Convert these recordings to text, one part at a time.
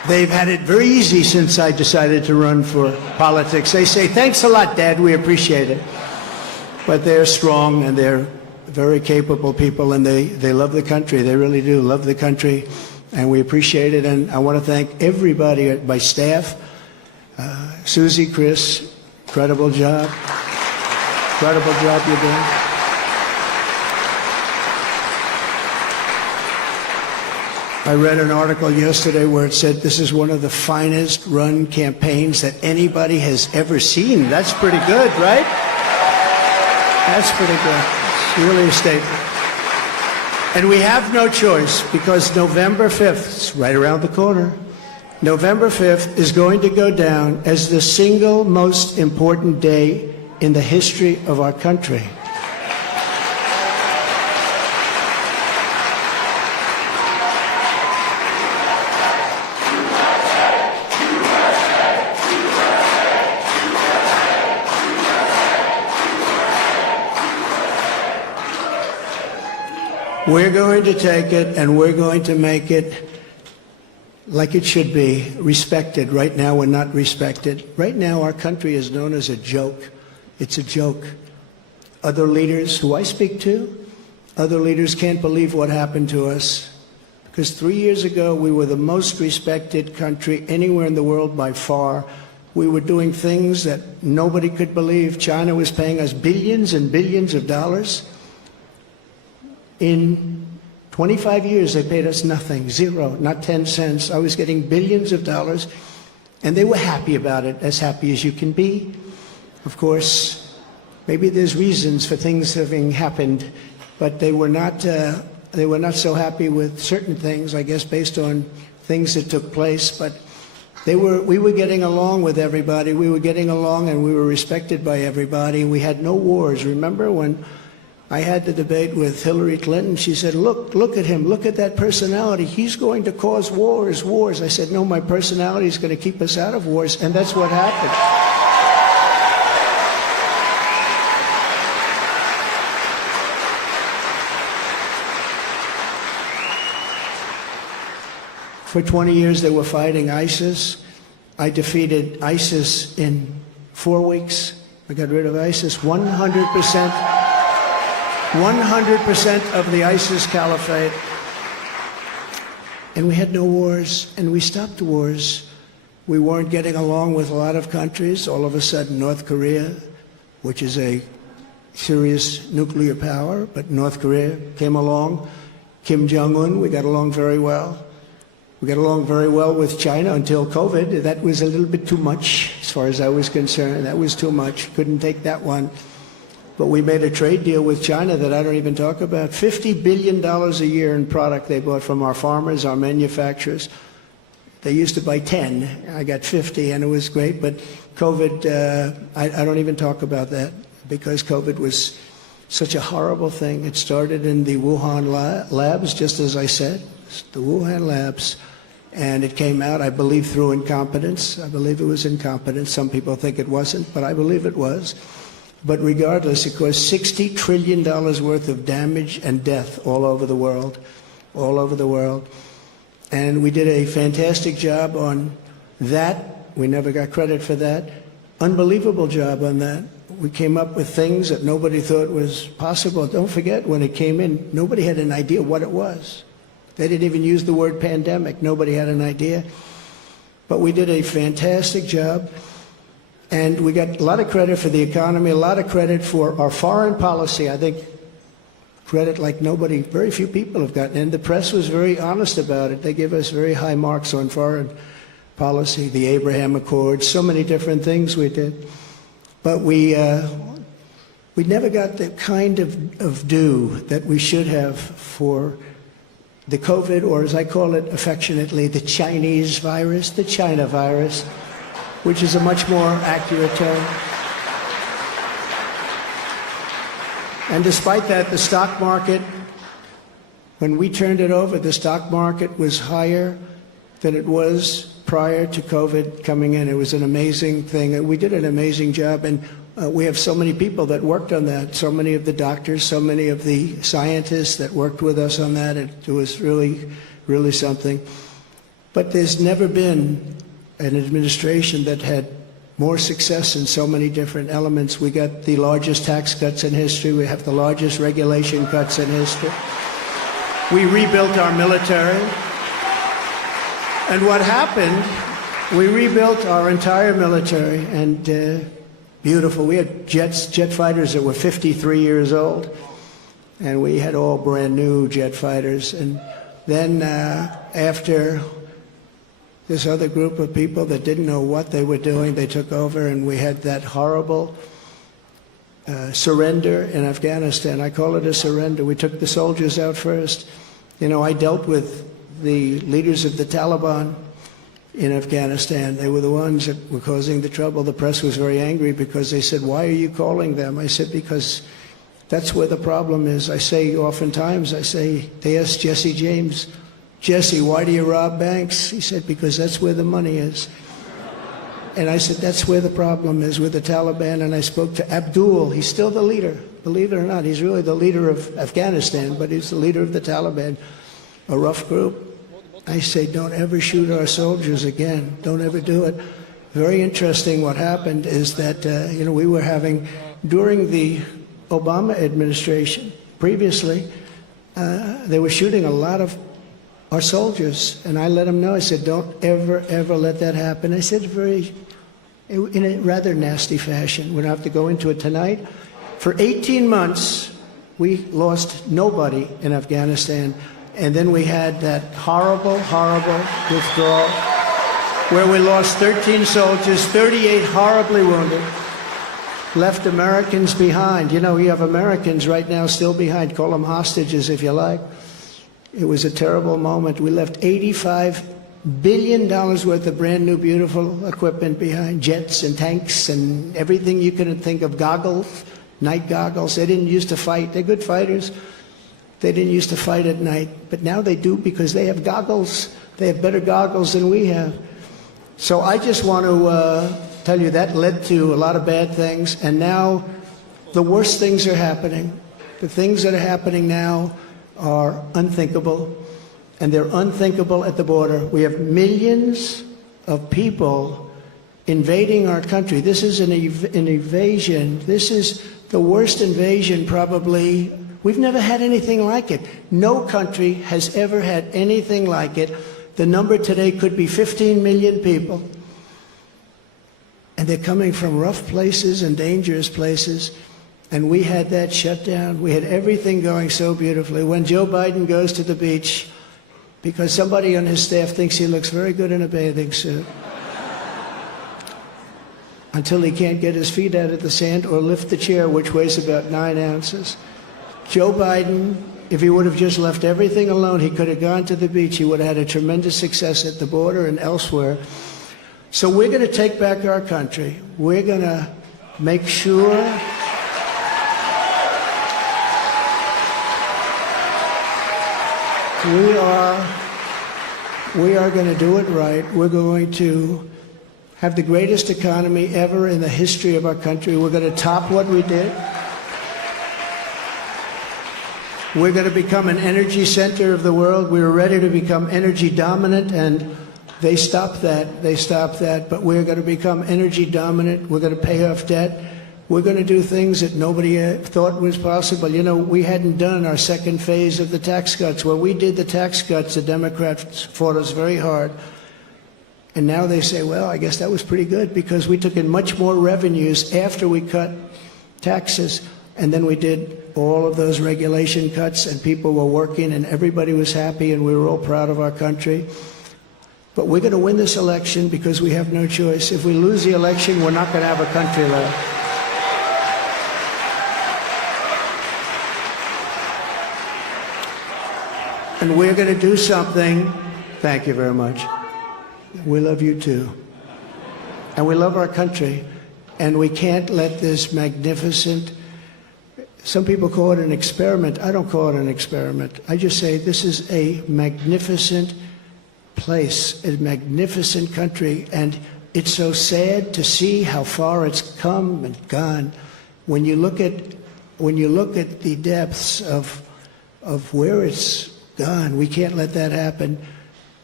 They've had it very easy since I decided to run for politics. They say, thanks a lot, Dad, we appreciate it. But they're strong and they're very capable people, and they love the country. They really do love the country, and we appreciate it. And I want to thank everybody at my staff. Susie, Chris, incredible job. Incredible job you're doing. I read an article yesterday where it said this is one of the finest run campaigns that anybody has ever seen. That's pretty good, right? That's pretty good. It's really a statement. And we have no choice, because November 5th, it's right around the corner, November 5th is going to go down as the single most important day in the history of our country. We're going to take it and we're going to make it like it should be, respected. Right now we're not respected. Right now our country is known as a joke. It's a joke. Other leaders who I speak to, other leaders can't believe what happened to us. Because 3 years ago we were the most respected country anywhere in the world by far. We were doing things that nobody could believe. China was paying us billions and billions of dollars. In 25 years, they paid us nothing, zero, not 10 cents. I was getting billions of dollars, and they were happy about it, as happy as you can be. Of course, maybe there's reasons for things having happened, but they were not so happy with certain things, I guess, based on things that took place. But we were getting along with everybody. We were getting along, and we were respected by everybody. We had no wars. Remember when I had the debate with Hillary Clinton? She said, look at him, look at that personality. He's going to cause wars. I said, no, my personality is going to keep us out of wars, and that's what happened. For 20 years, they were fighting ISIS. I defeated ISIS in 4 weeks. I got rid of ISIS 100%. 100% of the ISIS caliphate. And we had no wars, and we stopped wars. We weren't getting along with a lot of countries. All of a sudden, North Korea, which is a serious nuclear power, but North Korea came along. Kim Jong-un, we got along very well. We got along very well with China until COVID. That was a little bit too much, as far as I was concerned. That was too much. Couldn't take that one. But we made a trade deal with China that I don't even talk about. $50 billion a year in product they bought from our farmers, our manufacturers. They used to buy 10. I got 50, and it was great. But COVID, I don't even talk about that, because COVID was such a horrible thing. It started in the Wuhan labs, just as I said, the Wuhan labs. And it came out, I believe, through incompetence. I believe it was incompetence. Some people think it wasn't, but I believe it was. But regardless, it caused $60 trillion worth of damage and death all over the world, all over the world. And we did a fantastic job on that. We never got credit for that. Unbelievable job on that. We came up with things that nobody thought was possible. Don't forget, when it came in, nobody had an idea what it was. They didn't even use the word pandemic. Nobody had an idea. But we did a fantastic job. And we got a lot of credit for the economy, a lot of credit for our foreign policy. I think credit like nobody, very few people have gotten. And the press was very honest about it. They give us very high marks on foreign policy, the Abraham Accords, so many different things we did. But we never got the kind of due that we should have for the COVID, or as I call it affectionately, the Chinese virus, the China virus, which is a much more accurate term. And despite that, the stock market, when we turned it over, the stock market was higher than it was prior to COVID coming in. It was an amazing thing. And we did an amazing job. And we have so many people that worked on that, so many of the doctors, so many of the scientists that worked with us on that. It was really, really something. But there's never been an administration that had more success in so many different elements. We got the largest tax cuts in history. We have the largest regulation cuts in history. We rebuilt our military. And what happened, we rebuilt our entire military, and beautiful. We had jet fighters that were 53 years old, and we had all brand new jet fighters. And then after this other group of people that didn't know what they were doing, they took over, and we had that horrible surrender in Afghanistan. I call it a surrender. We took the soldiers out first. You know, I dealt with the leaders of the Taliban in Afghanistan. They were the ones that were causing the trouble. The press was very angry because they said, "Why are you calling them?" I said, "Because that's where the problem is." I say oftentimes, they asked Jesse James, "Jesse, why do you rob banks?" He said, "Because that's where the money is." And I said, that's where the problem is, with the Taliban. And I spoke to Abdul. He's still the leader. Believe it or not, he's really the leader of Afghanistan, but he's the leader of the Taliban, a rough group. I say, don't ever shoot our soldiers again. Don't ever do it. Very interesting what happened is that, we were having, during the Obama administration, previously, they were shooting a lot of our soldiers. And I let them know, I said, don't ever, ever let that happen. I said in a rather nasty fashion. We don't have to go into it tonight. For 18 months, we lost nobody in Afghanistan. And then we had that horrible, horrible withdrawal where we lost 13 soldiers, 38 horribly wounded, left Americans behind. You know, you have Americans right now still behind. Call them hostages if you like. It was a terrible moment. We left $85 billion worth of brand new, beautiful equipment behind, jets and tanks and everything you could think of, goggles, night goggles. They didn't used to fight. They're good fighters. They didn't used to fight at night, but now they do because they have goggles. They have better goggles than we have. So I just want to tell you that led to a lot of bad things, and now the worst things are happening. The things that are happening now are unthinkable, and they're unthinkable at the border. We have millions of people invading our country. This is an invasion. This is the worst invasion probably. We've never had anything like it. No country has ever had anything like it. The number today could be 15 million people. And they're coming from rough places and dangerous places. And we had that shut down. We had everything going so beautifully. When Joe Biden goes to the beach, because somebody on his staff thinks he looks very good in a bathing suit, until he can't get his feet out of the sand or lift the chair, which weighs about 9 ounces. Joe Biden, if he would have just left everything alone, he could have gone to the beach. He would have had a tremendous success at the border and elsewhere. So we're going to take back our country. We're going to make sure we are going to do it right. We're going to have the greatest economy ever in the history of our country. We're going to top what we did. We're going to become an energy center of the world. We were ready to become energy dominant, and they stopped that. They stopped that. But we're going to become energy dominant. We're going to pay off debt. We're going to do things that nobody thought was possible. You know, we hadn't done our second phase of the tax cuts. When we did the tax cuts, the Democrats fought us very hard. And now they say, well, I guess that was pretty good because we took in much more revenues after we cut taxes. And then we did all of those regulation cuts, and people were working, and everybody was happy, and we were all proud of our country. But we're going to win this election because we have no choice. If we lose the election, we're not going to have a country left. And we're going to do something. Thank you very much. We love you too. And we love our country. And we can't let this magnificent, some people call it an experiment. I don't call it an experiment. I just say this is a magnificent place, a magnificent country. And it's so sad to see how far it's come and gone. When you look at the depths of where it's gone, we can't let that happen.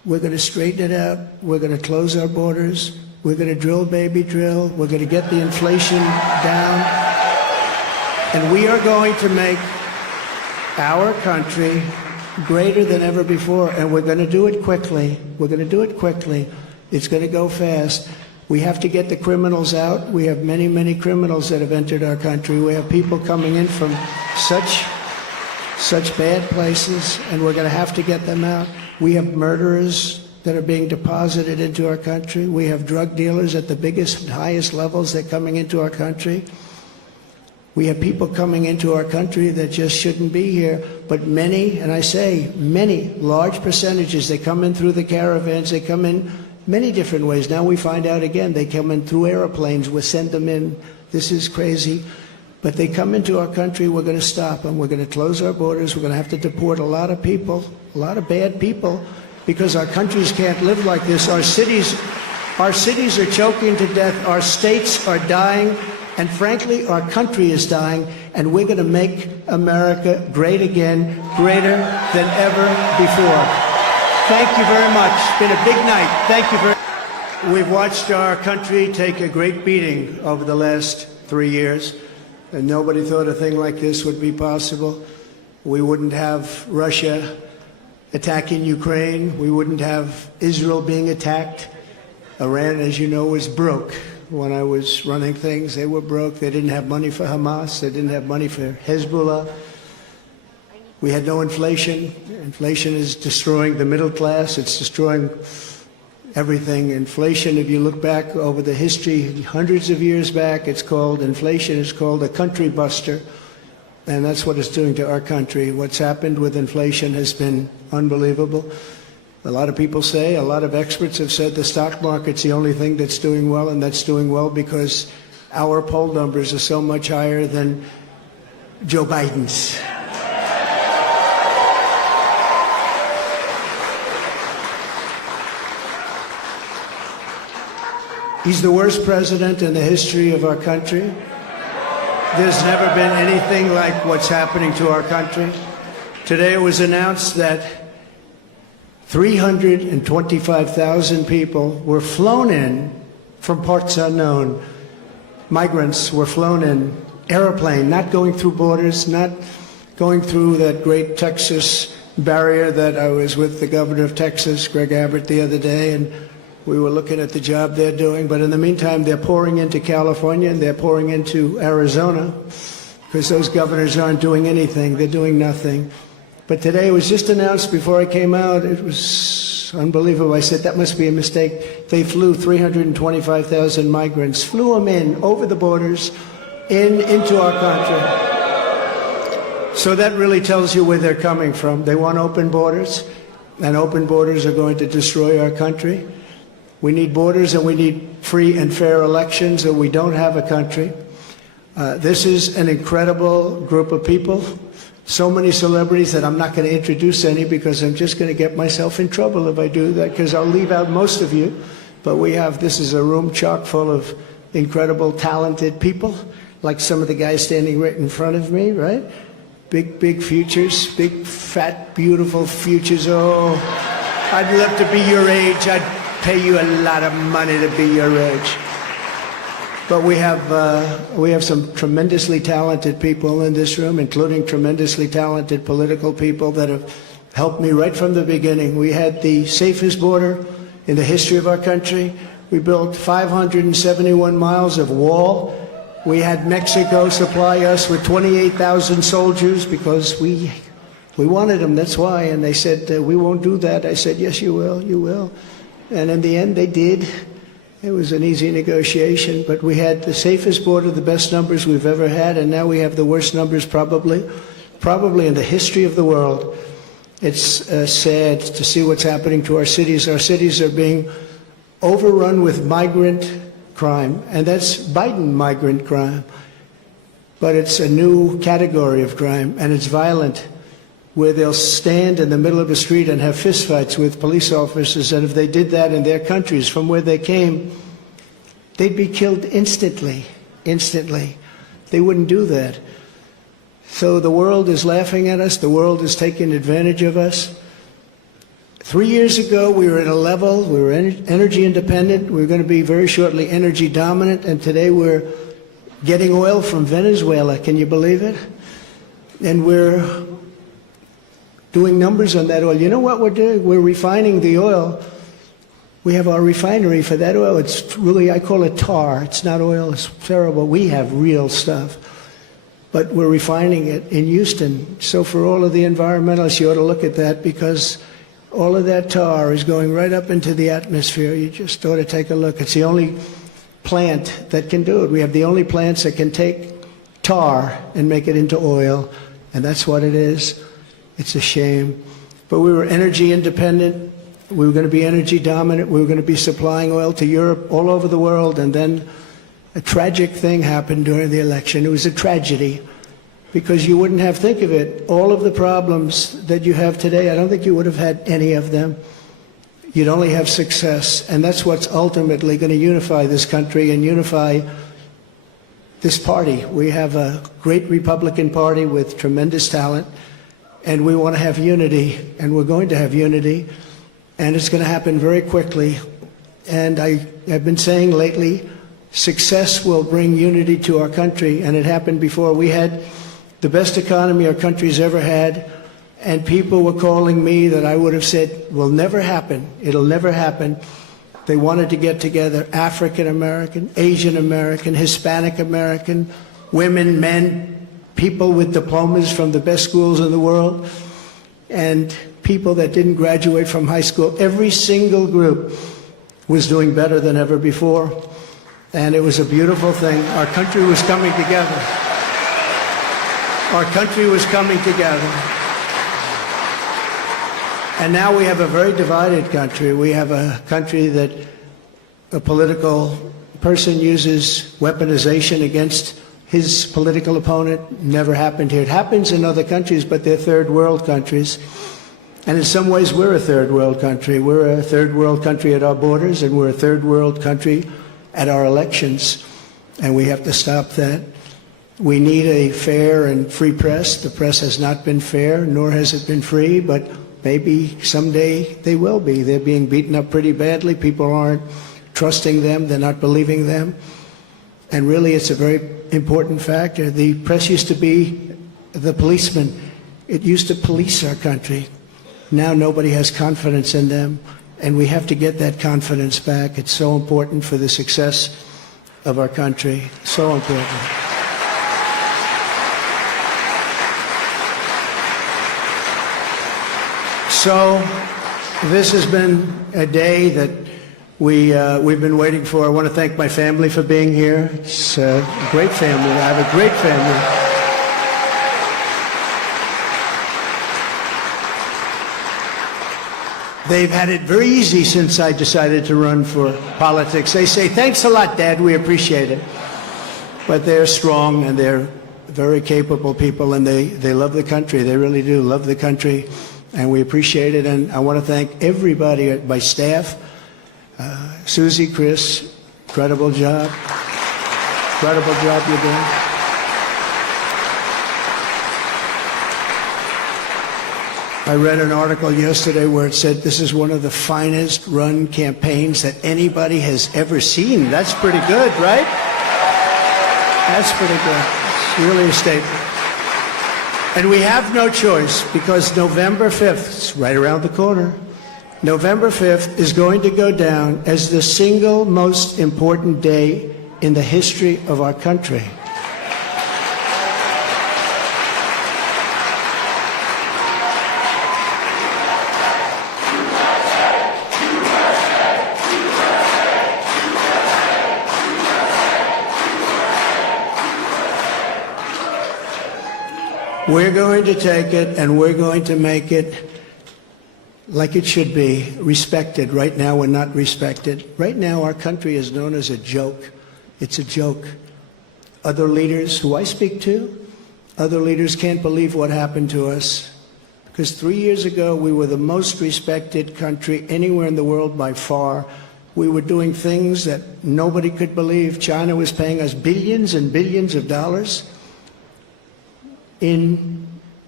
We're going to straighten it out. We're going to close our borders. We're going to drill, baby, drill. We're going to get the inflation down. And we are going to make our country greater than ever before. And we're going to do it quickly. We're going to do it quickly. It's going to go fast. We have to get the criminals out. We have many, many criminals that have entered our country. We have people coming in from such bad places, and we're going to have to get them out. We have murderers that are being deposited into our country. We have drug dealers at the biggest and highest levels that are coming into our country. We have people coming into our country that just shouldn't be here. But many, and I say many, large percentages, they come in through the caravans. They come in many different ways. Now we find out again, they come in through airplanes. We send them in. This is crazy. But they come into our country, we're going to stop them. We're going to close our borders. We're going to have to deport a lot of people, a lot of bad people, because our countries can't live like this. Our cities are choking to death. Our states are dying. And frankly, our country is dying. And we're going to make America great again, greater than ever before. Thank you very much. It's been a big night. Thank you very much. We've watched our country take a great beating over the last 3 years. And nobody thought a thing like this would be possible. We wouldn't have Russia attacking Ukraine. We wouldn't have Israel being attacked. Iran, as you know, was broke. When I was running things, they were broke. They didn't have money for Hamas. They didn't have money for Hezbollah. We had no inflation. Inflation is destroying the middle class. It's destroying everything. Inflation, if you look back over the history, hundreds of years back, it's called inflation. It's called a country buster. And that's what it's doing to our country. What's happened with inflation has been unbelievable. A lot of people say, a lot of experts have said the stock market's the only thing that's doing well, and that's doing well because our poll numbers are so much higher than Joe Biden's. He's the worst president in the history of our country. There's never been anything like what's happening to our country. Today it was announced that 325,000 people were flown in from parts unknown. Migrants were flown in, airplane, not going through borders, not going through that great Texas barrier that I was with the governor of Texas, Greg Abbott, the other day, and we were looking at the job they're doing. But in the meantime, they're pouring into California and they're pouring into Arizona because those governors aren't doing anything. They're doing nothing. But today it was just announced before I came out. It was unbelievable. I said, that must be a mistake. They flew 325,000 migrants, flew them in over the borders into our country. So that really tells you where they're coming from. They want open borders, and open borders are going to destroy our country. We need borders and we need free and fair elections, or we don't have a country. This is an incredible group of people. So many celebrities that I'm not going to introduce any because I'm just going to get myself in trouble if I do that, because I'll leave out most of you. But this is a room chock full of incredible, talented people, like some of the guys standing right in front of me, right? Big, big futures, big, fat, beautiful futures. Oh, I'd love to be your age. I'd pay you a lot of money to be your age. But we have some tremendously talented people in this room, including tremendously talented political people that have helped me right from the beginning. We had the safest border in the history of our country. We built 571 miles of wall. We had Mexico supply us with 28,000 soldiers because we wanted them, that's why. And they said, we won't do that. I said, yes, you will, you will. And in the end, they did. It was an easy negotiation, but we had the safest border, the best numbers we've ever had, and now we have the worst numbers probably in the history of the world. It's sad to see what's happening to our cities. Our cities are being overrun with migrant crime, and that's Biden migrant crime. But it's a new category of crime, and it's violent, where they'll stand in the middle of the street and have fistfights with police officers, and if they did that in their countries from where they came, they'd be killed instantly. They wouldn't do that. So the world is laughing at us. The world is taking advantage of us. 3 years ago, we were at a level, we were energy independent, we were going to be very shortly energy dominant, and today we're getting oil from Venezuela. Can you believe it? And we're doing numbers on that oil. You know what we're doing? We're refining the oil. We have our refinery for that oil. It's really, I call it tar. It's not oil. It's terrible. We have real stuff. But we're refining it in Houston. So for all of the environmentalists, you ought to look at that, because all of that tar is going right up into the atmosphere. You just ought to take a look. It's the only plant that can do it. We have the only plants that can take tar and make it into oil, and that's what it is. It's a shame. But we were energy independent. We were going to be energy dominant. We were going to be supplying oil to Europe, all over the world, and then a tragic thing happened during the election. It was a tragedy, because you wouldn't have, think of it, all of the problems that you have today, I don't think you would have had any of them. You'd only have success, and that's what's ultimately going to unify this country and unify this party. We have a great Republican Party with tremendous talent, and we want to have unity, and we're going to have unity, and it's going to happen very quickly. And I have been saying lately, success will bring unity to our country, and it happened before. We had the best economy our country's ever had, and people were calling me that I would have said will never happen. It'll never happen. They wanted to get together, African American, Asian American, Hispanic American, women, men, people with diplomas from the best schools in the world, and people that didn't graduate from high school. Every single group was doing better than ever before, and it was a beautiful thing. Our country was coming together. Our country was coming together. And now we have a very divided country. We have a country that a political person uses weaponization against his political opponent. Never happened here. It happens in other countries, but they're third world countries. And in some ways, we're a third world country. We're a third world country at our borders, and we're a third world country at our elections. And we have to stop that. We need a fair and free press. The press has not been fair, nor has it been free, but maybe someday they will be. They're being beaten up pretty badly. People aren't trusting them. They're not believing them. And really, it's a very important factor. The press used to be the policeman. It used to police our country. Now nobody has confidence in them, and we have to get that confidence back. It's so important for the success of our country. So important. So this has been a day that we've been waiting for. I want to thank my family for being here. It's a great family. I have a great family. They've had it very easy since I decided to run for politics. They say, thanks a lot, Dad, we appreciate it. But they're strong, and they're very capable people, and they love the country. They really do love the country, and we appreciate it. And I want to thank everybody at my staff. Susie, Chris, incredible job. Incredible job you're doing. I read an article yesterday where it said this is one of the finest run campaigns that anybody has ever seen. That's pretty good, right? That's pretty good. It's really a statement. And we have no choice, because November 5th, it's right around the corner, November 5th is going to go down as the single most important day in the history of our country. We're going to take it, and we're going to make it like it should be, respected. Right now, we're not respected. Right now, our country is known as a joke. It's a joke. Other leaders who I speak to, other leaders can't believe what happened to us. Because 3 years ago, we were the most respected country anywhere in the world by far. We were doing things that nobody could believe. China was paying us billions and billions of dollars. In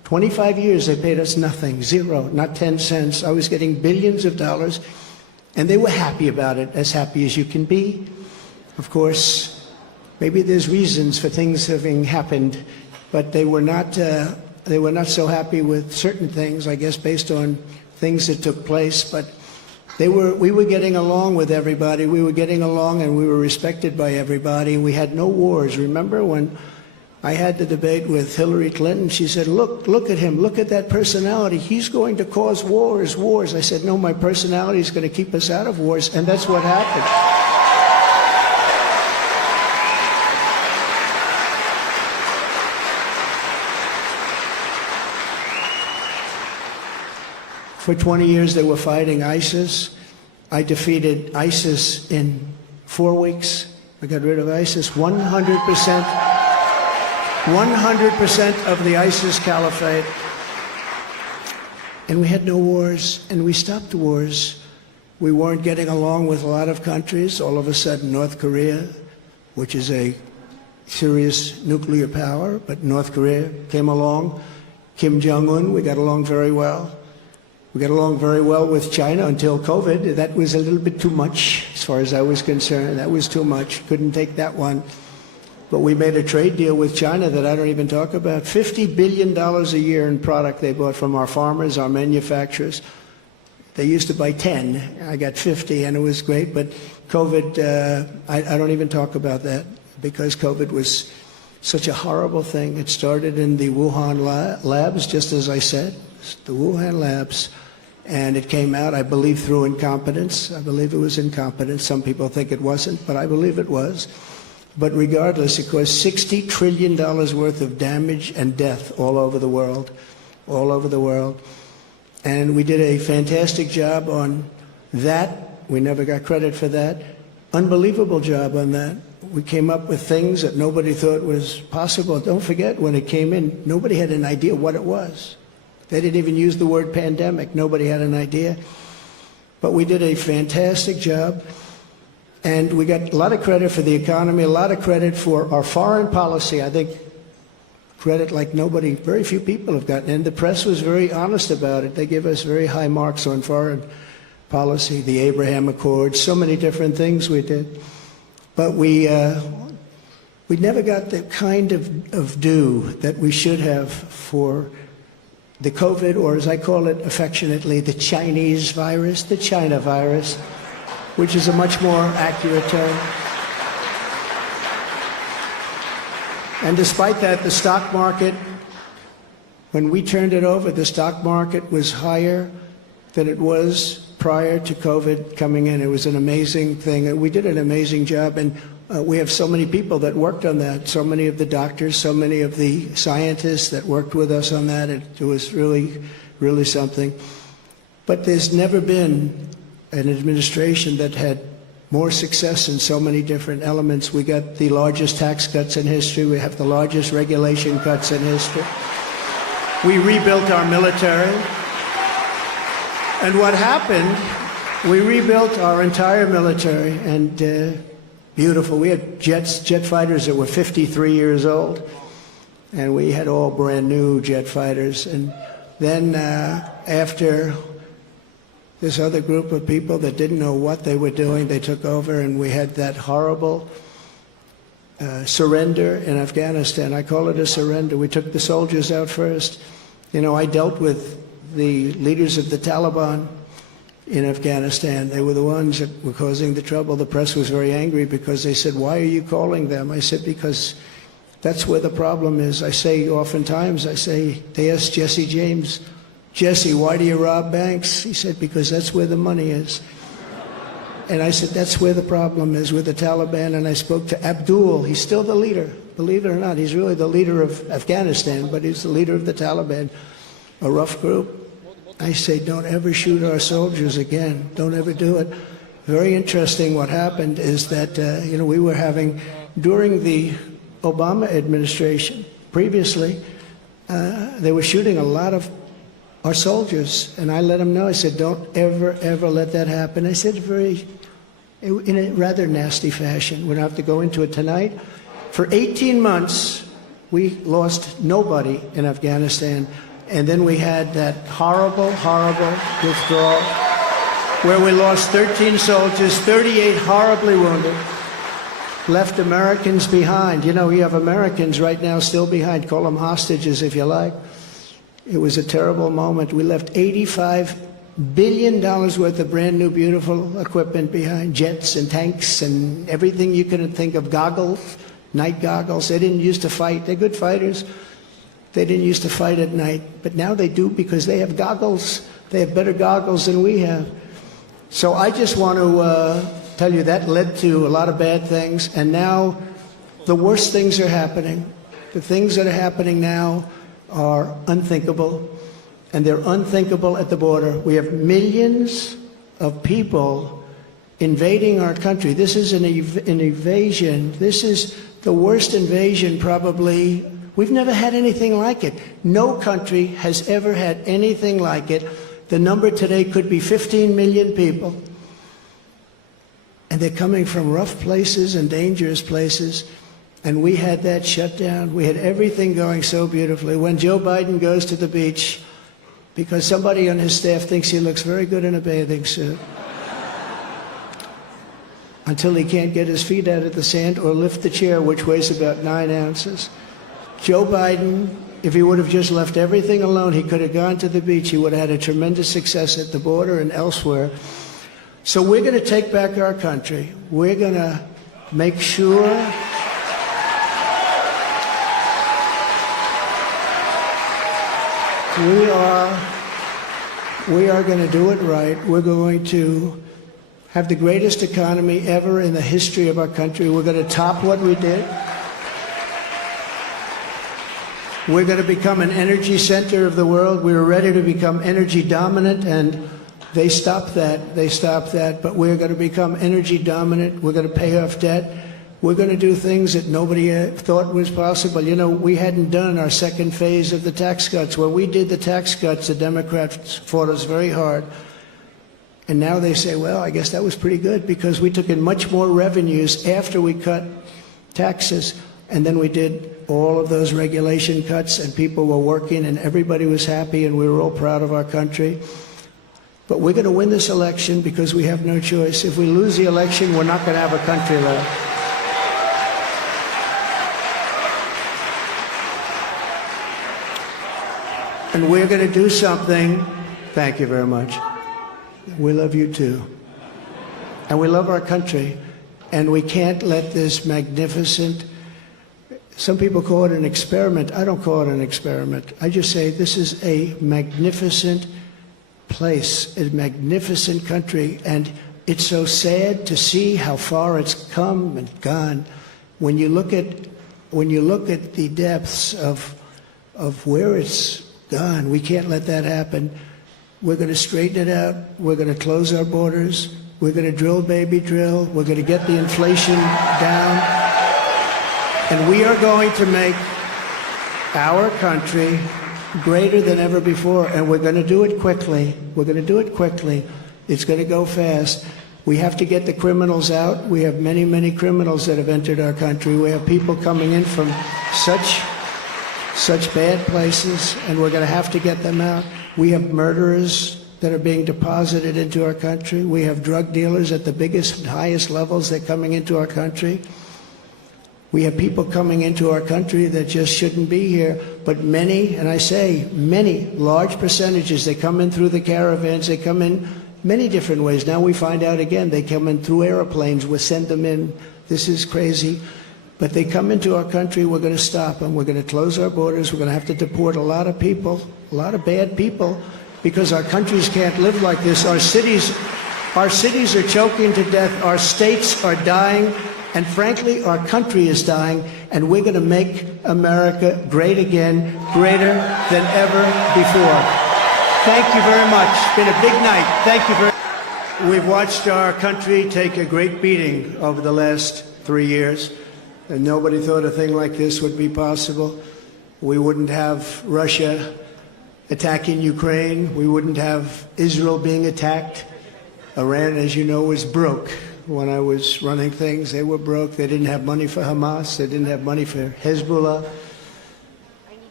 25 years they paid us nothing, zero, not 10 cents. I was getting billions of dollars, and they were happy about it, as happy as you can be. Of course, maybe there's reasons for things having happened, but they were not so happy with certain things, I guess, based on things that took place. But we were getting along with everybody. We were getting along, and we were respected by everybody. We had no wars. Remember when I had the debate with Hillary Clinton? She said, look at him. Look at that personality. He's going to cause wars. I said, no, my personality is going to keep us out of wars, and that's what happened. For 20 years, they were fighting ISIS. I defeated ISIS in 4 weeks. I got rid of ISIS 100%. 100% of the ISIS caliphate. And we had no wars, and we stopped the wars. We weren't getting along with a lot of countries. All of a sudden, North Korea, which is a serious nuclear power, but North Korea came along. Kim Jong-un, we got along very well. We got along very well with China until COVID. That was a little bit too much, as far as I was concerned. That was too much. Couldn't take that one. But we made a trade deal with China that I don't even talk about. $50 billion a year in product they bought from our farmers, our manufacturers. They used to buy 10. I got 50, and it was great. But COVID, I don't even talk about that, because COVID was such a horrible thing. It started in the Wuhan labs, just as I said, the Wuhan labs. And it came out, I believe, through incompetence. I believe it was incompetence. Some people think it wasn't, but I believe it was. But regardless, it caused $60 trillion worth of damage and death all over the world, all over the world. And we did a fantastic job on that. We never got credit for that. Unbelievable job on that. We came up with things that nobody thought was possible. Don't forget, when it came in, nobody had an idea what it was. They didn't even use the word pandemic. Nobody had an idea. But we did a fantastic job. And we got a lot of credit for the economy, a lot of credit for our foreign policy. I think credit like nobody, very few people have gotten. And the press was very honest about it. They give us very high marks on foreign policy, the Abraham Accords, so many different things we did. But we never got the kind of due that we should have for the COVID, or as I call it affectionately, the Chinese virus, the China virus, which is a much more accurate term. And despite that, the stock market, when we turned it over, the stock market was higher than it was prior to COVID coming in. It was an amazing thing. We did an amazing job, and we have so many people that worked on that, so many of the doctors, so many of the scientists that worked with us on that. It was really, really something. But there's never been an administration that had more success in so many different elements. We got the largest tax cuts in history. We have the largest regulation cuts in history. We rebuilt our military. And what happened, we rebuilt our entire military, and beautiful. We had jet fighters that were 53 years old, and we had all brand new jet fighters. And then after this other group of people that didn't know what they were doing, they took over, and we had that horrible surrender in Afghanistan. I call it a surrender. We took the soldiers out first. You know, I dealt with the leaders of the Taliban in Afghanistan. They were the ones that were causing the trouble. The press was very angry because they said, "Why are you calling them?" I said, "Because that's where the problem is." I say oftentimes, they asked Jesse James, "Jesse, why do you rob banks?" He said, "Because that's where the money is." And I said, that's where the problem is, with the Taliban. And I spoke to Abdul. He's still the leader. Believe it or not, he's really the leader of Afghanistan, but he's the leader of the Taliban, a rough group. I say, don't ever shoot our soldiers again. Don't ever do it. Very interesting. What happened is that, we were having, during the Obama administration, previously, they were shooting a lot of our soldiers. And I let them know, I said, don't ever, ever let that happen. I said in a rather nasty fashion. We don't have to go into it tonight. For 18 months, we lost nobody in Afghanistan. And then we had that horrible, horrible withdrawal where we lost 13 soldiers, 38 horribly wounded, left Americans behind. You know, you have Americans right now still behind. Call them hostages if you like. It was a terrible moment. We left $85 billion worth of brand new, beautiful equipment behind, jets and tanks and everything you could think of, goggles, night goggles. They didn't used to fight. They're good fighters. They didn't used to fight at night, but now they do because they have goggles. They have better goggles than we have. So I just want to tell you that led to a lot of bad things, and now the worst things are happening. The things that are happening now are unthinkable, and they're unthinkable at the border. We have millions of people invading our country. This is an invasion. This is the worst invasion probably. We've never had anything like it. No country has ever had anything like it. The number today could be 15 million people. And they're coming from rough places and dangerous places. And we had that shut down. We had everything going so beautifully. When Joe Biden goes to the beach, because somebody on his staff thinks he looks very good in a bathing suit, until he can't get his feet out of the sand or lift the chair, which weighs about 9 ounces. Joe Biden, if he would have just left everything alone, he could have gone to the beach. He would have had a tremendous success at the border and elsewhere. So we're going to take back our country. We're going to make sure we are going to do it right. We're going to have the greatest economy ever in the history of our country. We're going to top what we did. We're going to become an energy center of the world. We were ready to become energy dominant, and they stopped that. They stopped that. But we're going to become energy dominant. We're going to pay off debt. We're going to do things that nobody thought was possible. You know, we hadn't done our second phase of the tax cuts. When we did the tax cuts, the Democrats fought us very hard. And now they say, well, I guess that was pretty good because we took in much more revenues after we cut taxes. And then we did all of those regulation cuts, and people were working, and everybody was happy, and we were all proud of our country. But we're going to win this election because we have no choice. If we lose the election, we're not going to have a country left. And we're going to do something. Thank you very much. We love you too. And we love our country. And we can't let this magnificent, some people call it an experiment. I don't call it an experiment. I just say this is a magnificent place, a magnificent country. And it's so sad to see how far it's come and gone. When you look at the depths of where it's gone, we can't let that happen. We're going to straighten it out. We're going to close our borders. We're going to drill, baby, drill. We're going to get the inflation down. And we are going to make our country greater than ever before. And we're going to do it quickly. We're going to do it quickly. It's going to go fast. We have to get the criminals out. We have many, many criminals that have entered our country. We have people coming in from such bad places, and we're going to have to get them out. We have murderers that are being deposited into our country. We have drug dealers at the biggest, highest levels. They're coming into our country. We have people coming into our country that just shouldn't be here. But many, and I say many, large percentages, they come in through the caravans. They come in many different ways. Now we find out again, they come in through airplanes. We send them in. This is crazy. But they come into our country, we're going to stop them. We're going to close our borders. We're going to have to deport a lot of people, a lot of bad people, because our countries can't live like this. Our cities are choking to death. Our states are dying. And frankly, our country is dying. And we're going to make America great again, greater than ever before. Thank you very much. It's been a big night. Thank you very much. We've watched our country take a great beating over the last 3 years. And nobody thought a thing like this would be possible. We wouldn't have Russia attacking Ukraine. We wouldn't have Israel being attacked. Iran, as you know, was broke. When I was running things, they were broke. They didn't have money for Hamas. They didn't have money for Hezbollah.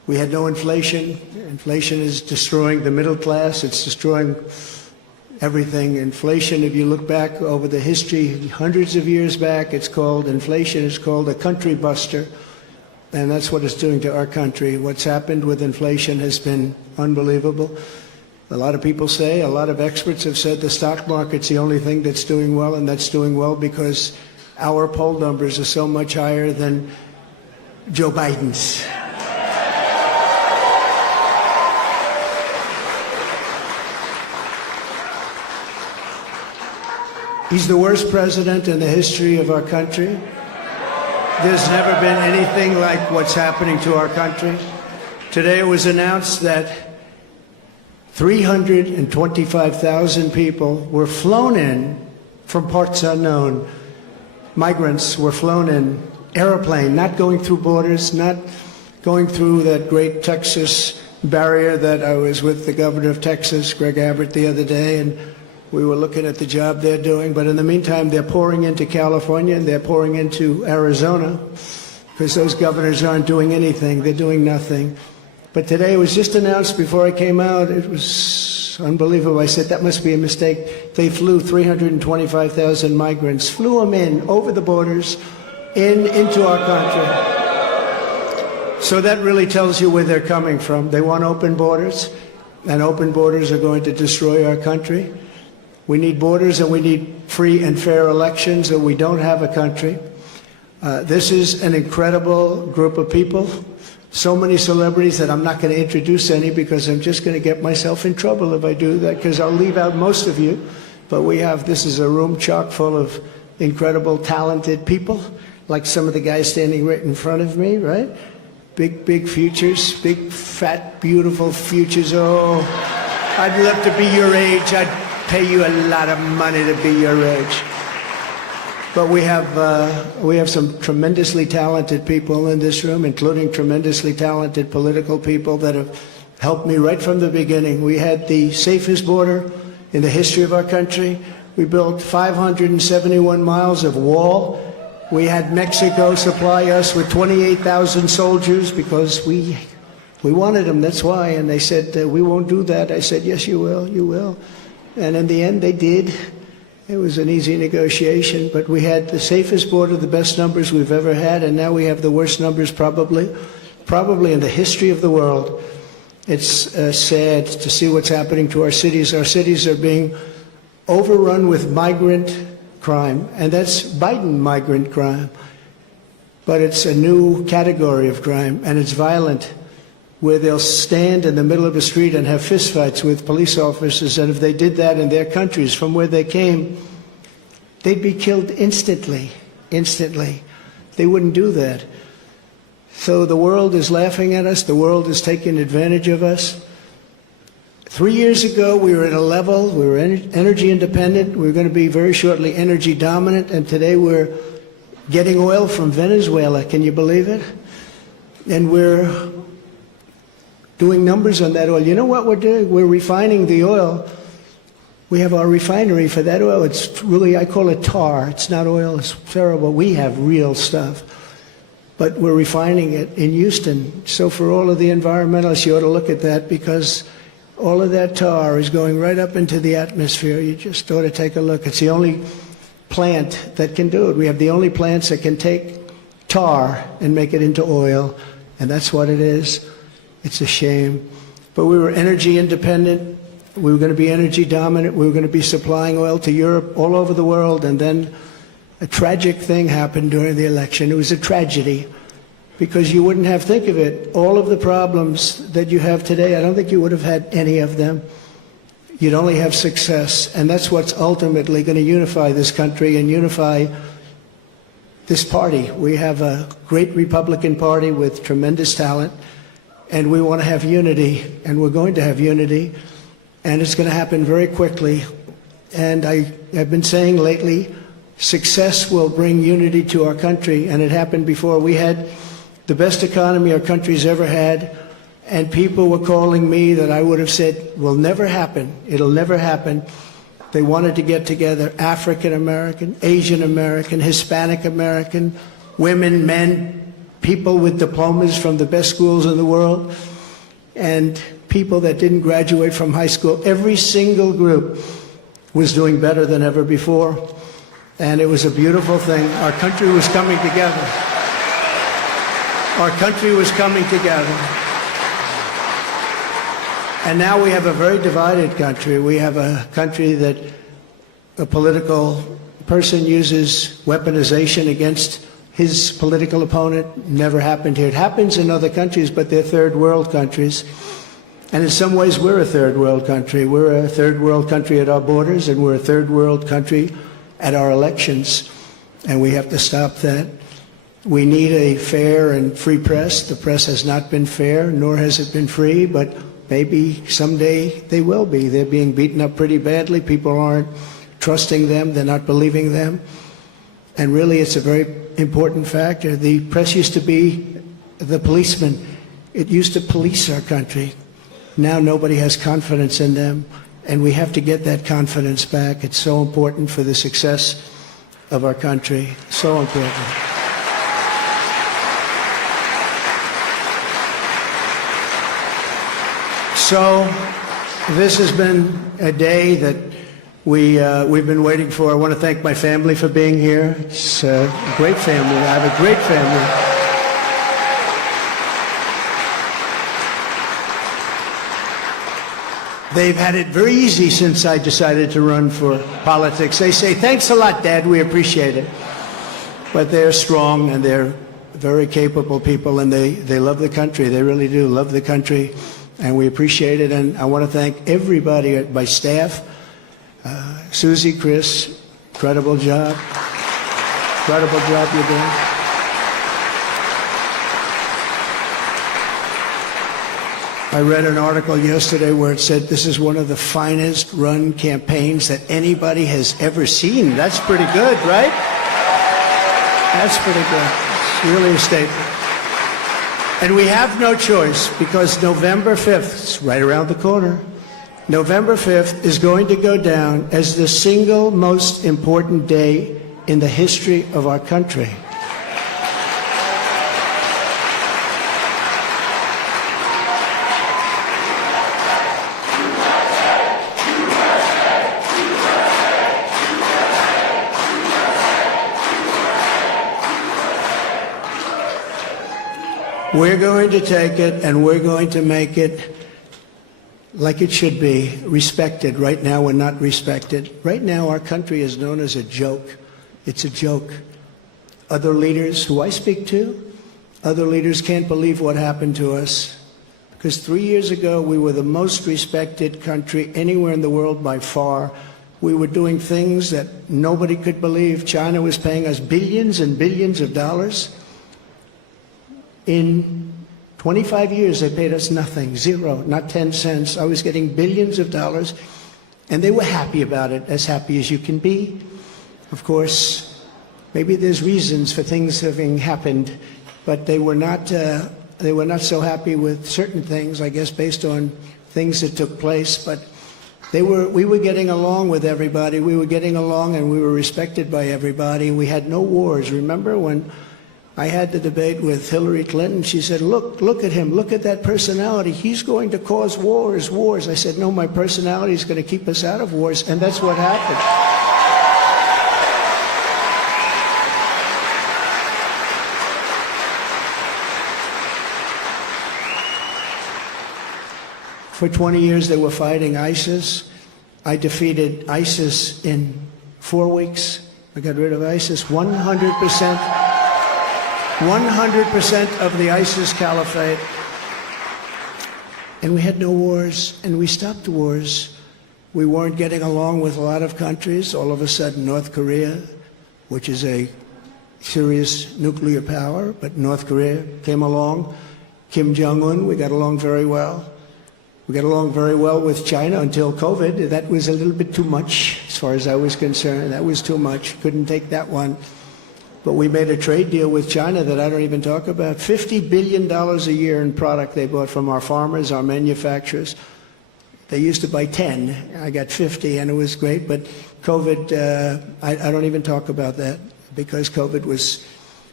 We had no inflation. Inflation is destroying the middle class. It's destroying everything. Inflation, if you look back over the history, hundreds of years back, inflation is called a country buster. And that's what it's doing to our country. What's happened with inflation has been unbelievable. A lot of people say, a lot of experts have said the stock market's the only thing that's doing well, and that's doing well because our poll numbers are so much higher than Joe Biden's. He's the worst president in the history of our country. There's never been anything like what's happening to our country. Today it was announced that 325,000 people were flown in from parts unknown. Migrants were flown in, airplane, not going through borders, not going through that great Texas barrier that I was with the governor of Texas, Greg Abbott, the other day, and we were looking at the job they're doing. But in the meantime, they're pouring into California and they're pouring into Arizona because those governors aren't doing anything. They're doing nothing. But today it was just announced before I came out. It was unbelievable. I said, that must be a mistake. They flew 325,000 migrants, flew them in over the borders into our country. So that really tells you where they're coming from. They want open borders, and open borders are going to destroy our country. We need borders and we need free and fair elections, or we don't have a country. This is an incredible group of people. So many celebrities that I'm not going to introduce any because I'm just going to get myself in trouble if I do that, because I'll leave out most of you. But this is a room chock full of incredible, talented people, like some of the guys standing right in front of me, right? Big futures, big, fat, beautiful futures. Oh, I'd love to be your age. I'd pay you a lot of money to be your age. But we have some tremendously talented people in this room, including tremendously talented political people that have helped me right from the beginning. We had the safest border in the history of our country. We built 571 miles of wall. We had Mexico supply us with 28,000 soldiers because we wanted them, that's why. And they said, we won't do that. I said, yes, you will, you will. And in the end, they did. It was an easy negotiation, but we had the safest border, the best numbers we've ever had, and now we have the worst numbers probably in the history of the world. It's sad to see what's happening to our cities. Our cities are being overrun with migrant crime, and that's Biden migrant crime. But it's a new category of crime, and it's violent, where they'll stand in the middle of a street and have fistfights with police officers, and if they did that in their countries from where they came, they'd be killed instantly. They wouldn't do that. So the world is laughing at us. The world is taking advantage of us. 3 years ago, we were at a level, we were energy independent. We were going to be very shortly energy dominant, and today we're getting oil from Venezuela. Can you believe it? And we're doing numbers on that oil. You know what we're doing? We're refining the oil. We have our refinery for that oil. It's really, I call it tar. It's not oil. It's terrible. We have real stuff. But we're refining it in Houston. So for all of the environmentalists, you ought to look at that, because all of that tar is going right up into the atmosphere. You just ought to take a look. It's the only plant that can do it. We have the only plants that can take tar and make it into oil, and that's what it is. It's a shame. But we were energy independent. We were going to be energy dominant. We were going to be supplying oil to Europe, all over the world. And then a tragic thing happened during the election. It was a tragedy, because you wouldn't have, think of it, all of the problems that you have today, I don't think you would have had any of them. You'd only have success. And that's what's ultimately going to unify this country and unify this party. We have a great Republican Party with tremendous talent. And we want to have unity, and we're going to have unity, and it's going to happen very quickly. And I've been saying lately, success will bring unity to our country, and it happened before. We had the best economy our country's ever had, and people were calling me that I would have said will never happen. It'll never happen. They wanted to get together, African American, Asian American, Hispanic American, women, men, people with diplomas from the best schools in the world, and people that didn't graduate from high school. Every single group was doing better than ever before, and it was a beautiful thing. Our country was coming together. Our country was coming together. And now we have a very divided country. We have a country that a political person uses weaponization against his political opponent. Never happened here. It happens in other countries, but they're third world countries. And in some ways, we're a third world country. We're a third world country at our borders, and we're a third world country at our elections. And we have to stop that. We need a fair and free press. The press has not been fair, nor has it been free, but maybe someday they will be. They're being beaten up pretty badly. People aren't trusting them. They're not believing them. And really, it's a very important factor. The press used to be the policeman. It used to police our country. Now nobody has confidence in them, and we have to get that confidence back. It's so important for the success of our country. So important. So this has been a day that we've been waiting for. I want to thank my family for being here. It's a great family. I have a great family. They've had it very easy since I decided to run for politics. They say, "Thanks a lot, Dad, we appreciate it." But they're strong, and they're very capable people, and they love the country. They really do love the country, and we appreciate it. And I want to thank everybody at my staff. Susie, Chris, incredible job. Incredible job you're doing. I read an article yesterday where it said this is one of the finest run campaigns that anybody has ever seen. That's pretty good, right? That's pretty good. It's really a statement. And we have no choice, because November 5th, it's right around the corner, November 5th is going to go down as the single most important day in the history of our country. We're going to take it, and we're going to make it like it should be, respected. Right now, we're not respected. Right now, our country is known as a joke. It's a joke. Other leaders who I speak to, other leaders can't believe what happened to us. Because 3 years ago, we were the most respected country anywhere in the world by far. We were doing things that nobody could believe. China was paying us billions and billions of dollars. In 25 years, they paid us nothing, zero, not 10 cents. I was getting billions of dollars, and they were happy about it, as happy as you can be. Of course, maybe there's reasons for things having happened, but they were not so happy with certain things, I guess, based on things that took place. But we were getting along with everybody. We were getting along, and we were respected by everybody. We had no wars. Remember when I had the debate with Hillary Clinton? She said, look at him, look at that personality. He's going to cause wars. I said, no, my personality is going to keep us out of wars, and that's what happened. For 20 years, they were fighting ISIS. I defeated ISIS in 4 weeks. I got rid of ISIS 100%. 100% of the ISIS caliphate. And we had no wars, and we stopped wars. We weren't getting along with a lot of countries. All of a sudden, North Korea, which is a serious nuclear power, but North Korea came along. Kim Jong-un, we got along very well. We got along very well with China until COVID. That was a little bit too much, as far as I was concerned. That was too much. Couldn't take that one. But we made a trade deal with China that I don't even talk about. $50 billion a year in product they bought from our farmers, our manufacturers. They used to buy 10. I got 50, and it was great. But COVID, I don't even talk about that, because COVID was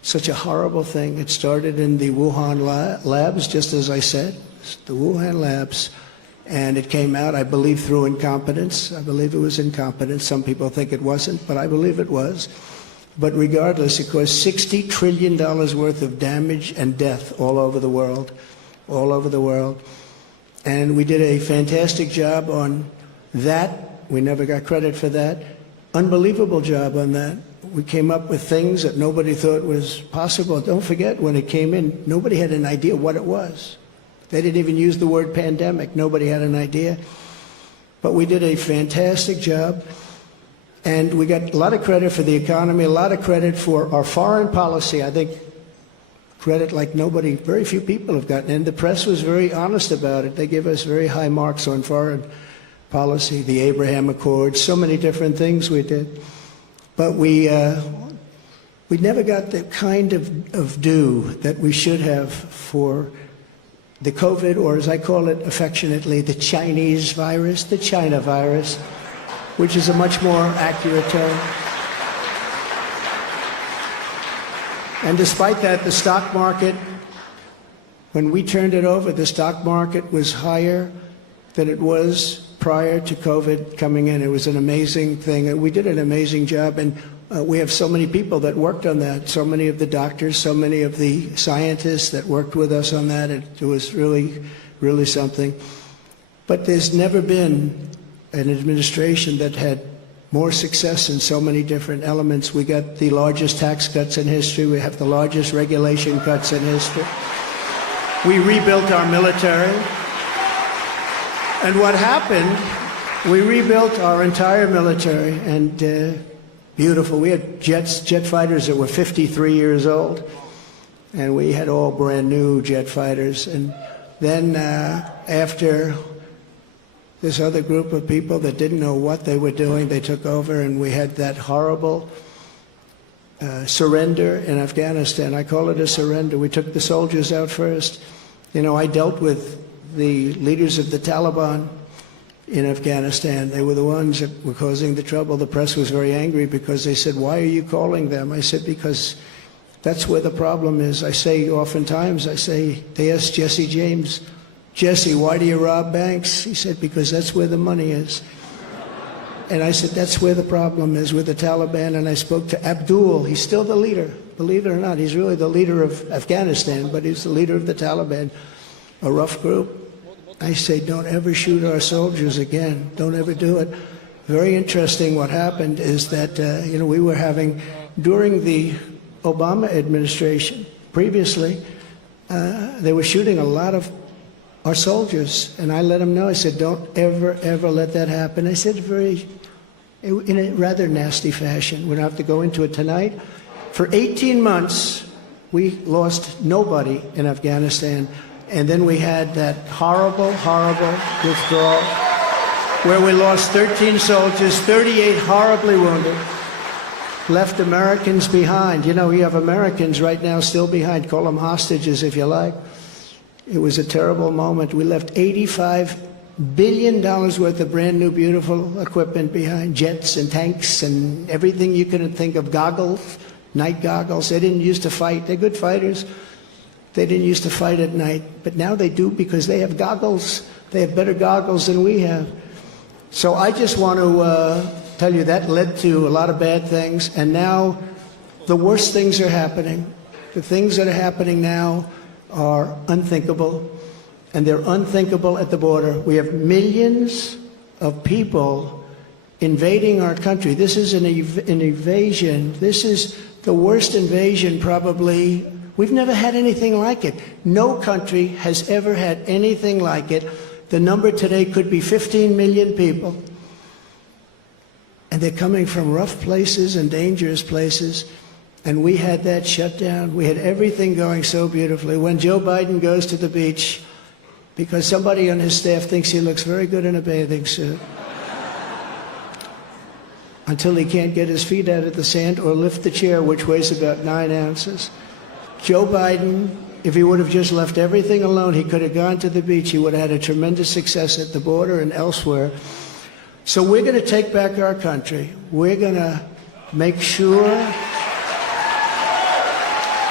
such a horrible thing. It started in the Wuhan labs, just as I said, the Wuhan labs, and it came out, I believe, through incompetence. I believe it was incompetence. Some people think it wasn't, but I believe it was. But regardless, it caused $60 trillion worth of damage and death all over the world, all over the world. And we did a fantastic job on that. We never got credit for that. Unbelievable job on that. We came up with things that nobody thought was possible. Don't forget, when it came in, nobody had an idea what it was. They didn't even use the word pandemic. Nobody had an idea. But we did a fantastic job. And we got a lot of credit for the economy, a lot of credit for our foreign policy. I think credit like nobody, very few people have gotten. And the press was very honest about it. They gave us very high marks on foreign policy, the Abraham Accords, so many different things we did. But we never got the kind of due that we should have for the COVID, or as I call it affectionately, the Chinese virus, the China virus, which is a much more accurate term. And despite that, the stock market, when we turned it over, the stock market was higher than it was prior to COVID coming in. It was an amazing thing. We did an amazing job, and we have so many people that worked on that, so many of the doctors, so many of the scientists that worked with us on that. It was really, really something. But there's never been an administration that had more success in so many different elements. We got the largest tax cuts in history. We have the largest regulation cuts in history. We rebuilt our military. And what happened, we rebuilt our entire military, and beautiful. We had jet fighters that were 53 years old, and we had all brand new jet fighters. And then after this other group of people that didn't know what they were doing, they took over, and we had that horrible surrender in Afghanistan. I call it a surrender. We took the soldiers out first. You know, I dealt with the leaders of the Taliban in Afghanistan. They were the ones that were causing the trouble. The press was very angry because they said, "Why are you calling them?" I said, "Because that's where the problem is." I say oftentimes, they asked Jesse James, "Jesse, why do you rob banks?" He said, "Because that's where the money is." And I said, that's where the problem is, with the Taliban. And I spoke to Abdul. He's still the leader. Believe it or not, he's really the leader of Afghanistan, but he's the leader of the Taliban, a rough group. I say, don't ever shoot our soldiers again. Don't ever do it. Very interesting what happened is that, we were having, during the Obama administration, previously, they were shooting a lot of our soldiers. And I let them know, I said, don't ever, ever let that happen. I said in a rather nasty fashion. We don't have to go into it tonight. For 18 months, we lost nobody in Afghanistan. And then we had that horrible, horrible withdrawal where we lost 13 soldiers, 38 horribly wounded, left Americans behind. You know, we have Americans right now still behind. Call them hostages if you like. It was a terrible moment. We left $85 billion worth of brand new, beautiful equipment behind, jets and tanks and everything you could think of, goggles, night goggles. They didn't used to fight. They're good fighters. They didn't used to fight at night, but now they do because they have goggles. They have better goggles than we have. So I just want to tell you that led to a lot of bad things, and now the worst things are happening. The things that are happening now are unthinkable, and they're unthinkable at the border. We have millions of people invading our country. This is an invasion. This is the worst invasion probably. We've never had anything like it. No country has ever had anything like it. The number today could be 15 million people. And they're coming from rough places and dangerous places. And we had that shut down. We had everything going so beautifully. When Joe Biden goes to the beach, because somebody on his staff thinks he looks very good in a bathing suit, until he can't get his feet out of the sand or lift the chair, which weighs about 9 ounces. Joe Biden, if he would have just left everything alone, he could have gone to the beach. He would have had a tremendous success at the border and elsewhere. So we're going to take back our country. We're going to make sure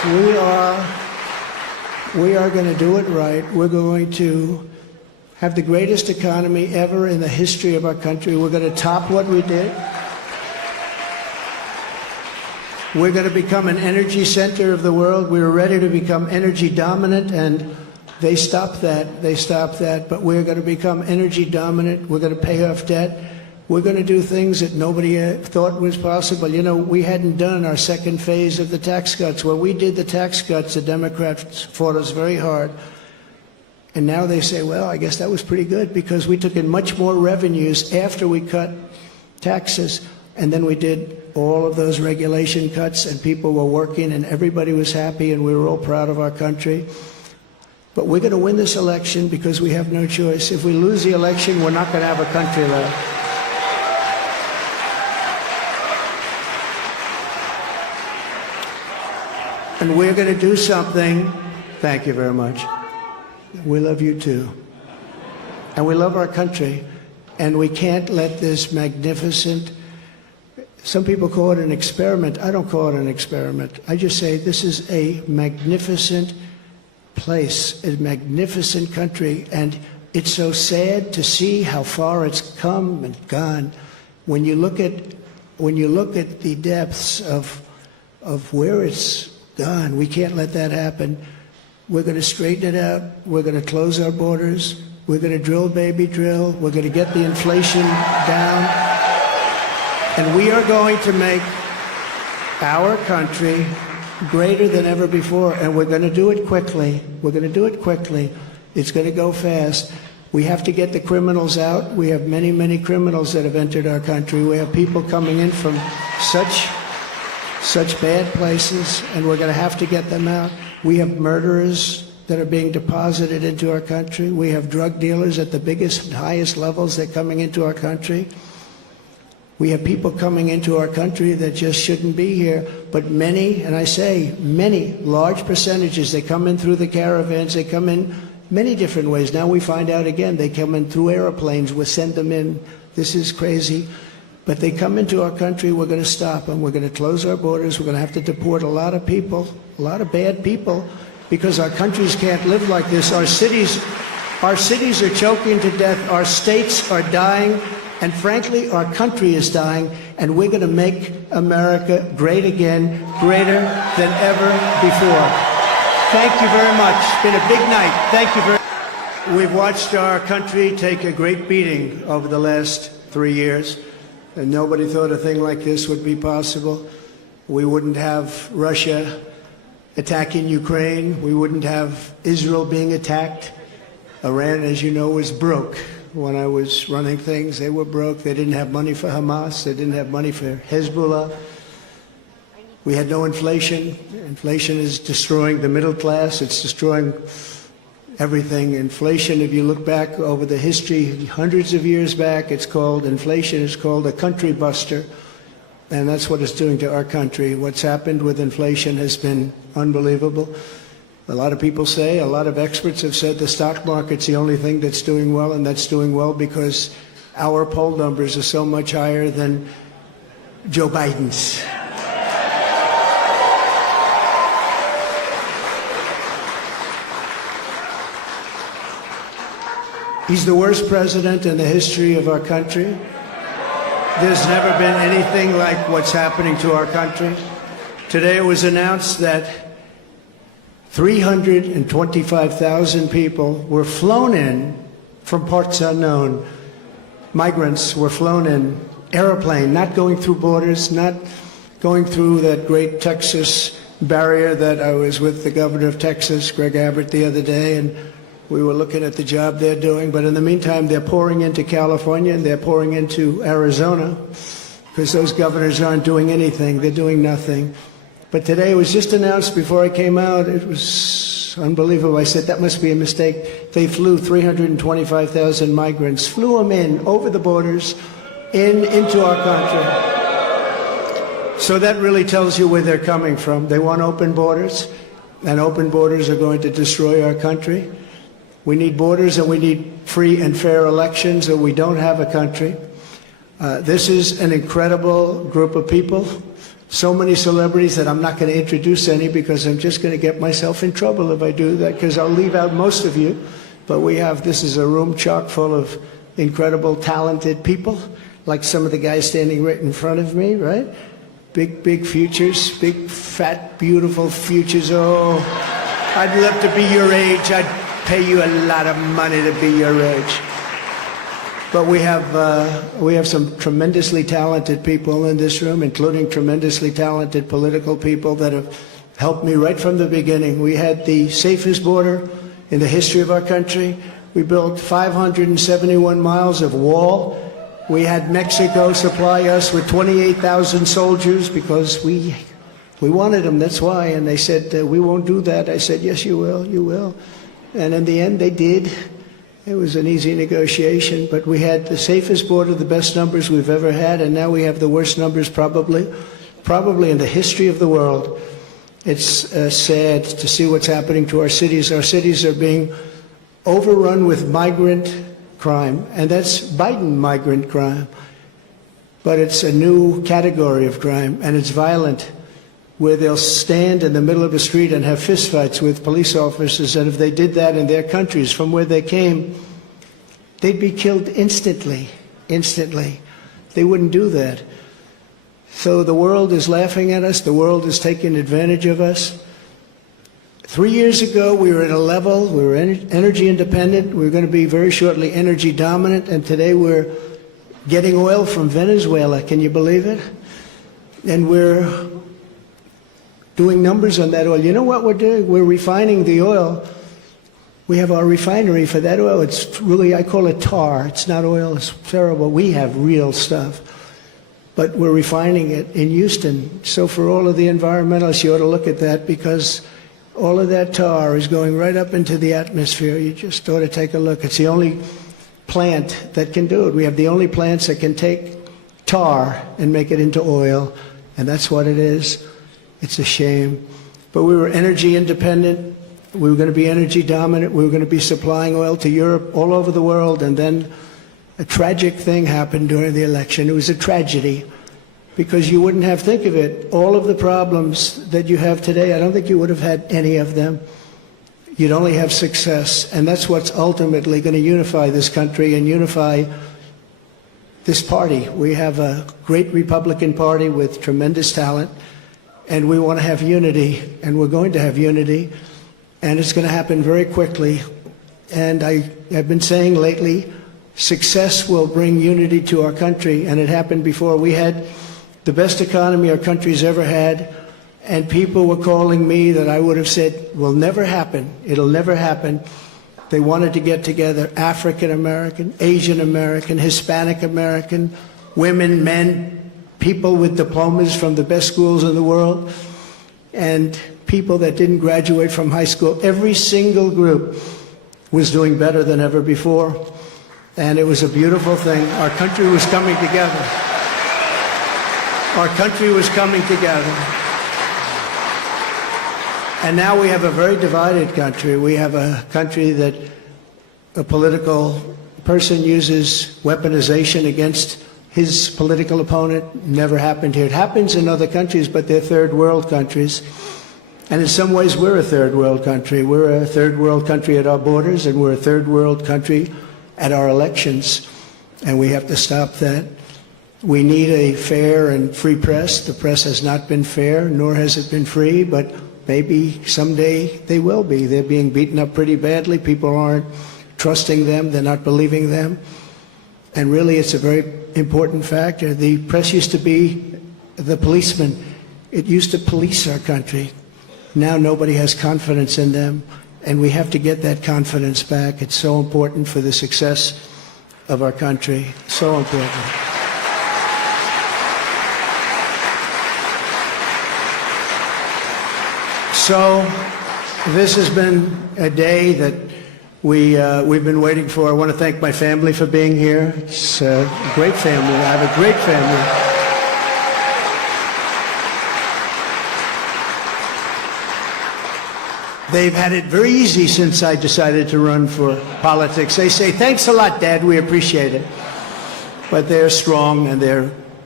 We are going to do it right. We're going to have the greatest economy ever in the history of our country. We're going to top what we did. We're going to become an energy center of the world. We were ready to become energy dominant, and they stopped that. They stopped that. But we're going to become energy dominant. We're going to pay off debt. We're going to do things that nobody thought was possible. You know, we hadn't done our second phase of the tax cuts. When we did the tax cuts, the Democrats fought us very hard. And now they say, well, I guess that was pretty good because we took in much more revenues after we cut taxes. And then we did all of those regulation cuts, and people were working, and everybody was happy, and we were all proud of our country. But we're going to win this election because we have no choice. If we lose the election, we're not going to have a country left. And we're going to do something. Thank you very much. We love you too. And we love our country. And we can't let this magnificent, some people call it an experiment. I don't call it an experiment. I just say this is a magnificent place, a magnificent country. And it's so sad to see how far it's come and gone. When you look at the depths of where it's gone, we can't let that happen. We're going to straighten it out. We're going to close our borders. We're going to drill, baby, drill. We're going to get the inflation down. And we are going to make our country greater than ever before. And we're going to do it quickly. We're going to do it quickly. It's going to go fast. We have to get the criminals out. We have many, many criminals that have entered our country. We have people coming in from such bad places, and we're going to have to get them out. We have murderers that are being deposited into our country. We have drug dealers at the biggest and highest levels that are coming into our country. We have people coming into our country that just shouldn't be here. But many, and I say many, large percentages, they come in through the caravans. They come in many different ways. Now we find out again, they come in through airplanes. We send them in. This is crazy. But they come into our country, we're going to stop them. We're going to close our borders. We're going to have to deport a lot of people, a lot of bad people, because our countries can't live like this. Our cities are choking to death. Our states are dying. And frankly, our country is dying. And we're going to make America great again, greater than ever before. Thank you very much. It's been a big night. Thank you very much. We've watched our country take a great beating over the last 3 years. And nobody thought a thing like this would be possible. We wouldn't have Russia attacking Ukraine. We wouldn't have Israel being attacked. Iran, as you know, was broke. When I was running things, they were broke. They didn't have money for Hamas. They didn't have money for Hezbollah. We had no inflation. Inflation is destroying the middle class. It's destroying everything. Inflation, if you look back over the history, hundreds of years back, inflation is called a country buster. And that's what it's doing to our country. What's happened with inflation has been unbelievable. A lot of people say, a lot of experts have said the stock market's the only thing that's doing well, and that's doing well because our poll numbers are so much higher than Joe Biden's. He's the worst president in the history of our country. There's never been anything like what's happening to our country. Today it was announced that 325,000 people were flown in from parts unknown. Migrants were flown in, airplane, not going through borders, not going through that great Texas barrier that I was with the governor of Texas, Greg Abbott, the other day, and we were looking at the job they're doing. But in the meantime, they're pouring into California and they're pouring into Arizona because those governors aren't doing anything. They're doing nothing. But today it was just announced before I came out. It was unbelievable. I said, that must be a mistake. They flew 325,000 migrants, flew them in over the borders into our country. So that really tells you where they're coming from. They want open borders, and open borders are going to destroy our country. We need borders and we need free and fair elections, or we don't have a country. This is an incredible group of people. so many celebrities that I'm not going to introduce any because I'm just going to get myself in trouble if I do that, because I'll leave out most of you. But this is a room chock full of incredible, talented people, like some of the guys standing right in front of me, right? Big futures, big, fat, beautiful futures. Oh, I'd love to be your age. I'd pay you a lot of money to be your age. But we have some tremendously talented people in this room, including tremendously talented political people that have helped me right from the beginning. We had the safest border in the history of our country. We built 571 miles of wall. We had Mexico supply us with 28,000 soldiers because we wanted them, that's why. And they said, we won't do that. I said, yes, you will, you will. And in the end, they did. It was an easy negotiation, but we had the safest border, the best numbers we've ever had, and now we have the worst numbers probably in the history of the world. It's sad to see what's happening to our cities. Our cities are being overrun with migrant crime, and that's Biden migrant crime. But it's a new category of crime, and it's violent, where they'll stand in the middle of the street and have fistfights with police officers, and if they did that in their countries from where they came, they'd be killed instantly. They wouldn't do that. So the world is laughing at us. The world is taking advantage of us. 3 years ago, we were at a level, we were energy independent. We were going to be very shortly energy dominant. And today we're getting oil from Venezuela. Can you believe it? And we're doing numbers on that oil. You know what we're doing? We're refining the oil. We have our refinery for that oil. It's really, I call it tar. It's not oil. It's terrible. We have real stuff. But we're refining it in Houston. So for all of the environmentalists, you ought to look at that, because all of that tar is going right up into the atmosphere. You just ought to take a look. It's the only plant that can do it. We have the only plants that can take tar and make it into oil, and that's what it is. It's a shame. But we were energy independent. We were going to be energy dominant. We were going to be supplying oil to Europe, all over the world, and then a tragic thing happened during the election. It was a tragedy, because you wouldn't have, think of it, all of the problems that you have today, I don't think you would have had any of them. You'd only have success, and that's what's ultimately going to unify this country and unify this party. We have a great Republican Party with tremendous talent, and we want to have unity, and we're going to have unity, and it's going to happen very quickly. And I've been saying lately, success will bring unity to our country, and it happened before. We had the best economy our country's ever had, and people were calling me that I would have said will never happen. It'll never happen. They wanted to get together, African American, Asian American, Hispanic American, women, men, people with diplomas from the best schools in the world, and people that didn't graduate from high school. Every single group was doing better than ever before. And it was a beautiful thing. Our country was coming together. Our country was coming together. And now we have a very divided country. We have a country that a political person uses weaponization against his political opponent. Never happened here. It happens in other countries, but they're third world countries. And in some ways, we're a third world country. We're a third world country at our borders, and we're a third world country at our elections, and we have to stop that. We need a fair and free press. The press has not been fair, nor has it been free, but maybe someday they will be. They're being beaten up pretty badly. People aren't trusting them. They're not believing them. And really, it's a very important factor. The press used to be the policeman. It used to police our country. Now nobody has confidence in them. And we have to get that confidence back. It's so important for the success of our country. So important. So this has been a day that we've been waiting for. I want to thank my family for being here. It's a great family. I have a great family. They've had it very easy since I decided to run for politics. They say, thanks a lot, Dad, we appreciate it. But they're strong, and they're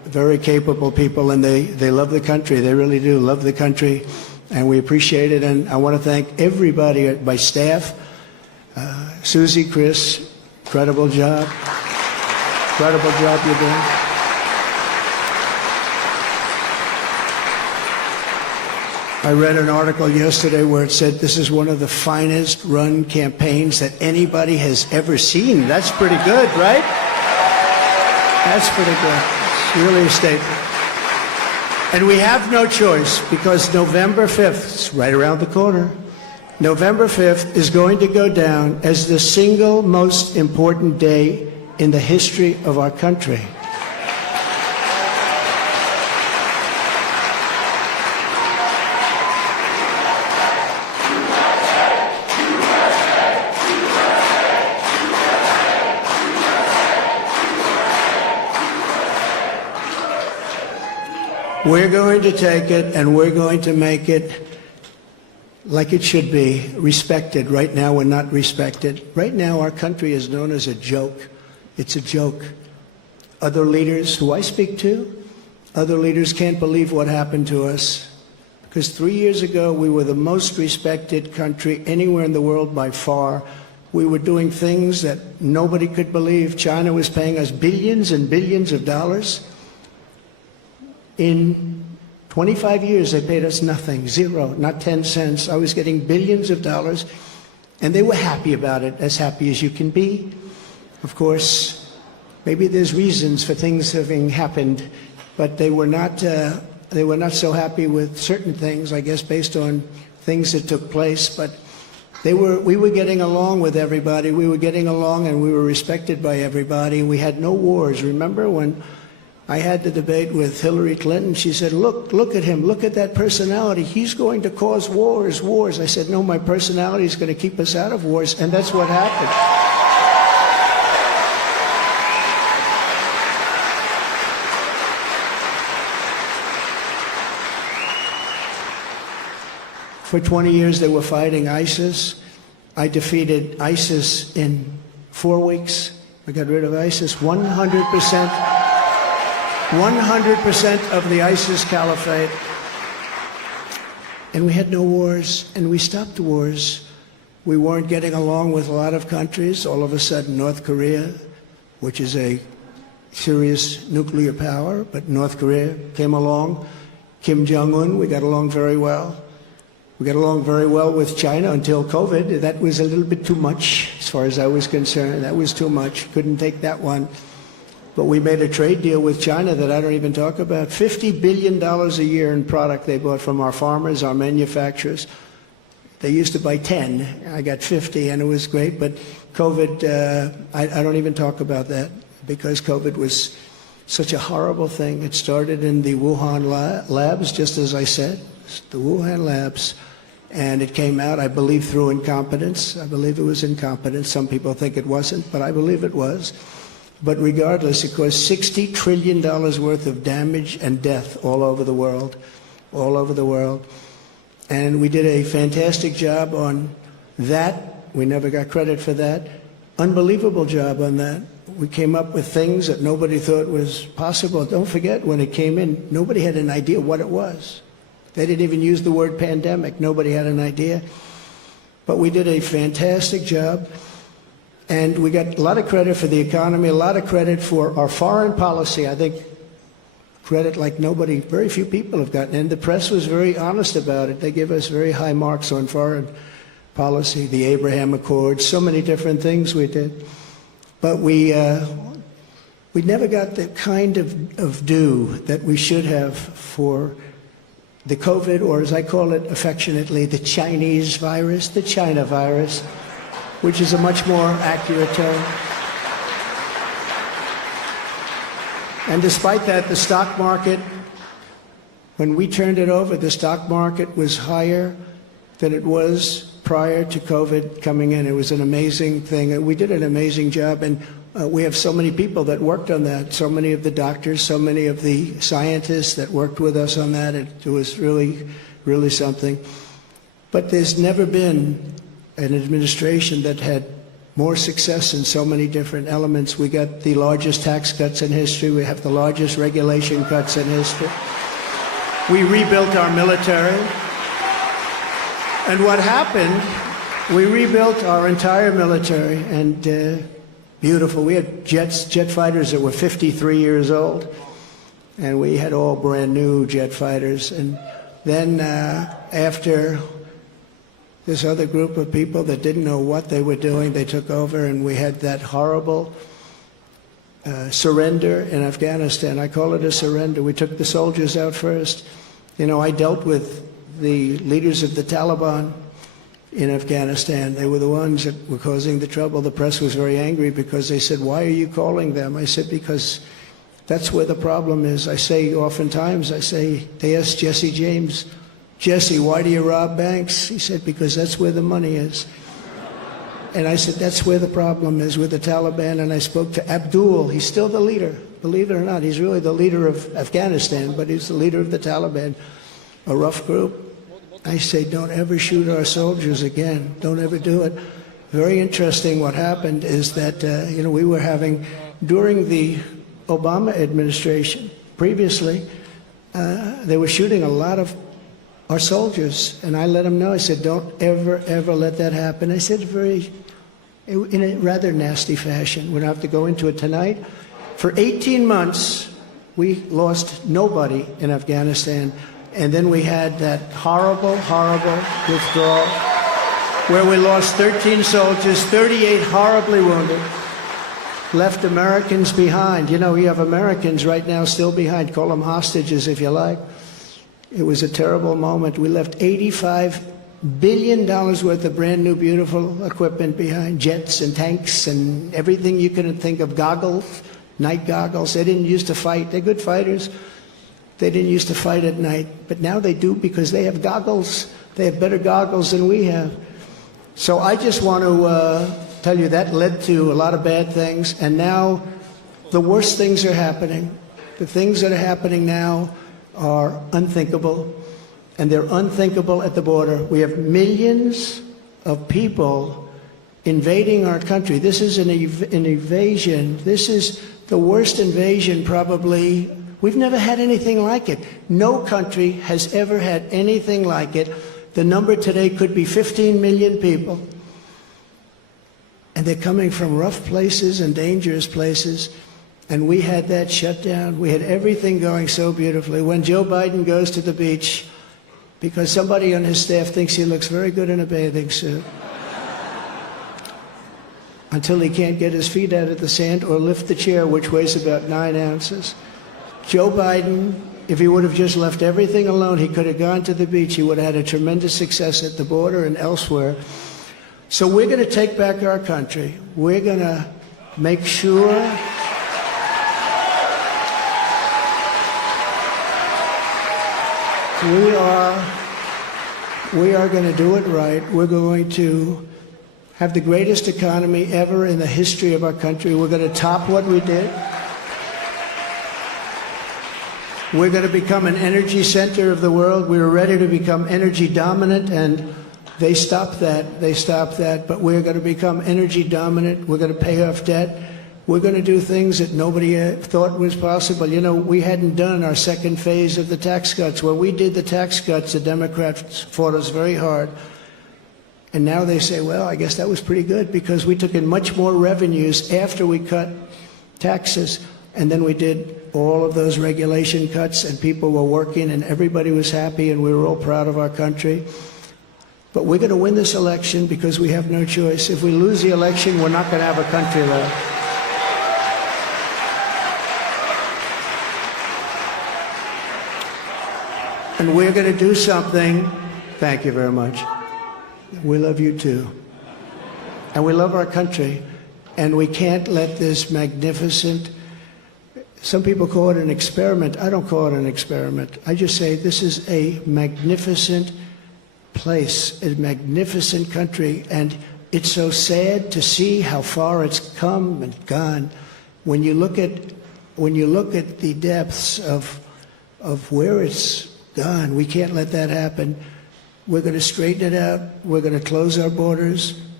very capable people, and they love the country. They really do love the country, and we appreciate it. And I want to thank everybody, my staff, Susie, Chris, incredible job you're doing. I read an article yesterday where it said this is one of the finest run campaigns that anybody has ever seen. That's pretty good, right? That's pretty good. It's really a statement. And we have no choice, because November 5th, it's right around the corner, November 5th is going to go down as the single most important day in the history of our country. We're going to take it and we're going to make it like it should be, respected. Right now, we're not respected. Right now, our country is known as a joke. It's a joke. Other leaders who I speak to, other leaders can't believe what happened to us. Because 3 years ago, we were the most respected country anywhere in the world by far. We were doing things that nobody could believe. China was paying us billions and billions of dollars. In 25 years, they paid us nothing, zero, not 10 cents. I was getting billions of dollars, and they were happy about it, as happy as you can be. Of course, maybe there's reasons for things having happened, but they were not so happy with certain things, I guess, based on things that took place. But we were getting along with everybody. We were getting along, and we were respected by everybody. We had no wars. Remember when I had the debate with Hillary Clinton? She said, look at him, look at that personality. He's going to cause wars. I said, no, my personality is going to keep us out of wars, and that's what happened. For 20 years, they were fighting ISIS. I defeated ISIS in 4 weeks. I got rid of ISIS 100%. 100% of the ISIS caliphate. And we had no wars, and we stopped wars. We weren't getting along with a lot of countries. All of a sudden, North Korea, which is a serious nuclear power, but North Korea came along. Kim Jong-un, we got along very well. We got along very well with China until COVID. That was a little bit too much, as far as I was concerned. That was too much. Couldn't take that one. But we made a trade deal with China that I don't even talk about. $50 billion a year in product they bought from our farmers, our manufacturers. They used to buy 10. I got 50, and it was great. But COVID, I don't even talk about that, because COVID was such a horrible thing. It started in the Wuhan labs, just as I said, the Wuhan labs. And it came out, I believe, through incompetence. I believe it was incompetence. Some people think it wasn't, but I believe it was. But regardless, it caused $60 trillion worth of damage and death all over the world, all over the world. And we did a fantastic job on that. We never got credit for that. Unbelievable job on that. We came up with things that nobody thought was possible. Don't forget, when it came in, nobody had an idea what it was. They didn't even use the word pandemic. Nobody had an idea. But we did a fantastic job. And we got a lot of credit for the economy, a lot of credit for our foreign policy. I think credit like nobody, very few people have gotten. And the press was very honest about it. They give us very high marks on foreign policy, the Abraham Accords, so many different things we did. But we never got the kind of due that we should have for the COVID, or as I call it affectionately, the Chinese virus, the China virus, which is a much more accurate term. And despite that, the stock market, when we turned it over, the stock market was higher than it was prior to COVID coming in. It was an amazing thing. We did an amazing job, and we have so many people that worked on that, so many of the doctors, so many of the scientists that worked with us on that. It was really, really something. But there's never been an administration that had more success in so many different elements. We got the largest tax cuts in history. We have the largest regulation cuts in history. We rebuilt our military. And what happened, we rebuilt our entire military, and beautiful. We had jet fighters that were 53 years old, and we had all brand new jet fighters. And then after this other group of people that didn't know what they were doing, they took over, and we had that horrible surrender in Afghanistan. I call it a surrender. We took the soldiers out first. You know, I dealt with the leaders of the Taliban in Afghanistan. They were the ones that were causing the trouble. The press was very angry because they said, "Why are you calling them?" I said, "Because that's where the problem is." I say oftentimes, they asked Jesse James, "Jesse, why do you rob banks?" He said, "Because that's where the money is." And I said, that's where the problem is with the Taliban. And I spoke to Abdul. He's still the leader. Believe it or not, he's really the leader of Afghanistan, but he's the leader of the Taliban, a rough group. I say, don't ever shoot our soldiers again. Don't ever do it. Very interesting what happened is that, we were having, during the Obama administration, previously, they were shooting a lot of our soldiers, and I let them know. I said, don't ever, ever let that happen. I said in a rather nasty fashion. We don't have to go into it tonight. For 18 months, we lost nobody in Afghanistan, and then we had that horrible, horrible withdrawal where we lost 13 soldiers, 38 horribly wounded, left Americans behind. You know, we have Americans right now still behind. Call them hostages if you like. It was a terrible moment. We left $85 billion worth of brand new, beautiful equipment behind, jets and tanks and everything you could think of, goggles, night goggles. They didn't used to fight. They're good fighters. They didn't used to fight at night, but now they do because they have goggles. They have better goggles than we have. So I just want to tell you that led to a lot of bad things, and now the worst things are happening. The things that are happening now are unthinkable, and they're unthinkable at the border. We have millions of people invading our country. This is an invasion. This is the worst invasion probably. We've never had anything like it. No country has ever had anything like it. The number today could be 15 million people. And they're coming from rough places and dangerous places. And we had that shut down. We had everything going so beautifully. When Joe Biden goes to the beach, because somebody on his staff thinks he looks very good in a bathing suit, until he can't get his feet out of the sand or lift the chair, which weighs about 9 ounces. Joe Biden, if he would have just left everything alone, he could have gone to the beach. He would have had a tremendous success at the border and elsewhere. So we're going to take back our country. We're going to make sure we are going to do it right. We're going to have the greatest economy ever in the history of our country. We're going to top what we did. We're going to become an energy center of the world. We were ready to become energy dominant, and they stopped that. They stopped that. But we're going to become energy dominant. We're going to pay off debt. We're going to do things that nobody thought was possible. You know, we hadn't done our second phase of the tax cuts. When we did the tax cuts, the Democrats fought us very hard. And now they say, well, I guess that was pretty good because we took in much more revenues after we cut taxes. And then we did all of those regulation cuts, and people were working, and everybody was happy, and we were all proud of our country. But we're going to win this election because we have no choice. If we lose the election, we're not going to have a country left. And we're going to do something. Thank you very much. We love you too. And we love our country. And we can't let this magnificent, some people call it an experiment. I don't call it an experiment. I just say this is a magnificent place, a magnificent country. And it's so sad to see how far it's come and gone. When you look at the depths of where it's gone, we can't let that happen. We're going to straighten it out. We're going to close our borders.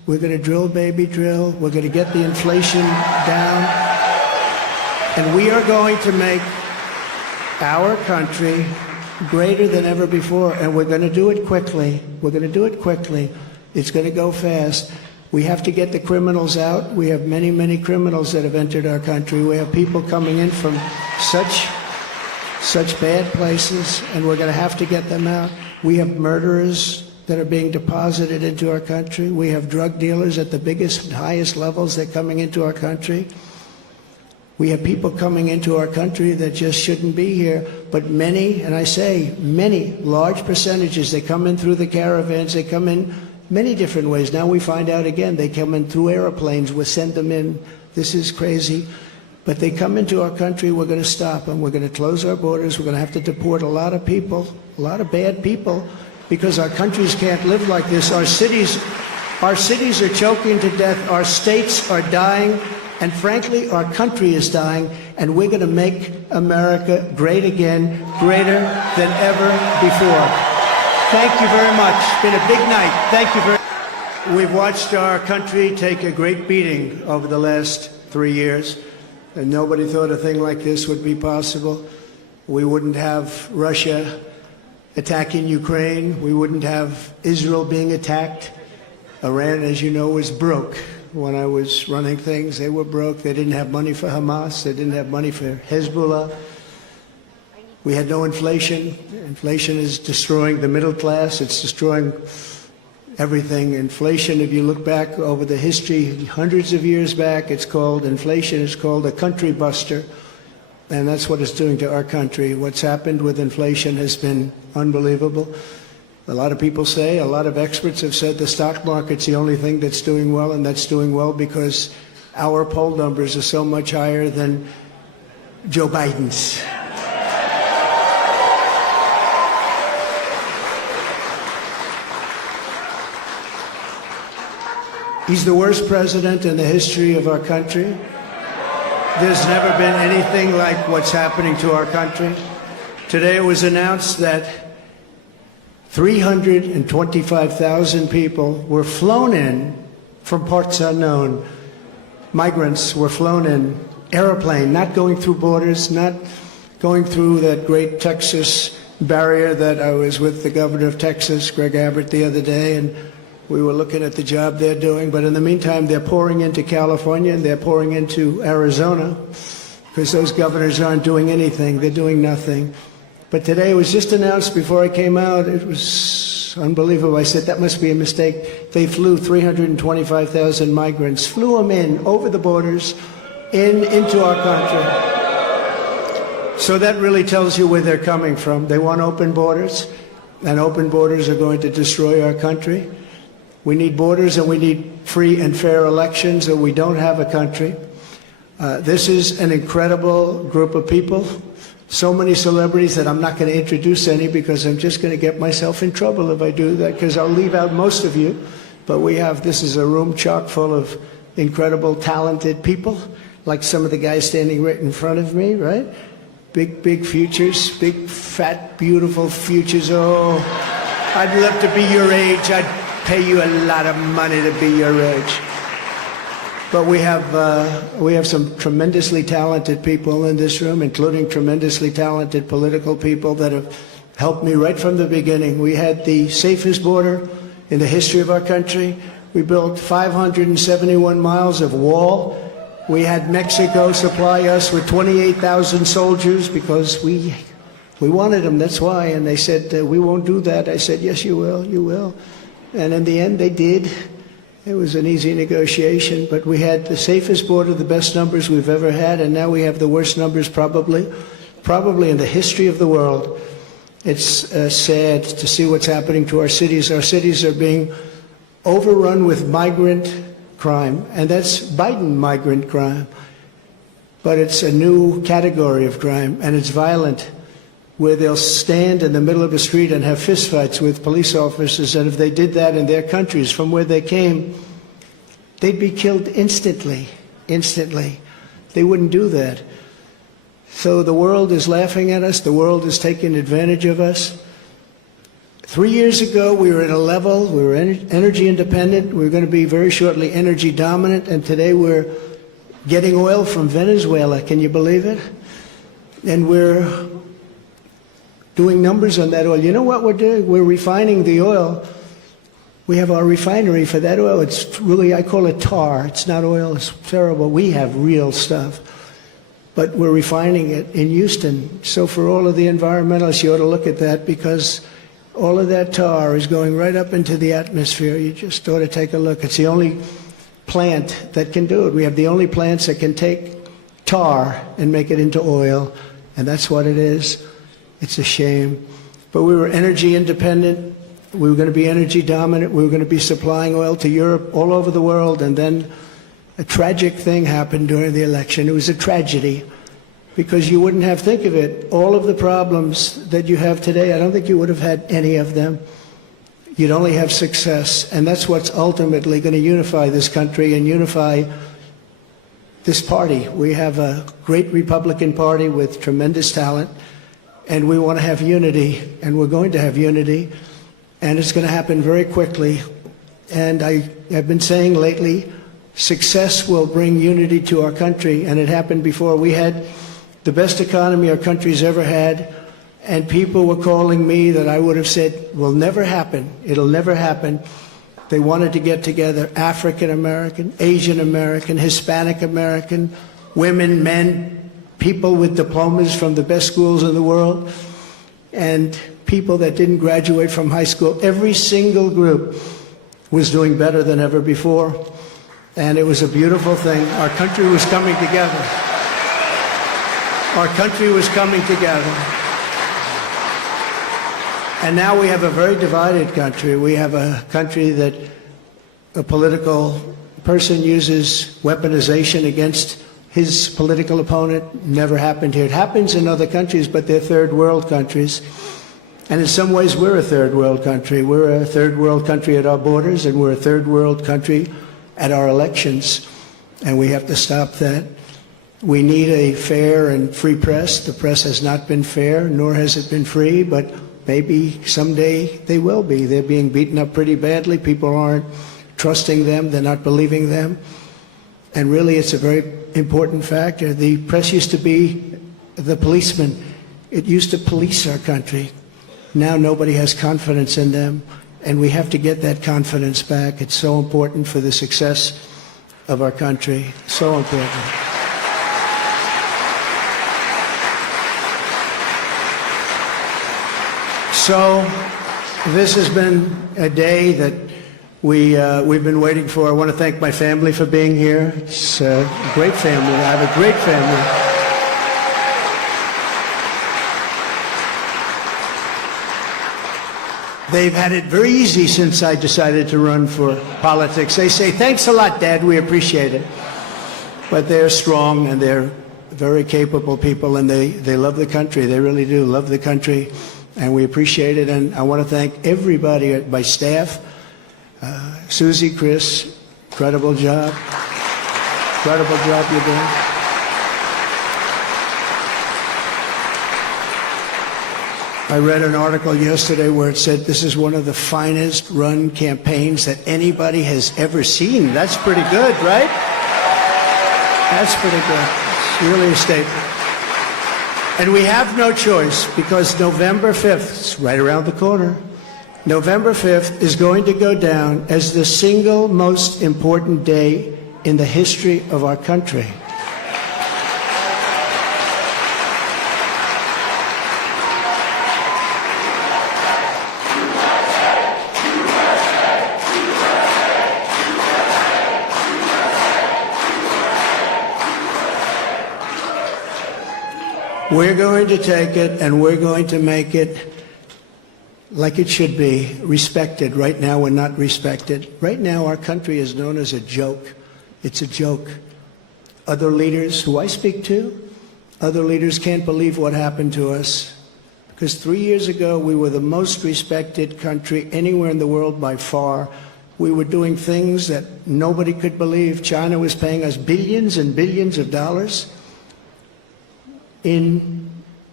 We're going to drill, baby, drill. We're going to get the inflation down. And we are going to make our country greater than ever before. And we're going to do it quickly. We're going to do it quickly. It's going to go fast. We have to get the criminals out. We have many, many criminals that have entered our country. We have people coming in from such bad places, and we're going to have to get them out. We have murderers that are being deposited into our country. We have drug dealers at the biggest, highest levels. They're coming into our country. We have people coming into our country that just shouldn't be here. But many, and I say many, large percentages, they come in through the caravans. They come in many different ways. Now we find out again, they come in through airplanes. We send them in. This is crazy. But they come into our country, we're going to stop them. We're going to close our borders. We're going to have to deport a lot of people, a lot of bad people, because our countries can't live like this. Our cities are choking to death. Our states are dying. And frankly, our country is dying. And we're going to make America great again, greater than ever before. Thank you very much. It's been a big night. Thank you very much. We've watched our country take a great beating over the last 3 years. And nobody thought a thing like this would be possible. We wouldn't have Russia attacking Ukraine. We wouldn't have Israel being attacked. Iran, as you know, was broke. When I was running things, they were broke. They didn't have money for Hamas. They didn't have money for Hezbollah. We had no inflation. Inflation is destroying the middle class. It's destroying everything. Inflation, if you look back over the history, hundreds of years back, it's called inflation. It's called a country buster. And that's what it's doing to our country. What's happened with inflation has been unbelievable. A lot of people say, a lot of experts have said the stock market's the only thing that's doing well, and that's doing well because our poll numbers are so much higher than Joe Biden's. He's the worst president in the history of our country. There's never been anything like what's happening to our country. Today it was announced that 325,000 people were flown in from parts unknown. Migrants were flown in, airplane, not going through borders, not going through that great Texas barrier that I was with the governor of Texas, Greg Abbott, the other day, and we were looking at the job they're doing. But in the meantime, they're pouring into California and they're pouring into Arizona because those governors aren't doing anything. They're doing nothing. But today it was just announced before I came out. It was unbelievable. I said, that must be a mistake. They flew 325,000 migrants, flew them in over the borders into our country. So that really tells you where they're coming from. They want open borders, and open borders are going to destroy our country. We need borders and we need free and fair elections, or we don't have a country. This is an incredible group of people. So many celebrities that I'm not going to introduce any because I'm just going to get myself in trouble if I do that, because I'll leave out most of you. But this is a room chock full of incredible, talented people, like some of the guys standing right in front of me, right? Big futures, big, fat, beautiful futures. Oh, I'd love to be your age. I'd pay you a lot of money to be your age. But we have some tremendously talented people in this room, including tremendously talented political people that have helped me right from the beginning. We had the safest border in the history of our country. We built 571 miles of wall. We had Mexico supply us with 28,000 soldiers because we wanted them, that's why. And they said, we won't do that. I said, yes, you will, you will. And in the end, they did. It was an easy negotiation, but we had the safest border, the best numbers we've ever had, and now we have the worst numbers probably in the history of the world. It's sad to see what's happening to our cities. Our cities are being overrun with migrant crime, and that's Biden migrant crime. But it's a new category of crime, and it's violent, where they'll stand in the middle of a street and have fistfights with police officers, and if they did that in their countries from where they came, they'd be killed instantly. They wouldn't do that. So the world is laughing at us. The world is taking advantage of us. 3 years ago, we were at a level, we were energy independent, we were going to be very shortly energy dominant, and today we're getting oil from Venezuela. Can you believe it? And we're doing numbers on that oil. You know what we're doing? We're refining the oil. We have our refinery for that oil. It's really, I call it tar. It's not oil. It's terrible. We have real stuff. But we're refining it in Houston. So for all of the environmentalists, you ought to look at that, because all of that tar is going right up into the atmosphere. You just ought to take a look. It's the only plant that can do it. We have the only plants that can take tar and make it into oil, and that's what it is. It's a shame. But we were energy independent. We were going to be energy dominant. We were going to be supplying oil to Europe, all over the world, and then a tragic thing happened during the election. It was a tragedy, because you wouldn't have, think of it, all of the problems that you have today, I don't think you would have had any of them. You'd only have success, and that's what's ultimately going to unify this country and unify this party. We have a great Republican Party with tremendous talent, and we want to have unity, and we're going to have unity, and it's going to happen very quickly. And I have been saying lately, success will bring unity to our country, and it happened before. We had the best economy our country's ever had, and people were calling me that I would have said will never happen. It'll never happen. They wanted to get together, African American, Asian American, Hispanic American, women, men, people with diplomas from the best schools in the world, and people that didn't graduate from high school. Every single group was doing better than ever before, and it was a beautiful thing. Our country was coming together. Our country was coming together. And now we have a very divided country. We have a country that a political person uses weaponization against his political opponent. Never happened here. It happens in other countries, but they're third world countries. And in some ways, we're a third world country. We're a third world country at our borders, and we're a third world country at our elections. And we have to stop that. We need a fair and free press. The press has not been fair, nor has it been free, but maybe someday they will be. They're being beaten up pretty badly. People aren't trusting them. They're not believing them. And really, it's a very important factor. The press used to be the policeman. It used to police our country. Now nobody has confidence in them, and we have to get that confidence back. It's so important for the success of our country. So important. So this has been a day that we've been waiting for. I want to thank my family for being here. It's a great family. I have a great family. They've had it very easy since I decided to run for politics. They say, "Thanks a lot, Dad. We appreciate it." But they're strong, and they're very capable people, and they love the country. They really do love the country. And we appreciate it, and I want to thank everybody at my staff. Susie, Chris, incredible job. Incredible job you're doing. I read an article yesterday where it said this is one of the finest run campaigns that anybody has ever seen. That's pretty good, right? That's pretty good. It's really a statement. And we have no choice, because November 5th, it's right around the corner, November 5th is going to go down as the single most important day in the history of our country. We're going to take it, and we're going to make it like it should be, respected. Right now, we're not respected. Right now, our country is known as a joke. It's a joke. Other leaders who I speak to, other leaders can't believe what happened to us. Because 3 years ago, we were the most respected country anywhere in the world by far. We were doing things that nobody could believe. China was paying us billions and billions of dollars in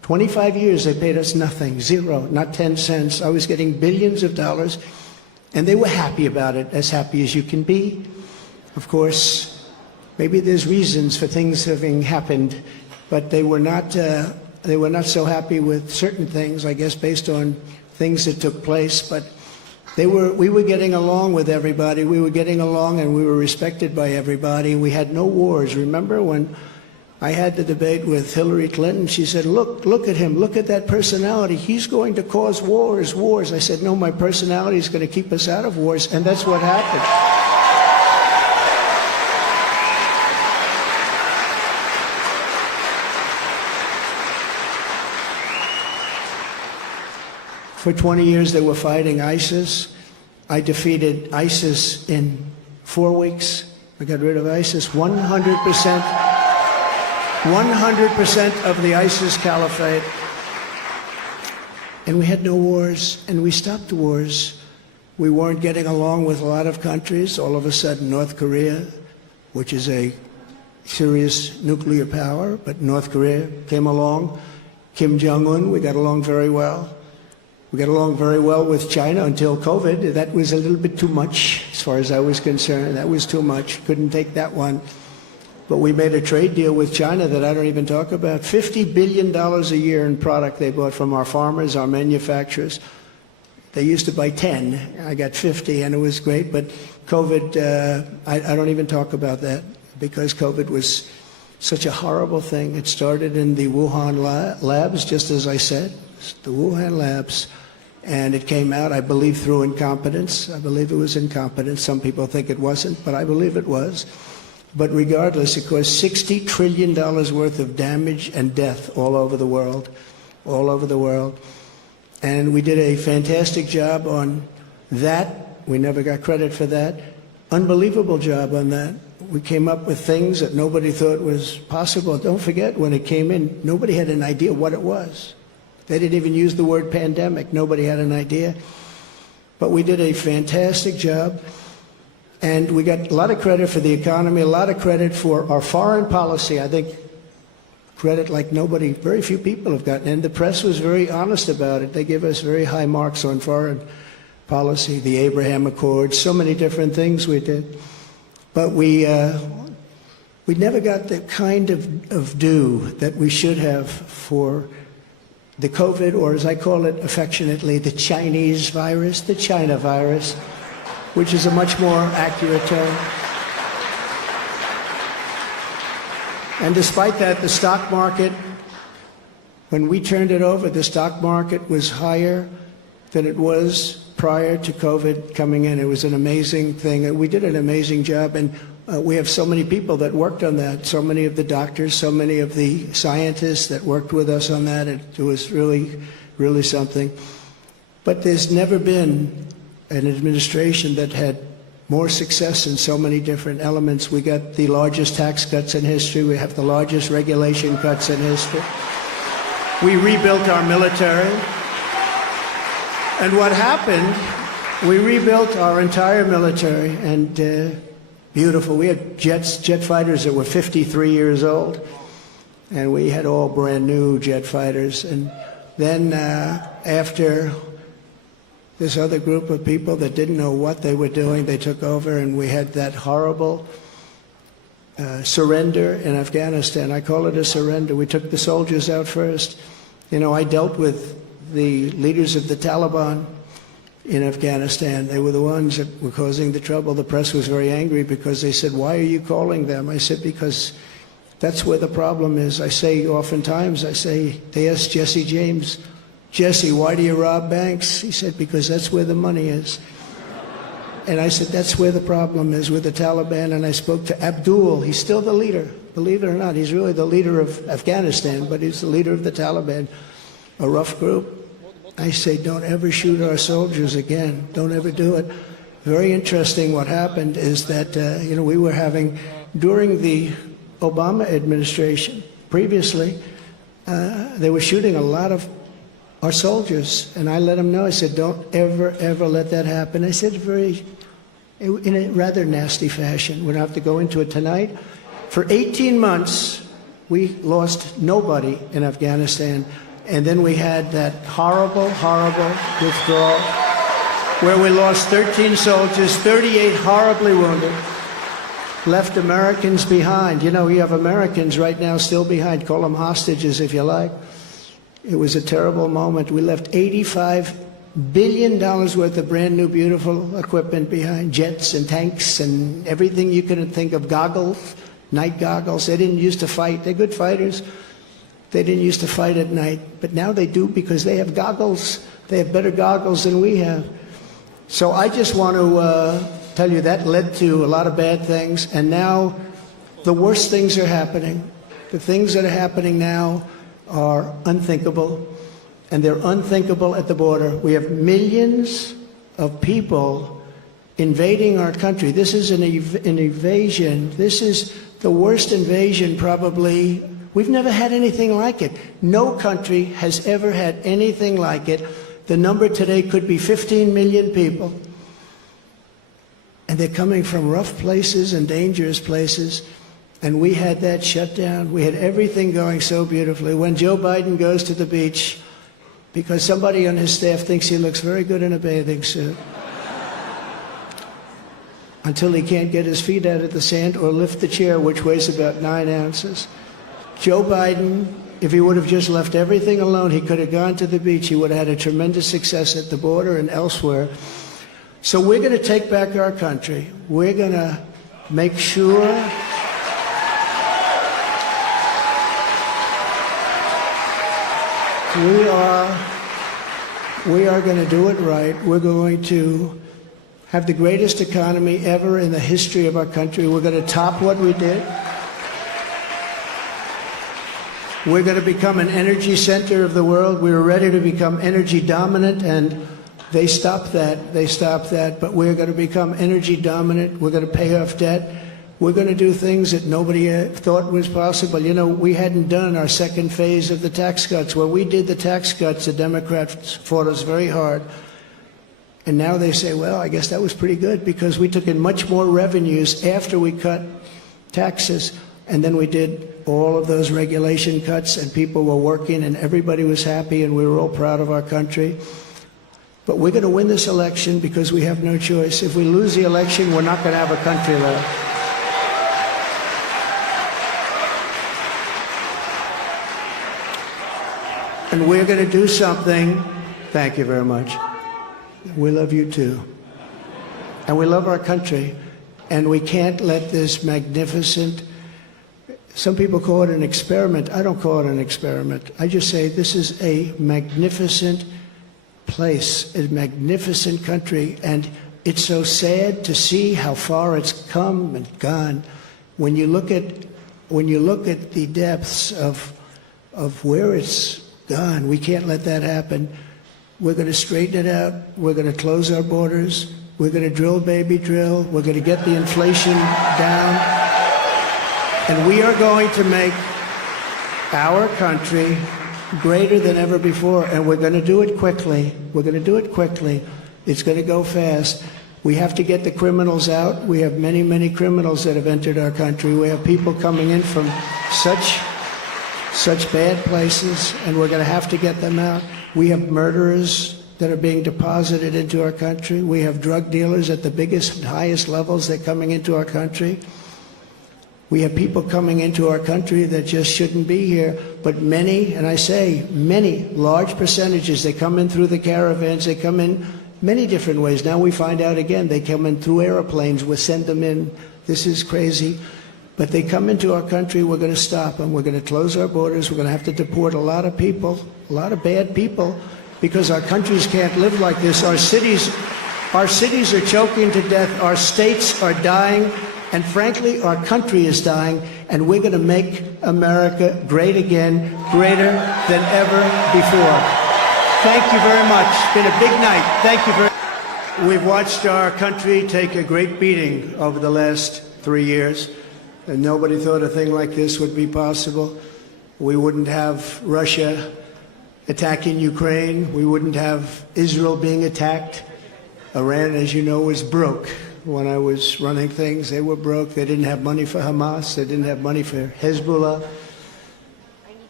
25 years they paid us nothing, zero, not 10 cents. I was getting billions of dollars, and they were happy about it, as happy as you can be. Of course, maybe there's reasons for things having happened, but they were not so happy with certain things, I guess, based on things that took place. But we were getting along with everybody. We were getting along, and we were respected by everybody. We had no wars. Remember when I had the debate with Hillary Clinton? She said, look at him, look at that personality. He's going to cause wars. I said, no, my personality is going to keep us out of wars, and that's what happened. For 20 years they were fighting ISIS. I defeated ISIS in 4 weeks. I got rid of ISIS 100%. 100% of the ISIS caliphate. And we had no wars, and we stopped wars. We weren't getting along with a lot of countries. All of a sudden, North Korea, which is a serious nuclear power, but North Korea came along. Kim Jong-un, we got along very well. We got along very well with China until COVID. That was a little bit too much, as far as I was concerned. That was too much. Couldn't take that one. But we made a trade deal with China that I don't even talk about. $50 billion a year in product they bought from our farmers, our manufacturers. They used to buy 10. I got 50, and it was great. But COVID, I don't even talk about that, because COVID was such a horrible thing. It started in the Wuhan labs, just as I said, the Wuhan labs. And it came out, I believe, through incompetence. I believe it was incompetence. Some people think it wasn't, but I believe it was. But regardless, it caused $60 trillion worth of damage and death all over the world, all over the world. And we did a fantastic job on that. We never got credit for that. Unbelievable job on that. We came up with things that nobody thought was possible. Don't forget, when it came in, nobody had an idea what it was. They didn't even use the word pandemic. Nobody had an idea. But we did a fantastic job. And we got a lot of credit for the economy, a lot of credit for our foreign policy. I think credit like nobody, very few people have gotten. And the press was very honest about it. They give us very high marks on foreign policy, the Abraham Accords, so many different things we did. But we never got the kind of due that we should have for the COVID, or as I call it affectionately, the Chinese virus, the China virus, which is a much more accurate term. And despite that, the stock market, when we turned it over, the stock market was higher than it was prior to COVID coming in. It was an amazing thing. We did an amazing job, and we have so many people that worked on that, so many of the doctors, so many of the scientists that worked with us on that. It was really, really something. But there's never been an administration that had more success in so many different elements. We got the largest tax cuts in history. We have the largest regulation cuts in history. We rebuilt our military. And what happened, we rebuilt our entire military, and beautiful. We had jet fighters that were 53 years old, and we had all brand new jet fighters. And then after this other group of people that didn't know what they were doing, they took over, and we had that horrible surrender in Afghanistan. I call it a surrender. We took the soldiers out first. You know, I dealt with the leaders of the Taliban in Afghanistan. They were the ones that were causing the trouble. The press was very angry because they said, "Why are you calling them?" I said, "Because that's where the problem is." I say oftentimes, they asked Jesse James, "Jesse, why do you rob banks?" He said, "Because that's where the money is." And I said, that's where the problem is, with the Taliban. And I spoke to Abdul. He's still the leader. Believe it or not, he's really the leader of Afghanistan, but he's the leader of the Taliban, a rough group. I say, don't ever shoot our soldiers again. Don't ever do it. Very interesting what happened is that, we were having, during the Obama administration, previously, they were shooting a lot of our soldiers, and I let them know. I said, don't ever, ever let that happen. I said in a rather nasty fashion. We don't have to go into it tonight. For 18 months, we lost nobody in Afghanistan. And then we had that horrible, horrible withdrawal where we lost 13 soldiers, 38 horribly wounded, left Americans behind. You know, you have Americans right now still behind. Call them hostages if you like. It was a terrible moment. We left $85 billion worth of brand new, beautiful equipment behind, jets and tanks and everything you could think of, goggles, night goggles. They didn't used to fight. They're good fighters. They didn't used to fight at night, but now they do because they have goggles. They have better goggles than we have. So I just want to tell you that led to a lot of bad things, and now the worst things are happening. The things that are happening now are unthinkable, and they're unthinkable at the border. We have millions of people invading our country. This is an invasion. This is the worst invasion probably. We've never had anything like it. No country has ever had anything like it. The number today could be 15 million people. And they're coming from rough places and dangerous places. And we had that shut down. We had everything going so beautifully. When Joe Biden goes to the beach, because somebody on his staff thinks he looks very good in a bathing suit, until he can't get his feet out of the sand or lift the chair, which weighs about 9 ounces. Joe Biden, if he would have just left everything alone, he could have gone to the beach. He would have had a tremendous success at the border and elsewhere. So we're going to take back our country. We're going to make sure we are going to do it right. We're going to have the greatest economy ever in the history of our country. We're going to top what we did. We're going to become an energy center of the world. We were ready to become energy dominant, and they stopped that. They stopped that. But we're going to become energy dominant. We're going to pay off debt. We're going to do things that nobody thought was possible. You know, we hadn't done our second phase of the tax cuts. When we did the tax cuts, the Democrats fought us very hard. And now they say, well, I guess that was pretty good because we took in much more revenues after we cut taxes. And then we did all of those regulation cuts, and people were working, and everybody was happy, and we were all proud of our country. But we're going to win this election because we have no choice. If we lose the election, we're not going to have a country left. And we're going to do something. Thank you very much. We love you too. And we love our country. And we can't let this magnificent, some people call it an experiment. I don't call it an experiment. I just say this is a magnificent place, a magnificent country. And it's so sad to see how far it's come and gone. When you look at the depths of where it's gone, we can't let that happen. We're going to straighten it out. We're going to close our borders. We're going to drill, baby, drill. We're going to get the inflation down. And we are going to make our country greater than ever before. And we're going to do it quickly. We're going to do it quickly. It's going to go fast. We have to get the criminals out. We have many, many criminals that have entered our country. We have people coming in from such bad places, and we're going to have to get them out. We have murderers that are being deposited into our country. We have drug dealers at the biggest and highest levels that are coming into our country. We have people coming into our country that just shouldn't be here, but many, and I say many, large percentages, they come in through the caravans, they come in many different ways. Now we find out again, they come in through airplanes, we send them in. This is crazy. But they come into our country, we're going to stop them. We're going to close our borders. We're going to have to deport a lot of people, a lot of bad people, because our countries can't live like this. Our cities are choking to death. Our states are dying. And frankly, our country is dying. And we're going to make America great again, greater than ever before. Thank you very much. It's been a big night. Thank you very much. We've watched our country take a great beating over the last 3 years. And nobody thought a thing like this would be possible. We wouldn't have Russia attacking Ukraine. We wouldn't have Israel being attacked. Iran, as you know, was broke. When I was running things, they were broke. They didn't have money for Hamas. They didn't have money for Hezbollah.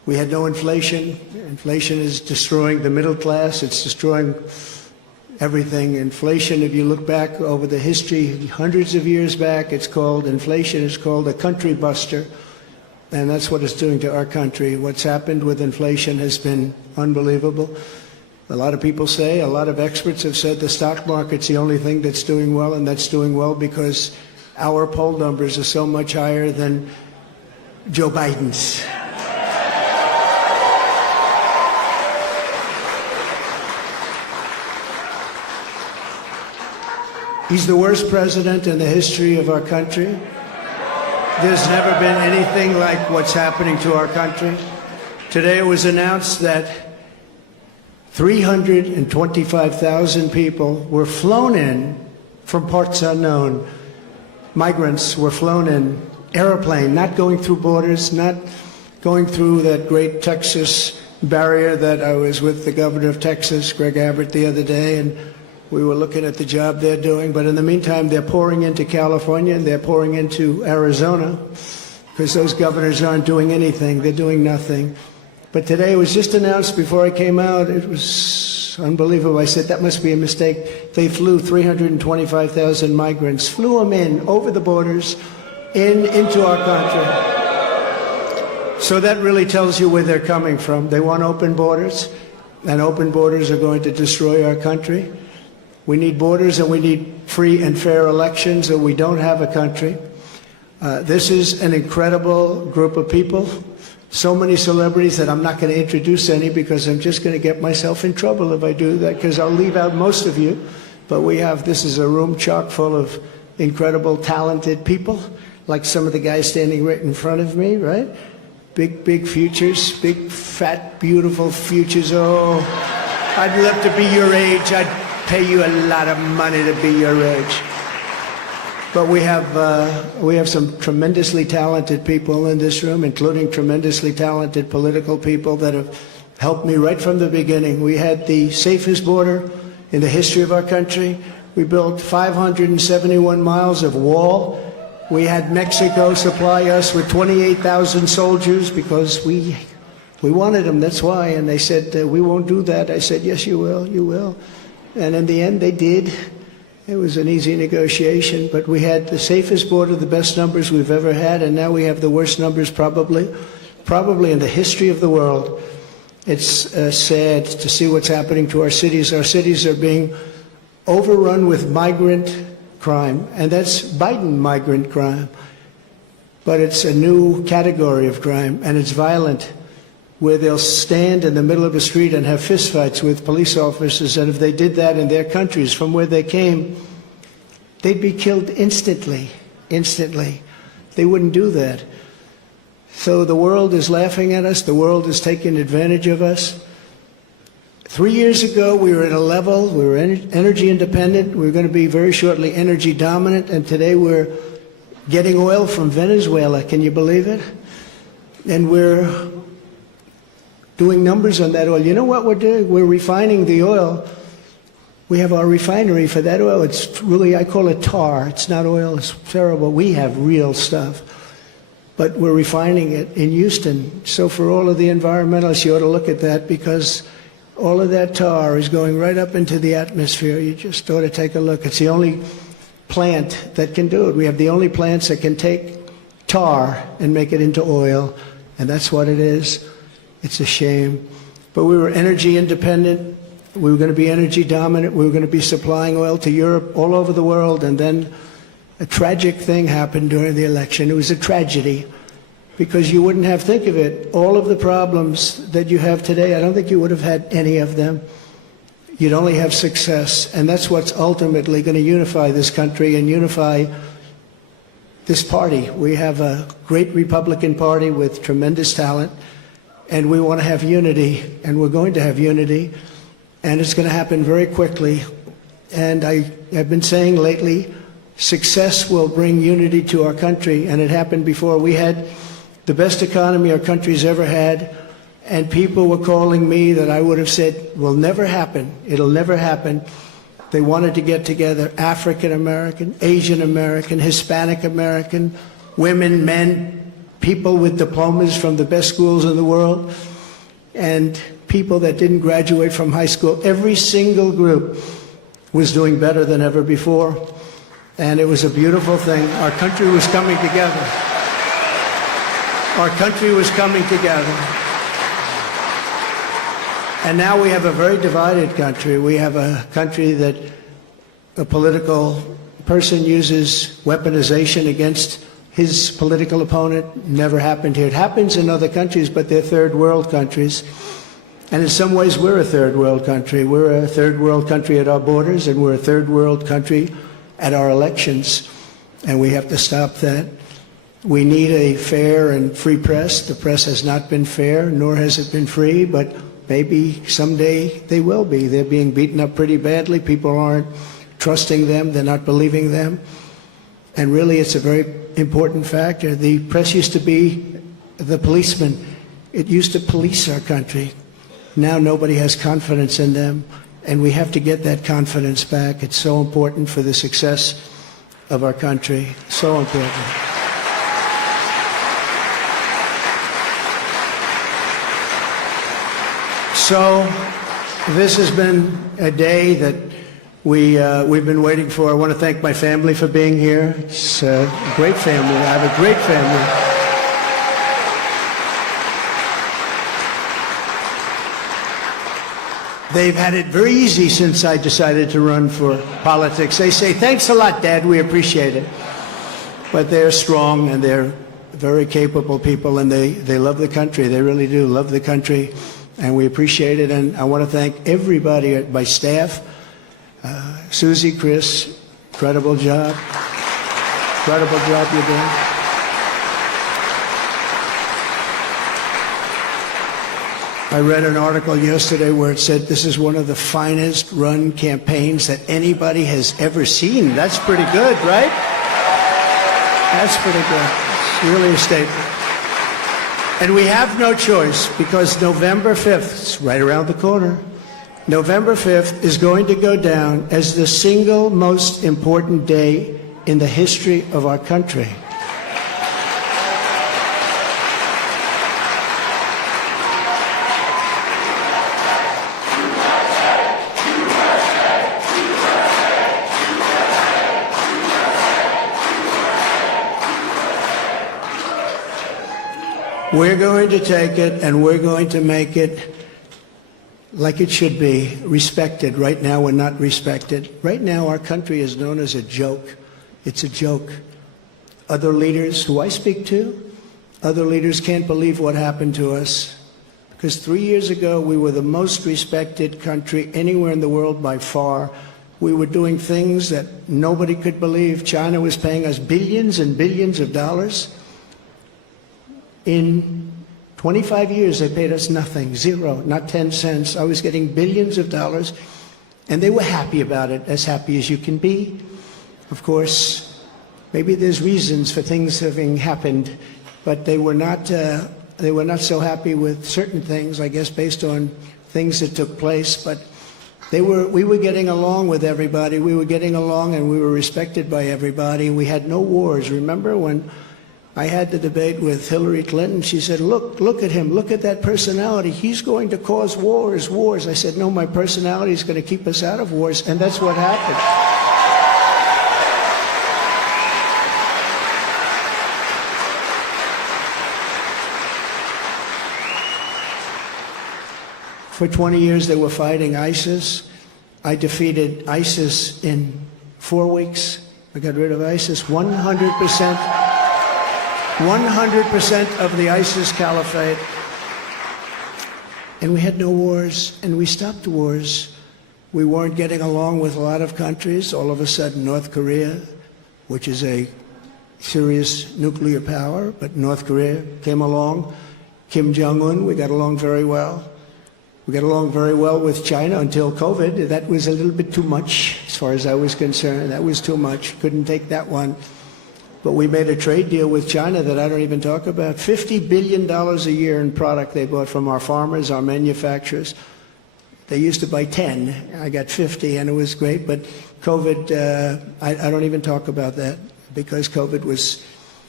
We had no inflation. Inflation is destroying the middle class. It's destroying everything. Inflation, if you look back over the history, hundreds of years back, inflation is called a country buster. And that's what it's doing to our country. What's happened with inflation has been unbelievable. A lot of people say, a lot of experts have said the stock market's the only thing that's doing well, and that's doing well because our poll numbers are so much higher than Joe Biden's. He's the worst president in the history of our country. There's never been anything like what's happening to our country. Today it was announced that 325,000 people were flown in from parts unknown. Migrants were flown in, airplane, not going through borders, not going through that great Texas barrier that I was with the governor of Texas, Greg Abbott, the other day, and we were looking at the job they're doing. But in the meantime, they're pouring into California and they're pouring into Arizona because those governors aren't doing anything. They're doing nothing. But today it was just announced before I came out. It was unbelievable. I said, that must be a mistake. They flew 325,000 migrants, flew them in over the borders into our country. So that really tells you where they're coming from. They want open borders, and open borders are going to destroy our country. We need borders and we need free and fair elections, or we don't have a country. This is an incredible group of people. So many celebrities that I'm not going to introduce any because I'm just going to get myself in trouble if I do that, because I'll leave out most of you. But this is a room chock full of incredible, talented people, like some of the guys standing right in front of me, right? Big, big futures, big, fat, beautiful futures. Oh, I'd love to be your age. I'd pay you a lot of money to be your age. But we have some tremendously talented people in this room, including tremendously talented political people that have helped me right from the beginning. We had the safest border in the history of our country. We built 571 miles of wall. We had Mexico supply us with 28,000 soldiers because we wanted them, that's why. And they said, we won't do that. I said, yes, you will, you will. And in the end, they did. It was an easy negotiation, but we had the safest border, the best numbers we've ever had, and now we have the worst numbers probably in the history of the world. It's sad to see what's happening to our cities. Our cities are being overrun with migrant crime, and that's Biden migrant crime. But it's a new category of crime, and it's violent, where they'll stand in the middle of a street and have fistfights with police officers, and if they did that in their countries from where they came, they'd be killed instantly. They wouldn't do that. So the world is laughing at us. The world is taking advantage of us. 3 years ago, we were at a level, we were energy independent. We were going to be very shortly energy dominant, and today we're getting oil from Venezuela. Can you believe it? And we're doing numbers on that oil. You know what we're doing? We're refining the oil. We have our refinery for that oil. It's really, I call it tar. It's not oil. It's terrible. We have real stuff. But we're refining it in Houston. So for all of the environmentalists, you ought to look at that, because all of that tar is going right up into the atmosphere. You just ought to take a look. It's the only plant that can do it. We have the only plants that can take tar and make it into oil, and that's what it is. It's a shame. But we were energy independent. We were going to be energy dominant. We were going to be supplying oil to Europe, all over the world. And then a tragic thing happened during the election. It was a tragedy, because you wouldn't have, think of it, all of the problems that you have today, I don't think you would have had any of them. You'd only have success. And that's what's ultimately going to unify this country and unify this party. We have a great Republican Party with tremendous talent. And we want to have unity, and we're going to have unity, and it's going to happen very quickly. And I have been saying lately, success will bring unity to our country, and it happened before. We had the best economy our country's ever had, and people were calling me that I would have said will never happen. It'll never happen. They wanted to get together, African American, Asian American, Hispanic American, women, men, people with diplomas from the best schools in the world, and people that didn't graduate from high school. Every single group was doing better than ever before, and it was a beautiful thing. Our country was coming together. Our country was coming together. And now we have a very divided country. We have a country that a political person uses weaponization against his political opponent. Never happened here. It happens in other countries, but they're third world countries. And in some ways, we're a third world country. We're a third world country at our borders, and we're a third world country at our elections. And we have to stop that. We need a fair and free press. The press has not been fair, nor has it been free, but maybe someday they will be. They're being beaten up pretty badly. People aren't trusting them. They're not believing them. And really, it's a very important factor. The press used to be the policeman. It used to police our country. Now nobody has confidence in them, and we have to get that confidence back. It's so important for the success of our country. So important. So this has been a day that we've been waiting for. I want to thank my family for being here. It's a great family. I have a great family. They've had it very easy since I decided to run for politics. They say, thanks a lot, Dad, we appreciate it. But they're strong, and they're very capable people, and they love the country. They really do love the country, and we appreciate it. And I want to thank everybody at my staff. Susie, Chris, incredible job. Incredible job you're doing. I read an article yesterday where it said this is one of the finest run campaigns that anybody has ever seen. That's pretty good, right? That's pretty good. It's really a statement. And we have no choice, because November 5th, it's right around the corner, November 5th is going to go down as the single most important day in the history of our country. We're going to take it, and we're going to make it like it should be, respected. Right now, we're not respected. Right now, our country is known as a joke. It's a joke. Other leaders who I speak to, other leaders can't believe what happened to us. Because 3 years ago, we were the most respected country anywhere in the world by far. We were doing things that nobody could believe. China was paying us billions and billions of dollars. In 25 years, they paid us nothing, zero, not 10 cents. I was getting billions of dollars, and they were happy about it, as happy as you can be. Of course, maybe there's reasons for things having happened, but they were not so happy with certain things, I guess, based on things that took place. But we were getting along with everybody. We were getting along, and we were respected by everybody. We had no wars. Remember when I had the debate with Hillary Clinton? She said, look at him, look at that personality. He's going to cause wars. I said, no, my personality is going to keep us out of wars, and that's what happened. For 20 years, they were fighting ISIS. I defeated ISIS in 4 weeks. I got rid of ISIS 100%. 100% of the ISIS caliphate. And we had no wars, and we stopped wars. We weren't getting along with a lot of countries. All of a sudden, North Korea, which is a serious nuclear power, but North Korea came along. Kim Jong-un, we got along very well. We got along very well with China until COVID. That was a little bit too much, as far as I was concerned. That was too much. Couldn't take that one. But we made a trade deal with China that I don't even talk about. $50 billion a year in product they bought from our farmers, our manufacturers. They used to buy 10. I got 50, and it was great. But COVID, I don't even talk about that, because COVID was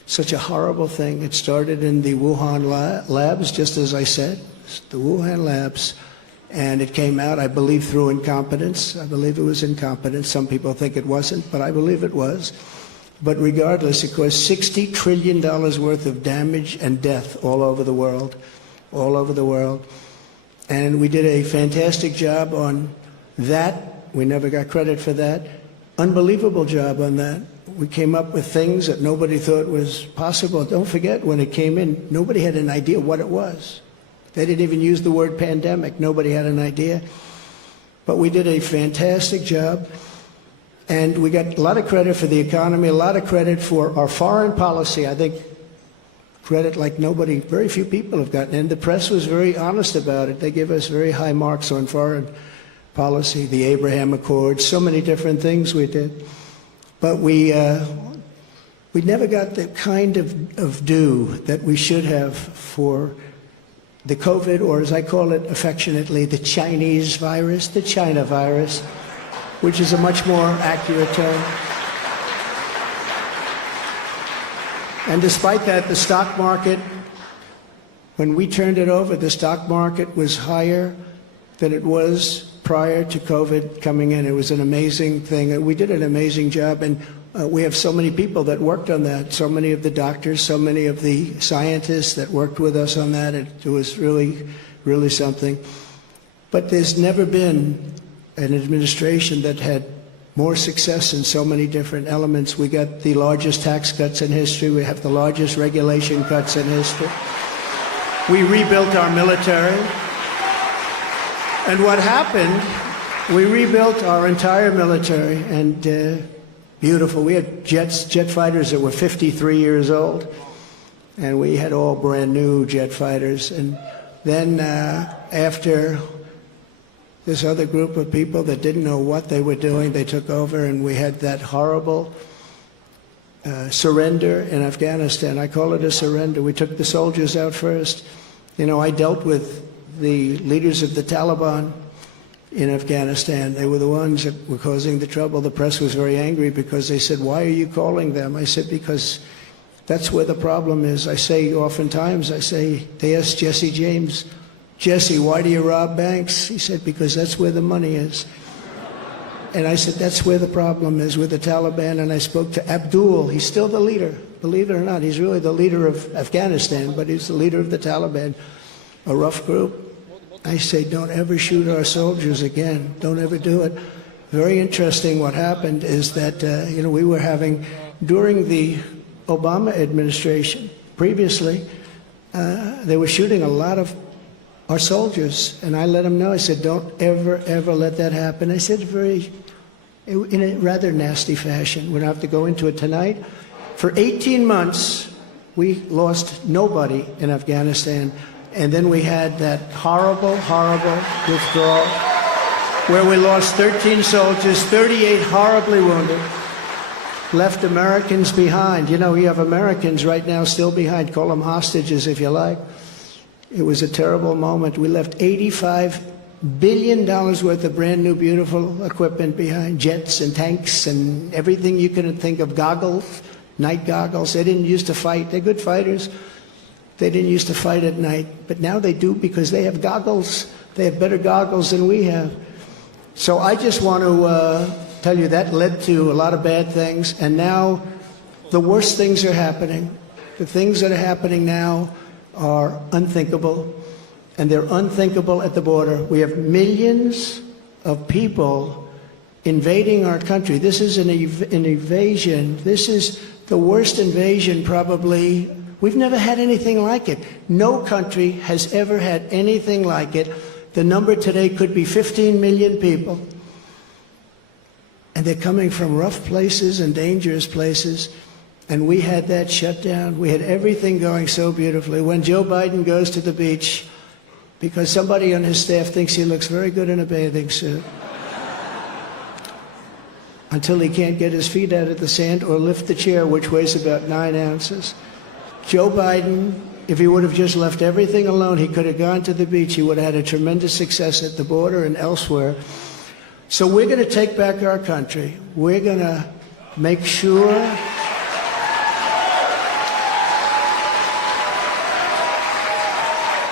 such a horrible thing. It started in the Wuhan labs, just as I said, the Wuhan labs, and it came out, I believe, through incompetence. I believe it was incompetence. Some people think it wasn't, but I believe it was. But regardless, it caused $60 trillion worth of damage and death all over the world, all over the world. And we did a fantastic job on that. We never got credit for that. Unbelievable job on that. We came up with things that nobody thought was possible. Don't forget, when it came in, nobody had an idea what it was. They didn't even use the word pandemic. Nobody had an idea. But we did a fantastic job. And we got a lot of credit for the economy, a lot of credit for our foreign policy. I think credit like nobody, very few people have gotten. And the press was very honest about it. They give us very high marks on foreign policy, the Abraham Accords, so many different things we did. But we never got the kind of due that we should have for the COVID, or as I call it affectionately, the Chinese virus, the China virus, which is a much more accurate term. And despite that, the stock market, when we turned it over, the stock market was higher than it was prior to COVID coming in. It was an amazing thing. We did an amazing job, and we have so many people that worked on that, so many of the doctors, so many of the scientists that worked with us on that. It was really, really something. But there's never been an administration that had more success in so many different elements. We got the largest tax cuts in history. We have the largest regulation cuts in history. We rebuilt our military. And what happened, we rebuilt our entire military, and beautiful. We had jet fighters that were 53 years old, and we had all brand new jet fighters. And then after this other group of people that didn't know what they were doing, they took over, and we had that horrible surrender in Afghanistan. I call it a surrender. We took the soldiers out first. You know, I dealt with the leaders of the Taliban in Afghanistan. They were the ones that were causing the trouble. The press was very angry because they said, "Why are you calling them?" I said, "Because that's where the problem is." I say oftentimes, they asked Jesse James, "Jesse, why do you rob banks?" He said, "Because that's where the money is." And I said, that's where the problem is, with the Taliban. And I spoke to Abdul. He's still the leader, believe it or not. He's really the leader of Afghanistan, but he's the leader of the Taliban, a rough group. I say, don't ever shoot our soldiers again. Don't ever do it. Very interesting what happened is that, we were having, during the Obama administration, previously, they were shooting a lot of our soldiers. And I let them know, I said, don't ever, ever let that happen. I said in a rather nasty fashion. We don't have to go into it tonight. For 18 months, we lost nobody in Afghanistan. And then we had that horrible, horrible withdrawal where we lost 13 soldiers, 38 horribly wounded, left Americans behind. You know, you have Americans right now still behind. Call them hostages if you like. It was a terrible moment. We left $85 billion worth of brand new, beautiful equipment behind, jets and tanks and everything you could think of, goggles, night goggles. They didn't used to fight. They're good fighters. They didn't used to fight at night, but now they do because they have goggles. They have better goggles than we have. So I just want to tell you that led to a lot of bad things, and now the worst things are happening. The things that are happening now are unthinkable, and they're unthinkable at the border. We have millions of people invading our country. This is an invasion. This is the worst invasion probably. We've never had anything like it. No country has ever had anything like it. The number today could be 15 million people. And they're coming from rough places and dangerous places. And we had that shut down. We had everything going so beautifully. When Joe Biden goes to the beach, because somebody on his staff thinks he looks very good in a bathing suit, until he can't get his feet out of the sand or lift the chair, which weighs about 9 ounces. Joe Biden, if he would have just left everything alone, he could have gone to the beach. He would have had a tremendous success at the border and elsewhere. So we're going to take back our country. We're going to make sure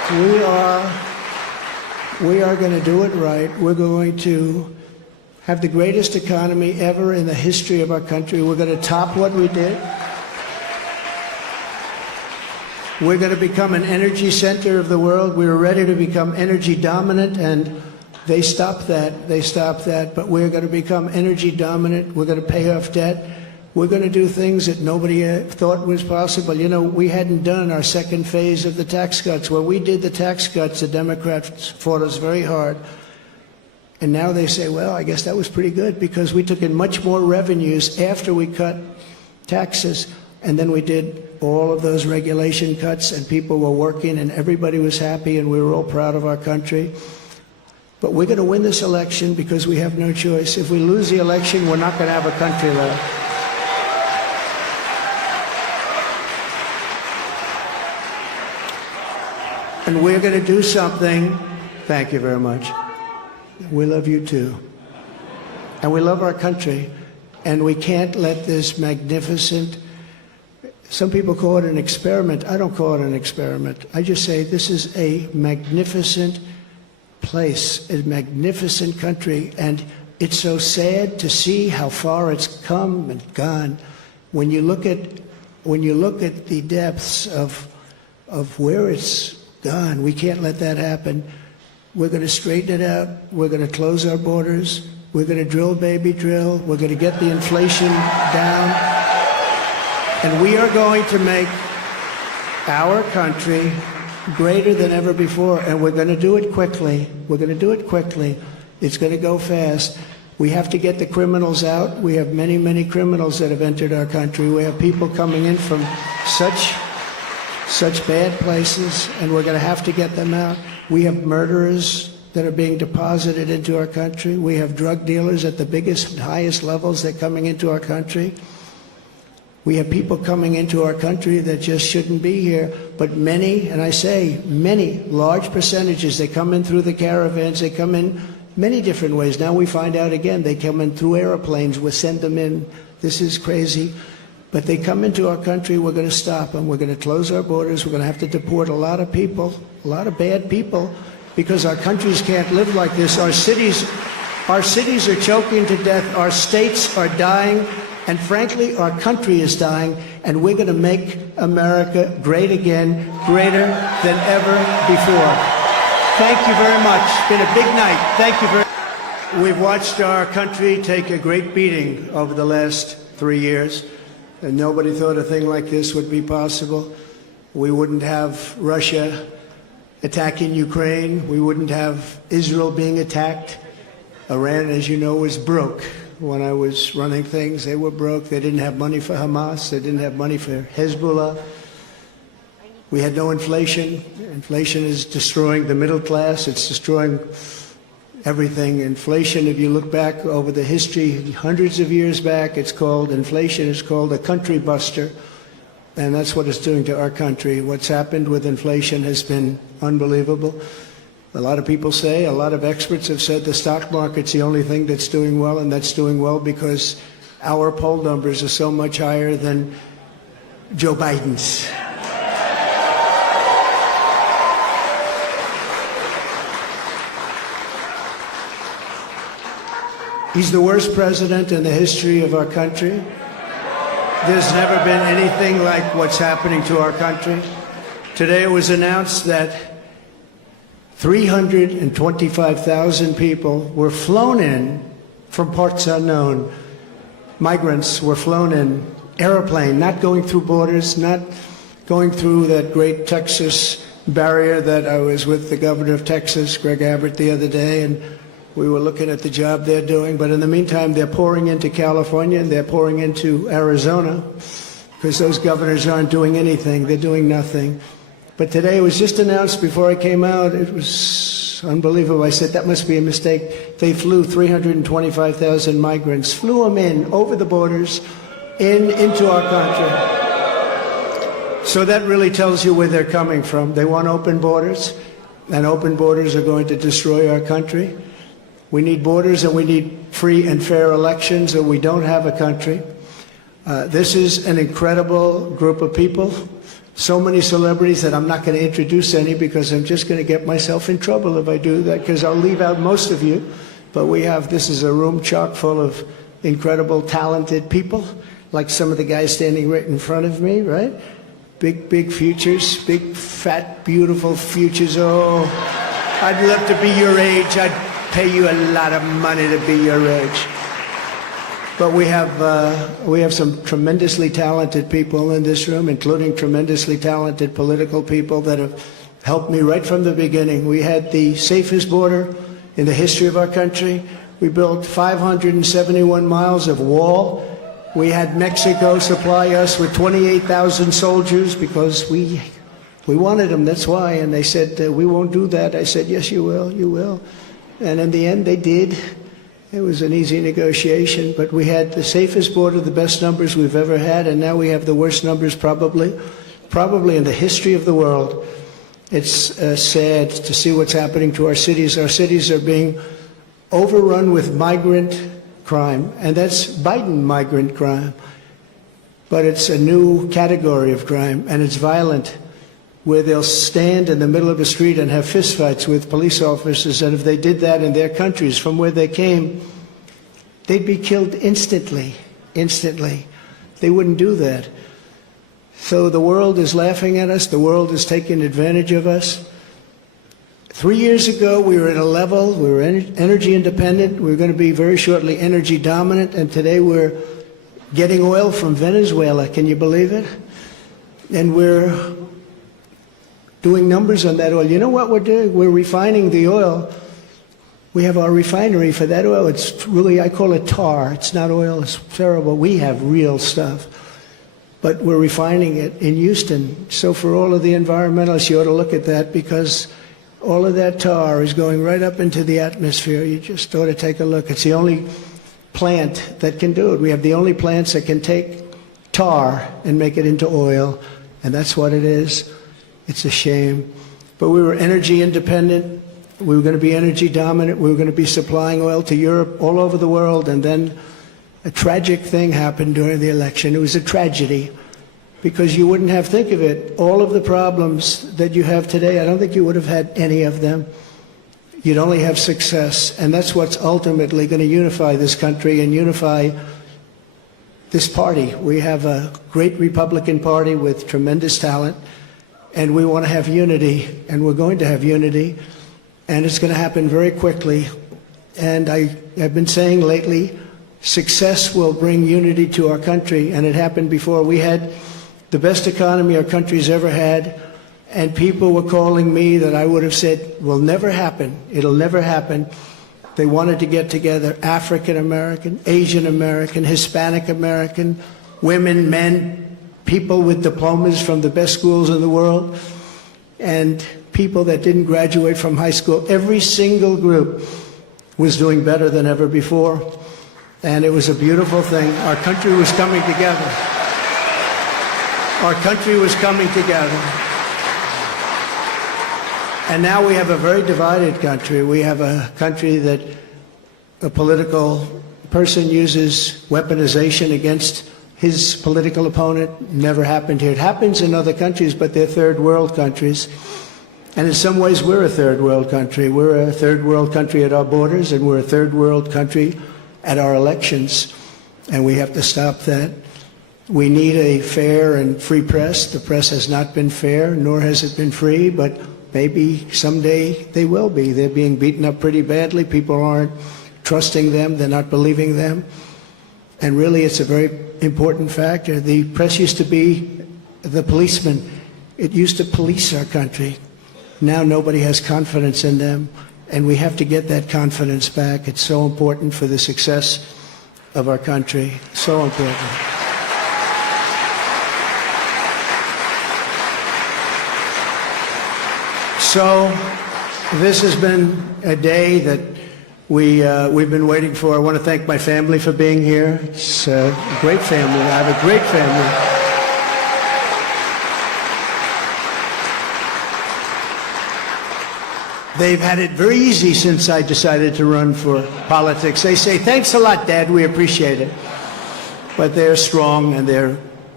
We are going to do it right. We're going to have the greatest economy ever in the history of our country. We're going to top what we did. We're going to become an energy center of the world. We were ready to become energy dominant, and they stopped that. They stopped that. But we're going to become energy dominant. We're going to pay off debt. We're going to do things that nobody thought was possible. You know, we hadn't done our second phase of the tax cuts. When we did the tax cuts, the Democrats fought us very hard. And now they say, well, I guess that was pretty good because we took in much more revenues after we cut taxes. And then we did all of those regulation cuts, and people were working, and everybody was happy, and we were all proud of our country. But we're going to win this election because we have no choice. If we lose the election, we're not going to have a country left. And we're going to do something. Thank you very much. We love you too. And we love our country. And we can't let this magnificent, some people call it an experiment. I don't call it an experiment. I just say this is a magnificent place, a magnificent country. And it's so sad to see how far it's come and gone. When you look at the depths of where it's gone, we can't let that happen. We're going to straighten it out. We're going to close our borders. We're going to drill, baby, drill. We're going to get the inflation down. And we are going to make our country greater than ever before. And we're going to do it quickly. We're going to do it quickly. It's going to go fast. We have to get the criminals out. We have many, many criminals that have entered our country. We have people coming in from such bad places, and we're going to have to get them out. We have murderers that are being deposited into our country. We have drug dealers at the biggest, highest levels that are coming into our country. We have people coming into our country that just shouldn't be here. But many, and I say many, large percentages, they come in through the caravans. They come in many different ways. Now we find out again, they come in through airplanes. We send them in. This is crazy. But they come into our country, we're going to stop them. We're going to close our borders. We're going to have to deport a lot of people, a lot of bad people, because our countries can't live like this. Our cities are choking to death. Our states are dying. And frankly, our country is dying. And we're going to make America great again, greater than ever before. Thank you very much. It's been a big night. Thank you very much. We've watched our country take a great beating over the last 3 years. And nobody thought a thing like this would be possible. We wouldn't have Russia attacking Ukraine. We wouldn't have Israel being attacked. Iran, as you know, was broke. When I was running things, they were broke. They didn't have money for Hamas. They didn't have money for Hezbollah. We had no inflation. Inflation is destroying the middle class. It's destroying everything. Inflation, if you look back over the history, hundreds of years back, inflation is called a country buster. And that's what it's doing to our country. What's happened with inflation has been unbelievable. A lot of people say, a lot of experts have said the stock market's the only thing that's doing well, and that's doing well because our poll numbers are so much higher than Joe Biden's. He's the worst president in the history of our country. There's never been anything like what's happening to our country. Today it was announced that 325,000 people were flown in from parts unknown. Migrants were flown in, airplane, not going through borders, not going through that great Texas barrier that I was with the governor of Texas, Greg Abbott, the other day, and we were looking at the job they're doing. But in the meantime, they're pouring into California and they're pouring into Arizona because those governors aren't doing anything. They're doing nothing. But today it was just announced before I came out. It was unbelievable. I said, that must be a mistake. They flew 325,000 migrants, flew them in over the borders into our country. So that really tells you where they're coming from. They want open borders, and open borders are going to destroy our country. We need borders and we need free and fair elections, or we don't have a country. This is an incredible group of people. so many celebrities that I'm not going to introduce any because I'm just going to get myself in trouble if I do that, because I'll leave out most of you. But this is a room chock full of incredible, talented people, like some of the guys standing right in front of me, right? Big futures, big, fat, beautiful futures. Oh, I'd love to be your age. I'd pay you a lot of money to be your age. But we have some tremendously talented people in this room, including tremendously talented political people that have helped me right from the beginning. We had the safest border in the history of our country. We built 571 miles of wall. We had Mexico supply us with 28,000 soldiers because we wanted them, that's why. And they said, we won't do that. I said, yes, you will, you will. And in the end, they did. It was an easy negotiation, but we had the safest border, the best numbers we've ever had, and now we have the worst numbers probably in the history of the world. It's sad to see what's happening to our cities. Our cities are being overrun with migrant crime, and that's Biden migrant crime. But it's a new category of crime, and it's violent, where they'll stand in the middle of a street and have fistfights with police officers, and if they did that in their countries from where they came, they'd be killed instantly. They wouldn't do that. So the world is laughing at us. The world is taking advantage of us. 3 years ago, we were at a level, we were energy independent. We were going to be very shortly energy dominant, and today we're getting oil from Venezuela. Can you believe it? And we're doing numbers on that oil. You know what we're doing? We're refining the oil. We have our refinery for that oil. It's really, I call it tar. It's not oil. It's terrible. We have real stuff. But we're refining it in Houston. So for all of the environmentalists, you ought to look at that, because all of that tar is going right up into the atmosphere. You just ought to take a look. It's the only plant that can do it. We have the only plants that can take tar and make it into oil, and that's what it is. It's a shame. But we were energy independent. We were going to be energy dominant. We were going to be supplying oil to Europe, all over the world. And then a tragic thing happened during the election. It was a tragedy, because you wouldn't have, think of it, all of the problems that you have today, I don't think you would have had any of them. You'd only have success. And that's what's ultimately going to unify this country and unify this party. We have a great Republican Party with tremendous talent. And we want to have unity, and we're going to have unity, and it's going to happen very quickly. And I've been saying lately, success will bring unity to our country, and it happened before. We had the best economy our country's ever had, and people were calling me that I would have said will never happen. It'll never happen. They wanted to get together, African American, Asian American, Hispanic American, women, men, people with diplomas from the best schools in the world, and people that didn't graduate from high school. Every single group was doing better than ever before, and it was a beautiful thing. Our country was coming together. Our country was coming together. And now we have a very divided country. We have a country that a political person uses weaponization against his political opponent. Never happened here. It happens in other countries, but they're third world countries. And in some ways, we're a third world country. We're a third world country at our borders, and we're a third world country at our elections. And we have to stop that. We need a fair and free press. The press has not been fair, nor has it been free, but maybe someday they will be. They're being beaten up pretty badly. People aren't trusting them. They're not believing them. And really, it's a very important factor. The press used to be the policeman. It used to police our country. Now nobody has confidence in them, and we have to get that confidence back. It's so important for the success of our country. So important. So this has been a day that we've been waiting for. I want to thank my family for being here. It's a great family. I have a great family. They've had it very easy since I decided to run for politics. They say, thanks a lot, Dad, we appreciate it. But they're strong, and they're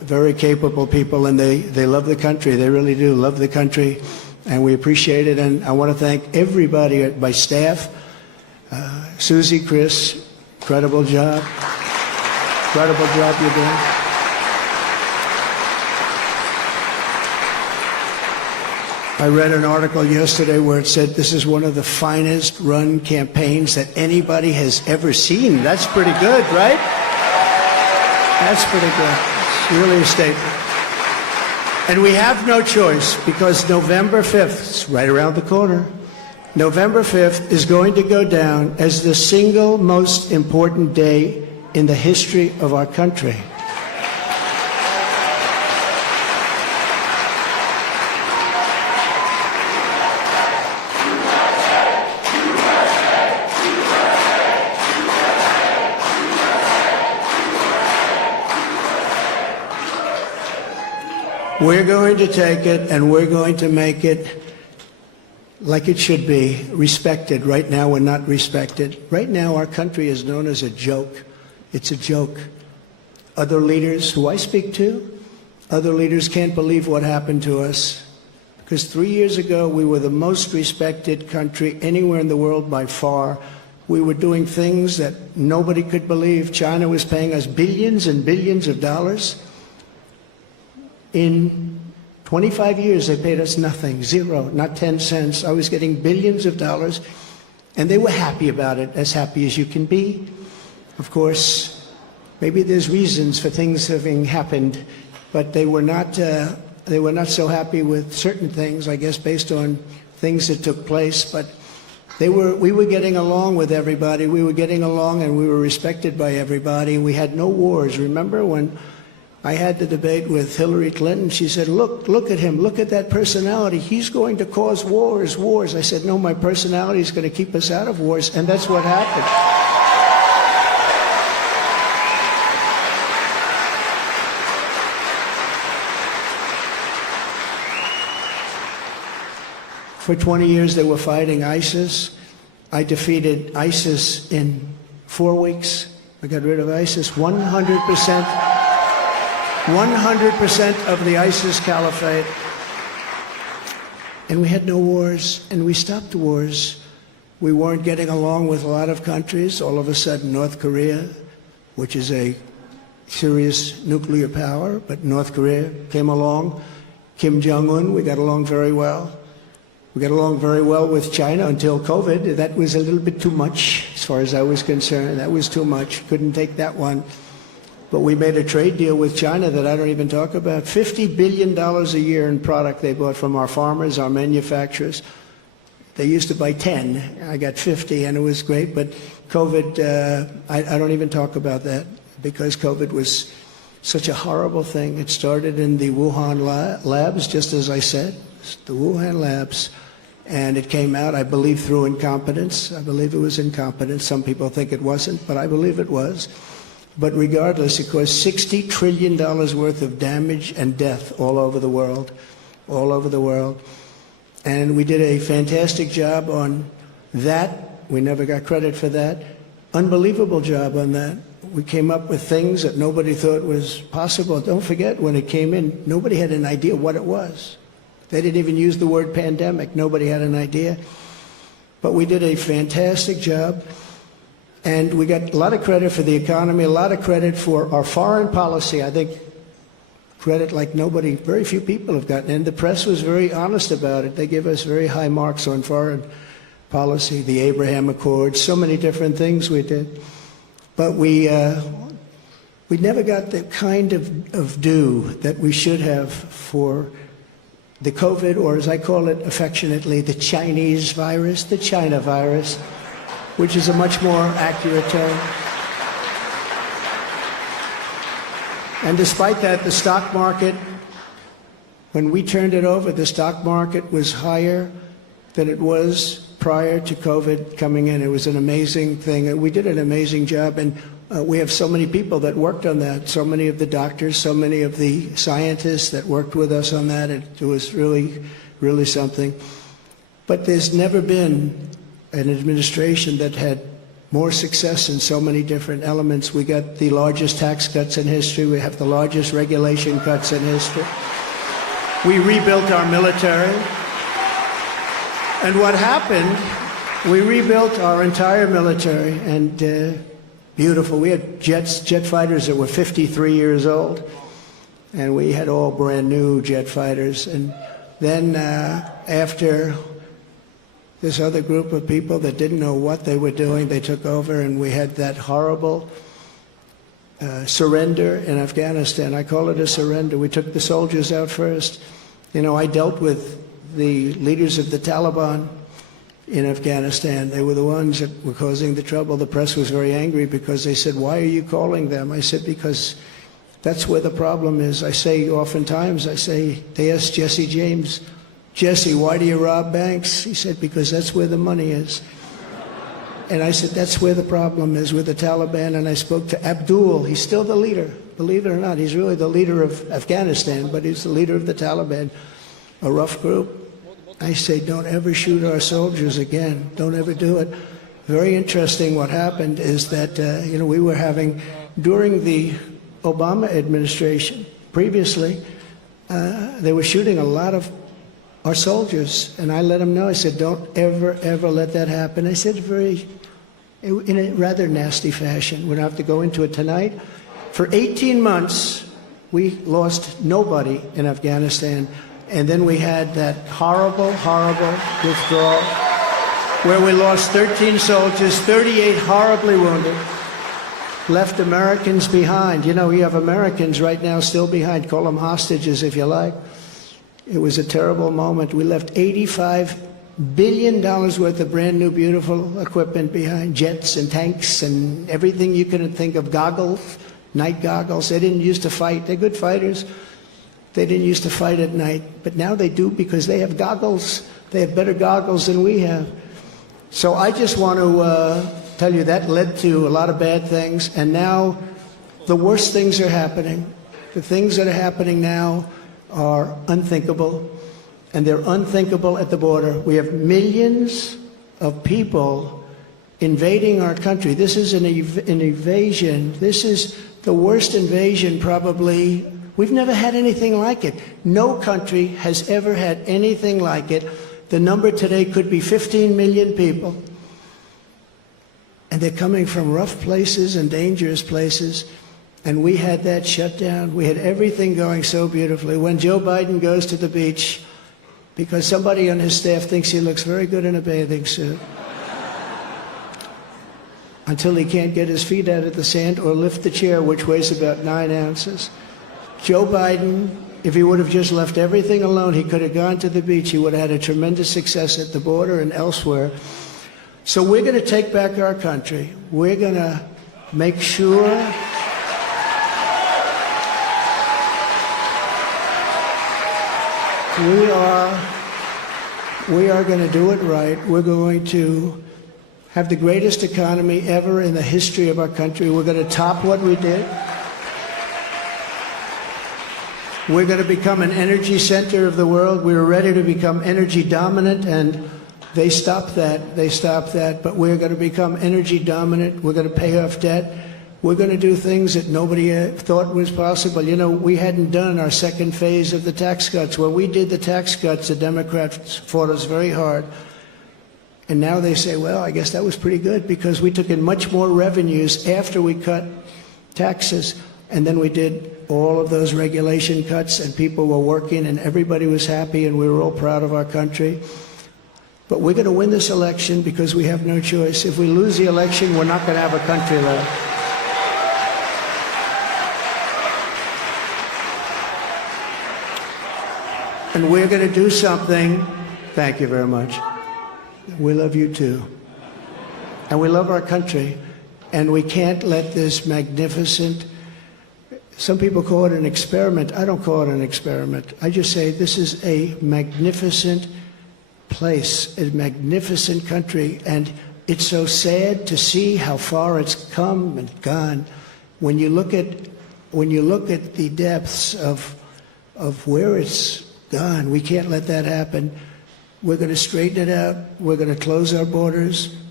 very capable people, and they love the country. They really do love the country, and we appreciate it. And I want to thank everybody at my staff. Susie, Chris, incredible job. Incredible job you're doing. I read an article yesterday where it said this is one of the finest run campaigns that anybody has ever seen. That's pretty good, right? That's pretty good. It's really a statement. And we have no choice, because November 5th, it's right around the corner, November 5th is going to go down as the single most important day in the history of our country. We're going to take it and we're going to make it like it should be, respected. Right now we're not respected. Right now our country is known as a joke. It's a joke. Other leaders who I speak to, other leaders can't believe what happened to us. Because 3 years ago we were the most respected country anywhere in the world by far. We were doing things that nobody could believe. China was paying us billions and billions of dollars. In 25 years, they paid us nothing, zero, not 10 cents. I was getting billions of dollars, and they were happy about it, as happy as you can be. Of course, maybe there's reasons for things having happened, but they were not so happy with certain things, I guess, based on things that took place. But we were getting along with everybody. We were getting along, and we were respected by everybody. We had no wars. Remember when I had the debate with Hillary Clinton? She said, look at him, look at that personality. He's going to cause wars. I said, no, my personality is going to keep us out of wars, and that's what happened. For 20 years, they were fighting ISIS. I defeated ISIS in 4 weeks. I got rid of ISIS 100%. 100% of the ISIS caliphate. And we had no wars, and we stopped wars. We weren't getting along with a lot of countries. All of a sudden, North Korea, which is a serious nuclear power, but North Korea came along. Kim Jong-un, we got along very well. We got along very well with China until COVID. That was a little bit too much, as far as I was concerned. That was too much. Couldn't take that one. But we made a trade deal with China that I don't even talk about. $50 billion a year in product they bought from our farmers, our manufacturers. They used to buy 10. I got 50, and it was great. But COVID, I don't even talk about that, because COVID was such a horrible thing. It started in the Wuhan labs, just as I said, the Wuhan labs. And it came out, I believe, through incompetence. I believe it was incompetence. Some people think it wasn't, but I believe it was. But regardless, it caused $60 trillion worth of damage and death all over the world, all over the world. And we did a fantastic job on that. We never got credit for that. Unbelievable job on that. We came up with things that nobody thought was possible. Don't forget, when it came in, nobody had an idea what it was. They didn't even use the word pandemic. Nobody had an idea. But we did a fantastic job. And we got a lot of credit for the economy, a lot of credit for our foreign policy. I think credit like nobody, very few people have gotten. And the press was very honest about it. They give us very high marks on foreign policy, the Abraham Accords, so many different things we did. But we never got the kind of due that we should have for the COVID, or as I call it affectionately, the Chinese virus, the China virus, which is a much more accurate term. And despite that, the stock market, when we turned it over, the stock market was higher than it was prior to COVID coming in. It was an amazing thing. We did an amazing job, and we have so many people that worked on that, so many of the doctors, so many of the scientists that worked with us on that. It was really, really something. But there's never been an administration that had more success in so many different elements. We got the largest tax cuts in history. We have the largest regulation cuts in history. We rebuilt our military. And what happened, we rebuilt our entire military, and beautiful. We had jet fighters that were 53 years old, and we had all brand new jet fighters. And then after this other group of people that didn't know what they were doing, they took over, and we had that horrible surrender in Afghanistan. I call it a surrender. We took the soldiers out first. You know, I dealt with the leaders of the Taliban in Afghanistan. They were the ones that were causing the trouble. The press was very angry because they said, "Why are you calling them?" I said, "Because that's where the problem is." I say oftentimes, they asked Jesse James, "Jesse, why do you rob banks?" He said, "Because that's where the money is." And I said, that's where the problem is with the Taliban. And I spoke to Abdul. He's still the leader. Believe it or not, he's really the leader of Afghanistan, but he's the leader of the Taliban, a rough group. I say, don't ever shoot our soldiers again. Don't ever do it. Very interesting what happened is that, we were having, during the Obama administration, previously, they were shooting a lot of our soldiers, and I let them know. I said, don't ever, ever let that happen. I said in a rather nasty fashion. We don't have to go into it tonight. For 18 months, we lost nobody in Afghanistan, and then we had that horrible, horrible withdrawal where we lost 13 soldiers, 38 horribly wounded, left Americans behind. You know, you have Americans right now still behind. Call them hostages if you like. It was a terrible moment. We left $85 billion worth of brand new, beautiful equipment behind, jets and tanks and everything you can think of, goggles, night goggles. They didn't used to fight. They're good fighters. They didn't used to fight at night, but now they do because they have goggles. They have better goggles than we have. So I just want to tell you that led to a lot of bad things, and now the worst things are happening. The things that are happening now are unthinkable, and they're unthinkable at the border. We have millions of people invading our country. This is an invasion. This is the worst invasion probably. We've never had anything like it. No country has ever had anything like it. The number today could be 15 million people, and they're coming from rough places and dangerous places. And we had that shut down. We had everything going so beautifully. When Joe Biden goes to the beach, because somebody on his staff thinks he looks very good in a bathing suit, until he can't get his feet out of the sand or lift the chair, which weighs about 9 ounces. Joe Biden, if he would have just left everything alone, he could have gone to the beach. He would have had a tremendous success at the border and elsewhere. So we're going to take back our country. We're going to make sure we are going to do it right. We're going to have the greatest economy ever in the history of our country. We're going to top what we did. We're going to become an energy center of the world. We were ready to become energy dominant, and they stopped that. They stopped that. But we're going to become energy dominant. We're going to pay off debt. We're going to do things that nobody thought was possible. You know, we hadn't done our second phase of the tax cuts. When we did the tax cuts, the Democrats fought us very hard. And now they say, well, I guess that was pretty good because we took in much more revenues after we cut taxes. And then we did all of those regulation cuts, and people were working, and everybody was happy, and we were all proud of our country. But we're going to win this election because we have no choice. If we lose the election, we're not going to have a country left. And we're going to do something. Thank you very much. We love you too. And we love our country. And we can't let this magnificent, some people call it an experiment. I don't call it an experiment. I just say this is a magnificent place, a magnificent country. And it's so sad to see how far it's come and gone. When you look at the depths of where it's gone, we can't let that happen. We're going to straighten it out. We're going to close our borders.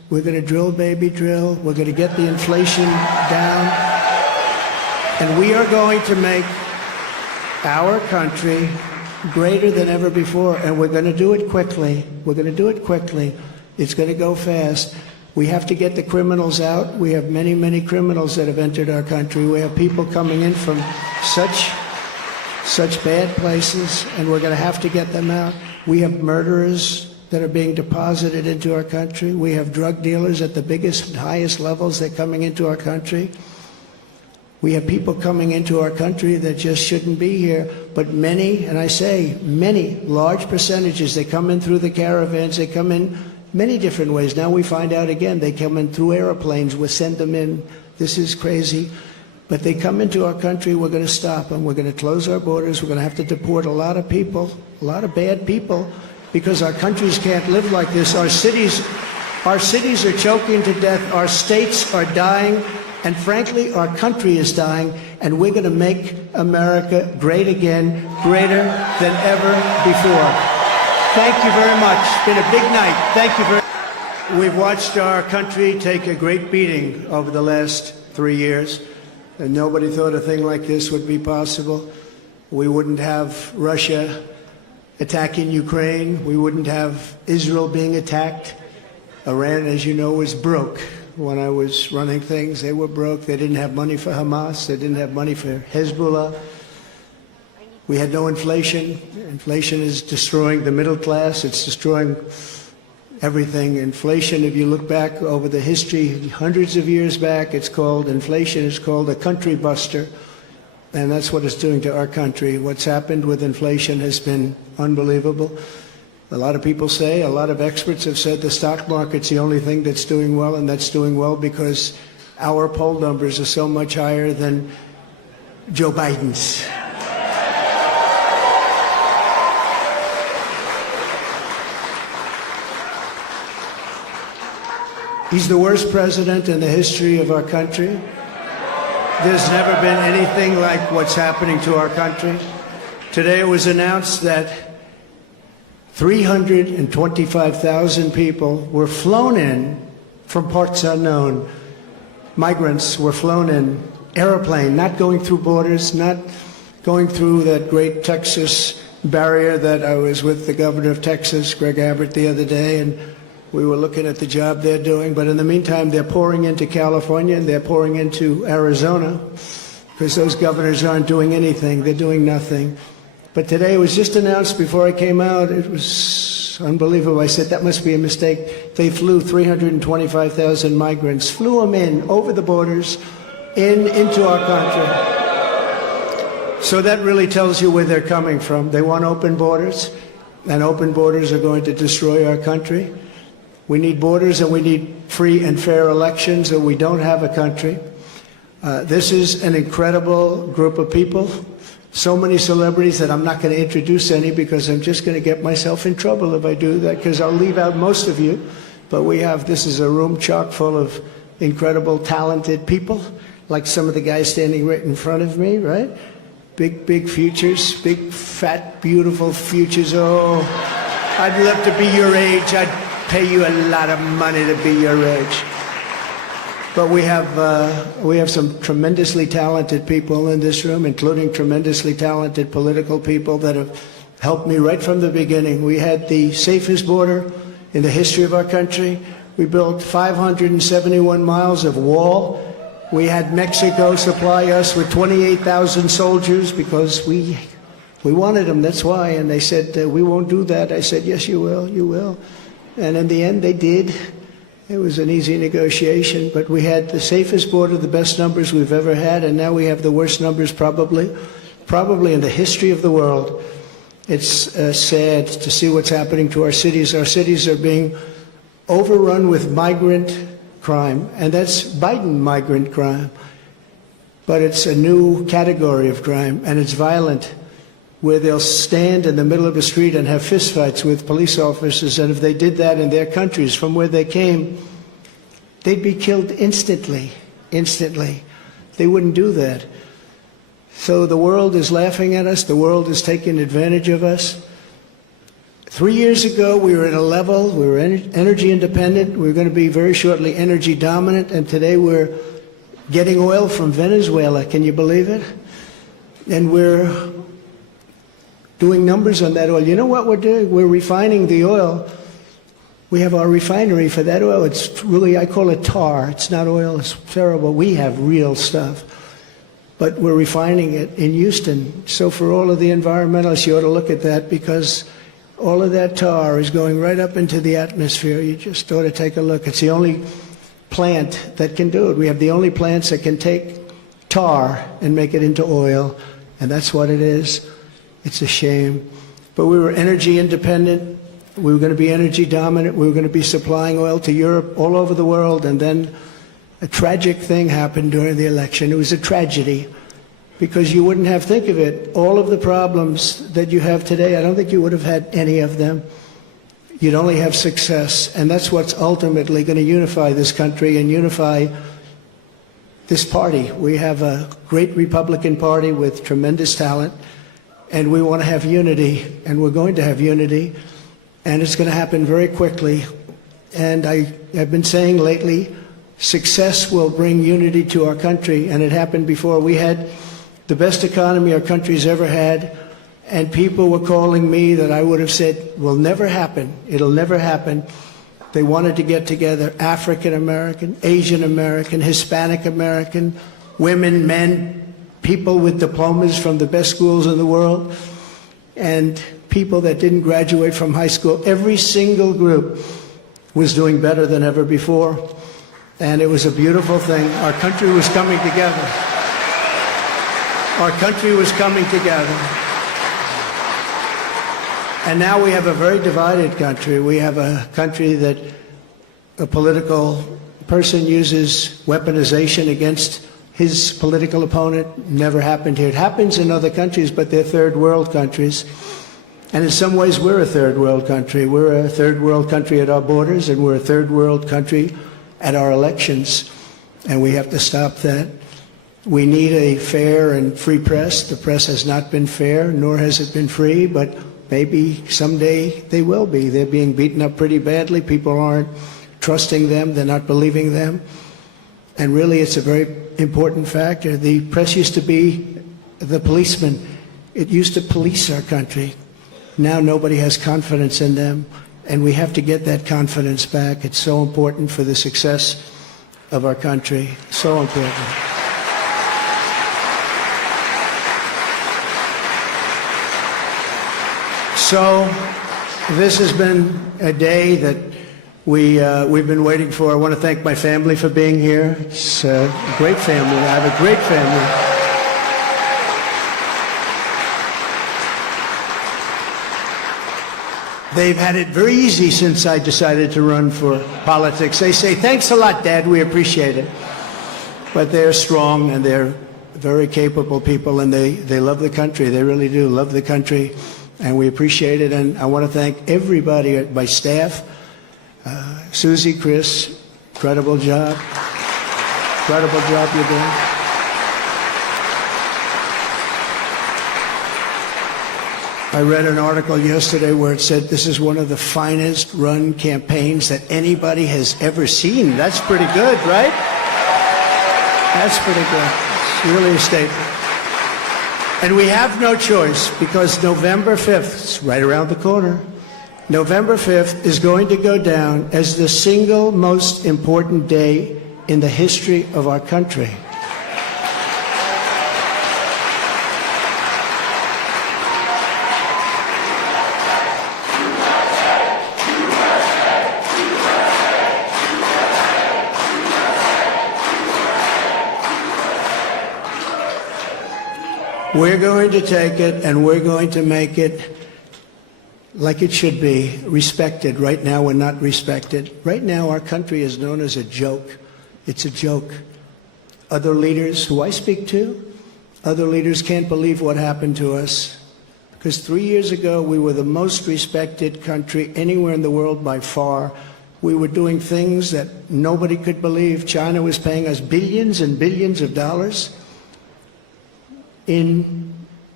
We're going to drill, baby, drill. We're going to get the inflation down. And we are going to make our country greater than ever before. And we're going to do it quickly. We're going to do it quickly. It's going to go fast. We have to get the criminals out. We have many, many criminals that have entered our country. We have people coming in from such bad places, and we're going to have to get them out. We have murderers that are being deposited into our country. We have drug dealers at the biggest and highest levels that are coming into our country. We have people coming into our country that just shouldn't be here. But many, and I say many, large percentages, they come in through the caravans. They come in many different ways. Now we find out again, they come in through airplanes. We send them in. This is crazy. But they come into our country, we're going to stop them. We're going to close our borders. We're going to have to deport a lot of people, a lot of bad people, because our countries can't live like this. Our cities are choking to death. Our states are dying. And frankly, our country is dying. And we're going to make America great again, greater than ever before. Thank you very much. It's been a big night. Thank you very much. We've watched our country take a great beating over the last 3 years. And nobody thought a thing like this would be possible. We wouldn't have Russia attacking Ukraine. We wouldn't have Israel being attacked. Iran, as you know, was broke. When I was running things, they were broke. They didn't have money for Hamas. They didn't have money for Hezbollah. We had no inflation. Inflation is destroying the middle class. It's destroying everything. Inflation, if you look back over the history, hundreds of years back, inflation is called a country buster. And that's what it's doing to our country. What's happened with inflation has been unbelievable. A lot of people say, a lot of experts have said the stock market's the only thing that's doing well, and that's doing well because our poll numbers are so much higher than Joe Biden's. He's the worst president in the history of our country. There's never been anything like what's happening to our country. Today it was announced that 325,000 people were flown in from parts unknown. Migrants were flown in, airplane, not going through borders, not going through that great Texas barrier that I was with the governor of Texas, Greg Abbott, the other day, and we were looking at the job they're doing. But in the meantime, they're pouring into California and they're pouring into Arizona because those governors aren't doing anything. They're doing nothing. But today it was just announced before I came out. It was unbelievable. I said, that must be a mistake. They flew 325,000 migrants, flew them in over the borders into our country. So that really tells you where they're coming from. They want open borders, and open borders are going to destroy our country. We need borders and we need free and fair elections, or we don't have a country. This is an incredible group of people. So many celebrities that I'm not going to introduce any because I'm just going to get myself in trouble if I do that, because I'll leave out most of you. But this is a room chock full of incredible, talented people, like some of the guys standing right in front of me, right? Big, big futures, big, fat, beautiful futures. Oh, I'd love to be your age. I'd pay you a lot of money to be your age. But we have some tremendously talented people in this room, including tremendously talented political people that have helped me right from the beginning. We had the safest border in the history of our country. We built 571 miles of wall. We had Mexico supply us with 28,000 soldiers because we wanted them, that's why. And they said, we won't do that. I said, yes, you will, you will. And in the end, they did. It was an easy negotiation, but we had the safest border, the best numbers we've ever had, and now we have the worst numbers probably in the history of the world. It's sad to see what's happening to our cities. Our cities are being overrun with migrant crime, and that's Biden migrant crime. But it's a new category of crime, and it's violent, where they'll stand in the middle of a street and have fistfights with police officers, and if they did that in their countries from where they came, they'd be killed instantly. They wouldn't do that. So the world is laughing at us. The world is taking advantage of us. 3 years ago, we were at a level, we were energy independent, we were going to be very shortly energy dominant, and today we're getting oil from Venezuela. Can you believe it? And we're doing numbers on that oil. You know what we're doing? We're refining the oil. We have our refinery for that oil. It's really, I call it tar. It's not oil. It's terrible. We have real stuff. But we're refining it in Houston. So for all of the environmentalists, you ought to look at that, because all of that tar is going right up into the atmosphere. You just ought to take a look. It's the only plant that can do it. We have the only plants that can take tar and make it into oil, and that's what it is. It's a shame. But we were energy independent. We were going to be energy dominant. We were going to be supplying oil to Europe, all over the world, and then a tragic thing happened during the election. It was a tragedy, because you wouldn't have, think of it, all of the problems that you have today, I don't think you would have had any of them. You'd only have success, and that's what's ultimately going to unify this country and unify this party. We have a great Republican Party with tremendous talent, and we want to have unity, and we're going to have unity, and it's going to happen very quickly. And I have been saying lately, success will bring unity to our country, and it happened before. We had the best economy our country's ever had, and people were calling me that I would have said will never happen. It'll never happen. They wanted to get together, African American, Asian American, Hispanic American, women, men, people with diplomas from the best schools in the world, and people that didn't graduate from high school. Every single group was doing better than ever before, and it was a beautiful thing. Our country was coming together. Our country was coming together. And now we have a very divided country. We have a country that a political person uses weaponization against his political opponent. Never happened here. It happens in other countries, but they're third world countries. And in some ways, we're a third world country. We're a third world country at our borders, and we're a third world country at our elections. And we have to stop that. We need a fair and free press. The press has not been fair, nor has it been free, but maybe someday they will be. They're being beaten up pretty badly. People aren't trusting them. They're not believing them. And really, it's a very important factor. The press used to be the policeman. It used to police our country. Now nobody has confidence in them, and we have to get that confidence back. It's so important for the success of our country. So important. So this has been a day that we've been waiting for. I want to thank my family for being here. It's a great family. I have a great family. They've had it very easy since I decided to run for politics. They say, thanks a lot, Dad, we appreciate it. But they're strong, and they're very capable people, and they love the country. They really do love the country, and we appreciate it. And I want to thank everybody, my staff, Susie, Chris, incredible job. Incredible job you're doing. I read an article yesterday where it said this is one of the finest run campaigns that anybody has ever seen. That's pretty good, right? That's pretty good. It's really a statement. And we have no choice, because November 5th, it's right around the corner, November 5th is going to go down as the single most important day in the history of our country. We're going to take it, and we're going to make it like it should be, respected. Right now, we're not respected. Right now, our country is known as a joke. It's a joke. Other leaders who I speak to, other leaders can't believe what happened to us. Because 3 years ago, we were the most respected country anywhere in the world by far. We were doing things that nobody could believe. China was paying us billions and billions of dollars. In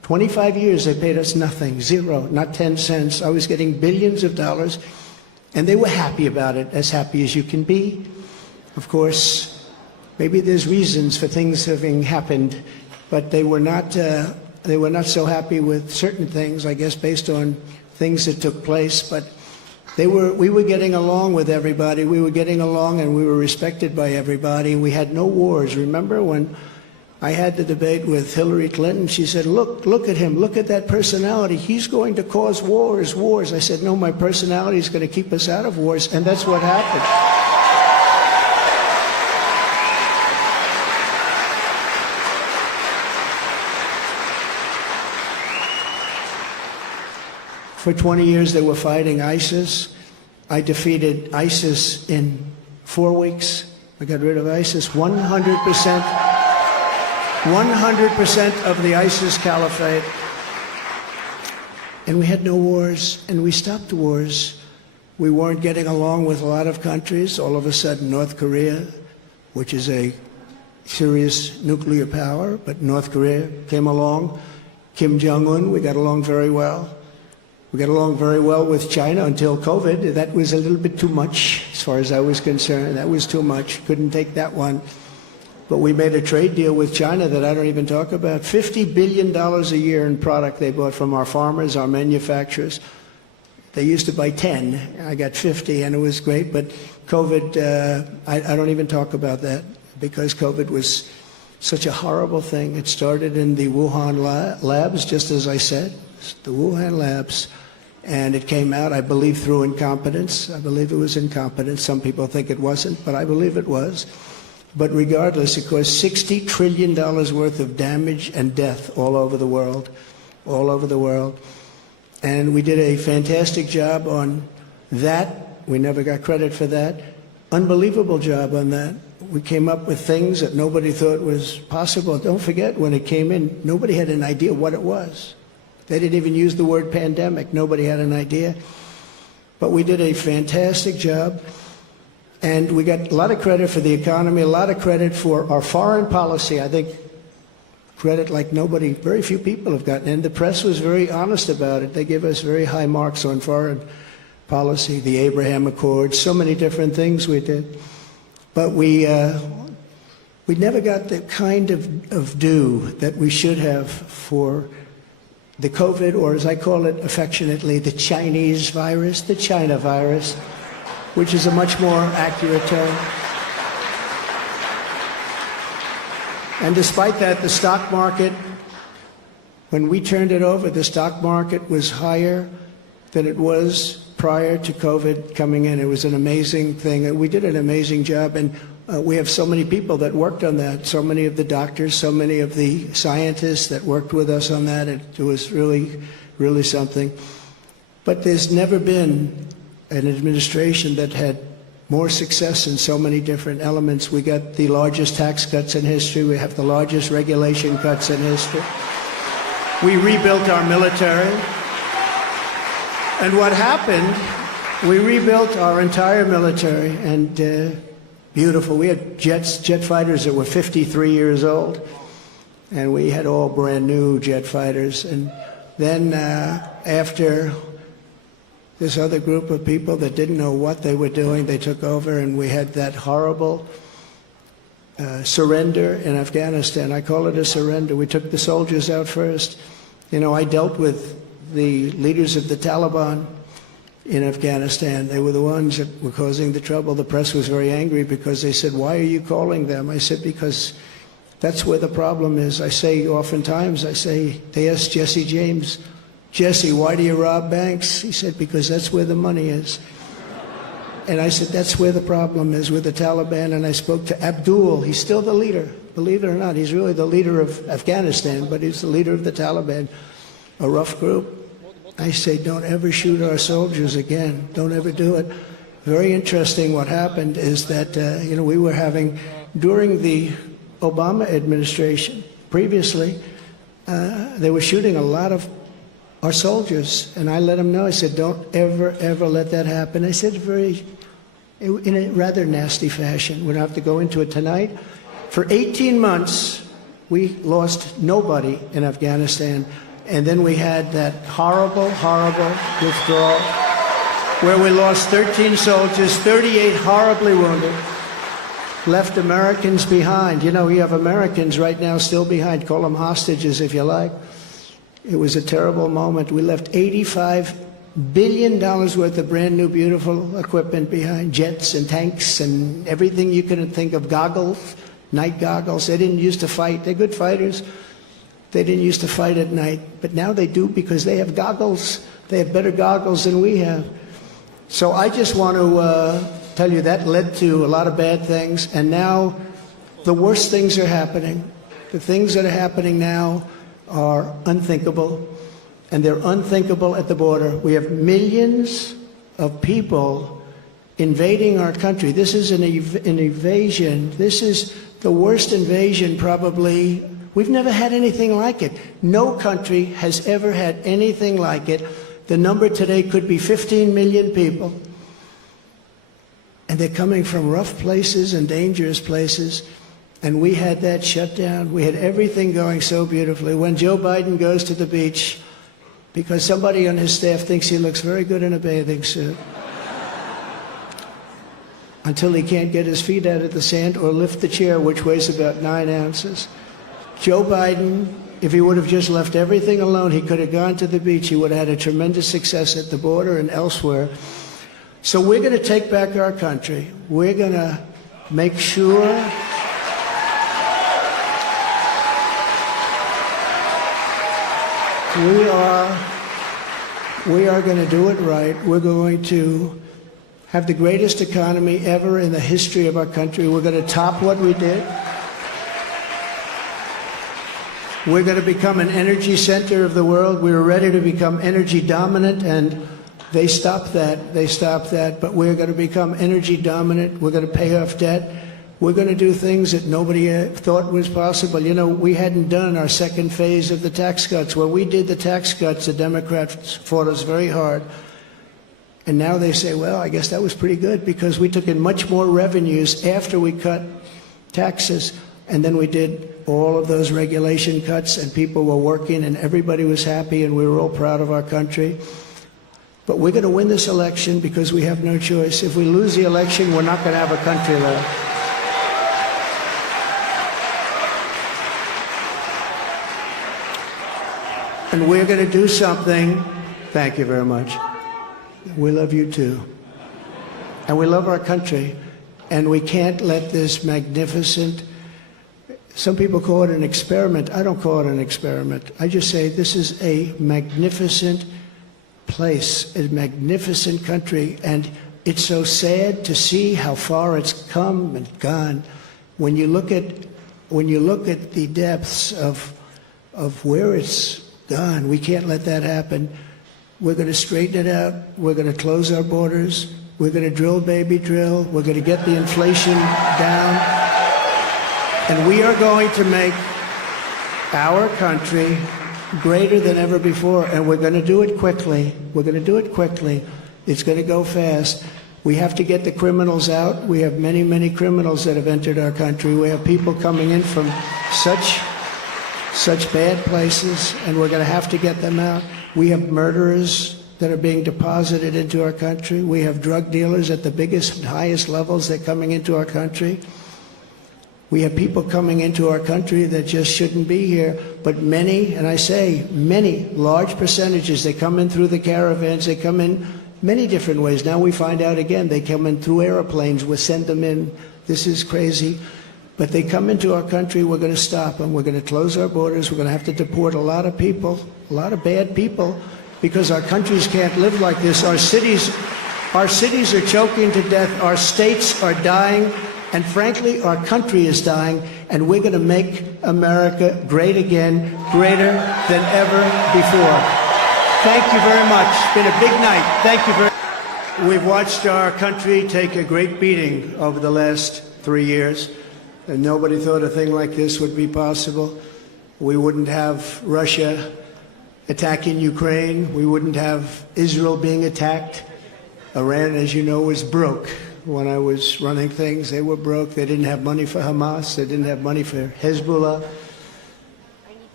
25 years they paid us nothing, zero, not 10 cents. I was getting billions of dollars, and they were happy about it, as happy as you can be. Of course, maybe there's reasons for things having happened, but they were not so happy with certain things, I guess, based on things that took place. But we were getting along with everybody. We were getting along, and we were respected by everybody. We had no wars. Remember when I had the debate with Hillary Clinton? She said, look at him. Look at that personality. He's going to cause wars. I said, no, my personality is going to keep us out of wars, and that's what happened. For 20 years, they were fighting ISIS. I defeated ISIS in 4 weeks. I got rid of ISIS 100%. 100% of the ISIS caliphate. And we had no wars, and we stopped wars. We weren't getting along with a lot of countries. All of a sudden, North Korea, which is a serious nuclear power, but North Korea came along. Kim Jong-un, we got along very well. We got along very well with China until COVID. That was a little bit too much, as far as I was concerned. That was too much. Couldn't take that one. But we made a trade deal with China that I don't even talk about. $50 billion a year in product they bought from our farmers, our manufacturers. They used to buy 10. I got 50, and it was great. But COVID, I don't even talk about that, because COVID was such a horrible thing. It started in the Wuhan labs, just as I said, the Wuhan labs. And it came out, I believe, through incompetence. I believe it was incompetence. Some people think it wasn't, but I believe it was. But regardless, it caused $60 trillion worth of damage and death all over the world, all over the world. And we did a fantastic job on that. We never got credit for that. Unbelievable job on that. We came up with things that nobody thought was possible. Don't forget, when it came in, nobody had an idea what it was. They didn't even use the word pandemic. Nobody had an idea. But we did a fantastic job. And we got a lot of credit for the economy, a lot of credit for our foreign policy. I think credit like nobody, very few people have gotten. And the press was very honest about it. They give us very high marks on foreign policy, the Abraham Accords, so many different things we did. But we never got the kind of due that we should have for the COVID, or as I call it affectionately, the Chinese virus, the China virus, which is a much more accurate term. And despite that, the stock market, when we turned it over, the stock market was higher than it was prior to COVID coming in. It was an amazing thing. We did an amazing job, and we have so many people that worked on that, so many of the doctors, so many of the scientists that worked with us on that. It was really, really something. But there's never been an administration that had more success in so many different elements. We got the largest tax cuts in history. We have the largest regulation cuts in history. We rebuilt our military. And what happened, we rebuilt our entire military, and beautiful. We had jet fighters that were 53 years old, and we had all brand new jet fighters. And then after this other group of people that didn't know what they were doing, they took over, and we had that horrible surrender in Afghanistan. I call it a surrender. We took the soldiers out first. You know, I dealt with the leaders of the Taliban in Afghanistan. They were the ones that were causing the trouble. The press was very angry because they said, "Why are you calling them?" I said, "Because that's where the problem is." I say oftentimes, they asked Jesse James, "Jesse, why do you rob banks?" He said, "Because that's where the money is." And I said, that's where the problem is, with the Taliban. And I spoke to Abdul. He's still the leader, believe it or not. He's really the leader of Afghanistan, but he's the leader of the Taliban, a rough group. I say, don't ever shoot our soldiers again. Don't ever do it. Very interesting. What happened is that, we were having, during the Obama administration, previously, they were shooting a lot of our soldiers. And I let them know. I said, don't ever, ever let that happen. I said in a rather nasty fashion. We don't have to go into it tonight. For 18 months, we lost nobody in Afghanistan. And then we had that horrible, horrible withdrawal where we lost 13 soldiers, 38 horribly wounded, left Americans behind. You know, you have Americans right now still behind. Call them hostages if you like. It was a terrible moment. We left $85 billion worth of brand new, beautiful equipment behind, jets and tanks and everything you can think of, goggles, night goggles. They didn't used to fight. They're good fighters. They didn't used to fight at night, but now they do because they have goggles. They have better goggles than we have. So I just want to tell you that led to a lot of bad things, and now the worst things are happening. The things that are happening now are unthinkable, and they're unthinkable at the border. We have millions of people invading our country. This is an invasion. This is the worst invasion probably. We've never had anything like it. No country has ever had anything like it. The number today could be 15 million people. And they're coming from rough places and dangerous places. And we had that shut down. We had everything going so beautifully. When Joe Biden goes to the beach, because somebody on his staff thinks he looks very good in a bathing suit, until he can't get his feet out of the sand or lift the chair, which weighs about 9 ounces. Joe Biden, if he would have just left everything alone, he could have gone to the beach. He would have had a tremendous success at the border and elsewhere. So we're going to take back our country. We're going to make sure we are going to do it right. We're going to have the greatest economy ever in the history of our country. We're going to top what we did. We're going to become an energy center of the world. We were ready to become energy dominant, and they stopped that. They stopped that. But we're going to become energy dominant. We're going to pay off debt. We're going to do things that nobody thought was possible. You know, we hadn't done our second phase of the tax cuts. When we did the tax cuts, the Democrats fought us very hard. And now they say, well, I guess that was pretty good because we took in much more revenues after we cut taxes. And then we did all of those regulation cuts, and people were working, and everybody was happy, and we were all proud of our country. But we're going to win this election because we have no choice. If we lose the election, we're not going to have a country left. And we're going to do something. Thank you very much. We love you too. And we love our country. And we can't let this magnificent, some people call it an experiment. I don't call it an experiment. I just say this is a magnificent place, a magnificent country. And it's so sad to see how far it's come and gone. When you look at the depths of where it's gone, we can't let that happen. We're going to straighten it out. We're going to close our borders. We're going to drill, baby, drill. We're going to get the inflation down. And we are going to make our country greater than ever before. And we're going to do it quickly. We're going to do it quickly. It's going to go fast. We have to get the criminals out. We have many, many criminals that have entered our country. We have people coming in from such bad places, and we're going to have to get them out. We have murderers that are being deposited into our country. We have drug dealers at the biggest, highest levels that are coming into our country. We have people coming into our country that just shouldn't be here. But many, and I say many, large percentages, they come in through the caravans. They come in many different ways. Now we find out again, they come in through airplanes. We send them in. This is crazy. But they come into our country, we're going to stop them. We're going to close our borders. We're going to have to deport a lot of people, a lot of bad people, because our countries can't live like this. Our cities are choking to death. Our states are dying. And frankly, our country is dying. And we're going to make America great again, greater than ever before. Thank you very much. It's been a big night. Thank you very much. We've watched our country take a great beating over the last 3 years. And nobody thought a thing like this would be possible. We wouldn't have Russia attacking Ukraine. We wouldn't have Israel being attacked. Iran, as you know, was broke. When I was running things, they were broke. They didn't have money for Hamas. They didn't have money for Hezbollah.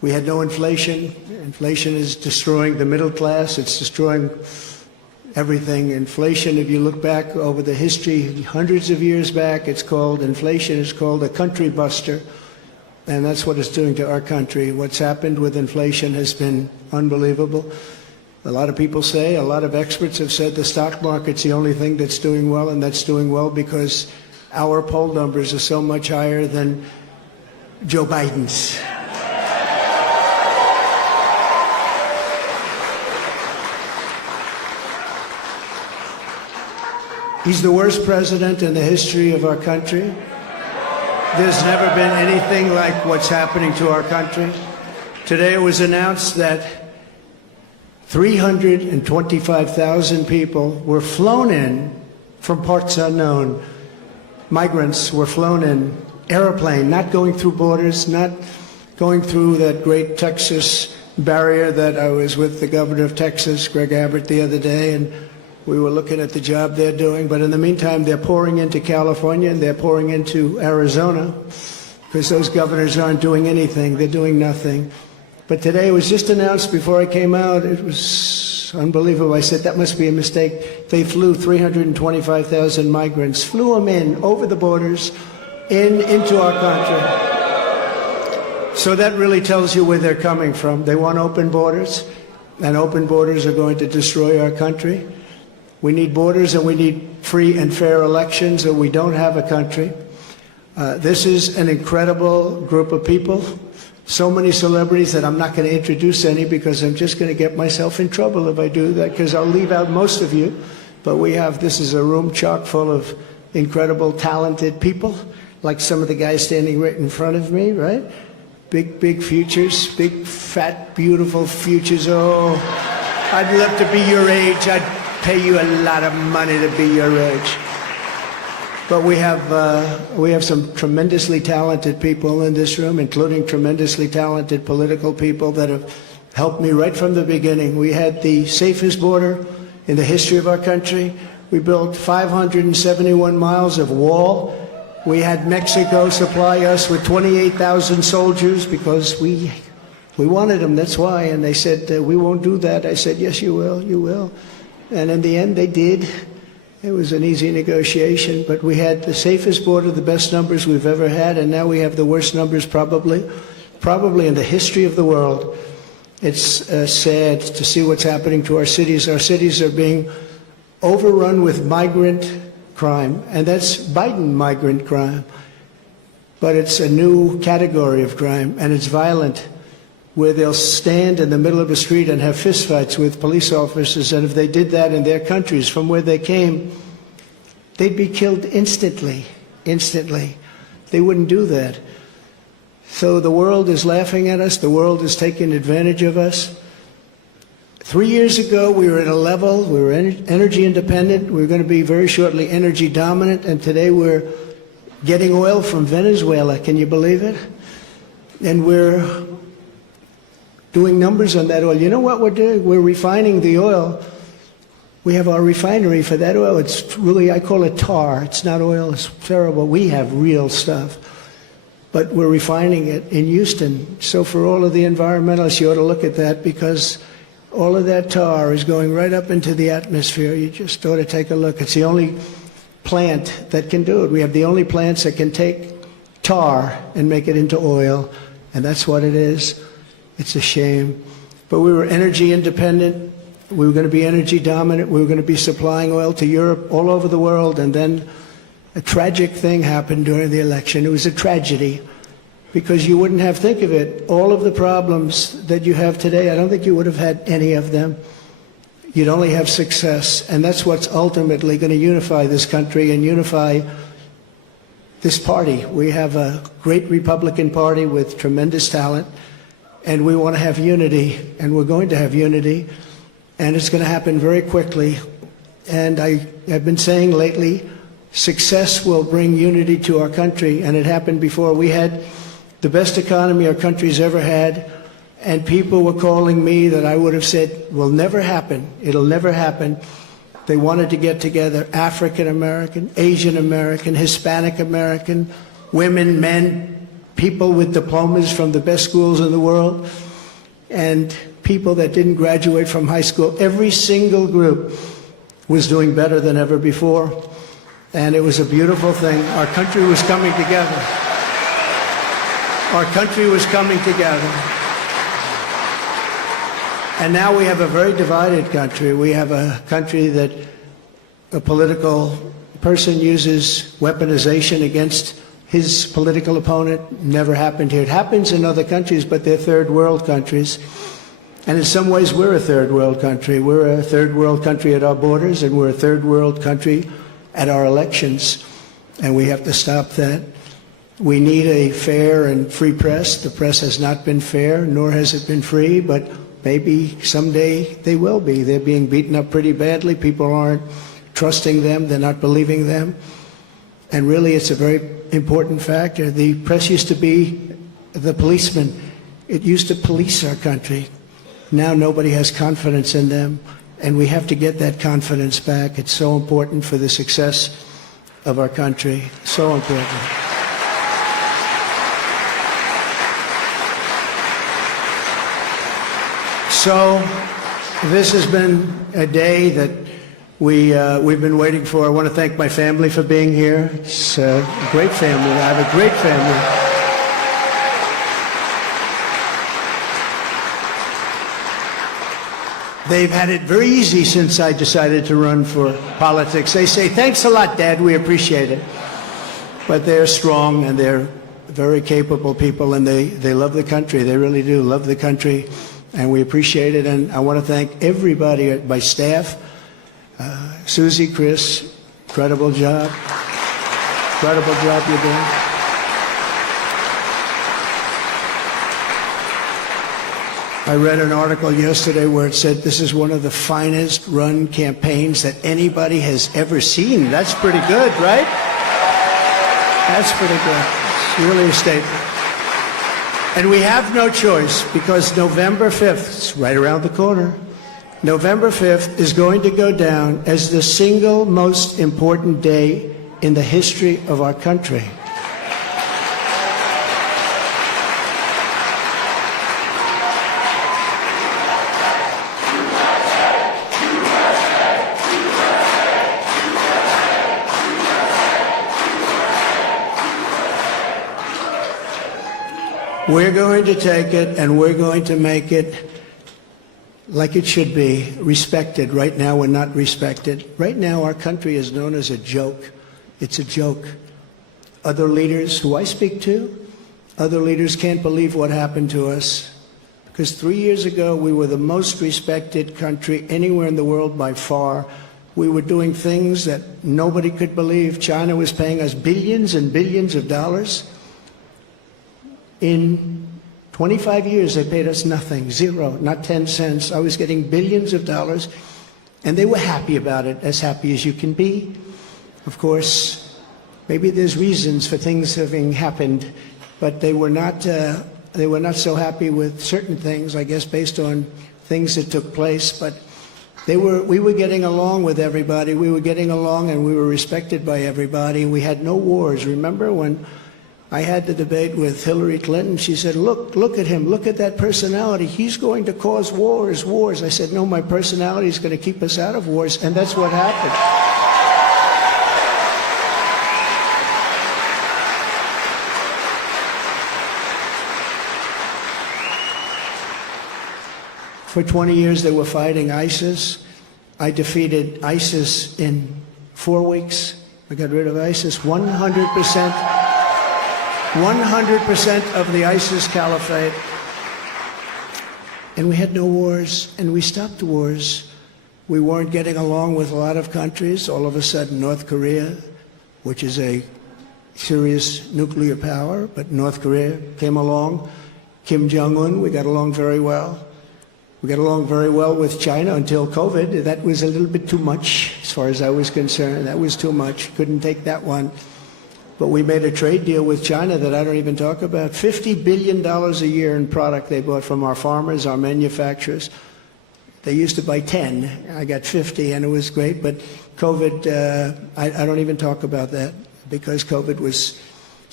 We had no inflation. Inflation is destroying the middle class. It's destroying everything. Inflation, if you look back over the history, hundreds of years back, inflation is called a country buster. And that's what it's doing to our country. What's happened with inflation has been unbelievable. A lot of people say, a lot of experts have said the stock market's the only thing that's doing well, and that's doing well because our poll numbers are so much higher than Joe Biden's. He's the worst president in the history of our country. There's never been anything like what's happening to our country. Today it was announced that 325,000 people were flown in from parts unknown. Migrants were flown in, airplane, not going through borders, not going through that great Texas barrier that I was with the governor of Texas, Greg Abbott, the other day, and we were looking at the job they're doing. But in the meantime, they're pouring into California and they're pouring into Arizona because those governors aren't doing anything. They're doing nothing. But today it was just announced before I came out. It was unbelievable. I said, that must be a mistake. They flew 325,000 migrants, flew them in over the borders into our country. So that really tells you where they're coming from. They want open borders, and open borders are going to destroy our country. We need borders and we need free and fair elections, or we don't have a country. This is an incredible group of people. So many celebrities that I'm not going to introduce any because I'm just going to get myself in trouble if I do that, because I'll leave out most of you. But this is a room chock full of incredible, talented people, like some of the guys standing right in front of me, right? Big futures, big, fat, beautiful futures. Oh, I'd love to be your age. I'd pay you a lot of money to be your age. But we have some tremendously talented people in this room, including tremendously talented political people that have helped me right from the beginning. We had the safest border in the history of our country. We built 571 miles of wall. We had Mexico supply us with 28,000 soldiers because we wanted them, that's why. And they said, we won't do that. I said, yes, you will, you will. And in the end, they did. It was an easy negotiation, but we had the safest border, the best numbers we've ever had, and now we have the worst numbers probably in the history of the world. It's sad to see what's happening to our cities. Our cities are being overrun with migrant crime, and that's Biden migrant crime. But it's a new category of crime, and it's violent, where they'll stand in the middle of a street and have fistfights with police officers, and if they did that in their countries from where they came, they'd be killed instantly. They wouldn't do that. So the world is laughing at us. The world is taking advantage of us. 3 years ago, we were at a level, we were energy independent. We were going to be very shortly energy dominant, and today we're getting oil from Venezuela. Can you believe it? And we're doing numbers on that oil. You know what we're doing? We're refining the oil. We have our refinery for that oil. It's really, I call it tar. It's not oil. It's terrible. We have real stuff. But we're refining it in Houston. So for all of the environmentalists, you ought to look at that, because all of that tar is going right up into the atmosphere. You just ought to take a look. It's the only plant that can do it. We have the only plants that can take tar and make it into oil, and that's what it is. It's a shame. But we were energy independent. We were going to be energy dominant. We were going to be supplying oil to Europe, all over the world. And then a tragic thing happened during the election. It was a tragedy, because you wouldn't have, think of it, all of the problems that you have today, I don't think you would have had any of them. You'd only have success. And that's what's ultimately going to unify this country and unify this party. We have a great Republican Party with tremendous talent. And we want to have unity, and we're going to have unity, and it's going to happen very quickly. And I have been saying lately, success will bring unity to our country, and it happened before. We had the best economy our country's ever had, and people were calling me that I would have said will never happen. It'll never happen. They wanted to get together, African American, Asian American, Hispanic American, women, men, people with diplomas from the best schools in the world, and people that didn't graduate from high school. Every single group was doing better than ever before, and it was a beautiful thing. Our country was coming together. Our country was coming together. And now we have a very divided country. We have a country that a political person uses weaponization against his political opponent. Never happened here. It happens in other countries, but they're third world countries. And in some ways, we're a third world country. We're a third world country at our borders, and we're a third world country at our elections. And we have to stop that. We need a fair and free press. The press has not been fair, nor has it been free, but maybe someday they will be. They're being beaten up pretty badly. People aren't trusting them. They're not believing them. And really, it's a very important factor. The press used to be the policeman. It used to police our country. Now nobody has confidence in them, and we have to get that confidence back. It's so important for the success of our country. So important. So this has been a day that we've been waiting for. I want to thank my family for being here. It's a great family. I have a great family. They've had it very easy since I decided to run for politics. They say, "Thanks a lot, Dad, we appreciate it." But they're strong, and they're very capable people, and they love the country. They really do love the country, and we appreciate it. And I want to thank everybody, my staff, Susie, Chris, incredible job. Incredible job you're doing. I read an article yesterday where it said this is one of the finest run campaigns that anybody has ever seen. That's pretty good, right? That's pretty good. It's really a statement. And we have no choice, because November 5th, it's right around the corner, November 5th is going to go down as the single most important day in the history of our country. We're going to take it, and we're going to make it like it should be, respected. Right now, we're not respected. Right now, our country is known as a joke. It's a joke. Other leaders who I speak to, other leaders can't believe what happened to us. Because 3 years ago, we were the most respected country anywhere in the world by far. We were doing things that nobody could believe. China was paying us billions and billions of dollars. In 25 years, they paid us nothing, zero, not 10 cents. I was getting billions of dollars, and they were happy about it, as happy as you can be. Of course, maybe there's reasons for things having happened, but they were not so happy with certain things, I guess, based on things that took place. But we were getting along with everybody. We were getting along, and we were respected by everybody. We had no wars. Remember when I had the debate with Hillary Clinton? She said, look at him, look at that personality. He's going to cause wars. I said, no, my personality is going to keep us out of wars, and that's what happened. For 20 years, they were fighting ISIS. I defeated ISIS in 4 weeks. I got rid of ISIS 100%. 100% of the ISIS caliphate. And we had no wars, and we stopped wars. We weren't getting along with a lot of countries. All of a sudden, North Korea, which is a serious nuclear power, but North Korea came along. Kim Jong-un, we got along very well. We got along very well with China until COVID. That was a little bit too much, as far as I was concerned. That was too much. Couldn't take that one. But we made a trade deal with China that I don't even talk about. $50 billion a year in product they bought from our farmers, our manufacturers. They used to buy 10. I got 50, and it was great. But COVID, I don't even talk about that, because COVID was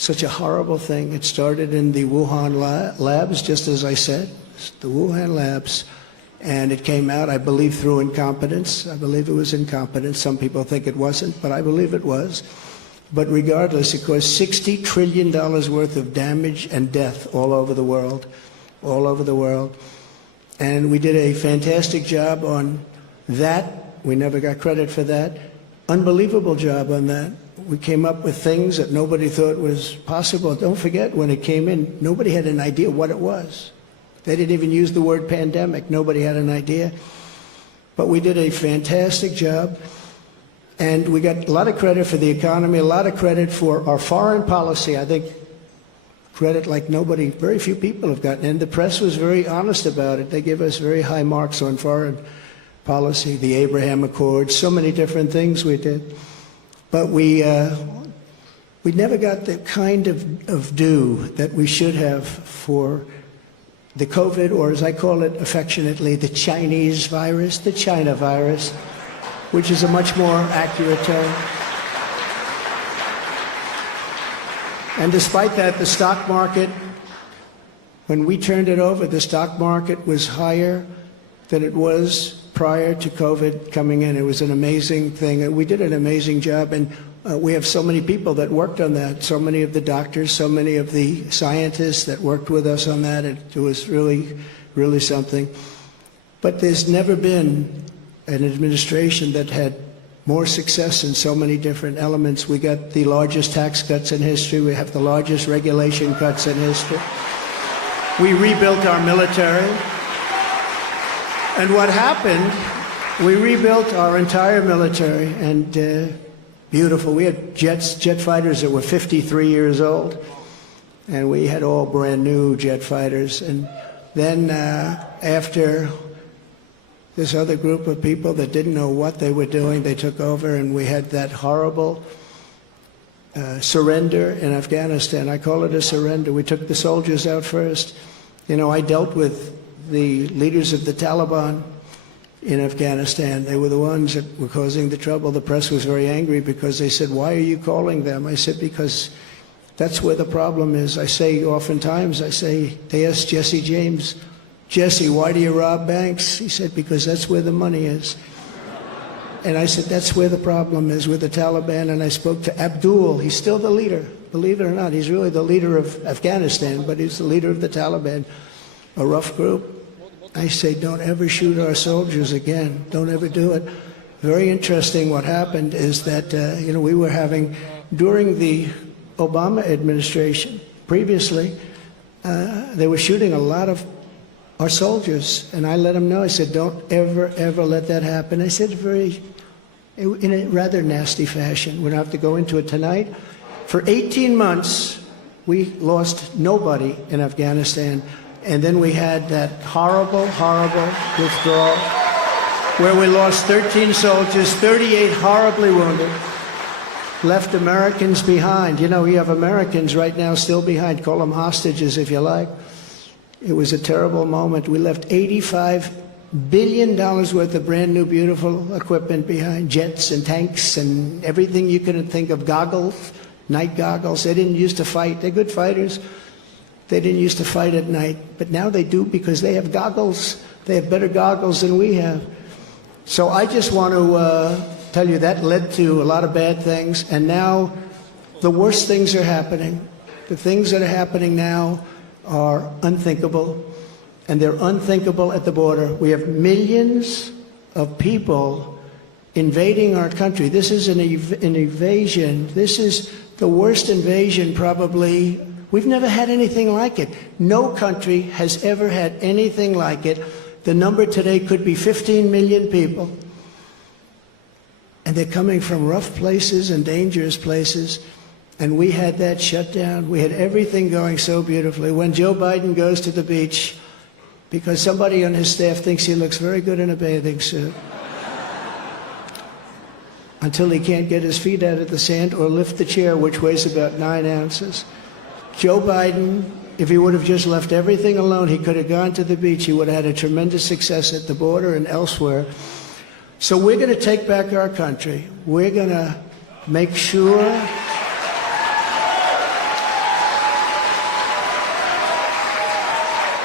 such a horrible thing. It started in the Wuhan labs, just as I said, the Wuhan labs, and it came out, I believe, through incompetence. I believe it was incompetence. Some people think it wasn't, but I believe it was. But regardless, it caused $60 trillion worth of damage and death all over the world, all over the world. And we did a fantastic job on that. We never got credit for that. Unbelievable job on that. We came up with things that nobody thought was possible. Don't forget, when it came in, nobody had an idea what it was. They didn't even use the word pandemic. Nobody had an idea. But we did a fantastic job. And we got a lot of credit for the economy, a lot of credit for our foreign policy. I think credit like nobody, very few people have gotten. And the press was very honest about it. They give us very high marks on foreign policy, the Abraham Accords, so many different things we did. But we never got the kind of due that we should have for the COVID, or as I call it affectionately, the Chinese virus, the China virus, which is a much more accurate term. And despite that, the stock market, when we turned it over, the stock market was higher than it was prior to COVID coming in. It was an amazing thing. We did an amazing job, and we have so many people that worked on that, so many of the doctors, so many of the scientists that worked with us on that. It was really, really something. But there's never been an administration that had more success in so many different elements. We got the largest tax cuts in history. We have the largest regulation cuts in history. We rebuilt our military. And what happened, we rebuilt our entire military, and beautiful. We had jet fighters that were 53 years old, and we had all brand new jet fighters. And then after this other group of people that didn't know what they were doing, they took over, and we had that horrible surrender in Afghanistan. I call it a surrender. We took the soldiers out first. You know, I dealt with the leaders of the Taliban in Afghanistan. They were the ones that were causing the trouble. The press was very angry because they said, "Why are you calling them?" I said, "Because that's where the problem is." I say oftentimes, they asked Jesse James, "Jesse, why do you rob banks?" He said, "Because that's where the money is." And I said, that's where the problem is, with the Taliban. And I spoke to Abdul. He's still the leader. Believe it or not, he's really the leader of Afghanistan, but he's the leader of the Taliban, a rough group. I say, don't ever shoot our soldiers again. Don't ever do it. Very interesting what happened is that, we were having, during the Obama administration, previously, they were shooting a lot of our soldiers. And I let them know, I said, don't ever, ever let that happen. I said in a rather nasty fashion. We don't have to go into it tonight. For 18 months, we lost nobody in Afghanistan. And then we had that horrible, horrible withdrawal where we lost 13 soldiers, 38 horribly wounded, left Americans behind. You know, we have Americans right now still behind. Call them hostages if you like. It was a terrible moment. We left $85 billion worth of brand new, beautiful equipment behind, jets and tanks and everything you could think of, goggles, night goggles. They didn't used to fight. They're good fighters. They didn't used to fight at night, but now they do because they have goggles. They have better goggles than we have. So I just want to tell you that led to a lot of bad things, and now the worst things are happening. The things that are happening now are unthinkable, and they're unthinkable at the border. We have millions of people invading our country. This is an invasion. This is the worst invasion probably. We've never had anything like it. No country has ever had anything like it. The number today could be 15 million people. And they're coming from rough places and dangerous places. And we had that shut down. We had everything going so beautifully. When Joe Biden goes to the beach, because somebody on his staff thinks he looks very good in a bathing suit, until he can't get his feet out of the sand or lift the chair, which weighs about 9 ounces. Joe Biden, if he would have just left everything alone, he could have gone to the beach. He would have had a tremendous success at the border and elsewhere. So we're going to take back our country. We're going to make sure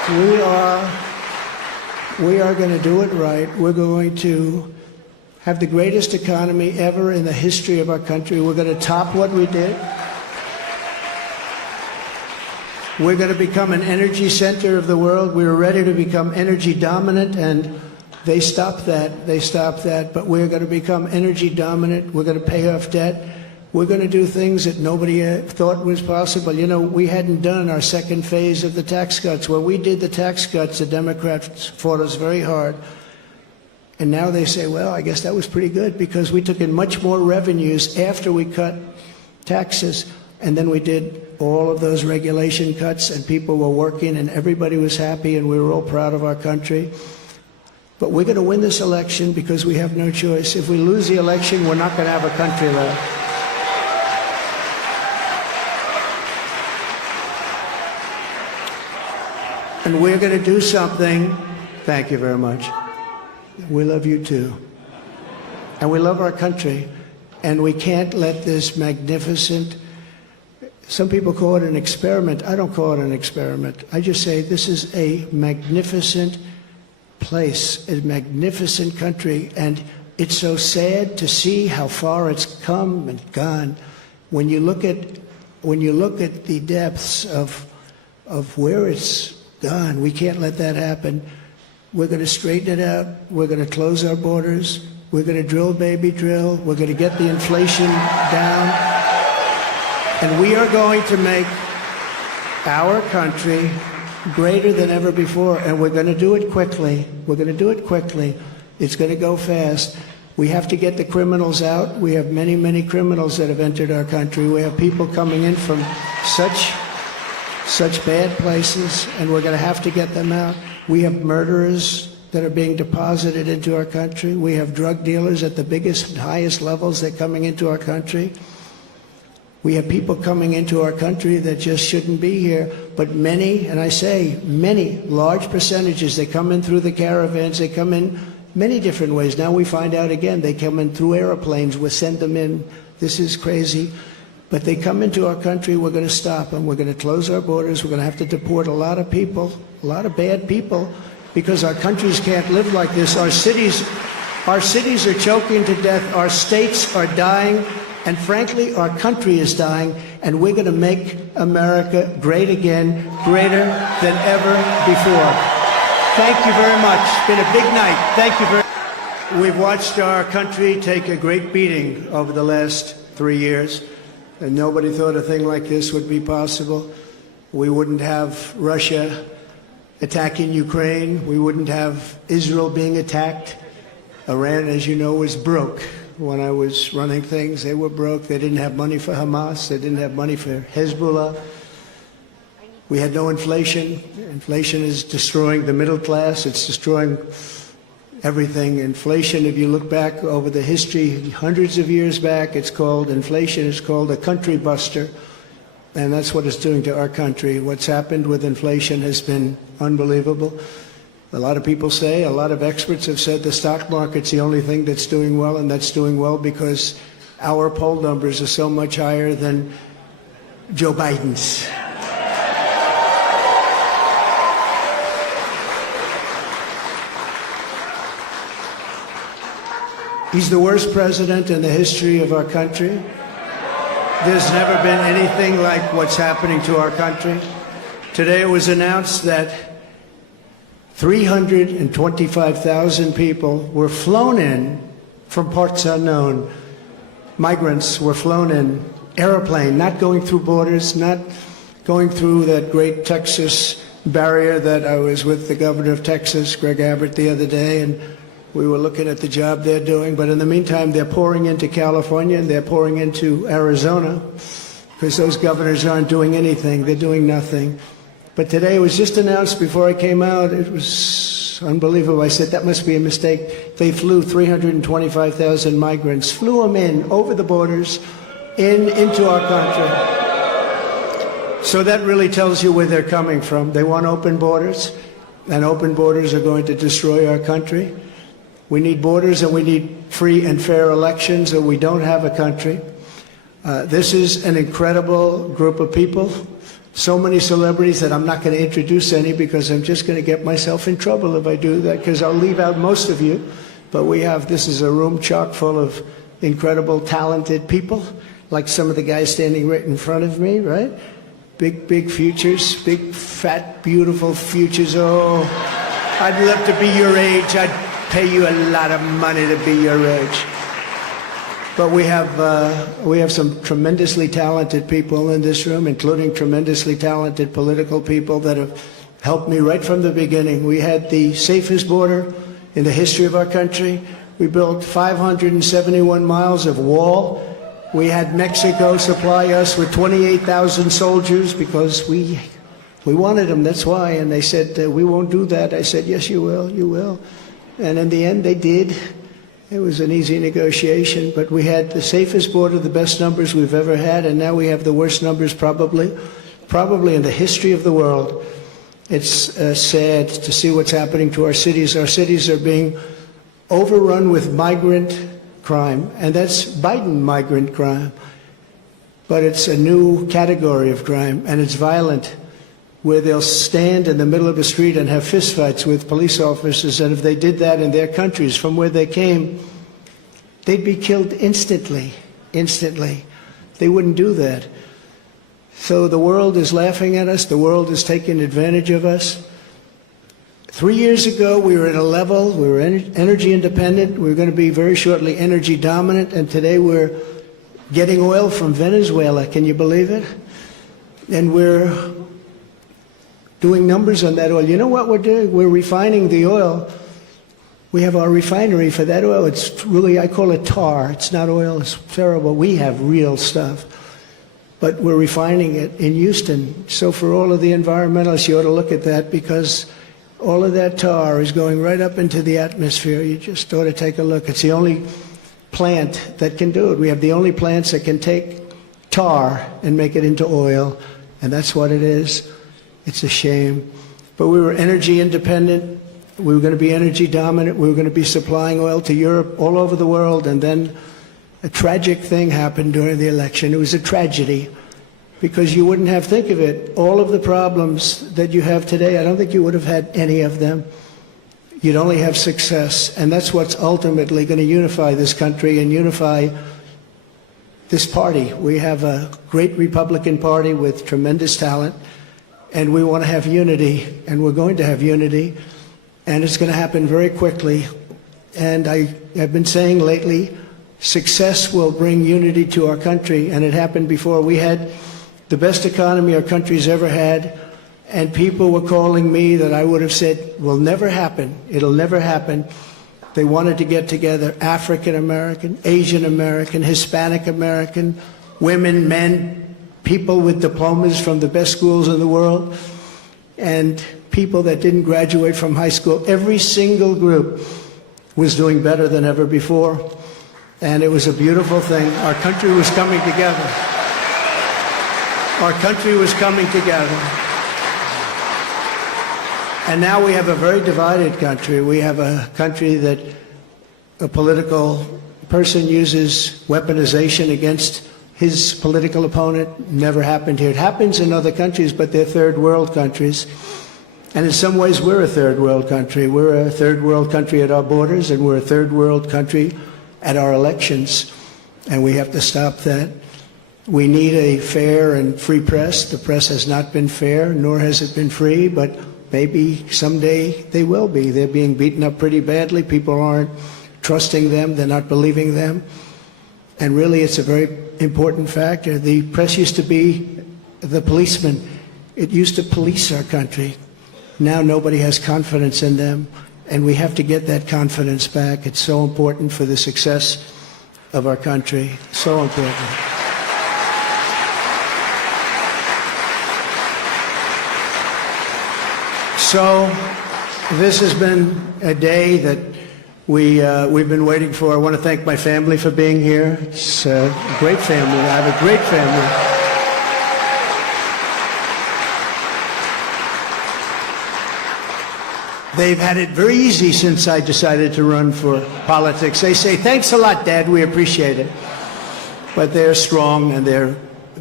We are going to do it right. We're going to have the greatest economy ever in the history of our country. We're going to top what we did. We're going to become an energy center of the world. We were ready to become energy dominant, and they stopped that. They stopped that. But we're going to become energy dominant. We're going to pay off debt. We're going to do things that nobody thought was possible. You know, we hadn't done our second phase of the tax cuts. When we did the tax cuts, the Democrats fought us very hard. And now they say, well, I guess that was pretty good because we took in much more revenues after we cut taxes. And then we did all of those regulation cuts, and people were working, and everybody was happy, and we were all proud of our country. But we're going to win this election because we have no choice. If we lose the election, we're not going to have a country left. And we're going to do something. Thank you very much. We love you too. And we love our country. And we can't let this magnificent, some people call it an experiment. I don't call it an experiment. I just say this is a magnificent place, a magnificent country. And it's so sad to see how far it's come and gone. When you look at the depths of where it's gone, we can't let that happen. We're going to straighten it out. We're going to close our borders. We're going to drill, baby, drill. We're going to get the inflation down. And we are going to make our country greater than ever before. And we're going to do it quickly. We're going to do it quickly. It's going to go fast. We have to get the criminals out. We have many, many criminals that have entered our country. We have people coming in from such bad places, and we're going to have to get them out. We have murderers that are being deposited into our country. We have drug dealers at the biggest and highest levels that are coming into our country. We have people coming into our country that just shouldn't be here. But many, and I say many, large percentages, they come in through the caravans. They come in many different ways. Now we find out again, they come in through airplanes. We send them in. This is crazy. But they come into our country, we're going to stop them. We're going to close our borders. We're going to have to deport a lot of people, a lot of bad people, because our countries can't live like this. Our cities are choking to death. Our states are dying. And frankly, our country is dying. And we're going to make America great again, greater than ever before. Thank you very much. It's been a big night. Thank you very much. We've watched our country take a great beating over the last 3 years. And nobody thought a thing like this would be possible. We wouldn't have Russia attacking Ukraine. We wouldn't have Israel being attacked. Iran, as you know, was broke. When I was running things, they were broke. They didn't have money for Hamas. They didn't have money for Hezbollah. We had no inflation. Inflation is destroying the middle class. It's destroying everything. Inflation, if you look back over the history, hundreds of years back, inflation is called a country buster. And that's what it's doing to our country. What's happened with inflation has been unbelievable. A lot of people say, a lot of experts have said the stock market's the only thing that's doing well, and that's doing well because our poll numbers are so much higher than Joe Biden's. He's the worst president in the history of our country. There's never been anything like what's happening to our country. Today it was announced that 325,000 people were flown in from parts unknown. Migrants were flown in, airplane, not going through borders, not going through that great Texas barrier that I was with the governor of Texas, Greg Abbott, the other day, and we were looking at the job they're doing. But in the meantime, they're pouring into California and they're pouring into Arizona because those governors aren't doing anything. They're doing nothing. But today it was just announced before I came out. It was unbelievable. I said, that must be a mistake. They flew 325,000 migrants, flew them in over the borders into our country. So that really tells you where they're coming from. They want open borders, and open borders are going to destroy our country. We need borders and we need free and fair elections, or we don't have a country. This is an incredible group of people. so many celebrities that I'm not going to introduce any because I'm just going to get myself in trouble if I do that, because I'll leave out most of you. But this is a room chock full of incredible, talented people, like some of the guys standing right in front of me, right? Big, big futures, big, fat, beautiful futures. Oh, I'd love to be your age. I'd pay you a lot of money to be your age. But we have some tremendously talented people in this room, including tremendously talented political people that have helped me right from the beginning. We had the safest border in the history of our country. We built 571 miles of wall. We had Mexico supply us with 28,000 soldiers because we wanted them, that's why. And they said, we won't do that. I said, yes, you will, you will. And in the end, they did. It was an easy negotiation, but we had the safest border, the best numbers we've ever had, and now we have the worst numbers probably in the history of the world. It's sad to see what's happening to our cities. Our cities are being overrun with migrant crime, and that's Biden migrant crime. But it's a new category of crime, and it's violent, where they'll stand in the middle of a street and have fistfights with police officers, and if they did that in their countries from where they came, they'd be killed instantly. They wouldn't do that. So the world is laughing at us. The world is taking advantage of us. 3 years ago, we were at a level, we were energy independent. We were going to be very shortly energy dominant, and today we're getting oil from Venezuela. Can you believe it? And we're doing numbers on that oil. You know what we're doing? We're refining the oil. We have our refinery for that oil. It's really, I call it tar. It's not oil. It's terrible. We have real stuff. But we're refining it in Houston. So for all of the environmentalists, you ought to look at that, because all of that tar is going right up into the atmosphere. You just ought to take a look. It's the only plant that can do it. We have the only plants that can take tar and make it into oil, and that's what it is. It's a shame. But we were energy independent. We were going to be energy dominant. We were going to be supplying oil to Europe, all over the world. And then a tragic thing happened during the election. It was a tragedy, because you wouldn't have, think of it, all of the problems that you have today, I don't think you would have had any of them. You'd only have success. And that's what's ultimately going to unify this country and unify this party. We have a great Republican Party with tremendous talent. And we want to have unity, and we're going to have unity, and it's going to happen very quickly. And I have been saying lately, success will bring unity to our country, and it happened before. We had the best economy our country's ever had, and people were calling me that I would have said will never happen. It'll never happen. They wanted to get together, African American, Asian American, Hispanic American, women, men, people with diplomas from the best schools in the world, and people that didn't graduate from high school. Every single group was doing better than ever before, and it was a beautiful thing. Our country was coming together. Our country was coming together. And now we have a very divided country. We have a country that a political person uses weaponization against his political opponent. Never happened here. It happens in other countries, but they're third world countries. And in some ways, we're a third world country. We're a third world country at our borders, and we're a third world country at our elections. And we have to stop that. We need a fair and free press. The press has not been fair, nor has it been free, but maybe someday they will be. They're being beaten up pretty badly. People aren't trusting them. They're not believing them. And really, it's a very important factor. The press used to be the policeman. It used to police our country. Now nobody has confidence in them, and we have to get that confidence back. It's so important for the success of our country. So important. So this has been a day that we've been waiting for. I want to thank my family for being here. It's a great family. I have a great family. They've had it very easy since I decided to run for politics. They say, thanks a lot, Dad. We appreciate it. But they're strong, and they're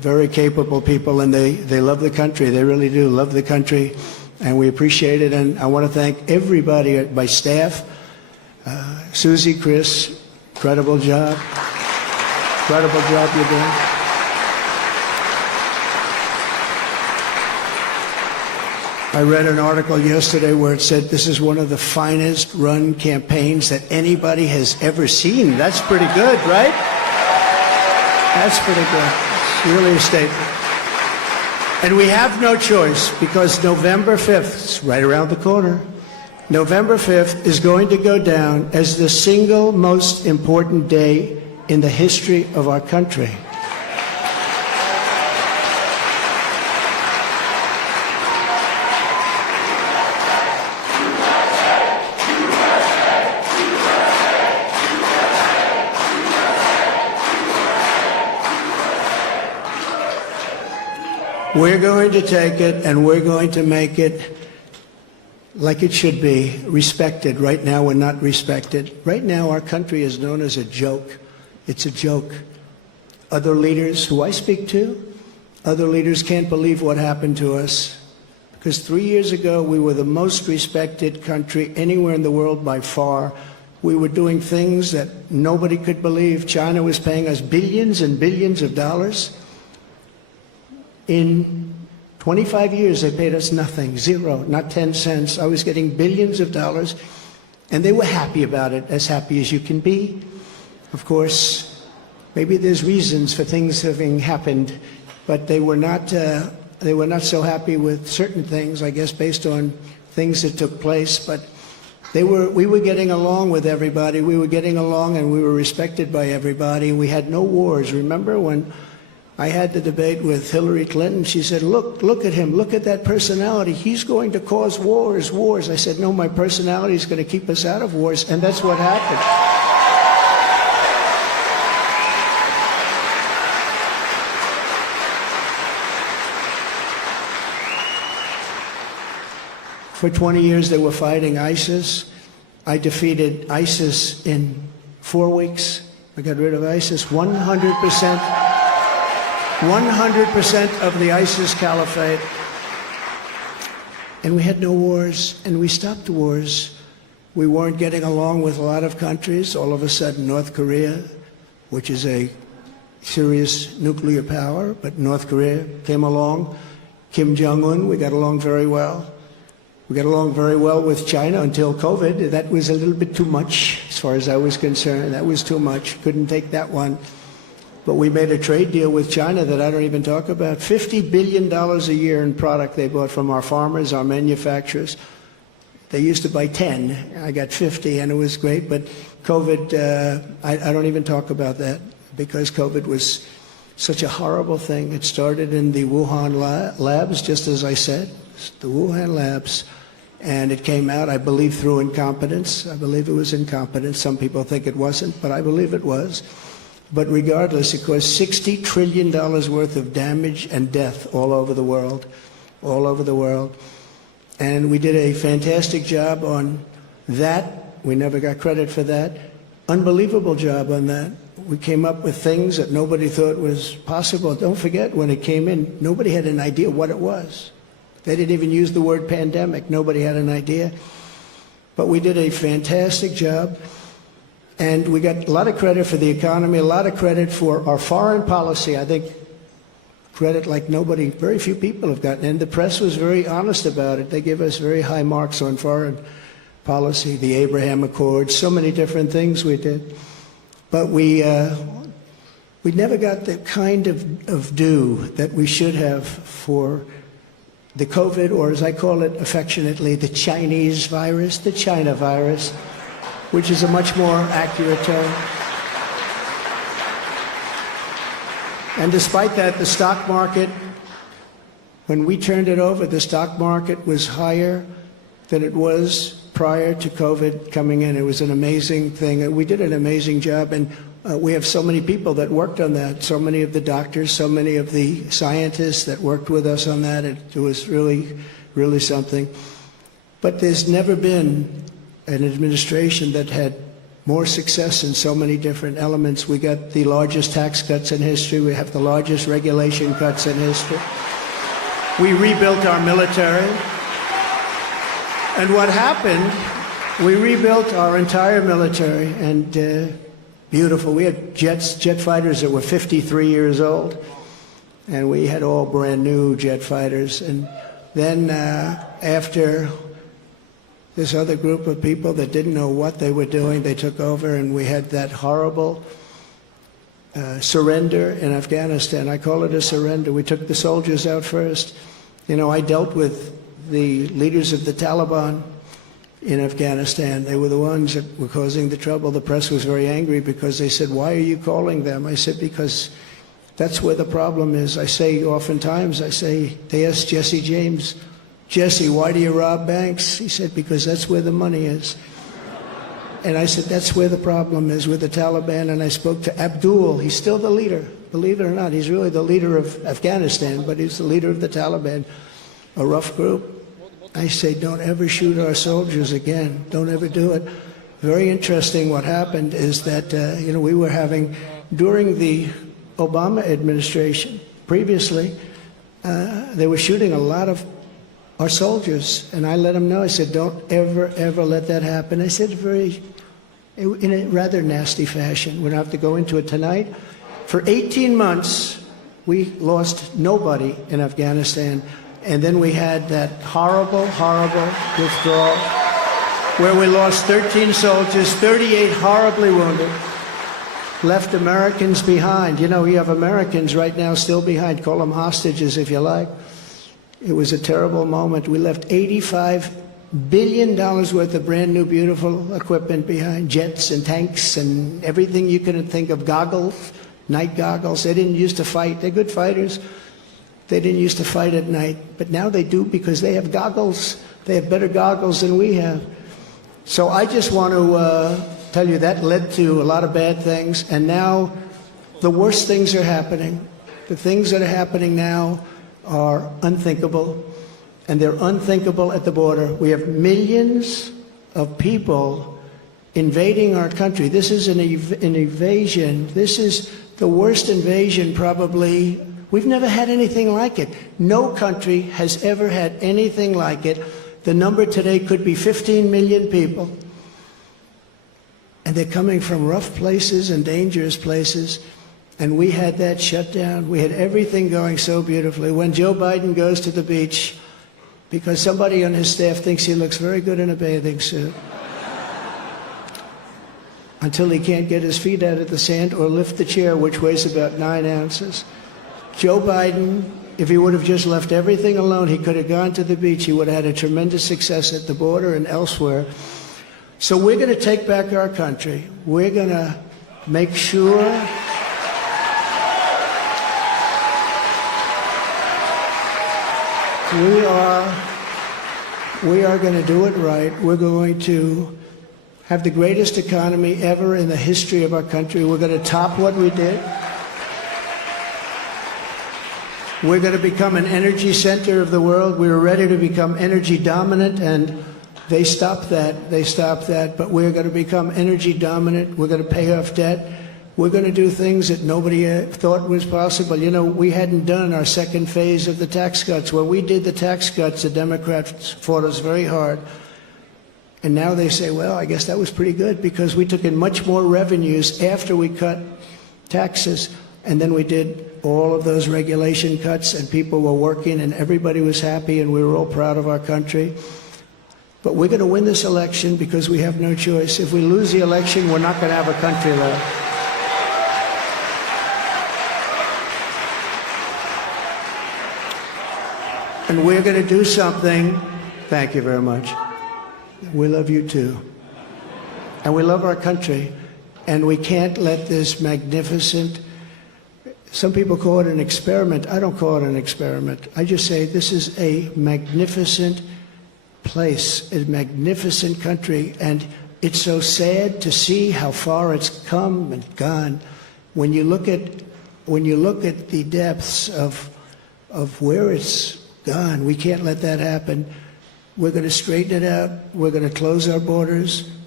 very capable people, and they love the country. They really do love the country, and we appreciate it. And I want to thank everybody, my staff, Susie, Chris, incredible job. Incredible job you're doing. I read an article yesterday where it said this is one of the finest run campaigns that anybody has ever seen. That's pretty good, right? That's pretty good. It's really a statement. And we have no choice, because November 5th, it's right around the corner, November 5th is going to go down as the single most important day in the history of our country. We're going to take it and we're going to make it like it should be, respected. Right now we're not respected. Right now our country is known as a joke. It's a joke. Other leaders who I speak to, other leaders can't believe what happened to us. Because 3 years ago we were the most respected country anywhere in the world by far. We were doing things that nobody could believe. China was paying us billions and billions of dollars. In 25 years, they paid us nothing, zero, not 10 cents. I was getting billions of dollars, and they were happy about it, as happy as you can be. Of course, maybe there's reasons for things having happened, but they were not so happy with certain things, I guess, based on things that took place. But we were getting along with everybody. We were getting along, and we were respected by everybody. We had no wars. Remember when I had the debate with Hillary Clinton? She said, look at him, look at that personality. He's going to cause wars. I said, no, my personality is going to keep us out of wars, and that's what happened. For 20 years they were fighting ISIS. I defeated ISIS in 4 weeks. I got rid of ISIS 100%. 100% of the ISIS caliphate. And we had no wars, and we stopped wars. We weren't getting along with a lot of countries. All of a sudden, North Korea, which is a serious nuclear power, but North Korea came along. Kim Jong-un, we got along very well. We got along very well with China until COVID. That was a little bit too much, as far as I was concerned. That was too much. Couldn't take that one. But we made a trade deal with China that I don't even talk about. $50 billion a year in product they bought from our farmers, our manufacturers. They used to buy 10. I got 50, and it was great. But COVID, I don't even talk about that, because COVID was such a horrible thing. It started in the Wuhan labs, just as I said, the Wuhan labs. And it came out, I believe, through incompetence. I believe it was incompetence. Some people think it wasn't, but I believe it was. But regardless, it caused $60 trillion worth of damage and death all over the world, all over the world. And we did a fantastic job on that. We never got credit for that. Unbelievable job on that. We came up with things that nobody thought was possible. Don't forget, when it came in, nobody had an idea what it was. They didn't even use the word pandemic. Nobody had an idea. But we did a fantastic job. And we got a lot of credit for the economy, a lot of credit for our foreign policy. I think credit like nobody, very few people have gotten. And the press was very honest about it. They give us very high marks on foreign policy, the Abraham Accords, so many different things we did. But we never got the kind of due that we should have for the COVID, or as I call it affectionately, the Chinese virus, the China virus, which is a much more accurate term. And despite that, the stock market, when we turned it over, the stock market was higher than it was prior to COVID coming in. It was an amazing thing. We did an amazing job, and we have so many people that worked on that, so many of the doctors, so many of the scientists that worked with us on that. It was really, really something. But there's never been an administration that had more success in so many different elements. We got the largest tax cuts in history. We have the largest regulation cuts in history. We rebuilt our military. And what happened, we rebuilt our entire military, and beautiful. We had jet fighters that were 53 years old, and we had all brand new jet fighters. And then after this other group of people that didn't know what they were doing, they took over, and we had that horrible surrender in Afghanistan. I call it a surrender. We took the soldiers out first. You know, I dealt with the leaders of the Taliban in Afghanistan. They were the ones that were causing the trouble. The press was very angry because they said, "Why are you calling them?" I said, "Because that's where the problem is." I say oftentimes, they asked Jesse James, "Jesse, why do you rob banks?" He said, "Because that's where the money is." And I said, that's where the problem is with the Taliban. And I spoke to Abdul. He's still the leader. Believe it or not, he's really the leader of Afghanistan, but he's the leader of the Taliban, a rough group. I say, don't ever shoot our soldiers again. Don't ever do it. Very interesting what happened is that, we were having, during the Obama administration, previously, they were shooting a lot of our soldiers, and I let them know. I said, don't ever, ever let that happen. I said in a rather nasty fashion. We don't have to go into it tonight. For 18 months, we lost nobody in Afghanistan, and then we had that horrible, horrible withdrawal where we lost 13 soldiers, 38 horribly wounded, left Americans behind. You know, you have Americans right now still behind. Call them hostages if you like. It was a terrible moment. We left $85 billion worth of brand new, beautiful equipment behind, jets and tanks and everything you can think of, goggles, night goggles. They didn't used to fight. They're good fighters. They didn't used to fight at night, but now they do because they have goggles. They have better goggles than we have. So I just want to tell you that led to a lot of bad things, and now the worst things are happening. The things that are happening now are unthinkable, and they're unthinkable at the border. We have millions of people invading our country. This is an invasion. This is the worst invasion probably. We've never had anything like it. No country has ever had anything like it. The number today could be 15 million people. And they're coming from rough places and dangerous places. And we had that shut down. We had everything going so beautifully. When Joe Biden goes to the beach, because somebody on his staff thinks he looks very good in a bathing suit, until he can't get his feet out of the sand or lift the chair, which weighs about 9 ounces. Joe Biden, if he would have just left everything alone, he could have gone to the beach. He would have had a tremendous success at the border and elsewhere. So we're going to take back our country. We're going to make sure we are going to do it right. We're going to have the greatest economy ever in the history of our country. We're going to top what we did. We're going to become an energy center of the world. We were ready to become energy dominant, and they stopped that. They stopped that. But we're going to become energy dominant. We're going to pay off debt. We're going to do things that nobody thought was possible. You know, we hadn't done our second phase of the tax cuts. When we did the tax cuts, the Democrats fought us very hard. And now they say, well, I guess that was pretty good because we took in much more revenues after we cut taxes. And then we did all of those regulation cuts, and people were working, and everybody was happy, and we were all proud of our country. But we're going to win this election because we have no choice. If we lose the election, we're not going to have a country left. And we're going to do something. Thank you very much. We love you too. And we love our country. And we can't let this magnificent, some people call it an experiment. I don't call it an experiment. I just say this is a magnificent place, a magnificent country. And it's so sad to see how far it's come and gone. When you look at the depths of where it's gone, we can't let that happen. We're going to straighten it out. We're going to close our borders.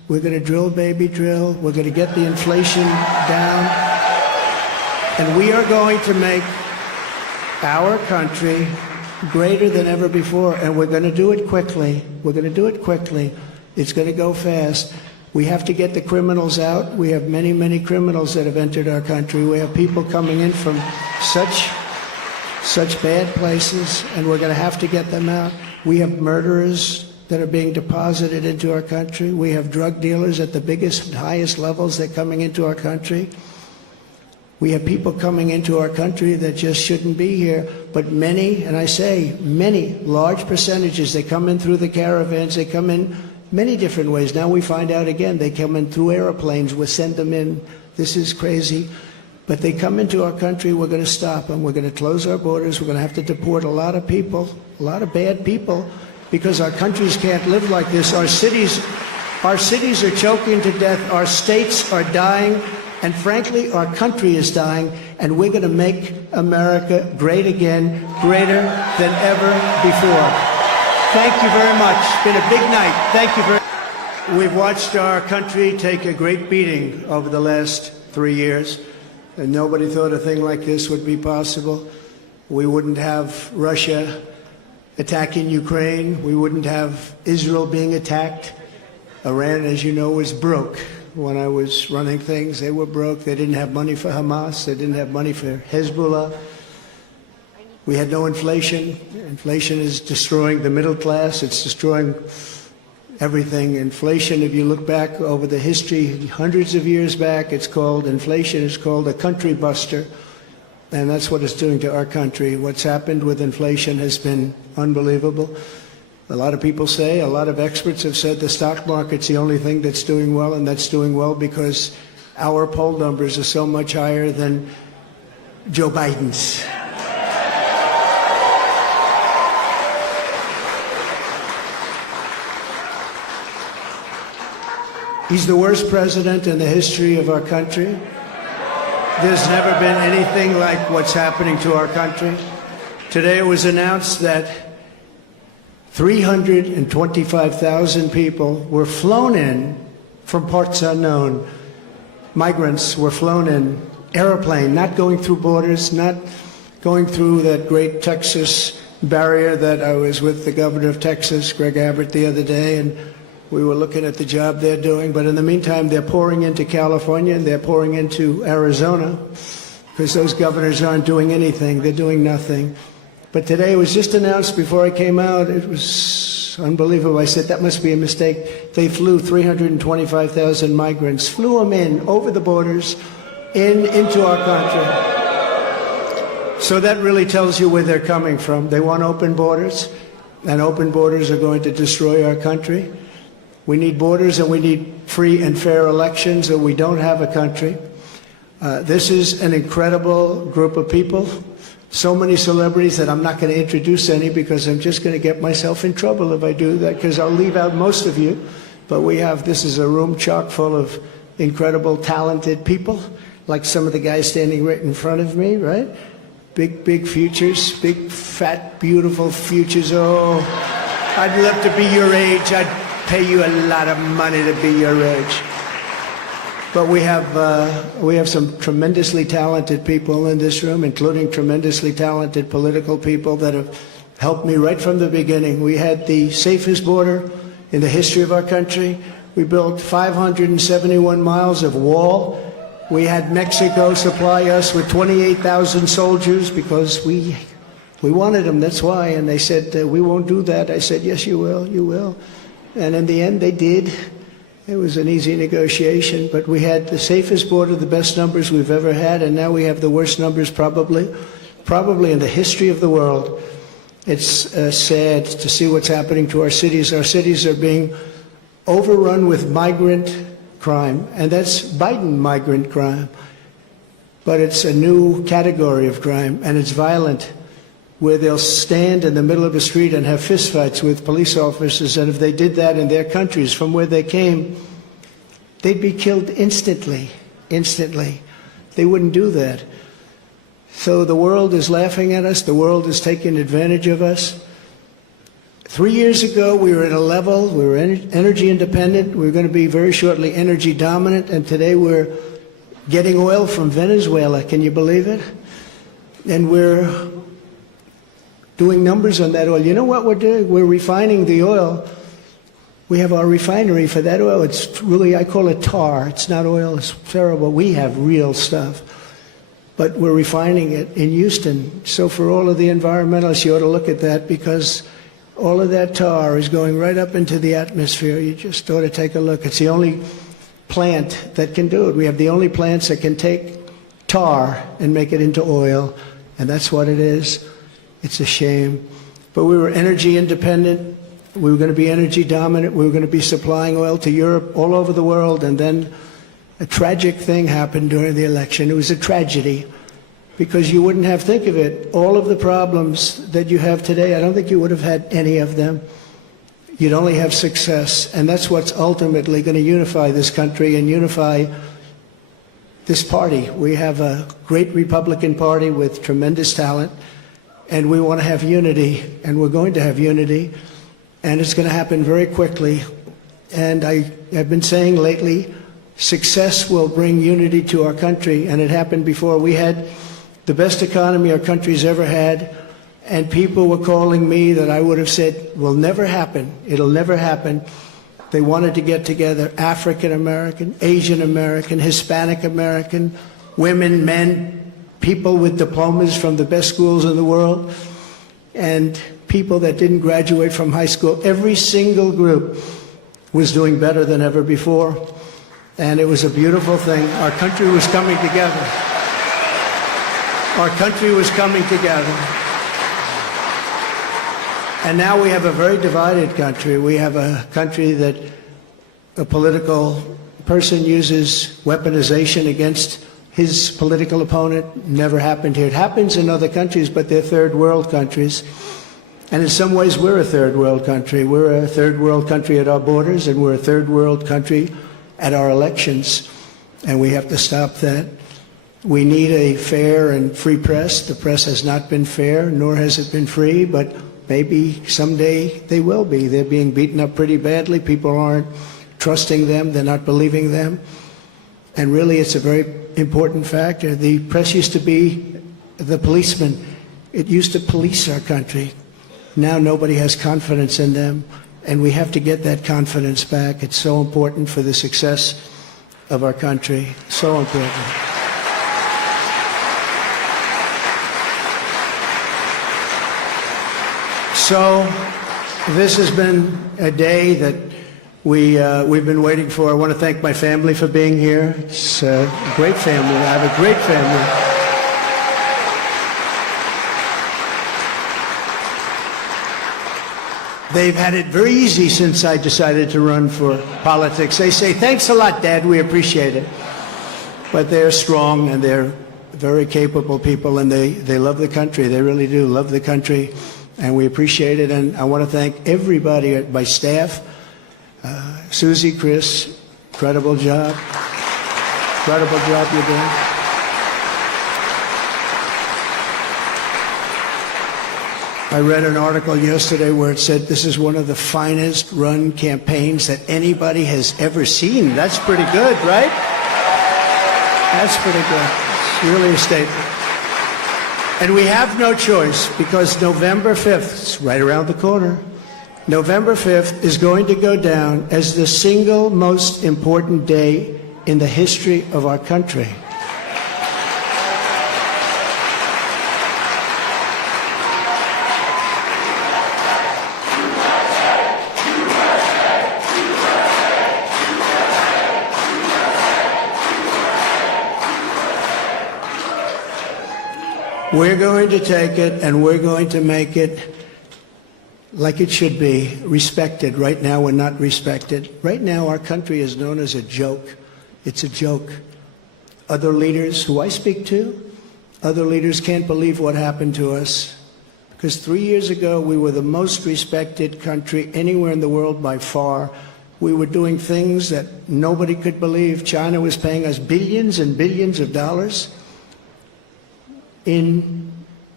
We're going to drill, baby, drill. We're going to get the inflation down. And we are going to make our country greater than ever before. And we're going to do it quickly. We're going to do it quickly. It's going to go fast. We have to get the criminals out. We have many, many criminals that have entered our country. We have people coming in from such bad places, and we're going to have to get them out. We have murderers that are being deposited into our country. We have drug dealers at the biggest, highest levels that are coming into our country. We have people coming into our country that just shouldn't be here. But many, and I say many, large percentages, they come in through the caravans, they come in many different ways. Now we find out again, they come in through airplanes, we send them in. This is crazy. But they come into our country, we're going to stop them. We're going to close our borders. We're going to have to deport a lot of people, a lot of bad people, because our countries can't live like this. Our cities are choking to death. Our states are dying. And frankly, our country is dying. And we're going to make America great again, greater than ever before. Thank you very much. It's been a big night. Thank you very much. We've watched our country take a great beating over the last 3 years. And nobody thought a thing like this would be possible. We wouldn't have Russia attacking Ukraine. We wouldn't have Israel being attacked. Iran, as you know, was broke. When I was running things, they were broke. They didn't have money for Hamas. They didn't have money for Hezbollah. We had no inflation. Inflation is destroying the middle class. It's destroying everything. Inflation, if you look back over the history, hundreds of years back, inflation is called a country buster. And that's what it's doing to our country. What's happened with inflation has been unbelievable. A lot of people say, a lot of experts have said the stock market's the only thing that's doing well, and that's doing well because our poll numbers are so much higher than Joe Biden's. He's the worst president in the history of our country. There's never been anything like what's happening to our country. Today it was announced that 325,000 people were flown in from parts unknown. Migrants were flown in, airplane, not going through borders, not going through that great Texas barrier that I was with the governor of Texas, Greg Abbott, the other day, and we were looking at the job they're doing. But in the meantime, they're pouring into California and they're pouring into Arizona because those governors aren't doing anything. They're doing nothing. But today it was just announced before I came out. It was unbelievable. I said, that must be a mistake. They flew 325,000 migrants, flew them in over the borders into our country. So that really tells you where they're coming from. They want open borders, and open borders are going to destroy our country. We need borders and we need free and fair elections, or we don't have a country. This is an incredible group of people. So many celebrities that I'm not going to introduce any because I'm just going to get myself in trouble if I do that, because I'll leave out most of you. But this is a room chock full of incredible, talented people, like some of the guys standing right in front of me, right? Big, big futures, big, fat, beautiful futures. Oh, I'd love to be your age. I'd pay you a lot of money to be your age. But we have some tremendously talented people in this room, including tremendously talented political people that have helped me right from the beginning. We had the safest border in the history of our country. We built 571 miles of wall. We had Mexico supply us with 28,000 soldiers because we wanted them, that's why. And they said, we won't do that. I said, yes, you will, you will. And in the end, they did. It was an easy negotiation, but we had the safest border, the best numbers we've ever had, and now we have the worst numbers probably in the history of the world. It's sad to see what's happening to our cities. Our cities are being overrun with migrant crime, and that's Biden migrant crime. But it's a new category of crime, and it's violent, where they'll stand in the middle of a street and have fistfights with police officers, and if they did that in their countries from where they came, they'd be killed instantly. They wouldn't do that. So the world is laughing at us. The world is taking advantage of us. 3 years ago, we were at a level, we were energy independent, we were going to be very shortly energy dominant, and today we're getting oil from Venezuela. Can you believe it? And we're doing numbers on that oil. You know what we're doing? We're refining the oil. We have our refinery for that oil. It's really, I call it tar. It's not oil. It's terrible. We have real stuff. But we're refining it in Houston. So for all of the environmentalists, you ought to look at that, because all of that tar is going right up into the atmosphere. You just ought to take a look. It's the only plant that can do it. We have the only plants that can take tar and make it into oil, and that's what it is. It's a shame. But we were energy independent. We were going to be energy dominant. We were going to be supplying oil to Europe, all over the world, and then a tragic thing happened during the election. It was a tragedy, because you wouldn't have, think of it, all of the problems that you have today, I don't think you would have had any of them. You'd only have success, and that's what's ultimately going to unify this country and unify this party. We have a great Republican Party with tremendous talent, and we want to have unity, and we're going to have unity, and it's going to happen very quickly. And I have been saying lately, success will bring unity to our country, and it happened before. We had the best economy our country's ever had, and people were calling me that I would have said will never happen. It'll never happen. They wanted to get together, African American, Asian American, Hispanic American, women, men, people with diplomas from the best schools in the world, and people that didn't graduate from high school. Every single group was doing better than ever before. And it was a beautiful thing. Our country was coming together. Our country was coming together. And now we have a very divided country. We have a country that a political person uses weaponization against his political opponent. Never happened here. It happens in other countries, but they're third world countries. And in some ways, we're a third world country. We're a third world country at our borders, and we're a third world country at our elections, and we have to stop that. We need a fair and free press. The press has not been fair, nor has it been free, but maybe someday they will be. They're being beaten up pretty badly. People aren't trusting them. They're not believing them. And really, it's a very important factor. The press used to be the policeman. It used to police our country. Now nobody has confidence in them. And we have to get that confidence back. It's so important for the success of our country. So important. So this has been a day that we've been waiting for. I want to thank my family for being here. It's a great family. I have a great family. They've had it very easy since I decided to run for politics. They say, thanks a lot, Dad, we appreciate it. But they're strong, and they're very capable people, and they love the country. They really do love the country, and we appreciate it. And I want to thank everybody at my staff. Susie, Chris, incredible job. Incredible job you're doing. I read an article yesterday where it said this is one of the finest run campaigns that anybody has ever seen. That's pretty good, right? That's pretty good. It's really a statement. And we have no choice, because November 5th, it's right around the corner, November 5th is going to go down as the single most important day in the history of our country. We're going to take it, and we're going to make it like it should be, respected. Right now, we're not respected. Right now, our country is known as a joke. It's a joke. Other leaders who I speak to, other leaders can't believe what happened to us. Because 3 years ago, we were the most respected country anywhere in the world by far. We were doing things that nobody could believe. China was paying us billions and billions of dollars in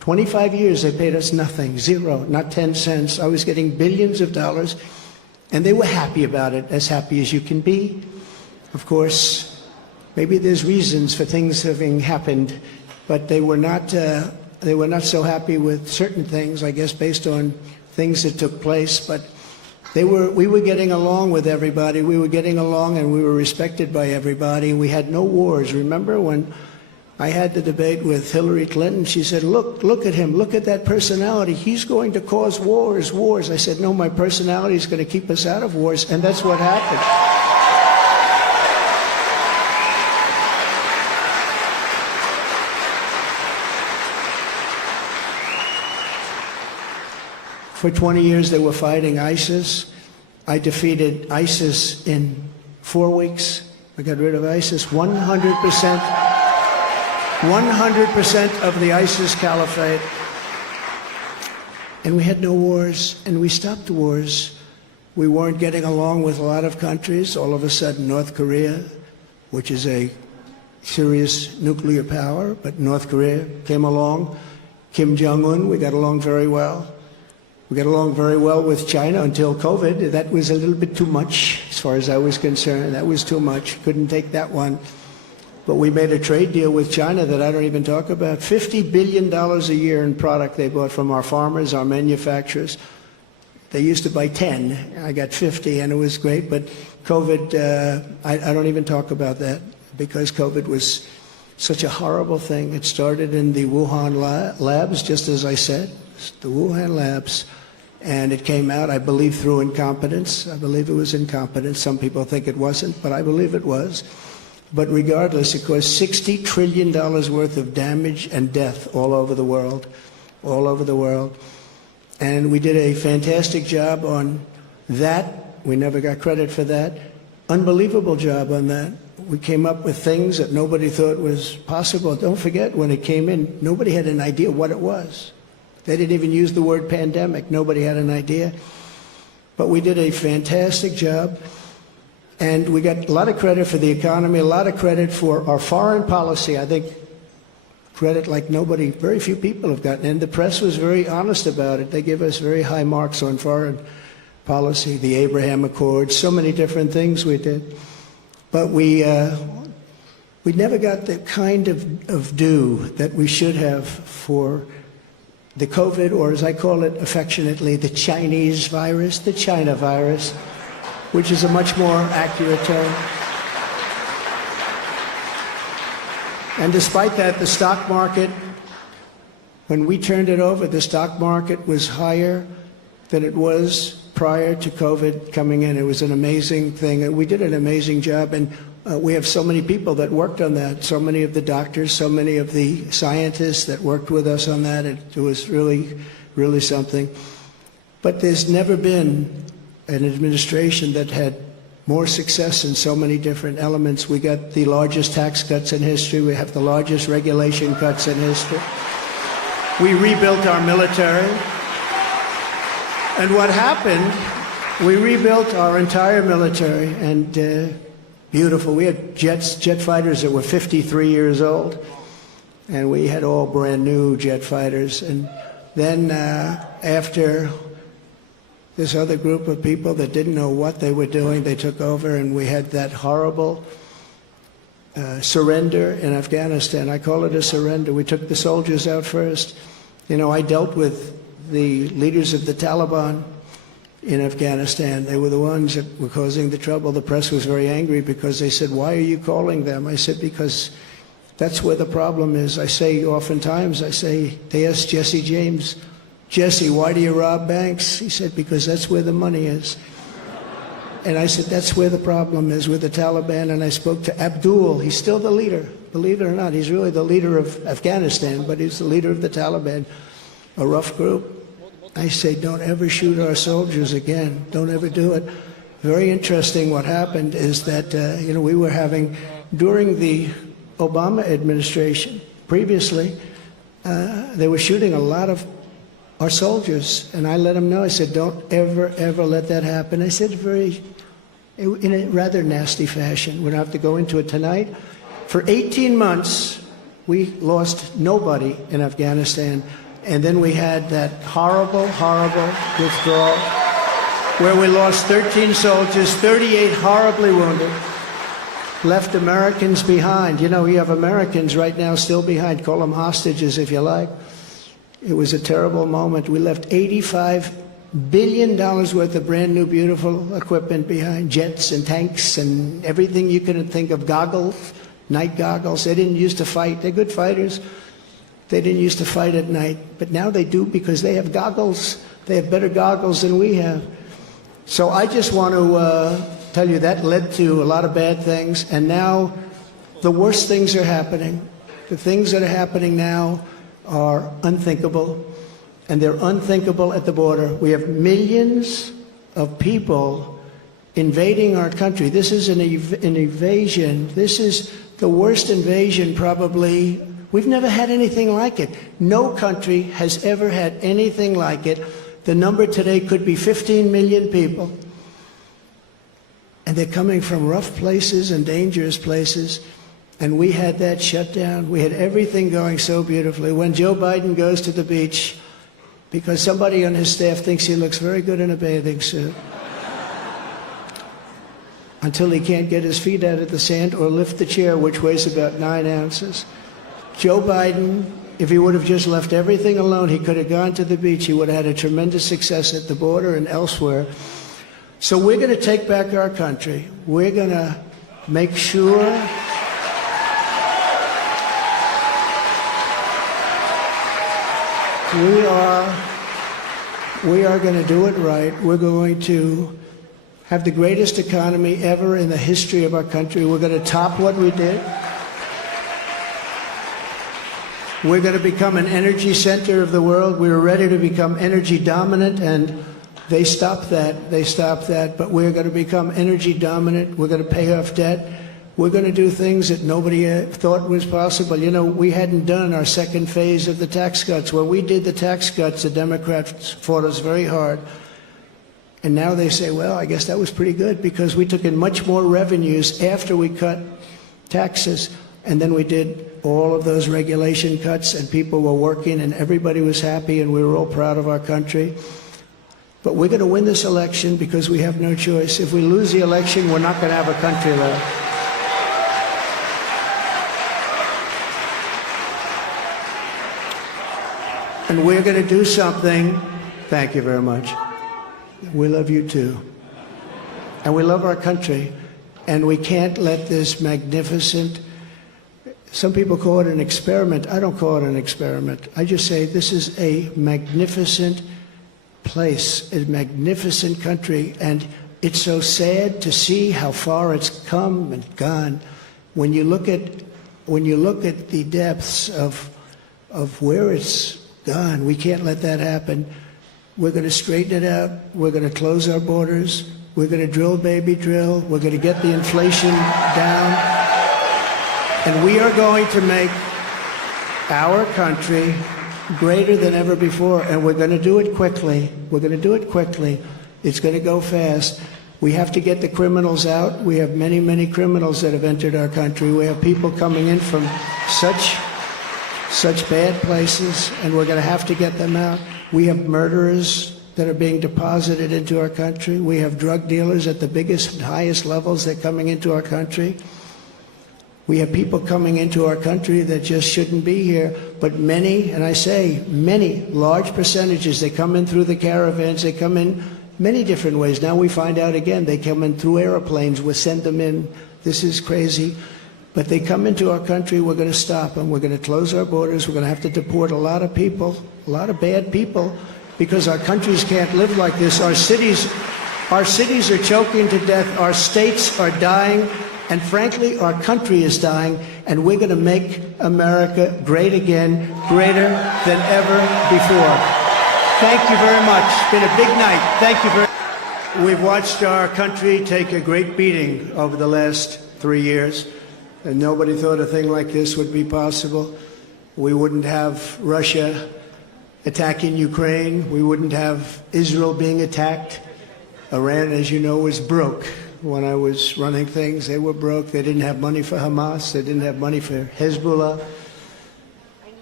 25 years they paid us nothing, zero, not 10 cents. I was getting billions of dollars, and they were happy about it, as happy as you can be. Of course, maybe there's reasons for things having happened, but they were not so happy with certain things, I guess, based on things that took place. But we were getting along with everybody. We were getting along, and we were respected by everybody. We had no wars. Remember when I had the debate with Hillary Clinton? She said, look at him, look at that personality. He's going to cause wars. I said, no, my personality is going to keep us out of wars, and that's what happened. For 20 years they were fighting ISIS. I defeated ISIS in 4 weeks. I got rid of ISIS 100%. 100% of the ISIS caliphate. And we had no wars, and we stopped wars. We weren't getting along with a lot of countries. All of a sudden, North Korea, which is a serious nuclear power, but North Korea came along. Kim Jong-un, we got along very well. We got along very well with China until COVID. That was a little bit too much, as far as I was concerned. That was too much. Couldn't take that one. But we made a trade deal with China that I don't even talk about. $50 billion a year in product they bought from our farmers, our manufacturers. They used to buy 10. I got 50, and it was great. But COVID, I don't even talk about that, because COVID was such a horrible thing. It started in the Wuhan labs, just as I said, the Wuhan labs. And it came out, I believe, through incompetence. I believe it was incompetence. Some people think it wasn't, but I believe it was. But regardless, it caused $60 trillion worth of damage and death all over the world, all over the world. And we did a fantastic job on that. We never got credit for that. Unbelievable job on that. We came up with things that nobody thought was possible. Don't forget, when it came in, nobody had an idea what it was. They didn't even use the word pandemic. Nobody had an idea. But we did a fantastic job. And we got a lot of credit for the economy, a lot of credit for our foreign policy. I think credit like nobody, very few people have gotten. And the press was very honest about it. They give us very high marks on foreign policy, the Abraham Accords, so many different things we did. But we never got the kind of due that we should have for the COVID, or as I call it affectionately, the Chinese virus, the China virus, which is a much more accurate term. And despite that, the stock market, when we turned it over, the stock market was higher than it was prior to COVID coming in. It was an amazing thing. We did an amazing job, and we have so many people that worked on that, so many of the doctors, so many of the scientists that worked with us on that. It was really, really something. But there's never been an administration that had more success in so many different elements. We got the largest tax cuts in history. We have the largest regulation cuts in history. We rebuilt our military. And what happened, we rebuilt our entire military, and beautiful. We had jet fighters that were 53 years old, and we had all brand new jet fighters. And then after this other group of people that didn't know what they were doing, they took over, and we had that horrible surrender in Afghanistan. I call it a surrender. We took the soldiers out first. You know, I dealt with the leaders of the Taliban in Afghanistan. They were the ones that were causing the trouble. The press was very angry because they said, "Why are you calling them?" I said, "Because that's where the problem is." I say oftentimes, they asked Jesse James, "Jesse, why do you rob banks?" He said, "Because that's where the money is." And I said, that's where the problem is, with the Taliban. And I spoke to Abdul. He's still the leader. Believe it or not, he's really the leader of Afghanistan, but he's the leader of the Taliban, a rough group. I say, don't ever shoot our soldiers again. Don't ever do it. Very interesting what happened is that, we were having, during the Obama administration, previously, they were shooting a lot of our soldiers. And I let them know, I said, don't ever, ever let that happen. I said in a rather nasty fashion. We don't have to go into it tonight. For 18 months, we lost nobody in Afghanistan. And then we had that horrible, horrible withdrawal where we lost 13 soldiers, 38 horribly wounded, left Americans behind. You know, you have Americans right now still behind. Call them hostages if you like. It was a terrible moment. We left $85 billion worth of brand new, beautiful equipment behind, jets and tanks and everything you can think of, goggles, night goggles. They didn't used to fight. They're good fighters. They didn't used to fight at night, but now they do because they have goggles. They have better goggles than we have. So I just want to tell you that led to a lot of bad things, and now the worst things are happening. The things that are happening now are unthinkable, and they're unthinkable at the border. We have millions of people invading our country. This is an invasion. This is the worst invasion probably. We've never had anything like it. No country has ever had anything like it. The number today could be 15 million people. And they're coming from rough places and dangerous places. And we had that shut down. We had everything going so beautifully. When Joe Biden goes to the beach, because somebody on his staff thinks he looks very good in a bathing suit, until he can't get his feet out of the sand or lift the chair, which weighs about 9 ounces. Joe Biden, if he would have just left everything alone, he could have gone to the beach. He would have had a tremendous success at the border and elsewhere. So we're going to take back our country. We're going to make sure we are going to do it right. We're going to have the greatest economy ever in the history of our country. We're going to top what we did. We're going to become an energy center of the world. We were ready to become energy dominant, and they stopped that. They stopped that. But we're going to become energy dominant. We're going to pay off debt. We're going to do things that nobody thought was possible. You know, we hadn't done our second phase of the tax cuts. When we did the tax cuts, the Democrats fought us very hard. And now they say, well, I guess that was pretty good because we took in much more revenues after we cut taxes. And then we did all of those regulation cuts, and people were working, and everybody was happy, and we were all proud of our country. But we're going to win this election because we have no choice. If we lose the election, we're not going to have a country left. And we're going to do something. Thank you very much. We love you too. And we love our country. And we can't let this magnificent, some people call it an experiment. I don't call it an experiment. I just say this is a magnificent place, a magnificent country. And it's so sad to see how far it's come and gone. When you look at the depths of where it's gone, we can't let that happen. We're going to straighten it out. We're going to close our borders. We're going to drill, baby, drill. We're going to get the inflation down. And we are going to make our country greater than ever before. And we're going to do it quickly. We're going to do it quickly. It's going to go fast. We have to get the criminals out. We have many, many criminals that have entered our country. We have people coming in from such bad places, and we're going to have to get them out. We have murderers that are being deposited into our country. We have drug dealers at the biggest and highest levels that are coming into our country. We have people coming into our country that just shouldn't be here. But many, and I say many, large percentages, they come in through the caravans. They come in many different ways. Now we find out again, they come in through airplanes. We send them in. This is crazy. But they come into our country, we're going to stop them. We're going to close our borders. We're going to have to deport a lot of people, a lot of bad people, because our countries can't live like this. Our cities are choking to death. Our states are dying. And frankly, our country is dying. And we're going to make America great again, greater than ever before. Thank you very much. It's been a big night. Thank you very much. We've watched our country take a great beating over the last 3 years. And nobody thought a thing like this would be possible. We wouldn't have Russia attacking Ukraine. We wouldn't have Israel being attacked. Iran, as you know, was broke. When I was running things, they were broke. They didn't have money for Hamas. They didn't have money for Hezbollah.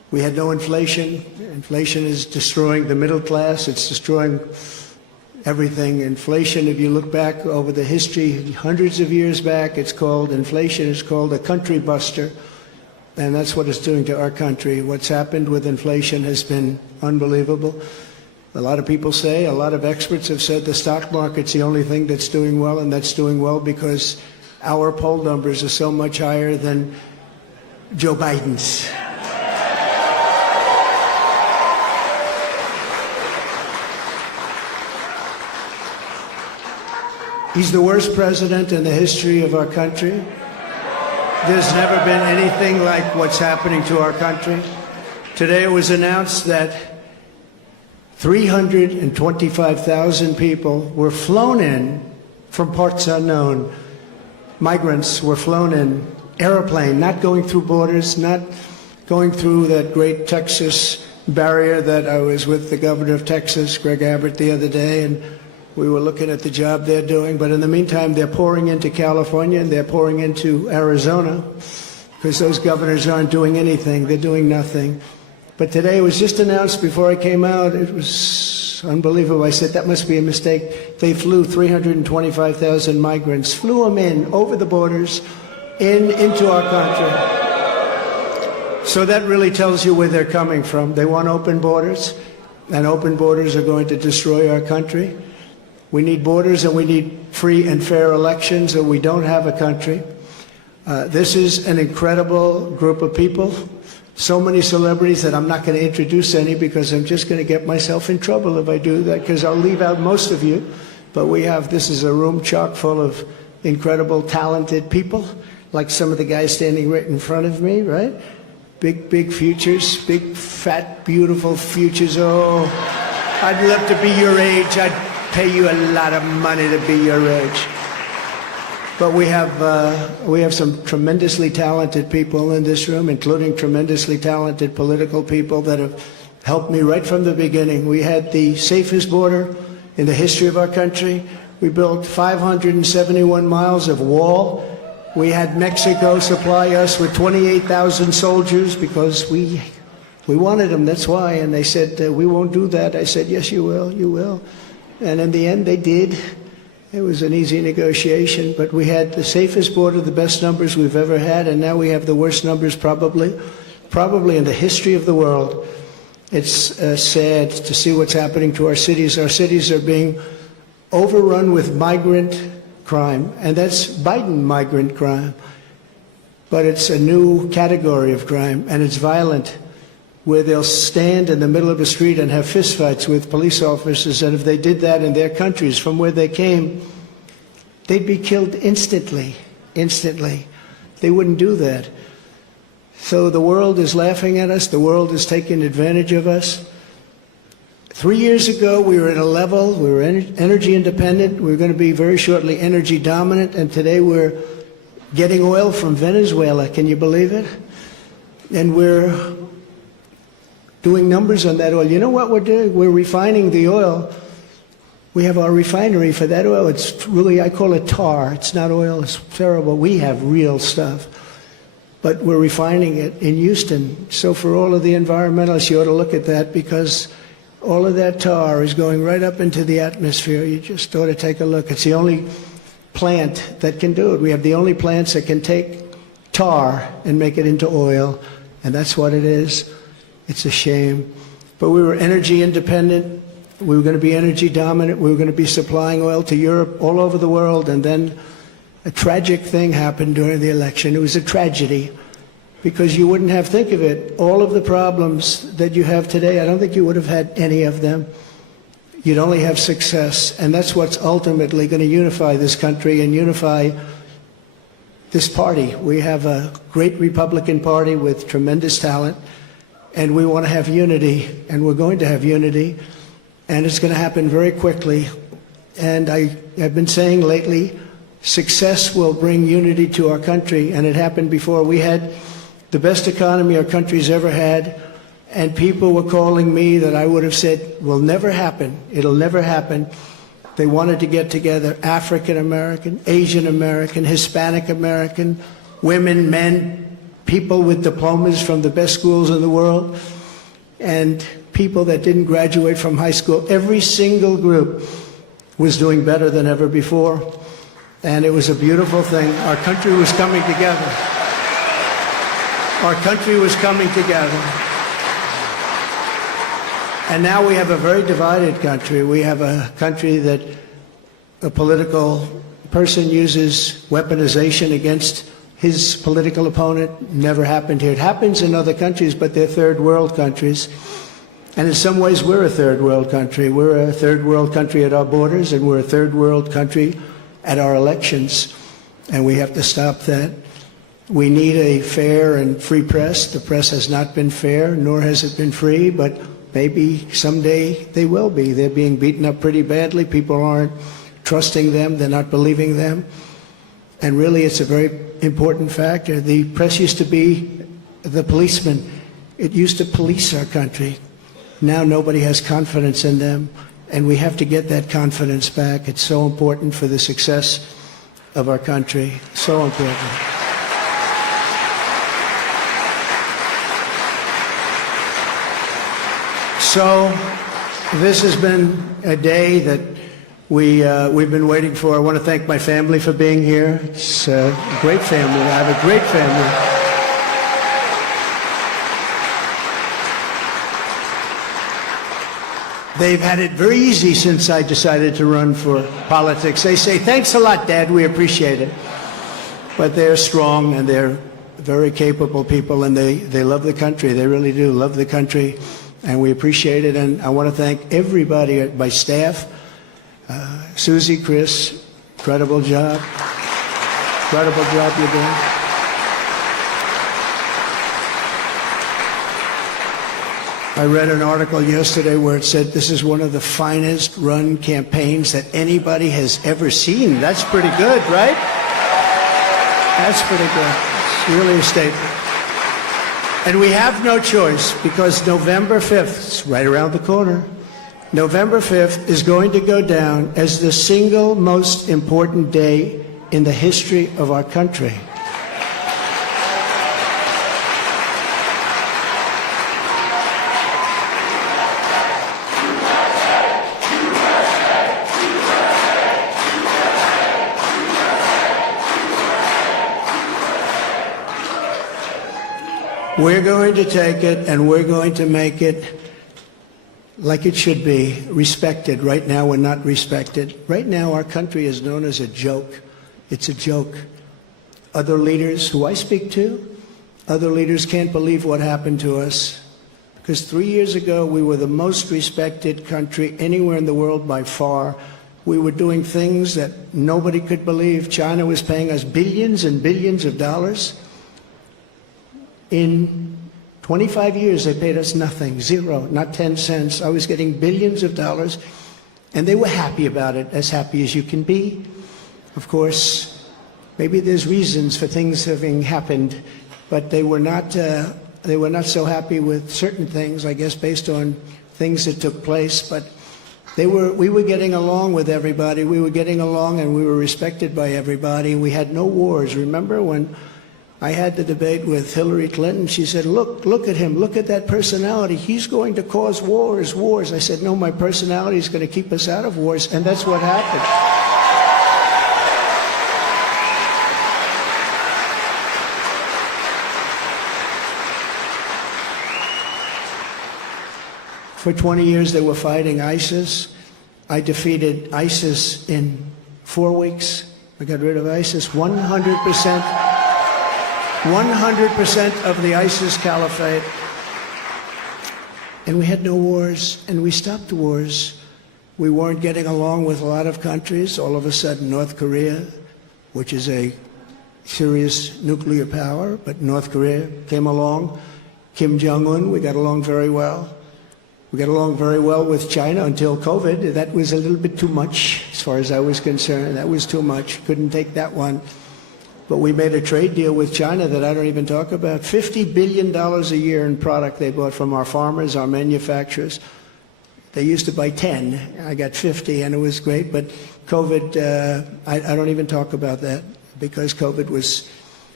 We had no inflation. Inflation is destroying the middle class. It's destroying everything. Inflation, if you look back over the history, hundreds of years back, inflation is called a country buster. And that's what it's doing to our country. What's happened with inflation has been unbelievable. A lot of people say, a lot of experts have said the stock market's the only thing that's doing well, and that's doing well because our poll numbers are so much higher than Joe Biden's. He's the worst president in the history of our country. There's never been anything like what's happening to our country. Today it was announced that 325,000 people were flown in from parts unknown. Migrants were flown in, airplane, not going through borders, not going through that great Texas barrier that I was with the governor of Texas, Greg Abbott, the other day, and we were looking at the job they're doing. But in the meantime, they're pouring into California and they're pouring into Arizona because those governors aren't doing anything. They're doing nothing. But today it was just announced before I came out. It was unbelievable. I said, that must be a mistake. They flew 325,000 migrants, flew them in over the borders into our country. So that really tells you where they're coming from. They want open borders, and open borders are going to destroy our country. We need borders and we need free and fair elections, or we don't have a country. This is an incredible group of people. So many celebrities that I'm not going to introduce any because I'm just going to get myself in trouble if I do that, because I'll leave out most of you. But this is a room chock full of incredible, talented people, like some of the guys standing right in front of me, right? Big futures, big, fat, beautiful futures. Oh, I'd love to be your age. I'd pay you a lot of money to be your age. But we have some tremendously talented people in this room, including tremendously talented political people that have helped me right from the beginning. We had the safest border in the history of our country. We built 571 miles of wall. We had Mexico supply us with 28,000 soldiers because we wanted them, that's why. And they said, we won't do that. I said, yes, you will, you will. And in the end, they did. It was an easy negotiation, but we had the safest border, the best numbers we've ever had, and now we have the worst numbers probably in the history of the world. It's sad to see what's happening to our cities. Our cities are being overrun with migrant crime, and that's Biden migrant crime. But it's a new category of crime, and it's violent, where they'll stand in the middle of the street and have fistfights with police officers, and if they did that in their countries from where they came, they'd be killed instantly. They wouldn't do that. So the world is laughing at us. The world is taking advantage of us. 3 years ago, we were at a level, we were energy independent. We were going to be very shortly energy dominant, and today we're getting oil from Venezuela. Can you believe it? And we're doing numbers on that oil. You know what we're doing? We're refining the oil. We have our refinery for that oil. It's really, I call it tar. It's not oil. It's terrible. We have real stuff. But we're refining it in Houston. So for all of the environmentalists, you ought to look at that, because all of that tar is going right up into the atmosphere. You just ought to take a look. It's the only plant that can do it. We have the only plants that can take tar and make it into oil, and that's what it is. It's a shame. But we were energy independent. We were going to be energy dominant. We were going to be supplying oil to Europe, all over the world. And then a tragic thing happened during the election. It was a tragedy, because you wouldn't have, think of it, all of the problems that you have today, I don't think you would have had any of them. You'd only have success. And that's what's ultimately going to unify this country and unify this party. We have a great Republican Party with tremendous talent. And we want to have unity, and we're going to have unity, and it's going to happen very quickly. And I have been saying lately, success will bring unity to our country, and it happened before. We had the best economy our country's ever had, and people were calling me that I would have said will never happen. It'll never happen. They wanted to get together, African American, Asian American, Hispanic American, women, men, people with diplomas from the best schools in the world, and people that didn't graduate from high school. Every single group was doing better than ever before, and it was a beautiful thing. Our country was coming together. Our country was coming together. And now we have a very divided country. We have a country that a political person uses weaponization against his political opponent. Never happened here. It happens in other countries, but they're third world countries. And in some ways, we're a third world country. We're a third world country at our borders, and we're a third world country at our elections. And we have to stop that. We need a fair and free press. The press has not been fair, nor has it been free, but maybe someday they will be. They're being beaten up pretty badly. People aren't trusting them. They're not believing them. And really, it's a very important factor. The press used to be the policeman. It used to police our country. Now nobody has confidence in them, and we have to get that confidence back. It's so important for the success of our country. So important. So this has been a day that we've been waiting for. I want to thank my family for being here. It's a great family. I have a great family. They've had it very easy since I decided to run for politics. They say, "Thanks a lot, Dad. We appreciate it." But they're strong, and they're very capable people, and they love the country. They really do love the country, and we appreciate it. And I want to thank everybody, my staff, Susie, Chris, incredible job. Incredible job you're doing. I read an article yesterday where it said this is one of the finest run campaigns that anybody has ever seen. That's pretty good, right? That's pretty good. It's really a statement. And we have no choice, because November 5th, it's right around the corner, November 5th is going to go down as the single most important day in the history of our country. We're going to take it, and we're going to make it like it should be, respected. Right now, we're not respected. Right now, our country is known as a joke. It's a joke. Other leaders who I speak to, other leaders can't believe what happened to us. Because 3 years ago, we were the most respected country anywhere in the world by far. We were doing things that nobody could believe. China was paying us billions and billions of dollars. In 25 years, they paid us nothing, zero, not 10 cents. I was getting billions of dollars, and they were happy about it, as happy as you can be. Of course, maybe there's reasons for things having happened, but they were not so happy with certain things, I guess, based on things that took place. But we were getting along with everybody. We were getting along, and we were respected by everybody. We had no wars. Remember when I had the debate with Hillary Clinton? She said, look at him, look at that personality. He's going to cause wars. I said, no, my personality is going to keep us out of wars, and that's what happened. For 20 years, they were fighting ISIS. I defeated ISIS in 4 weeks. I got rid of ISIS 100%. 100% of the ISIS caliphate. And we had no wars, and we stopped the wars. We weren't getting along with a lot of countries. All of a sudden, North Korea, which is a serious nuclear power, but North Korea came along. Kim Jong-un, we got along very well. We got along very well with China until COVID. That was a little bit too much, as far as I was concerned. That was too much. Couldn't take that one. But we made a trade deal with China that I don't even talk about. $50 billion a year in product they bought from our farmers, our manufacturers. They used to buy 10. I got 50, and it was great. But COVID, I don't even talk about that, because COVID was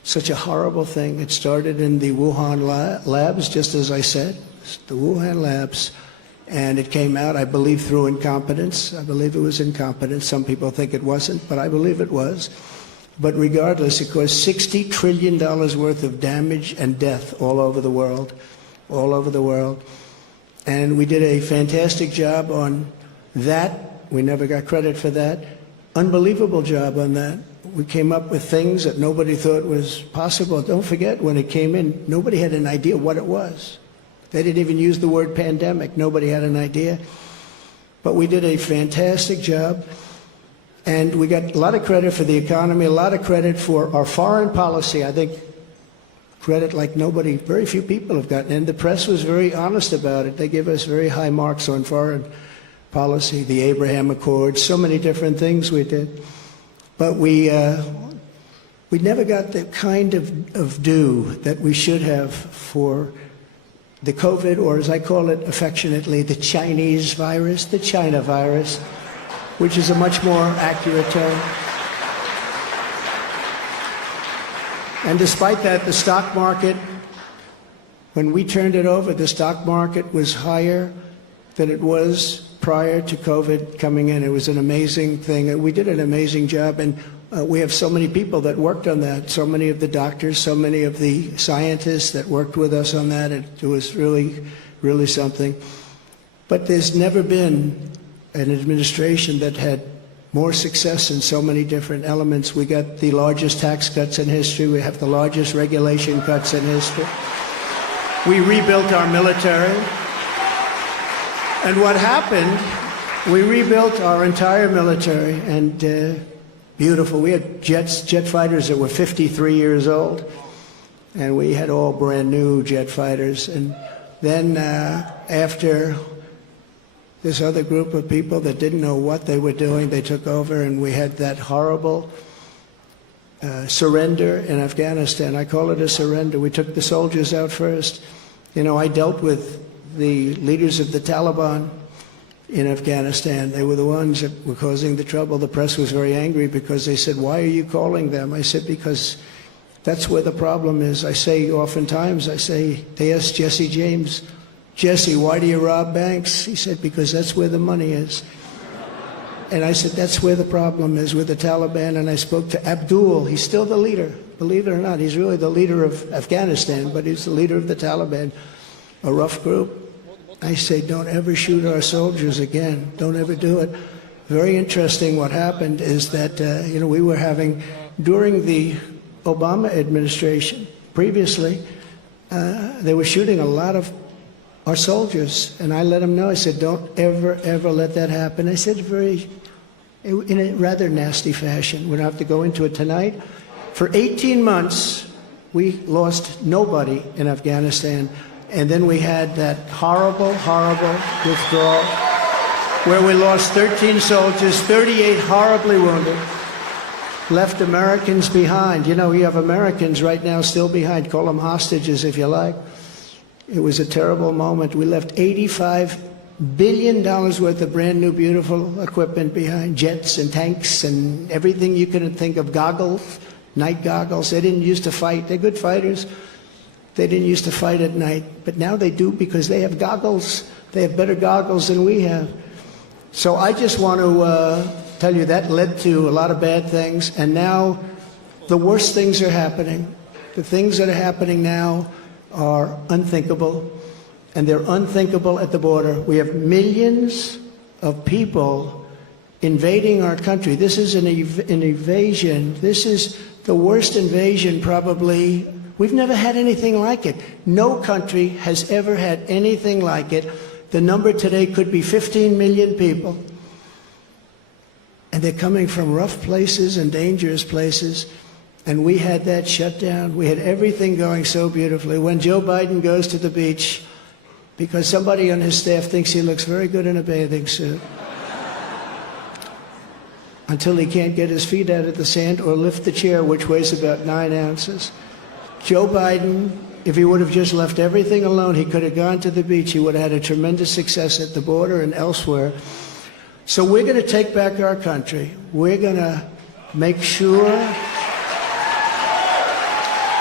such a horrible thing. It started in the Wuhan labs, just as I said, the Wuhan labs. And it came out, I believe, through incompetence. I believe it was incompetence. Some people think it wasn't, but I believe it was. But regardless, it caused $60 trillion worth of damage and death all over the world, all over the world. And we did a fantastic job on that. We never got credit for that. Unbelievable job on that. We came up with things that nobody thought was possible. Don't forget, when it came in, nobody had an idea what it was. They didn't even use the word pandemic. Nobody had an idea. But we did a fantastic job. And we got a lot of credit for the economy, a lot of credit for our foreign policy. I think credit like nobody, very few people have gotten. And the press was very honest about it. They give us very high marks on foreign policy, the Abraham Accords, so many different things we did. But we never got the kind of due that we should have for the COVID, or as I call it affectionately, the Chinese virus, the China virus, which is a much more accurate term. And despite that, the stock market, when we turned it over, the stock market was higher than it was prior to COVID coming in. It was an amazing thing. We did an amazing job, and we have so many people that worked on that, so many of the doctors, so many of the scientists that worked with us on that. It was really, really something. But there's never been an administration that had more success in so many different elements. We got the largest tax cuts in history. We have the largest regulation cuts in history. We rebuilt our military. And what happened, we rebuilt our entire military, and beautiful. We had jet fighters that were 53 years old, and we had all brand new jet fighters. And then after this other group of people that didn't know what they were doing, they took over, and we had that horrible surrender in Afghanistan. I call it a surrender. We took the soldiers out first. You know, I dealt with the leaders of the Taliban in Afghanistan. They were the ones that were causing the trouble. The press was very angry because they said, "Why are you calling them?" I said, "Because that's where the problem is." I say oftentimes, they asked Jesse James, "Jesse, why do you rob banks?" He said, "Because that's where the money is." And I said, that's where the problem is, with the Taliban. And I spoke to Abdul. He's still the leader. Believe it or not, he's really the leader of Afghanistan, but he's the leader of the Taliban, a rough group. I say, don't ever shoot our soldiers again. Don't ever do it. Very interesting what happened is that, we were having, during the Obama administration, previously, they were shooting a lot of our soldiers. And I let them know, I said, don't ever, ever let that happen. I said in a rather nasty fashion. We don't have to go into it tonight. For 18 months, we lost nobody in Afghanistan. And then we had that horrible, horrible withdrawal where we lost 13 soldiers, 38 horribly wounded, left Americans behind. You know, you have Americans right now still behind. Call them hostages if you like. It was a terrible moment. We left $85 billion worth of brand new, beautiful equipment behind, jets and tanks and everything you could think of, goggles, night goggles. They didn't used to fight. They're good fighters. They didn't used to fight at night, but now they do because they have goggles. They have better goggles than we have. So I just want to tell you that led to a lot of bad things, and now the worst things are happening. The things that are happening now are unthinkable, and they're unthinkable at the border. We have millions of people invading our country. This is an invasion. This is the worst invasion probably. We've never had anything like it. No country has ever had anything like it. The number today could be 15 million people. And they're coming from rough places and dangerous places. And we had that shut down. We had everything going so beautifully. When Joe Biden goes to the beach, because somebody on his staff thinks he looks very good in a bathing suit, until he can't get his feet out of the sand or lift the chair, which weighs about 9 ounces. Joe Biden, if he would have just left everything alone, he could have gone to the beach. He would have had a tremendous success at the border and elsewhere. So we're going to take back our country. We're going to make sure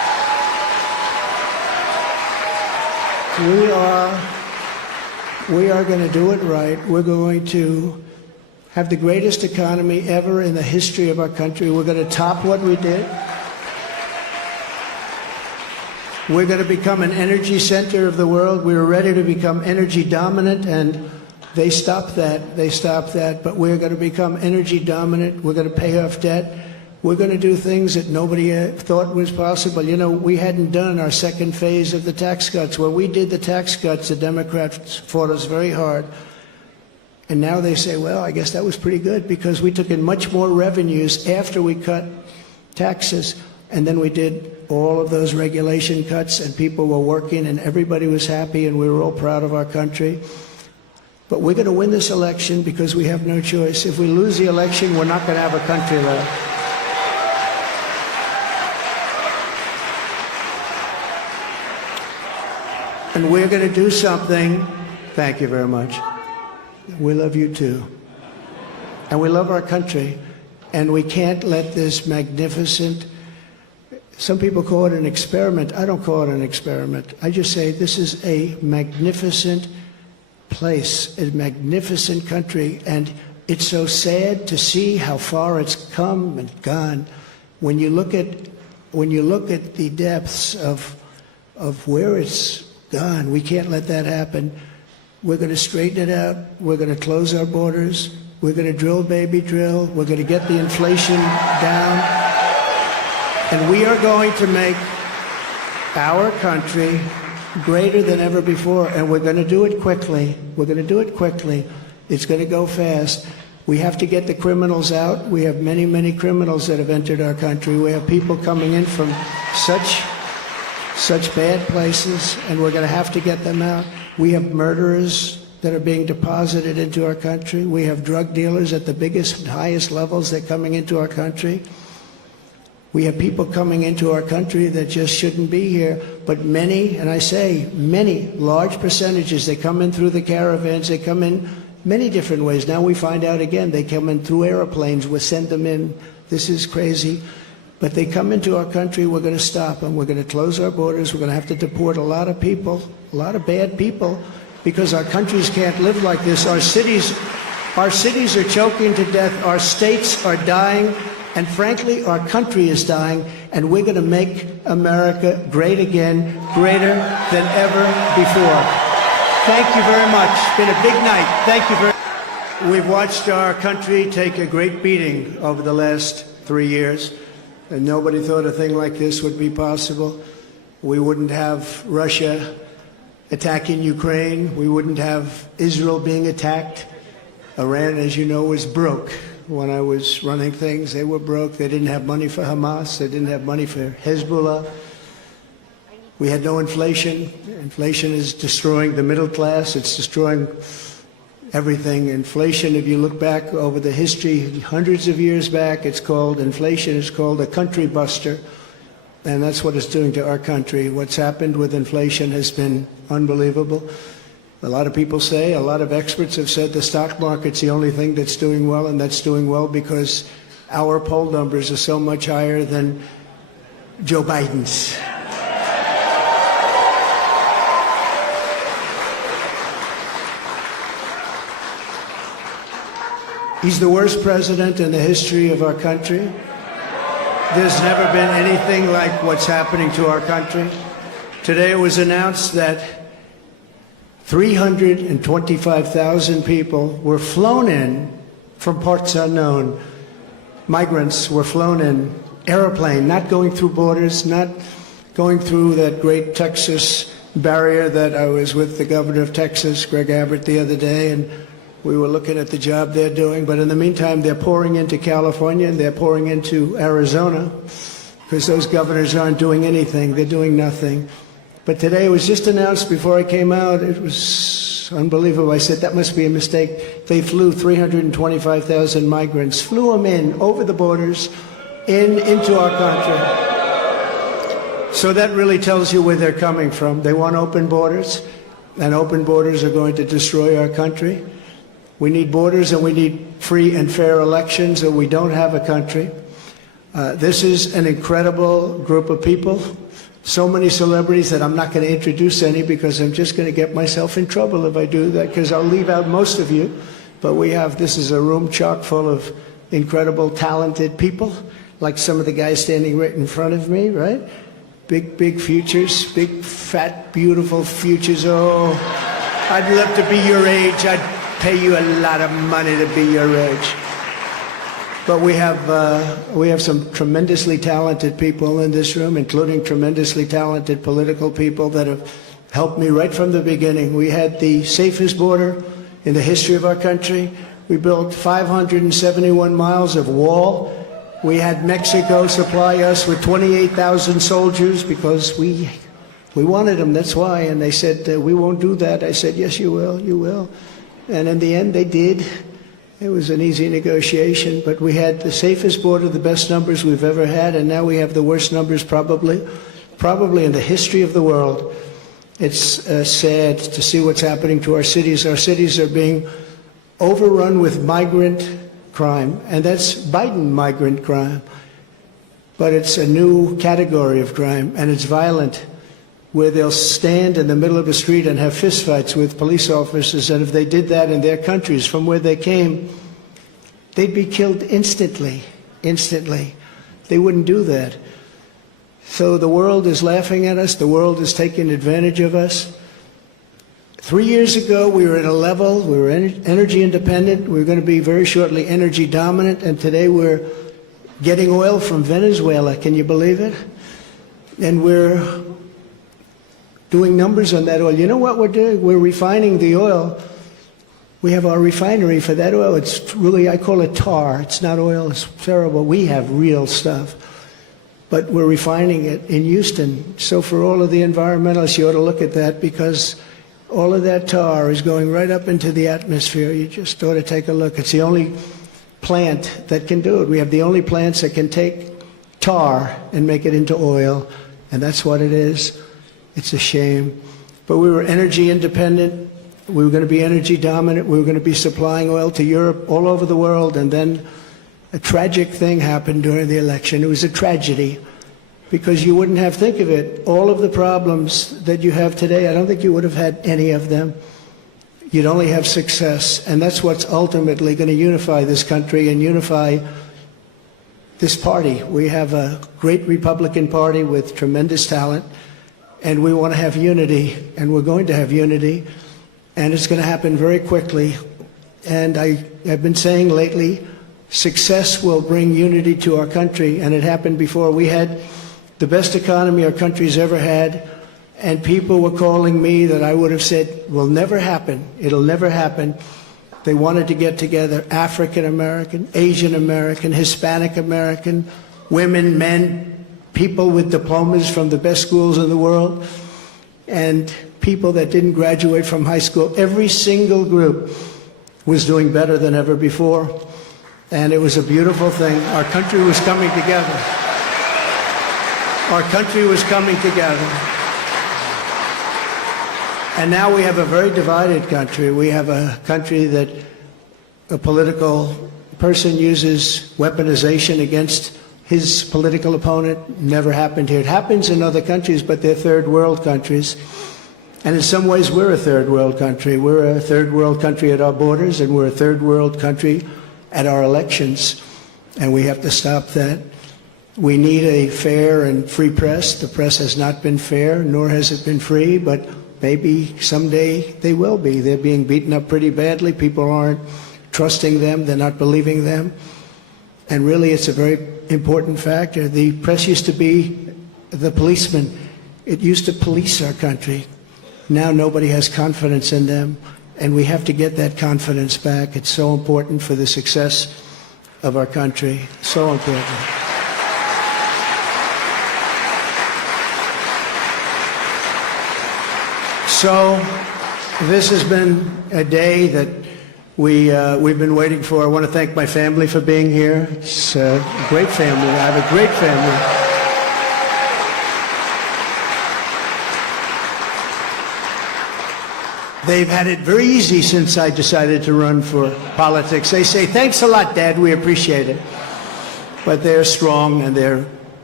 We are going to do it right. We're going to have the greatest economy ever in the history of our country. We're going to top what we did. We're going to become an energy center of the world. We were ready to become energy dominant, and they stopped that. They stopped that. But we're going to become energy dominant. We're going to pay off debt. We're going to do things that nobody thought was possible. You know, we hadn't done our second phase of the tax cuts. When we did the tax cuts, the Democrats fought us very hard. And now they say, well, I guess that was pretty good because we took in much more revenues after we cut taxes. And then we did all of those regulation cuts, and people were working, and everybody was happy, and we were all proud of our country. But we're going to win this election because we have no choice. If we lose the election, we're not going to have a country left. And we're going to do something. Thank you very much. We love you too. And we love our country. And we can't let this magnificent, some people call it an experiment. I don't call it an experiment. I just say this is a magnificent place, a magnificent country. And it's so sad to see how far it's come and gone. When you look at the depths of where it's gone, we can't let that happen. We're going to straighten it out. We're going to close our borders. We're going to drill, baby, drill. We're going to get the inflation down. And we are going to make our country greater than ever before. And we're going to do it quickly. We're going to do it quickly. It's going to go fast. We have to get the criminals out. We have many, many criminals that have entered our country. We have people coming in from such bad places, and we're going to have to get them out. We have murderers that are being deposited into our country. We have drug dealers at the biggest and highest levels that are coming into our country. We have people coming into our country that just shouldn't be here. But many, and I say many, large percentages, they come in through the caravans. They come in many different ways. Now we find out again, they come in through airplanes. We send them in. This is crazy. But they come into our country, we're going to stop them. We're going to close our borders. We're going to have to deport a lot of people, a lot of bad people, because our countries can't live like this. Our cities are choking to death. Our states are dying. And frankly, our country is dying. And we're going to make America great again, greater than ever before. Thank you very much. It's been a big night. Thank you very much. We've watched our country take a great beating over the last 3 years. And nobody thought a thing like this would be possible. We wouldn't have Russia attacking Ukraine. We wouldn't have Israel being attacked. Iran, as you know, was broke. When I was running things, they were broke. They didn't have money for Hamas. They didn't have money for Hezbollah. We had no inflation. Inflation is destroying the middle class. It's destroying everything. Inflation, if you look back over the history, hundreds of years back, inflation is called a country buster. And that's what it's doing to our country. What's happened with inflation has been unbelievable. A lot of people say, a lot of experts have said the stock market's the only thing that's doing well, and that's doing well because our poll numbers are so much higher than Joe Biden's. He's the worst president in the history of our country. There's never been anything like what's happening to our country. Today it was announced that 325,000 people were flown in from parts unknown. Migrants were flown in, airplane, not going through borders, not going through that great Texas barrier that I was with the governor of Texas, Greg Abbott, the other day, and we were looking at the job they're doing. But in the meantime, they're pouring into California and they're pouring into Arizona because those governors aren't doing anything. They're doing nothing. But today it was just announced before I came out. It was unbelievable. I said, that must be a mistake. They flew 325,000 migrants, flew them in over the borders into our country. So that really tells you where they're coming from. They want open borders, and open borders are going to destroy our country. We need borders and we need free and fair elections, or we don't have a country. This is an incredible group of people. so many celebrities that I'm not going to introduce any because I'm just going to get myself in trouble if I do that, because I'll leave out most of you. But this is a room chock full of incredible, talented people, like some of the guys standing right in front of me, right? Big futures, big, fat, beautiful futures. Oh, I'd love to be your age. I'd pay you a lot of money to be your age. But we have some tremendously talented people in this room, including tremendously talented political people that have helped me right from the beginning. We had the safest border in the history of our country. We built 571 miles of wall. We had Mexico supply us with 28,000 soldiers because we wanted them, that's why. And they said, we won't do that. I said, yes, you will, you will. And in the end, they did. It was an easy negotiation, but we had the safest border, the best numbers we've ever had, and now we have the worst numbers probably in the history of the world. It's sad to see what's happening to our cities. Our cities are being overrun with migrant crime, and that's Biden migrant crime. But it's a new category of crime, and it's violent, where they'll stand in the middle of a street and have fistfights with police officers, and if they did that in their countries from where they came, they'd be killed instantly. They wouldn't do that. So the world is laughing at us. The world is taking advantage of us. 3 years ago, we were at a level, we were energy independent. We were going to be very shortly energy dominant, and today we're getting oil from Venezuela. Can you believe it? And we're doing numbers on that oil. You know what we're doing? We're refining the oil. We have our refinery for that oil. It's really, I call it tar. It's not oil. It's terrible. We have real stuff. But we're refining it in Houston. So for all of the environmentalists, you ought to look at that, because all of that tar is going right up into the atmosphere. You just ought to take a look. It's the only plant that can do it. We have the only plants that can take tar and make it into oil, and that's what it is. It's a shame. But we were energy independent. We were going to be energy dominant. We were going to be supplying oil to Europe, all over the world. And then a tragic thing happened during the election. It was a tragedy, because you wouldn't have, think of it, all of the problems that you have today, I don't think you would have had any of them. You'd only have success. And that's what's ultimately going to unify this country and unify this party. We have a great Republican Party with tremendous talent. And we want to have unity, and we're going to have unity, and it's going to happen very quickly. And I've been saying lately, success will bring unity to our country, and it happened before. We had the best economy our country's ever had, and people were calling me that I would have said will never happen. It'll never happen. They wanted to get together, African American, Asian American, Hispanic American, women, men, people with diplomas from the best schools in the world, and people that didn't graduate from high school. Every single group was doing better than ever before, and it was a beautiful thing. Our country was coming together. Our country was coming together. And now we have a very divided country. We have a country that a political person uses weaponization against his political opponent. Never happened here. It happens in other countries, but they're third world countries. And in some ways, we're a third world country. We're a third world country at our borders, and we're a third world country at our elections. And we have to stop that. We need a fair and free press. The press has not been fair, nor has it been free, but maybe someday they will be. They're being beaten up pretty badly. People aren't trusting them. They're not believing them. And really, it's a very important factor. The press used to be the policeman. It used to police our country. Now nobody has confidence in them, and we have to get that confidence back. It's so important for the success of our country. So important. So this has been a day that we've been waiting for. I want to thank my family for being here. It's a great family. I have a great family. They've had it very easy since I decided to run for politics. They say, thanks a lot, Dad, we appreciate it. But they're strong, and they're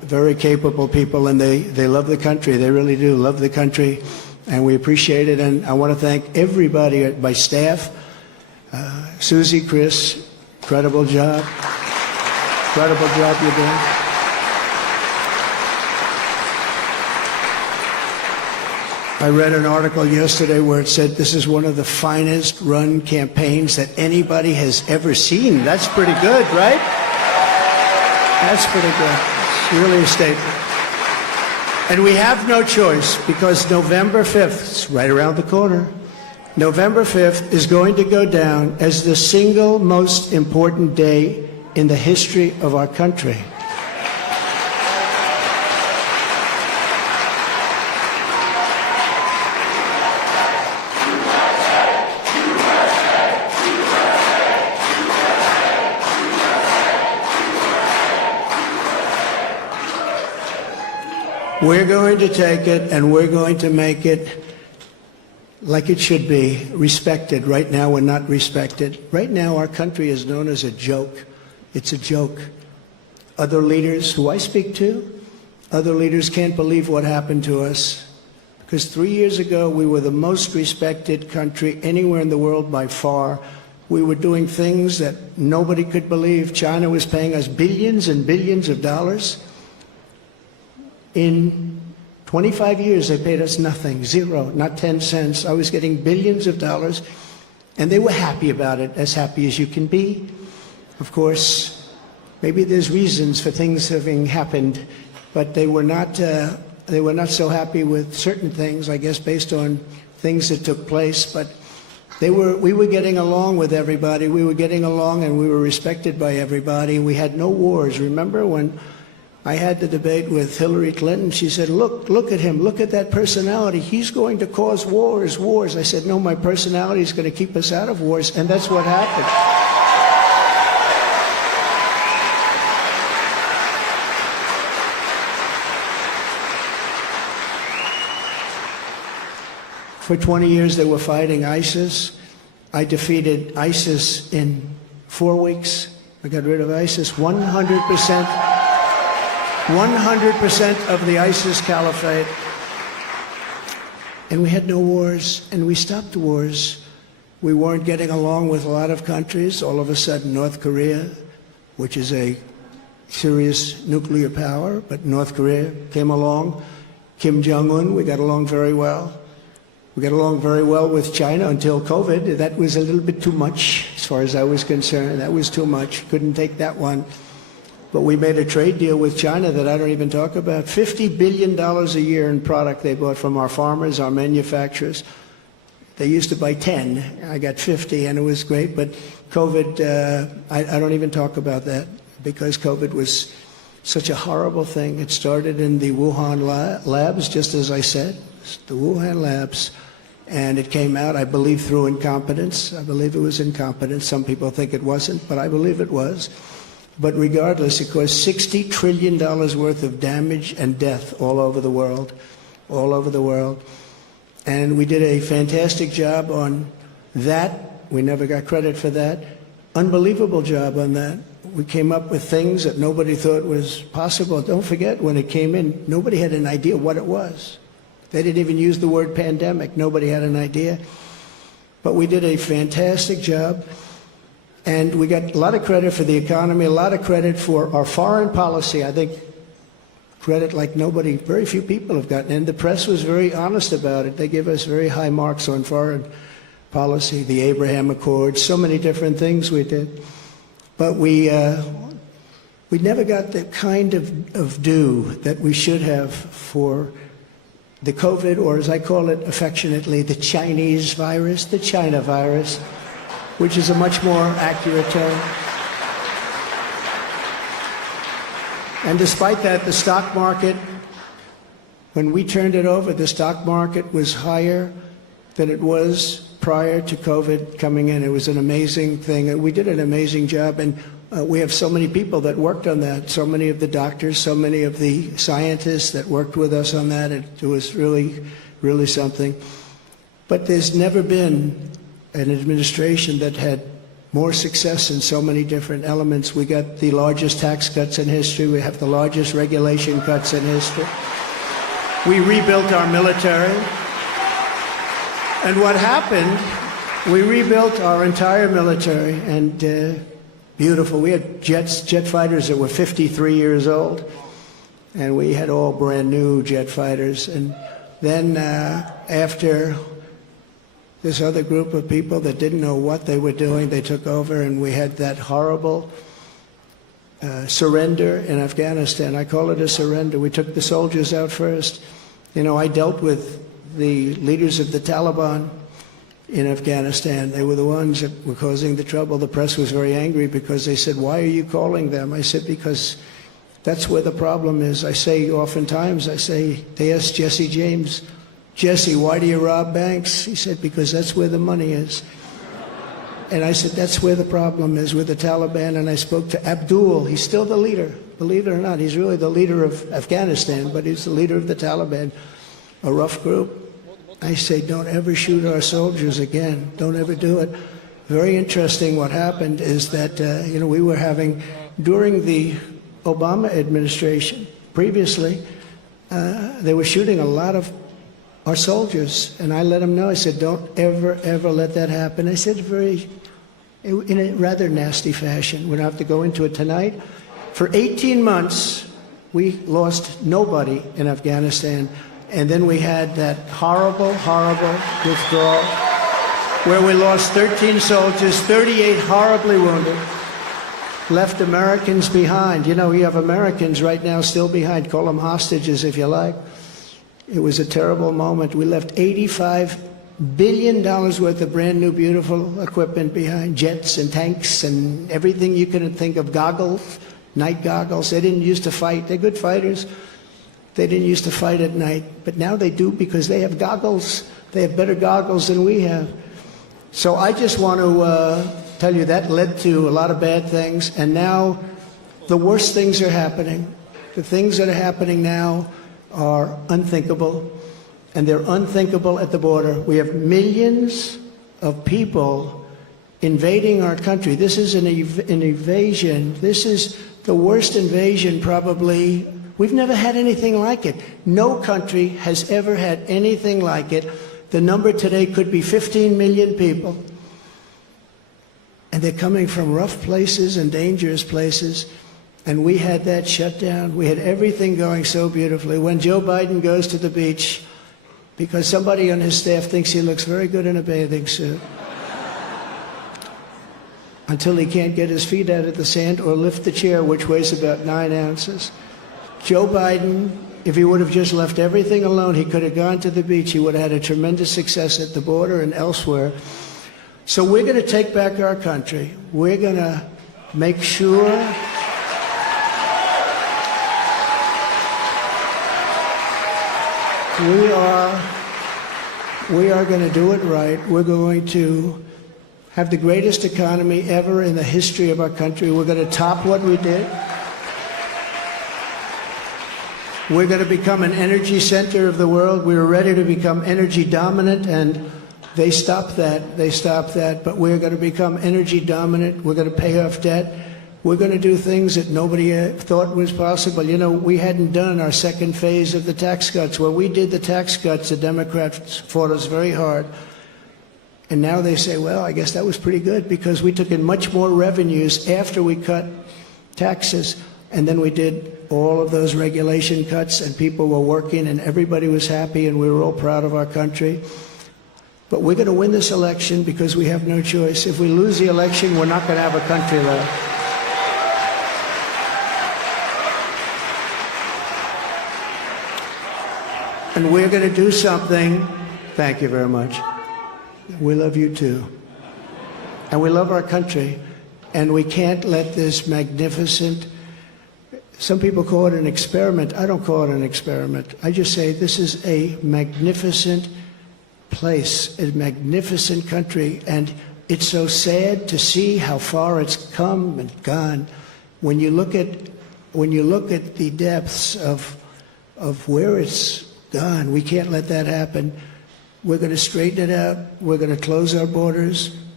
very capable people, and they love the country. They really do love the country, and we appreciate it. And I want to thank everybody at my staff. Susie, Chris, incredible job. Incredible job you're doing. I read an article yesterday where it said this is one of the finest run campaigns that anybody has ever seen. That's pretty good, right? That's pretty good. It's really a statement. And we have no choice, because November 5th, it's right around the corner, November 5th is going to go down as the single most important day in the history of our country. We're going to take it, and we're going to make it like it should be, respected. Right now, we're not respected. Right now, our country is known as a joke. It's a joke. Other leaders who I speak to, other leaders can't believe what happened to us. Because 3 years ago, we were the most respected country anywhere in the world by far. We were doing things that nobody could believe. China was paying us billions and billions of dollars. In 25 years, they paid us nothing, zero, not 10 cents. I was getting billions of dollars, and they were happy about it, as happy as you can be. Of course, maybe there's reasons for things having happened, but they were not so happy with certain things, I guess, based on things that took place. But we were getting along with everybody. We were getting along, and we were respected by everybody. We had no wars. Remember when I had the debate with Hillary Clinton? She said, look at him, look at that personality. He's going to cause wars. I said, no, my personality is going to keep us out of wars, and that's what happened. For 20 years, they were fighting ISIS. I defeated ISIS in 4 weeks. I got rid of ISIS 100%. 100% of the ISIS caliphate. And we had no wars, and we stopped wars. We weren't getting along with a lot of countries. All of a sudden, North Korea, which is a serious nuclear power, but North Korea came along. Kim Jong-un, we got along very well. We got along very well with China until COVID. That was a little bit too much, as far as I was concerned. That was too much. Couldn't take that one. But we made a trade deal with China that I don't even talk about. $50 billion a year in product they bought from our farmers, our manufacturers. They used to buy 10. I got 50, and it was great. But COVID, I don't even talk about that, because COVID was such a horrible thing. It started in the Wuhan labs, just as I said, the Wuhan labs. And it came out, I believe, through incompetence. I believe it was incompetence. Some people think it wasn't, but I believe it was. But regardless, it caused $60 trillion worth of damage and death all over the world, all over the world. And we did a fantastic job on that. We never got credit for that. Unbelievable job on that. We came up with things that nobody thought was possible. Don't forget, when it came in, nobody had an idea what it was. They didn't even use the word pandemic. Nobody had an idea. But we did a fantastic job. And we got a lot of credit for the economy, a lot of credit for our foreign policy. I think credit like nobody, very few people have gotten. And the press was very honest about it. They give us very high marks on foreign policy, the Abraham Accords, so many different things we did. But we never got the kind of due that we should have for the COVID, or as I call it affectionately, the Chinese virus, the China virus, which is a much more accurate term. And despite that, the stock market, when we turned it over, the stock market was higher than it was prior to COVID coming in. It was an amazing thing. We did an amazing job, and we have so many people that worked on that, so many of the doctors, so many of the scientists that worked with us on that. It was really, really something. But there's never been an administration that had more success in so many different elements. We got the largest tax cuts in history. We have the largest regulation cuts in history. We rebuilt our military. And what happened, we rebuilt our entire military, and beautiful. We had jet fighters that were 53 years old, and we had all brand new jet fighters. And then after this other group of people that didn't know what they were doing, they took over, and we had that horrible surrender in Afghanistan. I call it a surrender. We took the soldiers out first. You know, I dealt with the leaders of the Taliban in Afghanistan. They were the ones that were causing the trouble. The press was very angry because they said, "Why are you calling them?" I said, "Because that's where the problem is." I say oftentimes, they asked Jesse James, "Jesse, why do you rob banks?" He said, "Because that's where the money is." And I said, that's where the problem is, with the Taliban. And I spoke to Abdul. He's still the leader. Believe it or not, he's really the leader of Afghanistan, but he's the leader of the Taliban, a rough group. I say, don't ever shoot our soldiers again. Don't ever do it. Very interesting what happened is that, we were having, during the Obama administration, previously, they were shooting a lot of our soldiers. And I let them know, I said, don't ever, ever let that happen. I said in a rather nasty fashion. We don't have to go into it tonight. For 18 months, we lost nobody in Afghanistan. And then we had that horrible, horrible withdrawal where we lost 13 soldiers, 38 horribly wounded, left Americans behind. You know, you have Americans right now still behind. Call them hostages if you like. It was a terrible moment. We left $85 billion worth of brand new, beautiful equipment behind, jets and tanks and everything you can think of, goggles, night goggles. They didn't used to fight. They're good fighters. They didn't used to fight at night, but now they do because they have goggles. They have better goggles than we have. So I just want to tell you that led to a lot of bad things, and now the worst things are happening. The things that are happening now are unthinkable, and they're unthinkable at the border. We have millions of people invading our country. This is an invasion. This is the worst invasion probably. We've never had anything like it. No country has ever had anything like it. The number today could be 15 million people. And they're coming from rough places and dangerous places. And we had that shut down. We had everything going so beautifully. When Joe Biden goes to the beach, because somebody on his staff thinks he looks very good in a bathing suit, until he can't get his feet out of the sand or lift the chair, which weighs about 9 ounces. Joe Biden, if he would have just left everything alone, he could have gone to the beach. He would have had a tremendous success at the border and elsewhere. So we're going to take back our country. We're going to make sure we are going to do it right. We're going to have the greatest economy ever in the history of our country. We're going to top what we did. We're going to become an energy center of the world. We were ready to become energy dominant, and they stopped that. They stopped that. But we're going to become energy dominant. We're going to pay off debt. We're going to do things that nobody thought was possible. You know, we hadn't done our second phase of the tax cuts. When we did the tax cuts, the Democrats fought us very hard. And now they say, well, I guess that was pretty good because we took in much more revenues after we cut taxes. And then we did all of those regulation cuts, and people were working, and everybody was happy, and we were all proud of our country. But we're going to win this election because we have no choice. If we lose the election, we're not going to have a country left. And we're going to do something. Thank you very much. We love you too. And we love our country. And we can't let this magnificent, some people call it an experiment. I don't call it an experiment. I just say this is a magnificent place, a magnificent country. And it's so sad to see how far it's come and gone. When you look at the depths of where it's gone, we can't let that happen. We're going to straighten it out. We're going to close our borders.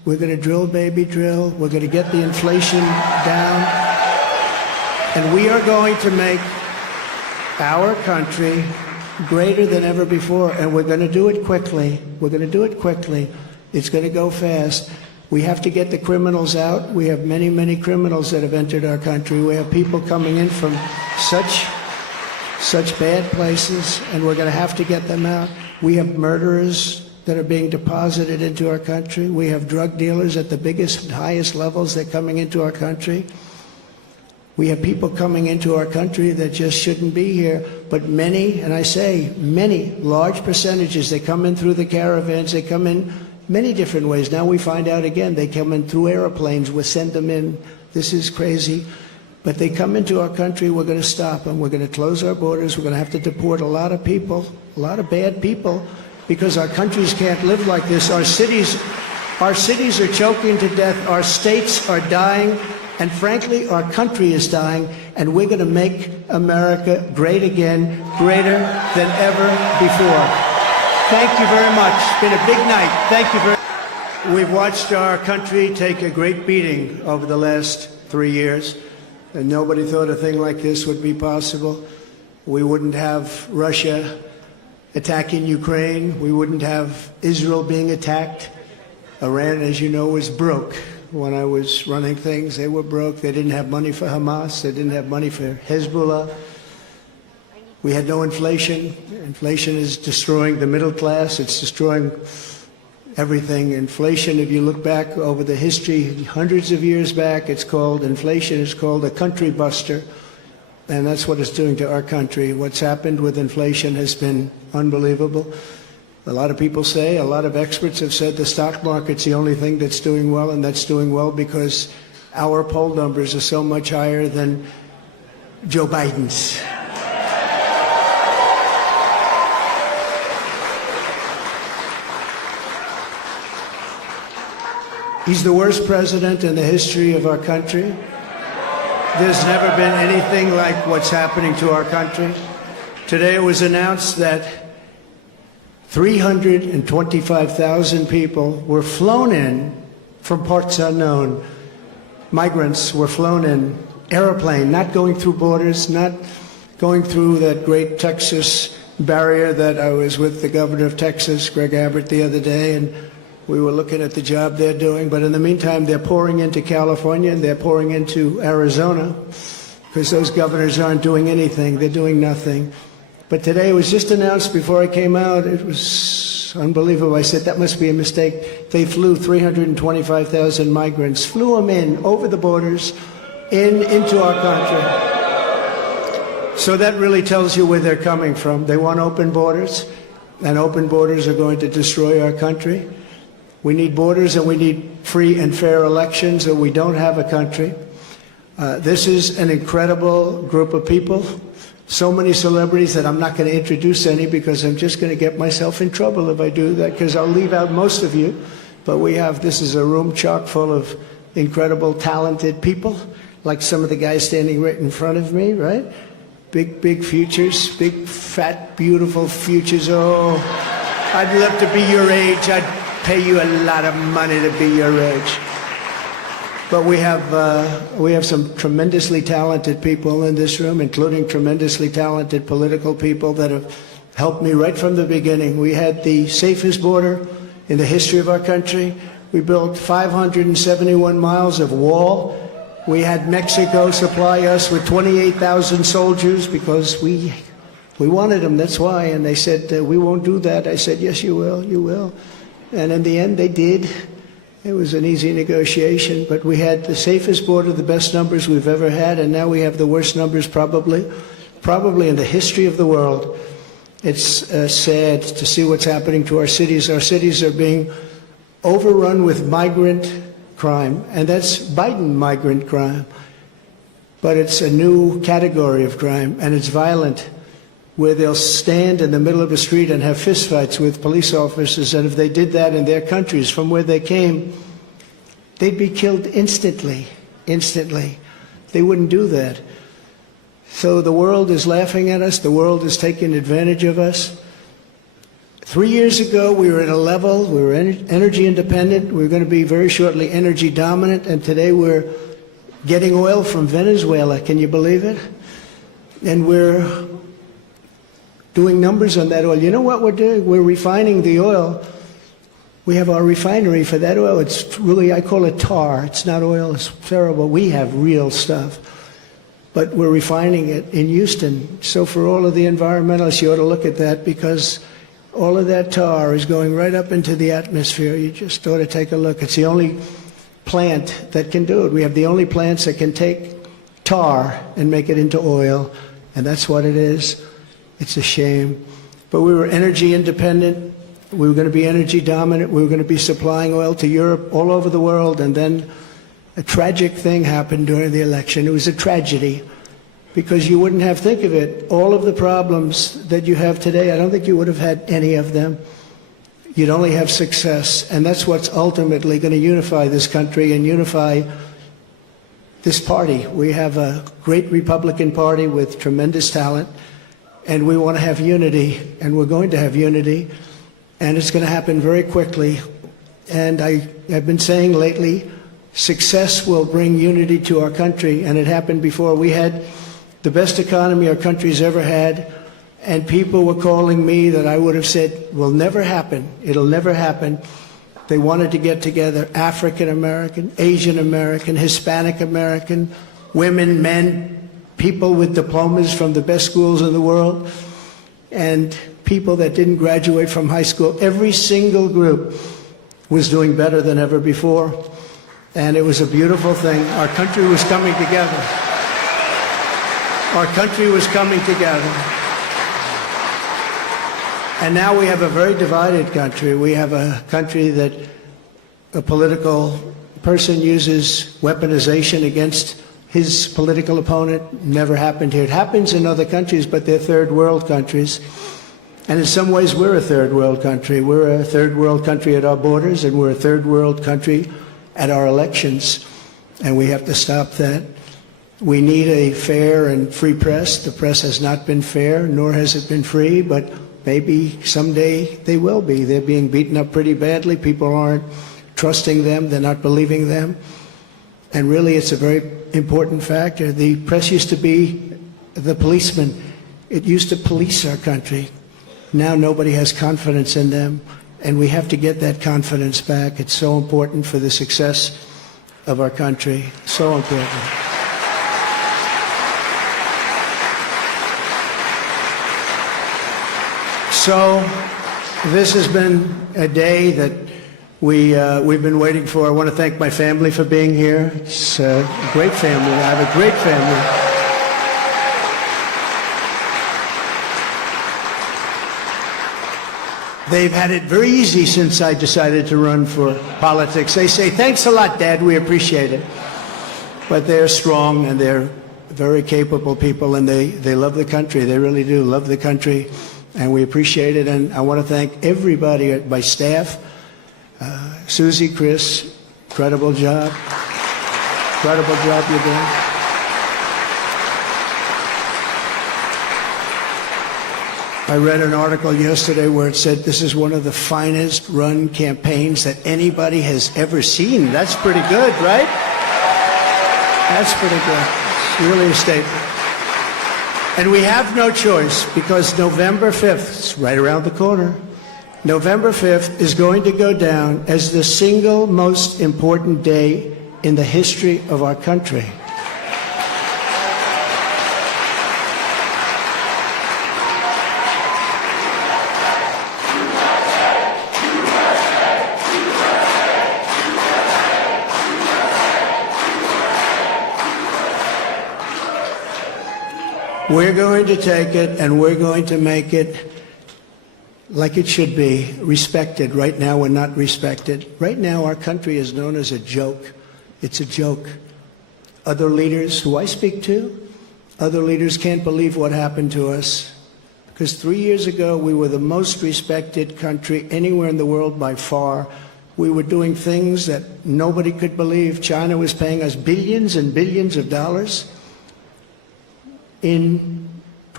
We're going to drill, baby, drill. We're going to get the inflation down. And we are going to make our country greater than ever before. And we're going to do it quickly. We're going to do it quickly. It's going to go fast. We have to get the criminals out. We have many, many criminals that have entered our country. We have people coming in from such bad places, and we're going to have to get them out. We have murderers that are being deposited into our country. We have drug dealers at the biggest, highest levels that are coming into our country. We have people coming into our country that just shouldn't be here. But many, and I say many, large percentages, they come in through the caravans, they come in many different ways. Now we find out again, they come in through airplanes, we send them in. This is crazy. But they come into our country, we're going to stop them. We're going to close our borders. We're going to have to deport a lot of people, a lot of bad people, because our countries can't live like this. Our cities are choking to death. Our states are dying. And frankly, our country is dying. And we're going to make America great again, greater than ever before. Thank you very much. It's been a big night. Thank you very much. We've watched our country take a great beating over the last 3 years. And nobody thought a thing like this would be possible. We wouldn't have Russia attacking Ukraine. We wouldn't have Israel being attacked. Iran, as you know, was broke. When I was running things, they were broke. They didn't have money for Hamas. They didn't have money for Hezbollah. We had no inflation. Inflation is destroying the middle class. It's destroying everything. Inflation, if you look back over the history, hundreds of years back, inflation is called a country buster. And that's what it's doing to our country. What's happened with inflation has been unbelievable. A lot of people say, a lot of experts have said the stock market's the only thing that's doing well, and that's doing well because our poll numbers are so much higher than Joe Biden's. He's the worst president in the history of our country. There's never been anything like what's happening to our country. Today it was announced that 325,000 people were flown in from parts unknown. Migrants were flown in, airplane, not going through borders, not going through that great Texas barrier that I was with the governor of Texas, Greg Abbott, the other day, and we were looking at the job they're doing. But in the meantime, they're pouring into California and they're pouring into Arizona because those governors aren't doing anything. They're doing nothing. But today it was just announced before I came out. It was unbelievable. I said, that must be a mistake. They flew 325,000 migrants, flew them in over the borders into our country. So that really tells you where they're coming from. They want open borders, and open borders are going to destroy our country. We need borders and we need free and fair elections, or we don't have a country. This is an incredible group of people. So many celebrities that I'm not going to introduce any because I'm just going to get myself in trouble if I do that, because I'll leave out most of you. But this is a room chock full of incredible, talented people, like some of the guys standing right in front of me, right? Big, big futures, big, fat, beautiful futures. Oh, I'd love to be your age. I'd pay you a lot of money to be your age. But we have some tremendously talented people in this room, including tremendously talented political people that have helped me right from the beginning. We had the safest border in the history of our country. We built 571 miles of wall. We had Mexico supply us with 28,000 soldiers because we wanted them, that's why. And they said, we won't do that. I said, yes, you will, you will. And in the end, they did. It was an easy negotiation, but we had the safest border, the best numbers we've ever had, and now we have the worst numbers probably in the history of the world. It's sad to see what's happening to our cities. Our cities are being overrun with migrant crime, and that's Biden migrant crime. But it's a new category of crime, and it's violent, where they'll stand in the middle of the street and have fistfights with police officers, and if they did that in their countries from where they came, they'd be killed instantly. They wouldn't do that. So the world is laughing at us. The world is taking advantage of us. 3 years ago, we were at a level, we were energy independent, we were going to be very shortly energy dominant, and today we're getting oil from Venezuela. Can you believe it? And we're doing numbers on that oil. You know what we're doing? We're refining the oil. We have our refinery for that oil. It's really, I call it tar. It's not oil. It's terrible. We have real stuff. But we're refining it in Houston. So for all of the environmentalists, you ought to look at that, because all of that tar is going right up into the atmosphere. You just ought to take a look. It's the only plant that can do it. We have the only plants that can take tar and make it into oil, and that's what it is. It's a shame. But we were energy independent. We were going to be energy dominant. We were going to be supplying oil to Europe, all over the world, and then a tragic thing happened during the election. It was a tragedy, because you wouldn't have, think of it, all of the problems that you have today, I don't think you would have had any of them. You'd only have success, and that's what's ultimately going to unify this country and unify this party. We have a great Republican Party with tremendous talent, and we want to have unity, and we're going to have unity, and it's going to happen very quickly. And I've been saying lately, success will bring unity to our country, and it happened before. We had the best economy our country's ever had, and people were calling me that I would have said will never happen. It'll never happen. They wanted to get together, African American, Asian American, Hispanic American, women, men, people with diplomas from the best schools in the world, and people that didn't graduate from high school. Every single group was doing better than ever before, and it was a beautiful thing. Our country was coming together. Our country was coming together. And now we have a very divided country. We have a country that a political person uses weaponization against his political opponent. Never happened here. It happens in other countries, but they're third world countries. And in some ways, we're a third world country. We're a third world country at our borders, and we're a third world country at our elections. And we have to stop that. We need a fair and free press. The press has not been fair, nor has it been free, but maybe someday they will be. They're being beaten up pretty badly. People aren't trusting them. They're not believing them. And really, it's a very important factor. The press used to be the policeman. It used to police our country. Now nobody has confidence in them, and we have to get that confidence back. It's so important for the success of our country. So important. So this has been a day that we've been waiting for. I want to thank my family for being here. It's a great family. I have a great family. They've had it very easy since I decided to run for politics. They say, "Thanks a lot, Dad. We appreciate it." But they're strong, and they're very capable people, and they love the country. They really do love the country. And we appreciate it, and I want to thank everybody at my staff. Susie, Chris, incredible job. Incredible job you're doing. I read an article yesterday where it said this is one of the finest run campaigns that anybody has ever seen. That's pretty good, right? That's pretty good. It's really a statement. And we have no choice, because November 5th, it's right around the corner, November 5th is going to go down as the single most important day in the history of our country. We're going to take it, and we're going to make it like it should be, respected. Right now, we're not respected. Right now, our country is known as a joke. It's a joke. Other leaders who I speak to, other leaders can't believe what happened to us. Because 3 years ago, we were the most respected country anywhere in the world by far. We were doing things that nobody could believe. China was paying us billions and billions of dollars. In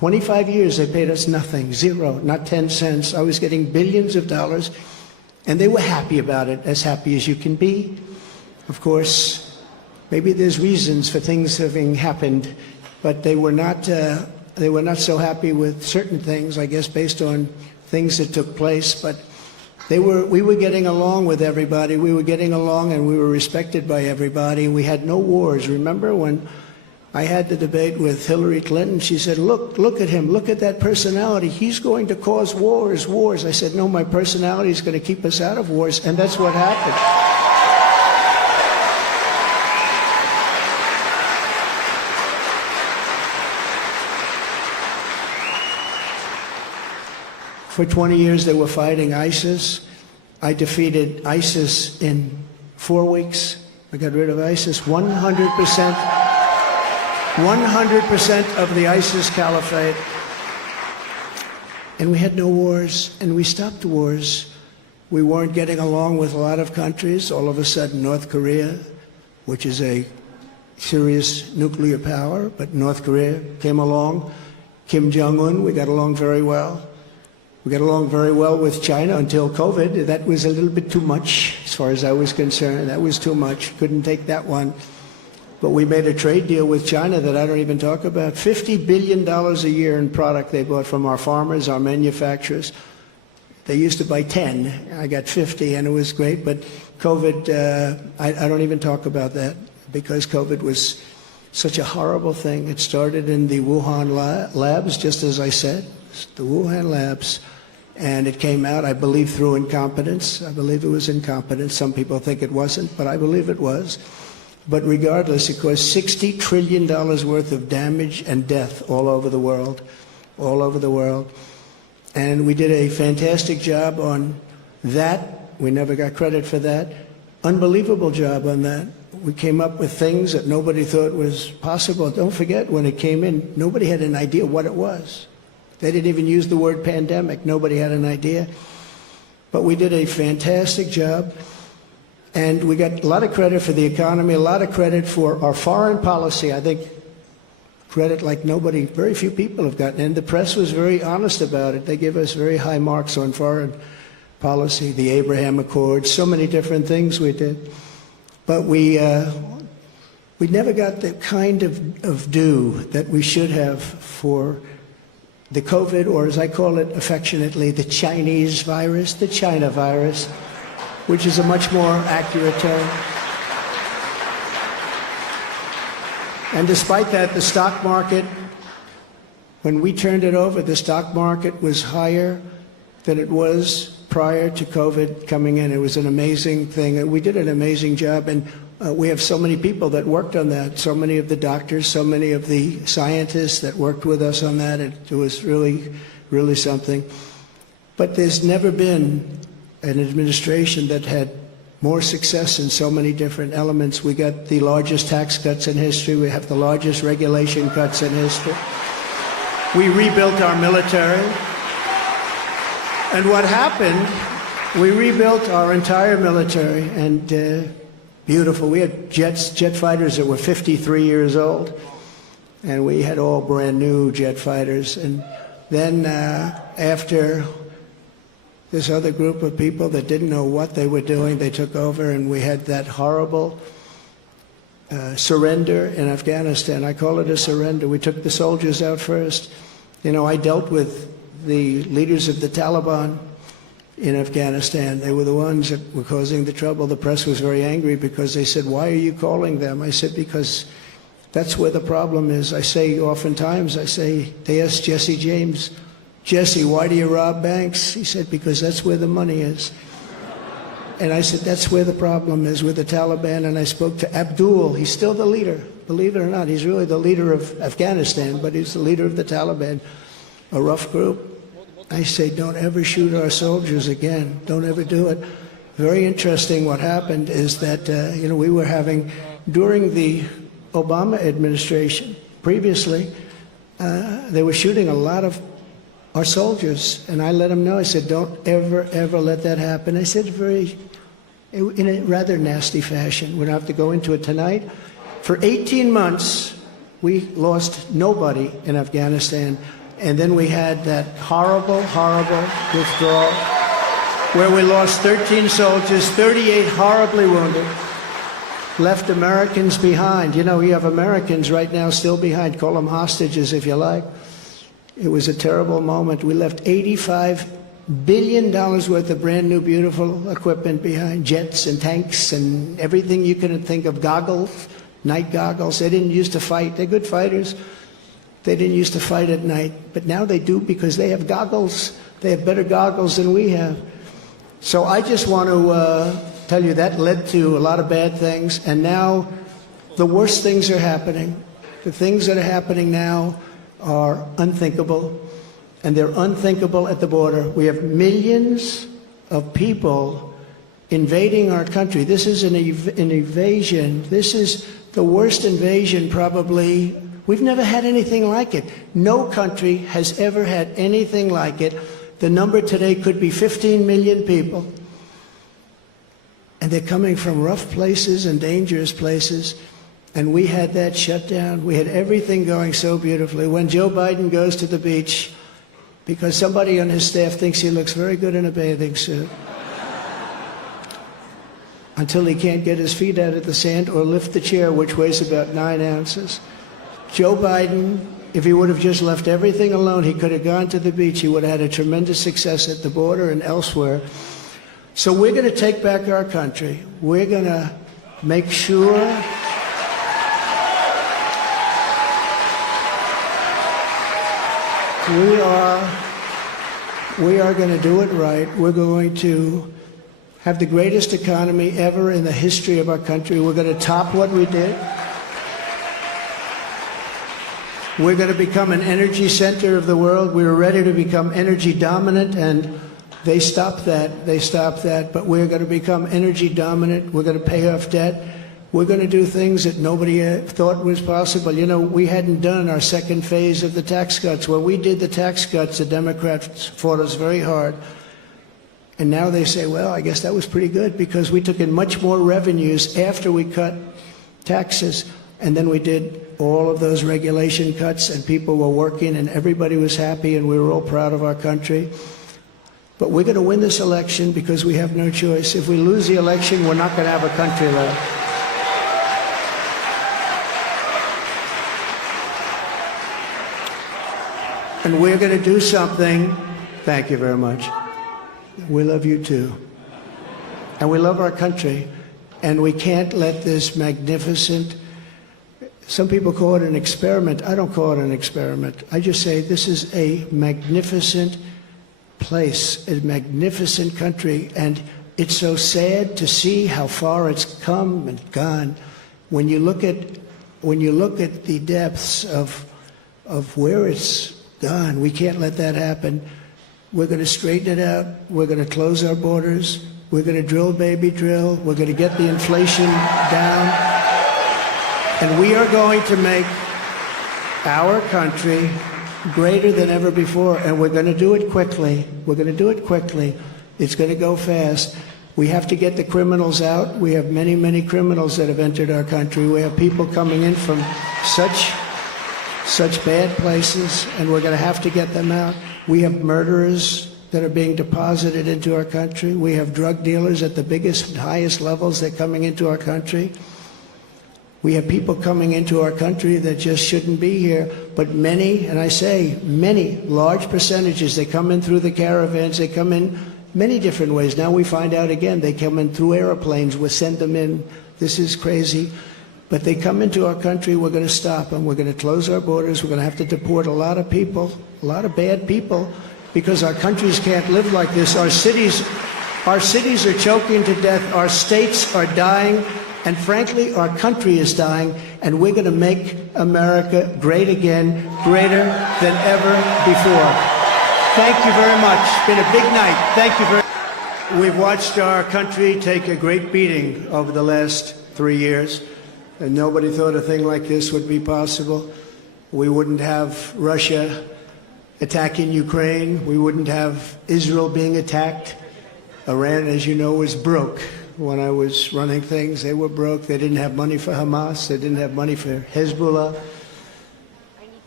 25 years they paid us nothing, zero, not 10 cents. I was getting billions of dollars, and they were happy about it, as happy as you can be. Of course, maybe there's reasons for things having happened, but they were not so happy with certain things, I guess, based on things that took place. But we were getting along with everybody. We were getting along, and we were respected by everybody. We had no wars. Remember when I had the debate with Hillary Clinton? She said, look at him. Look at that personality. He's going to cause wars. I said, no, my personality is going to keep us out of wars, and that's what happened. For 20 years, they were fighting ISIS. I defeated ISIS in 4 weeks. I got rid of ISIS. 100% of the ISIS caliphate. And we had no wars, and we stopped wars. We weren't getting along with a lot of countries. All of a sudden, North Korea, which is a serious nuclear power, but North Korea came along. Kim Jong-un, we got along very well. We got along very well with China until COVID. That was a little bit too much, as far as I was concerned. That was too much. Couldn't take that one. But we made a trade deal with China that I don't even talk about. $50 billion a year in product they bought from our farmers, our manufacturers. They used to buy 10. I got 50, and it was great. But COVID, I don't even talk about that, because COVID was such a horrible thing. It started in the Wuhan labs, just as I said, the Wuhan labs. And it came out, I believe, through incompetence. I believe it was incompetence. Some people think it wasn't, but I believe it was. But regardless, it caused $60 trillion worth of damage and death all over the world, all over the world. And we did a fantastic job on that. We never got credit for that. Unbelievable job on that. We came up with things that nobody thought was possible. Don't forget, when it came in, nobody had an idea what it was. They didn't even use the word pandemic. Nobody had an idea. But we did a fantastic job. And we got a lot of credit for the economy, a lot of credit for our foreign policy. I think credit like nobody, very few people have gotten. And the press was very honest about it. They gave us very high marks on foreign policy, the Abraham Accords, so many different things we did. But we never got the kind of due that we should have for the COVID, or as I call it affectionately, the Chinese virus, the China virus, which is a much more accurate term. And despite that, the stock market, when we turned it over, the stock market was higher than it was prior to COVID coming in. It was an amazing thing, and we did an amazing job. And we have so many people that worked on that, so many of the doctors, so many of the scientists that worked with us on that. It was really, really something. But there's never been an administration that had more success in so many different elements. We got the largest tax cuts in history. We have the largest regulation cuts in history. We rebuilt our military. And what happened, we rebuilt our entire military, and beautiful. We had jet fighters that were 53 years old, and we had all brand new jet fighters. And then after this other group of people that didn't know what they were doing, they took over, and we had that horrible surrender in Afghanistan. I call it a surrender. We took the soldiers out first. You know, I dealt with the leaders of the Taliban in Afghanistan. They were the ones that were causing the trouble. The press was very angry because they said, "Why are you calling them?" I said, "Because that's where the problem is." I say oftentimes, they asked Jesse James, "Jesse, why do you rob banks?" He said, "Because that's where the money is." And I said, that's where the problem is, with the Taliban. And I spoke to Abdul. He's still the leader. Believe it or not, he's really the leader of Afghanistan, but he's the leader of the Taliban, a rough group. I say, don't ever shoot our soldiers again. Don't ever do it. Very interesting what happened is that, we were having, during the Obama administration, previously, they were shooting a lot of our soldiers. And I let them know, I said, don't ever, ever let that happen. I said in a rather nasty fashion. We don't have to go into it tonight. For 18 months, we lost nobody in Afghanistan. And then we had that horrible, horrible withdrawal where we lost 13 soldiers, 38 horribly wounded, left Americans behind. You know, you have Americans right now still behind. Call them hostages if you like. It was a terrible moment. We left $85 billion worth of brand new, beautiful equipment behind, jets and tanks and everything you can think of, goggles, night goggles. They didn't used to fight. They're good fighters. They didn't used to fight at night, but now they do because they have goggles. They have better goggles than we have. So I just want to tell you that led to a lot of bad things, and now the worst things are happening. The things that are happening now are unthinkable, and they're unthinkable at the border. We have millions of people invading our country. This is an invasion. This is the worst invasion probably. We've never had anything like it. No country has ever had anything like it. The number today could be 15 million people. And they're coming from rough places and dangerous places. And we had that shut down. We had everything going so beautifully. When Joe Biden goes to the beach, because somebody on his staff thinks he looks very good in a bathing suit, until he can't get his feet out of the sand or lift the chair, which weighs about 9 ounces. Joe Biden, if he would have just left everything alone, he could have gone to the beach. He would have had a tremendous success at the border and elsewhere. So we're going to take back our country. We're going to make sure we are going to do it right. We're going to have the greatest economy ever in the history of our country. We're going to top what we did. We're going to become an energy center of the world. We were ready to become energy dominant, and they stopped that. They stopped that. But we're going to become energy dominant. We're going to pay off debt. We're going to do things that nobody thought was possible. You know, we hadn't done our second phase of the tax cuts. When we did the tax cuts, the Democrats fought us very hard. And now they say, well, I guess that was pretty good because we took in much more revenues after we cut taxes. And then we did all of those regulation cuts, and people were working, and everybody was happy, and we were all proud of our country. But we're going to win this election because we have no choice. If we lose the election, we're not going to have a country left. And we're going to do something. Thank you very much. We love you too. And we love our country. And we can't let this magnificent, some people call it an experiment. I don't call it an experiment. I just say this is a magnificent place, a magnificent country. And it's so sad to see how far it's come and gone. When you look at the depths of where it's gone, we can't let that happen. We're going to straighten it out. We're going to close our borders. We're going to drill, baby, drill. We're going to get the inflation down. And we are going to make our country greater than ever before. And we're going to do it quickly. We're going to do it quickly. It's going to go fast. We have to get the criminals out. We have many, many criminals that have entered our country. We have people coming in from such bad places, and we're going to have to get them out. We have murderers that are being deposited into our country. We have drug dealers at the biggest and highest levels that are coming into our country. We have people coming into our country that just shouldn't be here, but many, and I say many, large percentages, they come in through the caravans, they come in many different ways. Now we find out again, they come in through airplanes, we send them in. This is crazy. But they come into our country, we're going to stop them. We're going to close our borders. We're going to have to deport a lot of people, a lot of bad people, because our countries can't live like this. Our cities are choking to death. Our states are dying. And frankly, our country is dying. And we're going to make America great again, greater than ever before. Thank you very much. It's been a big night. Thank you very much. We've watched our country take a great beating over the last 3 years. And nobody thought a thing like this would be possible. We wouldn't have Russia attacking Ukraine. We wouldn't have Israel being attacked. Iran, as you know, was broke. When I was running things, they were broke. They didn't have money for Hamas. They didn't have money for Hezbollah.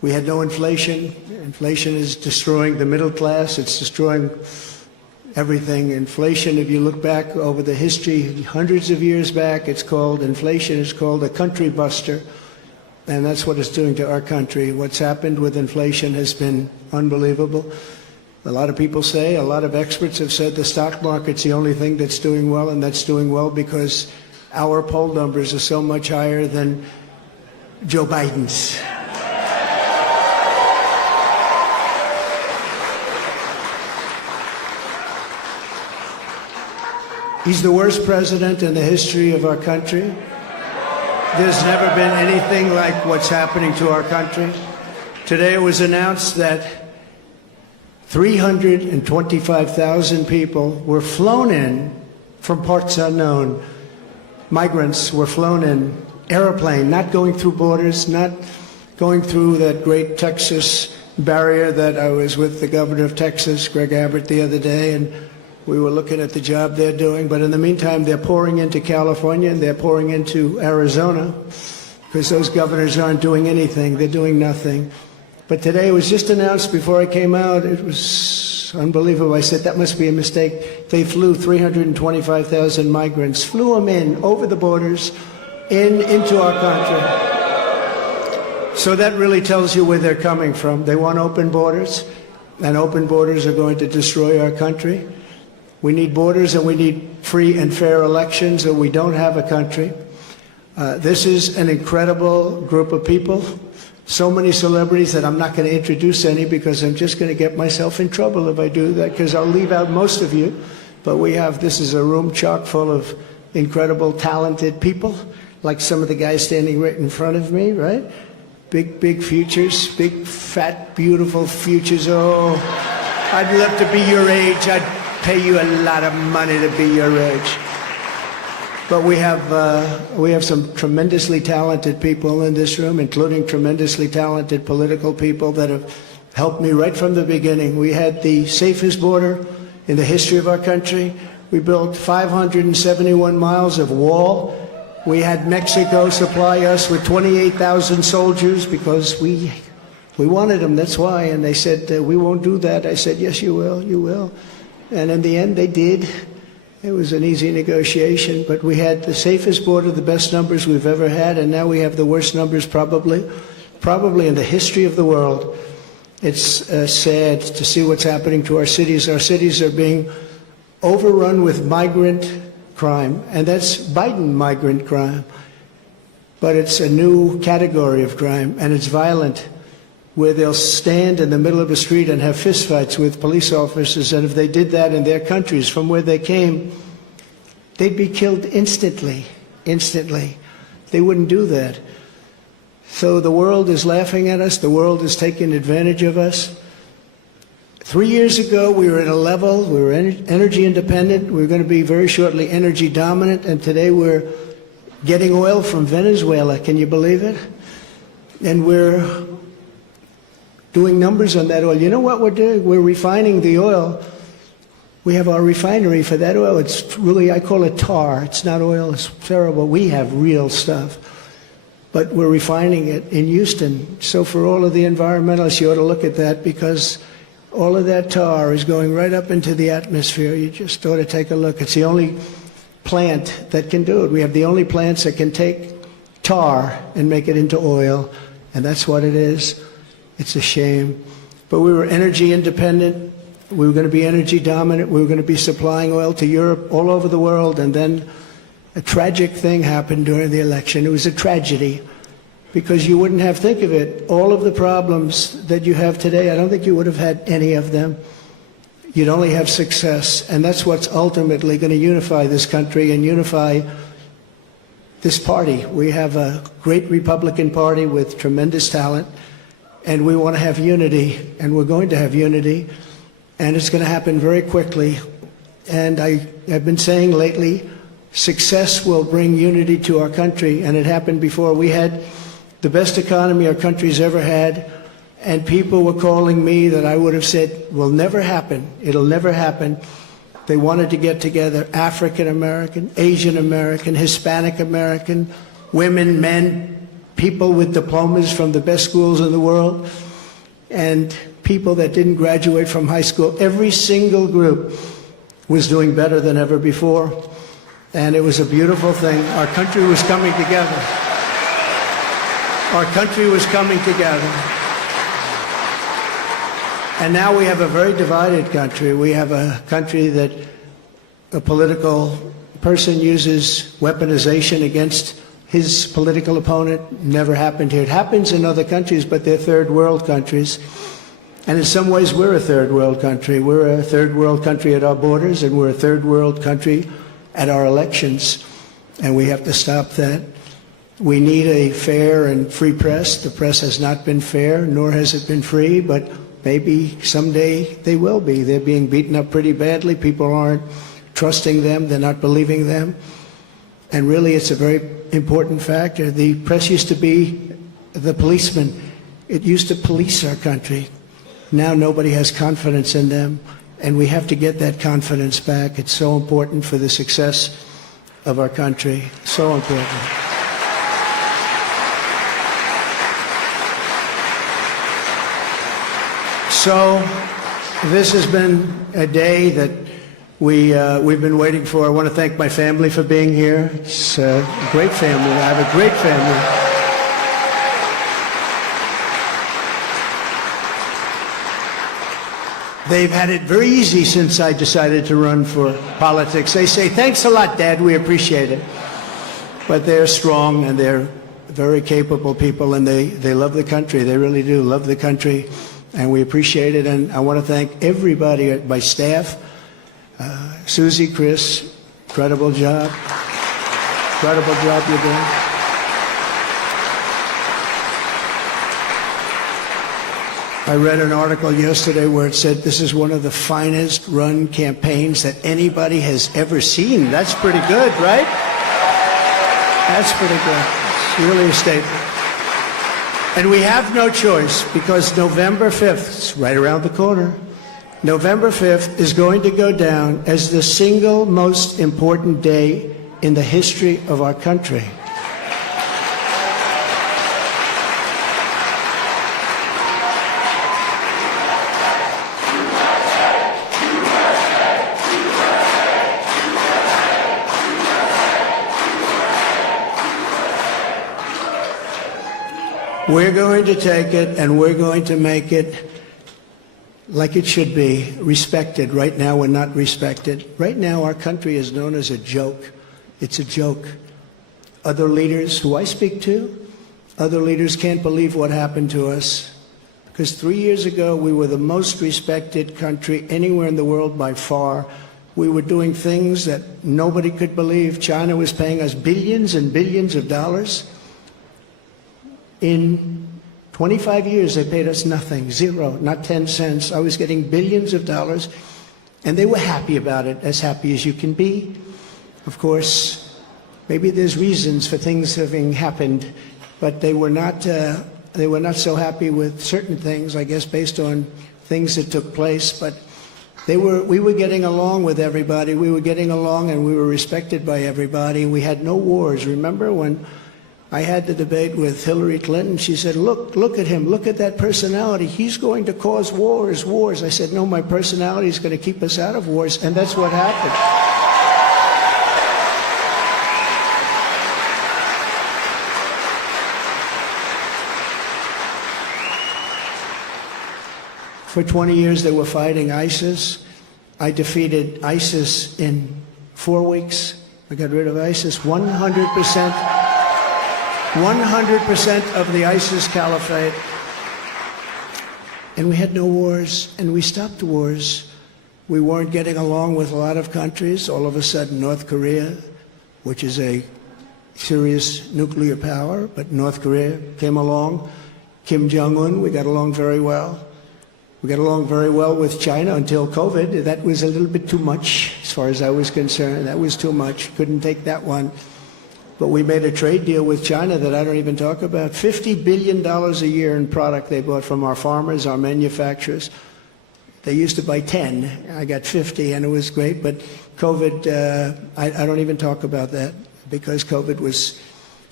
We had no inflation. Inflation is destroying the middle class. It's destroying everything. Inflation, if you look back over the history, hundreds of years back, inflation is called a country buster. And that's what it's doing to our country. What's happened with inflation has been unbelievable. A lot of people say, a lot of experts have said the stock market's the only thing that's doing well, and that's doing well because our poll numbers are so much higher than Joe Biden's. He's the worst president in the history of our country. There's never been anything like what's happening to our country. Today it was announced that 325,000 people were flown in from parts unknown. Migrants were flown in, airplane, not going through borders, not going through that great Texas barrier that I was with the governor of Texas, Greg Abbott, the other day, and we were looking at the job they're doing. But in the meantime, they're pouring into California and they're pouring into Arizona because those governors aren't doing anything. They're doing nothing. But today it was just announced before I came out. It was unbelievable. I said, that must be a mistake. They flew 325,000 migrants, flew them in over the borders into our country. So that really tells you where they're coming from. They want open borders, and open borders are going to destroy our country. We need borders and we need free and fair elections, or we don't have a country. This is an incredible group of people. So many celebrities that I'm not going to introduce any because I'm just going to get myself in trouble if I do that, because I'll leave out most of you. But this is a room chock full of incredible, talented people, like some of the guys standing right in front of me, right? Big futures, big, fat, beautiful futures. Oh, I'd love to be your age. I'd pay you a lot of money to be your age. But we have some tremendously talented people in this room, including tremendously talented political people that have helped me right from the beginning. We had the safest border in the history of our country. We built 571 miles of wall. We had Mexico supply us with 28,000 soldiers because we wanted them, that's why. And they said, we won't do that. I said, yes, you will, you will. And in the end, they did. It was an easy negotiation, but we had the safest border, the best numbers we've ever had, and now we have the worst numbers probably in the history of the world. It's sad to see what's happening to our cities. Our cities are being overrun with migrant crime, and that's Biden migrant crime. But it's a new category of crime, and it's violent, where they'll stand in the middle of a street and have fistfights with police officers, and if they did that in their countries from where they came, they'd be killed instantly. They wouldn't do that. So the world is laughing at us. The world is taking advantage of us. 3 years ago, we were at a level, we were energy independent. We were going to be very shortly energy dominant, and today we're getting oil from Venezuela. Can you believe it? And we're doing numbers on that oil. You know what we're doing? We're refining the oil. We have our refinery for that oil. It's really, I call it tar. It's not oil. It's terrible. We have real stuff. But we're refining it in Houston. So for all of the environmentalists, you ought to look at that, because all of that tar is going right up into the atmosphere. You just ought to take a look. It's the only plant that can do it. We have the only plants that can take tar and make it into oil, and that's what it is. It's a shame. But we were energy independent. We were going to be energy dominant. We were going to be supplying oil to Europe, all over the world. And then a tragic thing happened during the election. It was a tragedy, because you wouldn't have, think of it, all of the problems that you have today, I don't think you would have had any of them. You'd only have success. And that's what's ultimately going to unify this country and unify this party. We have a great Republican Party with tremendous talent. And we want to have unity, and we're going to have unity, and it's going to happen very quickly. And I've been saying lately, success will bring unity to our country, and it happened before. We had the best economy our country's ever had, and people were calling me that I would have said will never happen. It'll never happen. They wanted to get together, African American, Asian American, Hispanic American, women, men, people with diplomas from the best schools in the world, and people that didn't graduate from high school. Every single group was doing better than ever before, and it was a beautiful thing. Our country was coming together. Our country was coming together. And now we have a very divided country. We have a country that a political person uses weaponization against his political opponent. Never happened here. It happens in other countries, but they're third world countries. And in some ways, we're a third world country. We're a third world country at our borders, and we're a third world country at our elections. And we have to stop that. We need a fair and free press. The press has not been fair, nor has it been free, but maybe someday they will be. They're being beaten up pretty badly. People aren't trusting them. They're not believing them. And really, it's a very important factor. The press used to be the policeman. It used to police our country. Now nobody has confidence in them, and we have to get that confidence back. It's so important for the success of our country. So important. So this has been a day that we've been waiting for. I want to thank my family for being here. It's a great family. I have a great family. They've had it very easy since I decided to run for politics. They say, "Thanks a lot, Dad. We appreciate it." But they're strong, and they're very capable people, and they love the country. They really do love the country, and we appreciate it. And I want to thank everybody at my staff. Susie, Chris, incredible job. Incredible job you're doing. I read an article yesterday where it said this is one of the finest run campaigns that anybody has ever seen. That's pretty good, right? That's pretty good. It's really a statement. And we have no choice, because November 5th, it's right around the corner, November 5th is going to go down as the single most important day in the history of our country. We're going to take it, and we're going to make it like it should be, respected. Right now, we're not respected. Right now, our country is known as a joke. It's a joke. Other leaders who I speak to, other leaders can't believe what happened to us. Because 3 years ago, we were the most respected country anywhere in the world by far. We were doing things that nobody could believe. China was paying us billions and billions of dollars. In 25 years, they paid us nothing, zero, not 10 cents. I was getting billions of dollars, and they were happy about it, as happy as you can be. Of course, maybe there's reasons for things having happened, but they were not so happy with certain things, I guess, based on things that took place. But we were getting along with everybody. We were getting along, and we were respected by everybody. We had no wars. Remember when I had the debate with Hillary Clinton? She said, look at him, look at that personality. He's going to cause wars. I said, no, my personality is going to keep us out of wars, and that's what happened. For 20 years, they were fighting ISIS. I defeated ISIS in 4 weeks. I got rid of ISIS 100%. 100% of the ISIS caliphate. And we had no wars, and we stopped wars. We weren't getting along with a lot of countries. All of a sudden, North Korea, which is a serious nuclear power, but North Korea came along. Kim Jong-un, we got along very well. We got along very well with China until COVID. That was a little bit too much, as far as I was concerned. That was too much. Couldn't take that one. But we made a trade deal with China that I don't even talk about. $50 billion a year in product they bought from our farmers, our manufacturers. They used to buy 10. I got 50, and it was great. But COVID, I don't even talk about that, because COVID was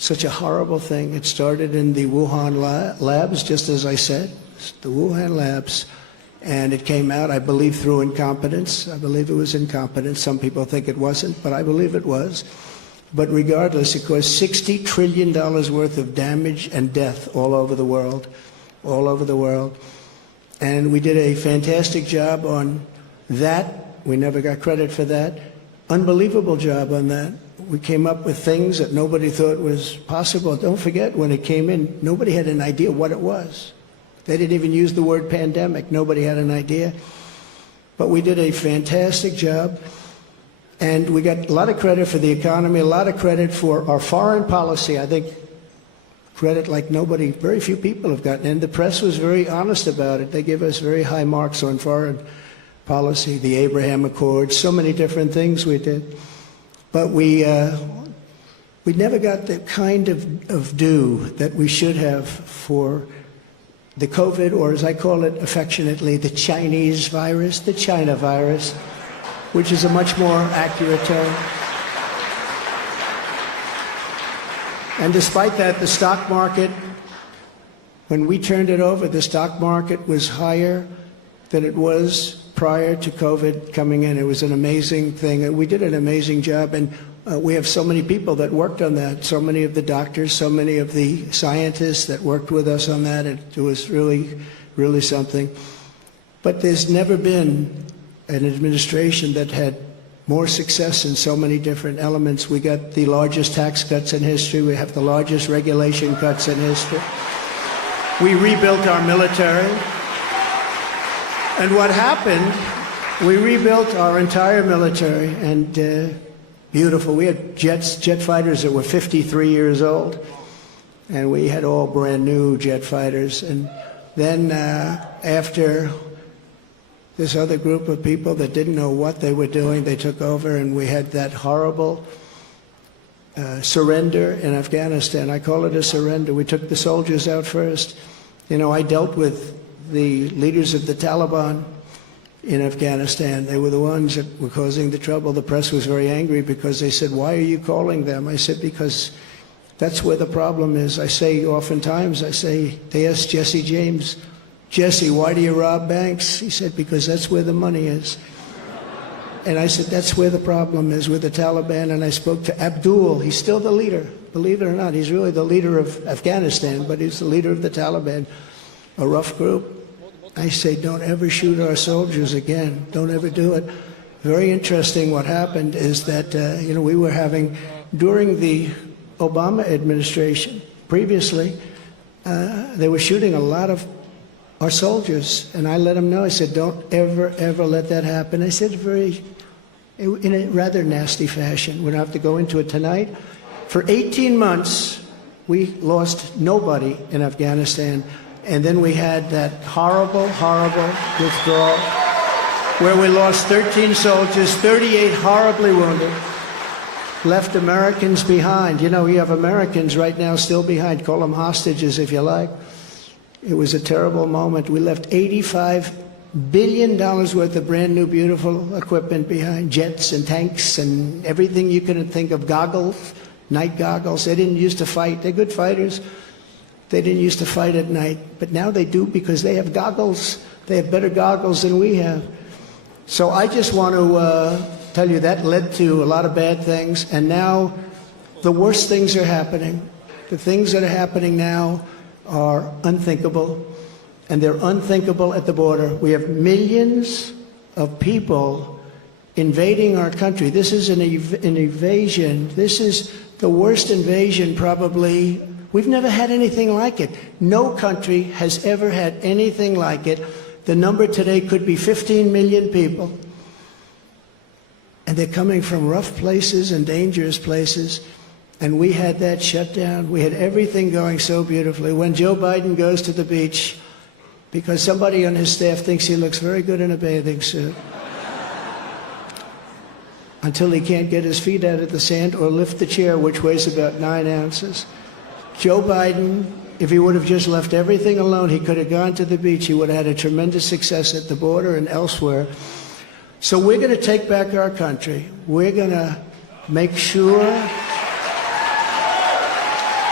such a horrible thing. It started in the Wuhan labs, just as I said, the Wuhan labs. And it came out, I believe, through incompetence. I believe it was incompetence. Some people think it wasn't, but I believe it was. But regardless, it caused $60 trillion worth of damage and death all over the world, all over the world. And we did a fantastic job on that. We never got credit for that. Unbelievable job on that. We came up with things that nobody thought was possible. Don't forget, when it came in, nobody had an idea what it was. They didn't even use the word pandemic. Nobody had an idea. But we did a fantastic job. And we got a lot of credit for the economy, a lot of credit for our foreign policy. I think credit like nobody, very few people have gotten. And the press was very honest about it. They give us very high marks on foreign policy, the Abraham Accords, so many different things we did. But we never got the kind of due that we should have for the COVID, or as I call it affectionately, the Chinese virus, the China virus, which is a much more accurate term. And despite that, the stock market, when we turned it over, the stock market was higher than it was prior to COVID coming in. It was an amazing thing. We did an amazing job, and we have so many people that worked on that, so many of the doctors, so many of the scientists that worked with us on that. It was really, really something. But there's never been an administration that had more success in so many different elements. We got the largest tax cuts in history. We have the largest regulation cuts in history. We rebuilt our military. And what happened, we rebuilt our entire military, and beautiful. We had jet fighters that were 53 years old, and we had all brand new jet fighters. And then after this other group of people that didn't know what they were doing, they took over, and we had that horrible surrender in Afghanistan. I call it a surrender. We took the soldiers out first. You know, I dealt with the leaders of the Taliban in Afghanistan. They were the ones that were causing the trouble. The press was very angry because they said, "Why are you calling them?" I said, "Because that's where the problem is." I say oftentimes, they asked Jesse James, "Jesse, why do you rob banks?" He said, "Because that's where the money is." And I said, that's where the problem is, with the Taliban. And I spoke to Abdul. He's still the leader, believe it or not. He's really the leader of Afghanistan, but he's the leader of the Taliban, a rough group. I say, don't ever shoot our soldiers again. Don't ever do it. Very interesting. What happened is that, we were having, during the Obama administration, previously, they were shooting a lot of our soldiers. And I let them know. I said, don't ever, ever let that happen. I said in a rather nasty fashion. We don't have to go into it tonight. For 18 months, we lost nobody in Afghanistan. And then we had that horrible, horrible withdrawal where we lost 13 soldiers, 38 horribly wounded, left Americans behind. You know, you have Americans right now still behind. Call them hostages if you like. It was a terrible moment. We left $85 billion worth of brand new, beautiful equipment behind, jets and tanks and everything you can think of, goggles, night goggles. They didn't used to fight. They're good fighters. They didn't used to fight at night, but now they do because they have goggles. They have better goggles than we have. So I just want to tell you that led to a lot of bad things, and now the worst things are happening. The things that are happening now are unthinkable, and they're unthinkable at the border. We have millions of people invading our country. This is an invasion. This is the worst invasion probably. We've never had anything like it. No country has ever had anything like it. The number today could be 15 million people. And they're coming from rough places and dangerous places. And we had that shut down. We had everything going so beautifully. When Joe Biden goes to the beach, because somebody on his staff thinks he looks very good in a bathing suit, until he can't get his feet out of the sand or lift the chair, which weighs about 9 ounces. Joe Biden, if he would have just left everything alone, he could have gone to the beach. He would have had a tremendous success at the border and elsewhere. So we're going to take back our country. We're going to make sure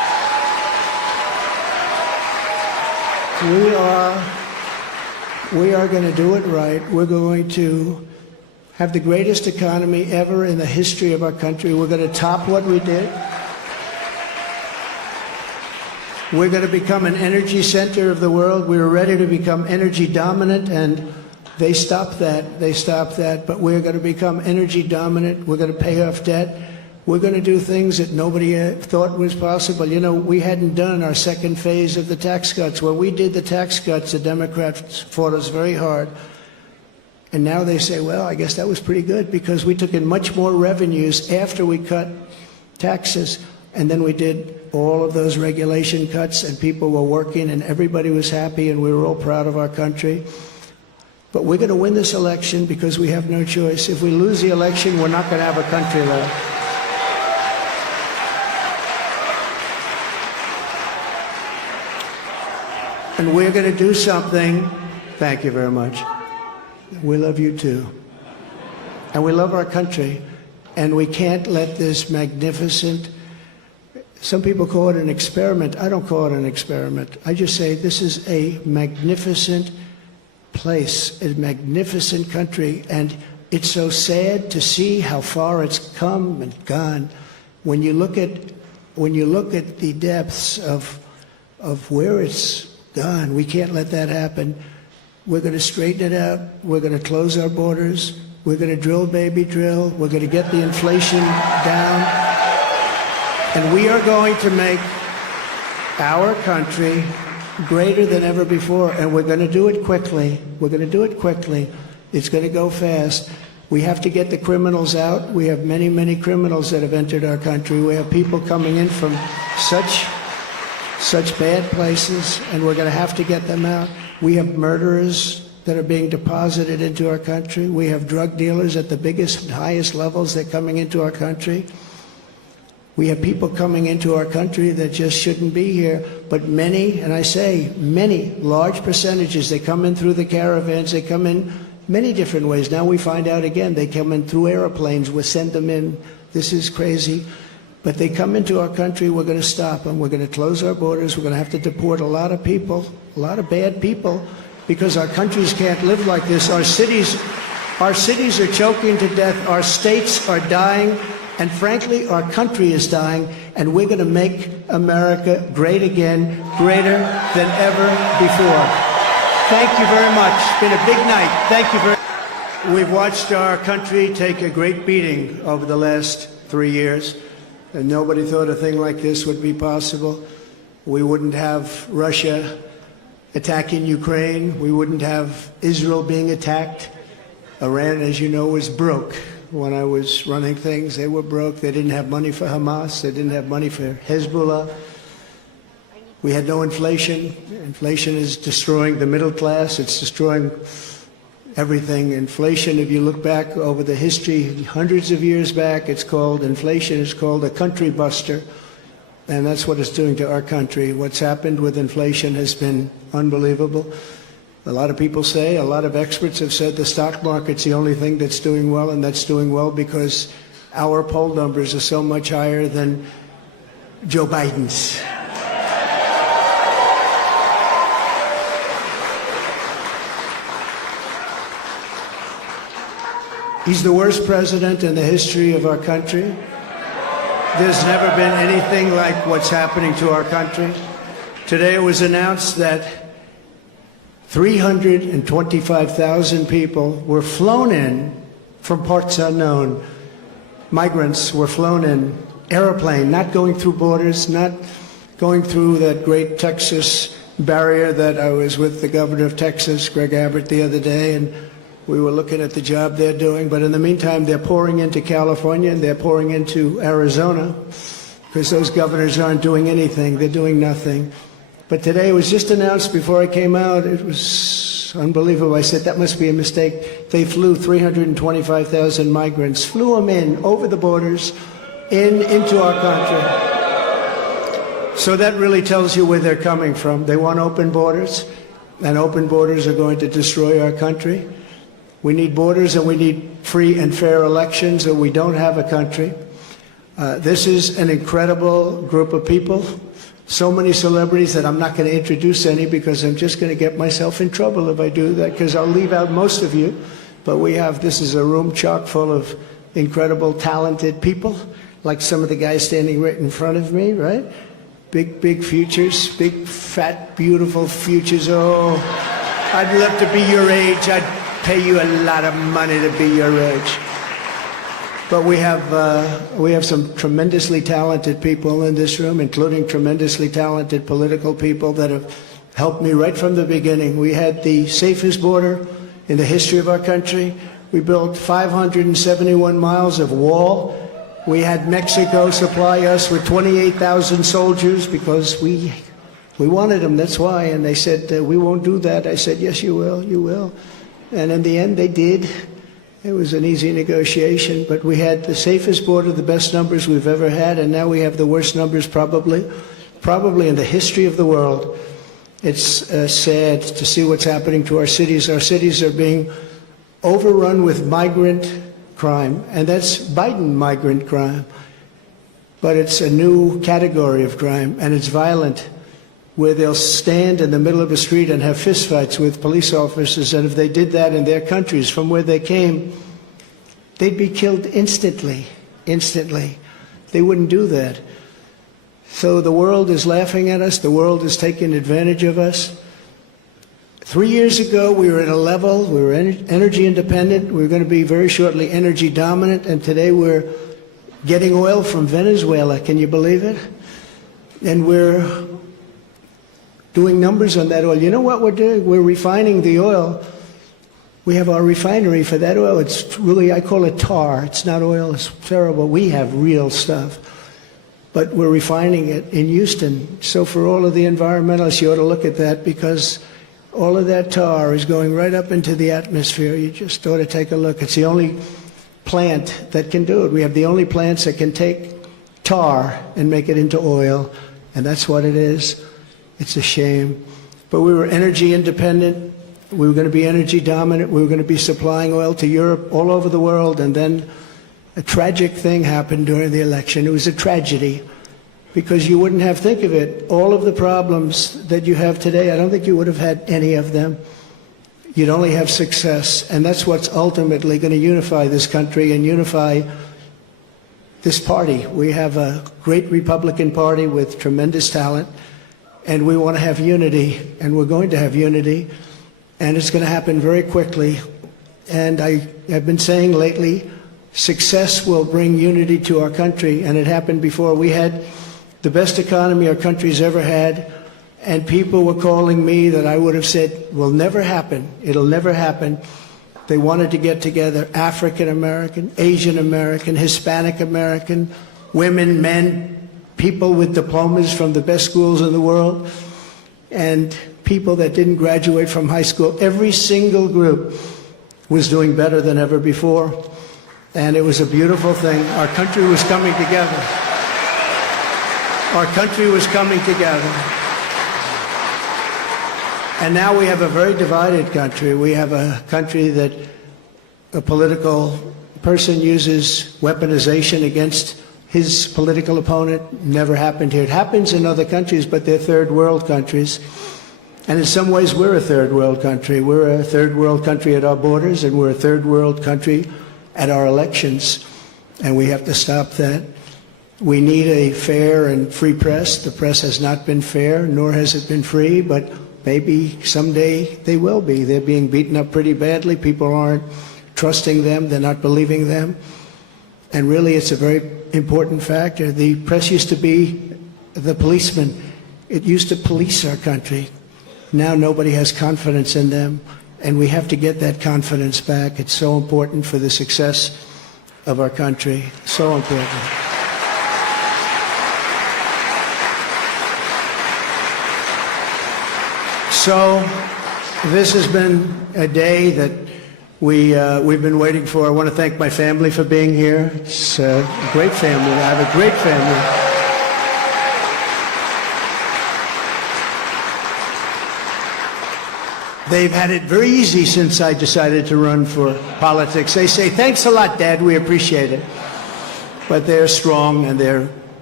We are going to do it right. We're going to have the greatest economy ever in the history of our country. We're going to top what we did. We're going to become an energy center of the world. We were ready to become energy dominant, and they stopped that. They stopped that. But we're going to become energy dominant. We're going to pay off debt. We're going to do things that nobody thought was possible. You know, we hadn't done our second phase of the tax cuts. When we did the tax cuts, the Democrats fought us very hard. And now they say, well, I guess that was pretty good because we took in much more revenues after we cut taxes. And then we did all of those regulation cuts, and people were working, and everybody was happy, and we were all proud of our country. But we're going to win this election because we have no choice. If we lose the election, we're not going to have a country left. And we're going to do something. Thank you very much. We love you too. And we love our country. And we can't let this magnificent, some people call it an experiment. I don't call it an experiment. I just say this is a magnificent place, a magnificent country. And it's so sad to see how far it's come and gone. When you look at the depths of where it's gone, we can't let that happen. We're going to straighten it out. We're going to close our borders. We're going to drill, baby, drill. We're going to get the inflation down. And we are going to make our country greater than ever before. And we're going to do it quickly. We're going to do it quickly. It's going to go fast. We have to get the criminals out. We have many, many criminals that have entered our country. We have people coming in from such bad places, and we're going to have to get them out. We have murderers that are being deposited into our country. We have drug dealers at the biggest, highest levels. They're coming into our country. We have people coming into our country that just shouldn't be here. But many, and I say many, large percentages, they come in through the caravans. They come in many different ways. Now we find out again, they come in through airplanes. We send them in. This is crazy. But they come into our country, we're going to stop them. We're going to close our borders. We're going to have to deport a lot of people, a lot of bad people, because our countries can't live like this. Our cities are choking to death. Our states are dying. And frankly, our country is dying. And we're going to make America great again, greater than ever before. Thank you very much. It's been a big night. Thank you very much. We've watched our country take a great beating over the last 3 years. And nobody thought a thing like this would be possible. We wouldn't have Russia attacking Ukraine. We wouldn't have Israel being attacked. Iran, as you know, was broke. When I was running things, they were broke. They didn't have money for Hamas. They didn't have money for Hezbollah. We had no inflation. Inflation is destroying the middle class. It's destroying everything. Inflation, if you look back over the history, hundreds of years back, inflation is called a country buster. And that's what it's doing to our country. What's happened with inflation has been unbelievable. A lot of people say, a lot of experts have said the stock market's the only thing that's doing well, and that's doing well because our poll numbers are so much higher than Joe Biden's. He's the worst president in the history of our country. There's never been anything like what's happening to our country. Today it was announced that 325,000 people were flown in from parts unknown. Migrants were flown in, airplane, not going through borders, not going through that great Texas barrier that I was with the governor of Texas, Greg Abbott, the other day, and we were looking at the job they're doing. But in the meantime, they're pouring into California and they're pouring into Arizona because those governors aren't doing anything. They're doing nothing. But today it was just announced before I came out. It was unbelievable. I said, that must be a mistake. They flew 325,000 migrants, flew them in over the borders into our country. So that really tells you where they're coming from. They want open borders, and open borders are going to destroy our country. We need borders and we need free and fair elections, or we don't have a country. This is an incredible group of people. so many celebrities that I'm not going to introduce any because I'm just going to get myself in trouble if I do that, because I'll leave out most of you. But this is a room chock full of incredible, talented people, like some of the guys standing right in front of me, right? Big futures, big, fat, beautiful futures. Oh, I'd love to be your age. I'd pay you a lot of money to be your age. But we have some tremendously talented people in this room, including tremendously talented political people that have helped me right from the beginning. We had the safest border in the history of our country. We built 571 miles of wall. We had Mexico supply us with 28,000 soldiers because we wanted them, that's why. And they said, we won't do that. I said, yes, you will, you will. And in the end, they did. It was an easy negotiation, but we had the safest border, the best numbers we've ever had, and now we have the worst numbers probably in the history of the world. It's sad to see what's happening to our cities. Our cities are being overrun with migrant crime, and that's Biden migrant crime. But it's a new category of crime, and it's violent, where they'll stand in the middle of a street and have fistfights with police officers, and if they did that in their countries from where they came, they'd be killed instantly. They wouldn't do that. So the world is laughing at us. The world is taking advantage of us. 3 years ago, we were at a level, we were energy independent. We were going to be very shortly energy dominant, and today we're getting oil from Venezuela. Can you believe it? And we're doing numbers on that oil. You know what we're doing? We're refining the oil. We have our refinery for that oil. It's really, I call it tar. It's not oil. It's terrible. We have real stuff. But we're refining it in Houston. So for all of the environmentalists, you ought to look at that, because all of that tar is going right up into the atmosphere. You just ought to take a look. It's the only plant that can do it. We have the only plants that can take tar and make it into oil, and that's what it is. It's a shame. But we were energy independent. We were going to be energy dominant. We were going to be supplying oil to Europe, all over the world, and then a tragic thing happened during the election. It was a tragedy, because you wouldn't have, think of it, all of the problems that you have today, I don't think you would have had any of them. You'd only have success, and that's what's ultimately going to unify this country and unify this party. We have a great Republican Party with tremendous talent, and we want to have unity, and we're going to have unity, and it's going to happen very quickly. And I have been saying lately, success will bring unity to our country, and it happened before. We had the best economy our country's ever had, and people were calling me that I would have said will never happen. It'll never happen. They wanted to get together, African American, Asian American, Hispanic American, women, men, people with diplomas from the best schools in the world, and people that didn't graduate from high school. Every single group was doing better than ever before, and it was a beautiful thing. Our country was coming together. Our country was coming together. And now we have a very divided country. We have a country that a political person uses weaponization against his political opponent. Never happened here. It happens in other countries, but they're third world countries. And in some ways, we're a third world country. We're a third world country at our borders, and we're a third world country at our elections. And we have to stop that. We need a fair and free press. The press has not been fair, nor has it been free, but maybe someday they will be. They're being beaten up pretty badly. People aren't trusting them. They're not believing them. And really, it's a very important factor. The press used to be the policeman. It used to police our country. Now nobody has confidence in them, and we have to get that confidence back. It's so important for the success of our country. So important. So this has been a day that we've been waiting for. I want to thank my family for being here. It's a great family. I have a great family. They've had it very easy since I decided to run for politics. They say, thanks a lot, Dad, we appreciate it. But they're strong, and they're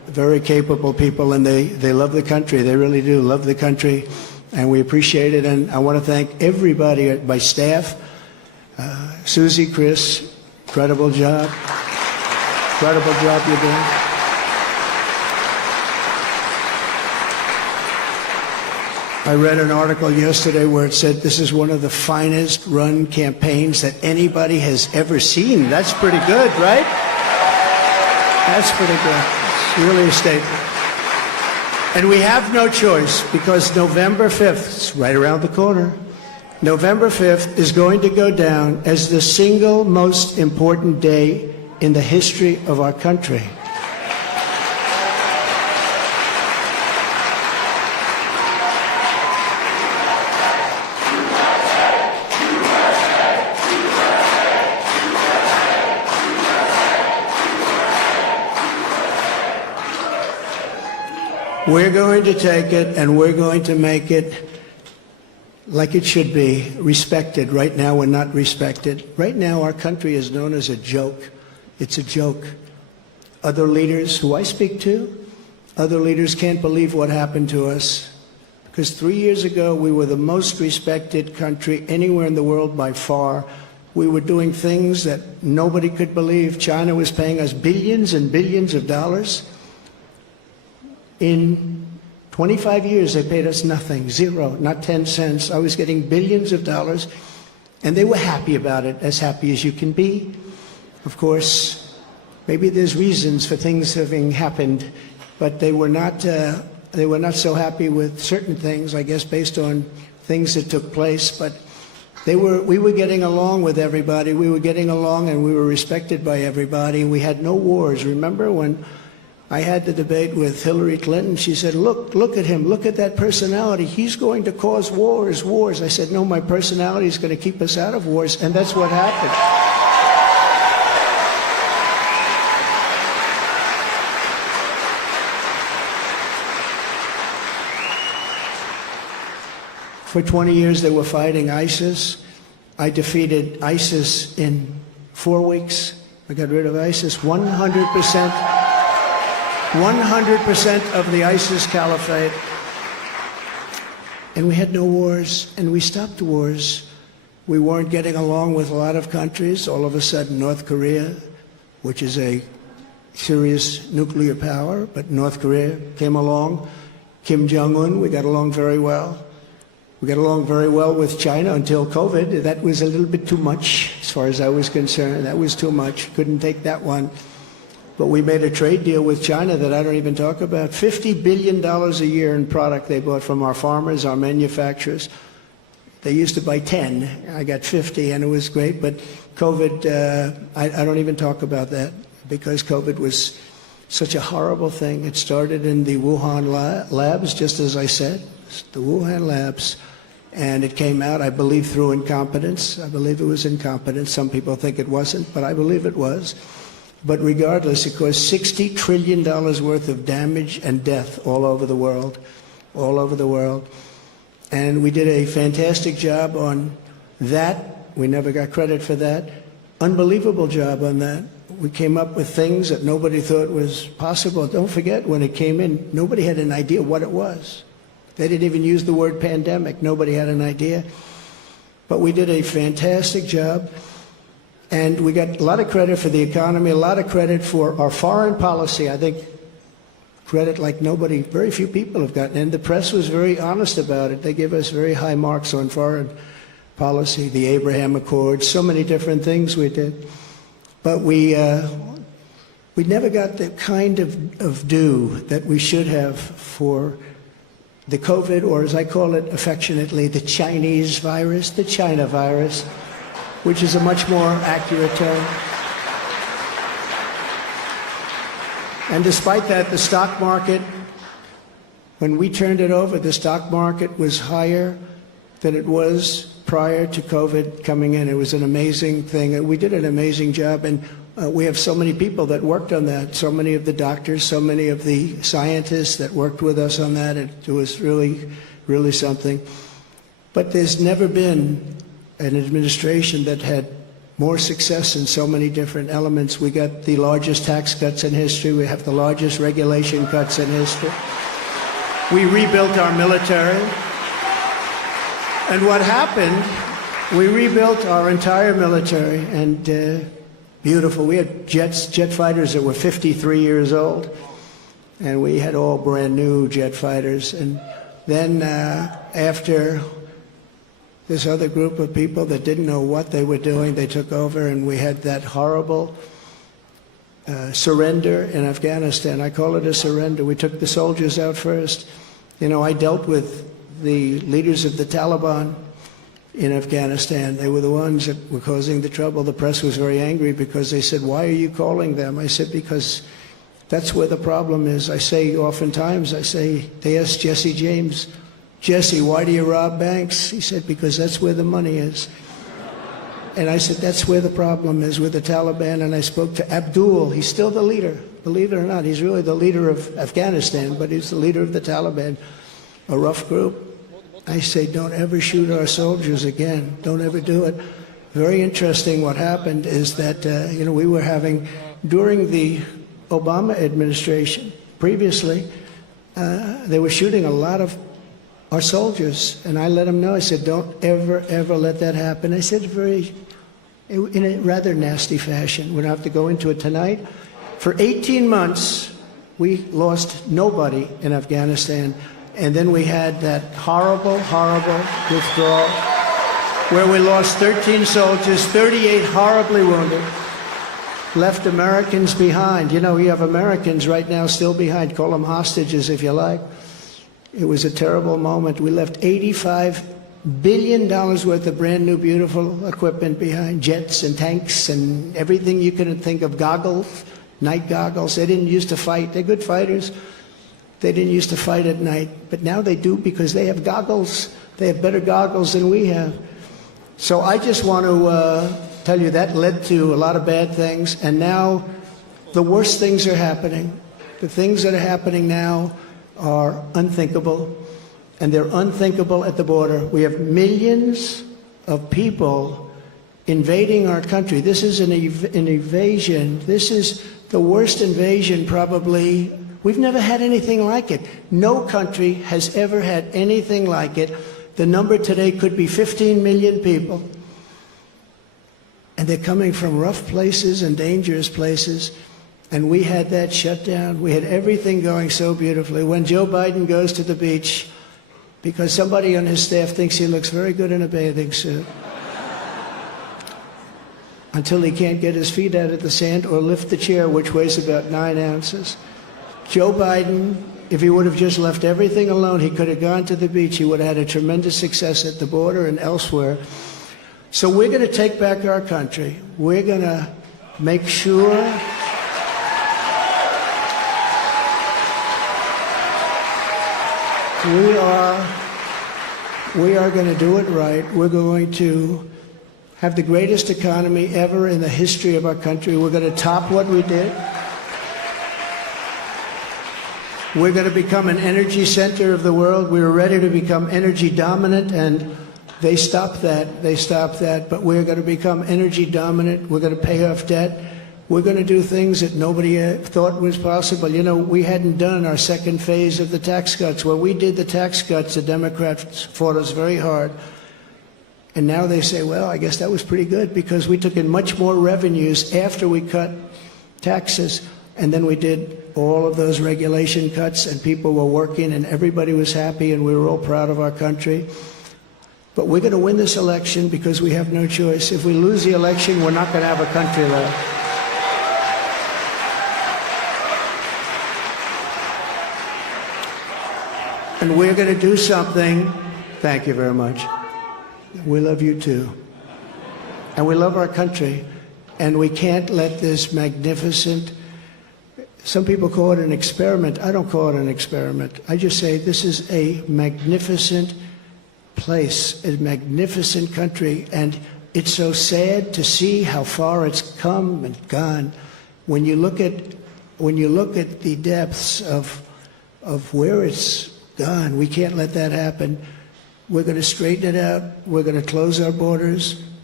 very capable people, and they love the country. They really do love the country, and we appreciate it. And I want to thank everybody, my staff, Susie, Chris, incredible job. Incredible job you're doing. I read an article yesterday where it said this is one of the finest run campaigns that anybody has ever seen. That's pretty good, right? That's pretty good. It's really a statement. And we have no choice, because November 5th, it's right around the corner, November 5th is going to go down as the single most important day in the history of our country. We're going to take it and we're going to make it like it should be, respected. Right now we're not respected. Right now our country is known as a joke. It's a joke. Other leaders who I speak to, other leaders can't believe what happened to us. Because 3 years ago we were the most respected country anywhere in the world by far. We were doing things that nobody could believe. China was paying us billions and billions of dollars. In 25 years, they paid us nothing, zero, not 10 cents. I was getting billions of dollars, and they were happy about it, as happy as you can be. Of course, maybe there's reasons for things having happened, but they were not so happy with certain things, I guess, based on things that took place. But we were getting along with everybody. We were getting along, and we were respected by everybody. We had no wars. Remember when I had the debate with Hillary Clinton? She said, look at him, look at that personality. He's going to cause wars. I said, no, my personality is going to keep us out of wars, and that's what happened. For 20 years they were fighting ISIS. I defeated ISIS in 4 weeks. I got rid of ISIS 100%. 100% of the ISIS caliphate. And we had no wars, and we stopped wars. We weren't getting along with a lot of countries. All of a sudden, North Korea, which is a serious nuclear power, but North Korea came along. Kim Jong-un, we got along very well. We got along very well with China until COVID. That was a little bit too much, as far as I was concerned. That was too much. Couldn't take that one. But we made a trade deal with China that I don't even talk about. $50 billion a year in product they bought from our farmers, our manufacturers. They used to buy 10. I got 50, and it was great. But COVID, I don't even talk about that, because COVID was such a horrible thing. It started in the Wuhan labs, just as I said, the Wuhan labs. And it came out, I believe, through incompetence. I believe it was incompetence. Some people think it wasn't, but I believe it was. But regardless, it caused $60 trillion worth of damage and death all over the world, all over the world. And we did a fantastic job on that. We never got credit for that. Unbelievable job on that. We came up with things that nobody thought was possible. Don't forget, when it came in, nobody had an idea what it was. They didn't even use the word pandemic. Nobody had an idea. But we did a fantastic job. And we got a lot of credit for the economy, a lot of credit for our foreign policy. I think credit like nobody, very few people have gotten. And the press was very honest about it. They gave us very high marks on foreign policy, the Abraham Accords, so many different things we did. But we never got the kind of due that we should have for the COVID, or as I call it affectionately, the Chinese virus, the China virus, which is a much more accurate term. And despite that, the stock market, when we turned it over, the stock market was higher than it was prior to COVID coming in. It was an amazing thing. And we did an amazing job. And we have so many people that worked on that, so many of the doctors, so many of the scientists that worked with us on that. It was really, really something. But there's never been an administration that had more success in so many different elements. We got the largest tax cuts in history. We have the largest regulation cuts in history. We rebuilt our military. And what happened, we rebuilt our entire military, and beautiful. We had jet fighters that were 53 years old, and we had all brand new jet fighters. And then after this other group of people that didn't know what they were doing, they took over, and we had that horrible surrender in Afghanistan. I call it a surrender. We took the soldiers out first. You know, I dealt with the leaders of the Taliban in Afghanistan. They were the ones that were causing the trouble. The press was very angry because they said, "Why are you calling them?" I said, "Because that's where the problem is." I say oftentimes, they asked Jesse James, "Jesse, why do you rob banks?" He said, "Because that's where the money is." And I said, that's where the problem is with the Taliban. And I spoke to Abdul. He's still the leader. Believe it or not, he's really the leader of Afghanistan, but he's the leader of the Taliban, a rough group. I say, don't ever shoot our soldiers again. Don't ever do it. Very interesting what happened is that, we were having, during the Obama administration, previously, they were shooting a lot of our soldiers, and I let them know. I said, don't ever, ever let that happen. I said in a rather nasty fashion. We don't have to go into it tonight. For 18 months, we lost nobody in Afghanistan, and then we had that horrible, horrible withdrawal where we lost 13 soldiers, 38 horribly wounded, left Americans behind. You know, you have Americans right now still behind. Call them hostages if you like. It was a terrible moment. We left $85 billion worth of brand new, beautiful equipment behind, jets and tanks and everything you could think of, goggles, night goggles. They didn't used to fight. They're good fighters. They didn't used to fight at night, but now they do because they have goggles. They have better goggles than we have. So I just want to tell you that led to a lot of bad things, and now the worst things are happening. The things that are happening now are unthinkable, and they're unthinkable at the border. We have millions of people invading our country. This is an invasion. This is the worst invasion probably. We've never had anything like it. No country has ever had anything like it. The number today could be 15 million people, and they're coming from rough places and dangerous places. And we had that shut down. We had everything going so beautifully. When Joe Biden goes to the beach, because somebody on his staff thinks he looks very good in a bathing suit, until he can't get his feet out of the sand or lift the chair, which weighs about 9 ounces. Joe Biden, if he would have just left everything alone, he could have gone to the beach. He would have had a tremendous success at the border and elsewhere. So we're going to take back our country. We're going to make sure we are going to do it right. We're going to have the greatest economy ever in the history of our country. We're going to top what we did. We're going to become an energy center of the world. We were ready to become energy dominant, and they stopped that. They stopped that. But we're going to become energy dominant. We're going to pay off debt. We're going to do things that nobody thought was possible. You know, we hadn't done our second phase of the tax cuts. When we did the tax cuts, the Democrats fought us very hard. And now they say, well, I guess that was pretty good because we took in much more revenues after we cut taxes. And then we did all of those regulation cuts, and people were working, and everybody was happy, and we were all proud of our country. But we're going to win this election because we have no choice. If we lose the election, we're not going to have a country left. And we're going to do something. Thank you very much. We love you too. And we love our country. And we can't let this magnificent, some people call it an experiment. I don't call it an experiment. I just say this is a magnificent place, a magnificent country. And it's so sad to see how far it's come and gone. When you look at the depths of where it's we can't let that happen. We're going to straighten it out. We're going to close our borders.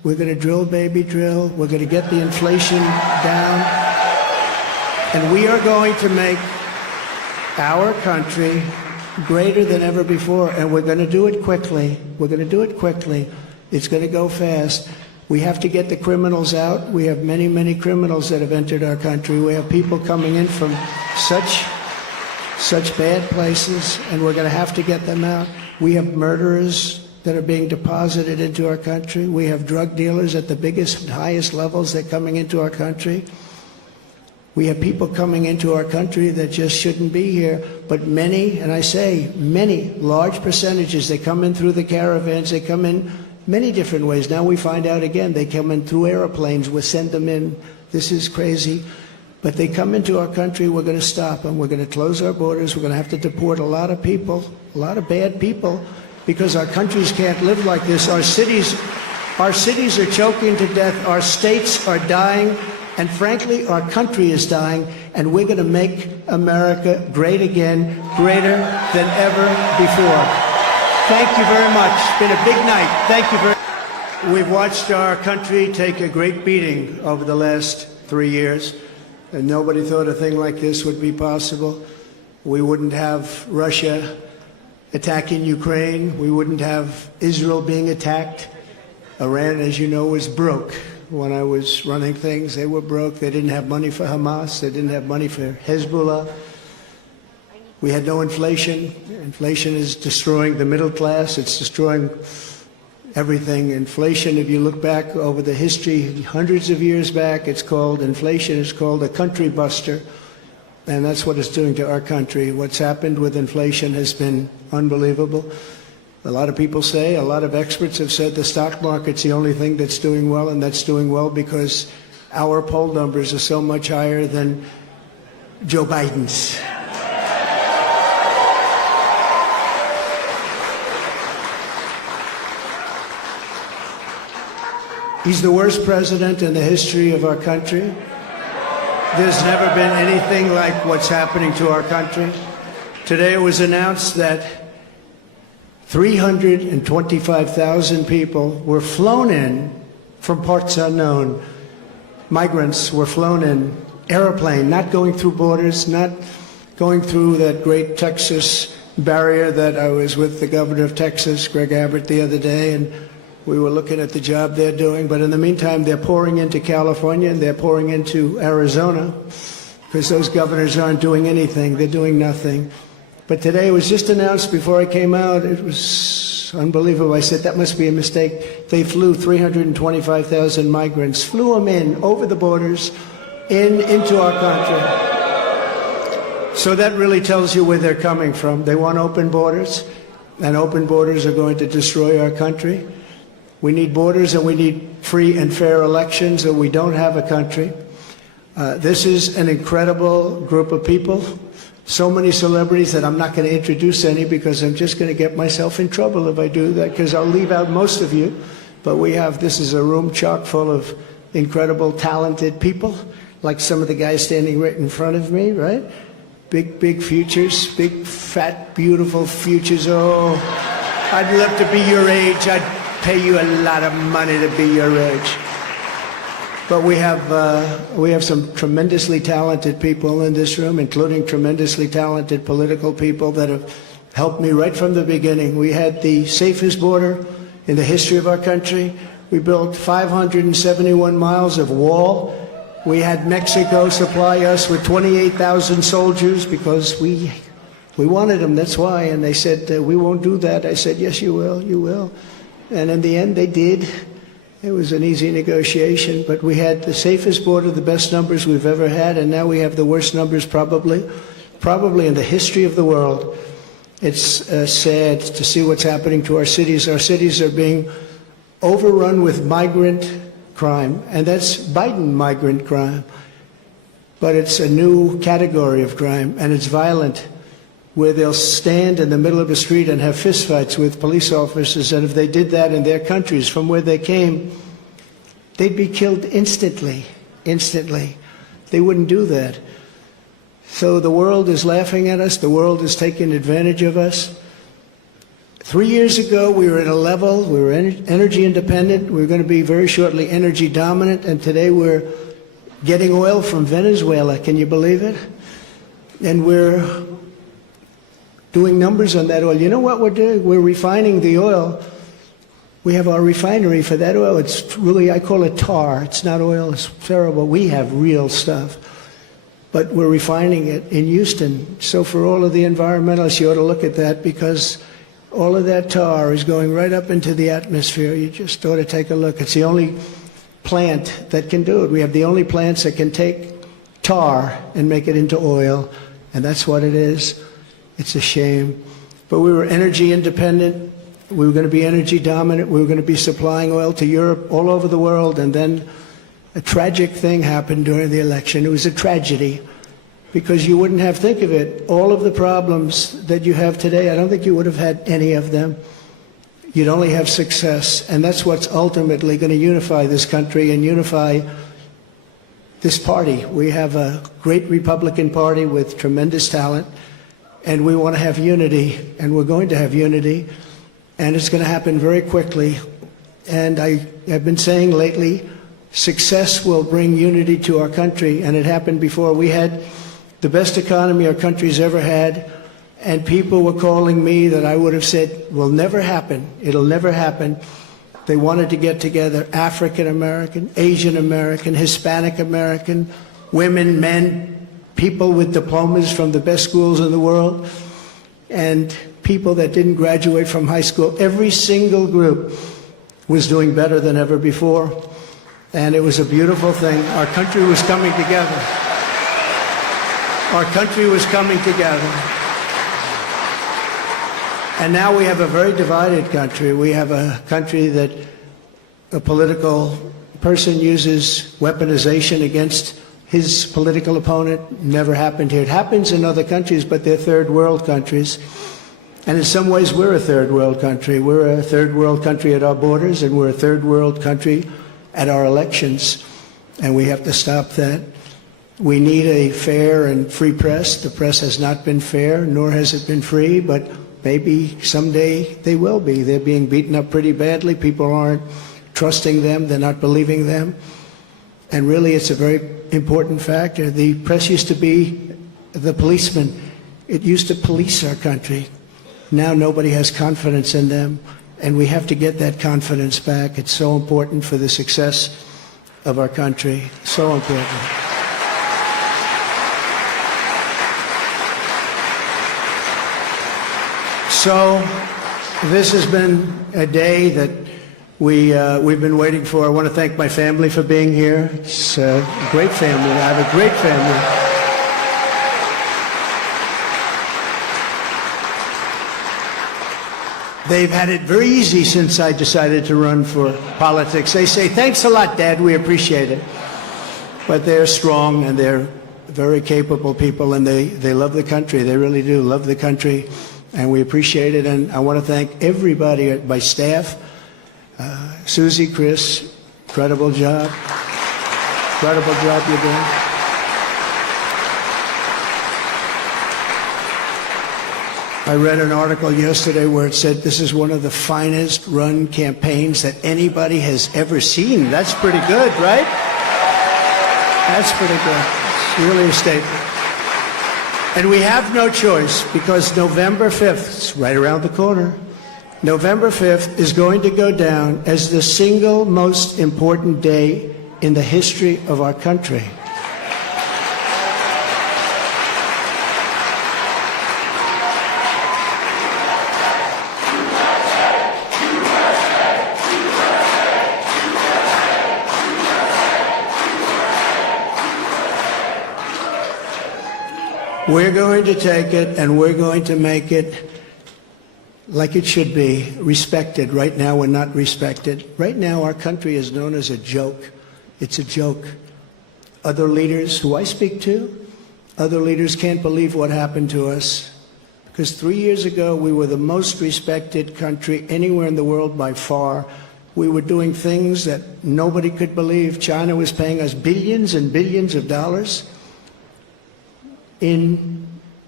We're going to drill, baby, drill. We're going to get the inflation down. And we are going to make our country greater than ever before. And we're going to do it quickly. We're going to do it quickly. It's going to go fast. We have to get the criminals out. We have many, many criminals that have entered our country. We have people coming in from such bad places, and we're going to have to get them out. We have murderers that are being deposited into our country. We have drug dealers at the biggest and highest levels that are coming into our country. We have people coming into our country that just shouldn't be here. But many, and I say many, large percentages, they come in through the caravans, they come in many different ways. Now we find out again, they come in through airplanes, we send them in. This is crazy. But they come into our country, we're going to stop them. We're going to close our borders. We're going to have to deport a lot of people, a lot of bad people, because our countries can't live like this. Our cities are choking to death. Our states are dying. And frankly, our country is dying. And we're going to make America great again, greater than ever before. Thank you very much. It's been a big night. Thank you very much. We've watched our country take a great beating over the last 3 years. And nobody thought a thing like this would be possible. We wouldn't have Russia attacking Ukraine. We wouldn't have Israel being attacked. Iran, as you know, was broke. When I was running things, they were broke. They didn't have money for Hamas. They didn't have money for Hezbollah. We had no inflation. Inflation is destroying the middle class. It's destroying everything. Inflation, if you look back over the history, hundreds of years back, inflation is called a country buster. And that's what it's doing to our country. What's happened with inflation has been unbelievable. A lot of people say, a lot of experts have said the stock market's the only thing that's doing well, and that's doing well because our poll numbers are so much higher than Joe Biden's. He's the worst president in the history of our country. There's never been anything like what's happening to our country. Today it was announced that 325,000 people were flown in from parts unknown. Migrants were flown in, airplane, not going through borders, not going through that great Texas barrier that I was with the governor of Texas, Greg Abbott, the other day, and we were looking at the job they're doing. But in the meantime, they're pouring into California and they're pouring into Arizona because those governors aren't doing anything. They're doing nothing. But today it was just announced before I came out. It was unbelievable. I said, that must be a mistake. They flew 325,000 migrants, flew them in over the borders into our country. So that really tells you where they're coming from. They want open borders, and open borders are going to destroy our country. We need borders and we need free and fair elections, or we don't have a country. This is an incredible group of people. So many celebrities that I'm not going to introduce any because I'm just going to get myself in trouble if I do that, because I'll leave out most of you. But this is a room chock full of incredible, talented people, like some of the guys standing right in front of me, right? Big, big futures, big, fat, beautiful futures. Oh, I'd love to be your age. I'd pay you a lot of money to be your age. But we have some tremendously talented people in this room, including tremendously talented political people that have helped me right from the beginning. We had the safest border in the history of our country. We built 571 miles of wall. We had Mexico supply us with 28,000 soldiers because we wanted them, that's why. And they said, we won't do that. I said, yes, you will, you will. And in the end, they did. It was an easy negotiation, but we had the safest border, the best numbers we've ever had, and now we have the worst numbers probably in the history of the world. It's sad to see what's happening to our cities. Our cities are being overrun with migrant crime, and that's Biden migrant crime. But it's a new category of crime, and it's violent, where they'll stand in the middle of a street and have fistfights with police officers, and if they did that in their countries from where they came, they'd be killed instantly. They wouldn't do that. So the world is laughing at us. The world is taking advantage of us. 3 years ago, we were at a level, we were energy independent, we were going to be very shortly energy dominant, and today we're getting oil from Venezuela. Can you believe it? And we're doing numbers on that oil. You know what we're doing? We're refining the oil. We have our refinery for that oil. It's really, I call it tar. It's not oil. It's terrible. We have real stuff. But we're refining it in Houston. So for all of the environmentalists, you ought to look at that, because all of that tar is going right up into the atmosphere. You just ought to take a look. It's the only plant that can do it. We have the only plants that can take tar and make it into oil, and that's what it is. It's a shame. But we were energy independent. We were going to be energy dominant. We were going to be supplying oil to Europe, all over the world, and then a tragic thing happened during the election. It was a tragedy, because you wouldn't have, think of it, all of the problems that you have today, I don't think you would have had any of them. You'd only have success, and that's what's ultimately going to unify this country and unify this party. We have a great Republican Party with tremendous talent, and we want to have unity, and we're going to have unity, and it's going to happen very quickly. And I have been saying lately, success will bring unity to our country, and it happened before. We had the best economy our country's ever had, and people were calling me that I would have said will never happen. It'll never happen. They wanted to get together, African American, Asian American, Hispanic American, women, men, people with diplomas from the best schools in the world, and people that didn't graduate from high school. Every single group was doing better than ever before, and it was a beautiful thing. Our country was coming together. Our country was coming together. And now we have a very divided country. We have a country that a political person uses weaponization against his political opponent. Never happened here. It happens in other countries, but they're third world countries. And in some ways, we're a third world country. We're a third world country at our borders, and we're a third world country at our elections. And we have to stop that. We need a fair and free press. The press has not been fair, nor has it been free, but maybe someday they will be. They're being beaten up pretty badly. People aren't trusting them. They're not believing them. And really, it's a very important factor. The press used to be the policeman. It used to police our country. Now nobody has confidence in them, and we have to get that confidence back. It's so important for the success of our country. So important. So this has been a day that we've been waiting for. I want to thank my family for being here. It's a great family. I have a great family. They've had it very easy since I decided to run for politics. They say, thanks a lot, Dad, we appreciate it. But they're strong, and they're very capable people, and they love the country. They really do love the country, and we appreciate it. And I want to thank everybody at my staff. Susie, Chris, incredible job. Incredible job you're doing. I read an article yesterday where it said this is one of the finest run campaigns that anybody has ever seen. That's pretty good, right? That's pretty good. It's really a statement. And we have no choice, because November 5th, it's right around the corner, November 5th is going to go down as the single most important day in the history of our country. We're going to take it, and we're going to make it like it should be, respected. Right now, we're not respected. Right now, our country is known as a joke. It's a joke. Other leaders who I speak to, other leaders can't believe what happened to us. Because 3 years ago, we were the most respected country anywhere in the world by far. We were doing things that nobody could believe. China was paying us billions and billions of dollars. In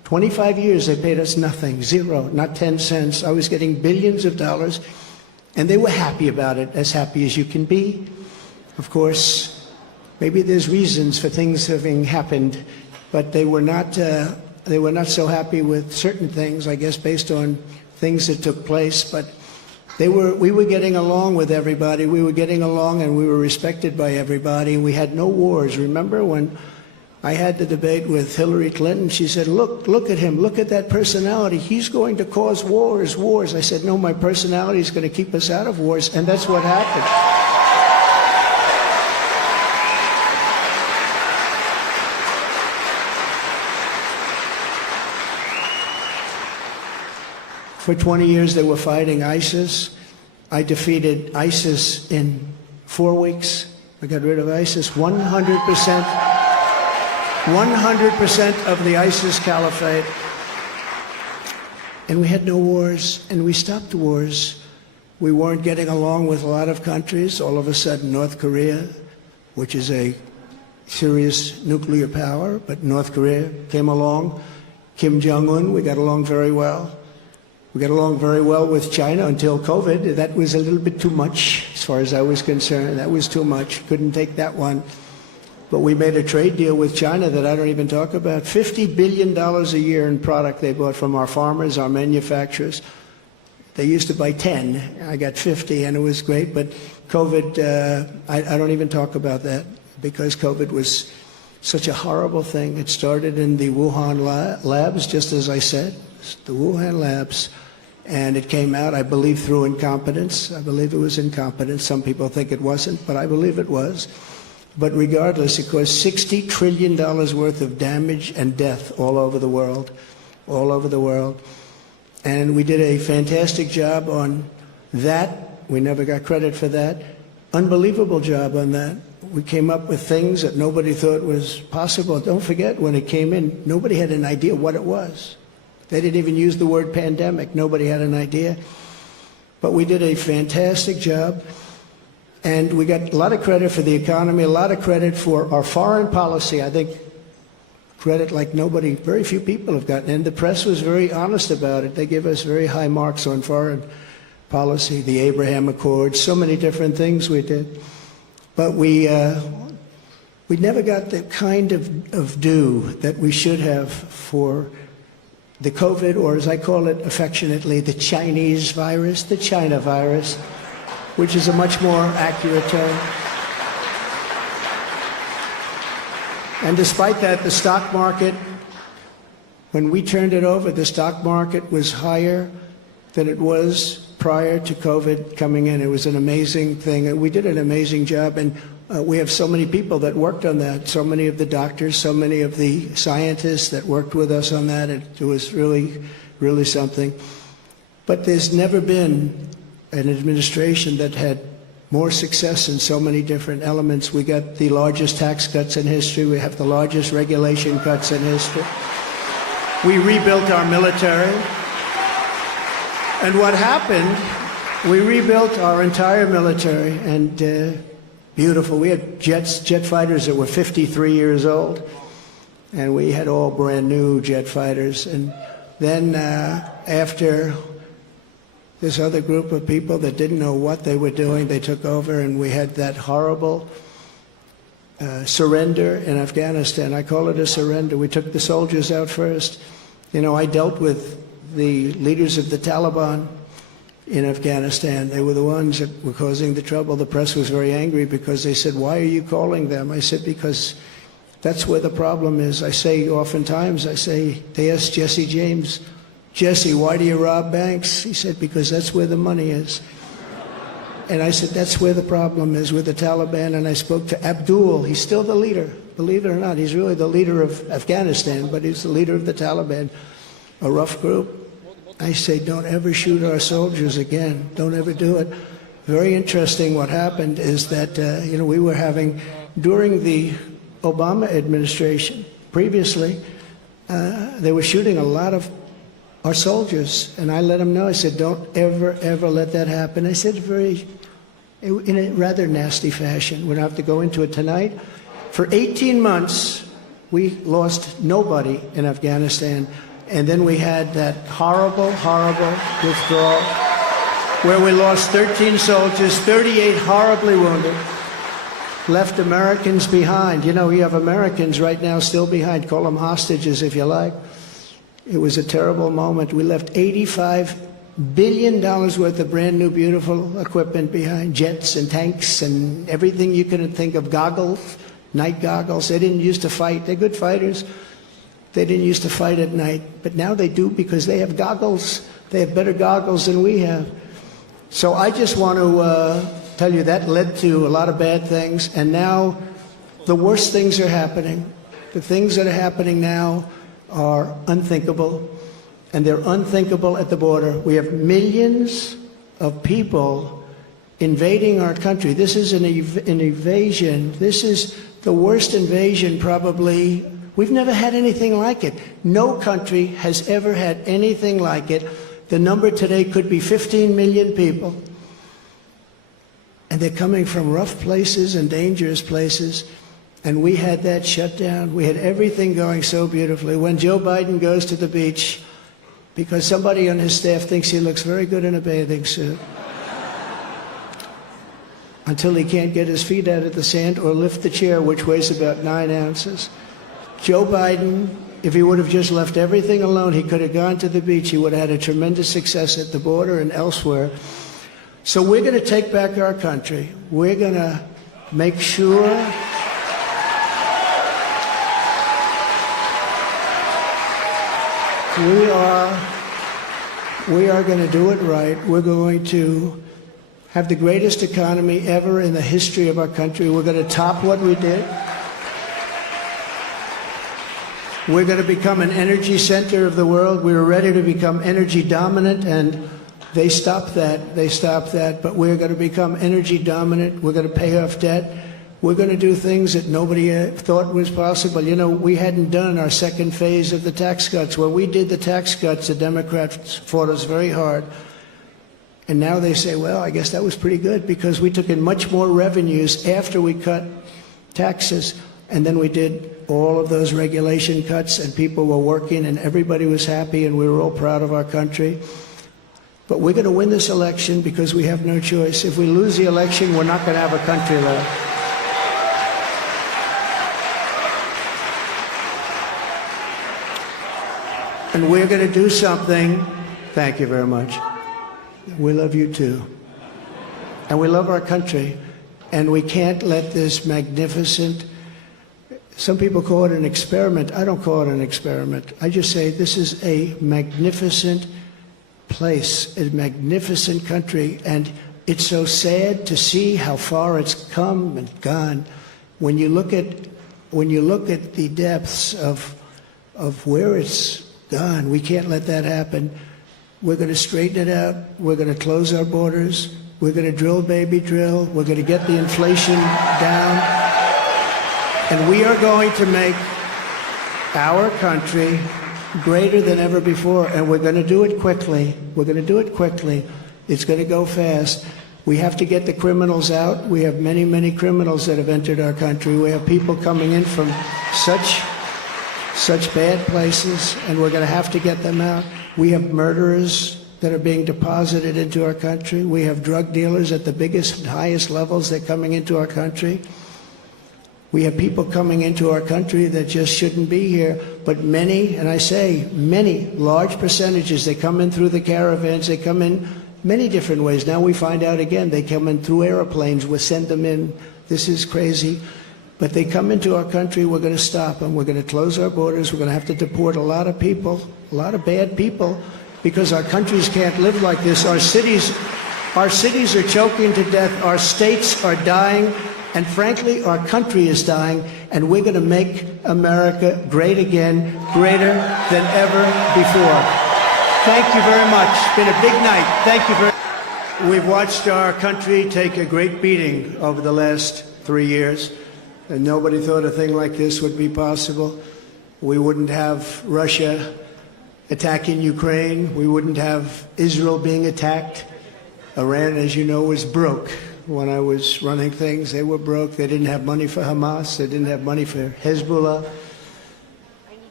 25 years they paid us nothing, zero, not 10 cents. I was getting billions of dollars, and they were happy about it, as happy as you can be. Of course, maybe there's reasons for things having happened, but they were not so happy with certain things, I guess, based on things that took place. But we were getting along with everybody. We were getting along, and we were respected by everybody. We had no wars. Remember when I had the debate with Hillary Clinton? She said, look at him. Look at that personality. He's going to cause wars. I said, no, my personality is going to keep us out of wars. And that's what happened. For 20 years, they were fighting ISIS. I defeated ISIS in 4 weeks. I got rid of ISIS 100%. 100% of the ISIS caliphate. And we had no wars, and we stopped wars. We weren't getting along with a lot of countries. All of a sudden, North Korea, which is a serious nuclear power, but North Korea came along. Kim Jong-un, we got along very well. We got along very well with China until COVID. That was a little bit too much, as far as I was concerned. That was too much. Couldn't take that one. But we made a trade deal with China that I don't even talk about. $50 billion a year in product they bought from our farmers, our manufacturers. They used to buy 10. I got 50, and it was great. But COVID, I don't even talk about that, because COVID was such a horrible thing. It started in the Wuhan labs, just as I said, the Wuhan labs. And it came out, I believe, through incompetence. I believe it was incompetence. Some people think it wasn't, but I believe it was. But regardless, it caused $60 trillion worth of damage and death all over the world, all over the world. And we did a fantastic job on that. We never got credit for that. Unbelievable job on that. We came up with things that nobody thought was possible. Don't forget, when it came in, nobody had an idea what it was. They didn't even use the word pandemic. Nobody had an idea. But we did a fantastic job. And we got a lot of credit for the economy, a lot of credit for our foreign policy. I think credit like nobody, very few people have gotten. And the press was very honest about it. They give us very high marks on foreign policy, the Abraham Accords, so many different things we did. But we never got the kind of due that we should have for the COVID, or as I call it affectionately, the Chinese virus, the China virus, which is a much more accurate term. And despite that, the stock market, when we turned it over, the stock market was higher than it was prior to COVID coming in. It was an amazing thing. And we did an amazing job. And we have so many people that worked on that, so many of the doctors, so many of the scientists that worked with us on that. It was really, really something. But there's never been an administration that had more success in so many different elements. We got the largest tax cuts in history. We have the largest regulation cuts in history. We rebuilt our military. And what happened, we rebuilt our entire military, and beautiful. We had jet fighters that were 53 years old, and we had all brand new jet fighters. And then after this other group of people that didn't know what they were doing, they took over, and we had that horrible surrender in Afghanistan. I call it a surrender. We took the soldiers out first. You know, I dealt with the leaders of the Taliban in Afghanistan. They were the ones that were causing the trouble. The press was very angry because they said, why are you calling them? I said, because that's where the problem is. I say oftentimes, they asked Jesse James, Jesse, why do you rob banks? He said, because that's where the money is. And I said, that's where the problem is, with the Taliban. And I spoke to Abdul. He's still the leader. Believe it or not, he's really the leader of Afghanistan, but he's the leader of the Taliban, a rough group. I say, don't ever shoot our soldiers again. Don't ever do it. Very interesting what happened is that, we were having, during the Obama administration, previously, they were shooting a lot of our soldiers. And I let them know, I said, don't ever, ever let that happen. I said in a rather nasty fashion. We don't have to go into it tonight. For 18 months, we lost nobody in Afghanistan. And then we had that horrible, horrible withdrawal where we lost 13 soldiers, 38 horribly wounded, left Americans behind. You know, you have Americans right now still behind. Call them hostages if you like. It was a terrible moment. We left $85 billion worth of brand new, beautiful equipment behind, jets and tanks and everything you can think of, goggles, night goggles. They didn't used to fight. They're good fighters. They didn't used to fight at night, but now they do because they have goggles. They have better goggles than we have. So I just want to tell you that led to a lot of bad things, and now the worst things are happening. The things that are happening now are unthinkable, and they're unthinkable at the border. We have millions of people invading our country. This is an invasion. This is the worst invasion probably. We've never had anything like it. No country has ever had anything like it. The number today could be 15 million people. And they're coming from rough places and dangerous places. And we had that shut down. We had everything going so beautifully. When Joe Biden goes to the beach, because somebody on his staff thinks he looks very good in a bathing suit, until he can't get his feet out of the sand or lift the chair, which weighs about 9 ounces. Joe Biden, if he would have just left everything alone, he could have gone to the beach. He would have had a tremendous success at the border and elsewhere. So we're going to take back our country. We're going to make sure we are going to do it right. We're going to have the greatest economy ever in the history of our country. We're going to top what we did. We're going to become an energy center of the world. We were ready to become energy dominant, and they stopped that. They stopped that. But we're going to become energy dominant. We're going to pay off debt. We're going to do things that nobody thought was possible. You know, we hadn't done our second phase of the tax cuts. When we did the tax cuts, the Democrats fought us very hard. And now they say, well, I guess that was pretty good because we took in much more revenues after we cut taxes. And then we did all of those regulation cuts, and people were working, and everybody was happy, and we were all proud of our country. But we're going to win this election because we have no choice. If we lose the election, we're not going to have a country left. And we're going to do something. Thank you very much. We love you too. And we love our country. And we can't let this magnificent, some people call it an experiment. I don't call it an experiment. I just say this is a magnificent place, a magnificent country. And it's so sad to see how far it's come and gone. When you look at the depths of where it's gone, we can't let that happen. We're going to straighten it out. We're going to close our borders. We're going to drill, baby, drill. We're going to get the inflation down. And we are going to make our country greater than ever before. And we're going to do it quickly. We're going to do it quickly. It's going to go fast. We have to get the criminals out. We have many, many criminals that have entered our country. We have people coming in from such bad places, and we're going to have to get them out. We have murderers that are being deposited into our country. We have drug dealers at the biggest, highest levels. They're coming into our country. We have people coming into our country that just shouldn't be here. But many, and I say many, large percentages, they come in through the caravans. They come in many different ways. Now we find out again, they come in through airplanes. We send them in. This is crazy. But they come into our country, we're going to stop them. We're going to close our borders. We're going to have to deport a lot of people, a lot of bad people, because our countries can't live like this. Our cities are choking to death. Our states are dying. And frankly, our country is dying. And we're going to make America great again, greater than ever before. Thank you very much. It's been a big night. Thank you very much. We've watched our country take a great beating over the last 3 years. And nobody thought a thing like this would be possible. We wouldn't have Russia attacking Ukraine. We wouldn't have Israel being attacked. Iran, as you know, was broke. When I was running things, they were broke. They didn't have money for Hamas. They didn't have money for Hezbollah.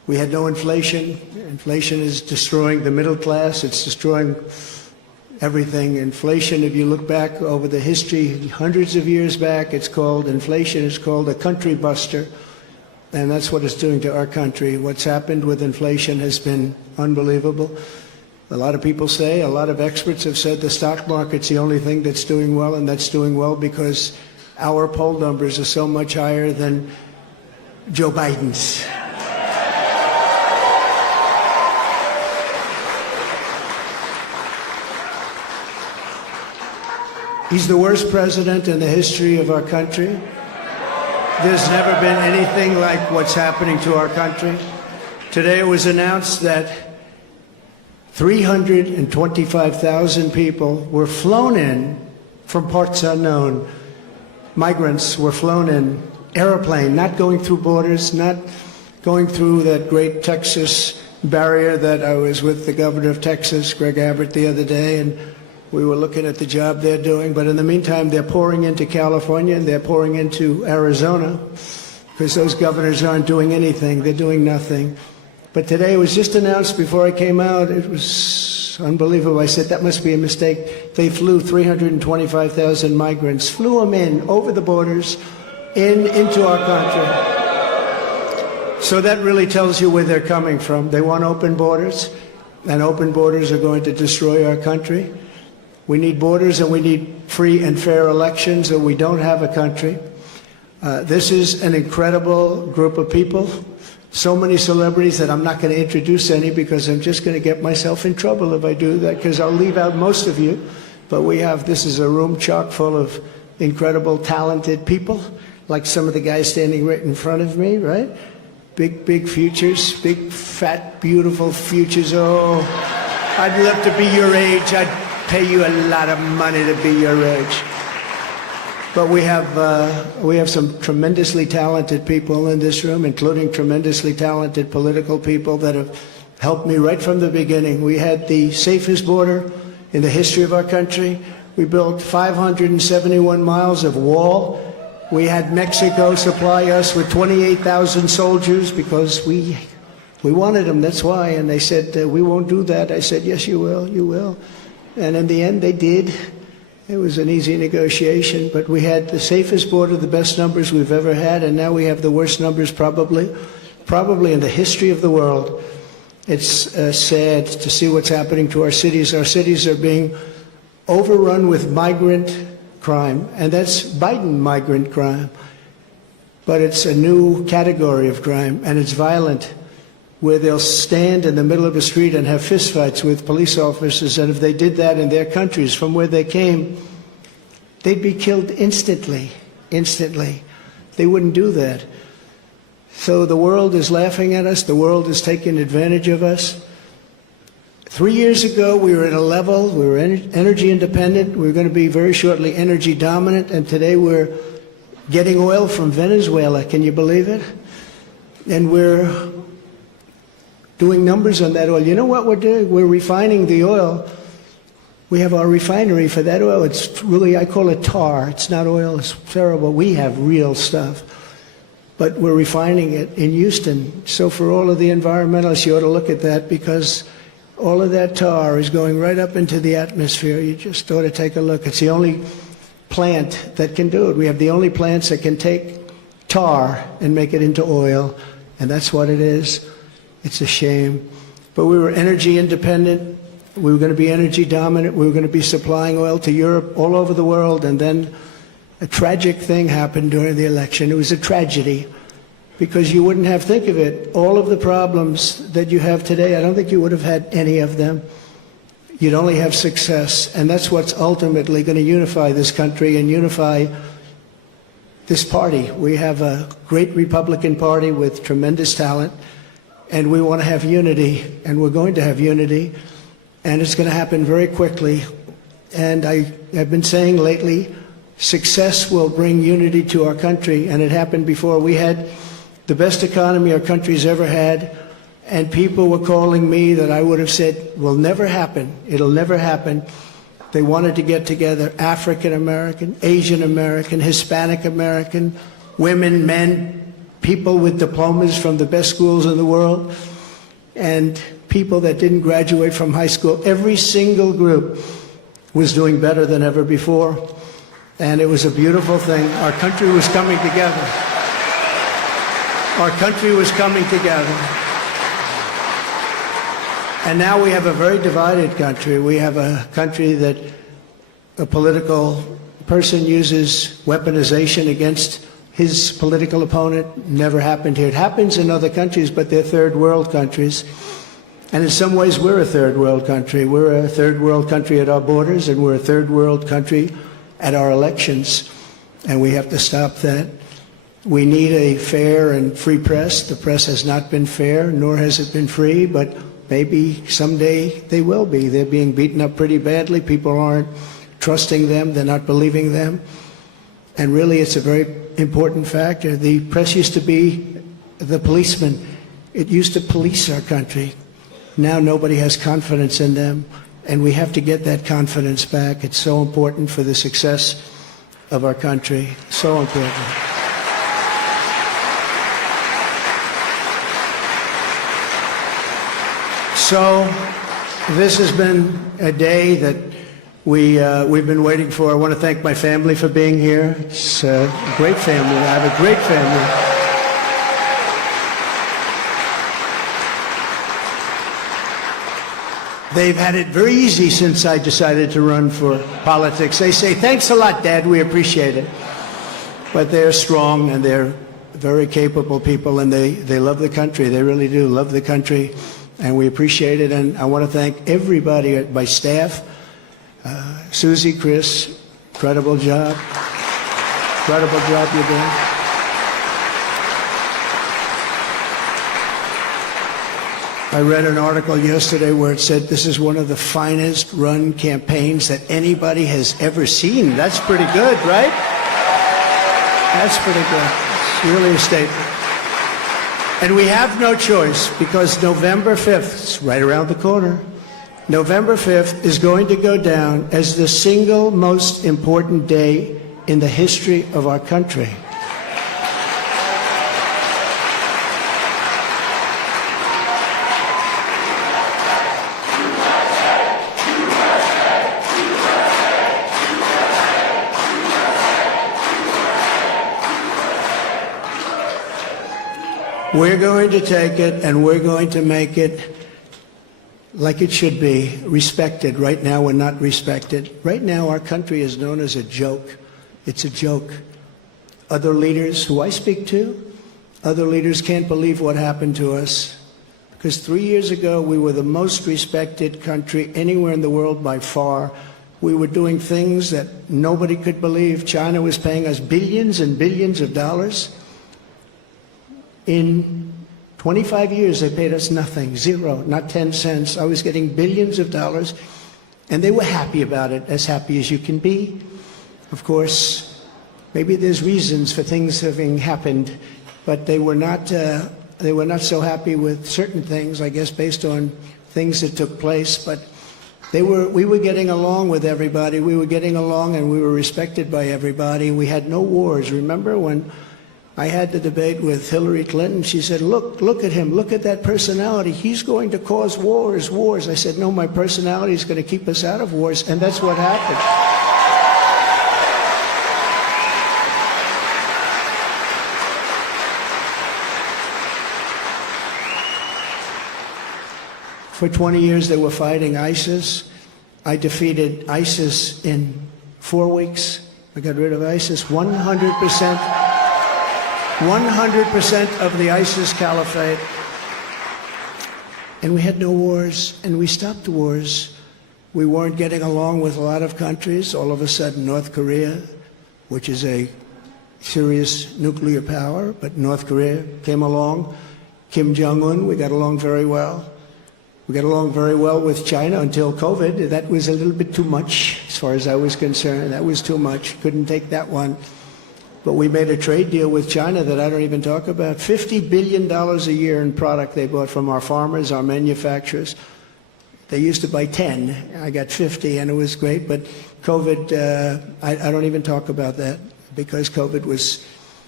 We had no inflation. Inflation is destroying the middle class. It's destroying everything. Inflation, if you look back over the history, hundreds of years back, inflation is called a country buster. And that's what it's doing to our country. What's happened with inflation has been unbelievable. A lot of people say, a lot of experts have said the stock market's the only thing that's doing well, and that's doing well because our poll numbers are so much higher than Joe Biden's. He's the worst president in the history of our country. There's never been anything like what's happening to our country. Today it was announced that 325,000 people were flown in from parts unknown. Migrants were flown in, airplane, not going through borders, not going through that great Texas barrier that I was with the governor of Texas, Greg Abbott, the other day, and we were looking at the job they're doing. But in the meantime, they're pouring into California and they're pouring into Arizona because those governors aren't doing anything. They're doing nothing. But today it was just announced before I came out. It was unbelievable. I said, that must be a mistake. They flew 325,000 migrants, flew them in over the borders into our country. So that really tells you where they're coming from. They want open borders, and open borders are going to destroy our country. We need borders and we need free and fair elections, or we don't have a country. This is an incredible group of people. So many celebrities that I'm not going to introduce any because I'm just going to get myself in trouble if I do that, because I'll leave out most of you. But this is a room chock full of incredible, talented people, like some of the guys standing right in front of me, right? Big futures, big, fat, beautiful futures. Oh, I'd love to be your age. I'd pay you a lot of money to be your age. But we have some tremendously talented people in this room, including tremendously talented political people that have helped me right from the beginning. We had the safest border in the history of our country. We built 571 miles of wall. We had Mexico supply us with 28,000 soldiers because we wanted them, that's why. And they said, we won't do that. I said, yes, you will, you will. And in the end, they did. It was an easy negotiation, but we had the safest border, the best numbers we've ever had, and now we have the worst numbers probably in the history of the world. It's sad to see what's happening to our cities. Our cities are being overrun with migrant crime, and that's Biden migrant crime. But it's a new category of crime, and it's violent, where they'll stand in the middle of a street and have fistfights with police officers, and if they did that in their countries from where they came, they'd be killed instantly. They wouldn't do that. So the world is laughing at us. The world is taking advantage of us. 3 years ago, we were at a level, we were energy independent. We were going to be very shortly energy dominant, and today we're getting oil from Venezuela. Can you believe it? And we're doing numbers on that oil. You know what we're doing? We're refining the oil. We have our refinery for that oil. It's really, I call it tar. It's not oil. It's terrible. We have real stuff. But we're refining it in Houston. So for all of the environmentalists, you ought to look at that, because all of that tar is going right up into the atmosphere. You just ought to take a look. It's the only plant that can do it. We have the only plants that can take tar and make it into oil, and that's what it is. It's a shame. But we were energy independent. We were going to be energy dominant. We were going to be supplying oil to Europe, all over the world. And then a tragic thing happened during the election. It was a tragedy, because you wouldn't have, think of it, all of the problems that you have today, I don't think you would have had any of them. You'd only have success. And that's what's ultimately going to unify this country and unify this party. We have a great Republican Party with tremendous talent. And we want to have unity, and we're going to have unity, and it's going to happen very quickly. And I've been saying lately, success will bring unity to our country, and it happened before. We had the best economy our country's ever had, and people were calling me that I would have said will never happen. It'll never happen. They wanted to get together, African American, Asian American, Hispanic American, women, men, people with diplomas from the best schools in the world, and people that didn't graduate from high school. Every single group was doing better than ever before, and it was a beautiful thing. Our country was coming together. Our country was coming together. And now we have a very divided country. We have a country that a political person uses weaponization against his political opponent. Never happened here. It happens in other countries, but they're third world countries. And in some ways, we're a third world country. We're a third world country at our borders, and we're a third world country at our elections. And we have to stop that. We need a fair and free press. The press has not been fair, nor has it been free, but maybe someday they will be. They're being beaten up pretty badly. People aren't trusting them. They're not believing them. And really, it's a very important factor. The press used to be the policeman. It used to police our country. Now nobody has confidence in them, and we have to get that confidence back. It's so important for the success of our country. So important. So this has been a day that we've been waiting for. I want to thank my family for being here. It's a great family. I have a great family. They've had it very easy since I decided to run for politics. They say, "Thanks a lot, Dad, we appreciate it." But they're strong, and they're very capable people, and they love the country. They really do love the country, and we appreciate it. And I want to thank everybody at my staff. Susie, Chris, incredible job. Incredible job you're doing. I read an article yesterday where it said this is one of the finest run campaigns that anybody has ever seen. That's pretty good, right? That's pretty good. It's really a statement. And we have no choice, because November 5th, it's right around the corner, November 5th is going to go down as the single most important day in the history of our country. We're going to take it, and we're going to make it like it should be, respected. Right now, we're not respected. Right now, our country is known as a joke. It's a joke. Other leaders who I speak to, other leaders can't believe what happened to us. Because 3 years ago, we were the most respected country anywhere in the world by far. We were doing things that nobody could believe. China was paying us billions and billions of dollars. In 25 years, they paid us nothing, zero, not 10 cents. I was getting billions of dollars, and they were happy about it, as happy as you can be. Of course, maybe there's reasons for things having happened, but they were not so happy with certain things, I guess, based on things that took place. But we were getting along with everybody. We were getting along, and we were respected by everybody. We had no wars. Remember when I had the debate with Hillary Clinton? She said, look at him, look at that personality. He's going to cause wars. I said, no, my personality is going to keep us out of wars, and that's what happened. For 20 years, they were fighting ISIS. I defeated ISIS in 4 weeks. I got rid of ISIS 100%. 100% of the ISIS caliphate. And we had no wars, and we stopped wars. We weren't getting along with a lot of countries. All of a sudden, North Korea, which is a serious nuclear power, but North Korea came along. Kim Jong-un, we got along very well. We got along very well with China until COVID. That was a little bit too much, as far as I was concerned. That was too much. Couldn't take that one. But we made a trade deal with China that I don't even talk about. $50 billion a year in product they bought from our farmers, our manufacturers. They used to buy 10. I got 50, and it was great. But COVID, I don't even talk about that, because COVID was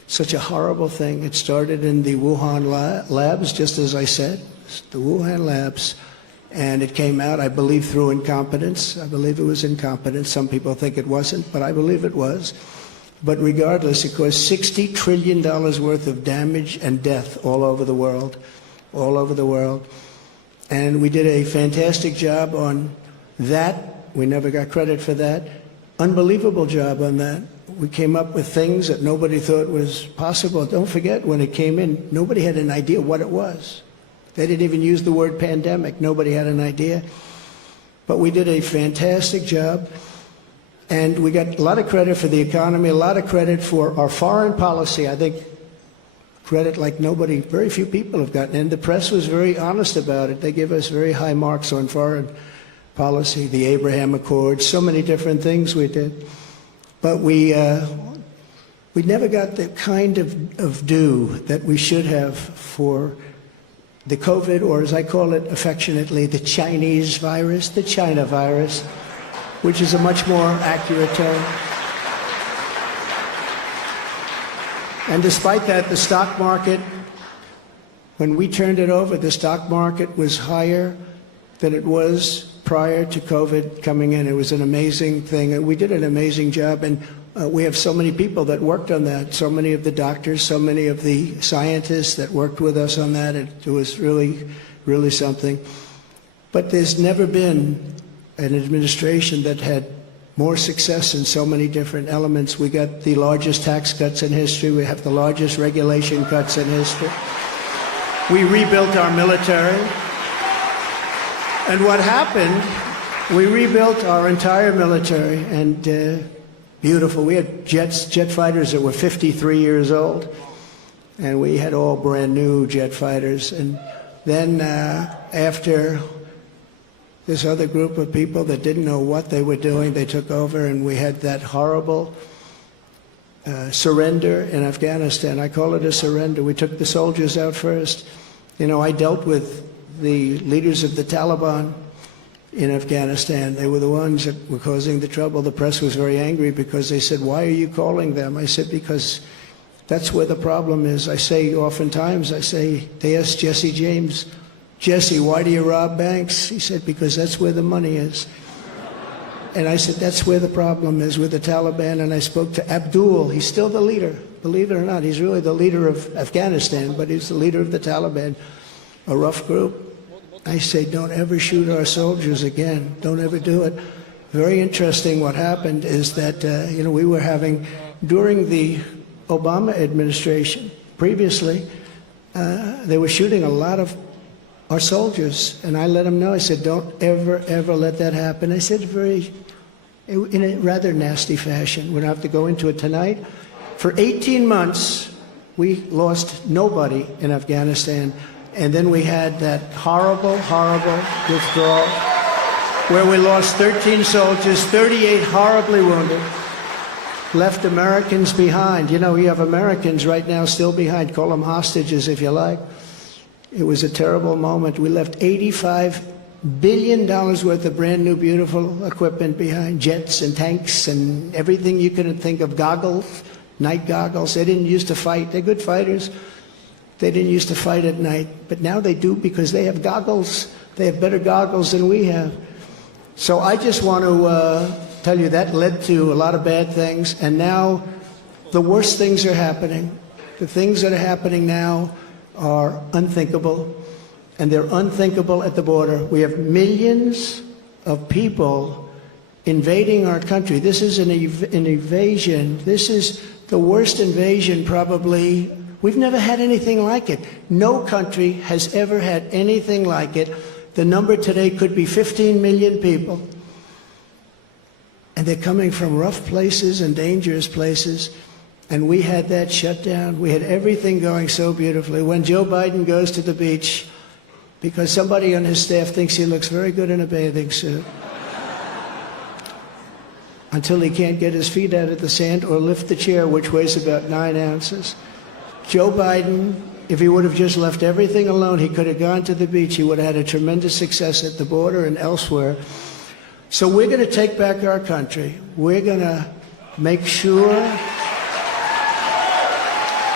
such a horrible thing. It started in the Wuhan labs, just as I said, the Wuhan labs. And it came out, I believe, through incompetence. I believe it was incompetence. Some people think it wasn't, but I believe it was. But regardless, it caused $60 trillion worth of damage and death all over the world, all over the world. And we did a fantastic job on that. We never got credit for that. Unbelievable job on that. We came up with things that nobody thought was possible. Don't forget, when it came in, nobody had an idea what it was. They didn't even use the word pandemic. Nobody had an idea. But we did a fantastic job. And we got a lot of credit for the economy, a lot of credit for our foreign policy. I think credit like nobody, very few people have gotten. And the press was very honest about it. They give us very high marks on foreign policy, the Abraham Accords, so many different things we did. But we never got the kind of due that we should have for the COVID, or as I call it affectionately, the Chinese virus, the China virus, which is a much more accurate term. And despite that, the stock market, when we turned it over, the stock market was higher than it was prior to COVID coming in. It was an amazing thing. And we did an amazing job. And we have so many people that worked on that, so many of the doctors, so many of the scientists that worked with us on that. It was really, really something. But there's never been an administration that had more success in so many different elements. We got the largest tax cuts in history. We have the largest regulation cuts in history. We rebuilt our military. And what happened, we rebuilt our entire military, and beautiful. We had jet fighters that were 53 years old, and we had all brand new jet fighters. And then after this other group of people that didn't know what they were doing, they took over, and we had that horrible surrender in Afghanistan. I call it a surrender. We took the soldiers out first. You know, I dealt with the leaders of the Taliban in Afghanistan. They were the ones that were causing the trouble. The press was very angry because they said, "Why are you calling them?" I said, "Because that's where the problem is." I say oftentimes, they asked Jesse James, "Jesse, why do you rob banks?" He said, "Because that's where the money is." And I said, that's where the problem is with the Taliban. And I spoke to Abdul. He's still the leader. Believe it or not, he's really the leader of Afghanistan, but he's the leader of the Taliban, a rough group. I say, don't ever shoot our soldiers again. Don't ever do it. Very interesting what happened is that, we were having, during the Obama administration, previously, they were shooting a lot of our soldiers. And I let them know, I said, don't ever, ever let that happen. I said in a rather nasty fashion. We don't have to go into it tonight. For 18 months, we lost nobody in Afghanistan. And then we had that horrible, horrible withdrawal where we lost 13 soldiers, 38 horribly wounded, left Americans behind. You know, you have Americans right now still behind. Call them hostages if you like. It was a terrible moment. We left $85 billion worth of brand new, beautiful equipment behind, jets and tanks and everything you could think of, goggles, night goggles. They didn't used to fight. They're good fighters. They didn't used to fight at night, but now they do because they have goggles. They have better goggles than we have. So I just want to tell you that led to a lot of bad things, and now the worst things are happening. The things that are happening now are unthinkable, and they're unthinkable at the border. We have millions of people invading our country. This is an invasion. This is the worst invasion probably. We've never had anything like it. No country has ever had anything like it. The number today could be 15 million people. And they're coming from rough places and dangerous places. And we had that shut down. We had everything going so beautifully. When Joe Biden goes to the beach, because somebody on his staff thinks he looks very good in a bathing suit, until he can't get his feet out of the sand or lift the chair, which weighs about 9 ounces. Joe Biden, if he would have just left everything alone, he could have gone to the beach. He would have had a tremendous success at the border and elsewhere. So we're going to take back our country. We're going to make sure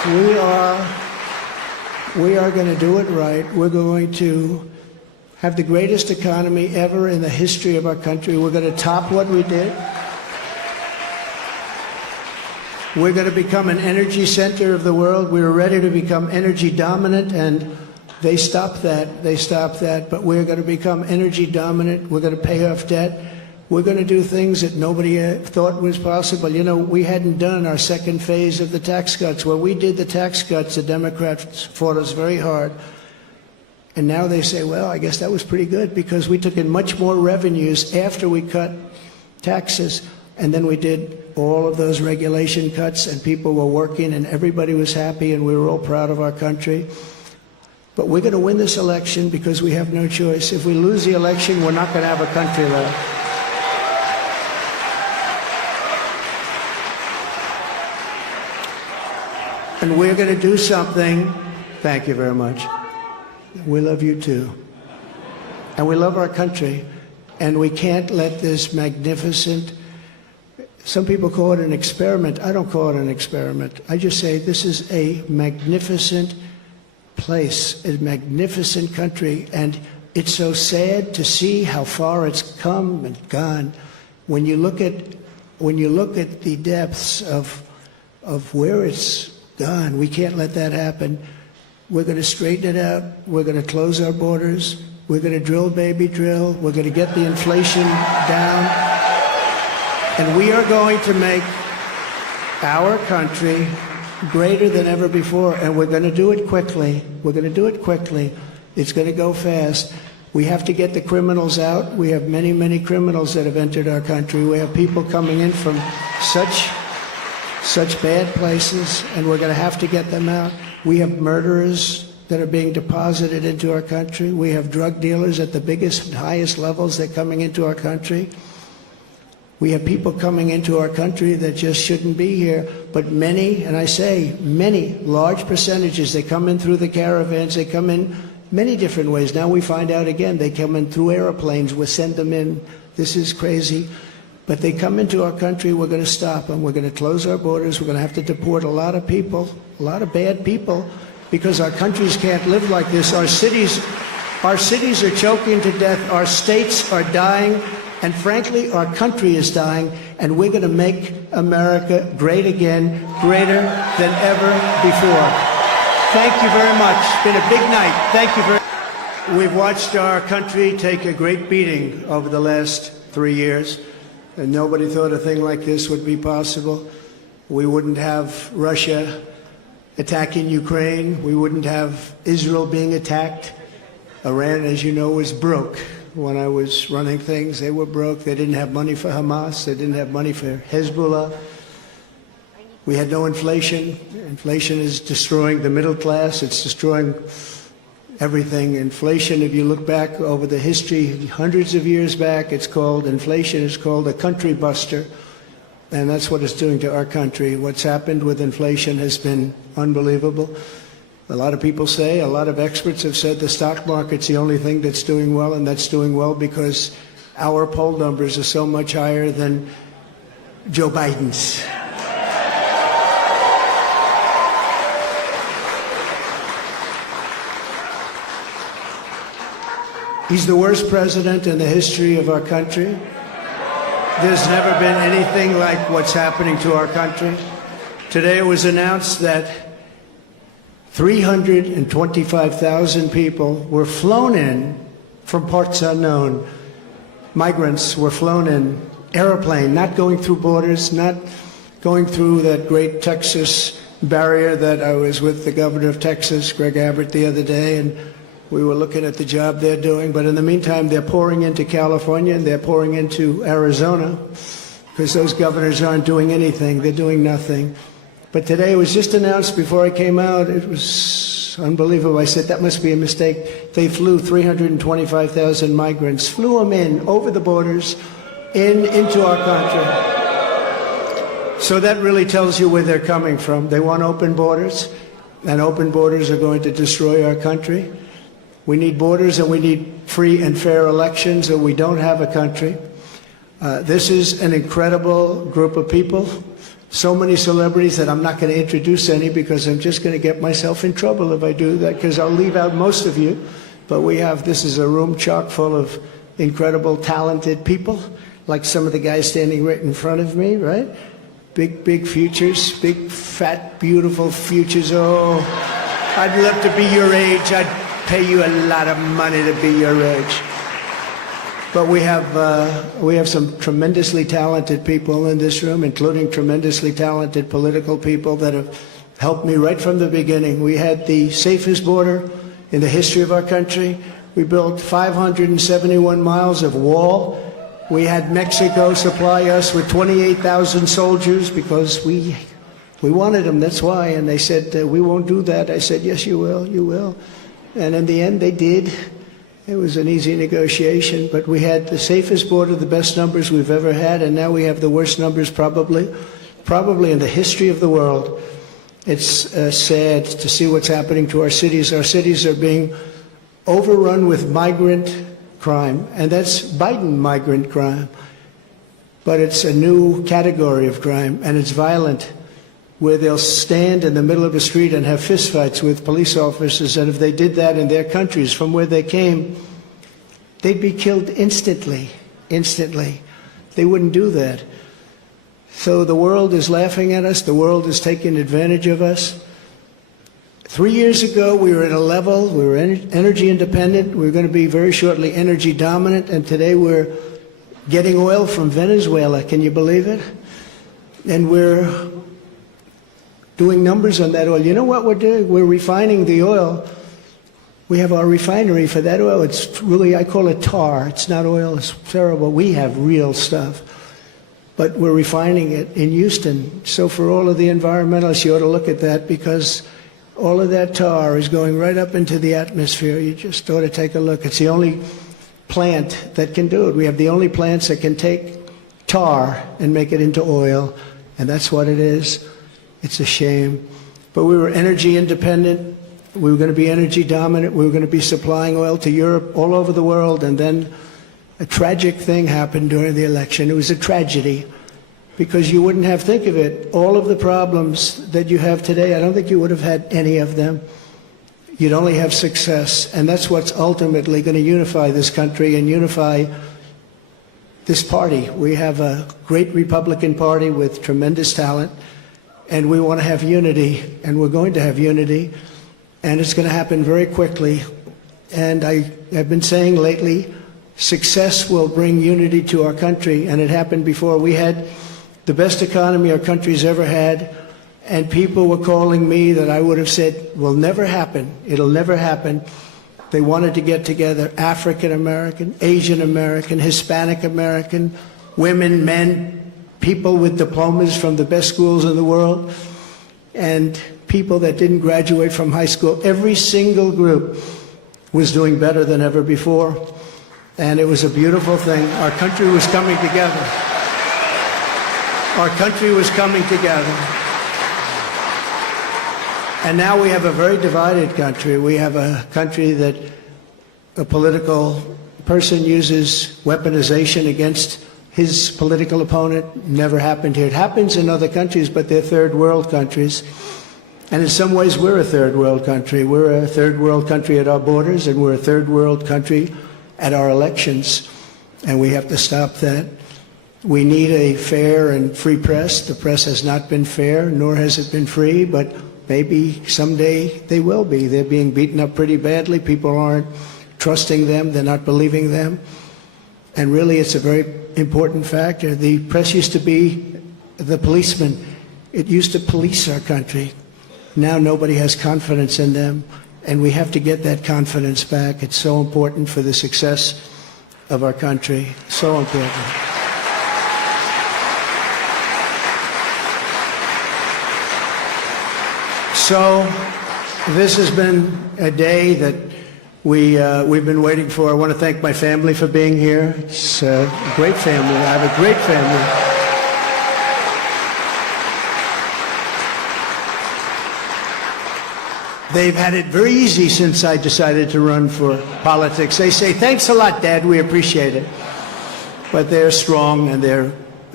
We are going to do it right. We're going to have the greatest economy ever in the history of our country. We're going to top what we did. We're going to become an energy center of the world. We were ready to become energy dominant, and they stopped that. They stopped that. But we're going to become energy dominant. We're going to pay off debt. We're going to do things that nobody thought was possible. You know, we hadn't done our second phase of the tax cuts. When we did the tax cuts, the Democrats fought us very hard. And now they say, well, I guess that was pretty good because we took in much more revenues after we cut taxes. And then we did all of those regulation cuts, and people were working, and everybody was happy, and we were all proud of our country. But we're going to win this election because we have no choice. If we lose the election, we're not going to have a country left. And we're going to do something. Thank you very much. We love you too. And we love our country. And we can't let this magnificent, some people call it an experiment. I don't call it an experiment. I just say this is a magnificent place, a magnificent country. And it's so sad to see how far it's come and gone. When you look at the depths of where it's gone, we can't let that happen. We're going to straighten it out. We're going to close our borders. We're going to drill, baby, drill. We're going to get the inflation down. And we are going to make our country greater than ever before. And we're going to do it quickly. We're going to do it quickly. It's going to go fast. We have to get the criminals out. We have many, many criminals that have entered our country. We have people coming in from such bad places, and we're going to have to get them out. We have murderers that are being deposited into our country. We have drug dealers at the biggest and highest levels that are coming into our country. We have people coming into our country that just shouldn't be here. But many, and I say many, large percentages, they come in through the caravans. They come in many different ways. Now we find out again, they come in through airplanes. We send them in. This is crazy. But they come into our country, we're going to stop them. We're going to close our borders. We're going to have to deport a lot of people, a lot of bad people, because our countries can't live like this. Our cities are choking to death. Our states are dying. And frankly, our country is dying. And we're going to make America great again, greater than ever before. Thank you very much. It's been a big night. Thank you very much. We've watched our country take a great beating over the last 3 years. And nobody thought a thing like this would be possible. We wouldn't have Russia attacking Ukraine. We wouldn't have Israel being attacked. Iran, as you know, was broke. When I was running things, they were broke. They didn't have money for Hamas. They didn't have money for Hezbollah. We had no inflation. Inflation is destroying the middle class. It's destroying everything. Inflation, if you look back over the history, hundreds of years back, inflation is called a country buster. And that's what it's doing to our country. What's happened with inflation has been unbelievable. A lot of people say, a lot of experts have said the stock market's the only thing that's doing well, and that's doing well because our poll numbers are so much higher than Joe Biden's. He's the worst president in the history of our country. There's never been anything like what's happening to our country. Today it was announced that 325,000 people were flown in from parts unknown. Migrants were flown in, airplane, not going through borders, not going through that great Texas barrier that I was with the governor of Texas, Greg Abbott, the other day, and we were looking at the job they're doing. But in the meantime, they're pouring into California and they're pouring into Arizona because those governors aren't doing anything. They're doing nothing. But today it was just announced before I came out. It was unbelievable. I said, that must be a mistake. They flew 325,000 migrants, flew them in over the borders into our country. So that really tells you where they're coming from. They want open borders, and open borders are going to destroy our country. We need borders and we need free and fair elections, or we don't have a country. This is an incredible group of people. so many celebrities that I'm not going to introduce any because I'm just going to get myself in trouble if I do that, because I'll leave out most of you. But this is a room chock full of incredible, talented people, like some of the guys standing right in front of me, right? Big futures, big, fat, beautiful futures. Oh, I'd love to be your age. I'd pay you a lot of money to be your age. But we have some tremendously talented people in this room, including tremendously talented political people that have helped me right from the beginning. We had the safest border in the history of our country. We built 571 miles of wall. We had Mexico supply us with 28,000 soldiers because we wanted them, that's why. And they said, we won't do that. I said, yes, you will, you will. And in the end, they did. It was an easy negotiation, but we had the safest border, the best numbers we've ever had, and now we have the worst numbers probably in the history of the world. It's sad to see what's happening to our cities. Our cities are being overrun with migrant crime, and that's Biden migrant crime. But it's a new category of crime, and it's violent, where they'll stand in the middle of a street and have fistfights with police officers, and if they did that in their countries from where they came, they'd be killed instantly. They wouldn't do that. So the world is laughing at us. The world is taking advantage of us. 3 years ago, we were at a level, we were energy independent. We were going to be very shortly energy dominant, and today we're getting oil from Venezuela. Can you believe it? And we're doing numbers on that oil. You know what we're doing? We're refining the oil. We have our refinery for that oil. It's really, I call it tar. It's not oil. It's terrible. We have real stuff. But we're refining it in Houston. So for all of the environmentalists, you ought to look at that, because all of that tar is going right up into the atmosphere. You just ought to take a look. It's the only plant that can do it. We have the only plants that can take tar and make it into oil, and that's what it is. It's a shame. But we were energy independent. We were going to be energy dominant. We were going to be supplying oil to Europe, all over the world. And then a tragic thing happened during the election. It was a tragedy, because you wouldn't have, think of it, all of the problems that you have today, I don't think you would have had any of them. You'd only have success. And that's what's ultimately going to unify this country and unify this party. We have a great Republican Party with tremendous talent. And we want to have unity, and we're going to have unity, and it's going to happen very quickly. And I have been saying lately, success will bring unity to our country, and it happened before. We had the best economy our country's ever had, and people were calling me that I would have said will never happen. It'll never happen. They wanted to get together, African American, Asian American, Hispanic American, women, men, people with diplomas from the best schools in the world, and people that didn't graduate from high school. Every single group was doing better than ever before, and it was a beautiful thing. Our country was coming together. Our country was coming together. And now we have a very divided country. We have a country that a political person uses weaponization against his political opponent. Never happened here. It happens in other countries, but they're third world countries. And in some ways, we're a third world country. We're a third world country at our borders, and we're a third world country at our elections. And we have to stop that. We need a fair and free press. The press has not been fair, nor has it been free, but maybe someday they will be. They're being beaten up pretty badly. People aren't trusting them. They're not believing them. And really, it's a very important factor. The press used to be the policeman. It used to police our country. Now nobody has confidence in them, and we have to get that confidence back. It's so important for the success of our country. So important. So this has been a day that we've been waiting for. I want to thank my family for being here. It's a great family. I have a great family. They've had it very easy since I decided to run for politics. They say, thanks a lot, Dad, we appreciate it. But they're strong, and they're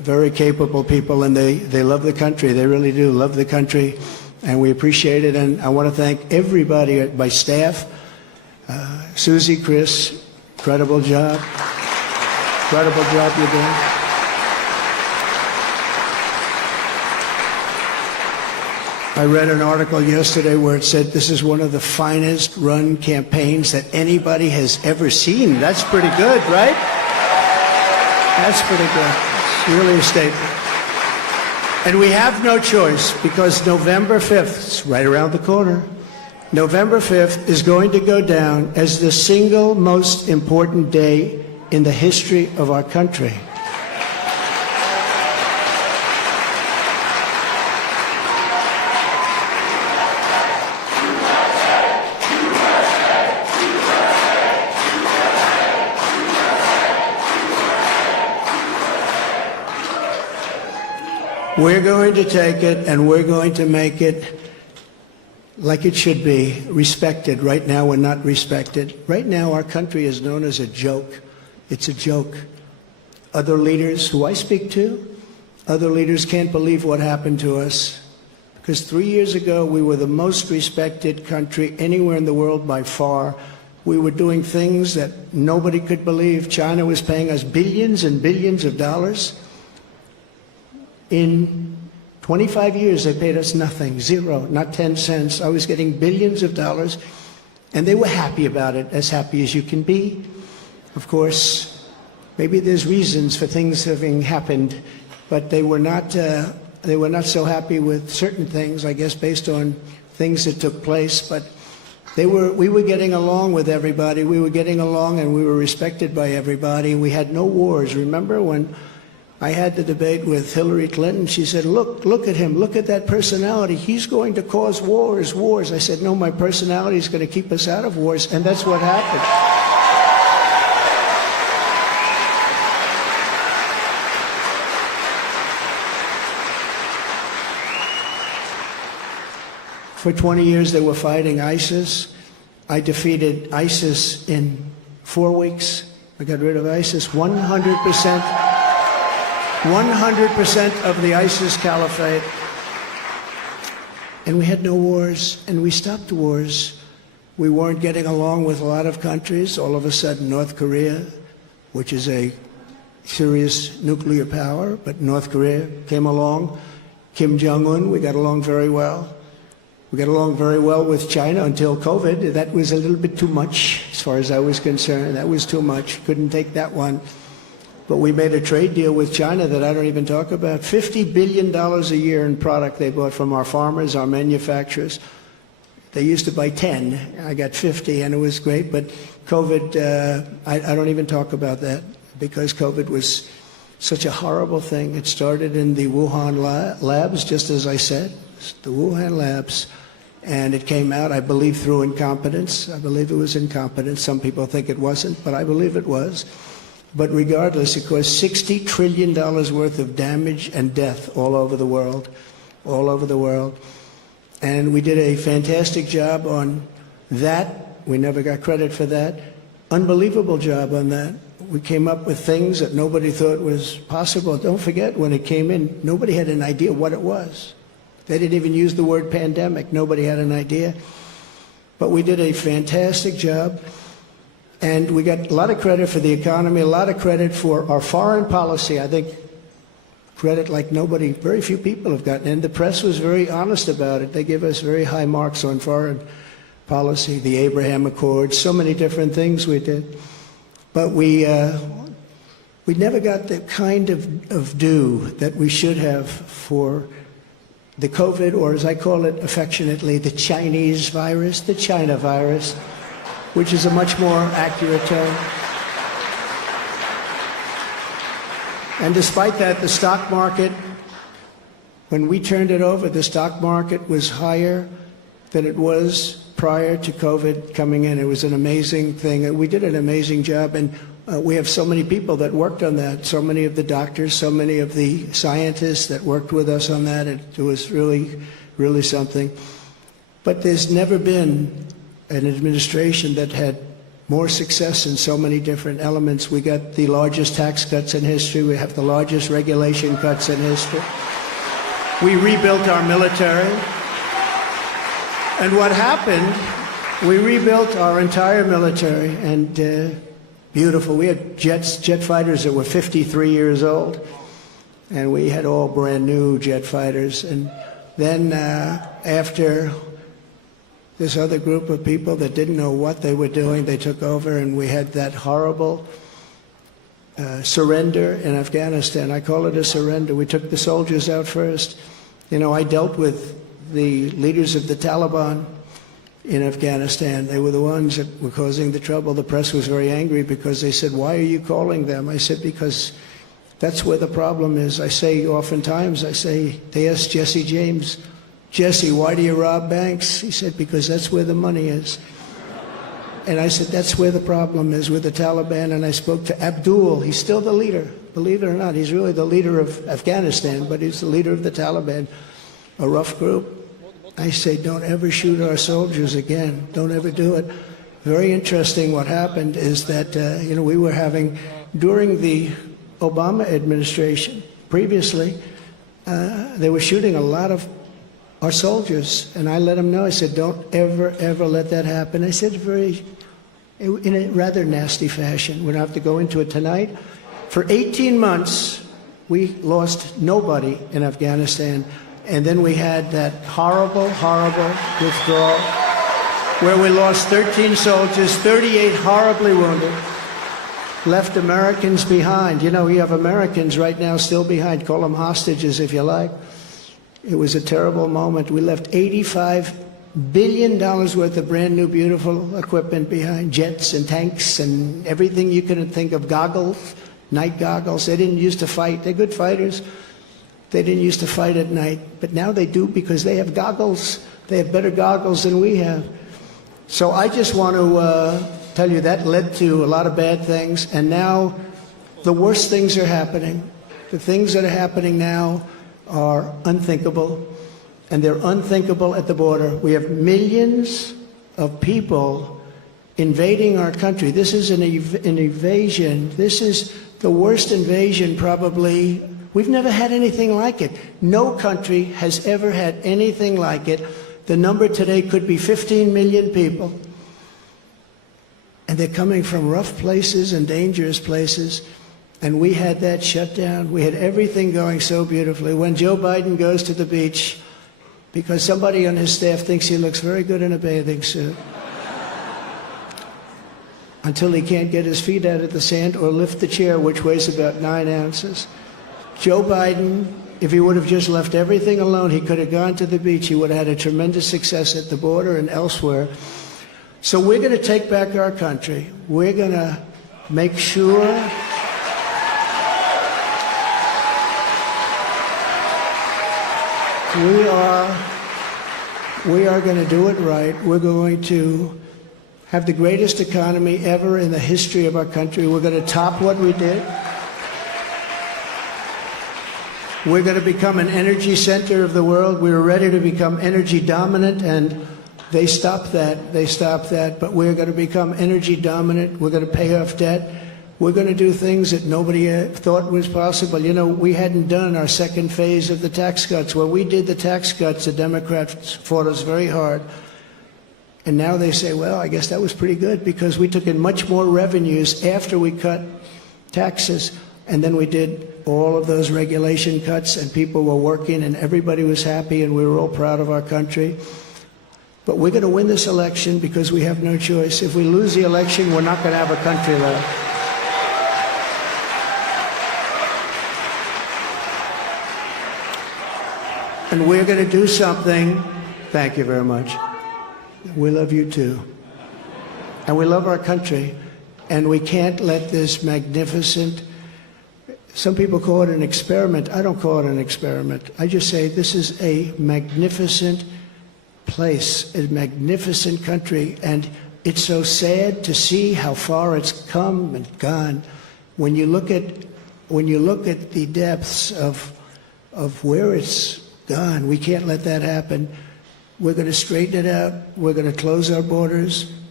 very capable people, and they love the country. They really do love the country, and we appreciate it. And I want to thank everybody, my staff, Susie, Chris, incredible job you're doing. I read an article yesterday where it said this is one of the finest run campaigns that anybody has ever seen. That's pretty good, right? That's pretty good. It's really a statement. And we have no choice, because November 5th, it's right around the corner, November 5th is going to go down as the single most important day in the history of our country. We're going to take it and we're going to make it like it should be, respected. Right now we're not respected. Right now our country is known as a joke. It's a joke. Other leaders who I speak to, other leaders can't believe what happened to us. Because 3 years ago we were the most respected country anywhere in the world by far. We were doing things that nobody could believe. China was paying us billions and billions of dollars. In 25 years, they paid us nothing, zero, not 10 cents. I was getting billions of dollars, and they were happy about it, as happy as you can be. Of course, maybe there's reasons for things having happened, but they were not so happy with certain things, I guess, based on things that took place. But we were getting along with everybody. We were getting along, and we were respected by everybody. We had no wars. Remember when I had the debate with Hillary Clinton? She said, look at him, look at that personality. He's going to cause wars. I said, no, my personality is going to keep us out of wars, and that's what happened. For 20 years they were fighting ISIS. I defeated ISIS in 4 weeks. I got rid of ISIS 100%. 100% of the ISIS caliphate. And we had no wars, and we stopped wars. We weren't getting along with a lot of countries. All of a sudden, North Korea, which is a serious nuclear power, but North Korea came along. Kim Jong-un, we got along very well. We got along very well with China until COVID. That was a little bit too much, as far as I was concerned. That was too much. Couldn't take that one. But we made a trade deal with China that I don't even talk about. $50 billion a year in product they bought from our farmers, our manufacturers. They used to buy 10. I got 50, and it was great. But COVID, I don't even talk about that, because COVID was such a horrible thing. It started in the Wuhan labs, just as I said, the Wuhan labs. And it came out, I believe, through incompetence. I believe it was incompetence. Some people think it wasn't, but I believe it was. But regardless, it caused $60 trillion worth of damage and death all over the world, all over the world. And we did a fantastic job on that. We never got credit for that. Unbelievable job on that. We came up with things that nobody thought was possible. Don't forget, when it came in, nobody had an idea what it was. They didn't even use the word pandemic. Nobody had an idea. But we did a fantastic job. And we got a lot of credit for the economy, a lot of credit for our foreign policy. I think credit like nobody, very few people have gotten. And the press was very honest about it. They give us very high marks on foreign policy, the Abraham Accords, so many different things we did. But we never got the kind of due that we should have for the COVID, or as I call it affectionately, the Chinese virus, the China virus, which is a much more accurate term. And despite that, the stock market, when we turned it over, the stock market was higher than it was prior to COVID coming in. It was an amazing thing. And we did an amazing job. And we have so many people that worked on that, so many of the doctors, so many of the scientists that worked with us on that. It was really, really something. But there's never been an administration that had more success in so many different elements. We got the largest tax cuts in history. We have the largest regulation cuts in history. We rebuilt our military. And what happened, we rebuilt our entire military, and beautiful. We had jet fighters that were 53 years old, and we had all brand new jet fighters. And then after this other group of people that didn't know what they were doing, they took over, and we had that horrible surrender in Afghanistan. I call it a surrender. We took the soldiers out first. You know, I dealt with the leaders of the Taliban in Afghanistan. They were the ones that were causing the trouble. The press was very angry because they said, "Why are you calling them?" I said, "Because that's where the problem is." I say oftentimes, they asked Jesse James, "Jesse, why do you rob banks?" He said, "Because that's where the money is." And I said, that's where the problem is with the Taliban. And I spoke to Abdul. He's still the leader. Believe it or not, he's really the leader of Afghanistan, but he's the leader of the Taliban, a rough group. I say, don't ever shoot our soldiers again. Don't ever do it. Very interesting what happened is that, we were having, during the Obama administration, previously, they were shooting a lot of our soldiers. And I let them know, I said, don't ever, ever let that happen. I said in a rather nasty fashion. We don't have to go into it tonight. For 18 months, we lost nobody in Afghanistan. And then we had that horrible, horrible withdrawal where we lost 13 soldiers, 38 horribly wounded, left Americans behind. You know, we have Americans right now still behind. Call them hostages if you like. It was a terrible moment. We left $85 billion worth of brand new, beautiful equipment behind, jets and tanks and everything you can think of, goggles, night goggles. They didn't used to fight. They're good fighters. They didn't used to fight at night, but now they do because they have goggles. They have better goggles than we have. So I just want to tell you that led to a lot of bad things, and now the worst things are happening. The things that are happening now are unthinkable, and they're unthinkable at the border. We have millions of people invading our country. This is an invasion. This is the worst invasion probably. We've never had anything like it. No country has ever had anything like it. The number today could be 15 million people. And they're coming from rough places and dangerous places. And we had that shut down. We had everything going so beautifully. When Joe Biden goes to the beach, because somebody on his staff thinks he looks very good in a bathing suit, until he can't get his feet out of the sand or lift the chair, which weighs about 9 ounces. Joe Biden, if he would have just left everything alone, he could have gone to the beach. He would have had a tremendous success at the border and elsewhere. So we're going to take back our country. We're going to make sure we are going to do it right. We're going to have the greatest economy ever in the history of our country. We're going to top what we did. We're going to become an energy center of the world. We were ready to become energy dominant, and they stopped that. They stopped that. But we're going to become energy dominant. We're going to pay off debt. We're going to do things that nobody thought was possible. You know, we hadn't done our second phase of the tax cuts. When we did the tax cuts, the Democrats fought us very hard. And now they say, well, I guess that was pretty good because we took in much more revenues after we cut taxes. And then we did all of those regulation cuts, and people were working, and everybody was happy, and we were all proud of our country. But we're going to win this election because we have no choice. If we lose the election, we're not going to have a country left. And we're going to do something. Thank you very much. We love you too. And we love our country. And we can't let this magnificent, some people call it an experiment. I don't call it an experiment. I just say this is a magnificent place, a magnificent country. And it's so sad to see how far it's come and gone. When you look at the depths of where it's gone, we can't let that happen. We're going to straighten it out. We're going to close our borders.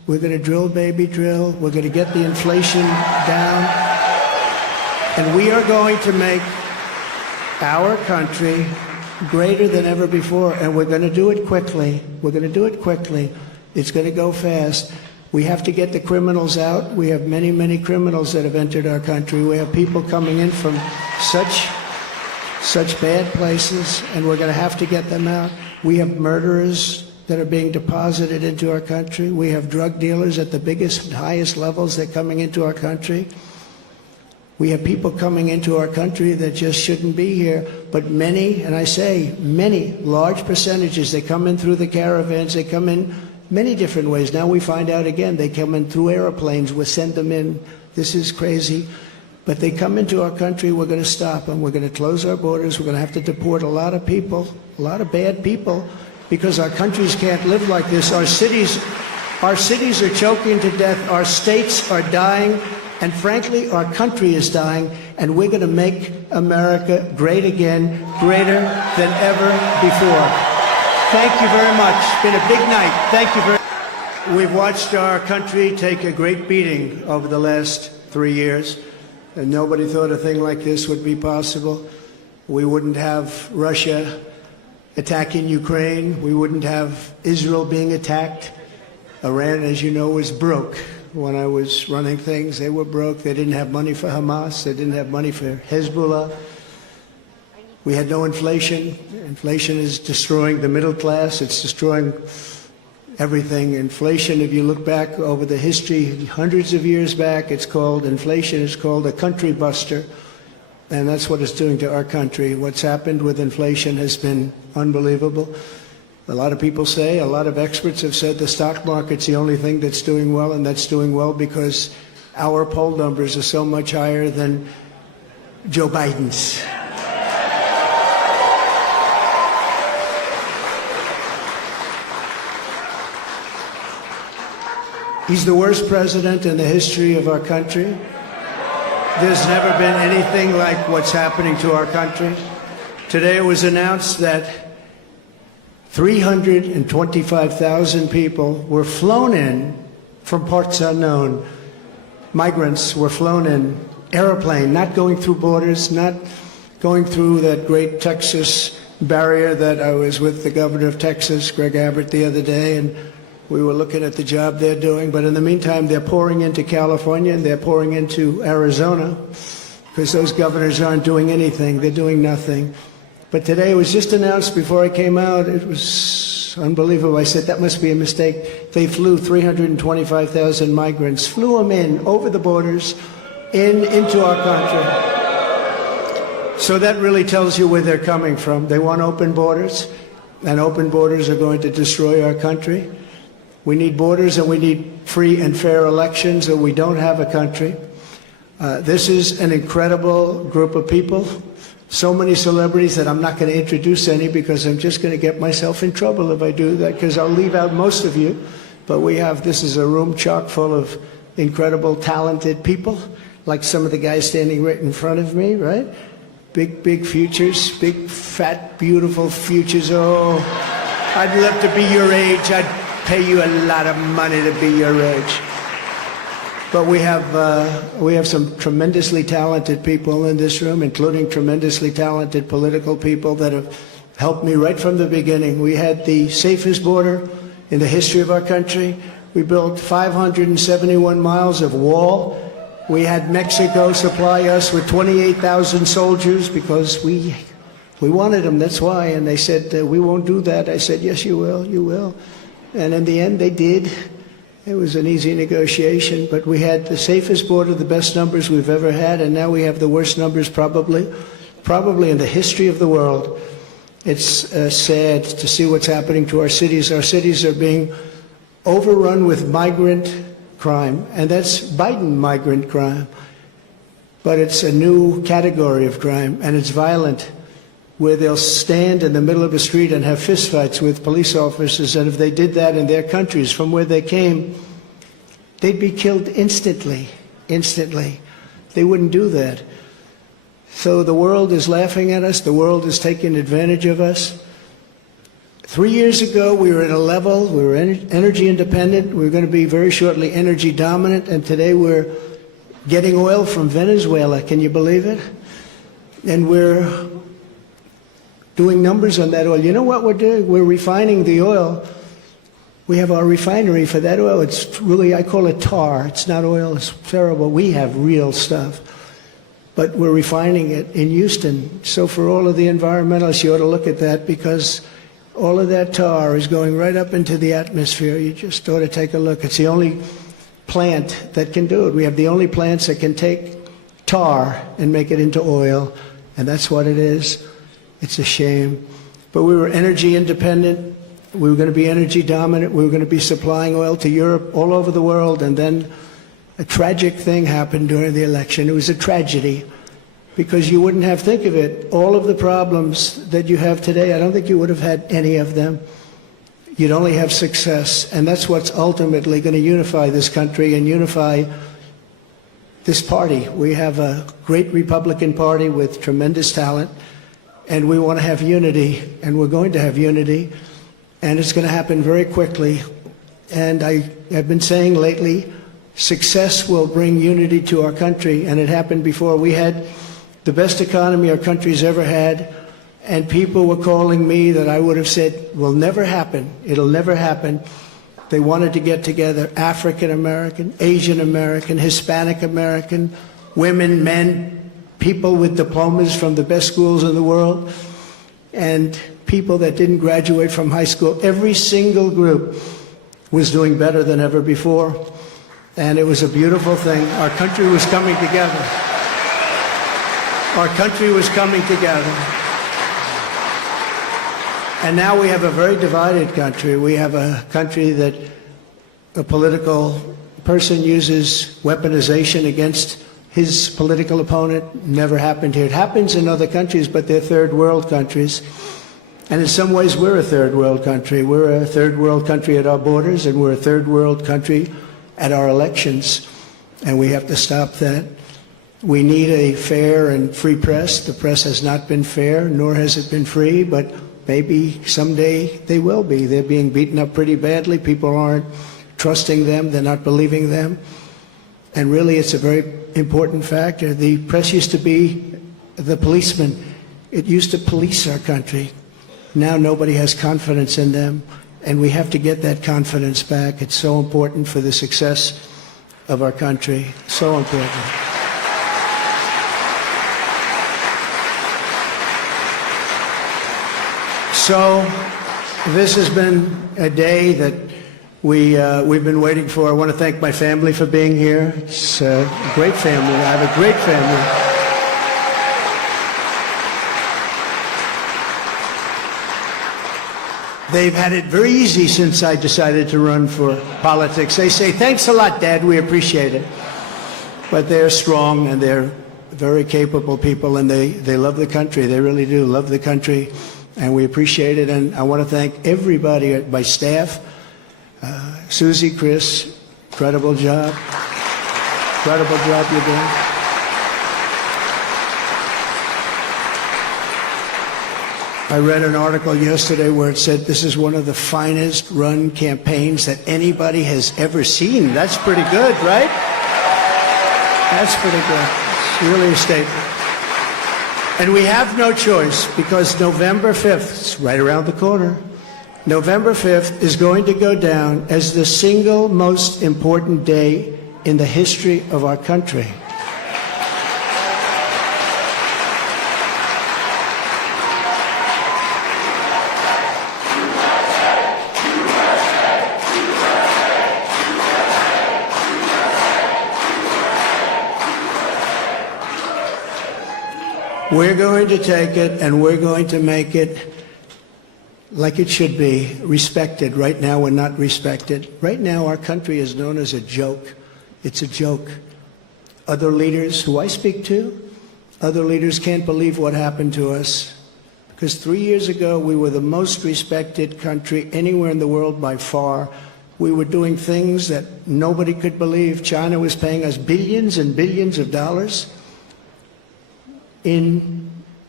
We're going to drill, baby, drill. We're going to get the inflation down. And we are going to make our country greater than ever before. And we're going to do it quickly. We're going to do it quickly. It's going to go fast. We have to get the criminals out. We have many, many criminals that have entered our country. We have people coming in from such bad places, and we're going to have to get them out. We have murderers that are being deposited into our country. We have drug dealers at the biggest, highest levels. They're coming into our country. We have people coming into our country that just shouldn't be here. But many, and I say many, large percentages, they come in through the caravans. They come in many different ways. Now we find out again, they come in through airplanes. We send them in. This is crazy. But they come into our country. We're going to stop them. We're going to close our borders. We're going to have to deport a lot of people, a lot of bad people, because our countries can't live like this. Our cities are choking to death. Our states are dying. And frankly, our country is dying. And we're going to make America great again, greater than ever before. Thank you very much. It's been a big night. Thank you very much. We've watched our country take a great beating over the last 3 years. And nobody thought a thing like this would be possible. We wouldn't have Russia attacking Ukraine. We wouldn't have Israel being attacked. Iran, as you know, was broke. When I was running things, they were broke. They didn't have money for Hamas. They didn't have money for Hezbollah. We had no inflation. Inflation is destroying the middle class. It's destroying everything. Inflation, if you look back over the history, hundreds of years back, inflation is called a country buster. And that's what it's doing to our country. What's happened with inflation has been unbelievable. A lot of people say, a lot of experts have said the stock market's the only thing that's doing well, and that's doing well because our poll numbers are so much higher than Joe Biden's. He's the worst president in the history of our country. There's never been anything like what's happening to our country. Today it was announced that 325,000 people were flown in from parts unknown. Migrants were flown in, airplane, not going through borders, not going through that great Texas barrier that I was with the governor of Texas, Greg Abbott, the other day, and we were looking at the job they're doing. But in the meantime, they're pouring into California and they're pouring into Arizona because those governors aren't doing anything. They're doing nothing. But today it was just announced before I came out. It was unbelievable. I said, that must be a mistake. They flew 325,000 migrants, flew them in over the borders into our country. So that really tells you where they're coming from. They want open borders, and open borders are going to destroy our country. We need borders and we need free and fair elections, or we don't have a country. This is an incredible group of people. So many celebrities that I'm not going to introduce any because I'm just going to get myself in trouble if I do that, because I'll leave out most of you. But this is a room chock full of incredible, talented people, like some of the guys standing right in front of me, right? Big, big futures, big, fat, beautiful futures. Oh, I'd love to be your age. I'd pay you a lot of money to be your age. But we have some tremendously talented people in this room, including tremendously talented political people that have helped me right from the beginning. We had the safest border in the history of our country. We built 571 miles of wall. We had Mexico supply us with 28,000 soldiers because we wanted them, that's why. And they said, we won't do that. I said, yes, you will, you will. And in the end, they did. It was an easy negotiation, but we had the safest border, the best numbers we've ever had, and now we have the worst numbers probably in the history of the world. It's sad to see what's happening to our cities. Our cities are being overrun with migrant crime, and that's Biden migrant crime. But it's a new category of crime, and it's violent, where they'll stand in the middle of a street and have fistfights with police officers, and if they did that in their countries from where they came, they'd be killed instantly. They wouldn't do that. So the world is laughing at us. The world is taking advantage of us. 3 years ago, we were at a level, we were energy independent, we were going to be very shortly energy dominant, and today we're getting oil from Venezuela. Can you believe it? And we're doing numbers on that oil. You know what we're doing? We're refining the oil. We have our refinery for that oil. It's really, I call it tar. It's not oil. It's terrible. We have real stuff. But we're refining it in Houston. So for all of the environmentalists, you ought to look at that, because all of that tar is going right up into the atmosphere. You just ought to take a look. It's the only plant that can do it. We have the only plants that can take tar and make it into oil, and that's what it is. It's a shame. But we were energy independent. We were going to be energy dominant. We were going to be supplying oil to Europe, all over the world. And then a tragic thing happened during the election. It was a tragedy, because you wouldn't have, think of it, all of the problems that you have today, I don't think you would have had any of them. You'd only have success. And that's what's ultimately going to unify this country and unify this party. We have a great Republican Party with tremendous talent, and we want to have unity, and we're going to have unity. And it's going to happen very quickly. And I have been saying lately, success will bring unity to our country. And it happened before. We had the best economy our country's ever had. And people were calling me that I would have said will never happen. It'll never happen. They wanted to get together African American, Asian American, Hispanic American, women, men, people with diplomas from the best schools in the world, and people that didn't graduate from high school. Every single group was doing better than ever before, and it was a beautiful thing. Our country was coming together. Our country was coming together. And now we have a very divided country. We have a country that a political person uses weaponization against his political opponent. Never happened here. It happens in other countries, but they're third world countries. And in some ways, we're a third world country. We're a third world country at our borders, and we're a third world country at our elections. And we have to stop that. We need a fair and free press. The press has not been fair, nor has it been free, but maybe someday they will be. They're being beaten up pretty badly. People aren't trusting them. They're not believing them. And really, it's a very important factor. The press used to be the policeman. It used to police our country. Now nobody has confidence in them, and we have to get that confidence back. It's so important for the success of our country. So important. So this has been a day that we've been waiting for. I want to thank my family for being here. It's a great family. I have a great family. They've had it very easy since I decided to run for politics. They say, thanks a lot, Dad, we appreciate it. But they're strong, and they're very capable people, and they love the country. They really do love the country, and we appreciate it. And I want to thank everybody, my staff, Susie, Chris, incredible job. Incredible job you're doing. I read an article yesterday where it said this is one of the finest run campaigns that anybody has ever seen. That's pretty good, right? That's pretty good. It's really a statement. And we have no choice, because November 5th, it's right around the corner, November 5th is going to go down as the single most important day in the history of our country. We're going to take it, and we're going to make it like it should be, respected. Right now, we're not respected. Right now, our country is known as a joke. It's a joke. Other leaders who I speak to, other leaders can't believe what happened to us. Because 3 years ago, we were the most respected country anywhere in the world by far. We were doing things that nobody could believe. China was paying us billions and billions of dollars in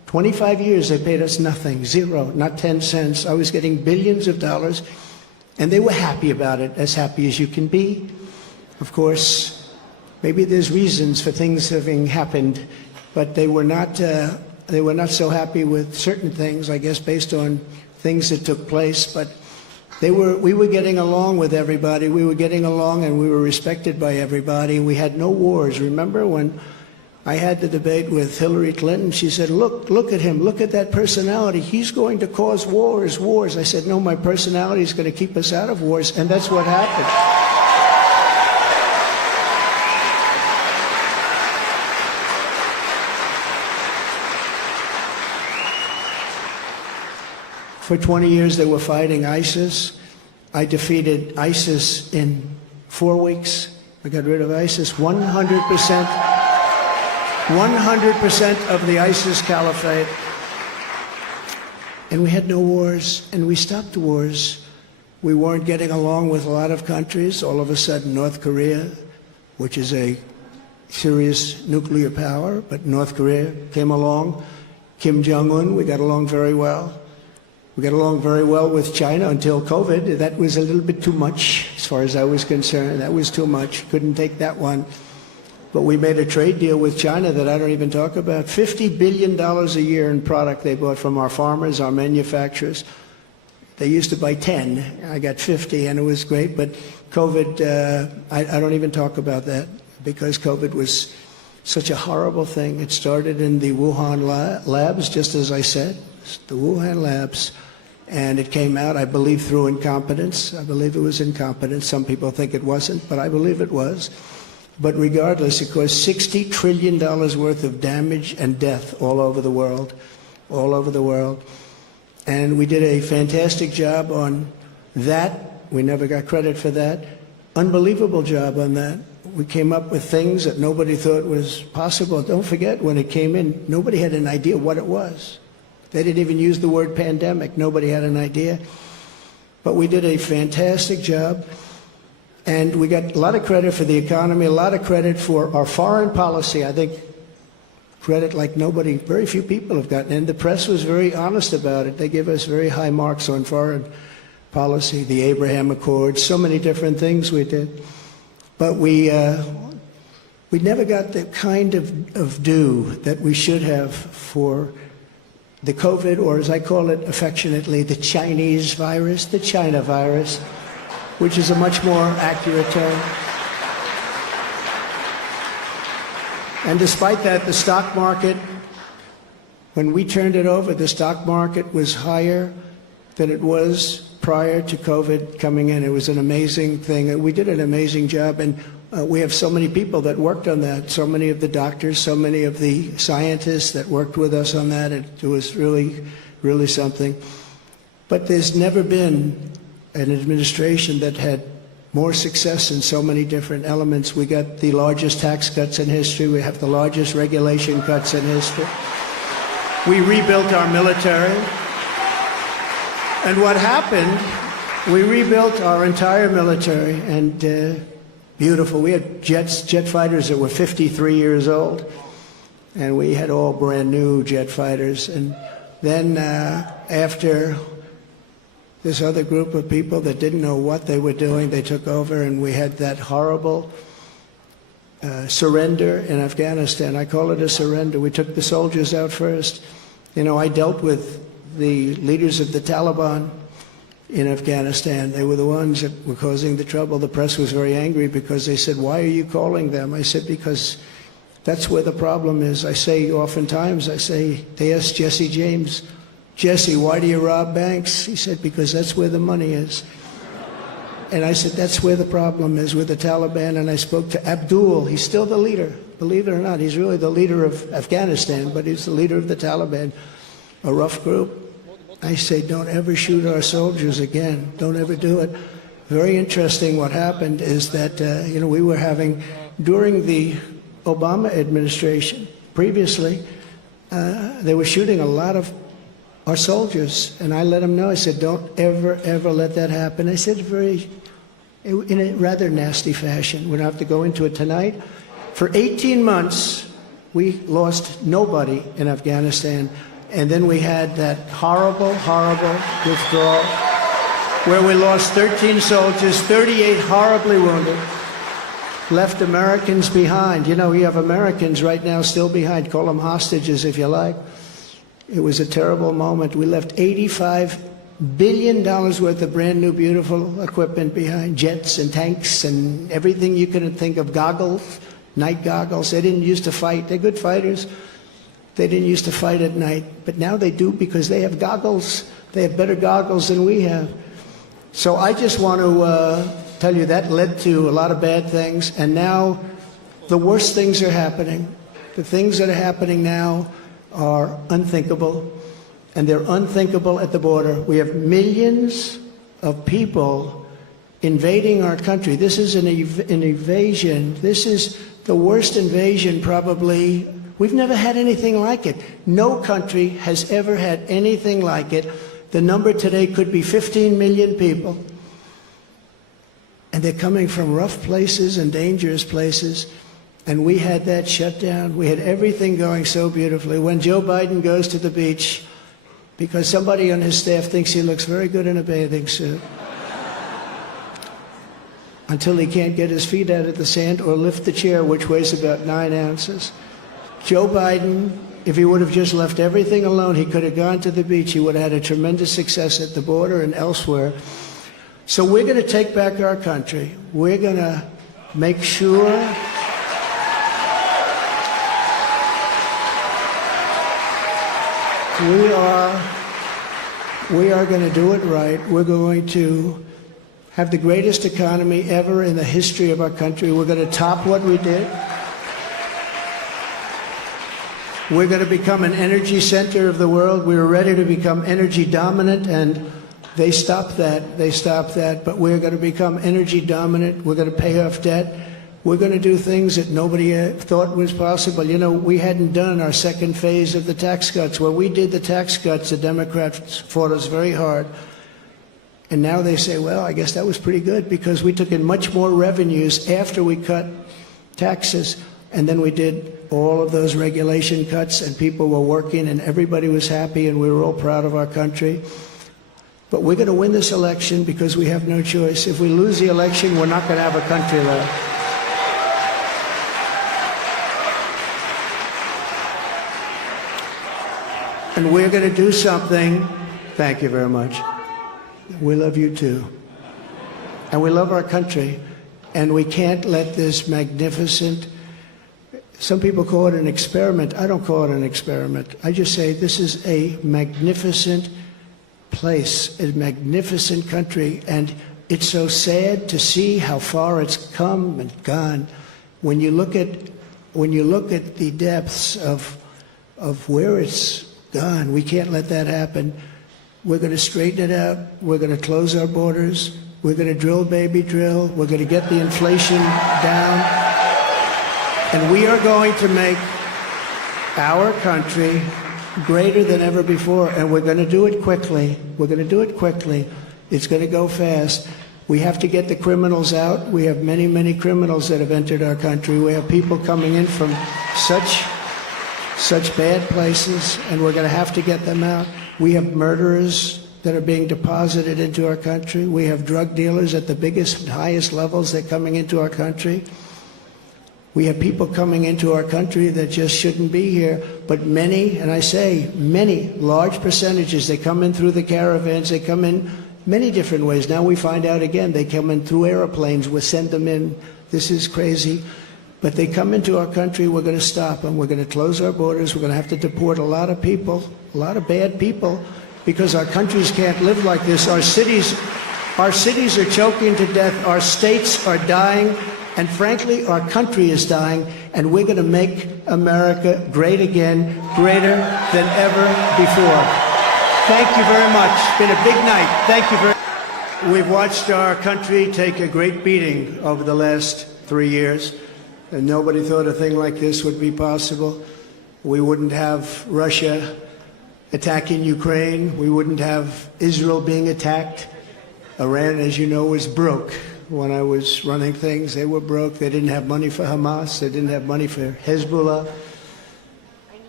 25 years they paid us nothing, zero, not 10 cents. I was getting billions of dollars, and they were happy about it, as happy as you can be. Of course, maybe there's reasons for things having happened, but they were not so happy with certain things, I guess, based on things that took place. But we were getting along with everybody. We were getting along, and we were respected by everybody. We had no wars. Remember when I had the debate with Hillary Clinton? She said, look at him, look at that personality. He's going to cause wars. I said, no, my personality is going to keep us out of wars, and that's what happened. For 20 years, they were fighting ISIS. I defeated ISIS in 4 weeks. I got rid of ISIS 100%. 100% of the ISIS caliphate. And we had no wars, and we stopped wars. We weren't getting along with a lot of countries. All of a sudden, North Korea, which is a serious nuclear power, but North Korea came along. Kim Jong-un, we got along very well. We got along very well with China until COVID. That was a little bit too much, as far as I was concerned. That was too much. Couldn't take that one. But we made a trade deal with China that I don't even talk about. $50 billion a year in product they bought from our farmers, our manufacturers. They used to buy 10. I got 50, and it was great. But COVID, I don't even talk about that, because COVID was such a horrible thing. It started in the Wuhan labs, just as I said, the Wuhan labs. And it came out, I believe, through incompetence. I believe it was incompetence. Some people think it wasn't, but I believe it was. But regardless, it caused $60 trillion worth of damage and death all over the world, all over the world. And we did a fantastic job on that. We never got credit for that. Unbelievable job on that. We came up with things that nobody thought was possible. Don't forget, when it came in, nobody had an idea what it was. They didn't even use the word pandemic. Nobody had an idea. But we did a fantastic job. And we got a lot of credit for the economy, a lot of credit for our foreign policy. I think credit like nobody, very few people have gotten. And the press was very honest about it. They gave us very high marks on foreign policy, the Abraham Accords, so many different things we did. But we never got the kind of due that we should have for the COVID, or as I call it affectionately, the Chinese virus, the China virus, which is a much more accurate term. And despite that, the stock market, when we turned it over, the stock market was higher than it was prior to COVID coming in. It was an amazing thing. We did an amazing job, and we have so many people that worked on that, so many of the doctors, so many of the scientists that worked with us on that. It was really, really something. But there's never been an administration that had more success in so many different elements. We got the largest tax cuts in history. We have the largest regulation cuts in history. We rebuilt our military. And what happened, we rebuilt our entire military, and beautiful. We had jet fighters that were 53 years old, and we had all brand new jet fighters. And then after this other group of people that didn't know what they were doing, they took over, and we had that horrible surrender in Afghanistan. I call it a surrender. We took the soldiers out first. You know, I dealt with the leaders of the Taliban in Afghanistan. They were the ones that were causing the trouble. The press was very angry because they said, "Why are you calling them?" I said, because that's where the problem is. I say oftentimes, they asked Jesse James, "Jesse, why do you rob banks?" He said, "Because that's where the money is." And I said, that's where the problem is, with the Taliban. And I spoke to Abdul. He's still the leader. Believe it or not, he's really the leader of Afghanistan, but he's the leader of the Taliban, a rough group. I say, don't ever shoot our soldiers again. Don't ever do it. Very interesting what happened is that, we were having, during the Obama administration, previously, they were shooting a lot of our soldiers. And I let them know, I said, don't ever, ever let that happen. I said in a rather nasty fashion. We don't have to go into it tonight. For 18 months, we lost nobody in Afghanistan. And then we had that horrible, horrible withdrawal where we lost 13 soldiers, 38 horribly wounded, left Americans behind. You know, you have Americans right now still behind. Call them hostages if you like. It was a terrible moment. We left $85 billion worth of brand new, beautiful equipment behind, jets and tanks and everything you could think of, goggles, night goggles. They didn't used to fight. They're good fighters. They didn't used to fight at night, but now they do because they have goggles. They have better goggles than we have. So I just want to tell you that led to a lot of bad things, and now the worst things are happening. The things that are happening now are unthinkable, and they're unthinkable at the border. We have millions of people invading our country. This is an invasion. This is the worst invasion probably. We've never had anything like it. No country has ever had anything like it. The number today could be 15 million people. And they're coming from rough places and dangerous places. And we had that shut down. We had everything going so beautifully. When Joe Biden goes to the beach, because somebody on his staff thinks he looks very good in a bathing suit, until he can't get his feet out of the sand or lift the chair, which weighs about 9 ounces. Joe Biden, if he would have just left everything alone, he could have gone to the beach. He would have had a tremendous success at the border and elsewhere. So we're going to take back our country. We're going to make sure we are going to do it right. We're going to have the greatest economy ever in the history of our country. We're going to top what we did. We're going to become an energy center of the world. We were ready to become energy dominant, and they stopped that. They stopped that. But we're going to become energy dominant. We're going to pay off debt. We're going to do things that nobody thought was possible. You know, we hadn't done our second phase of the tax cuts. When we did the tax cuts, the Democrats fought us very hard. And now they say, well, I guess that was pretty good because we took in much more revenues after we cut taxes. And then we did all of those regulation cuts, and people were working, and everybody was happy, and we were all proud of our country. But we're going to win this election because we have no choice. If we lose the election, we're not going to have a country left. And we're going to do something. Thank you very much. We love you too. And we love our country. And we can't let this magnificent, some people call it an experiment. I don't call it an experiment. I just say this is a magnificent place, a magnificent country. And it's so sad to see how far it's come and gone. When you look at the depths of where it's gone, we can't let that happen. We're going to straighten it out. We're going to close our borders. We're going to drill, baby, drill. We're going to get the inflation down. And we are going to make our country greater than ever before. And we're going to do it quickly. We're going to do it quickly. It's going to go fast. We have to get the criminals out. We have many, many criminals that have entered our country. We have people coming in from such bad places, and we're going to have to get them out. We have murderers that are being deposited into our country. We have drug dealers at the biggest and highest levels that are coming into our country. We have people coming into our country that just shouldn't be here, but many, and I say many, large percentages, they come in through the caravans, they come in many different ways. Now we find out again, they come in through airplanes, we send them in. This is crazy. But they come into our country, we're going to stop them. We're going to close our borders. We're going to have to deport a lot of people, a lot of bad people, because our countries can't live like this. Our cities are choking to death. Our states are dying. And frankly, our country is dying. And we're going to make America great again, greater than ever before. Thank you very much. It's been a big night. Thank you very much. We've watched our country take a great beating over the last 3 years. And nobody thought a thing like this would be possible. We wouldn't have Russia attacking Ukraine. We wouldn't have Israel being attacked. Iran, as you know, was broke. When I was running things, they were broke. They didn't have money for Hamas. They didn't have money for Hezbollah.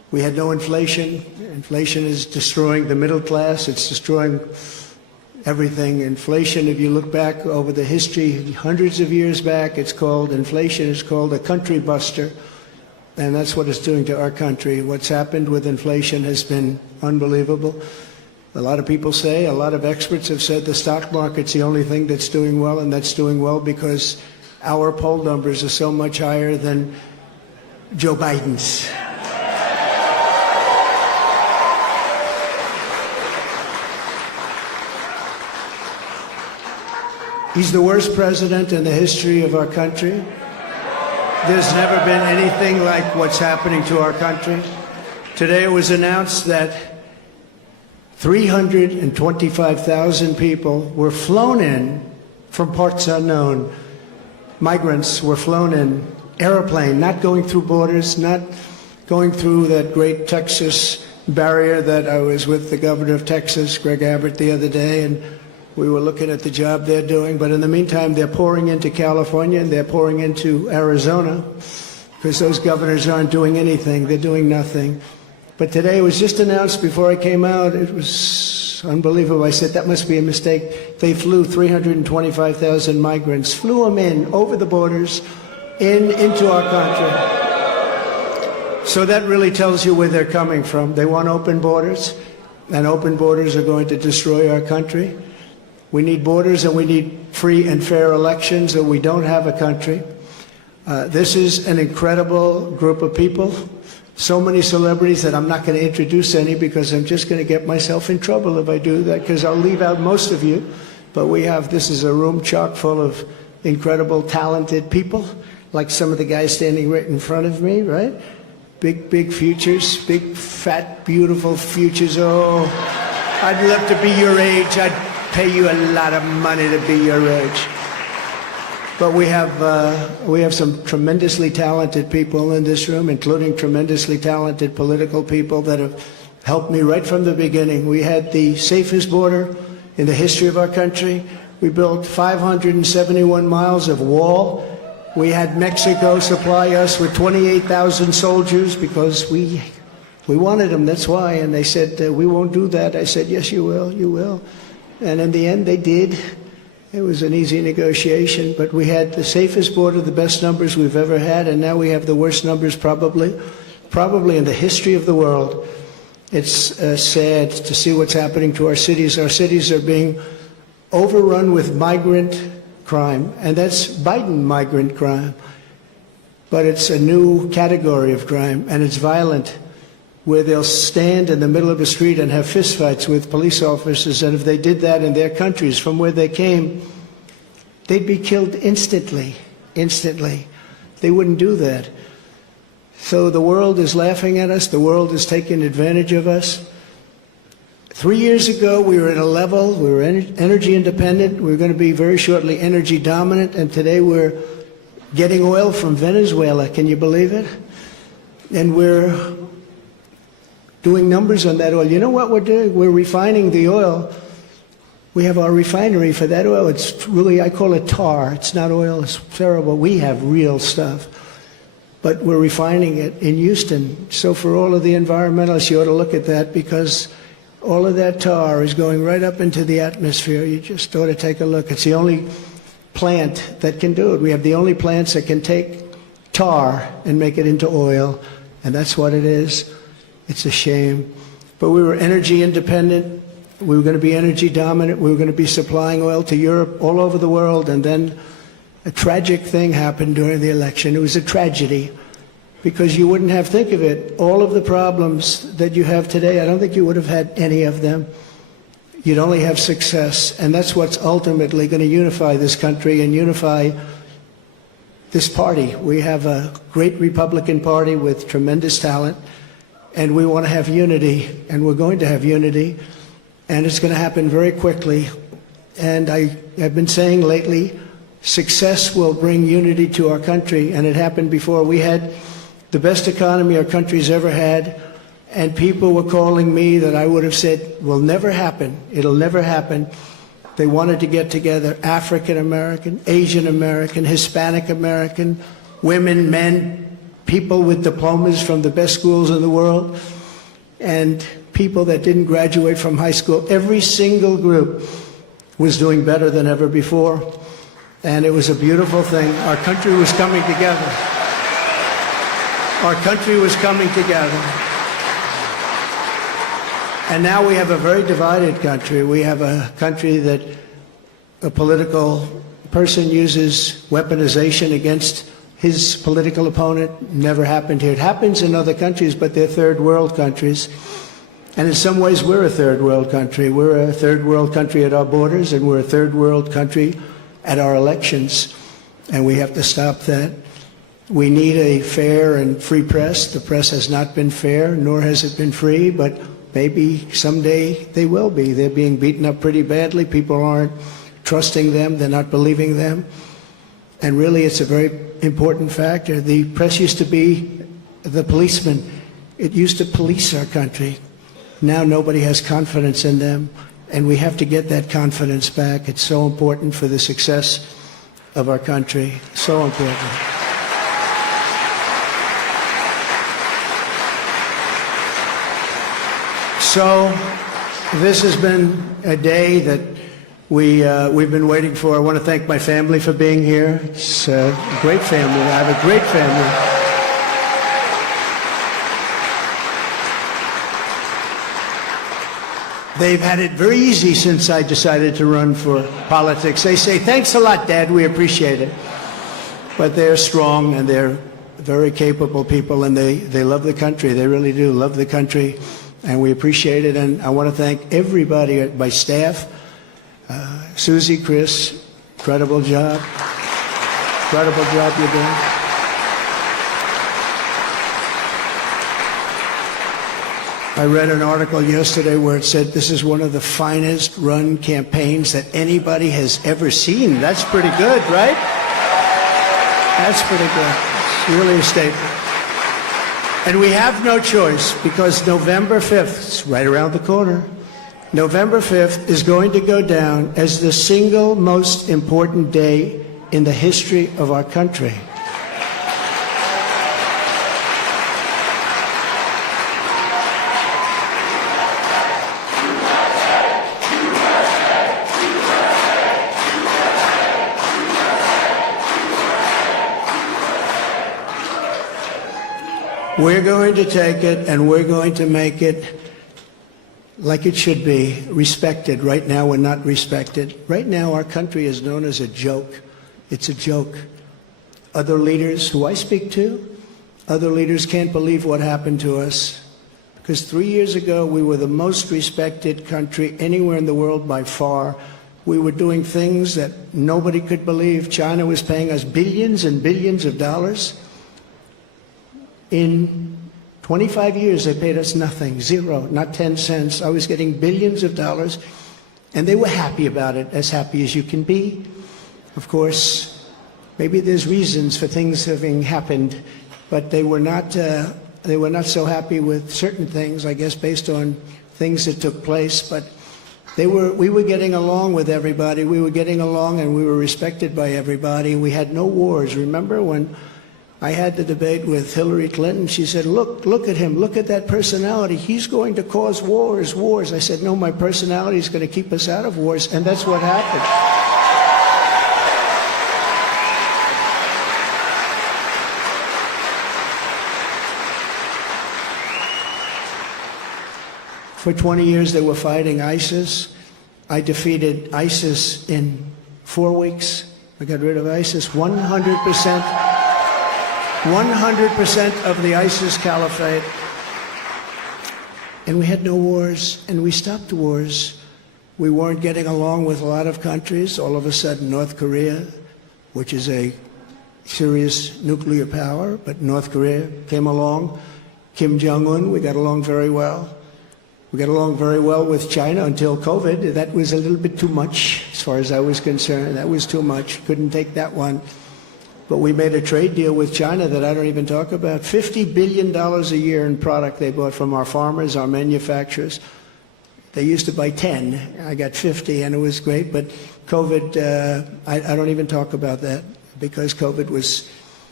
We had no inflation. Inflation is destroying the middle class. It's destroying everything. Inflation, if you look back over the history, hundreds of years back, inflation is called a country buster. And that's what it's doing to our country. What's happened with inflation has been unbelievable. A lot of people say, a lot of experts have said the stock market's the only thing that's doing well, and that's doing well because our poll numbers are so much higher than Joe Biden's. He's the worst president in the history of our country. There's never been anything like what's happening to our country. Today it was announced that 325,000 people were flown in from parts unknown. Migrants were flown in, airplane, not going through borders, not going through that great Texas barrier that I was with the governor of Texas, Greg Abbott, the other day, and we were looking at the job they're doing. But in the meantime, they're pouring into California and they're pouring into Arizona because those governors aren't doing anything. They're doing nothing. But today it was just announced before I came out. It was unbelievable. I said, that must be a mistake. They flew 325,000 migrants, flew them in over the borders into our country. So that really tells you where they're coming from. They want open borders, and open borders are going to destroy our country. We need borders and we need free and fair elections, or we don't have a country. This is an incredible group of people. So many celebrities that I'm not going to introduce any because I'm just going to get myself in trouble if I do that, because I'll leave out most of you. But this is a room chock full of incredible, talented people, like some of the guys standing right in front of me, right? Big, big futures, big, fat, beautiful futures. Oh, I'd love to be your age. I'd pay you a lot of money to be your age. But we have some tremendously talented people in this room, including tremendously talented political people that have helped me right from the beginning. We had the safest border in the history of our country. We built 571 miles of wall. We had Mexico supply us with 28,000 soldiers because we wanted them, that's why. And they said, we won't do that. I said, yes, you will, you will. And in the end, they did. It was an easy negotiation, but we had the safest border, the best numbers we've ever had, and now we have the worst numbers probably in the history of the world. It's sad to see what's happening to our cities. Our cities are being overrun with migrant crime, and that's Biden migrant crime. But it's a new category of crime, and it's violent, where they'll stand in the middle of a street and have fistfights with police officers, and if they did that in their countries from where they came, they'd be killed instantly. They wouldn't do that. So the world is laughing at us. The world is taking advantage of us. 3 years ago, we were at a level, we were energy independent. We were going to be very shortly energy dominant, and today we're getting oil from Venezuela. Can you believe it? And we're doing numbers on that oil. You know what we're doing? We're refining the oil. We have our refinery for that oil. It's really, I call it tar. It's not oil. It's terrible. We have real stuff. But we're refining it in Houston. So for all of the environmentalists, you ought to look at that, because all of that tar is going right up into the atmosphere. You just ought to take a look. It's the only plant that can do it. We have the only plants that can take tar and make it into oil, and that's what it is. It's a shame. But we were energy independent. We were going to be energy dominant. We were going to be supplying oil to Europe, all over the world. And then a tragic thing happened during the election. It was a tragedy, because you wouldn't have, think of it, all of the problems that you have today, I don't think you would have had any of them. You'd only have success. And that's what's ultimately going to unify this country and unify this party. We have a great Republican Party with tremendous talent. And we want to have unity, and we're going to have unity, and it's going to happen very quickly. And I have been saying lately, success will bring unity to our country, and it happened before. We had the best economy our country's ever had, and people were calling me that I would have said will never happen. It'll never happen. They wanted to get together, African American, Asian American, Hispanic American, women, men, people with diplomas from the best schools in the world, and people that didn't graduate from high school. Every single group was doing better than ever before, and it was a beautiful thing. Our country was coming together. Our country was coming together. And now we have a very divided country. We have a country that a political person uses weaponization against his political opponent. Never happened here. It happens in other countries, but they're third world countries. And in some ways, we're a third world country. We're a third world country at our borders, and we're a third world country at our elections. And we have to stop that. We need a fair and free press. The press has not been fair, nor has it been free, but maybe someday they will be. They're being beaten up pretty badly. People aren't trusting them. They're not believing them. And really, it's a very important factor. The press used to be the policeman. It used to police our country. Now nobody has confidence in them, and we have to get that confidence back. It's so important for the success of our country. So important. So this has been a day that we've been waiting for. I want to thank my family for being here. It's a great family. I have a great family. They've had it very easy since I decided to run for politics. They say, "Thanks a lot, Dad, we appreciate it." But they're strong, and they're very capable people, and they love the country. They really do love the country, and we appreciate it. And I want to thank everybody, my staff, Susie, Chris, incredible job. Incredible job you're doing. I read an article yesterday where it said this is one of the finest run campaigns that anybody has ever seen. That's pretty good, right? That's pretty good. It's really a statement. And we have no choice, because November 5th, it's right around the corner, November 5th is going to go down as the single most important day in the history of our country. We're going to take it, and we're going to make it like it should be, respected. Right now, we're not respected. Right now, our country is known as a joke. It's a joke. Other leaders who I speak to, other leaders can't believe what happened to us. Because 3 years ago, we were the most respected country anywhere in the world by far. We were doing things that nobody could believe. China was paying us billions and billions of dollars. In 25 years, they paid us nothing, zero, not 10 cents. I was getting billions of dollars, and they were happy about it, as happy as you can be. Of course, maybe there's reasons for things having happened, but they were not so happy with certain things, I guess, based on things that took place. But we were getting along with everybody. We were getting along, and we were respected by everybody. We had no wars. Remember when I had the debate with Hillary Clinton? She said, look at him, look at that personality. He's going to cause wars. I said, no, my personality is going to keep us out of wars, and that's what happened. For 20 years, they were fighting ISIS. I defeated ISIS in 4 weeks. I got rid of ISIS 100%. 100% of the ISIS caliphate. And we had no wars, and we stopped wars. We weren't getting along with a lot of countries. All of a sudden, North Korea, which is a serious nuclear power, but North Korea came along. Kim Jong-un, we got along very well. We got along very well with China until COVID. That was a little bit too much, as far as I was concerned. That was too much. Couldn't take that one. But we made a trade deal with China that I don't even talk about. $50 billion a year in product they bought from our farmers, our manufacturers. They used to buy 10. I got 50, and it was great. But COVID, I don't even talk about that, because COVID was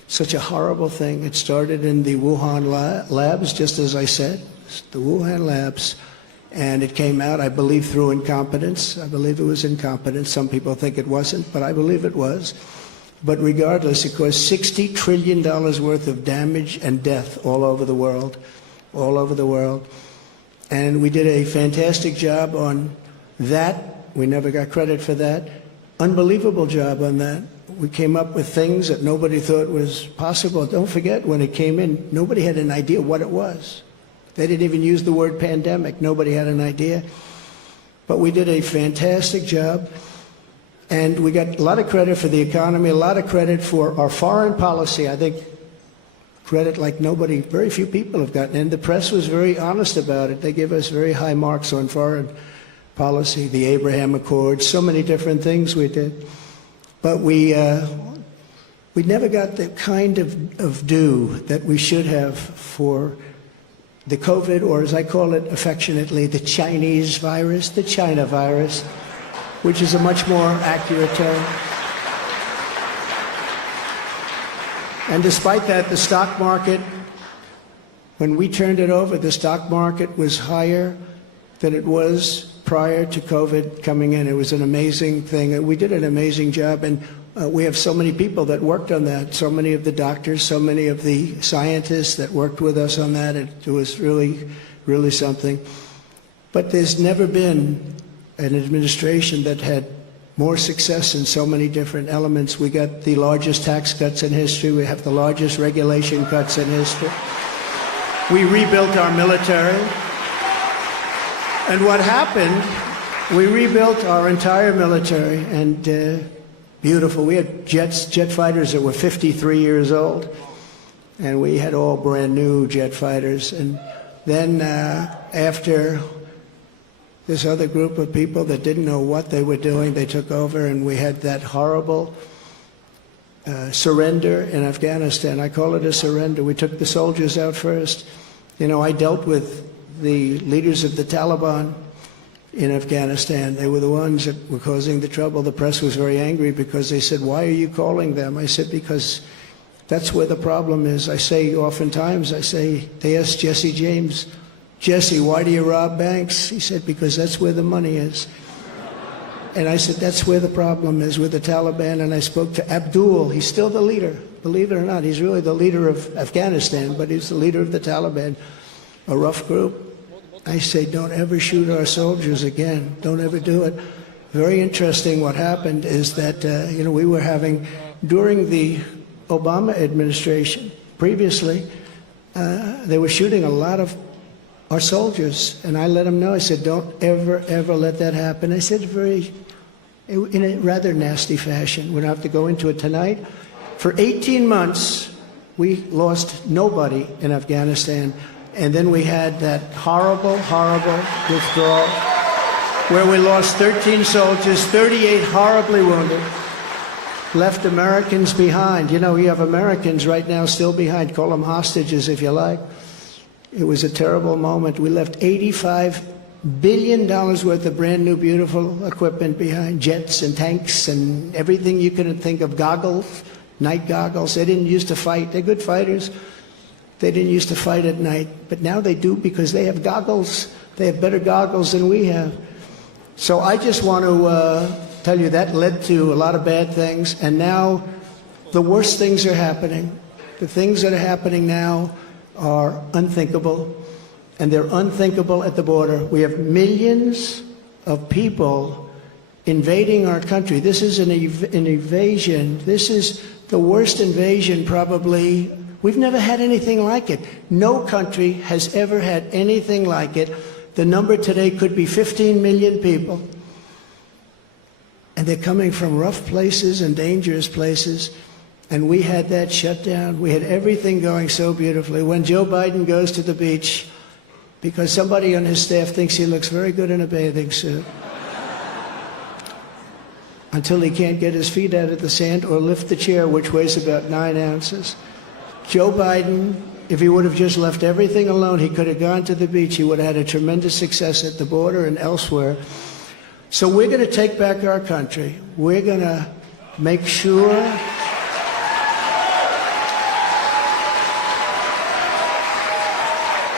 such a horrible thing. It started in the Wuhan labs, just as I said, the Wuhan labs. And it came out, I believe, through incompetence. I believe it was incompetence. Some people think it wasn't, but I believe it was. But regardless, it caused $60 trillion worth of damage and death all over the world, all over the world. And we did a fantastic job on that. We never got credit for that. Unbelievable job on that. We came up with things that nobody thought was possible. Don't forget, when it came in, nobody had an idea what it was. They didn't even use the word pandemic. Nobody had an idea. But we did a fantastic job. And we got a lot of credit for the economy, a lot of credit for our foreign policy. I think credit like nobody, very few people have gotten. And the press was very honest about it. They give us very high marks on foreign policy, the Abraham Accords, so many different things we did. But we never got the kind of due that we should have for the COVID, or as I call it affectionately, the Chinese virus, the China virus, which is a much more accurate term. And despite that, the stock market, when we turned it over, the stock market was higher than it was prior to COVID coming in. It was an amazing thing. We did an amazing job, and we have so many people that worked on that, so many of the doctors, so many of the scientists that worked with us on that. It was really, really something. But there's never been an administration that had more success in so many different elements. We got the largest tax cuts in history. We have the largest regulation cuts in history. We rebuilt our military. And what happened, we rebuilt our entire military, and beautiful. We had jet fighters that were 53 years old, and we had all brand new jet fighters. And then after this other group of people that didn't know what they were doing, they took over, and we had that horrible surrender in Afghanistan. I call it a surrender. We took the soldiers out first. You know, I dealt with the leaders of the Taliban in Afghanistan. They were the ones that were causing the trouble. The press was very angry because they said, "Why are you calling them?" I said, "Because that's where the problem is." I say oftentimes, they asked Jesse James, "Jesse, why do you rob banks?" He said, "Because that's where the money is." And I said, that's where the problem is, with the Taliban. And I spoke to Abdul. He's still the leader, believe it or not. He's really the leader of Afghanistan, but he's the leader of the Taliban, a rough group. I say, don't ever shoot our soldiers again. Don't ever do it. Very interesting. What happened is that, we were having, during the Obama administration, previously, they were shooting a lot of our soldiers. And I let them know. I said, don't ever, ever let that happen. I said in a rather nasty fashion. We don't have to go into it tonight. For 18 months, we lost nobody in Afghanistan. And then we had that horrible, horrible withdrawal where we lost 13 soldiers, 38 horribly wounded, left Americans behind. You know, we have Americans right now still behind. Call them hostages if you like. It was a terrible moment. We left $85 billion worth of brand new, beautiful equipment behind, jets and tanks and everything you could think of, goggles, night goggles. They didn't used to fight. They're good fighters. They didn't used to fight at night, but now they do because they have goggles. They have better goggles than we have. So I just want to tell you that led to a lot of bad things, and now the worst things are happening. The things that are happening now are unthinkable, and they're unthinkable at the border. We have millions of people invading our country. This is an invasion. This is the worst invasion probably. We've never had anything like it. No country has ever had anything like it. The number today could be 15 million people. And they're coming from rough places and dangerous places. And we had that shut down. We had everything going so beautifully. When Joe Biden goes to the beach, because somebody on his staff thinks he looks very good in a bathing suit, until he can't get his feet out of the sand or lift the chair, which weighs about 9 ounces. Joe Biden, if he would have just left everything alone, he could have gone to the beach. He would have had a tremendous success at the border and elsewhere. So we're going to take back our country. We're going to make sure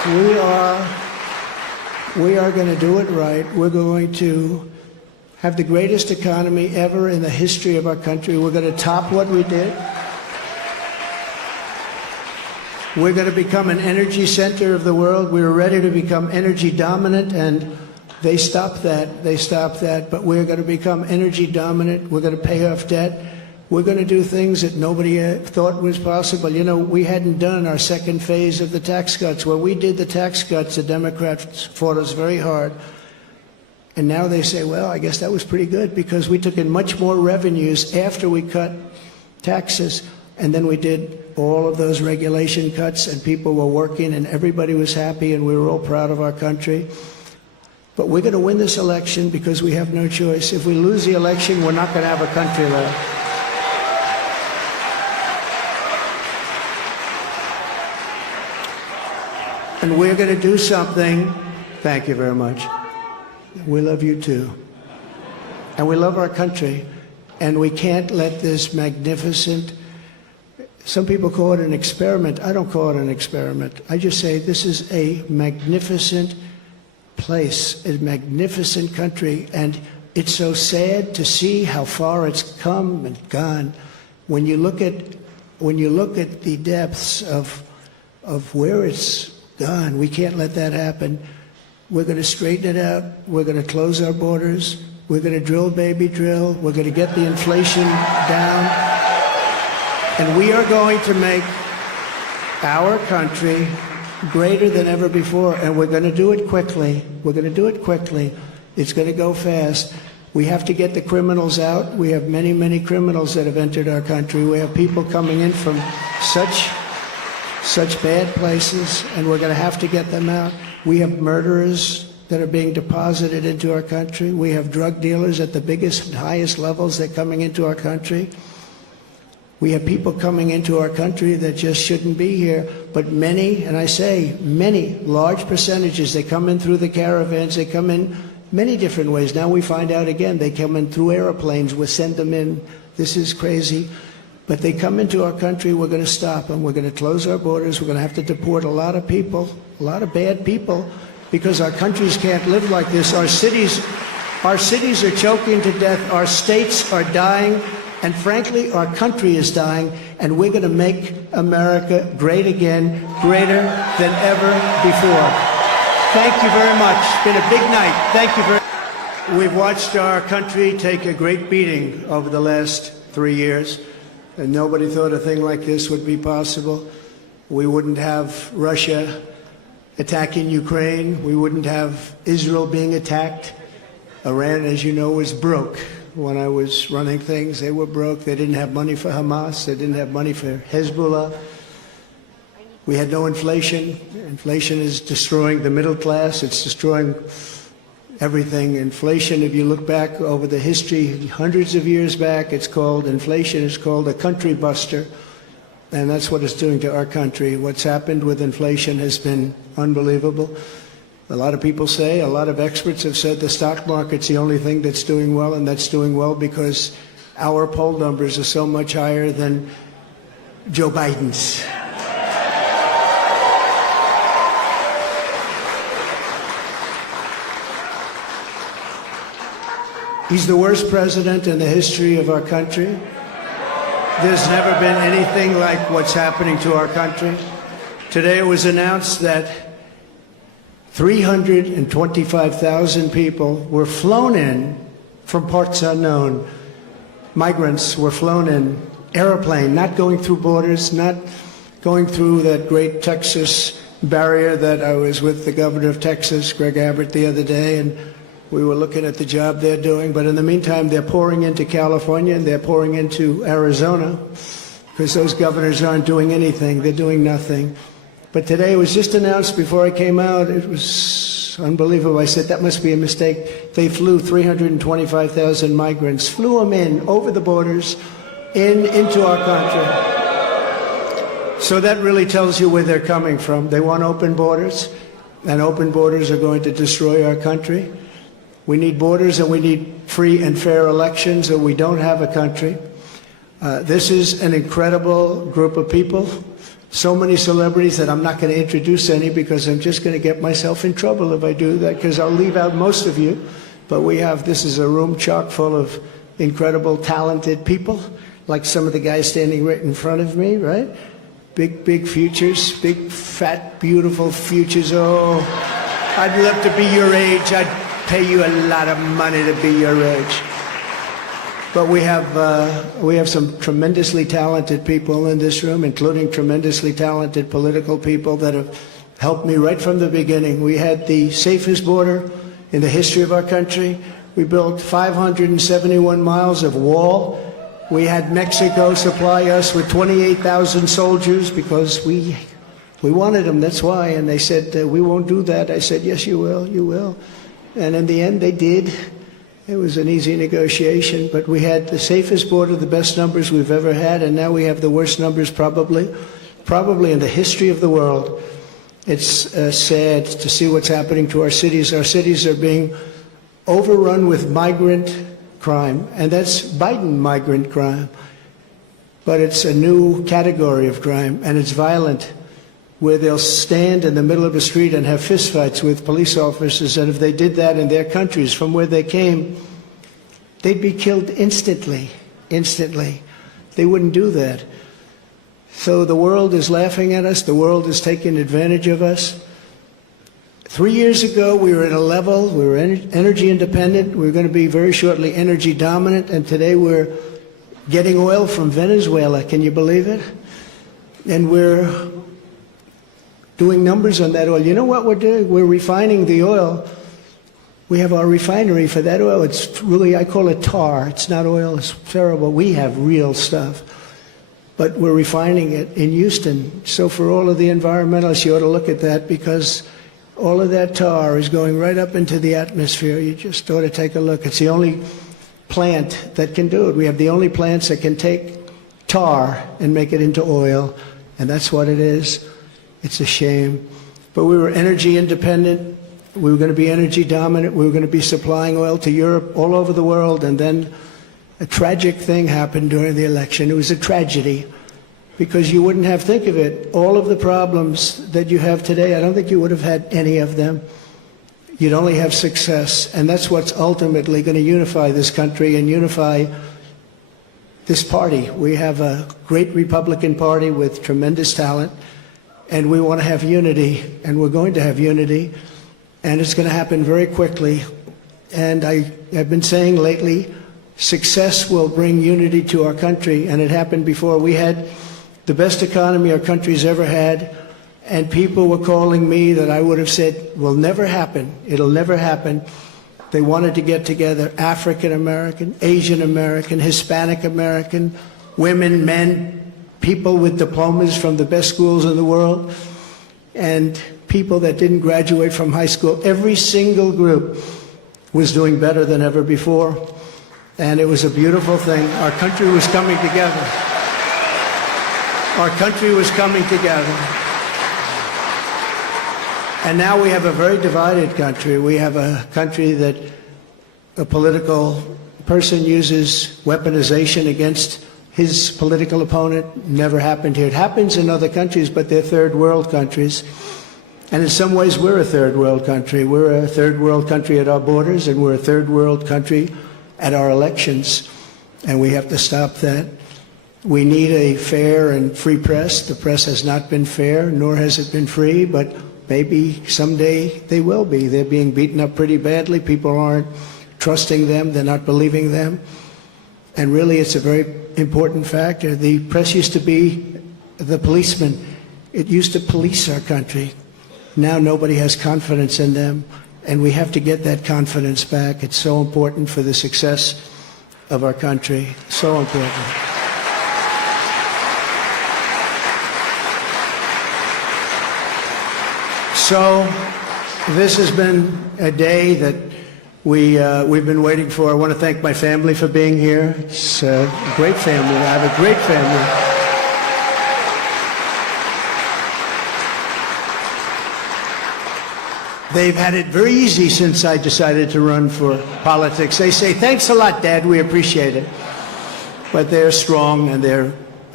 We are going to do it right. We're going to have the greatest economy ever in the history of our country. We're going to top what we did. We're going to become an energy center of the world. We were ready to become energy dominant, and they stopped that. They stopped that. But we're going to become energy dominant. We're going to pay off debt. We're going to do things that nobody thought was possible. You know, we hadn't done our second phase of the tax cuts. When we did the tax cuts, the Democrats fought us very hard. And now they say, well, I guess that was pretty good because we took in much more revenues after we cut taxes. And then we did all of those regulation cuts, and people were working, and everybody was happy, and we were all proud of our country. But we're going to win this election because we have no choice. If we lose the election, we're not going to have a country left. And we're going to do something. Thank you very much. We love you too. And we love our country. And we can't let this magnificent, some people call it an experiment. I don't call it an experiment. I just say this is a magnificent place, a magnificent country. And it's so sad to see how far it's come and gone. When you look at the depths of where it's gone, we can't let that happen. We're going to straighten it out. We're going to close our borders. We're going to drill, baby, drill. We're going to get the inflation down. And we are going to make our country greater than ever before. And we're going to do it quickly. We're going to do it quickly. It's going to go fast. We have to get the criminals out. We have many, many criminals that have entered our country. We have people coming in from such bad places, and we're going to have to get them out. We have murderers that are being deposited into our country. We have drug dealers at the biggest and highest levels. They're coming into our country. We have people coming into our country that just shouldn't be here. But many, and I say many, large percentages, they come in through the caravans. They come in many different ways. Now we find out again, they come in through airplanes. We send them in. This is crazy. But they come into our country, we're going to stop them. We're going to close our borders. We're going to have to deport a lot of people, a lot of bad people, because our countries can't live like this. Our cities are choking to death. Our states are dying. And frankly, our country is dying. And we're going to make America great again, greater than ever before. Thank you very much. It's been a big night. Thank you very much. We've watched our country take a great beating over the last 3 years. And nobody thought a thing like this would be possible. We wouldn't have Russia attacking Ukraine. We wouldn't have Israel being attacked. Iran, as you know, was broke. When I was running things, they were broke. They didn't have money for Hamas. They didn't have money for Hezbollah. We had no inflation. Inflation is destroying the middle class. It's destroying everything. Inflation, if you look back over the history, hundreds of years back, inflation is called a country buster. And that's what it's doing to our country. What's happened with inflation has been unbelievable. A lot of people say, a lot of experts have said the stock market's the only thing that's doing well, and that's doing well because our poll numbers are so much higher than Joe Biden's. He's the worst president in the history of our country. There's never been anything like what's happening to our country. Today it was announced that 325,000 people were flown in from parts unknown. Migrants were flown in, airplane, not going through borders, not going through that great Texas barrier that I was with the governor of Texas, Greg Abbott, the other day, and we were looking at the job they're doing. But in the meantime, they're pouring into California and they're pouring into Arizona because those governors aren't doing anything. They're doing nothing. But today it was just announced before I came out. It was unbelievable. I said, that must be a mistake. They flew 325,000 migrants, flew them in over the borders into our country. So that really tells you where they're coming from. They want open borders, and open borders are going to destroy our country. We need borders and we need free and fair elections, or we don't have a country. This is an incredible group of people. so many celebrities that I'm not going to introduce any because I'm just going to get myself in trouble if I do that, because I'll leave out most of you. But this is a room chock full of incredible, talented people, like some of the guys standing right in front of me, right? Big futures, big, fat, beautiful futures. Oh, I'd love to be your age. I'd pay you a lot of money to be your age. But we have some tremendously talented people in this room, including tremendously talented political people that have helped me right from the beginning. We had the safest border in the history of our country. We built 571 miles of wall. We had Mexico supply us with 28,000 soldiers because we wanted them, that's why. And they said, we won't do that. I said, yes, you will, you will. And in the end, they did. It was an easy negotiation, but we had the safest border, the best numbers we've ever had, and now we have the worst numbers probably in the history of the world. It's sad to see what's happening to our cities. Our cities are being overrun with migrant crime, and that's Biden migrant crime. But it's a new category of crime, and it's violent, where they'll stand in the middle of a street and have fistfights with police officers, and if they did that in their countries from where they came, they'd be killed instantly. They wouldn't do that. So the world is laughing at us. The world is taking advantage of us. 3 years ago, we were at a level, we were energy independent. We were going to be very shortly energy dominant, and today we're getting oil from Venezuela. Can you believe it? And we're doing numbers on that oil. You know what we're doing? We're refining the oil. We have our refinery for that oil. It's really, I call it tar. It's not oil. It's terrible. We have real stuff. But we're refining it in Houston. So for all of the environmentalists, you ought to look at that, because all of that tar is going right up into the atmosphere. You just ought to take a look. It's the only plant that can do it. We have the only plants that can take tar and make it into oil, and that's what it is. It's a shame. But we were energy independent. We were going to be energy dominant. We were going to be supplying oil to Europe, all over the world. And then a tragic thing happened during the election. It was a tragedy, because you wouldn't have, think of it, all of the problems that you have today, I don't think you would have had any of them. You'd only have success. And that's what's ultimately going to unify this country and unify this party. We have a great Republican Party with tremendous talent. And we want to have unity, and we're going to have unity, and it's going to happen very quickly. And I've been saying lately, success will bring unity to our country, and it happened before. We had the best economy our country's ever had, and people were calling me that I would have said will never happen. It'll never happen. They wanted to get together, African American, Asian American, Hispanic American, women, men, people with diplomas from the best schools in the world, and people that didn't graduate from high school. Every single group was doing better than ever before, and it was a beautiful thing. Our country was coming together. Our country was coming together. And now we have a very divided country. We have a country that a political person uses weaponization against his political opponent. Never happened here. It happens in other countries, but they're third world countries. And in some ways, we're a third world country. We're a third world country at our borders, and we're a third world country at our elections. And we have to stop that. We need a fair and free press. The press has not been fair, nor has it been free, but maybe someday they will be. They're being beaten up pretty badly. People aren't trusting them. They're not believing them. And really, it's a very important factor. The press used to be the policeman. It used to police our country. Now nobody has confidence in them, and we have to get that confidence back. It's so important for the success of our country. So important. So this has been a day that we've been waiting for. I want to thank my family for being here. It's a great family. I have a great family. They've had it very easy since I decided to run for politics. They say, thanks a lot, Dad, we appreciate it. But they're strong, and they're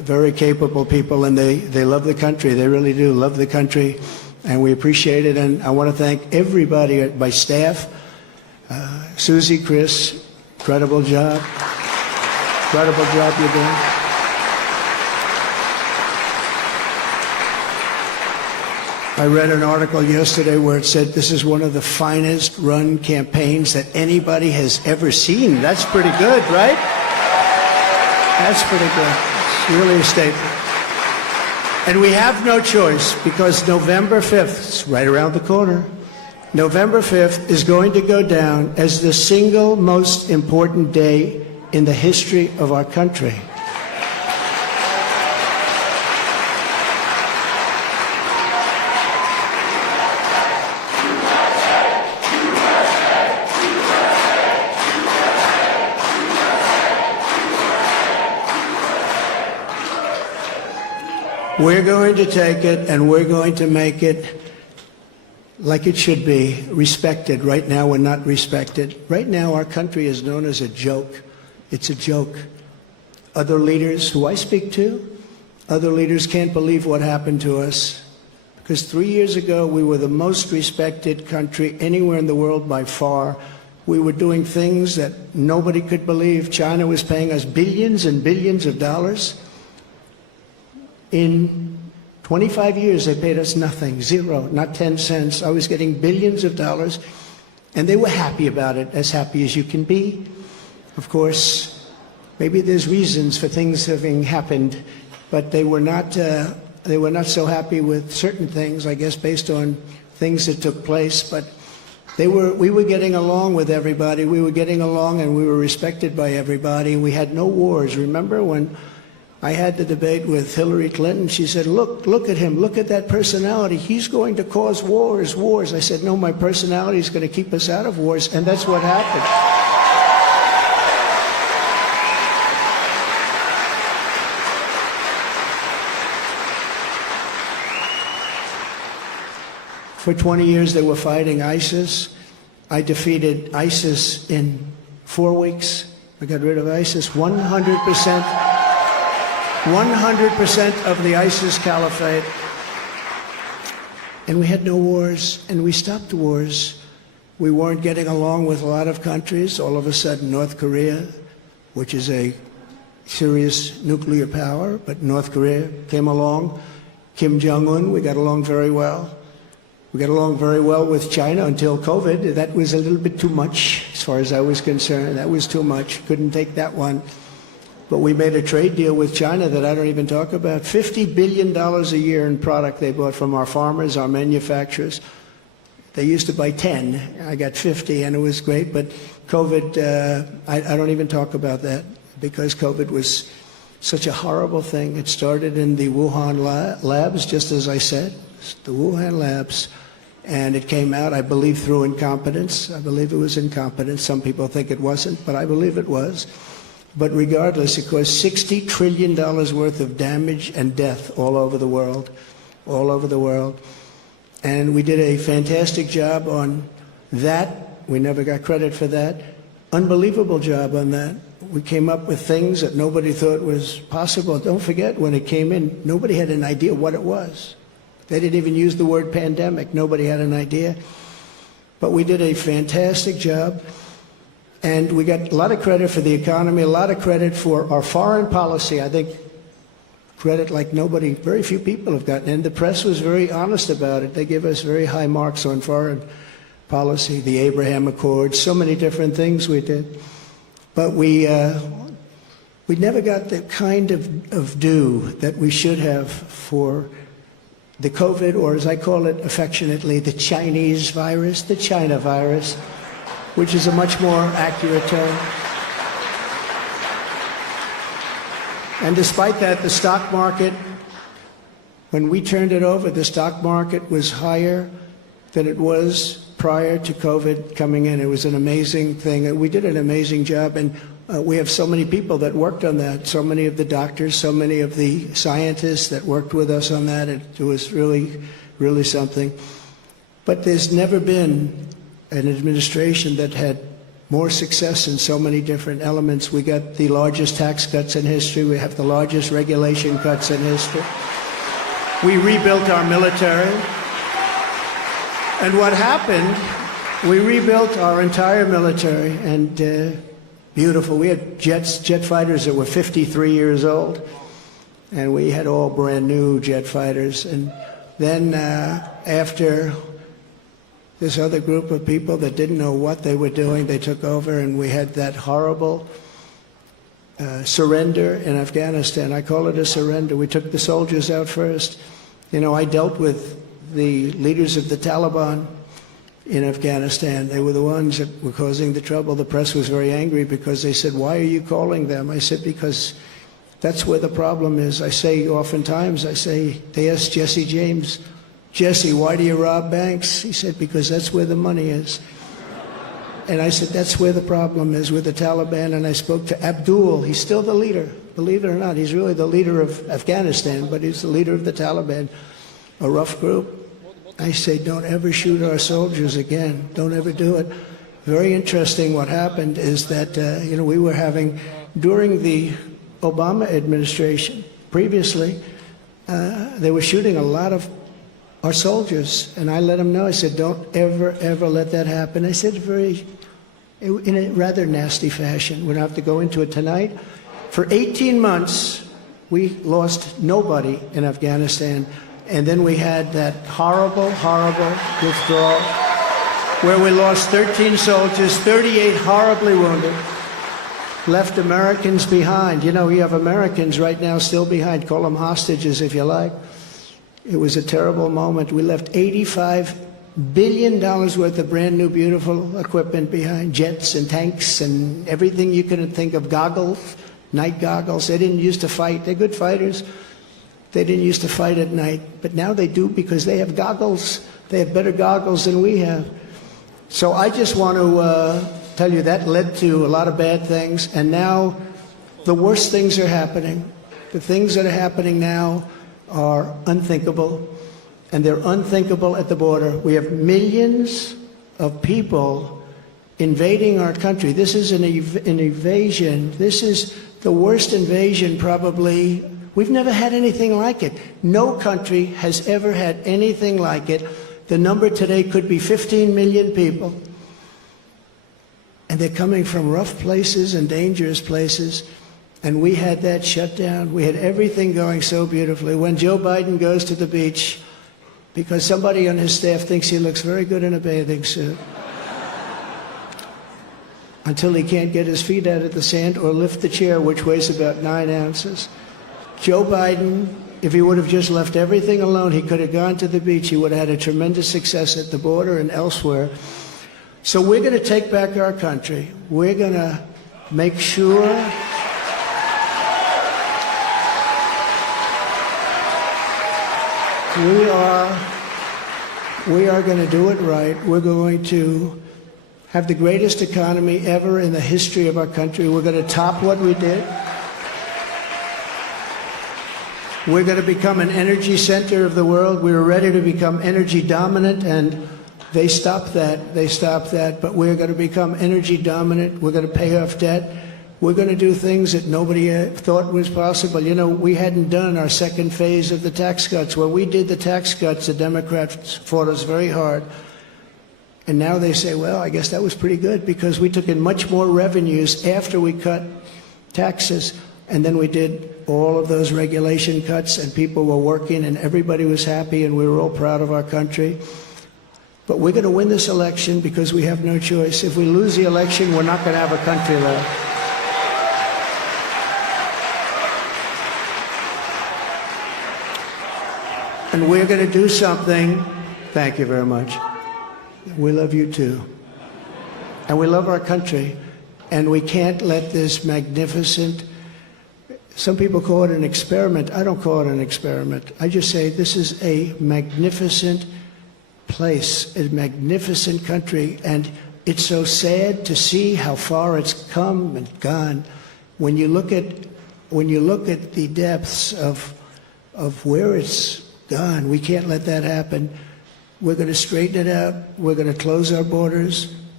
very capable people, and they love the country. They really do love the country, and we appreciate it. And I want to thank everybody at my staff. Susie, Chris, incredible job. Incredible job you're doing. I read an article yesterday where it said this is one of the finest run campaigns that anybody has ever seen. That's pretty good, right? That's pretty good. It's really a statement. And we have no choice, because November 5th, it's right around the corner, November 5th is going to go down as the single most important day in the history of our country. We're going to take it and we're going to make it like it should be, respected. Right now we're not respected. Right now our country is known as a joke. It's a joke. Other leaders who I speak to, other leaders can't believe what happened to us. Because 3 years ago we were the most respected country anywhere in the world by far. We were doing things that nobody could believe. China was paying us billions and billions of dollars. In 25 years, they paid us nothing, zero, not 10 cents. I was getting billions of dollars, and they were happy about it, as happy as you can be. Of course, maybe there's reasons for things having happened, but they were not so happy with certain things, I guess, based on things that took place. But we were getting along with everybody. We were getting along, and we were respected by everybody. We had no wars. Remember when I had the debate with Hillary Clinton? She said, look at him, look at that personality. He's going to cause wars. I said, no, my personality is going to keep us out of wars, and that's what happened. For 20 years, they were fighting ISIS. I defeated ISIS in 4 weeks. I got rid of ISIS 100%. 100% of the ISIS caliphate. And we had no wars, and we stopped wars. We weren't getting along with a lot of countries. All of a sudden, North Korea, which is a serious nuclear power, but North Korea came along. Kim Jong-un, we got along very well. We got along very well with China until COVID. That was a little bit too much, as far as I was concerned. That was too much. Couldn't take that one. But we made a trade deal with China that I don't even talk about. $50 billion a year in product they bought from our farmers, our manufacturers. They used to buy 10. I got 50, and it was great. But COVID, I don't even talk about that, because COVID was such a horrible thing. It started in the Wuhan labs, just as I said, the Wuhan labs. And it came out, I believe, through incompetence. I believe it was incompetence. Some people think it wasn't, but I believe it was. But regardless, it caused $60 trillion worth of damage and death all over the world, all over the world. And we did a fantastic job on that. We never got credit for that. Unbelievable job on that. We came up with things that nobody thought was possible. Don't forget, when it came in, nobody had an idea what it was. They didn't even use the word pandemic. Nobody had an idea. But we did a fantastic job. And we got a lot of credit for the economy, a lot of credit for our foreign policy. I think credit like nobody, very few people have gotten. And the press was very honest about it. They give us very high marks on foreign policy, the Abraham Accords, so many different things we did. But we never got the kind of due that we should have for the COVID, or as I call it affectionately, the Chinese virus, the China virus, which is a much more accurate term. And despite that, the stock market, when we turned it over, the stock market was higher than it was prior to COVID coming in. It was an amazing thing. We did an amazing job, and we have so many people that worked on that, so many of the doctors, so many of the scientists that worked with us on that. It was really, really something. But there's never been an administration that had more success in so many different elements. We got the largest tax cuts in history. We have the largest regulation cuts in history. We rebuilt our military. And what happened, we rebuilt our entire military, and beautiful. We had jet fighters that were 53 years old, and we had all brand new jet fighters. And then after this other group of people that didn't know what they were doing, they took over, and we had that horrible surrender in Afghanistan. I call it a surrender. We took the soldiers out first. You know, I dealt with the leaders of the Taliban in Afghanistan. They were the ones that were causing the trouble. The press was very angry because they said, "Why are you calling them?" I said, "Because that's where the problem is." I say oftentimes, they asked Jesse James, "Jesse, why do you rob banks?" He said, "Because that's where the money is." And I said, that's where the problem is, with the Taliban. And I spoke to Abdul. He's still the leader. Believe it or not, he's really the leader of Afghanistan, but he's the leader of the Taliban, a rough group. I say, don't ever shoot our soldiers again. Don't ever do it. Very interesting what happened is that, we were having, during the Obama administration, previously, they were shooting a lot of our soldiers. And I let them know, I said, don't ever, ever let that happen. I said in a rather nasty fashion. We don't have to go into it tonight. For 18 months, we lost nobody in Afghanistan. And then we had that horrible, horrible withdrawal where we lost 13 soldiers, 38 horribly wounded, left Americans behind. You know, you have Americans right now still behind. Call them hostages if you like. It was a terrible moment. We left $85 billion worth of brand new, beautiful equipment behind, jets and tanks and everything you could think of, goggles, night goggles. They didn't used to fight. They're good fighters. They didn't used to fight at night, but now they do because they have goggles. They have better goggles than we have. So I just want to tell you that led to a lot of bad things, and now the worst things are happening. The things that are happening now are unthinkable, and they're unthinkable at the border. We have millions of people invading our country. This is an invasion. This is the worst invasion probably. We've never had anything like it. No country has ever had anything like it. The number today could be 15 million people. And they're coming from rough places and dangerous places. And we had that shut down. We had everything going so beautifully. When Joe Biden goes to the beach, because somebody on his staff thinks he looks very good in a bathing suit, until he can't get his feet out of the sand or lift the chair, which weighs about 9 ounces. Joe Biden, if he would have just left everything alone, he could have gone to the beach. He would have had a tremendous success at the border and elsewhere. So we're going to take back our country. We're going to make sure we are going to do it right. We're going to have the greatest economy ever in the history of our country. We're going to top what we did. We're going to become an energy center of the world. We were ready to become energy dominant, and they stopped that. They stopped that. But we're going to become energy dominant. We're going to pay off debt. We're going to do things that nobody thought was possible. You know, we hadn't done our second phase of the tax cuts. When we did the tax cuts, the Democrats fought us very hard. And now they say, well, I guess that was pretty good because we took in much more revenues after we cut taxes. And then we did all of those regulation cuts, and people were working, and everybody was happy, and we were all proud of our country. But we're going to win this election because we have no choice. If we lose the election, we're not going to have a country left. And we're going to do something. Thank you very much. We love you too. And we love our country. And we can't let this magnificent, some people call it an experiment. I don't call it an experiment. I just say this is a magnificent place, a magnificent country. And it's so sad to see how far it's come and gone. When you look at the depths of where it's gone, we can't let that happen. We're going to straighten it out. We're going to close our borders.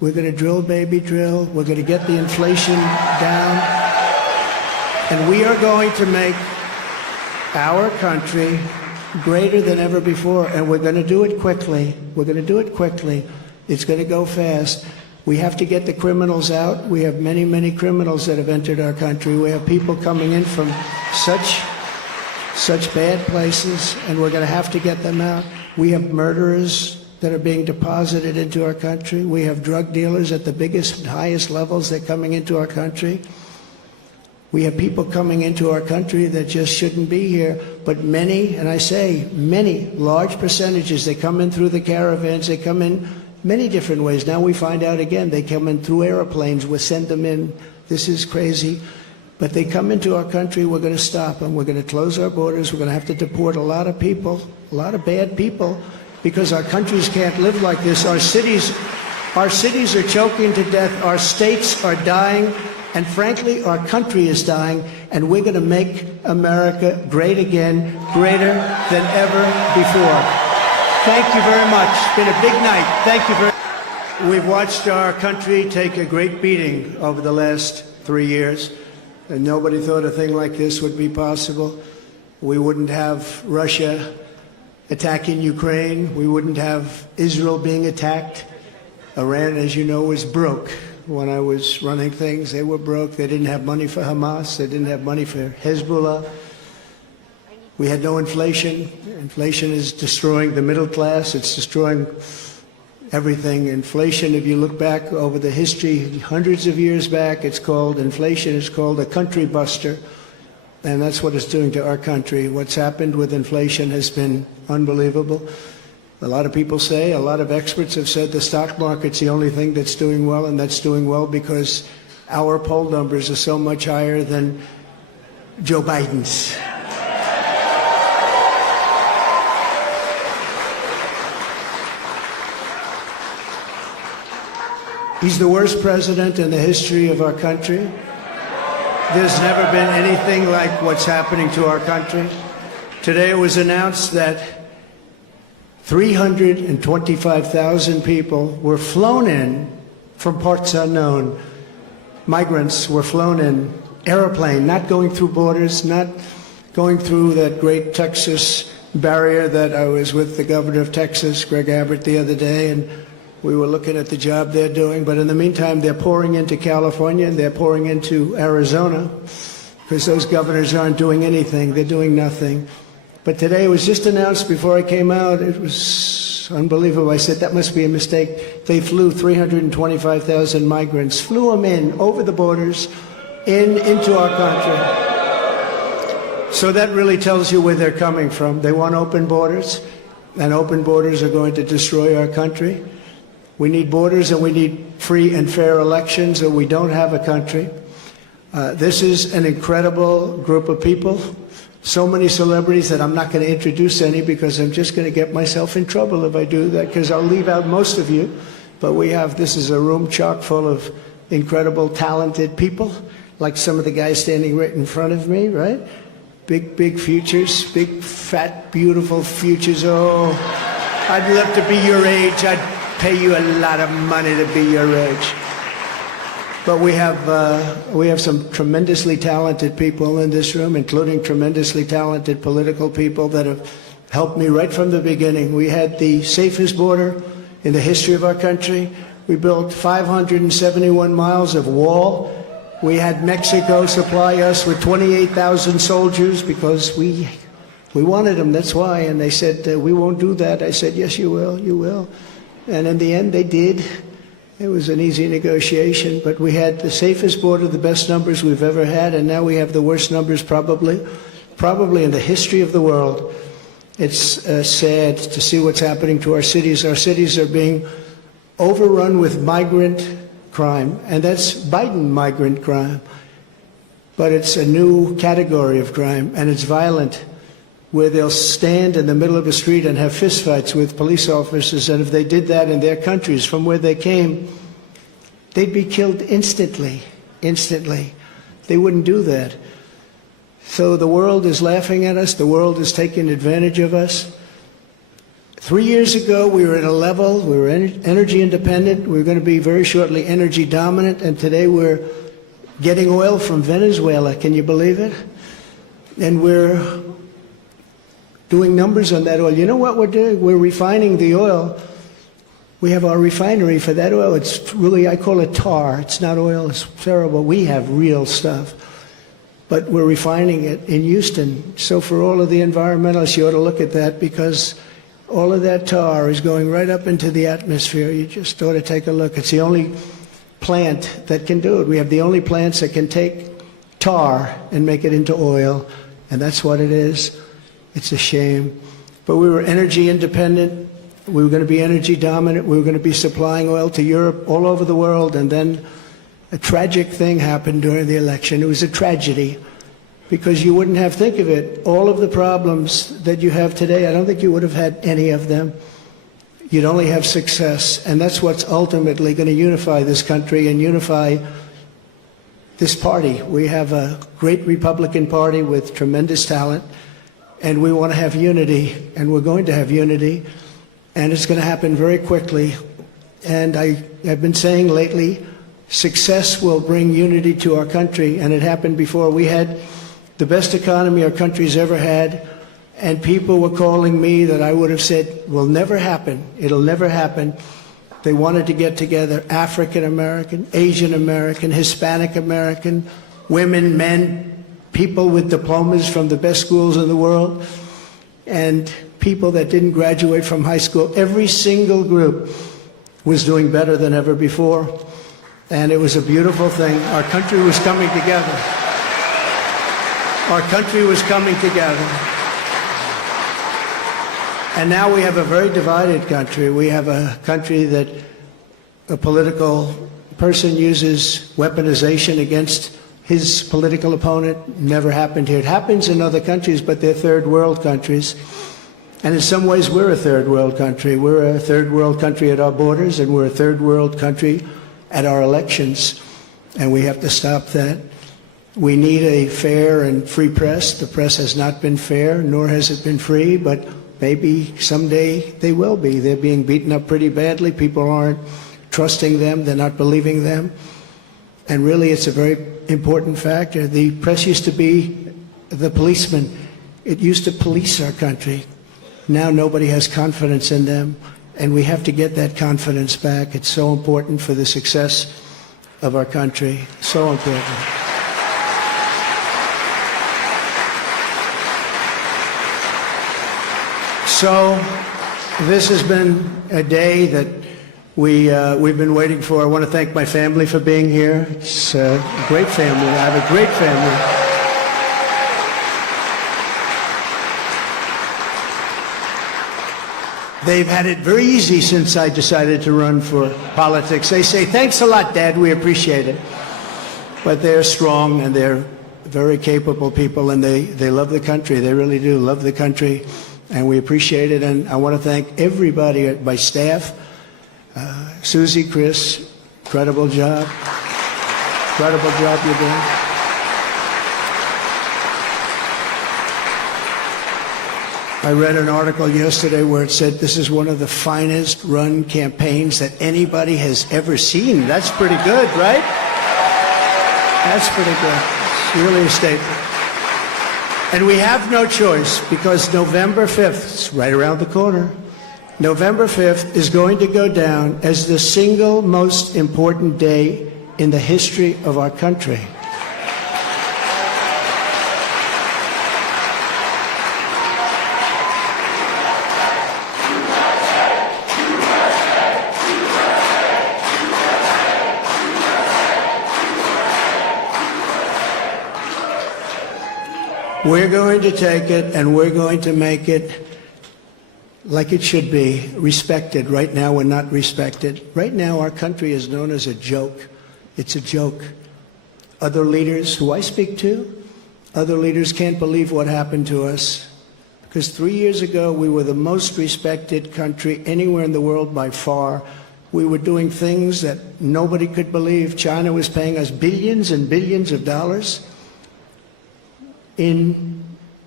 We're going to drill, baby, drill. We're going to get the inflation down. And we are going to make our country greater than ever before. And we're going to do it quickly. We're going to do it quickly. It's going to go fast. We have to get the criminals out. We have many, many criminals that have entered our country. We have people coming in from such bad places, and we're going to have to get them out. We have murderers that are being deposited into our country. We have drug dealers at the biggest and highest levels that are coming into our country. We have people coming into our country that just shouldn't be here, but many, and I say many, large percentages, they come in through the caravans, they come in many different ways. Now we find out again, they come in through airplanes, we send them in. This is crazy. But they come into our country, we're going to stop them. We're going to close our borders. We're going to have to deport a lot of people, a lot of bad people, because our countries can't live like this. Our cities are choking to death. Our states are dying. And frankly, our country is dying. And we're going to make America great again, greater than ever before. Thank you very much. It's been a big night. Thank you very much. We've watched our country take a great beating over the last 3 years. And nobody thought a thing like this would be possible. We wouldn't have Russia attacking Ukraine. We wouldn't have Israel being attacked. Iran, as you know, was broke. When I was running things, they were broke. They didn't have money for Hamas. They didn't have money for Hezbollah. We had no inflation. Inflation is destroying the middle class. It's destroying everything. Inflation, if you look back over the history, hundreds of years back, inflation is called a country buster. And that's what it's doing to our country. What's happened with inflation has been unbelievable. A lot of people say, a lot of experts have said the stock market's the only thing that's doing well, and that's doing well because our poll numbers are so much higher than Joe Biden's. He's the worst president in the history of our country. There's never been anything like what's happening to our country. Today it was announced that 325,000 people were flown in from parts unknown. Migrants were flown in, airplane, not going through borders, not going through that great Texas barrier that I was with the governor of Texas, Greg Abbott, the other day, and we were looking at the job they're doing. But in the meantime, they're pouring into California and they're pouring into Arizona because those governors aren't doing anything. They're doing nothing. But today it was just announced before I came out. It was unbelievable. I said, that must be a mistake. They flew 325,000 migrants, flew them in over the borders into our country. So that really tells you where they're coming from. They want open borders, and open borders are going to destroy our country. We need borders and we need free and fair elections, or we don't have a country. This is an incredible group of people. So many celebrities that I'm not going to introduce any because I'm just going to get myself in trouble if I do that, because I'll leave out most of you. But this is a room chock full of incredible, talented people, like some of the guys standing right in front of me, right? Big, big futures, big, fat, beautiful futures. Oh, I'd love to be your age. I'd pay you a lot of money to be your age. But we have some tremendously talented people in this room, including tremendously talented political people that have helped me right from the beginning. We had the safest border in the history of our country. We built 571 miles of wall. We had Mexico supply us with 28,000 soldiers because we wanted them, that's why. And they said, we won't do that. I said, yes, you will, you will. And in the end, they did. It was an easy negotiation, but we had the safest border, the best numbers we've ever had, and now we have the worst numbers probably in the history of the world. It's sad to see what's happening to our cities. Our cities are being overrun with migrant crime, and that's Biden migrant crime. But it's a new category of crime, and it's violent, where they'll stand in the middle of a street and have fistfights with police officers, and if they did that in their countries from where they came, they'd be killed instantly. They wouldn't do that. So the world is laughing at us. The world is taking advantage of us. 3 years ago, we were at a level, we were energy independent, we were going to be very shortly energy dominant, and today we're getting oil from Venezuela. Can you believe it? And we're doing numbers on that oil. You know what we're doing? We're refining the oil. We have our refinery for that oil. It's really, I call it tar. It's not oil. It's terrible. We have real stuff. But we're refining it in Houston. So for all of the environmentalists, you ought to look at that, because all of that tar is going right up into the atmosphere. You just ought to take a look. It's the only plant that can do it. We have the only plants that can take tar and make it into oil, and that's what it is. It's a shame. But we were energy independent. We were going to be energy dominant. We were going to be supplying oil to Europe, all over the world, and then a tragic thing happened during the election. It was a tragedy, because you wouldn't have, think of it, all of the problems that you have today, I don't think you would have had any of them. You'd only have success, and that's what's ultimately going to unify this country and unify this party. We have a great Republican Party with tremendous talent, and we want to have unity, and we're going to have unity, and it's going to happen very quickly. And I've been saying lately, success will bring unity to our country, and it happened before. We had the best economy our country's ever had, and people were calling me that I would have said will never happen. It'll never happen. They wanted to get together, African American, Asian American, Hispanic American, women, men, people with diplomas from the best schools in the world, and people that didn't graduate from high school. Every single group was doing better than ever before, and it was a beautiful thing. Our country was coming together. Our country was coming together. And now we have a very divided country. We have a country that a political person uses weaponization against his political opponent. Never happened here. It happens in other countries, but they're third world countries. And in some ways, we're a third world country. We're a third world country at our borders, and we're a third world country at our elections. And we have to stop that. We need a fair and free press. The press has not been fair, nor has it been free, but maybe someday they will be. They're being beaten up pretty badly. People aren't trusting them. They're not believing them. And really, it's a very important factor. The press used to be the policeman. It used to police our country. Now nobody has confidence in them, and we have to get that confidence back. It's so important for the success of our country. So important. So this has been a day that we've been waiting for. I want to thank my family for being here. It's a great family. I have a great family. They've had it very easy since I decided to run for politics. They say, thanks a lot, Dad, we appreciate it. But they're strong, and they're very capable people, and they love the country. They really do love the country, and we appreciate it. And I want to thank everybody at my staff. Susie, Chris, incredible job. Incredible job you're doing. I read an article yesterday where it said this is one of the finest run campaigns that anybody has ever seen. That's pretty good, right? That's pretty good. It's really a statement. And we have no choice, because November 5th, it's right around the corner, November 5th is going to go down as the single most important day in the history of our country. We're going to take it, and we're going to make it like it should be, respected. Right now, we're not respected. Right now, our country is known as a joke. It's a joke. Other leaders who I speak to, other leaders can't believe what happened to us. Because 3 years ago, we were the most respected country anywhere in the world by far. We were doing things that nobody could believe. China was paying us billions and billions of dollars. In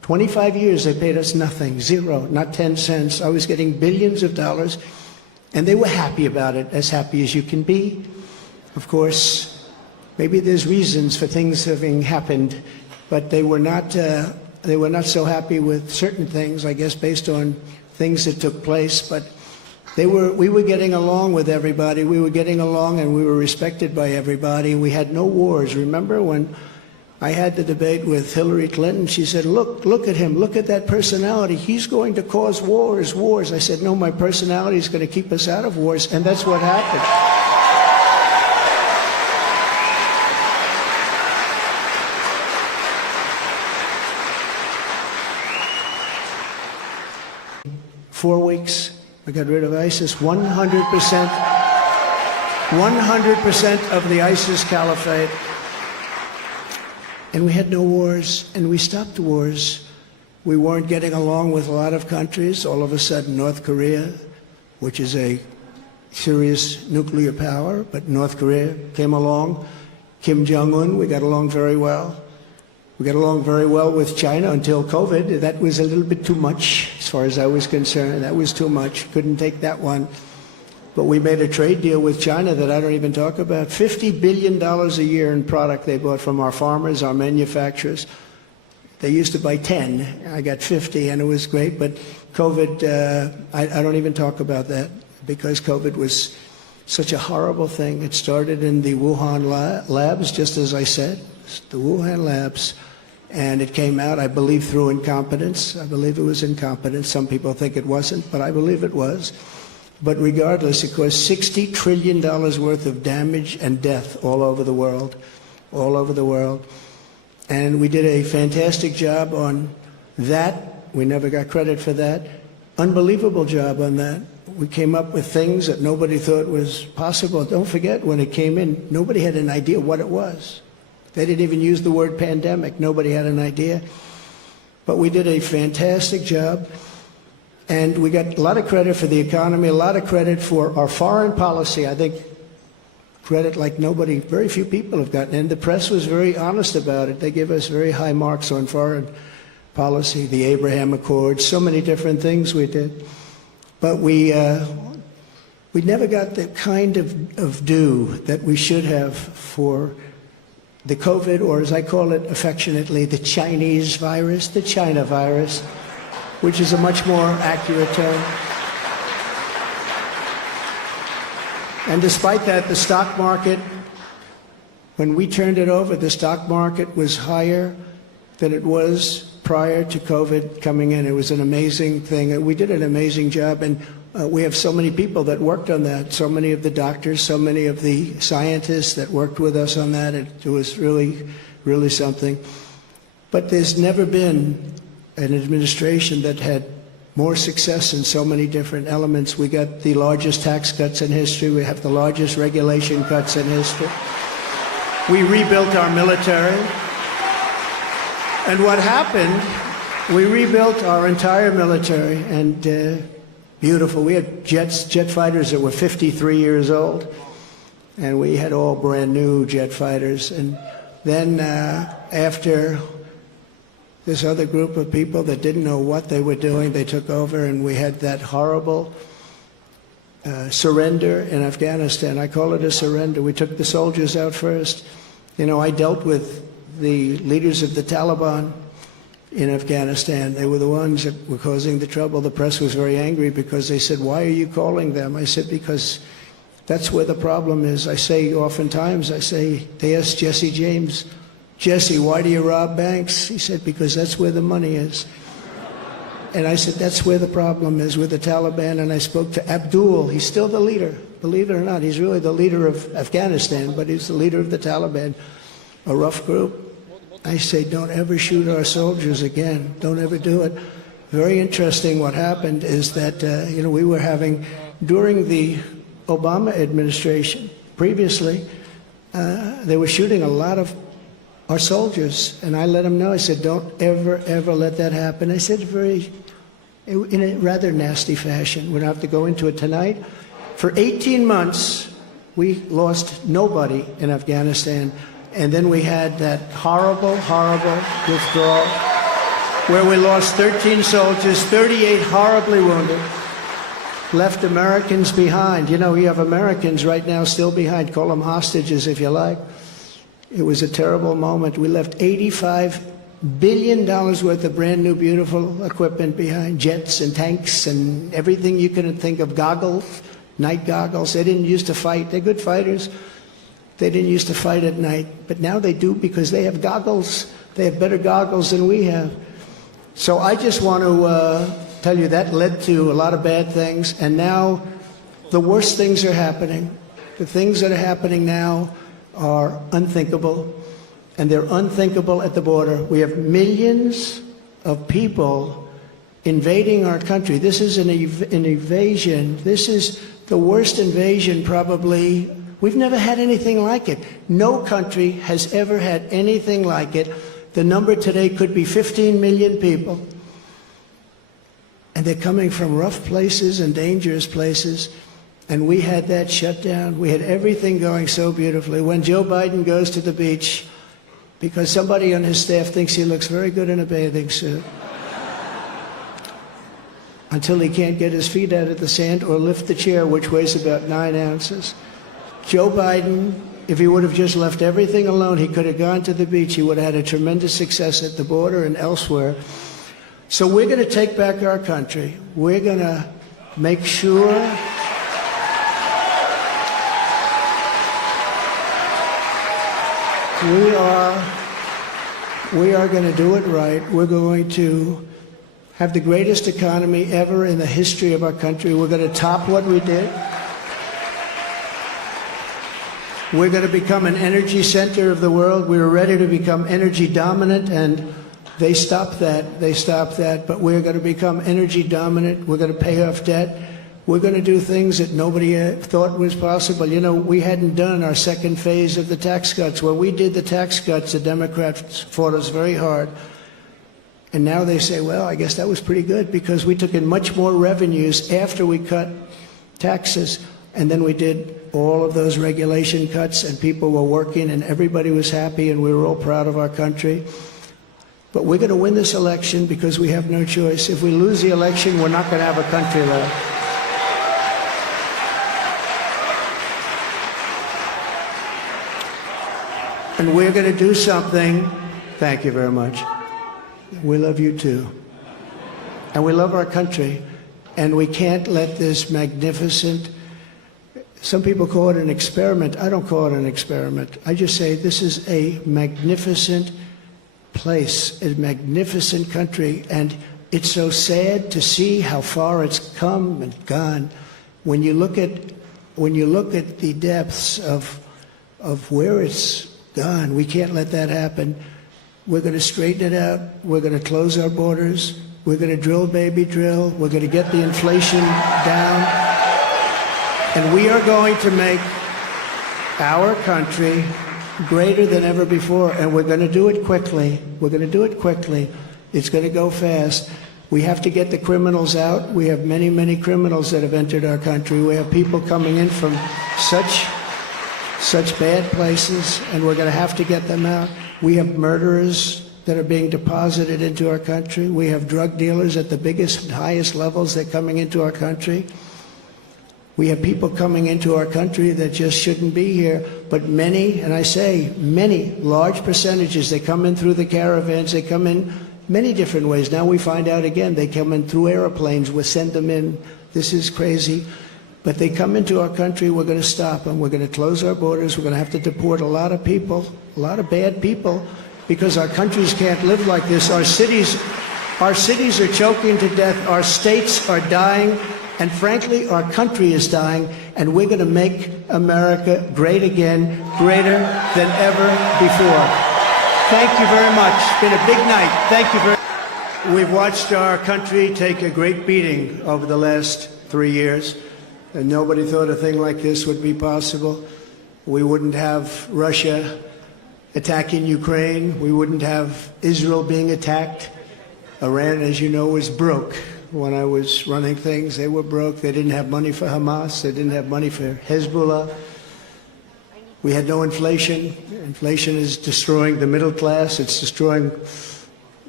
25 years they paid us nothing, zero, not 10 cents. I was getting billions of dollars, and they were happy about it, as happy as you can be. Of course, maybe there's reasons for things having happened, but they were not so happy with certain things, I guess, based on things that took place. But we were getting along with everybody. We were getting along, and we were respected by everybody. We had no wars. Remember when I had the debate with Hillary Clinton? She said, look at him. Look at that personality. He's going to cause wars. I said, no, my personality is going to keep us out of wars. And that's what happened. 4 weeks, I got rid of ISIS. 100% of the ISIS caliphate. And we had no wars, and we stopped wars. We weren't getting along with a lot of countries. All of a sudden, North Korea, which is a serious nuclear power, but North Korea came along. Kim Jong-un, we got along very well. We got along very well with China until COVID. That was a little bit too much, as far as I was concerned. That was too much. Couldn't take that one. But we made a trade deal with China that I don't even talk about. $50 billion a year in product they bought from our farmers, our manufacturers. They used to buy 10. I got 50, and it was great. But COVID, I don't even talk about that, because COVID was such a horrible thing. It started in the Wuhan labs, just as I said, the Wuhan labs. And it came out, I believe, through incompetence. I believe it was incompetence. Some people think it wasn't, but I believe it was. But regardless, it caused $60 trillion worth of damage and death all over the world, all over the world. And we did a fantastic job on that. We never got credit for that. Unbelievable job on that. We came up with things that nobody thought was possible. Don't forget, when it came in, nobody had an idea what it was. They didn't even use the word pandemic. Nobody had an idea. But we did a fantastic job. And we got a lot of credit for the economy, a lot of credit for our foreign policy. I think credit like nobody, very few people have gotten. And the press was very honest about it. They give us very high marks on foreign policy, the Abraham Accords, so many different things we did. But we never got the kind of due that we should have for the COVID, or as I call it affectionately, the Chinese virus, the China virus, which is a much more accurate term. And despite that, the stock market, when we turned it over, the stock market was higher than it was prior to COVID coming in. It was an amazing thing. We did an amazing job, and we have so many people that worked on that, so many of the doctors, so many of the scientists that worked with us on that. It was really, really something. But there's never been an administration that had more success in so many different elements. We got the largest tax cuts in history. We have the largest regulation cuts in history. We rebuilt our military. And what happened, we rebuilt our entire military, and beautiful. We had jet fighters that were 53 years old, and we had all brand new jet fighters. And then after this other group of people that didn't know what they were doing, they took over, and we had that horrible surrender in Afghanistan. I call it a surrender. We took the soldiers out first. You know, I dealt with the leaders of the Taliban in Afghanistan. They were the ones that were causing the trouble. The press was very angry because they said, why are you calling them? I said, because that's where the problem is. I say oftentimes, they asked Jesse James, Jesse, why do you rob banks? He said, because that's where the money is. And I said, that's where the problem is, with the Taliban. And I spoke to Abdul. He's still the leader. Believe it or not, he's really the leader of Afghanistan, but he's the leader of the Taliban, a rough group. I say, don't ever shoot our soldiers again. Don't ever do it. Very interesting what happened is that, we were having, during the Obama administration, previously, they were shooting a lot of our soldiers. And I let them know, I said, don't ever, ever let that happen. I said in a rather nasty fashion. We don't have to go into it tonight. For 18 months, we lost nobody in Afghanistan. And then we had that horrible, horrible withdrawal. where we lost 13 soldiers, 38 horribly wounded, left Americans behind. You know, you have Americans right now still behind. Call them hostages if you like. It was a terrible moment. We left $85 billion worth of brand new, beautiful equipment behind, jets and tanks and everything you can think of, goggles, night goggles. They didn't used to fight. They're good fighters. They didn't used to fight at night, but now they do because they have goggles. They have better goggles than we have. So I just want to tell you that led to a lot of bad things, and now the worst things are happening. The things that are happening now are unthinkable, and they're unthinkable at the border. We have millions of people invading our country. This is an invasion. This is the worst invasion probably. We've never had anything like it. No country has ever had anything like it. The number today could be 15 million people. And they're coming from rough places and dangerous places. And we had that shut down. We had everything going so beautifully. When Joe Biden goes to the beach, because somebody on his staff thinks he looks very good in a bathing suit, until he can't get his feet out of the sand or lift the chair, which weighs about 9 ounces. Joe Biden, if he would have just left everything alone, he could have gone to the beach. He would have had a tremendous success at the border and elsewhere. So we're going to take back our country. We're going to make sure we are going to do it right. We're going to have the greatest economy ever in the history of our country. We're going to top what we did. We're going to become an energy center of the world. We were ready to become energy dominant, and they stopped that. They stopped that. But we're going to become energy dominant. We're going to pay off debt. We're going to do things that nobody thought was possible. You know, we hadn't done our second phase of the tax cuts. When we did the tax cuts, the Democrats fought us very hard. And now they say, well, I guess that was pretty good because we took in much more revenues after we cut taxes. And then we did all of those regulation cuts, and people were working, and everybody was happy, and we were all proud of our country. But we're going to win this election because we have no choice. If we lose the election, we're not going to have a country left. And we're going to do something. Thank you very much. We love you too. And we love our country. And we can't let this magnificent, some people call it an experiment. I don't call it an experiment. I just say this is a magnificent place, a magnificent country. And it's so sad to see how far it's come and gone. When you look at the depths of where it's gone, we can't let that happen. We're going to straighten it out. We're going to close our borders. We're going to drill, baby, drill. We're going to get the inflation down. And we are going to make our country greater than ever before. And we're going to do it quickly. We're going to do it quickly. It's going to go fast. We have to get the criminals out. We have many, many criminals that have entered our country. We have people coming in from such bad places, and we're going to have to get them out. We have murderers that are being deposited into our country. We have drug dealers at the biggest and highest levels that are coming into our country. We have people coming into our country that just shouldn't be here, but many, and I say many, large percentages, they come in through the caravans, they come in many different ways. Now we find out again, they come in through airplanes, we send them in. This is crazy. But they come into our country, we're going to stop them. We're going to close our borders. We're going to have to deport a lot of people, a lot of bad people, because our countries can't live like this. Our cities are choking to death. Our states are dying. And frankly, our country is dying. And we're going to make America great again, greater than ever before. Thank you very much. It's been a big night. Thank you very much. We've watched our country take a great beating over the last 3 years. And nobody thought a thing like this would be possible. We wouldn't have Russia attacking Ukraine. We wouldn't have Israel being attacked. Iran, as you know, was broke. When I was running things, they were broke. They didn't have money for Hamas. They didn't have money for Hezbollah. We had no inflation. Inflation is destroying the middle class. It's destroying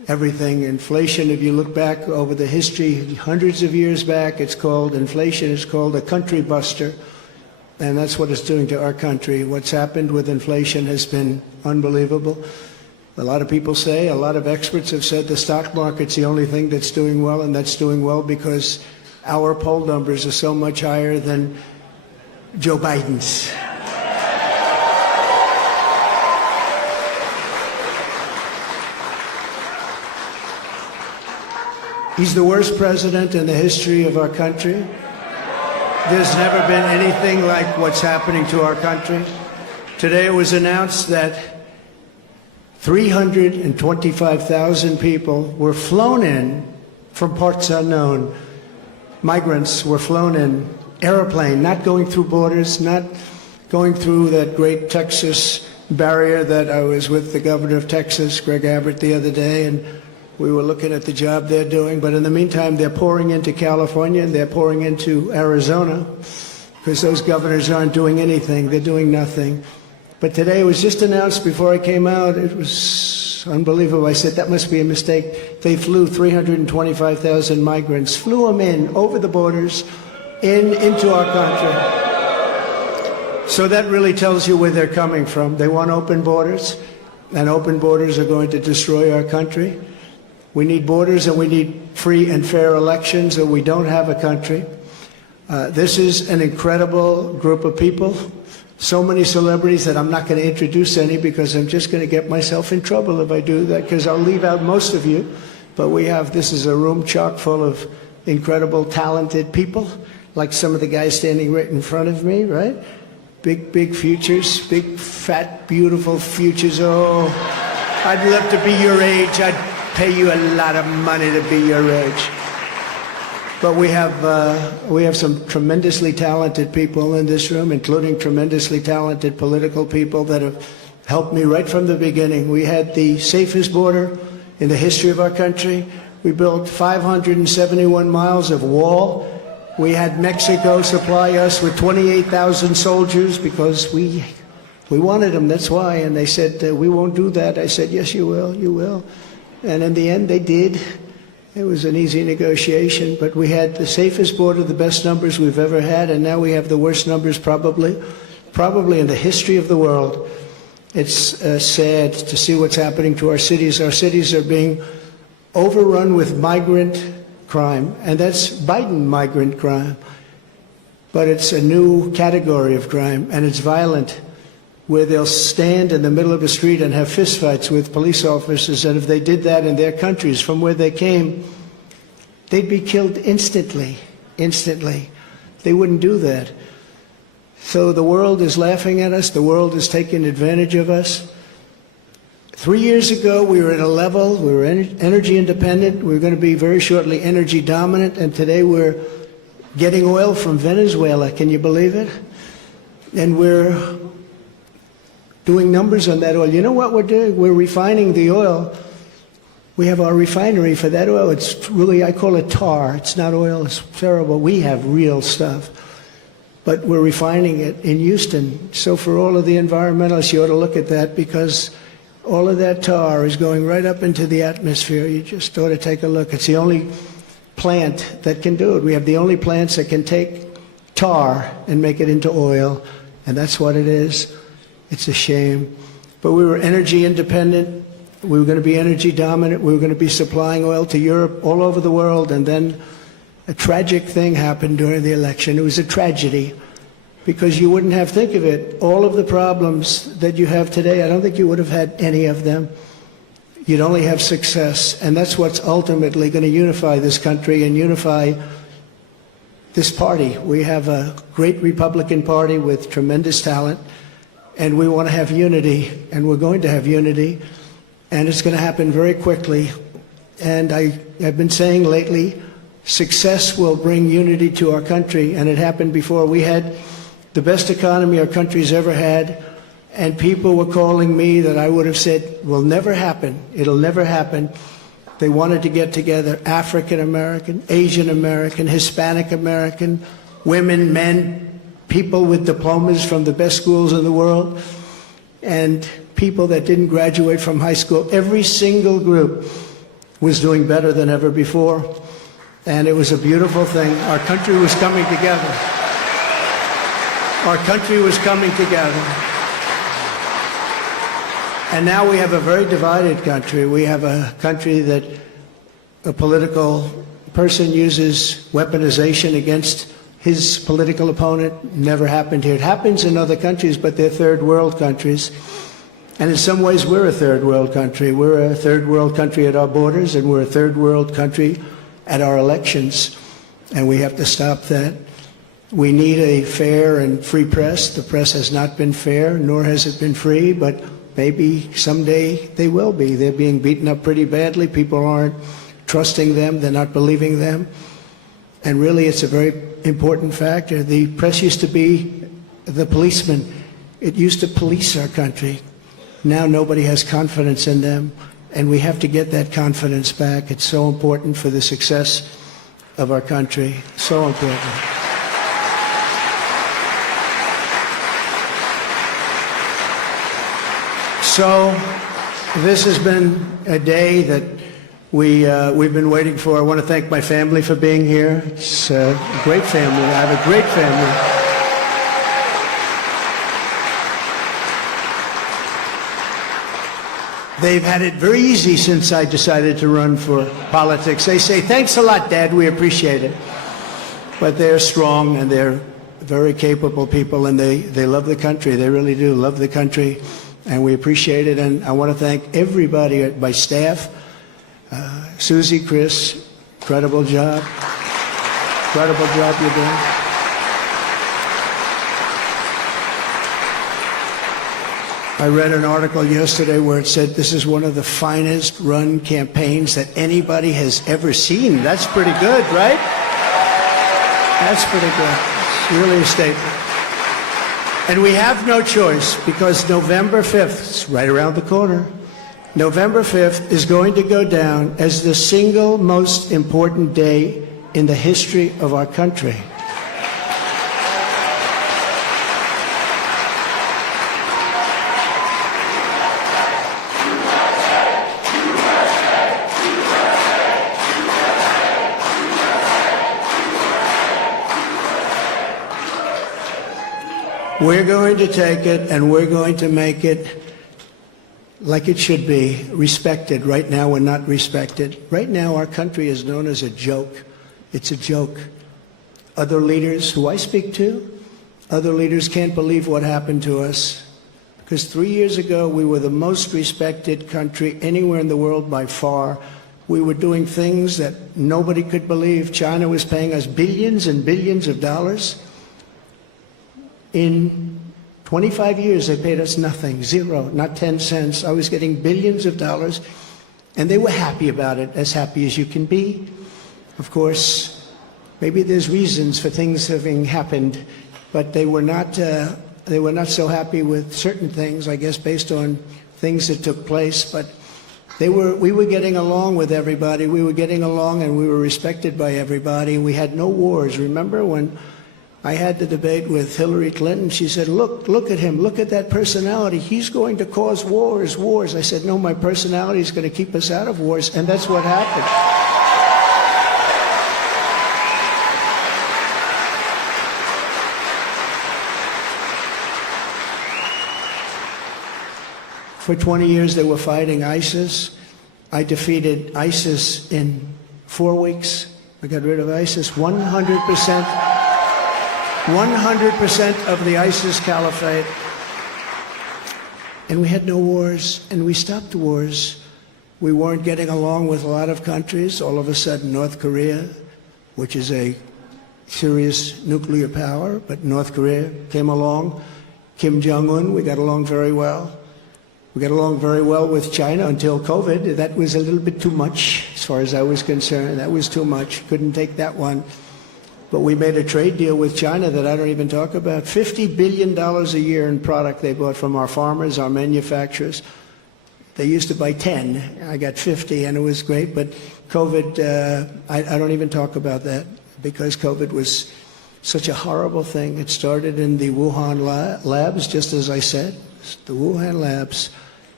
everything. Inflation, if you look back over the history, hundreds of years back, it's called inflation. It's called a country buster. And that's what it's doing to our country. What's happened with inflation has been unbelievable. A lot of people say, a lot of experts have said the stock market's the only thing that's doing well, and that's doing well because our poll numbers are so much higher than Joe Biden's. He's the worst president in the history of our country. There's never been anything like what's happening to our country. Today it was announced that 325,000 people were flown in from parts unknown. Migrants were flown in, airplane, not going through borders, not going through that great Texas barrier that I was with the governor of Texas, Greg Abbott, the other day, and we were looking at the job they're doing. But in the meantime, they're pouring into California and they're pouring into Arizona because those governors aren't doing anything. They're doing nothing. But today it was just announced before I came out. It was unbelievable. I said, that must be a mistake. They flew 325,000 migrants, flew them in over the borders into our country. So that really tells you where they're coming from. They want open borders, and open borders are going to destroy our country. We need borders and we need free and fair elections, or we don't have a country. This is an incredible group of people. So many celebrities that I'm not going to introduce any because I'm just going to get myself in trouble if I do that, because I'll leave out most of you. But this is a room chock full of incredible, talented people, like some of the guys standing right in front of me, right? Big futures, big, fat, beautiful futures. Oh, I'd love to be your age. I'd pay you a lot of money to be your age. But we have some tremendously talented people in this room, including tremendously talented political people that have helped me right from the beginning. We had the safest border in the history of our country. We built 571 miles of wall. We had Mexico supply us with 28,000 soldiers because we wanted them, that's why. And they said, we won't do that. I said, yes, you will, you will. And in the end, they did. It was an easy negotiation, but we had the safest border, the best numbers we've ever had, and now we have the worst numbers probably in the history of the world. It's sad to see what's happening to our cities. Our cities are being overrun with migrant crime, and that's Biden migrant crime. But it's a new category of crime, and it's violent, where they'll stand in the middle of a street and have fistfights with police officers, and if they did that in their countries from where they came, they'd be killed instantly. They wouldn't do that. So the world is laughing at us. The world is taking advantage of us. 3 years ago, we were at a level, we were energy independent. We were going to be very shortly energy dominant, and today we're getting oil from Venezuela. Can you believe it? And we're doing numbers on that oil. You know what we're doing? We're refining the oil. We have our refinery for that oil. It's really, I call it tar. It's not oil. It's terrible. We have real stuff. But we're refining it in Houston. So for all of the environmentalists, you ought to look at that, because all of that tar is going right up into the atmosphere. You just ought to take a look. It's the only plant that can do it. We have the only plants that can take tar and make it into oil, and that's what it is. It's a shame. But we were energy independent. We were going to be energy dominant. We were going to be supplying oil to Europe, all over the world. And then a tragic thing happened during the election. It was a tragedy, because you wouldn't have, think of it, all of the problems that you have today, I don't think you would have had any of them. You'd only have success. And that's what's ultimately going to unify this country and unify this party. We have a great Republican Party with tremendous talent. And we want to have unity, and we're going to have unity, and it's going to happen very quickly. And I've been saying lately, success will bring unity to our country, and it happened before. We had the best economy our country's ever had, and people were calling me that I would have said will never happen. It'll never happen. They wanted to get together, African American, Asian American, Hispanic American, women, men, people with diplomas from the best schools in the world, and people that didn't graduate from high school. Every single group was doing better than ever before. And it was a beautiful thing. Our country was coming together. Our country was coming together. And now we have a very divided country. We have a country that a political person uses weaponization against his political opponent. Never happened here. It happens in other countries, but they're third world countries. And in some ways, we're a third world country. We're a third world country at our borders, and we're a third world country at our elections. And we have to stop that. We need a fair and free press. The press has not been fair, nor has it been free, but maybe someday they will be. They're being beaten up pretty badly. People aren't trusting them. They're not believing them. And really, it's a very important factor. The press used to be the policeman. It used to police our country. Now nobody has confidence in them, and we have to get that confidence back. It's so important for the success of our country. So important. So this has been a day that we've been waiting for. I want to thank my family for being here. It's a great family. I have a great family. They've had it very easy since I decided to run for politics. They say, thanks a lot, Dad, we appreciate it. But they're strong, and they're very capable people, and they love the country. They really do love the country, and we appreciate it. And I want to thank everybody at my staff. Susie, Chris, incredible job. Incredible job you're doing. I read an article yesterday where it said this is one of the finest run campaigns that anybody has ever seen. That's pretty good, right? That's pretty good. It's really a statement. And we have no choice, because November 5th, it's right around the corner, November 5th is going to go down as the single most important day in the history of our country. We're going to take it, and we're going to make it like it should be, respected. Right now, we're not respected. Right now, our country is known as a joke. It's a joke. Other leaders who I speak to, other leaders can't believe what happened to us. Because 3 years ago, we were the most respected country anywhere in the world by far. We were doing things that nobody could believe. China was paying us billions and billions of dollars. In 25 years, they paid us nothing, zero, not 10 cents. I was getting billions of dollars, and they were happy about it, as happy as you can be. Of course, maybe there's reasons for things having happened, but they were not so happy with certain things, I guess, based on things that took place. But we were getting along with everybody. We were getting along, and we were respected by everybody. We had no wars. Remember when I had the debate with Hillary Clinton? She said, look at him, look at that personality. He's going to cause wars. I said, no, my personality is going to keep us out of wars, and that's what happened. For 20 years, they were fighting ISIS. I defeated ISIS in 4 weeks. I got rid of ISIS 100%. 100% of the ISIS caliphate. And we had no wars, and we stopped wars. We weren't getting along with a lot of countries. All of a sudden, North Korea, which is a serious nuclear power, but North Korea came along. Kim Jong-un, we got along very well. We got along very well with China until COVID. That was a little bit too much, as far as I was concerned. That was too much. Couldn't take that one. But we made a trade deal with China that I don't even talk about. $50 billion a year in product they bought from our farmers, our manufacturers. They used to buy 10. I got 50, and it was great. But COVID, I don't even talk about that, because COVID was such a horrible thing. It started in the Wuhan labs, just as I said, the Wuhan labs.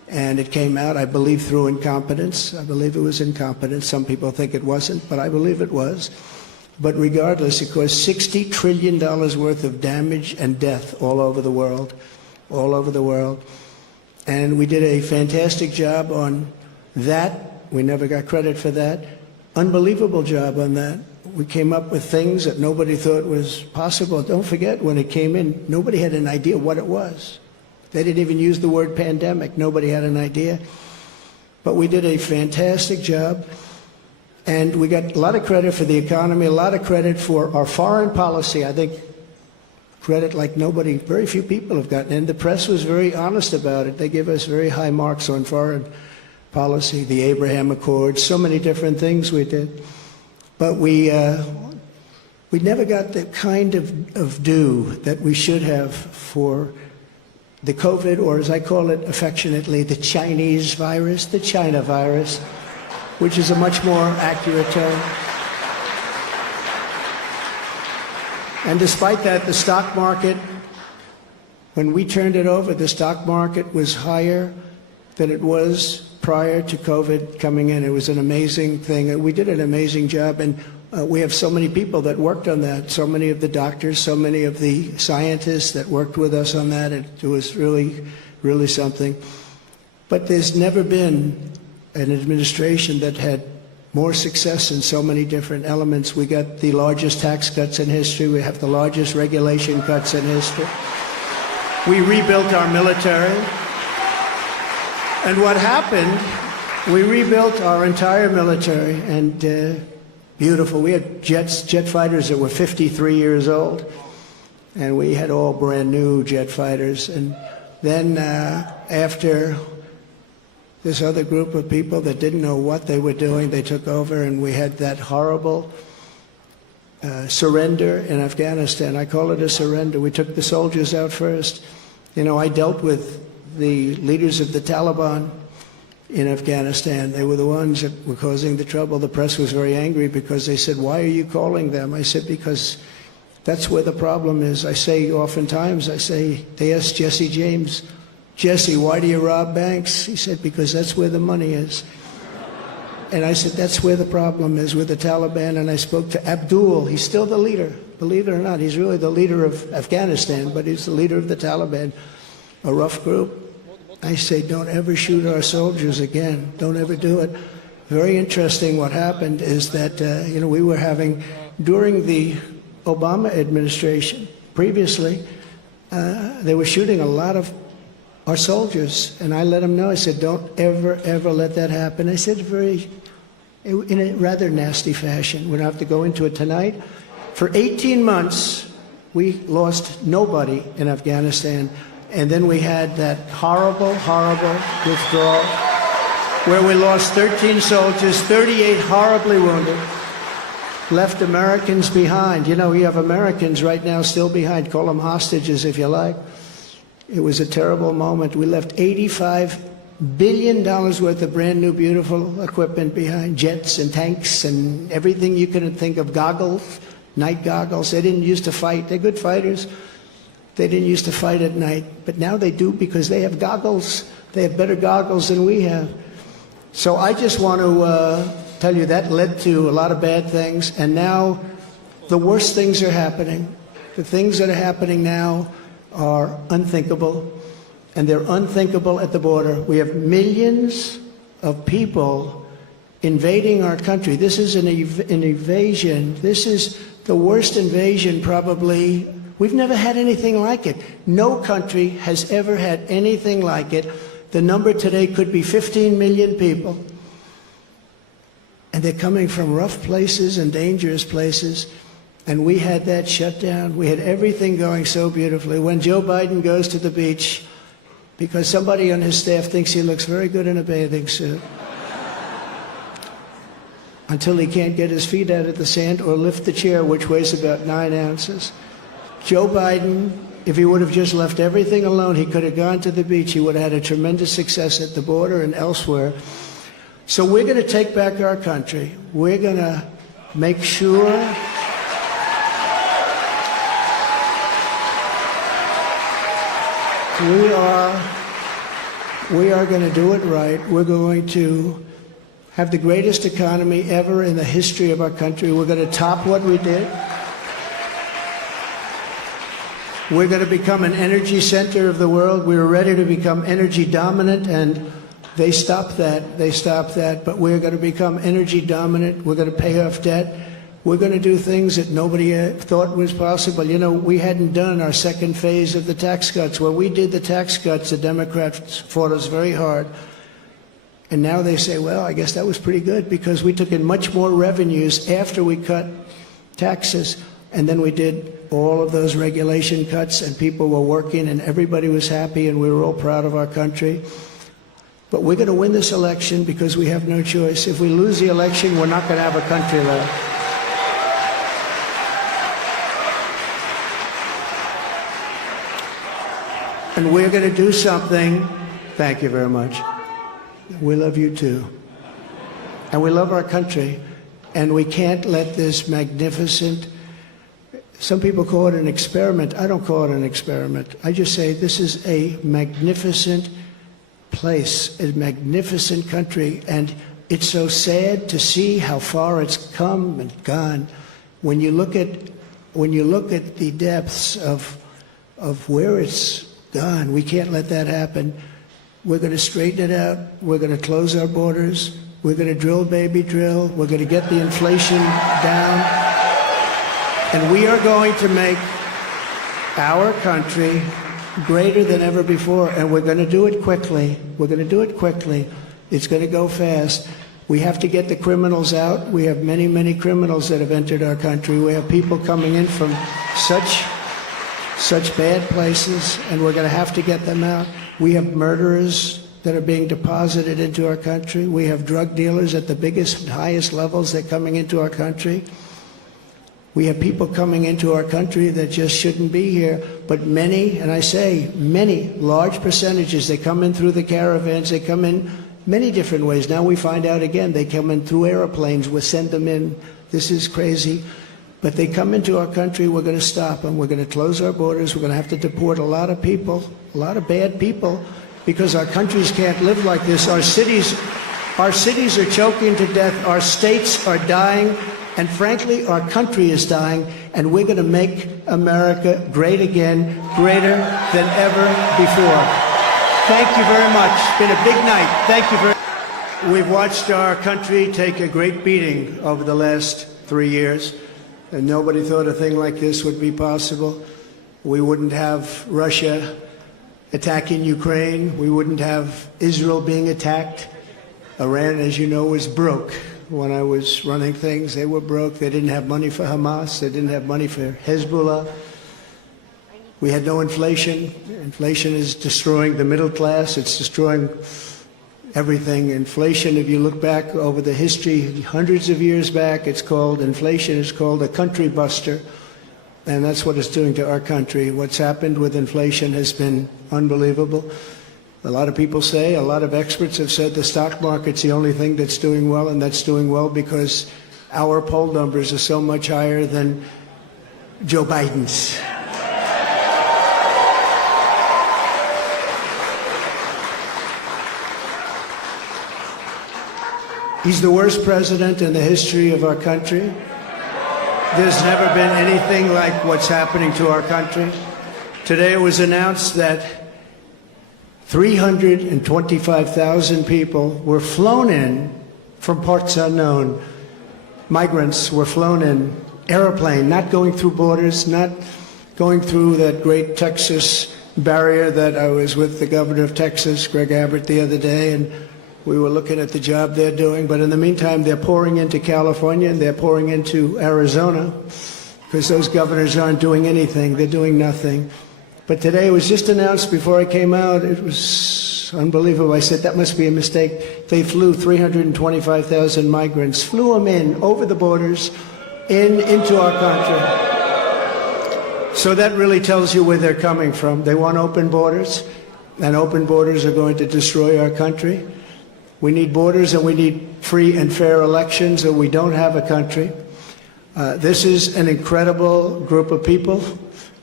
And it came out, I believe, through incompetence. I believe it was incompetence. Some people think it wasn't, but I believe it was. But regardless, it caused $60 trillion worth of damage and death all over the world, all over the world. And we did a fantastic job on that. We never got credit for that. Unbelievable job on that. We came up with things that nobody thought was possible. Don't forget, when it came in, nobody had an idea what it was. They didn't even use the word pandemic. Nobody had an idea. But we did a fantastic job. And we got a lot of credit for the economy, a lot of credit for our foreign policy. I think credit like nobody, very few people have gotten. And the press was very honest about it. They give us very high marks on foreign policy, the Abraham Accords, so many different things we did. But we never got the kind of due that we should have for the COVID, or as I call it affectionately, the Chinese virus, the China virus, which is a much more accurate term. And despite that, the stock market, when we turned it over, the stock market was higher than it was prior to COVID coming in. It was an amazing thing. We did an amazing job, and we have so many people that worked on that, so many of the doctors, so many of the scientists that worked with us on that. It was really, really something. But there's never been an administration that had more success in so many different elements. We got the largest tax cuts in history. We have the largest regulation cuts in history. We rebuilt our military. And what happened, we rebuilt our entire military, and beautiful. We had jet fighters that were 53 years old, and we had all brand new jet fighters. And then after this other group of people that didn't know what they were doing, they took over, and we had that horrible surrender in Afghanistan. I call it a surrender. We took the soldiers out first. You know, I dealt with the leaders of the Taliban in Afghanistan. They were the ones that were causing the trouble. The press was very angry because they said, "Why are you calling them?" I said, "Because that's where the problem is." I say oftentimes, they asked Jesse James, "Jesse, why do you rob banks?" He said, "Because that's where the money is." And I said, that's where the problem is, with the Taliban. And I spoke to Abdul. He's still the leader. Believe it or not, he's really the leader of Afghanistan, but he's the leader of the Taliban, a rough group. I say, don't ever shoot our soldiers again. Don't ever do it. Very interesting. What happened is that, we were having, during the Obama administration, previously, they were shooting a lot of our soldiers. And I let them know. I said, don't ever, ever let that happen. I said in a rather nasty fashion. We don't have to go into it tonight. For 18 months, we lost nobody in Afghanistan. And then we had that horrible, horrible withdrawal where we lost 13 soldiers, 38 horribly wounded, left Americans behind. You know, we have Americans right now still behind. Call them hostages if you like. It was a terrible moment. We left $85 billion worth of brand new, beautiful equipment behind, jets and tanks and everything you can think of, goggles, night goggles. They didn't used to fight. They're good fighters. They didn't used to fight at night, but now they do because they have goggles. They have better goggles than we have. So I just want to tell you that led to a lot of bad things, and now the worst things are happening. The things that are happening now are unthinkable, and they're unthinkable at the border. We have millions of people invading our country. This is an invasion. This is the worst invasion probably. We've never had anything like it. No country has ever had anything like it. The number today could be 15 million people. And they're coming from rough places and dangerous places. And we had that shut down. We had everything going so beautifully. When Joe Biden goes to the beach, because somebody on his staff thinks he looks very good in a bathing suit, until he can't get his feet out of the sand or lift the chair, which weighs about 9 ounces. Joe Biden, if he would have just left everything alone, he could have gone to the beach. He would have had a tremendous success at the border and elsewhere. So we're going to take back our country. We're going to make sure We are going to do it right. We're going to have the greatest economy ever in the history of our country. We're going to top what we did. We're going to become an energy center of the world. We were ready to become energy dominant, and they stopped that. They stopped that. But we're going to become energy dominant. We're going to pay off debt. We're going to do things that nobody thought was possible. You know, we hadn't done our second phase of the tax cuts. When we did the tax cuts, the Democrats fought us very hard. And now they say, well, I guess that was pretty good because we took in much more revenues after we cut taxes. And then we did all of those regulation cuts, and people were working, and everybody was happy, and we were all proud of our country. But we're going to win this election because we have no choice. If we lose the election, we're not going to have a country left. And we're going to do something. Thank you very much. We love you too. And we love our country. And we can't let this magnificent, some people call it an experiment. I don't call it an experiment. I just say this is a magnificent place, a magnificent country. And it's so sad to see how far it's come and gone. When you look at the depths of where it's gone, we can't let that happen. We're going to straighten it out. We're going to close our borders. We're going to drill, baby, drill. We're going to get the inflation down. And we are going to make our country greater than ever before. And we're going to do it quickly. We're going to do it quickly. It's going to go fast. We have to get the criminals out. We have many, many criminals that have entered our country. We have people coming in from such bad places, and we're going to have to get them out. We have murderers that are being deposited into our country. We have drug dealers at the biggest, highest levels that are coming into our country. We have people coming into our country that just shouldn't be here. But many, and I say many, large percentages, they come in through the caravans. They come in many different ways. Now we find out again, they come in through airplanes. We send them in. This is crazy. But they come into our country, we're going to stop them. We're going to close our borders. We're going to have to deport a lot of people, a lot of bad people, because our countries can't live like this. Our cities are choking to death. Our states are dying. And frankly, our country is dying. And we're going to make America great again, greater than ever before. Thank you very much. It's been a big night. Thank you very much. We've watched our country take a great beating over the last 3 years. And nobody thought a thing like this would be possible. We wouldn't have Russia attacking Ukraine. We wouldn't have Israel being attacked. Iran, as you know, was broke. When I was running things, they were broke. They didn't have money for Hamas. They didn't have money for Hezbollah. We had no inflation. Inflation is destroying the middle class. It's destroying everything. Inflation, if you look back over the history, hundreds of years back, inflation is called a country buster. And that's what it's doing to our country. What's happened with inflation has been unbelievable. A lot of people say, a lot of experts have said the stock market's the only thing that's doing well, and that's doing well because our poll numbers are so much higher than Joe Biden's. He's the worst president in the history of our country. There's never been anything like what's happening to our country. Today it was announced that 325,000 people were flown in from parts unknown. Migrants were flown in, airplane, not going through borders, not going through that great Texas barrier that I was with the governor of Texas, Greg Abbott, the other day, and we were looking at the job they're doing. But in the meantime, they're pouring into California and they're pouring into Arizona because those governors aren't doing anything. They're doing nothing. But today it was just announced before I came out. It was unbelievable. I said, that must be a mistake. They flew 325,000 migrants, flew them in over the borders into our country. So that really tells you where they're coming from. They want open borders, and open borders are going to destroy our country. We need borders and we need free and fair elections, or we don't have a country. This is an incredible group of people.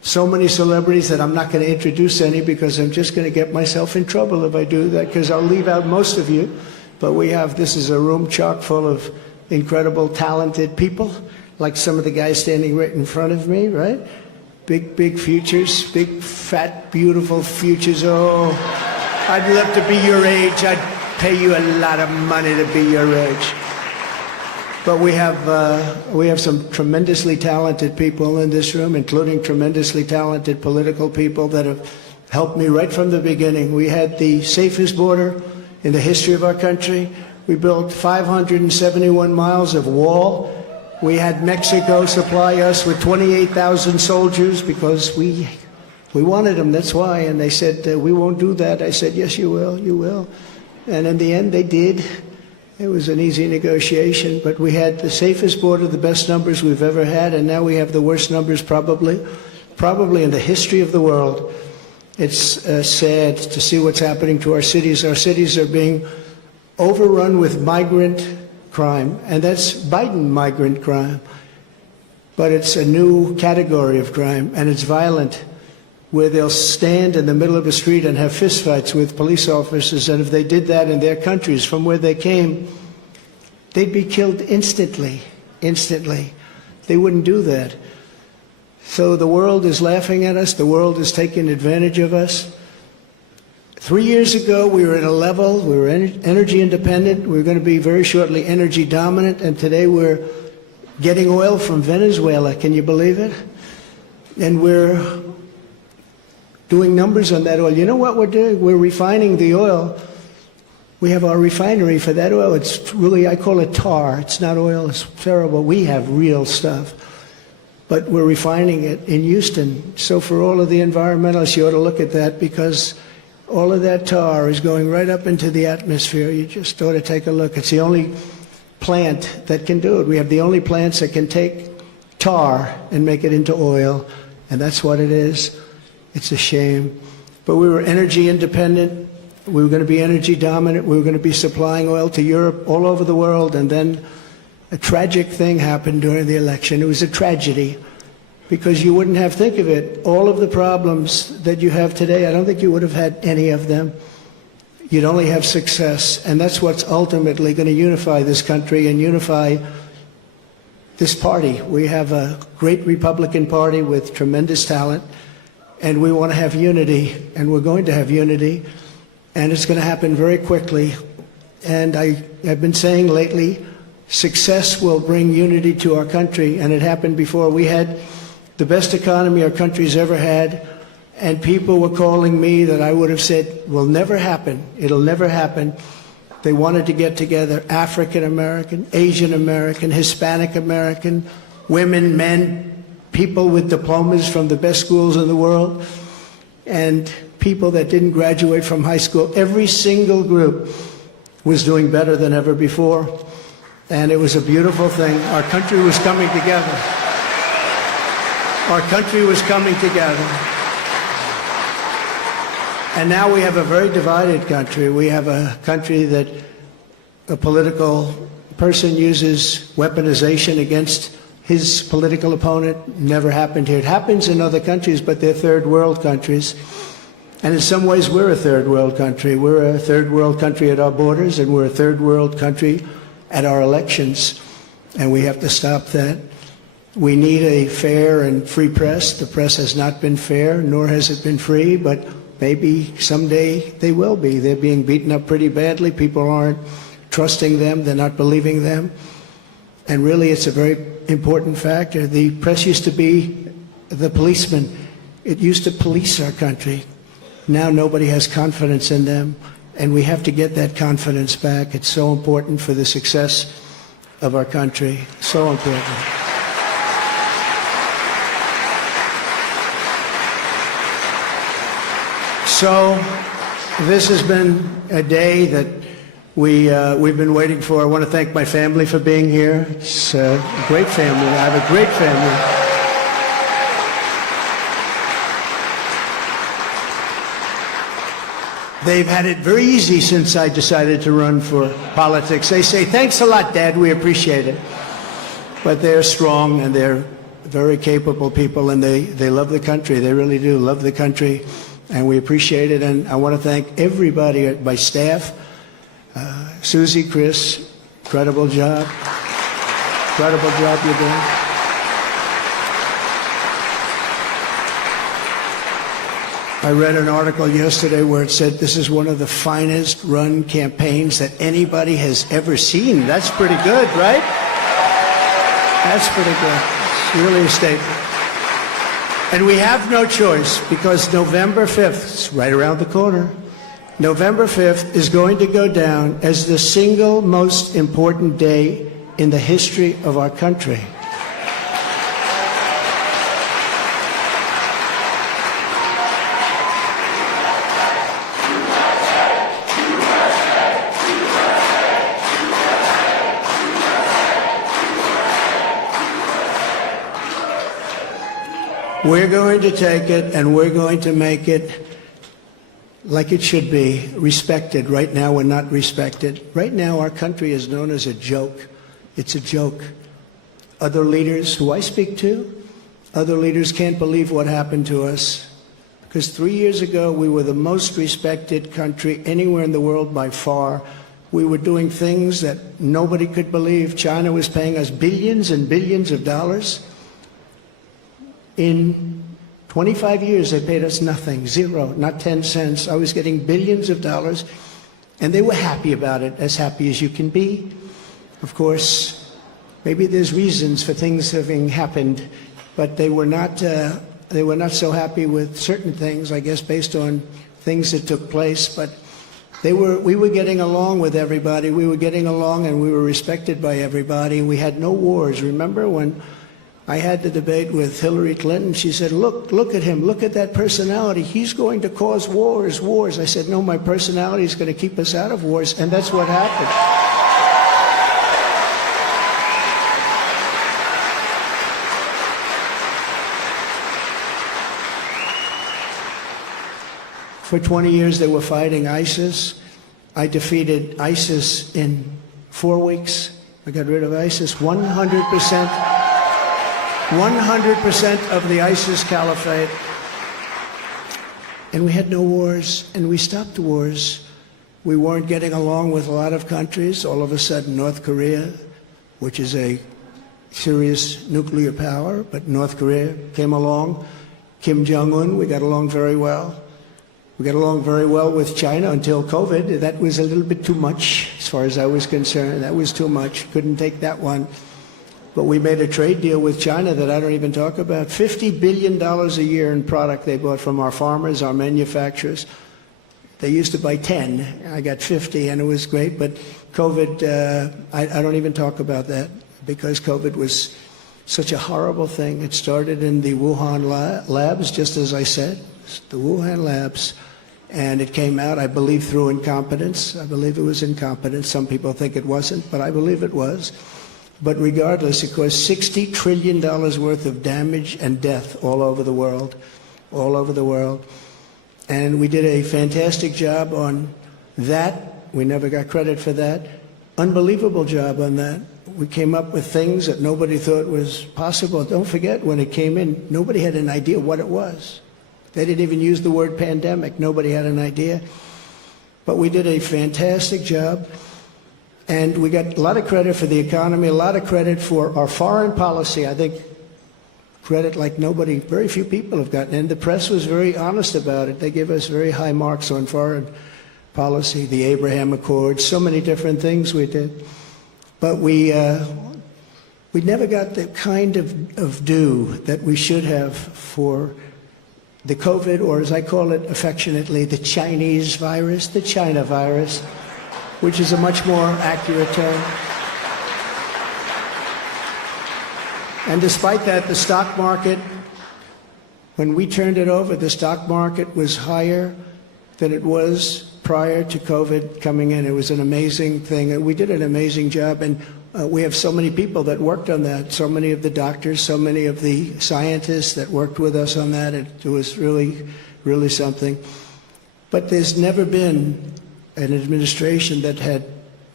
so many celebrities that I'm not going to introduce any because I'm just going to get myself in trouble if I do that, because I'll leave out most of you. But this is a room chock full of incredible, talented people, like some of the guys standing right in front of me, right? Big futures, big, fat, beautiful futures. Oh, I'd love to be your age. I'd pay you a lot of money to be your age. But we have some tremendously talented people in this room, including tremendously talented political people that have helped me right from the beginning. We had the safest border in the history of our country. We built 571 miles of wall. We had Mexico supply us with 28,000 soldiers because we wanted them, that's why. And they said, we won't do that. I said, yes, you will, you will. And in the end, they did. It was an easy negotiation, but we had the safest border, the best numbers we've ever had, and now we have the worst numbers probably in the history of the world. It's sad to see what's happening to our cities. Our cities are being overrun with migrant crime, and that's Biden migrant crime. But it's a new category of crime, and it's violent, where they'll stand in the middle of a street and have fistfights with police officers, and if they did that in their countries from where they came, they'd be killed instantly. They wouldn't do that. So the world is laughing at us. The world is taking advantage of us. 3 years ago, we were at a level, we were energy independent. We were going to be very shortly energy dominant, and today we're getting oil from Venezuela. Can you believe it? And we're doing numbers on that oil. You know what we're doing? We're refining the oil. We have our refinery for that oil. It's really, I call it tar. It's not oil. It's terrible. We have real stuff. But we're refining it in Houston. So for all of the environmentalists, you ought to look at that, because all of that tar is going right up into the atmosphere. You just ought to take a look. It's the only plant that can do it. We have the only plants that can take tar and make it into oil, and that's what it is. It's a shame. But we were energy independent. We were going to be energy dominant. We were going to be supplying oil to Europe, all over the world. And then a tragic thing happened during the election. It was a tragedy, because you wouldn't have, think of it, all of the problems that you have today, I don't think you would have had any of them. You'd only have success. And that's what's ultimately going to unify this country and unify this party. We have a great Republican Party with tremendous talent. And we want to have unity, and we're going to have unity, and it's going to happen very quickly. And I've been saying lately, success will bring unity to our country, and it happened before. We had the best economy our country's ever had, and people were calling me that I would have said will never happen. It'll never happen. They wanted to get together, African American, Asian American, Hispanic American, women, men, people with diplomas from the best schools in the world, and people that didn't graduate from high school. Every single group was doing better than ever before, and it was a beautiful thing. Our country was coming together. Our country was coming together. And now we have a very divided country. We have a country that a political person uses weaponization against his political opponent. Never happened here. It happens in other countries, but they're third world countries. And in some ways, we're a third world country. We're a third world country at our borders, and we're a third world country at our elections. And we have to stop that. We need a fair and free press. The press has not been fair, nor has it been free, but maybe someday they will be. They're being beaten up pretty badly. People aren't trusting them. They're not believing them. And really, it's a very important factor. The press used to be the policeman. It used to police our country. Now nobody has confidence in them, and we have to get that confidence back. It's so important for the success of our country. So important. So this has been a day that we've been waiting for. I want to thank my family for being here. It's a great family. I have a great family. They've had it very easy since I decided to run for politics. They say, thanks a lot, Dad, we appreciate it. But they're strong, and they're very capable people, and they love the country. They really do love the country, and we appreciate it. And I want to thank everybody, my staff, Susie, Chris, incredible job. Incredible job you're doing. I read an article yesterday where it said this is one of the finest run campaigns that anybody has ever seen. That's pretty good, right? That's pretty good. It's really a statement. And we have no choice, because November 5th, it's right around the corner, November 5th is going to go down as the single most important day in the history of our country. We're going to take it and we're going to make it like it should be, respected. Right now we're not respected. Right now our country is known as a joke. It's a joke. Other leaders who I speak to, other leaders can't believe what happened to us. Because 3 years ago we were the most respected country anywhere in the world by far. We were doing things that nobody could believe. China was paying us billions and billions of dollars. In 25 years, they paid us nothing, zero, not 10 cents. I was getting billions of dollars, and they were happy about it, as happy as you can be. Of course, maybe there's reasons for things having happened, but they were not so happy with certain things, I guess, based on things that took place. But we were getting along with everybody. We were getting along, and we were respected by everybody. We had no wars. Remember when I had the debate with Hillary Clinton? She said, look at him, look at that personality. He's going to cause wars. I said, no, my personality is going to keep us out of wars, and that's what happened. For 20 years they were fighting ISIS. I defeated ISIS in 4 weeks. I got rid of ISIS 100%. 100% of the ISIS caliphate. And we had no wars, and we stopped wars. We weren't getting along with a lot of countries. All of a sudden, North Korea, which is a serious nuclear power, but North Korea came along. Kim Jong-un, we got along very well. We got along very well with China until COVID. That was a little bit too much, as far as I was concerned. That was too much. Couldn't take that one. But we made a trade deal with China that I don't even talk about. $50 billion a year in product they bought from our farmers, our manufacturers. They used to buy 10. I got 50, and it was great. But COVID, I don't even talk about that, because COVID was such a horrible thing. It started in the Wuhan labs, just as I said, the Wuhan labs. And it came out, I believe, through incompetence. I believe it was incompetence. Some people think it wasn't, but I believe it was. But regardless, it caused $60 trillion worth of damage and death all over the world, all over the world. And we did a fantastic job on that. We never got credit for that. Unbelievable job on that. We came up with things that nobody thought was possible. Don't forget, when it came in, nobody had an idea what it was. They didn't even use the word pandemic. Nobody had an idea. But we did a fantastic job. And we got a lot of credit for the economy, a lot of credit for our foreign policy. I think credit like nobody, very few people have gotten. And the press was very honest about it. They gave us very high marks on foreign policy, the Abraham Accords, so many different things we did. But we never got the kind of due that we should have for the COVID, or as I call it affectionately, the Chinese virus, the China virus, which is a much more accurate term. And despite that, the stock market, when we turned it over, the stock market was higher than it was prior to COVID coming in. It was an amazing thing, and we did an amazing job. And we have so many people that worked on that, so many of the doctors, so many of the scientists that worked with us on that. It was really, really something. But there's never been an administration that had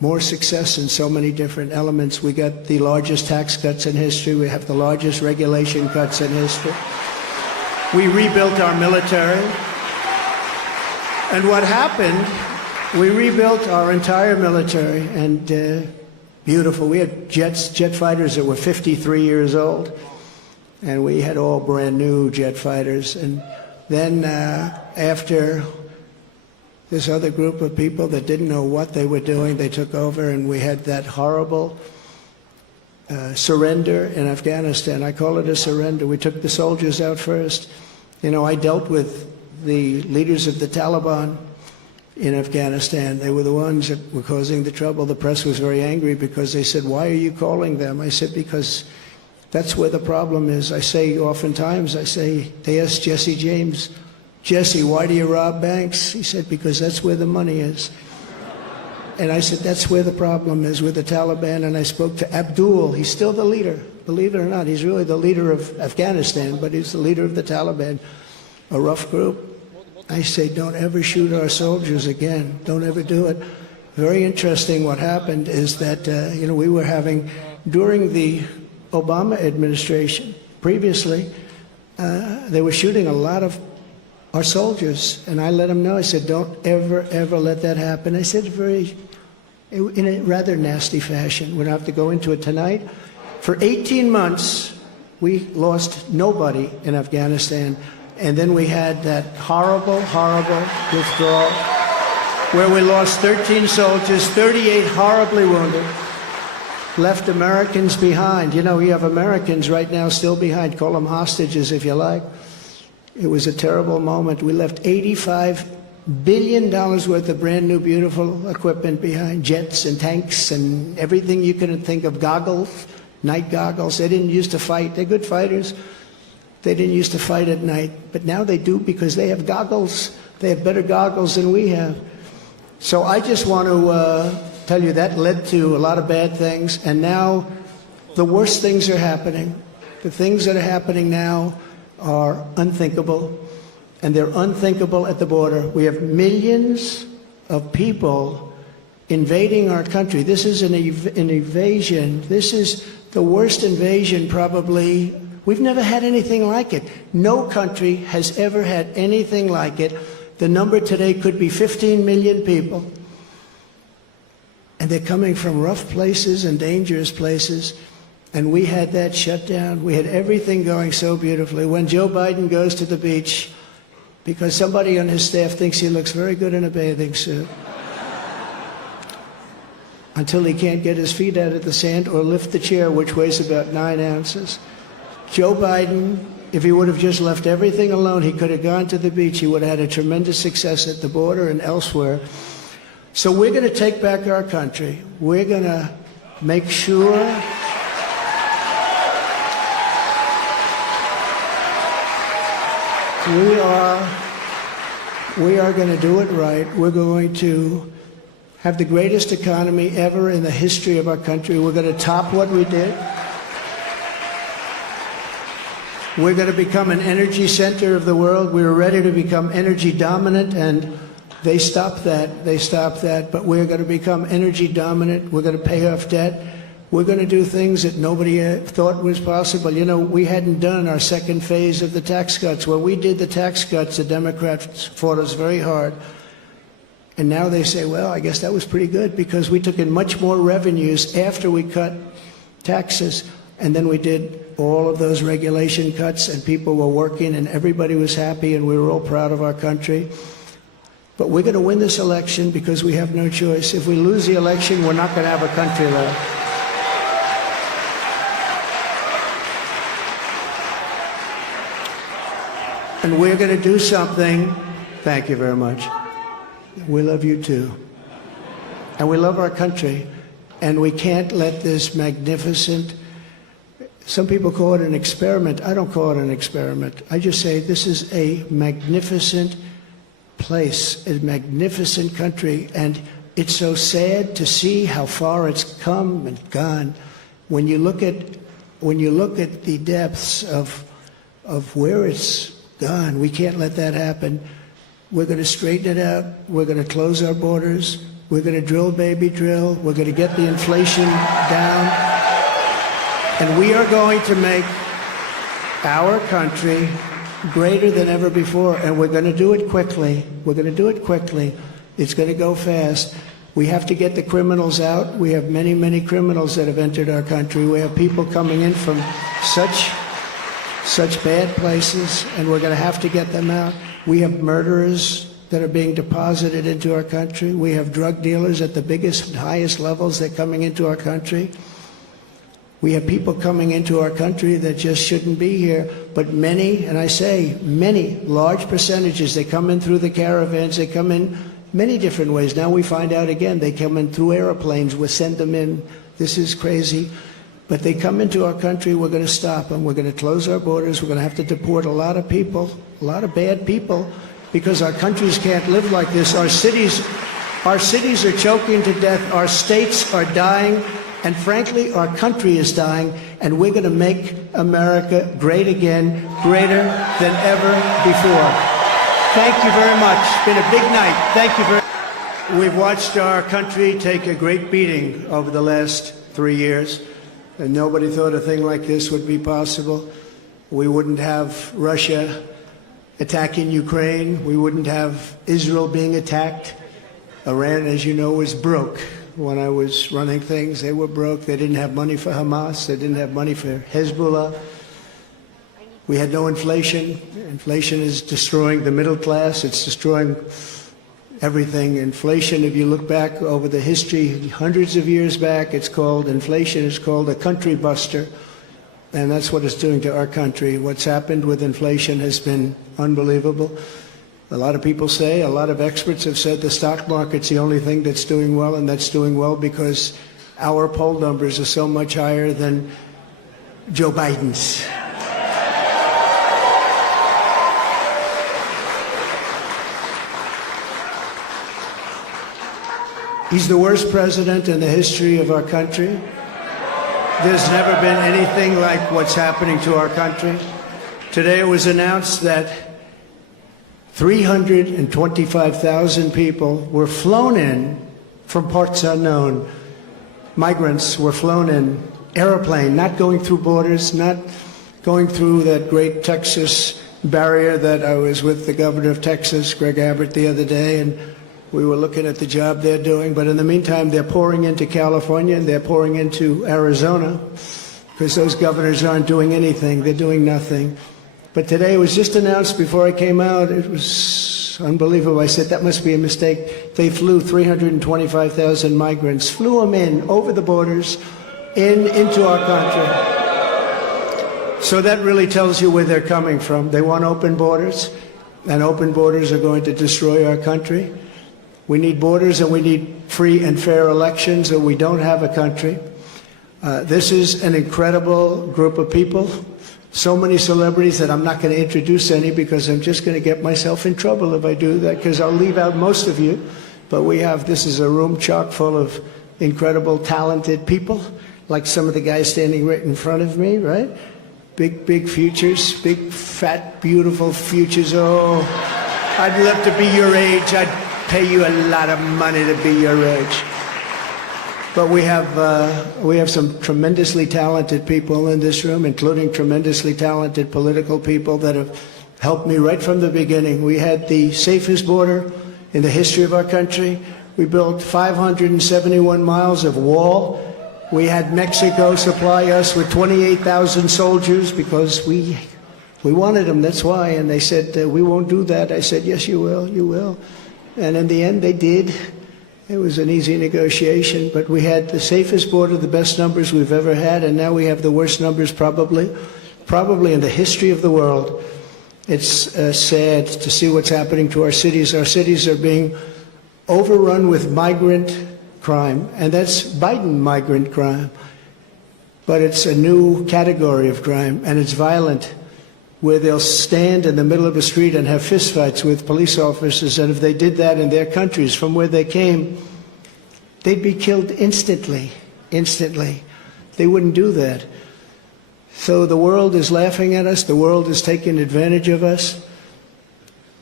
more success in so many different elements. We got the largest tax cuts in history. We have the largest regulation cuts in history. We rebuilt our military. And what happened, we rebuilt our entire military, and beautiful. We had jet fighters that were 53 years old, and we had all brand new jet fighters. And then after this other group of people that didn't know what they were doing, they took over, and we had that horrible surrender in Afghanistan. I call it a surrender. We took the soldiers out first. You know, I dealt with the leaders of the Taliban in Afghanistan. They were the ones that were causing the trouble. The press was very angry because they said, "Why are you calling them?" I said, "Because that's where the problem is." I say oftentimes, they asked Jesse James, "Jesse, why do you rob banks?" He said, "Because that's where the money is." And I said, that's where the problem is, with the Taliban. And I spoke to Abdul. He's still the leader. Believe it or not, he's really the leader of Afghanistan, but he's the leader of the Taliban, a rough group. I say, don't ever shoot our soldiers again. Don't ever do it. Very interesting what happened is that, we were having, during the Obama administration, previously, they were shooting a lot of our soldiers, and I let them know. I said, don't ever, ever let that happen. I said in a rather nasty fashion. We don't have to go into it tonight. For 18 months, we lost nobody in Afghanistan, and then we had that horrible, horrible withdrawal where we lost 13 soldiers, 38 horribly wounded, left Americans behind. You know, you have Americans right now still behind. Call them hostages if you like. It was a terrible moment. We left $85 billion worth of brand new, beautiful equipment behind, jets and tanks and everything you can think of, goggles, night goggles. They didn't used to fight. They're good fighters. They didn't used to fight at night, but now they do because they have goggles. They have better goggles than we have. So I just want to tell you that led to a lot of bad things, and now the worst things are happening. The things that are happening now are unthinkable, and they're unthinkable at the border. We have millions of people invading our country. This is an invasion. This is the worst invasion probably. We've never had anything like it. No country has ever had anything like it. The number today could be 15 million people. And they're coming from rough places and dangerous places. And we had that shut down. We had everything going so beautifully. When Joe Biden goes to the beach, because somebody on his staff thinks he looks very good in a bathing suit, until he can't get his feet out of the sand or lift the chair, which weighs about 9 ounces. Joe Biden, if he would have just left everything alone, he could have gone to the beach. He would have had a tremendous success at the border and elsewhere. So we're going to take back our country. We're going to make sure we are going to do it right. We're going to have the greatest economy ever in the history of our country. We're going to top what we did. We're going to become an energy center of the world. We were ready to become energy dominant, and they stopped that. They stopped that. But we're going to become energy dominant. We're going to pay off debt. We're going to do things that nobody thought was possible. You know, we hadn't done our second phase of the tax cuts. When we did the tax cuts, the Democrats fought us very hard. And now they say, well, I guess that was pretty good because we took in much more revenues after we cut taxes. And then we did all of those regulation cuts, and people were working, and everybody was happy, and we were all proud of our country. But we're going to win this election because we have no choice. If we lose the election, we're not going to have a country left. And we're going to do something. Thank you very much. We love you too. And we love our country. And we can't let this magnificent, some people call it an experiment. I don't call it an experiment. I just say this is a magnificent place, a magnificent country. And it's so sad to see how far it's come and gone. When you look at the depths of where it's gone, we can't let that happen. We're going to straighten it out. We're going to close our borders. We're going to drill, baby, drill. We're going to get the inflation down. And we are going to make our country greater than ever before. And we're going to do it quickly. We're going to do it quickly. It's going to go fast. We have to get the criminals out. We have many, many criminals that have entered our country. We have people coming in from such bad places, and we're going to have to get them out. We have murderers that are being deposited into our country. We have drug dealers at the biggest and highest levels that are coming into our country. We have people coming into our country that just shouldn't be here, but many, and I say many, large percentages, they come in through the caravans, they come in many different ways. Now we find out again, they come in through airplanes, we send them in. This is crazy. But they come into our country, we're going to stop them. We're going to close our borders. We're going to have to deport a lot of people, a lot of bad people, because our countries can't live like this. Our cities are choking to death. Our states are dying. And frankly, our country is dying. And we're going to make America great again, greater than ever before. Thank you very much. It's been a big night. Thank you very much. We've watched our country take a great beating over the last 3 years. And nobody thought a thing like this would be possible. We wouldn't have Russia attacking Ukraine. We wouldn't have Israel being attacked. Iran, as you know, was broke. When I was running things, they were broke. They didn't have money for Hamas. They didn't have money for Hezbollah. We had no inflation. Inflation is destroying the middle class. It's destroying everything. Inflation, if you look back over the history, hundreds of years back, inflation is called a country buster. And that's what it's doing to our country. What's happened with inflation has been unbelievable. A lot of people say, a lot of experts have said the stock market's the only thing that's doing well, and that's doing well because our poll numbers are so much higher than Joe Biden's. He's the worst president in the history of our country. There's never been anything like what's happening to our country. Today it was announced that 325,000 people were flown in from parts unknown. Migrants were flown in, airplane, not going through borders, not going through that great Texas barrier that I was with the governor of Texas, Greg Abbott, the other day, and we were looking at the job they're doing. But in the meantime, they're pouring into California and they're pouring into Arizona because those governors aren't doing anything. They're doing nothing. But today it was just announced before I came out. It was unbelievable. I said, that must be a mistake. They flew 325,000 migrants, flew them in over the borders into our country. So that really tells you where they're coming from. They want open borders, and open borders are going to destroy our country. We need borders and we need free and fair elections, or we don't have a country. This is an incredible group of people. So many celebrities that I'm not going to introduce any because I'm just going to get myself in trouble if I do that, because I'll leave out most of you. But this is a room chock full of incredible, talented people, like some of the guys standing right in front of me, right? Big, big futures, big, fat, beautiful futures. Oh, I'd love to be your age. I'd pay you a lot of money to be your age. But we have some tremendously talented people in this room, including tremendously talented political people that have helped me right from the beginning. We had the safest border in the history of our country. We built 571 miles of wall. We had Mexico supply us with 28,000 soldiers because we wanted them, that's why. And they said, we won't do that. I said, yes, you will, you will. And in the end, they did. It was an easy negotiation, but we had the safest border, the best numbers we've ever had, and now we have the worst numbers probably in the history of the world. It's sad to see what's happening to our cities. Our cities are being overrun with migrant crime, and that's Biden migrant crime. But it's a new category of crime, and it's violent, where they'll stand in the middle of a street and have fistfights with police officers, and if they did that in their countries from where they came, they'd be killed instantly. They wouldn't do that. So the world is laughing at us. The world is taking advantage of us.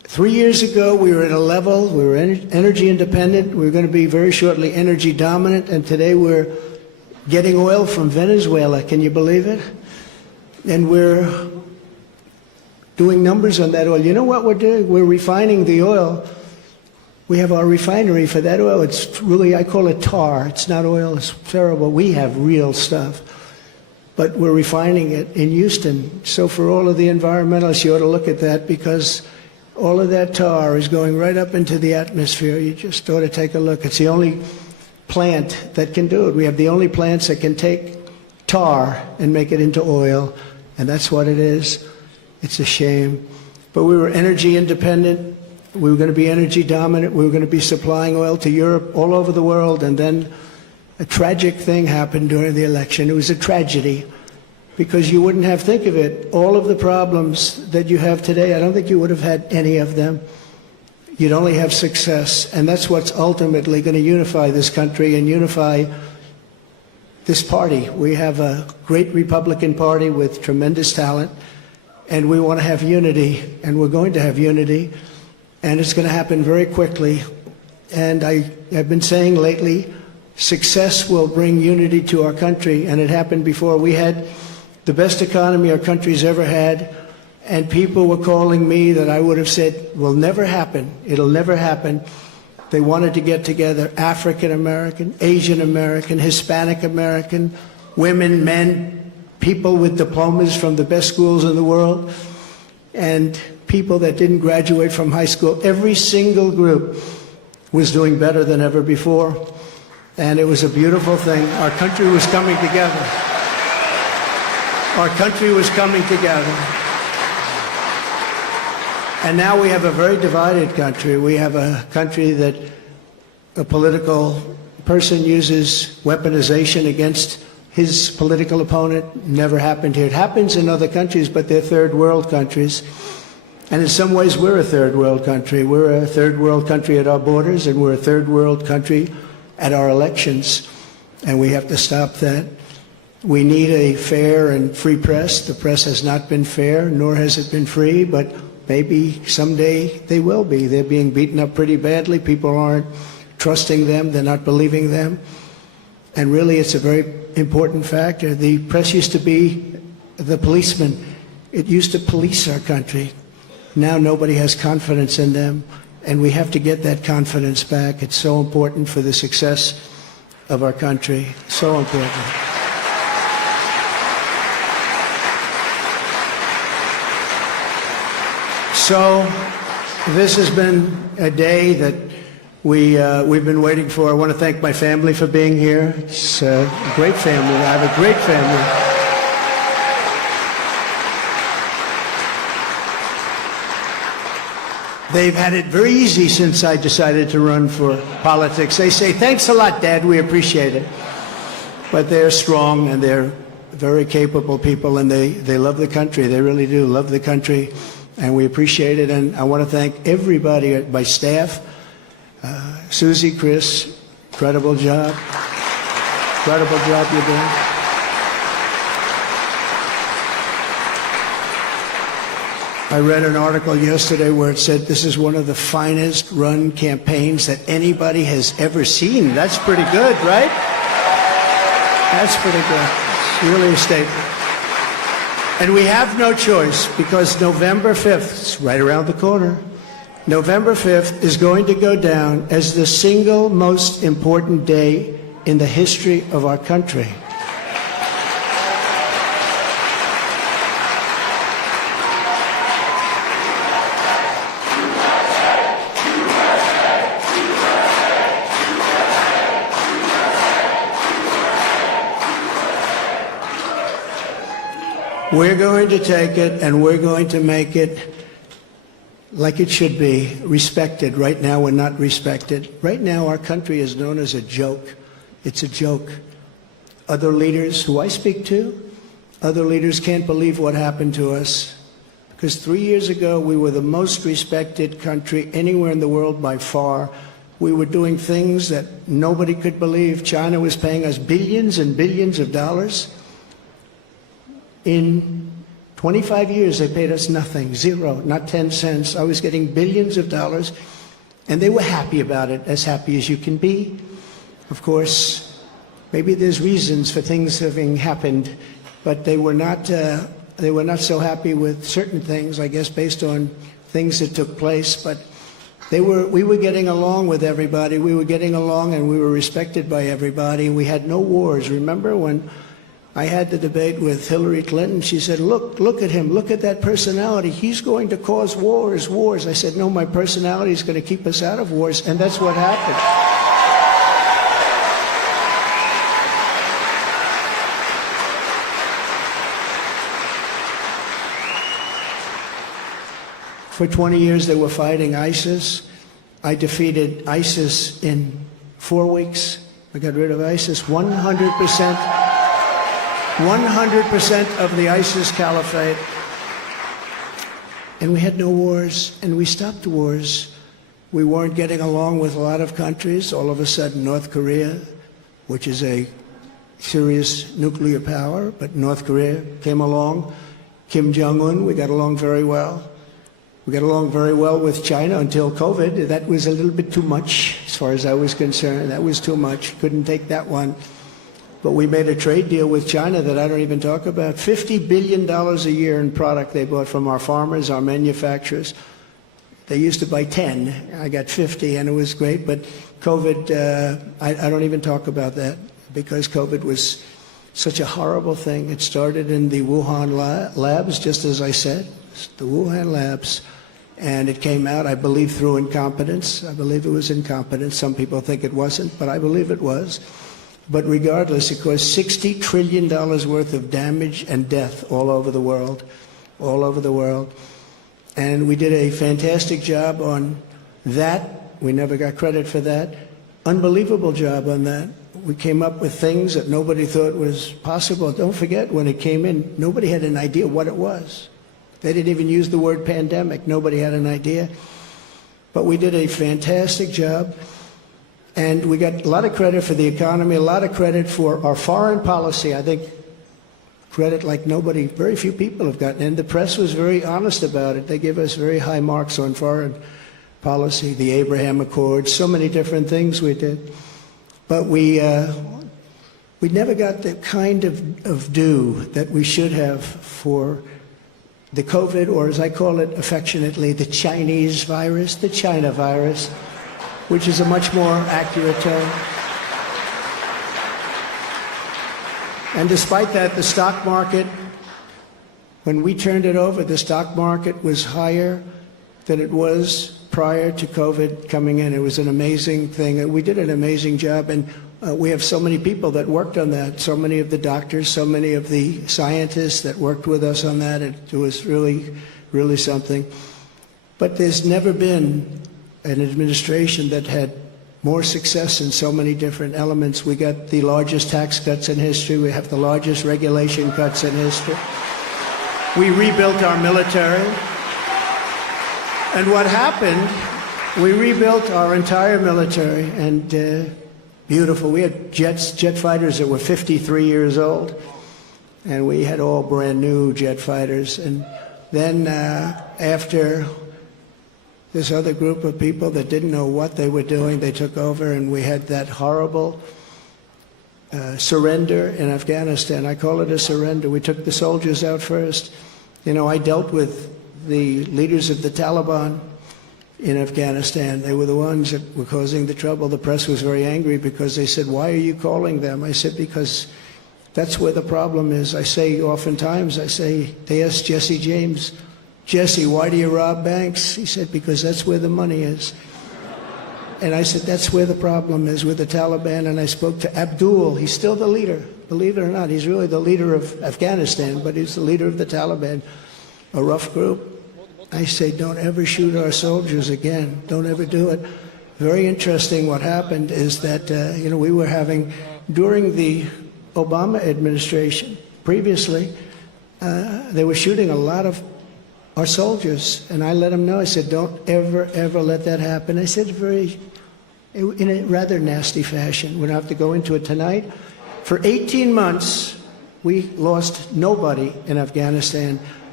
3 years ago, we were at a level, we were energy independent, we were going to be very shortly energy dominant, and today we're getting oil from Venezuela. Can you believe it? And we're doing numbers on that oil. You know what we're doing? We're refining the oil. We have our refinery for that oil. It's really, I call it tar. It's not oil. It's terrible. We have real stuff. But we're refining it in Houston. So for all of the environmentalists, you ought to look at that, because all of that tar is going right up into the atmosphere. You just ought to take a look. It's the only plant that can do it. We have the only plants that can take tar and make it into oil, and that's what it is. It's a shame. But we were energy independent. We were going to be energy dominant. We were going to be supplying oil to Europe, all over the world, and then a tragic thing happened during the election. It was a tragedy, because you wouldn't have, think of it, all of the problems that you have today, I don't think you would have had any of them. You'd only have success, and that's what's ultimately going to unify this country and unify this party. We have a great Republican Party with tremendous talent, and we want to have unity, and we're going to have unity, and it's going to happen very quickly. And I have been saying lately, success will bring unity to our country, and it happened before. We had the best economy our country's ever had, and people were calling me that I would have said will never happen. It'll never happen. They wanted to get together, African American, Asian American, Hispanic American, women, men, people with diplomas from the best schools in the world, and people that didn't graduate from high school. Every single group was doing better than ever before, and it was a beautiful thing. Our country was coming together. Our country was coming together. And now we have a very divided country. We have a country that a political person uses weaponization against his political opponent. Never happened here. It happens in other countries, but they're third world countries. And in some ways, we're a third world country. We're a third world country at our borders, and we're a third world country at our elections. And we have to stop that. We need a fair and free press. The press has not been fair, nor has it been free, but maybe someday they will be. They're being beaten up pretty badly. People aren't trusting them. They're not believing them. And really, it's a very important factor. The press used to be the policeman. It used to police our country. Now nobody has confidence in them, and we have to get that confidence back. It's so important for the success of our country. So important. So this has been a day that we've been waiting for. I want to thank my family for being here. It's a great family. I have a great family. They've had it very easy since I decided to run for politics. They say, thanks a lot, Dad, we appreciate it. But they're strong, and they're very capable people, and they love the country. They really do love the country, and we appreciate it. And I want to thank everybody at my staff. Susie, Chris, incredible job. Incredible job you're doing. I read an article yesterday where it said this is one of the finest run campaigns that anybody has ever seen. That's pretty good, right? That's pretty good. It's really a statement. And we have no choice, because November 5th, it's right around the corner, November 5th is going to go down as the single most important day in the history of our country. We're going to take it, and we're going to make it like it should be, respected. Right now, we're not respected. Right now, our country is known as a joke. It's a joke. Other leaders who I speak to, other leaders can't believe what happened to us. Because 3 years ago, we were the most respected country anywhere in the world by far. We were doing things that nobody could believe. China was paying us billions and billions of dollars. In 25 years they paid us nothing, zero, not 10 cents. I was getting billions of dollars, and they were happy about it, as happy as you can be. Of course, maybe there's reasons for things having happened, but they were not so happy with certain things, I guess, based on things that took place. But we were getting along with everybody. We were getting along, and we were respected by everybody. We had no wars. Remember when I had the debate with Hillary Clinton? She said, look at him. Look at that personality. He's going to cause wars. I said, no, my personality is going to keep us out of wars. And that's what happened. For 20 years, they were fighting ISIS. I defeated ISIS in 4 weeks. I got rid of ISIS 100%. 100% of the ISIS caliphate. And we had no wars, and we stopped wars. We weren't getting along with a lot of countries. All of a sudden, North Korea, which is a serious nuclear power, but North Korea came along. Kim Jong-un, we got along very well. We got along very well with China until COVID. That was a little bit too much, as far as I was concerned. That was too much. Couldn't take that one. But we made a trade deal with China that I don't even talk about. $50 billion a year in product they bought from our farmers, our manufacturers. They used to buy 10. I got 50, and it was great. But COVID, I don't even talk about that, because COVID was such a horrible thing. It started in the Wuhan labs, just as I said, the Wuhan labs. And it came out, I believe, through incompetence. I believe it was incompetence. Some people think it wasn't, but I believe it was. But regardless, it caused $60 trillion worth of damage and death all over the world, all over the world. And we did a fantastic job on that. We never got credit for that. Unbelievable job on that. We came up with things that nobody thought was possible. Don't forget, when it came in, nobody had an idea what it was. They didn't even use the word pandemic. Nobody had an idea. But we did a fantastic job. And we got a lot of credit for the economy, a lot of credit for our foreign policy. I think credit like nobody, very few people have gotten. And the press was very honest about it. They give us very high marks on foreign policy, the Abraham Accords, so many different things we did. But we never got the kind of due that we should have for the COVID, or as I call it affectionately, the Chinese virus, the China virus, which is a much more accurate term. And despite that, the stock market, when we turned it over, the stock market was higher than it was prior to COVID coming in. It was an amazing thing. We did an amazing job, and we have so many people that worked on that, so many of the doctors, so many of the scientists that worked with us on that. It was really, really something. But there's never been an administration that had more success in so many different elements. We got the largest tax cuts in history. We have the largest regulation cuts in history. We rebuilt our military. And what happened, we rebuilt our entire military, and beautiful. We had jet fighters that were 53 years old, and we had all brand new jet fighters. And then after this other group of people that didn't know what they were doing, they took over, and we had that horrible surrender in Afghanistan. I call it a surrender. We took the soldiers out first. You know, I dealt with the leaders of the Taliban in Afghanistan. They were the ones that were causing the trouble. The press was very angry because they said, why are you calling them? I said, because that's where the problem is. I say oftentimes, they asked Jesse James, Jesse, why do you rob banks? He said, because that's where the money is. And I said, that's where the problem is with the Taliban. And I spoke to Abdul. He's still the leader. Believe it or not, he's really the leader of Afghanistan, but he's the leader of the Taliban, a rough group. I say, don't ever shoot our soldiers again. Don't ever do it. Very interesting what happened is that, we were having, during the Obama administration, previously, they were shooting a lot of our soldiers. And I let them know, I said, don't ever, ever let that happen. I said in a rather nasty fashion. We don't have to go into it tonight. For 18 months, we lost nobody in Afghanistan.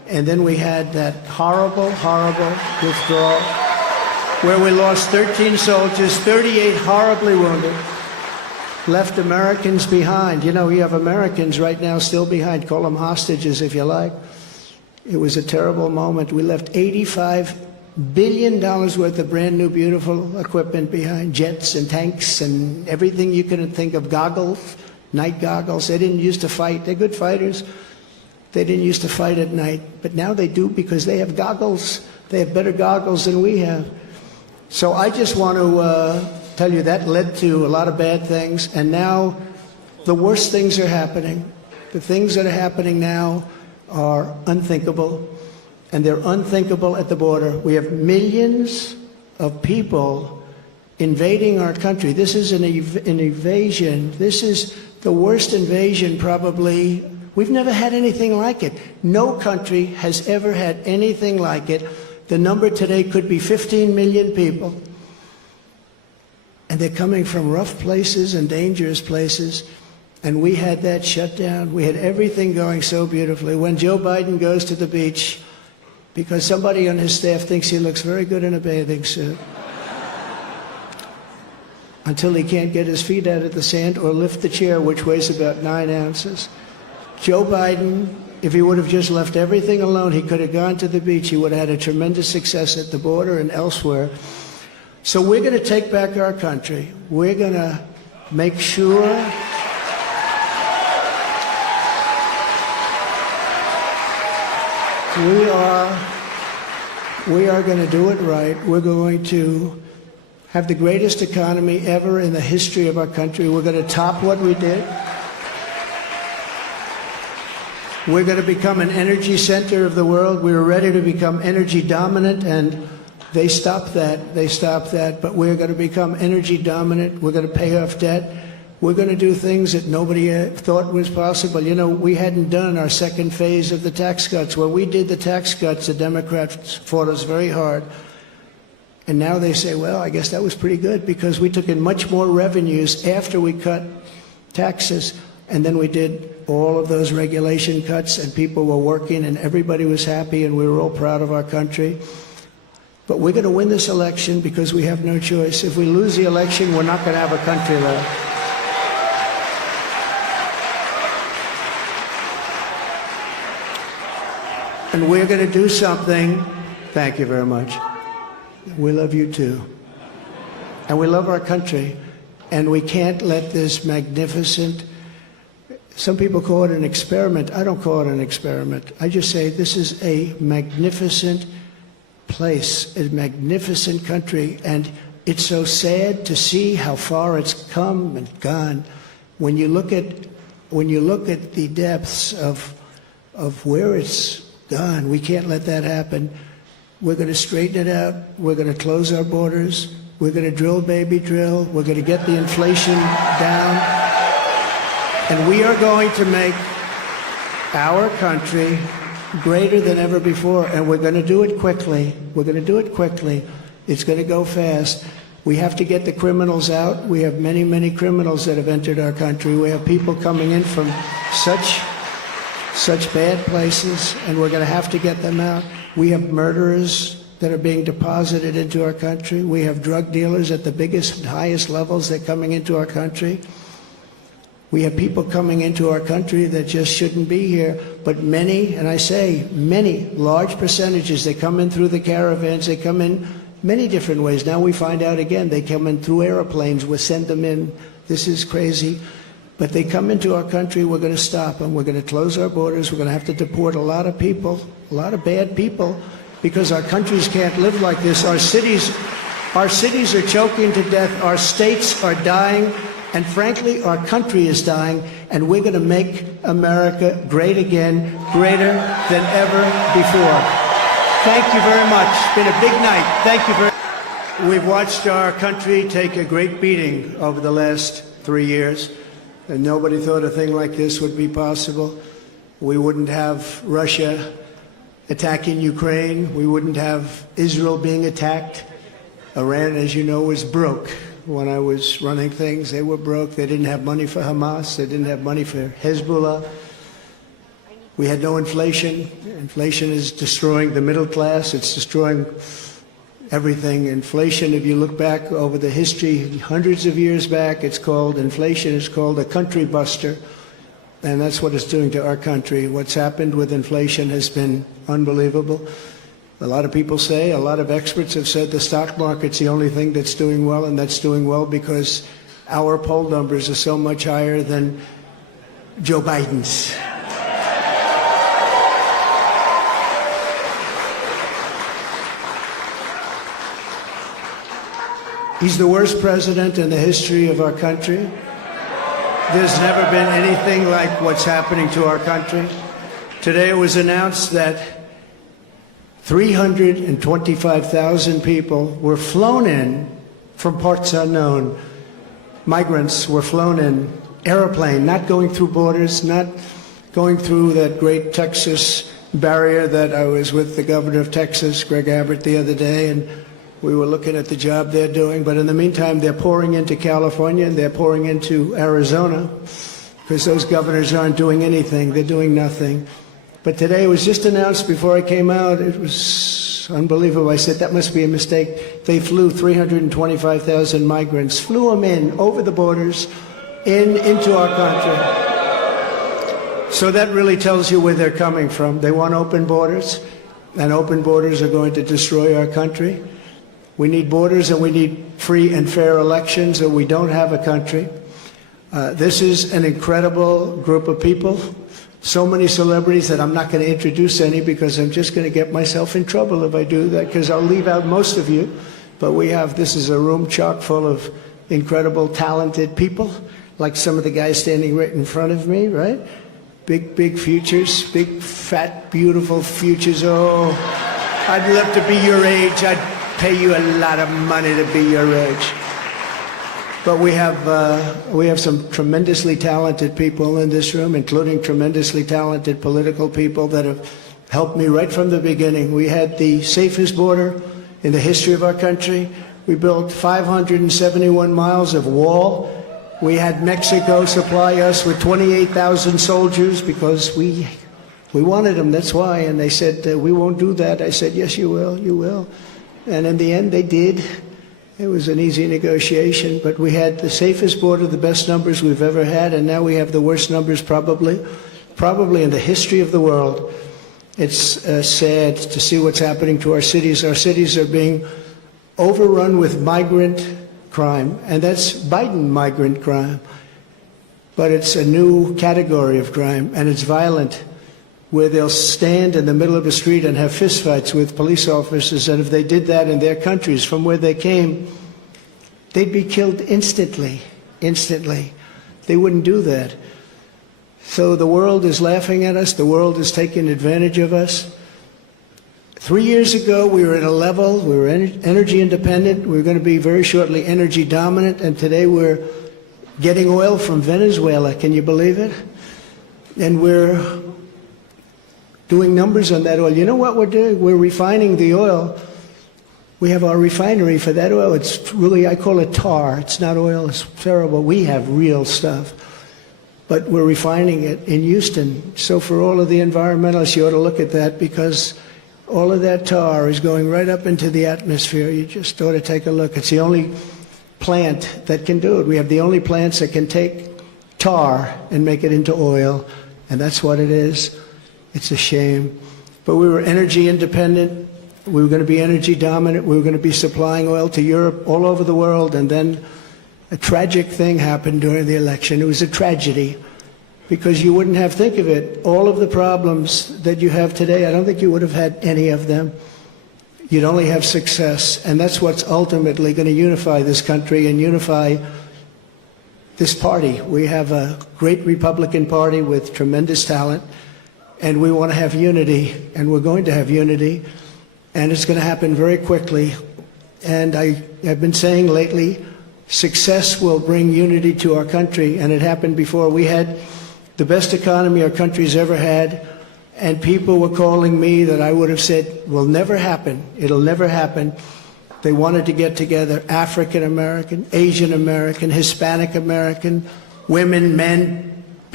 And then we had that horrible, horrible withdrawal where we lost 13 soldiers, 38 horribly wounded, left Americans behind. You know, you have Americans right now still behind. Call them hostages if you like. It was a terrible moment. We left $85 billion worth of brand new, beautiful equipment behind, jets and tanks and everything you can think of, goggles, night goggles. They didn't used to fight. They're good fighters. They didn't used to fight at night, but now they do because they have goggles. They have better goggles than we have. So I just want to tell you that led to a lot of bad things, and now the worst things are happening. The things that are happening now are unthinkable, and they're unthinkable at the border. We have millions of people invading our country. This is an invasion. This is the worst invasion probably. We've never had anything like it. No country has ever had anything like it. The number today could be 15 million people. And they're coming from rough places and dangerous places. And we had that shut down. We had everything going so beautifully. When Joe Biden goes to the beach, because somebody on his staff thinks he looks very good in a bathing suit, until he can't get his feet out of the sand or lift the chair, which weighs about 9 ounces. Joe Biden, if he would have just left everything alone, he could have gone to the beach. He would have had a tremendous success at the border and elsewhere. So we're going to take back our country. We're going to make sure we are going to do it right. We're going to have the greatest economy ever in the history of our country. We're going to top what we did. We're going to become an energy center of the world. We were ready to become energy dominant, and they stopped that. They stopped that. But we're going to become energy dominant. We're going to pay off debt. We're going to do things that nobody thought was possible. You know, we hadn't done our second phase of the tax cuts. When we did the tax cuts, the Democrats fought us very hard. And now they say, well, I guess that was pretty good because we took in much more revenues after we cut taxes. And then we did all of those regulation cuts, and people were working, and everybody was happy, and we were all proud of our country. But we're going to win this election because we have no choice. If we lose the election, we're not going to have a country left. And we're going to do something. Thank you very much. We love you too. And we love our country. And we can't let this magnificent, some people call it an experiment. I don't call it an experiment. I just say this is a magnificent place, a magnificent country. And it's so sad to see how far it's come and gone. When you look at the depths of where it's gone, we can't let that happen. We're going to straighten it out. We're going to close our borders. We're going to drill, baby, drill. We're going to get the inflation down. And we are going to make our country greater than ever before. And we're going to do it quickly. We're going to do it quickly. It's going to go fast. We have to get the criminals out. We have many, many criminals that have entered our country. We have people coming in from such bad places, and we're going to have to get them out. We have murderers that are being deposited into our country. We have drug dealers at the biggest and highest levels. They're coming into our country. We have people coming into our country that just shouldn't be here. But many, and I say many, large percentages, they come in through the caravans. They come in many different ways. Now we find out again, they come in through airplanes. We send them in. This is crazy. But they come into our country, we're going to stop them. We're going to close our borders. We're going to have to deport a lot of people, a lot of bad people, because our countries can't live like this. Our cities are choking to death. Our states are dying. And frankly, our country is dying. And we're going to make America great again, greater than ever before. Thank you very much. It's been a big night. Thank you very much. We've watched our country take a great beating over the last 3 years. And nobody thought a thing like this would be possible. We wouldn't have Russia attacking Ukraine. We wouldn't have Israel being attacked. Iran, as you know, was broke. When I was running things, they were broke. They didn't have money for Hamas. They didn't have money for Hezbollah. We had no inflation. Inflation is destroying the middle class. It's destroying everything. Inflation, if you look back over the history, hundreds of years back, inflation is called a country buster. And that's what it's doing to our country. What's happened with inflation has been unbelievable. A lot of people say, a lot of experts have said the stock market's the only thing that's doing well, and that's doing well because our poll numbers are so much higher than Joe Biden's. He's the worst president in the history of our country. There's never been anything like what's happening to our country. Today it was announced that 325,000 people were flown in from parts unknown. Migrants were flown in, airplane, not going through borders, not going through that great Texas barrier that I was with the governor of Texas, Greg Abbott, the other day, and we were looking at the job they're doing. But in the meantime, they're pouring into California and they're pouring into Arizona because those governors aren't doing anything. They're doing nothing. But today it was just announced before I came out. It was unbelievable. I said, that must be a mistake. They flew 325,000 migrants, flew them in over the borders into our country. So that really tells you where they're coming from. They want open borders, and open borders are going to destroy our country. We need borders and we need free and fair elections, or we don't have a country. This is an incredible group of people. So many celebrities that I'm not going to introduce any because I'm just going to get myself in trouble if I do that, because I'll leave out most of you. But this is a room chock full of incredible, talented people, like some of the guys standing right in front of me, right? Big futures, big, fat, beautiful futures. Oh, I'd love to be your age. I'd pay you a lot of money to be your age. But we have some tremendously talented people in this room, including tremendously talented political people that have helped me right from the beginning. We had the safest border in the history of our country. We built 571 miles of wall. We had Mexico supply us with 28,000 soldiers because we wanted them, that's why. And they said, we won't do that. I said, yes, you will, you will. And in the end, they did. It was an easy negotiation, but we had the safest border, the best numbers we've ever had, and now we have the worst numbers probably in the history of the world. It's sad to see what's happening to our cities. Our cities are being overrun with migrant crime, and that's Biden migrant crime. But it's a new category of crime, and it's violent, where they'll stand in the middle of the street and have fistfights with police officers, and if they did that in their countries from where they came, they'd be killed instantly. They wouldn't do that. So the world is laughing at us. The world is taking advantage of us. 3 years ago, we were at a level, we were energy independent. We were going to be very shortly energy dominant, and today we're getting oil from Venezuela. Can you believe it? And we're doing numbers on that oil. You know what we're doing? We're refining the oil. We have our refinery for that oil. It's really, I call it tar. It's not oil. It's terrible. We have real stuff. But we're refining it in Houston. So for all of the environmentalists, you ought to look at that, because all of that tar is going right up into the atmosphere. You just ought to take a look. It's the only plant that can do it. We have the only plants that can take tar and make it into oil, and that's what it is. It's a shame. But we were energy independent. We were going to be energy dominant. We were going to be supplying oil to Europe, all over the world. And then a tragic thing happened during the election. It was a tragedy, because you wouldn't have, think of it, all of the problems that you have today, I don't think you would have had any of them. You'd only have success. And that's what's ultimately going to unify this country and unify this party. We have a great Republican Party with tremendous talent. And we want to have unity, and we're going to have unity, and it's going to happen very quickly. And I've been saying lately, success will bring unity to our country, and it happened before. We had the best economy our country's ever had, and people were calling me that I would have said will never happen. It'll never happen. They wanted to get together, African American, Asian American, Hispanic American, women, men,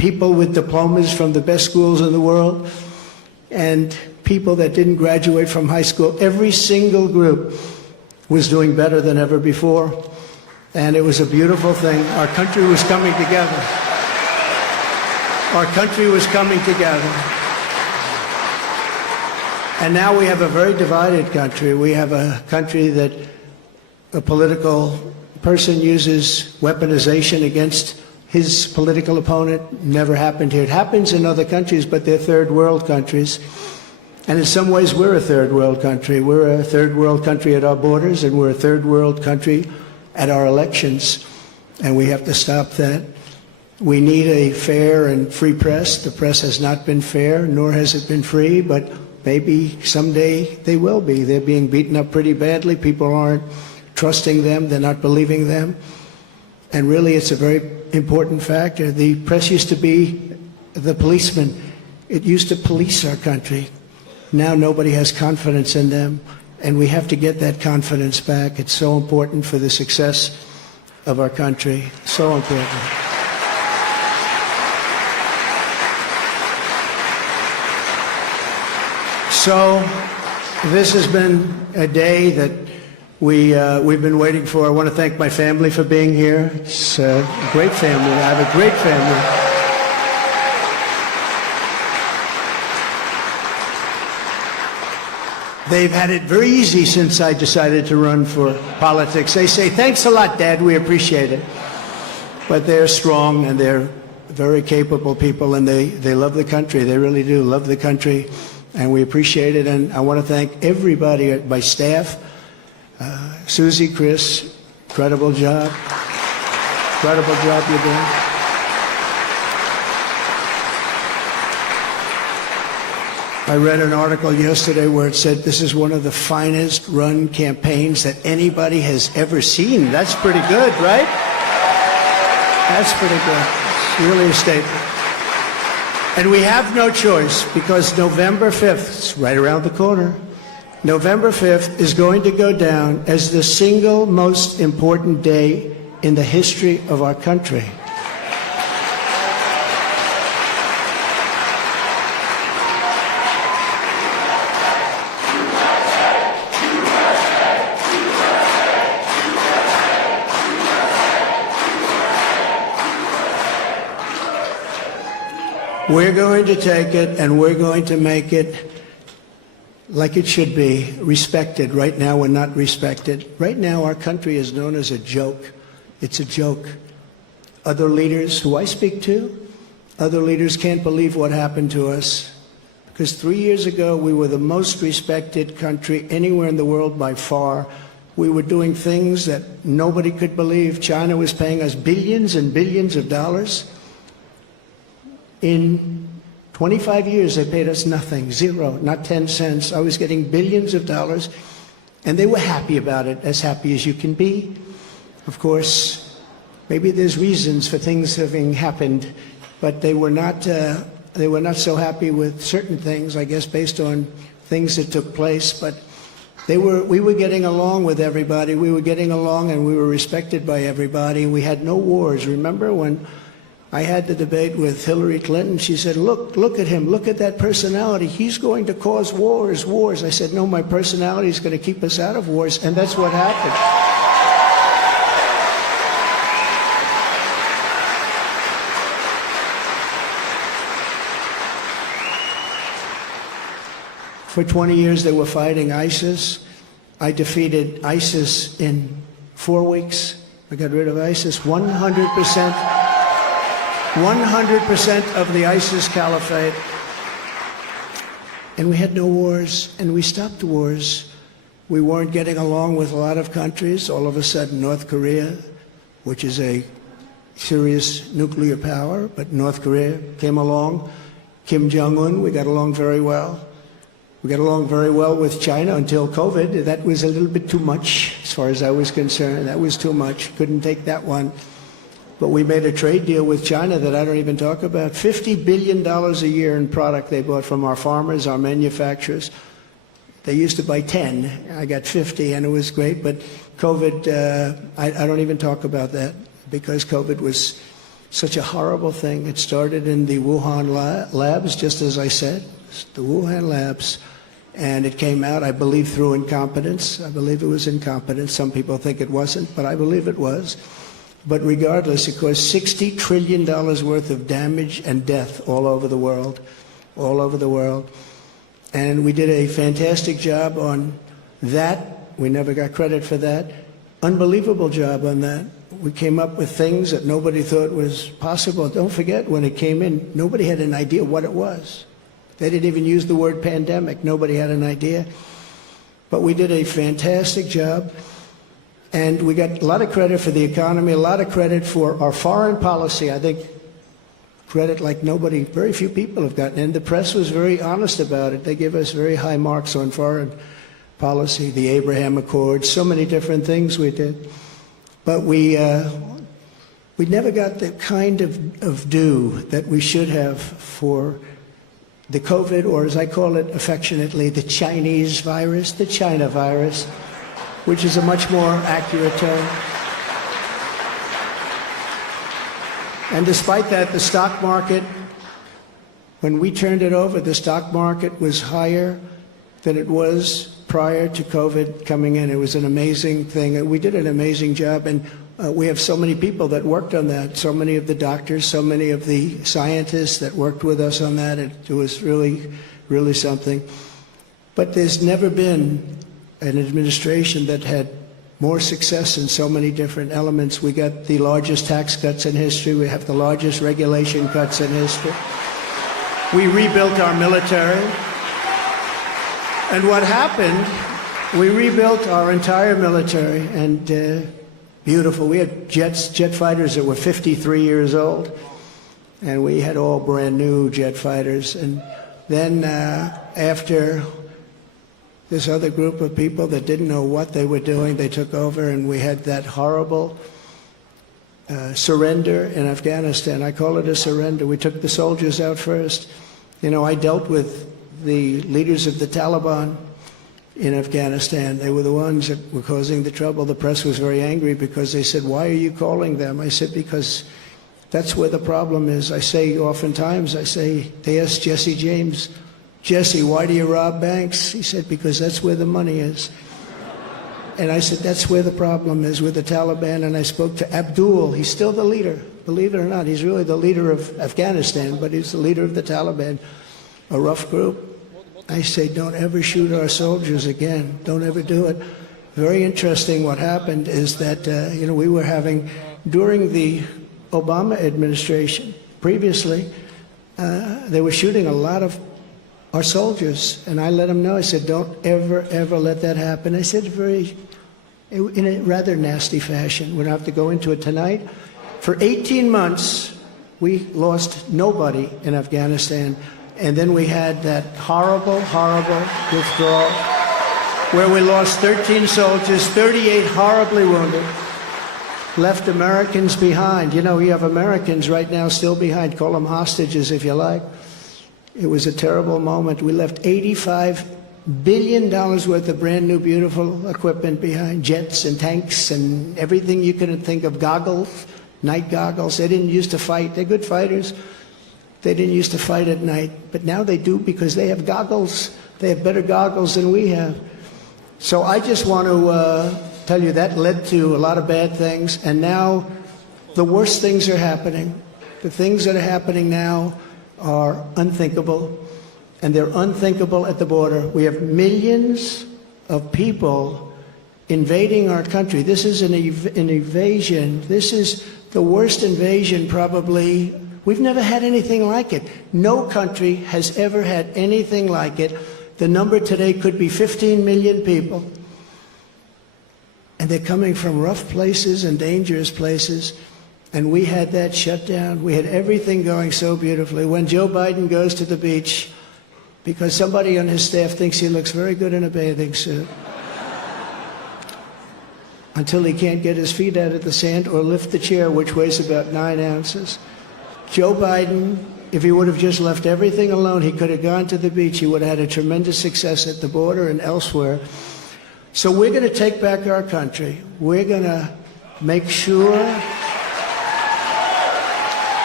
people with diplomas from the best schools in the world, and people that didn't graduate from high school. Every single group was doing better than ever before, and it was a beautiful thing. Our country was coming together. Our country was coming together. And now we have a very divided country. We have a country that a political person uses weaponization against his political opponent. Never happened here. It happens in other countries, but they're third world countries. And in some ways, we're a third world country. We're a third world country at our borders, and we're a third world country at our elections. And we have to stop that. We need a fair and free press. The press has not been fair, nor has it been free, but maybe someday they will be. They're being beaten up pretty badly. People aren't trusting them. They're not believing them. And really, it's a very important factor. The press used to be the policeman. It used to police our country. Now nobody has confidence in them, and we have to get that confidence back. It's so important for the success of our country. So important. So this has been a day that we've been waiting for. I want to thank my family for being here. It's a great family. I have a great family. They've had it very easy since I decided to run for politics. They say, "Thanks a lot, Dad. We appreciate it." But they're strong, and they're very capable people, and they love the country. They really do love the country, and we appreciate it. And I want to thank everybody, my staff, Susie, Chris, incredible job. Incredible job you're doing. I read an article yesterday where it said this is one of the finest run campaigns that anybody has ever seen. That's pretty good, right? That's pretty good. It's really a statement. And we have no choice, because November 5th, it's right around the corner, November 5th is going to go down as the single most important day in the history of our country. We're going to take it, and we're going to make it like it should be, respected. Right now, we're not respected. Right now, our country is known as a joke. It's a joke. Other leaders who I speak to, other leaders can't believe what happened to us. Because 3 years ago, we were the most respected country anywhere in the world by far. We were doing things that nobody could believe. China was paying us billions and billions of dollars. In 25 years, they paid us nothing, zero, not 10 cents. I was getting billions of dollars, and they were happy about it, as happy as you can be. Of course, maybe there's reasons for things having happened, but they were not so happy with certain things, I guess, based on things that took place. But we were getting along with everybody. We were getting along, and we were respected by everybody. We had no wars. Remember when I had the debate with Hillary Clinton? She said, look at him, look at that personality. He's going to cause wars. I said, no, my personality is going to keep us out of wars, and that's what happened. For 20 years, they were fighting ISIS. I defeated ISIS in 4 weeks. I got rid of ISIS 100%. 100% of the ISIS caliphate. And we had no wars, and we stopped wars. We weren't getting along with a lot of countries. All of a sudden, North Korea, which is a serious nuclear power, but North Korea came along. Kim Jong-un, we got along very well. We got along very well with China until COVID. That was a little bit too much, as far as I was concerned. That was too much. Couldn't take that one. But we made a trade deal with China that I don't even talk about. $50 billion a year in product they bought from our farmers, our manufacturers. They used to buy 10. I got 50, and it was great. But COVID, I don't even talk about that, because COVID was such a horrible thing. It started in the Wuhan labs, just as I said, the Wuhan labs. And it came out, I believe, through incompetence. I believe it was incompetence. Some people think it wasn't, but I believe it was. But regardless, it caused $60 trillion worth of damage and death all over the world, all over the world. And we did a fantastic job on that. We never got credit for that. Unbelievable job on that. We came up with things that nobody thought was possible. Don't forget, when it came in, nobody had an idea what it was. They didn't even use the word pandemic. Nobody had an idea. But we did a fantastic job. And we got a lot of credit for the economy, a lot of credit for our foreign policy. I think credit like nobody, very few people have gotten. And the press was very honest about it. They give us very high marks on foreign policy, the Abraham Accords, so many different things we did. But we never got the kind of due that we should have for the COVID, or as I call it affectionately, the Chinese virus, the China virus, which is a much more accurate term. And despite that, the stock market, when we turned it over, the stock market was higher than it was prior to COVID coming in. It was an amazing thing. We did an amazing job, and we have so many people that worked on that, so many of the doctors, so many of the scientists that worked with us on that. It was really, really something. But there's never been an administration that had more success in so many different elements. We got the largest tax cuts in history. We have the largest regulation cuts in history. We rebuilt our military. And what happened, we rebuilt our entire military, and beautiful. We had jet fighters that were 53 years old, and we had all brand new jet fighters. And then after this other group of people that didn't know what they were doing, they took over, and we had that horrible surrender in Afghanistan. I call it a surrender. We took the soldiers out first. You know, I dealt with the leaders of the Taliban in Afghanistan. They were the ones that were causing the trouble. The press was very angry because they said, "Why are you calling them?" I said, "Because that's where the problem is." I say oftentimes, they asked Jesse James, "Jesse, why do you rob banks?" He said, "Because that's where the money is." And I said, that's where the problem is, with the Taliban. And I spoke to Abdul. He's still the leader. Believe it or not, he's really the leader of Afghanistan, but he's the leader of the Taliban, a rough group. I say, don't ever shoot our soldiers again. Don't ever do it. Very interesting what happened is that, we were having, during the Obama administration, previously, they were shooting a lot of our soldiers. And I let them know, I said, don't ever, ever let that happen. I said in a rather nasty fashion. We don't have to go into it tonight. For 18 months, we lost nobody in Afghanistan. And then we had that horrible, horrible withdrawal where we lost 13 soldiers, 38 horribly wounded, left Americans behind. You know, you have Americans right now still behind. Call them hostages if you like. It was a terrible moment. We left $85 billion worth of brand new, beautiful equipment behind, jets and tanks and everything you could think of, goggles, night goggles. They didn't used to fight. They're good fighters. They didn't used to fight at night, but now they do because they have goggles. They have better goggles than we have. So I just want to tell you that led to a lot of bad things, and now the worst things are happening. The things that are happening now are unthinkable, and they're unthinkable at the border. We have millions of people invading our country. This is an invasion. This is the worst invasion probably. We've never had anything like it. No country has ever had anything like it. The number today could be 15 million people. And they're coming from rough places and dangerous places. And we had that shut down. We had everything going so beautifully. When Joe Biden goes to the beach, because somebody on his staff thinks he looks very good in a bathing suit, until he can't get his feet out of the sand or lift the chair, which weighs about 9 ounces. Joe Biden, if he would have just left everything alone, he could have gone to the beach. He would have had a tremendous success at the border and elsewhere. So we're going to take back our country. We're going to make sure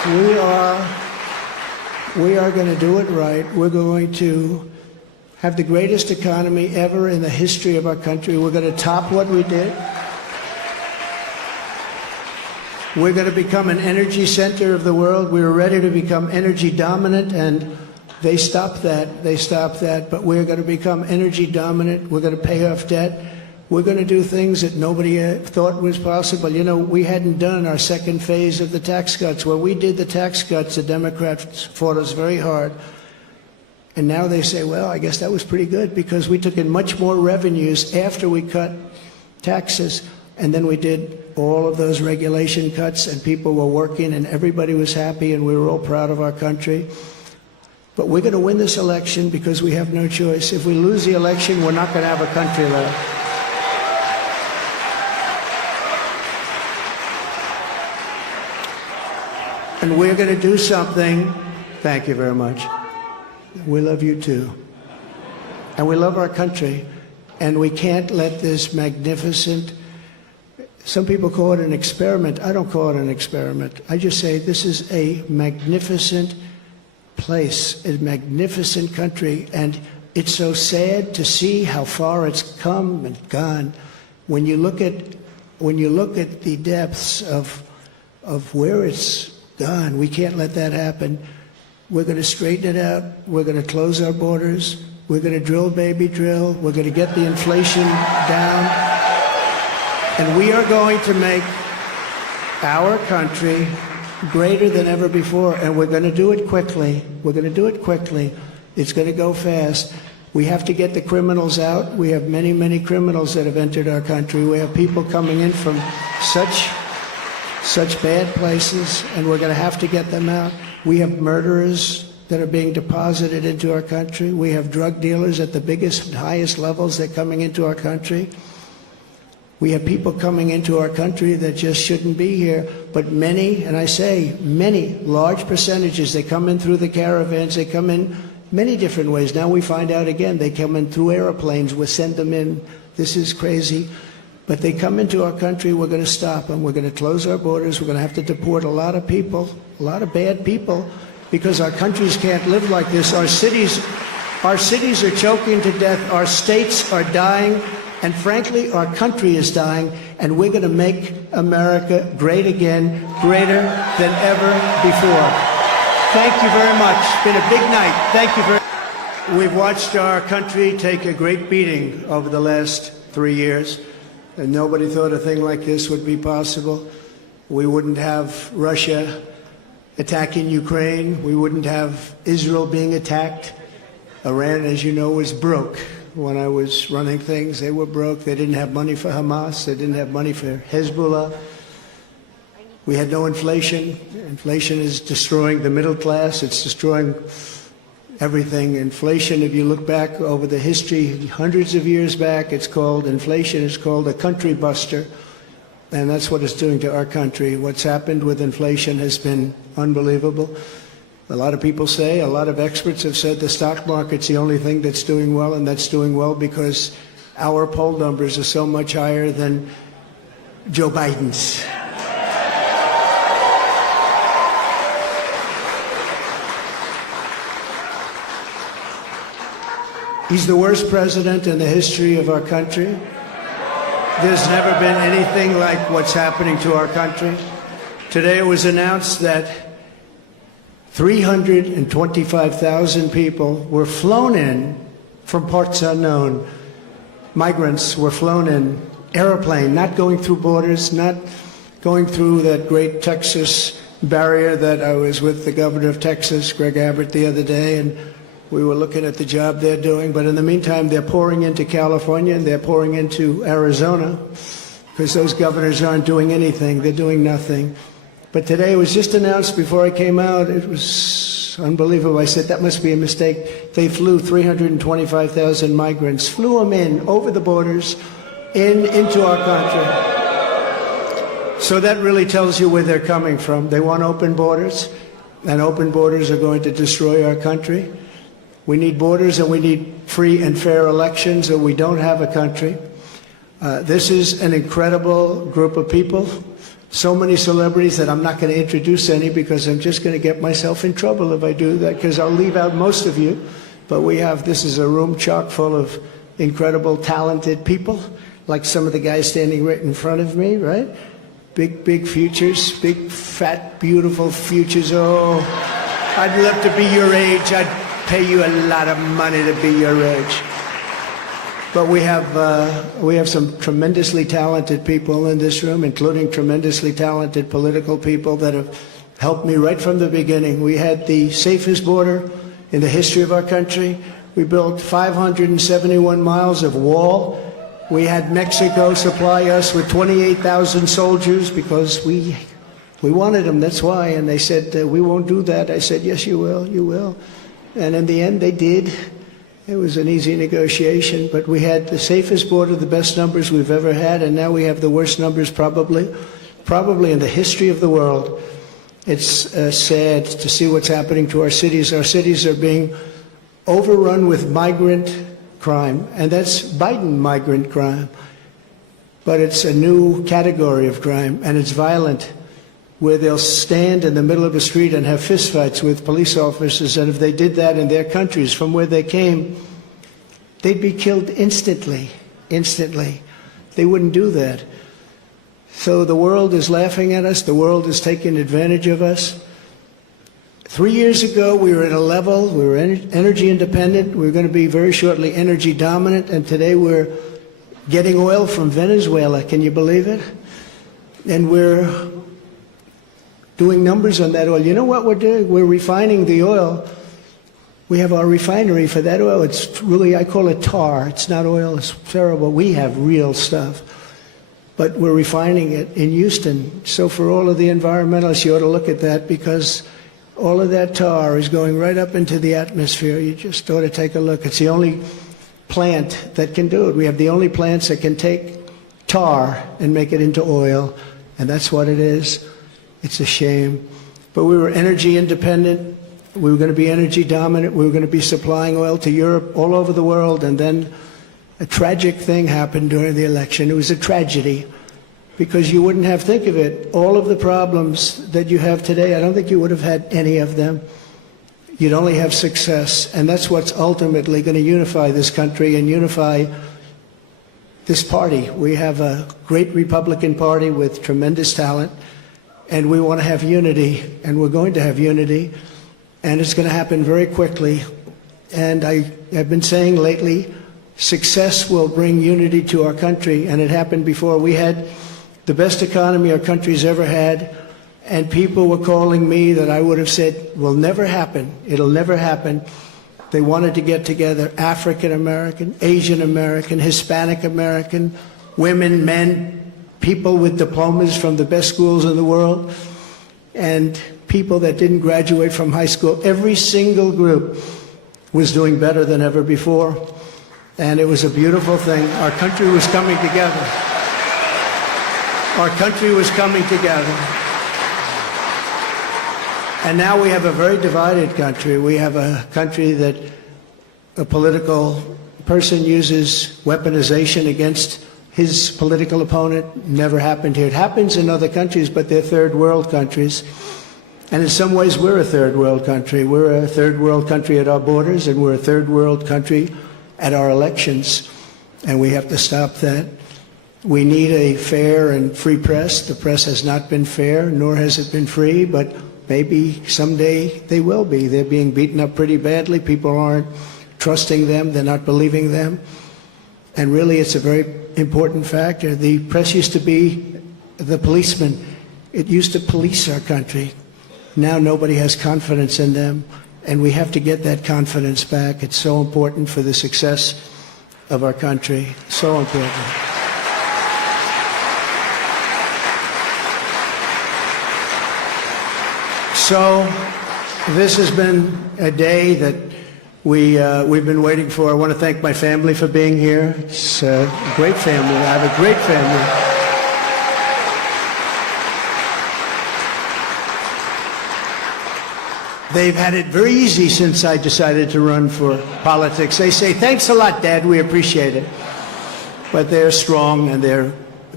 We are going to do it right. We're going to have the greatest economy ever in the history of our country. We're going to top what we did. We're going to become an energy center of the world. We were ready to become energy dominant, and they stopped that. They stopped that. But we're going to become energy dominant. We're going to pay off debt. We're going to do things that nobody thought was possible. You know, we hadn't done our second phase of the tax cuts. When we did the tax cuts, the Democrats fought us very hard. And now they say, well, I guess that was pretty good because we took in much more revenues after we cut taxes. And then we did all of those regulation cuts, and people were working, and everybody was happy, and we were all proud of our country. But we're going to win this election because we have no choice. If we lose the election, we're not going to have a country left. And we're going to do something. Thank you very much. We love you too. And we love our country. And we can't let this magnificent, some people call it an experiment. I don't call it an experiment. I just say this is a magnificent place, a magnificent country. And it's so sad to see how far it's come and gone. When you look at the depths of where it's gone, we can't let that happen. We're going to straighten it out. We're going to close our borders. We're going to drill, baby, drill. We're going to get the inflation down. And we are going to make our country greater than ever before. And we're going to do it quickly. We're going to do it quickly. It's going to go fast. We have to get the criminals out. We have many, many criminals that have entered our country. We have people coming in from such bad places, and we're going to have to get them out. We have murderers that are being deposited into our country. We have drug dealers at the biggest and highest levels that are coming into our country. We have people coming into our country that just shouldn't be here, but many, and I say many, large percentages, they come in through the caravans, they come in many different ways. Now we find out again, they come in through airplanes, we send them in. This is crazy. But they come into our country, we're going to stop them. We're going to close our borders. We're going to have to deport a lot of people, a lot of bad people, because our countries can't live like this. Our cities are choking to death. Our states are dying. And frankly, our country is dying. And we're going to make America great again, greater than ever before. Thank you very much. It's been a big night. Thank you very much. We've watched our country take a great beating over the last 3 years. And nobody thought a thing like this would be possible. We wouldn't have Russia attacking Ukraine. We wouldn't have Israel being attacked. Iran, as you know, was broke. When I was running things, they were broke. They didn't have money for Hamas. They didn't have money for Hezbollah. We had no inflation. Inflation is destroying the middle class. It's destroying everything. Inflation, if you look back over the history, hundreds of years back, inflation is called a country buster. And that's what it's doing to our country. What's happened with inflation has been unbelievable. A lot of people say, a lot of experts have said the stock market's the only thing that's doing well, and that's doing well because our poll numbers are so much higher than Joe Biden's. He's the worst president in the history of our country. There's never been anything like what's happening to our country. Today it was announced that 325,000 people were flown in from parts unknown. Migrants were flown in, airplane, not going through borders, not going through that great Texas barrier that I was with the governor of Texas, Greg Abbott, the other day, and we were looking at the job they're doing. But in the meantime, they're pouring into California and they're pouring into Arizona because those governors aren't doing anything. They're doing nothing. But today it was just announced before I came out. It was unbelievable. I said, that must be a mistake. They flew 325,000 migrants, flew them in over the borders into our country. So that really tells you where they're coming from. They want open borders, and open borders are going to destroy our country. We need borders and we need free and fair elections, or we don't have a country. This is an incredible group of people. so many celebrities that I'm not going to introduce any because I'm just going to get myself in trouble if I do that, because I'll leave out most of you. But this is a room chock full of incredible, talented people, like some of the guys standing right in front of me, right? Big futures, big, fat, beautiful futures. Oh, I'd love to be your age. I'd pay you a lot of money to be your age. But we have some tremendously talented people in this room, including tremendously talented political people that have helped me right from the beginning. We had the safest border in the history of our country. We built 571 miles of wall. We had Mexico supply us with 28,000 soldiers because we wanted them, that's why. And they said, we won't do that. I said, yes, you will, you will. And in the end, they did. It was an easy negotiation, but we had the safest border, the best numbers we've ever had, and now we have the worst numbers probably in the history of the world. It's sad to see what's happening to our cities. Our cities are being overrun with migrant crime, and that's Biden migrant crime. But it's a new category of crime, and it's violent, where they'll stand in the middle of a street and have fistfights with police officers, and if they did that in their countries from where they came, they'd be killed instantly. They wouldn't do that. So the world is laughing at us. The world is taking advantage of us. 3 years ago, we were at a level, we were energy independent. We were going to be very shortly energy dominant, and today we're getting oil from Venezuela. Can you believe it? And we're doing numbers on that oil. You know what we're doing? We're refining the oil. We have our refinery for that oil. It's really, I call it tar. It's not oil. It's terrible. We have real stuff. But we're refining it in Houston. So for all of the environmentalists, you ought to look at that, because all of that tar is going right up into the atmosphere. You just ought to take a look. It's the only plant that can do it. We have the only plants that can take tar and make it into oil, and that's what it is. It's a shame. But we were energy independent. We were going to be energy dominant. We were going to be supplying oil to Europe, all over the world. And then a tragic thing happened during the election. It was a tragedy, because you wouldn't have, think of it, all of the problems that you have today, I don't think you would have had any of them. You'd only have success. And that's what's ultimately going to unify this country and unify this party. We have a great Republican Party with tremendous talent. And we want to have unity, and we're going to have unity, and it's going to happen very quickly. And I have been saying lately, success will bring unity to our country, and it happened before. We had the best economy our country's ever had, and people were calling me that I would have said will never happen. It'll never happen. They wanted to get together, African American, Asian American, Hispanic American, women, men, people with diplomas from the best schools in the world, and people that didn't graduate from high school. Every single group was doing better than ever before, and it was a beautiful thing. Our country was coming together. Our country was coming together. And now we have a very divided country. We have a country that a political person uses weaponization against his political opponent. Never happened here. It happens in other countries, but they're third world countries. And in some ways, we're a third world country. We're a third world country at our borders, and we're a third world country at our elections. And we have to stop that. We need a fair and free press. The press has not been fair, nor has it been free, but maybe someday they will be. They're being beaten up pretty badly. People aren't trusting them. They're not believing them. And really, it's a very important factor. The press used to be the policeman. It used to police our country. Now nobody has confidence in them, and we have to get that confidence back. It's so important for the success of our country. So important. So this has been a day that we've been waiting for. I want to thank my family for being here. It's a great family. I have a great family. They've had it very easy since I decided to run for politics. They say, thanks a lot, Dad, we appreciate it. But they're strong, and they're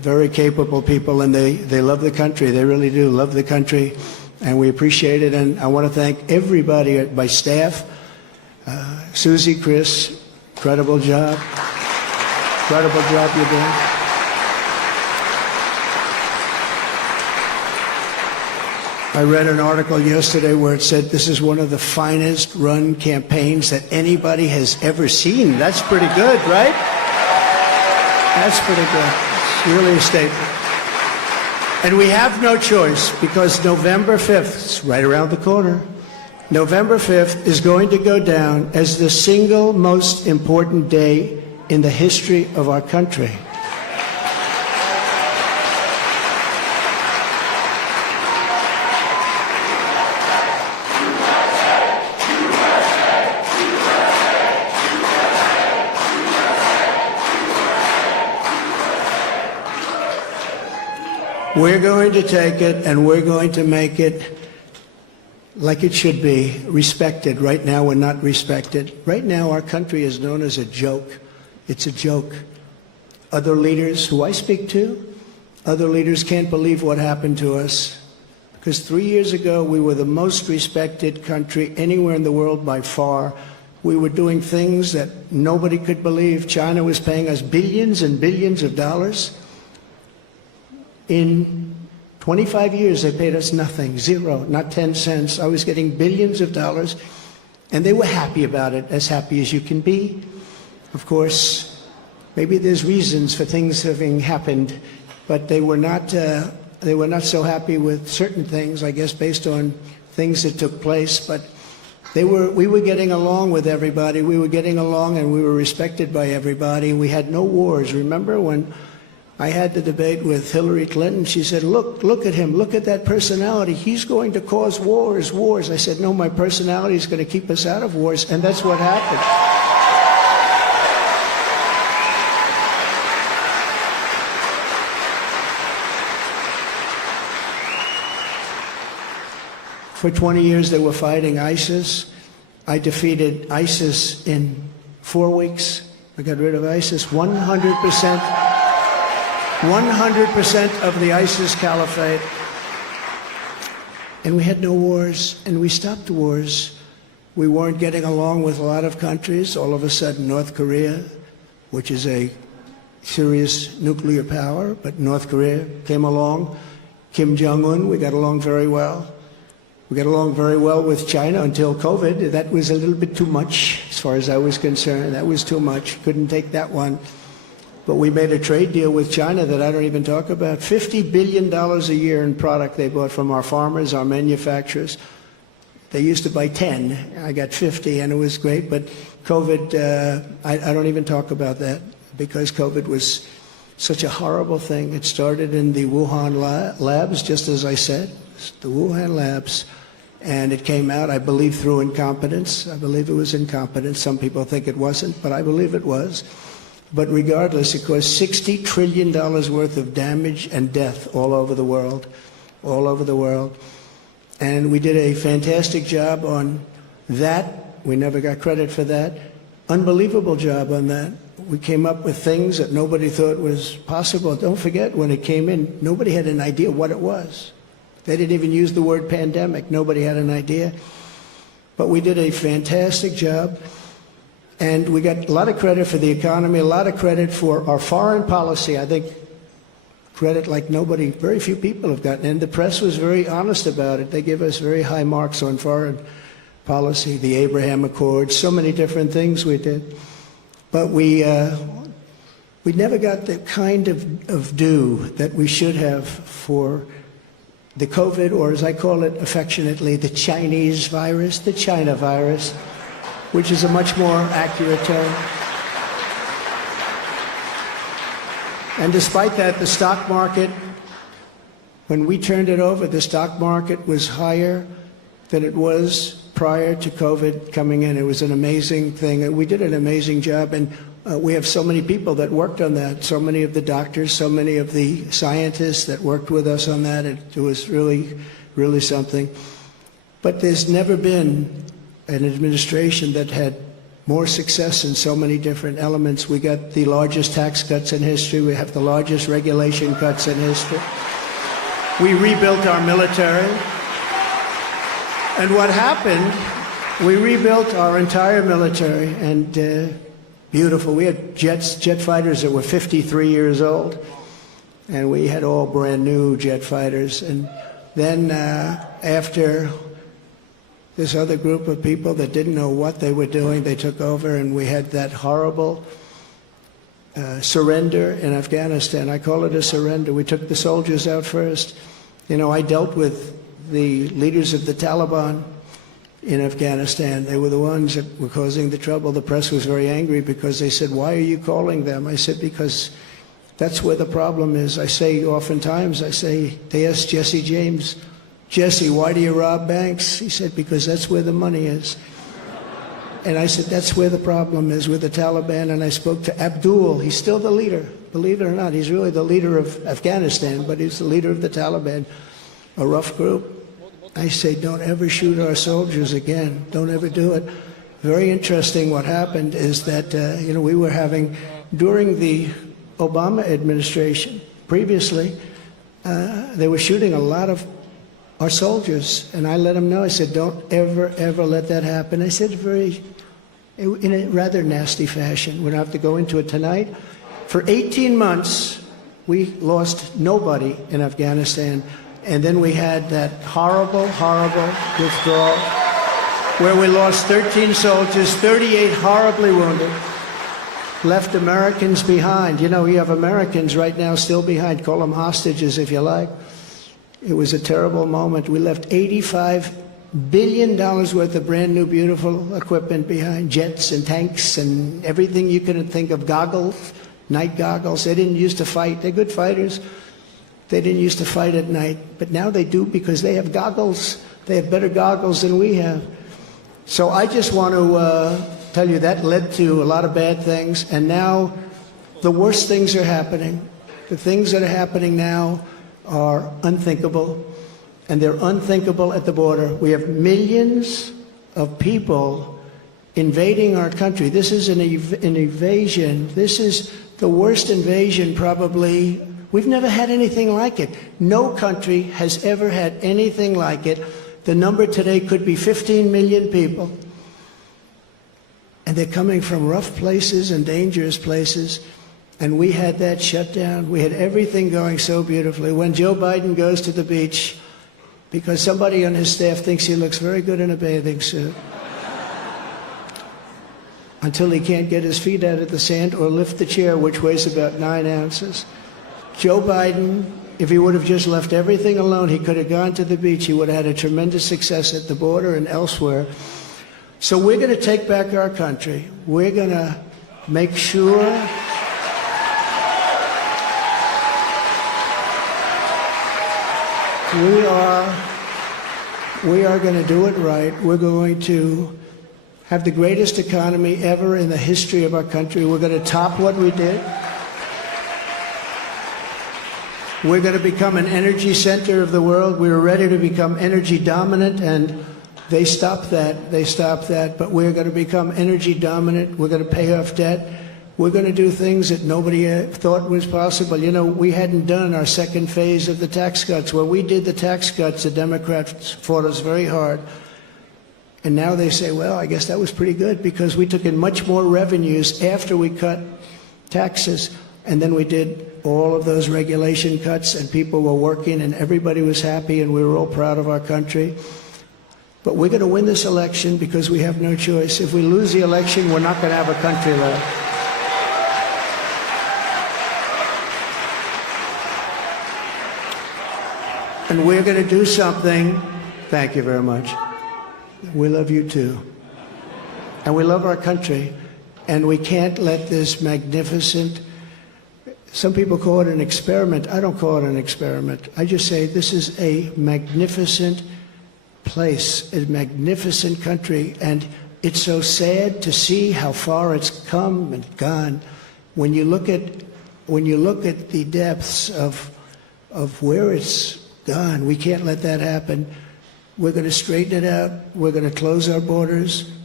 very capable people, and they love the country. They really do love the country, and we appreciate it. And I want to thank everybody at my staff. Susie, Chris, incredible job. Incredible job you're doing. I read an article yesterday where it said this is one of the finest run campaigns that anybody has ever seen. That's pretty good, right? That's pretty good. It's really a statement. And we have no choice, because November 5th, it's right around the corner, November 5th is going to go down as the single most important day in the history of our country. We're going to take it and we're going to make it like it should be, respected. Right now we're not respected. Right now our country is known as a joke. It's a joke. Other leaders who I speak to, other leaders can't believe what happened to us. Because 3 years ago we were the most respected country anywhere in the world by far. We were doing things that nobody could believe. China was paying us billions and billions of dollars. In 25 years, they paid us nothing, zero, not 10 cents. I was getting billions of dollars, and they were happy about it, as happy as you can be. Of course, maybe there's reasons for things having happened, but they were not so happy with certain things, I guess, based on things that took place. But we were getting along with everybody. We were getting along, and we were respected by everybody. We had no wars. Remember when I had the debate with Hillary Clinton? She said, look at him, look at that personality. He's going to cause wars. I said, no, my personality is going to keep us out of wars, and that's what happened. For 20 years they were fighting ISIS. I defeated ISIS in 4 weeks. I got rid of ISIS 100%. 100% of the ISIS caliphate. And we had no wars, and we stopped wars. We weren't getting along with a lot of countries. All of a sudden, North Korea, which is a serious nuclear power, but North Korea came along. Kim Jong-un, we got along very well. We got along very well with China until COVID. That was a little bit too much, as far as I was concerned. That was too much. Couldn't take that one. But we made a trade deal with China that I don't even talk about. $50 billion a year in product they bought from our farmers, our manufacturers. They used to buy 10. I got 50, and it was great. But COVID, I don't even talk about that, because COVID was such a horrible thing. It started in the Wuhan labs, just as I said, the Wuhan labs. And it came out, I believe, through incompetence. I believe it was incompetence. Some people think it wasn't, but I believe it was. But regardless, it caused $60 trillion worth of damage and death all over the world, all over the world. And we did a fantastic job on that. We never got credit for that. Unbelievable job on that. We came up with things that nobody thought was possible. Don't forget, when it came in, nobody had an idea what it was. They didn't even use the word pandemic. Nobody had an idea. But we did a fantastic job. And we got a lot of credit for the economy, a lot of credit for our foreign policy. I think credit like nobody, very few people have gotten. And the press was very honest about it. They give us very high marks on foreign policy, the Abraham Accords, so many different things we did. But we never got the kind of due that we should have for the COVID, or as I call it affectionately, the Chinese virus, the China virus, which is a much more accurate term. And despite that, the stock market, when we turned it over, the stock market was higher than it was prior to COVID coming in. It was an amazing thing. And we did an amazing job. And we have so many people that worked on that, so many of the doctors, so many of the scientists that worked with us on that. It was really, really something. But there's never been an administration that had more success in so many different elements. We got the largest tax cuts in history. We have the largest regulation cuts in history. We rebuilt our military. And what happened, we rebuilt our entire military, and beautiful. We had jet fighters that were 53 years old, and we had all brand new jet fighters. And then after this other group of people that didn't know what they were doing, they took over, and we had that horrible surrender in Afghanistan. I call it a surrender. We took the soldiers out first. You know, I dealt with the leaders of the Taliban in Afghanistan. They were the ones that were causing the trouble. The press was very angry because they said, "Why are you calling them?" I said, "Because that's where the problem is." I say oftentimes, they asked Jesse James, "Jesse, why do you rob banks?" He said, "Because that's where the money is." And I said, that's where the problem is with the Taliban. And I spoke to Abdul. He's still the leader. Believe it or not, he's really the leader of Afghanistan, but he's the leader of the Taliban, a rough group. I say, don't ever shoot our soldiers again. Don't ever do it. Very interesting what happened is that, we were having, during the Obama administration, previously, they were shooting a lot of our soldiers. And I let them know, I said, don't ever, ever let that happen. I said in a rather nasty fashion. We don't have to go into it tonight. For 18 months, we lost nobody in Afghanistan. And then we had that horrible, horrible withdrawal where we lost 13 soldiers, 38 horribly wounded, left Americans behind. You know, you have Americans right now still behind. Call them hostages if you like. It was a terrible moment. We left $85 billion worth of brand new, beautiful equipment behind, jets and tanks and everything you could think of, goggles, night goggles. They didn't used to fight. They're good fighters. They didn't used to fight at night, but now they do because they have goggles. They have better goggles than we have. So I just want to tell you that led to a lot of bad things, and now the worst things are happening. The things that are happening now are unthinkable, and they're unthinkable at the border. We have millions of people invading our country. This is an invasion. This is the worst invasion probably. We've never had anything like it. No country has ever had anything like it. The number today could be 15 million people. And they're coming from rough places and dangerous places. And we had that shut down. We had everything going so beautifully. When Joe Biden goes to the beach, because somebody on his staff thinks he looks very good in a bathing suit, until he can't get his feet out of the sand or lift the chair, which weighs about 9 ounces. Joe Biden, if he would have just left everything alone, he could have gone to the beach. He would have had a tremendous success at the border and elsewhere. So we're going to take back our country. We're going to make sure we are going to do it right. We're going to have the greatest economy ever in the history of our country. We're going to top what we did. We're going to become an energy center of the world. We were ready to become energy dominant, and they stopped that. They stopped that. But we're going to become energy dominant. We're going to pay off debt. We're going to do things that nobody thought was possible. You know, we hadn't done our second phase of the tax cuts. When we did the tax cuts, the Democrats fought us very hard. And now they say, well, I guess that was pretty good because we took in much more revenues after we cut taxes. And then we did all of those regulation cuts, and people were working, and everybody was happy, and we were all proud of our country. But we're going to win this election because we have no choice. If we lose the election, we're not going to have a country left. And we're going to do something. Thank you very much. We love you too. And we love our country. And we can't let this magnificent, some people call it an experiment. I don't call it an experiment. I just say this is a magnificent place, a magnificent country. And it's so sad to see how far it's come and gone. When you look at the depths of where it's gone, we can't let that happen. We're going to straighten it out. We're going to close our borders.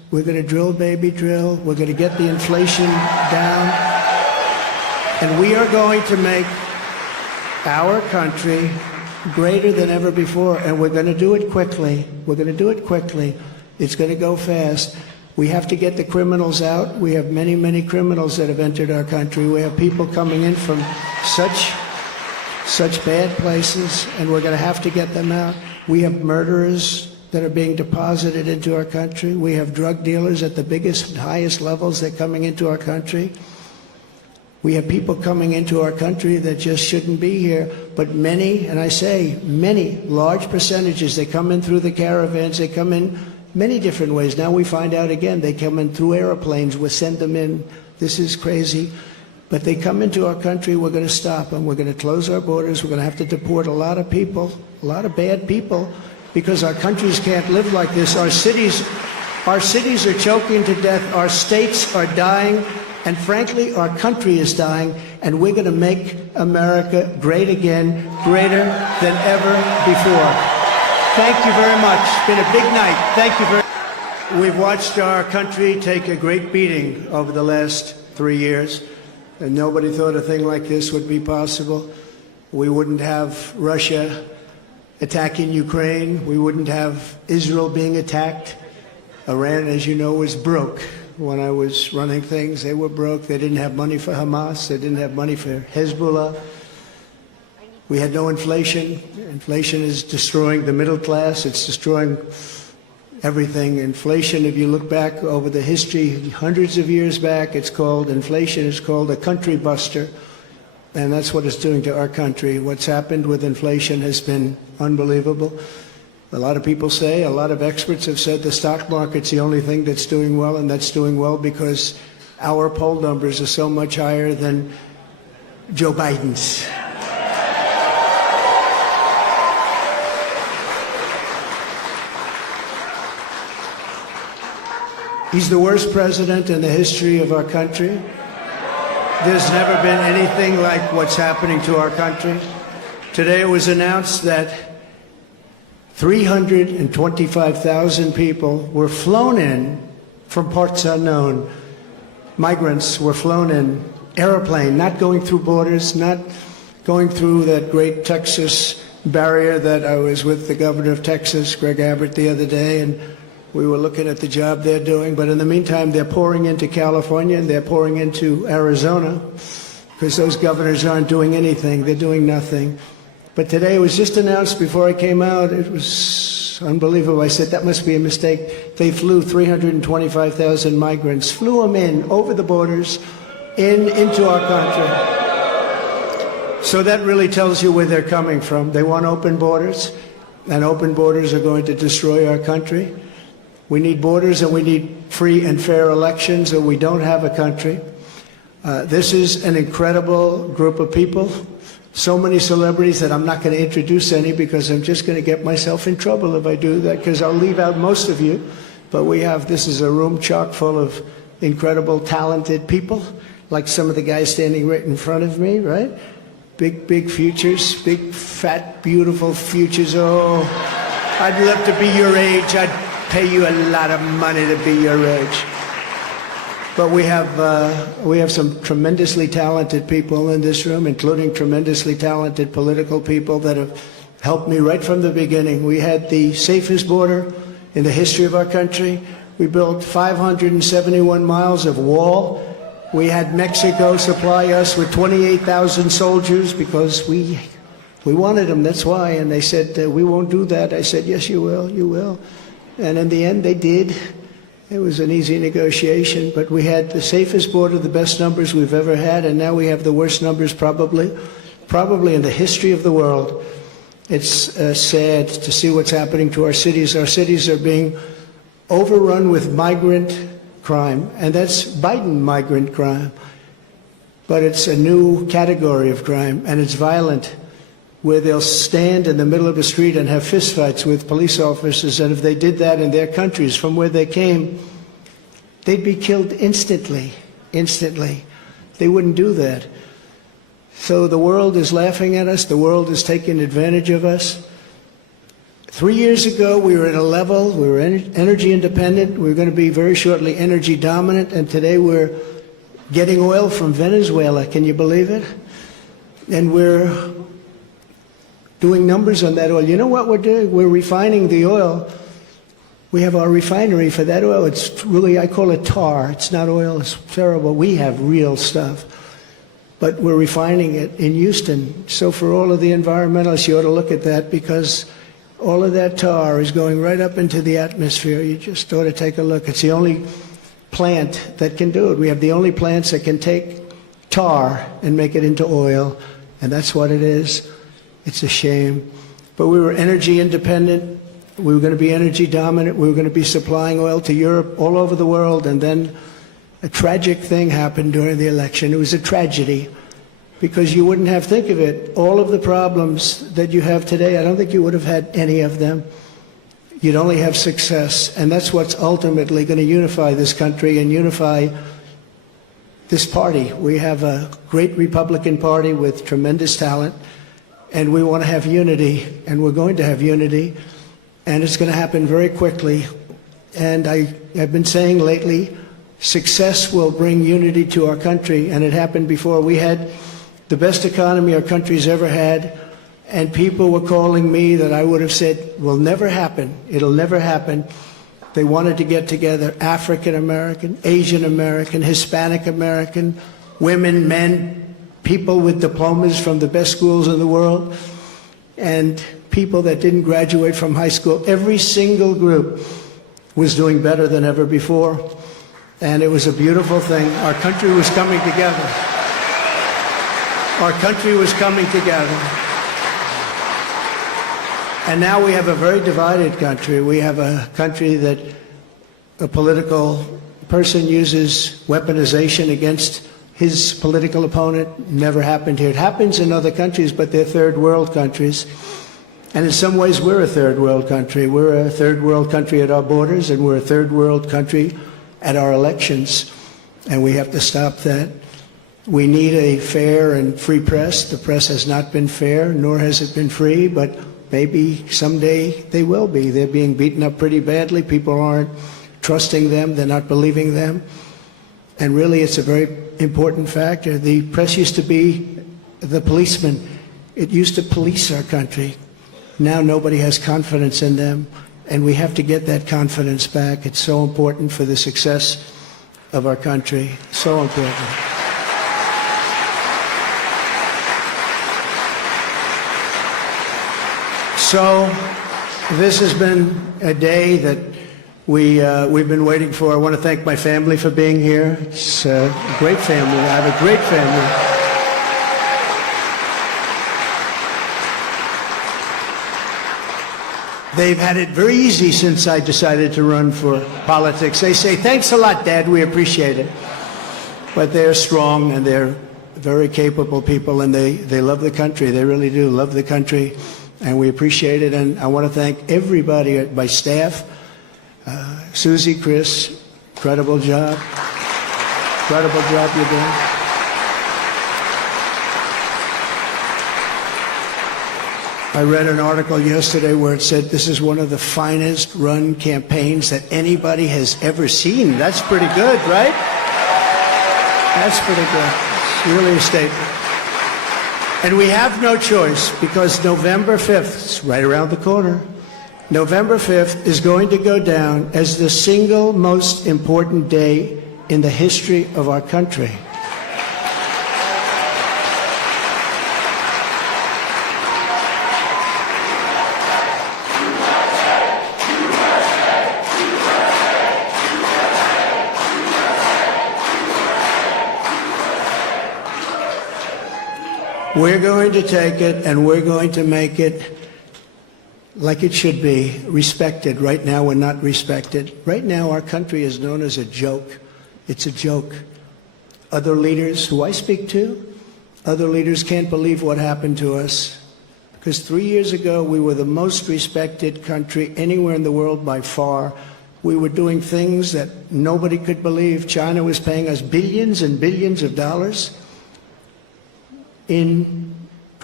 We're going to drill, baby, drill. We're going to get the inflation down. And we are going to make our country greater than ever before. And we're going to do it quickly. We're going to do it quickly. It's going to go fast. We have to get the criminals out. We have many, many criminals that have entered our country. We have people coming in from such bad places, and we're going to have to get them out. We have murderers that are being deposited into our country. We have drug dealers at the biggest, highest levels. They're coming into our country. We have people coming into our country that just shouldn't be here. But many, and I say many, large percentages, they come in through the caravans. They come in many different ways. Now we find out again, they come in through airplanes. We send them in. This is crazy. But they come into our country. We're going to stop them. We're going to close our borders. We're going to have to deport a lot of people, a lot of bad people, because our countries can't live like this. Our cities are choking to death. Our states are dying. And frankly, our country is dying. And we're going to make America great again, greater than ever before. Thank you very much. It's been a big night. Thank you very much. We've watched our country take a great beating over the last 3 years. And nobody thought a thing like this would be possible. We wouldn't have Russia attacking Ukraine. We wouldn't have Israel being attacked. Iran, as you know, was broke. When I was running things, they were broke. They didn't have money for Hamas. They didn't have money for Hezbollah. We had no inflation. Inflation is destroying the middle class. It's destroying everything. Inflation, if you look back over the history, hundreds of years back, inflation is called a country buster. And that's what it's doing to our country. What's happened with inflation has been unbelievable. A lot of people say, a lot of experts have said the stock market's the only thing that's doing well, and that's doing well because our poll numbers are so much higher than Joe Biden's. He's the worst president in the history of our country. There's never been anything like what's happening to our country. Today it was announced that 325,000 people were flown in from parts unknown. Migrants were flown in, airplane, not going through borders, not going through that great Texas barrier that I was with the governor of Texas, Greg Abbott, the other day, and we were looking at the job they're doing. But in the meantime, they're pouring into California and they're pouring into Arizona because those governors aren't doing anything. They're doing nothing. But today it was just announced before I came out. It was unbelievable. I said, that must be a mistake. They flew 325,000 migrants, flew them in over the borders into our country. So that really tells you where they're coming from. They want open borders, and open borders are going to destroy our country. We need borders and we need free and fair elections, or we don't have a country. This is an incredible group of people. So many celebrities that I'm not going to introduce any because I'm just going to get myself in trouble if I do that, because I'll leave out most of you. But this is a room chock full of incredible, talented people, like some of the guys standing right in front of me, right? Big, big futures, big, fat, beautiful futures. Oh, I'd love to be your age. I'd pay you a lot of money to be your age. But we have some tremendously talented people in this room, including tremendously talented political people that have helped me right from the beginning. We had the safest border in the history of our country. We built 571 miles of wall. We had Mexico supply us with 28,000 soldiers because we wanted them, that's why. And they said, we won't do that. I said, yes, you will, you will. And in the end, they did. It was an easy negotiation, but we had the safest border, the best numbers we've ever had, and now we have the worst numbers probably in the history of the world. It's sad to see what's happening to our cities. Our cities are being overrun with migrant crime, and that's Biden migrant crime. But it's a new category of crime, and it's violent, where they'll stand in the middle of the street and have fistfights with police officers, and if they did that in their countries from where they came, they'd be killed instantly. They wouldn't do that. So the world is laughing at us. The world is taking advantage of us. 3 years ago, we were at a level, we were energy independent, we were going to be very shortly energy dominant, and today we're getting oil from Venezuela. Can you believe it? And we're doing numbers on that oil. You know what we're doing? We're refining the oil. We have our refinery for that oil. It's really, I call it tar. It's not oil. It's terrible. We have real stuff. But we're refining it in Houston. So for all of the environmentalists, you ought to look at that, because all of that tar is going right up into the atmosphere. You just ought to take a look. It's the only plant that can do it. We have the only plants that can take tar and make it into oil, and that's what it is. It's a shame. But we were energy independent. We were going to be energy dominant. We were going to be supplying oil to Europe, all over the world, and then a tragic thing happened during the election. It was a tragedy, because you wouldn't have, think of it, all of the problems that you have today, I don't think you would have had any of them. You'd only have success, and that's what's ultimately going to unify this country and unify this party. We have a great Republican Party with tremendous talent, and we want to have unity, and we're going to have unity, and it's going to happen very quickly. And I've been saying lately, success will bring unity to our country, and it happened before. We had the best economy our country's ever had, and people were calling me that I would have said will never happen. It'll never happen. They wanted to get together African American, Asian American, Hispanic American, women, men, people with diplomas from the best schools in the world, and people that didn't graduate from high school. Every single group was doing better than ever before, and it was a beautiful thing. Our country was coming together. Our country was coming together. And now we have a very divided country. We have a country that a political person uses weaponization against his political opponent. Never happened here. It happens in other countries, but they're third world countries. And in some ways, we're a third world country. We're a third world country at our borders, and we're a third world country at our elections. And we have to stop that. We need a fair and free press. The press has not been fair, nor has it been free, but maybe someday they will be. They're being beaten up pretty badly. People aren't trusting them. They're not believing them. And really, it's a very important factor. The press used to be the policeman. It used to police our country. Now nobody has confidence in them, and we have to get that confidence back. It's so important for the success of our country. So important. So this has been a day that we've been waiting for. I want to thank my family for being here. It's a great family. I have a great family. They've had it very easy since I decided to run for politics. They say, "Thanks a lot, Dad, we appreciate it." But they're strong, and they're very capable people, and they love the country. They really do love the country, and we appreciate it. And I want to thank everybody, my staff, Susie, Chris, incredible job. Incredible job you're doing. I read an article yesterday where it said this is one of the finest run campaigns that anybody has ever seen. That's pretty good, right? That's pretty good. It's really a statement. And we have no choice, because November 5th, it's right around the corner, November 5th is going to go down as the single most important day in the history of our country. We're going to take it, and we're going to make it like it should be, respected. Right now, we're not respected. Right now, our country is known as a joke. It's a joke. Other leaders who I speak to, other leaders can't believe what happened to us. Because 3 years ago, we were the most respected country anywhere in the world by far. We were doing things that nobody could believe. China was paying us billions and billions of dollars. In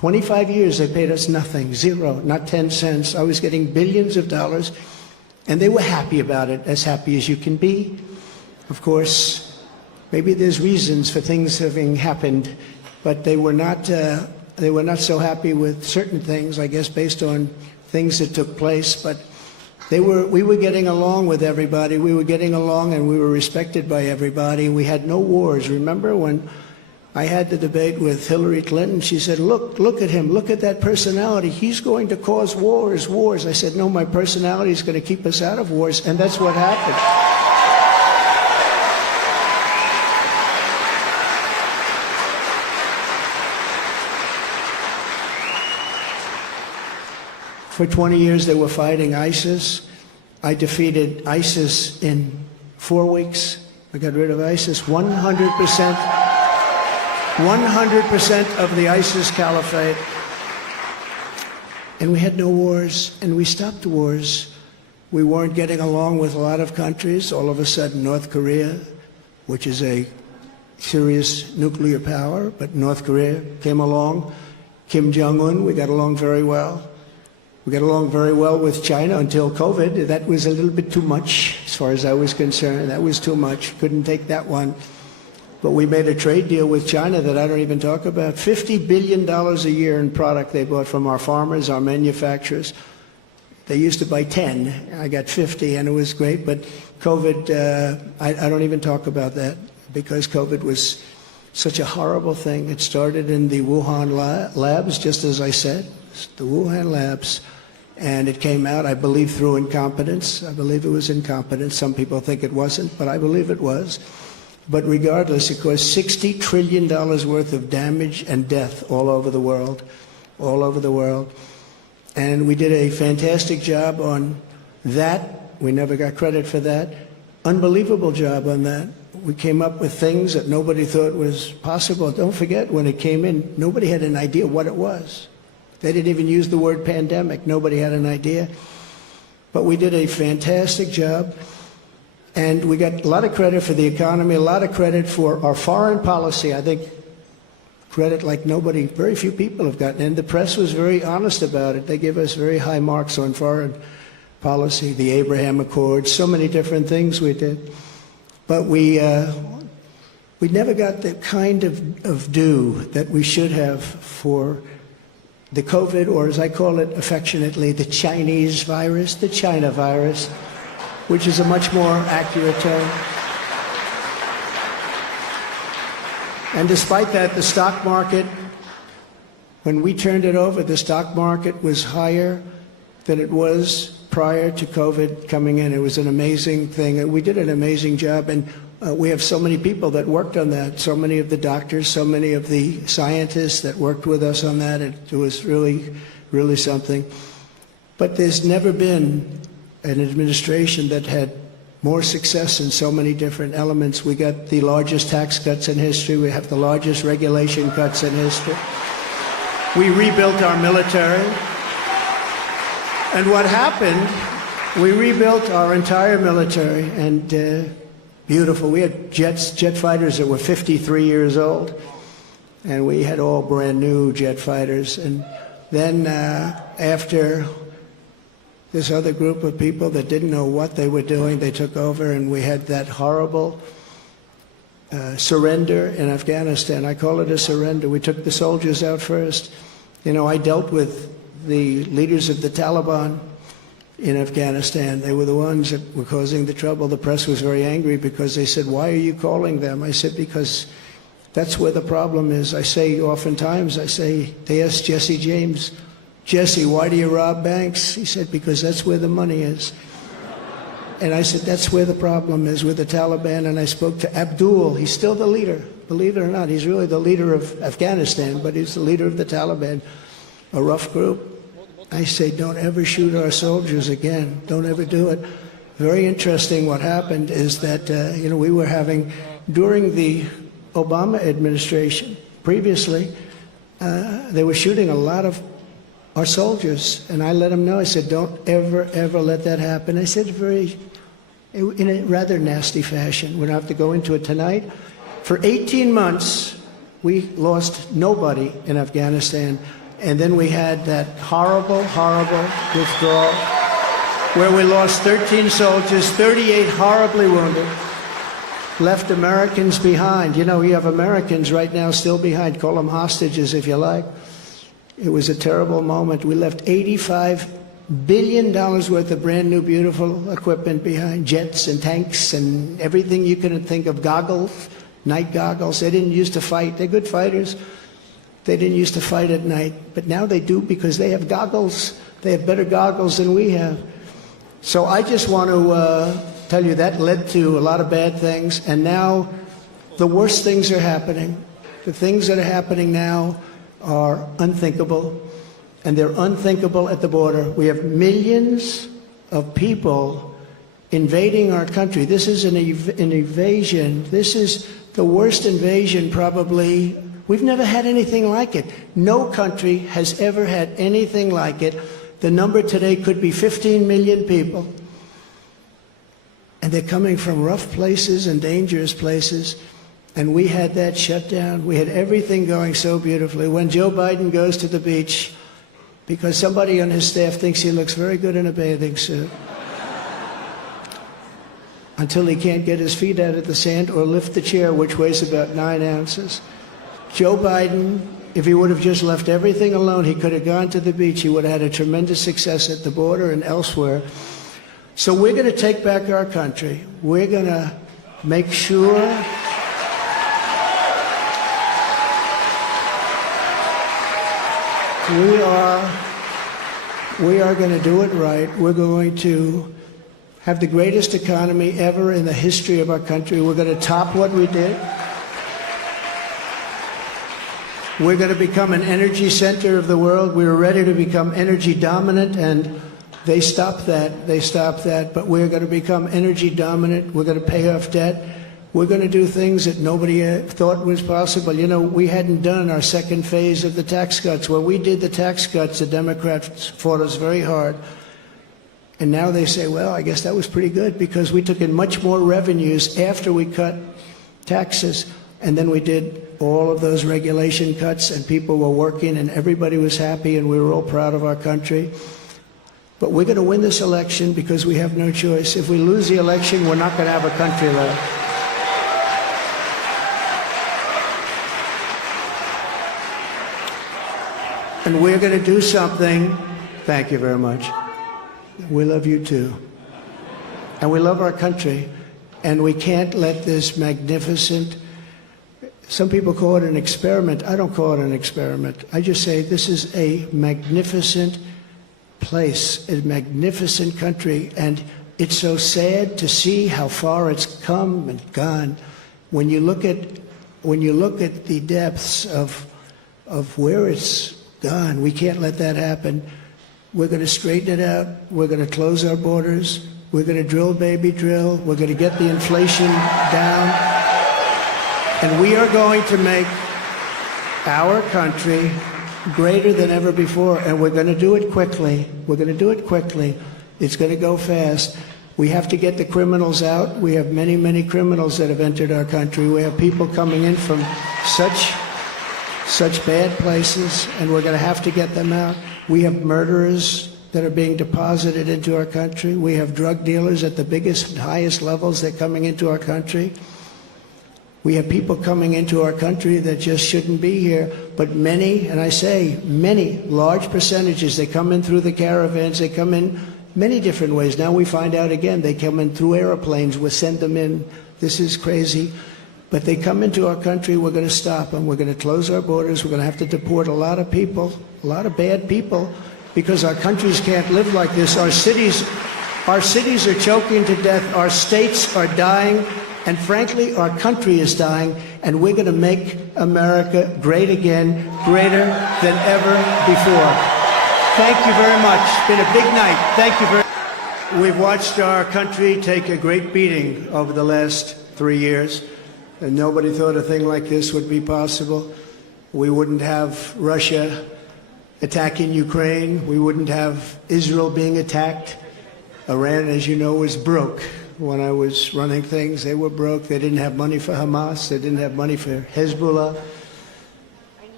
25 years they paid us nothing, zero, not 10 cents. I was getting billions of dollars, and they were happy about it, as happy as you can be. Of course, maybe there's reasons for things having happened, but they were not so happy with certain things, I guess, based on things that took place. But we were getting along with everybody. We were getting along, and we were respected by everybody. We had no wars. Remember when I had the debate with Hillary Clinton? She said, look at him, look at that personality. He's going to cause wars. I said, no, my personality is going to keep us out of wars, and that's what happened. For 20 years, they were fighting ISIS. I defeated ISIS in 4 weeks. I got rid of ISIS 100%. 100% of the ISIS caliphate. And we had no wars, and we stopped wars. We weren't getting along with a lot of countries. All of a sudden, North Korea, which is a serious nuclear power, but North Korea came along. Kim Jong-un, we got along very well. We got along very well with China until COVID. That was a little bit too much, as far as I was concerned. That was too much. Couldn't take that one. But we made a trade deal with China that I don't even talk about. $50 billion a year in product they bought from our farmers, our manufacturers. They used to buy 10. I got 50, and it was great. But COVID, I don't even talk about that, because COVID was such a horrible thing. It started in the Wuhan labs, just as I said, the Wuhan labs. And it came out, I believe, through incompetence. I believe it was incompetence. Some people think it wasn't, but I believe it was. But regardless, it caused $60 trillion worth of damage and death all over the world, all over the world. And we did a fantastic job on that. We never got credit for that. Unbelievable job on that. We came up with things that nobody thought was possible. Don't forget, when it came in, nobody had an idea what it was. They didn't even use the word pandemic. Nobody had an idea. But we did a fantastic job. And we got a lot of credit for the economy, a lot of credit for our foreign policy. I think credit like nobody, very few people have gotten. And the press was very honest about it. They gave us very high marks on foreign policy, the Abraham Accords, so many different things we did. But we never got the kind of due that we should have for the COVID, or as I call it affectionately, the Chinese virus, the China virus, which is a much more accurate term. And despite that, the stock market, when we turned it over, the stock market was higher than it was prior to COVID coming in. It was an amazing thing. And we did an amazing job. And we have so many people that worked on that, so many of the doctors, so many of the scientists that worked with us on that. It was really, really something. But there's never been an administration that had more success in so many different elements. We got the largest tax cuts in history. We have the largest regulation cuts in history. We rebuilt our military. And what happened, we rebuilt our entire military, and beautiful. We had jet fighters that were 53 years old, and we had all brand new jet fighters. And then after this other group of people that didn't know what they were doing, they took over, and we had that horrible surrender in Afghanistan. I call it a surrender. We took the soldiers out first. You know, I dealt with the leaders of the Taliban in Afghanistan. They were the ones that were causing the trouble. The press was very angry because they said, "Why are you calling them?" I said, because that's where the problem is. I say oftentimes, they asked Jesse James, "Jesse, why do you rob banks?" He said, "Because that's where the money is." And I said, that's where the problem is, with the Taliban. And I spoke to Abdul. He's still the leader. Believe it or not, he's really the leader of Afghanistan, but he's the leader of the Taliban, a rough group. I say, don't ever shoot our soldiers again. Don't ever do it. Very interesting what happened is that, we were having, during the Obama administration, previously, they were shooting a lot of our soldiers. And I let them know, I said, don't ever, ever let that happen. I said in a rather nasty fashion. We don't have to go into it tonight. For 18 months, we lost nobody in Afghanistan. And then we had that horrible, horrible withdrawal where we lost 13 soldiers, 38 horribly wounded, left Americans behind. You know, you have Americans right now still behind. Call them hostages if you like. It was a terrible moment. We left $85 billion worth of brand new, beautiful equipment behind, jets and tanks and everything you can think of, goggles, night goggles. They didn't used to fight. They're good fighters. They didn't used to fight at night, but now they do because they have goggles. They have better goggles than we have. So I just want to tell you that led to a lot of bad things, and now the worst things are happening. The things that are happening now are unthinkable, and they're unthinkable at the border. We have millions of people invading our country. This is an invasion. This is the worst invasion probably. We've never had anything like it. No country has ever had anything like it. The number today could be 15 million people. And they're coming from rough places and dangerous places. And we had that shut down. We had everything going so beautifully. When Joe Biden goes to the beach, because somebody on his staff thinks he looks very good in a bathing suit, until he can't get his feet out of the sand or lift the chair, which weighs about 9 ounces. Joe Biden, if he would have just left everything alone, he could have gone to the beach. He would have had a tremendous success at the border and elsewhere. So we're going to take back our country. We're going to make sure we are going to do it right. We're going to have the greatest economy ever in the history of our country. We're going to top what we did. We're going to become an energy center of the world. We were ready to become energy dominant, and they stopped that. They stopped that. But we're going to become energy dominant. We're going to pay off debt. We're going to do things that nobody thought was possible. You know, we hadn't done our second phase of the tax cuts. When we did the tax cuts, the Democrats fought us very hard. And now they say, well, I guess that was pretty good because we took in much more revenues after we cut taxes. And then we did all of those regulation cuts, and people were working, and everybody was happy, and we were all proud of our country. But we're going to win this election because we have no choice. If we lose the election, we're not going to have a country left. And we're going to do something. Thank you very much. We love you too. And we love our country. And we can't let this magnificent, some people call it an experiment. I don't call it an experiment. I just say this is a magnificent place, a magnificent country. And it's so sad to see how far it's come and gone. When you look at the depths of where it's gone, we can't let that happen. We're going to straighten it out. We're going to close our borders. We're going to drill, baby, drill. We're going to get the inflation down. And we are going to make our country greater than ever before. And we're going to do it quickly. We're going to do it quickly. It's going to go fast. We have to get the criminals out. We have many, many criminals that have entered our country. We have people coming in from such bad places, and we're going to have to get them out. We have murderers that are being deposited into our country. We have drug dealers at the biggest and highest levels that are coming into our country. We have people coming into our country that just shouldn't be here, but many, and I say many, large percentages, they come in through the caravans, they come in many different ways. Now we find out again, they come in through airplanes, we send them in. This is crazy. But they come into our country, we're going to stop them. We're going to close our borders. We're going to have to deport a lot of people, a lot of bad people, because our countries can't live like this. Our cities are choking to death. Our states are dying. And frankly, our country is dying. And we're going to make America great again, greater than ever before. Thank you very much. It's been a big night. Thank you very much. We've watched our country take a great beating over the last 3 years. And nobody thought a thing like this would be possible. We wouldn't have Russia attacking Ukraine. We wouldn't have Israel being attacked. Iran, as you know, was broke. When I was running things, they were broke. They didn't have money for Hamas. They didn't have money for Hezbollah.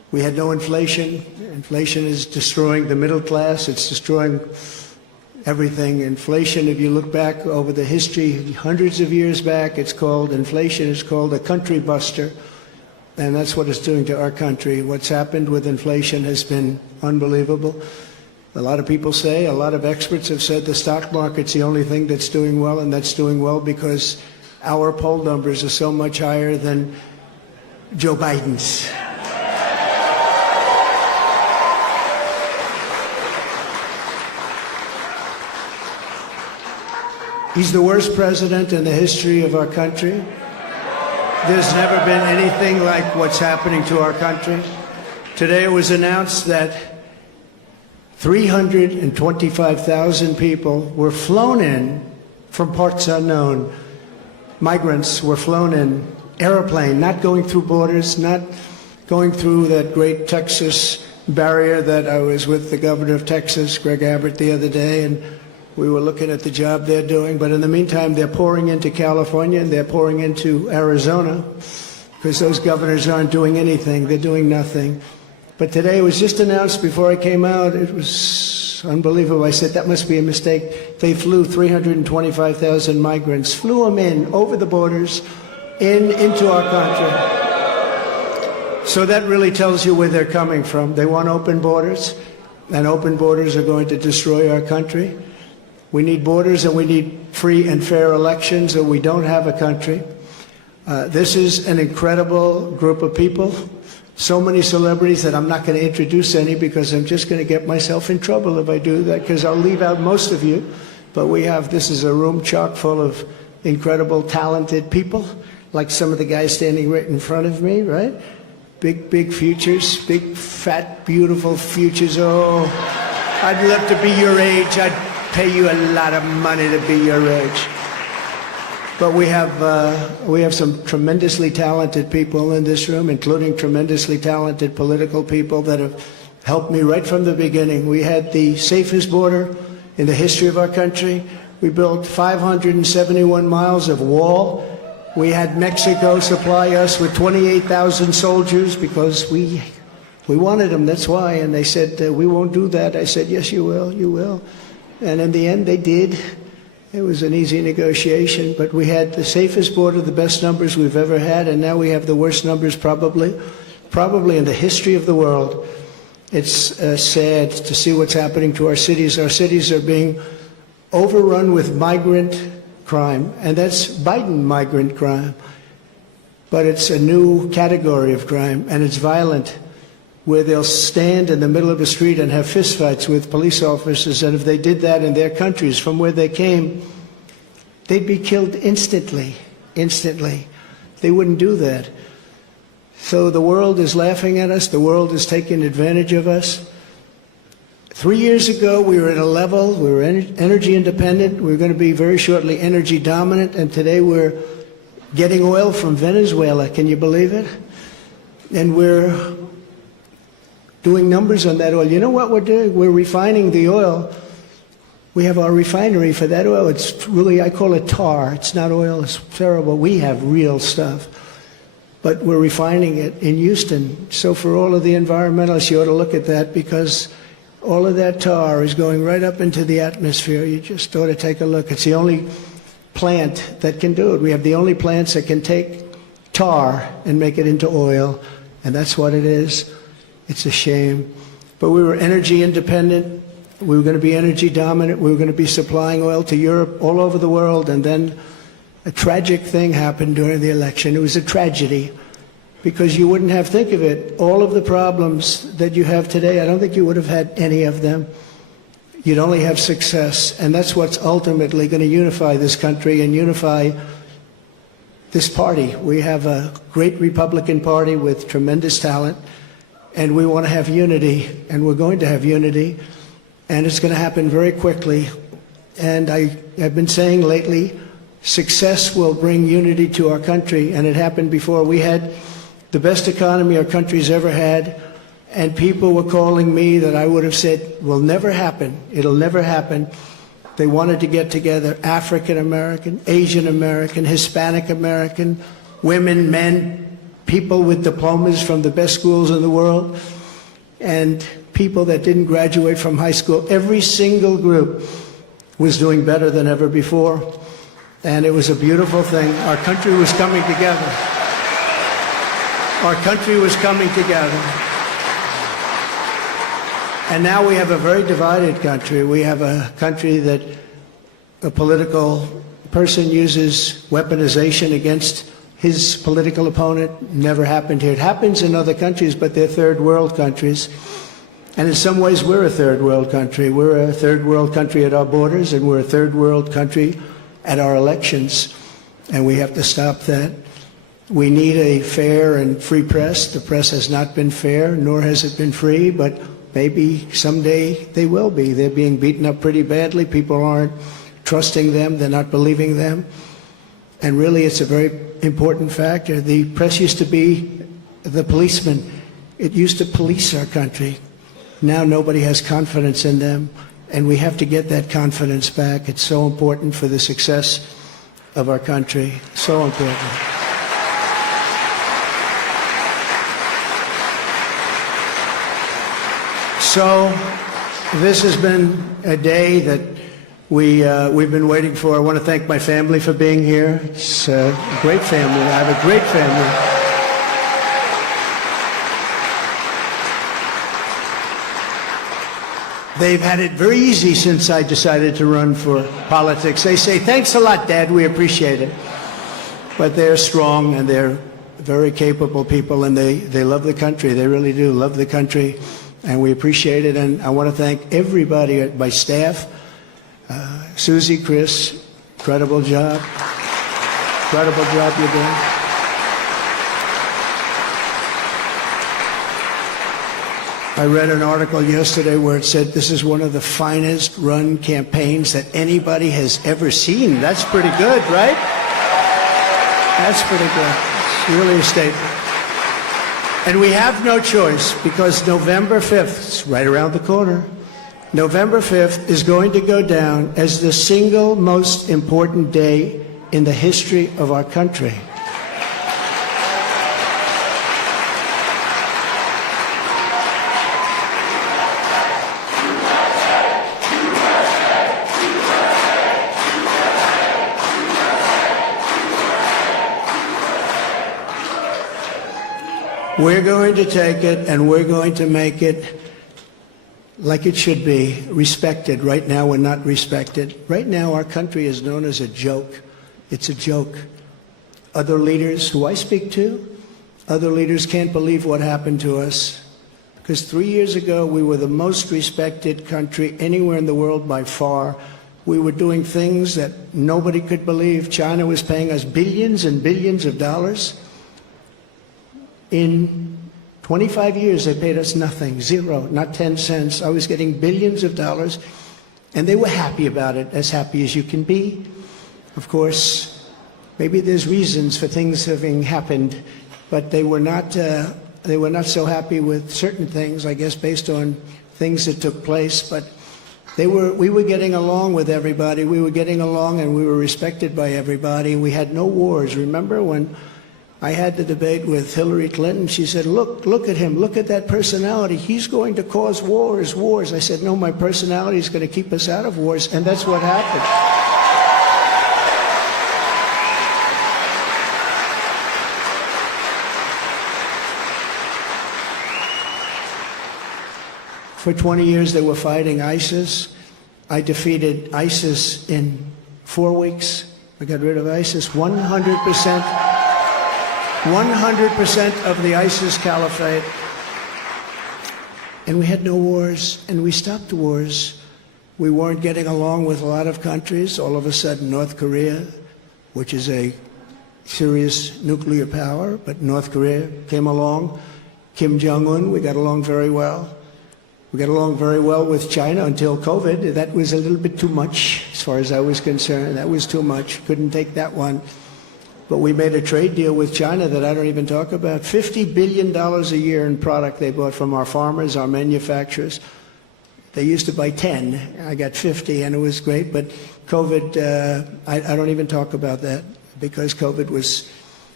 We had no inflation. Inflation is destroying the middle class. It's destroying everything. Inflation, if you look back over the history, hundreds of years back, inflation is called a country buster. And that's what it's doing to our country. What's happened with inflation has been unbelievable. A lot of people say, a lot of experts have said the stock market's the only thing that's doing well, and that's doing well because our poll numbers are so much higher than Joe Biden's. He's the worst president in the history of our country. There's never been anything like what's happening to our country. Today it was announced that 325,000 people were flown in from parts unknown. Migrants were flown in, airplane, not going through borders, not going through that great Texas barrier that I was with the governor of Texas, Greg Abbott, the other day, and we were looking at the job they're doing. But in the meantime, they're pouring into California and they're pouring into Arizona because those governors aren't doing anything. They're doing nothing. But today it was just announced before I came out. It was unbelievable. I said, that must be a mistake. They flew 325,000 migrants, flew them in over the borders into our country. So that really tells you where they're coming from. They want open borders, and open borders are going to destroy our country. We need borders and we need free and fair elections, or we don't have a country. This is an incredible group of people. So many celebrities that I'm not going to introduce any because I'm just going to get myself in trouble if I do that, because I'll leave out most of you. But this is a room chock full of incredible, talented people, like some of the guys standing right in front of me, right? Big, big futures, big, fat, beautiful futures. Oh, I'd love to be your age. I'd pay you a lot of money to be your age. But we have some tremendously talented people in this room, including tremendously talented political people that have helped me right from the beginning. We had the safest border in the history of our country. We built 571 miles of wall. We had Mexico supply us with 28,000 soldiers because we wanted them, that's why. And they said, we won't do that. I said, yes, you will, you will. And in the end, they did. It was an easy negotiation, but we had the safest border, the best numbers we've ever had, and now we have the worst numbers probably in the history of the world. It's sad to see what's happening to our cities. Our cities are being overrun with migrant crime, and that's Biden migrant crime. But it's a new category of crime, and it's violent, where they'll stand in the middle of a street and have fistfights with police officers, and if they did that in their countries from where they came, they'd be killed instantly. They wouldn't do that. So the world is laughing at us. The world is taking advantage of us. 3 years ago, we were at a level, we were energy independent. We were going to be very shortly energy dominant, and today we're getting oil from Venezuela. Can you believe it? And we're doing numbers on that oil. You know what we're doing? We're refining the oil. We have our refinery for that oil. It's really, I call it tar. It's not oil. It's terrible. We have real stuff. But we're refining it in Houston. So for all of the environmentalists, you ought to look at that, because all of that tar is going right up into the atmosphere. You just ought to take a look. It's the only plant that can do it. We have the only plants that can take tar and make it into oil, and that's what it is. It's a shame. But we were energy independent. We were going to be energy dominant. We were going to be supplying oil to Europe, all over the world. And then a tragic thing happened during the election. It was a tragedy, because you wouldn't have, think of it, all of the problems that you have today, I don't think you would have had any of them. You'd only have success. And that's what's ultimately going to unify this country and unify this party. We have a great Republican Party with tremendous talent. And we want to have unity, and we're going to have unity, and it's going to happen very quickly. And I've been saying lately, success will bring unity to our country, and it happened before. We had the best economy our country's ever had, and people were calling me that I would have said will never happen. It'll never happen. They wanted to get together, African American, Asian American, Hispanic American, women, men, people with diplomas from the best schools in the world, and people that didn't graduate from high school. Every single group was doing better than ever before, and it was a beautiful thing. Our country was coming together. Our country was coming together. And now we have a very divided country. We have a country that a political person uses weaponization against his political opponent. Never happened here. It happens in other countries, but they're third world countries. And in some ways, we're a third world country. We're a third world country at our borders, and we're a third world country at our elections. And we have to stop that. We need a fair and free press. The press has not been fair, nor has it been free, but maybe someday they will be. They're being beaten up pretty badly. People aren't trusting them. They're not believing them. And really, it's a very important factor. The press used to be the policeman. It used to police our country. Now nobody has confidence in them, and we have to get that confidence back. It's so important for the success of our country. So important. So this has been a day that we've been waiting for. I want to thank my family for being here. It's a great family. I have a great family. They've had it very easy since I decided to run for politics. They say, "Thanks a lot, Dad. We appreciate it." But they're strong, and they're very capable people, and they love the country. They really do love the country, and we appreciate it. And I want to thank everybody at my staff. Susie, Chris, incredible job. Incredible job you're doing. I read an article yesterday where it said this is one of the finest run campaigns that anybody has ever seen. That's pretty good, right? That's pretty good. It's really a statement. And we have no choice, because November 5th is right around the corner. November 5th is going to go down as the single most important day in the history of our country. We're going to take it, and we're going to make it like it should be, respected. Right now, we're not respected. Right now, our country is known as a joke. It's a joke. Other leaders who I speak to, other leaders can't believe what happened to us. Because 3 years ago, we were the most respected country anywhere in the world by far. We were doing things that nobody could believe. China was paying us billions and billions of dollars. In 25 years, they paid us nothing, zero, not 10 cents. I was getting billions of dollars, and they were happy about it, as happy as you can be. Of course, maybe there's reasons for things having happened, but they were not so happy with certain things, I guess, based on things that took place. But we were getting along with everybody. We were getting along, and we were respected by everybody. We had no wars. Remember when I had the debate with Hillary Clinton? She said, look at him, look at that personality. He's going to cause wars. I said, no, my personality is going to keep us out of wars, and that's what happened. For 20 years, they were fighting ISIS. I defeated ISIS in 4 weeks. I got rid of ISIS 100%. 100% of the ISIS caliphate. And we had no wars, and we stopped the wars. We weren't getting along with a lot of countries. All of a sudden, North Korea, which is a serious nuclear power, but North Korea came along. Kim Jong-un, we got along very well. We got along very well with China until COVID. That was a little bit too much, as far as I was concerned. That was too much. Couldn't take that one. But we made a trade deal with China that I don't even talk about. $50 billion a year in product they bought from our farmers, our manufacturers. They used to buy 10. I got 50, and it was great. But COVID, I don't even talk about that, because COVID was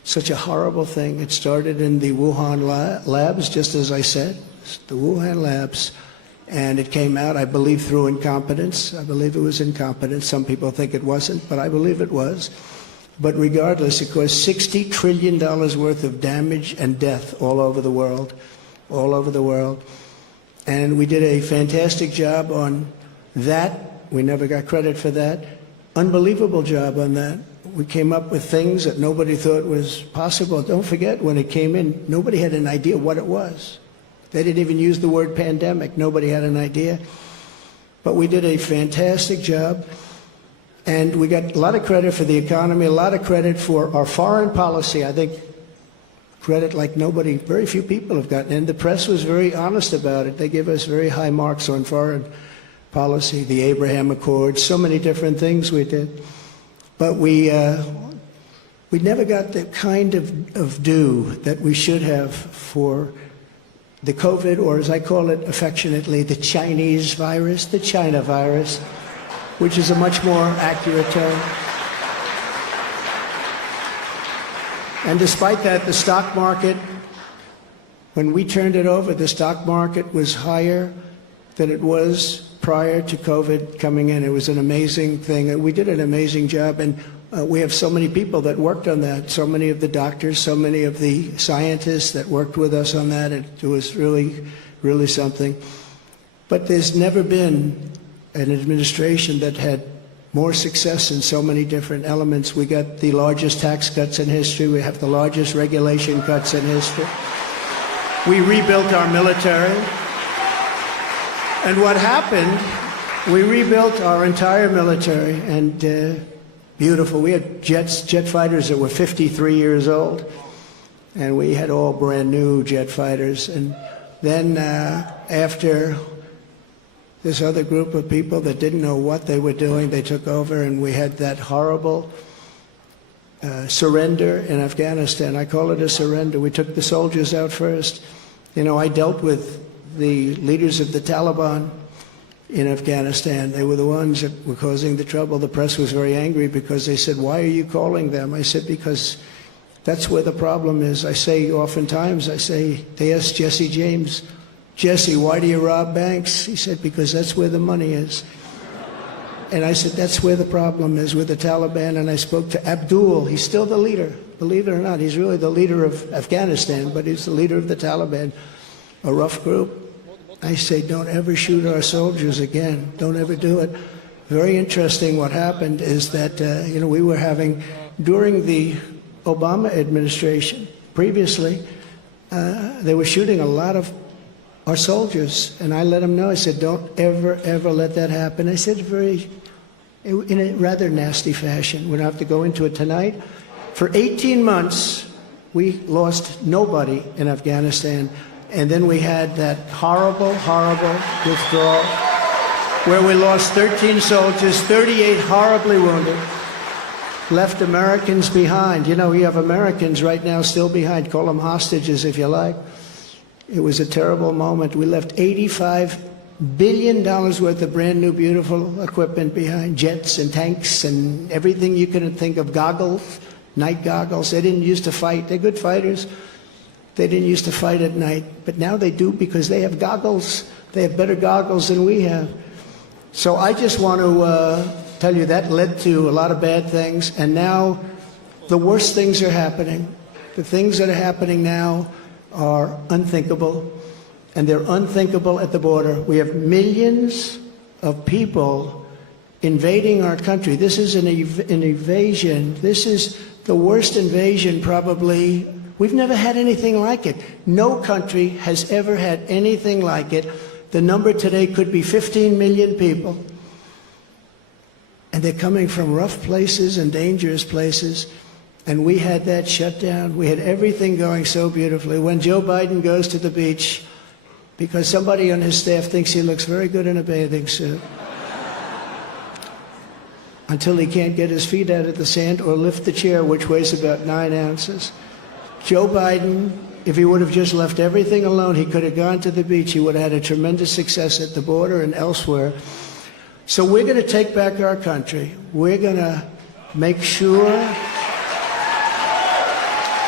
such a horrible thing. It started in the Wuhan labs, just as I said, the Wuhan labs. And it came out, I believe, through incompetence. I believe it was incompetence. Some people think it wasn't, but I believe it was. But regardless, it caused $60 trillion worth of damage and death all over the world, all over the world. And we did a fantastic job on that. We never got credit for that. Unbelievable job on that. We came up with things that nobody thought was possible. Don't forget, when it came in, nobody had an idea what it was. They didn't even use the word pandemic. Nobody had an idea. But we did a fantastic job. And we got a lot of credit for the economy, a lot of credit for our foreign policy. I think credit like nobody, very few people have gotten. And the press was very honest about it. They give us very high marks on foreign policy, the Abraham Accords, so many different things we did. But we never got the kind of due that we should have for the COVID, or as I call it affectionately, the Chinese virus, the China virus, which is a much more accurate term. And despite that, the stock market, when we turned it over, the stock market was higher than it was prior to COVID coming in. It was an amazing thing. We did an amazing job, and we have so many people that worked on that, so many of the doctors, so many of the scientists that worked with us on that. It was really, really something. But there's never been an administration that had more success in so many different elements. We got the largest tax cuts in history. We have the largest regulation cuts in history. We rebuilt our military. And what happened, we rebuilt our entire military, and beautiful. We had jet fighters that were 53 years old, and we had all brand new jet fighters. And then after this other group of people that didn't know what they were doing, they took over, and we had that horrible surrender in Afghanistan. I call it a surrender. We took the soldiers out first. You know, I dealt with the leaders of the Taliban in Afghanistan. They were the ones that were causing the trouble. The press was very angry because they said, "Why are you calling them?" I said, "Because that's where the problem is." I say oftentimes, they asked Jesse James, "Jesse, why do you rob banks?" He said, "Because that's where the money is." And I said, that's where the problem is with the Taliban. And I spoke to Abdul. He's still the leader. Believe it or not, he's really the leader of Afghanistan, but he's the leader of the Taliban, a rough group. I say, don't ever shoot our soldiers again. Don't ever do it. Very interesting what happened is that, we were having, during the Obama administration, previously, they were shooting a lot of our soldiers. And I let them know, I said, don't ever, ever let that happen. I said in a rather nasty fashion. We don't have to go into it tonight. For 18 months, we lost nobody in Afghanistan. And then we had that horrible, horrible withdrawal where we lost 13 soldiers, 38 horribly wounded, left Americans behind. You know, we have Americans right now still behind. Call them hostages if you like. It was a terrible moment. We left $85 billion worth of brand new, beautiful equipment behind, jets and tanks and everything you can think of, goggles, night goggles. They didn't used to fight. They're good fighters. They didn't used to fight at night, but now they do because they have goggles. They have better goggles than we have. So I just want to tell you that led to a lot of bad things, and now the worst things are happening. The things that are happening now are unthinkable, and they're unthinkable at the border. We have millions of people invading our country. This is an invasion. This is the worst invasion probably. We've never had anything like it. No country has ever had anything like it. The number today could be 15 million people. And they're coming from rough places and dangerous places. And we had that shut down. We had everything going so beautifully. When Joe Biden goes to the beach, because somebody on his staff thinks he looks very good in a bathing suit, until he can't get his feet out of the sand or lift the chair, which weighs about 9 ounces. Joe Biden, if he would have just left everything alone, he could have gone to the beach. He would have had a tremendous success at the border and elsewhere. So we're going to take back our country. We're going to make sure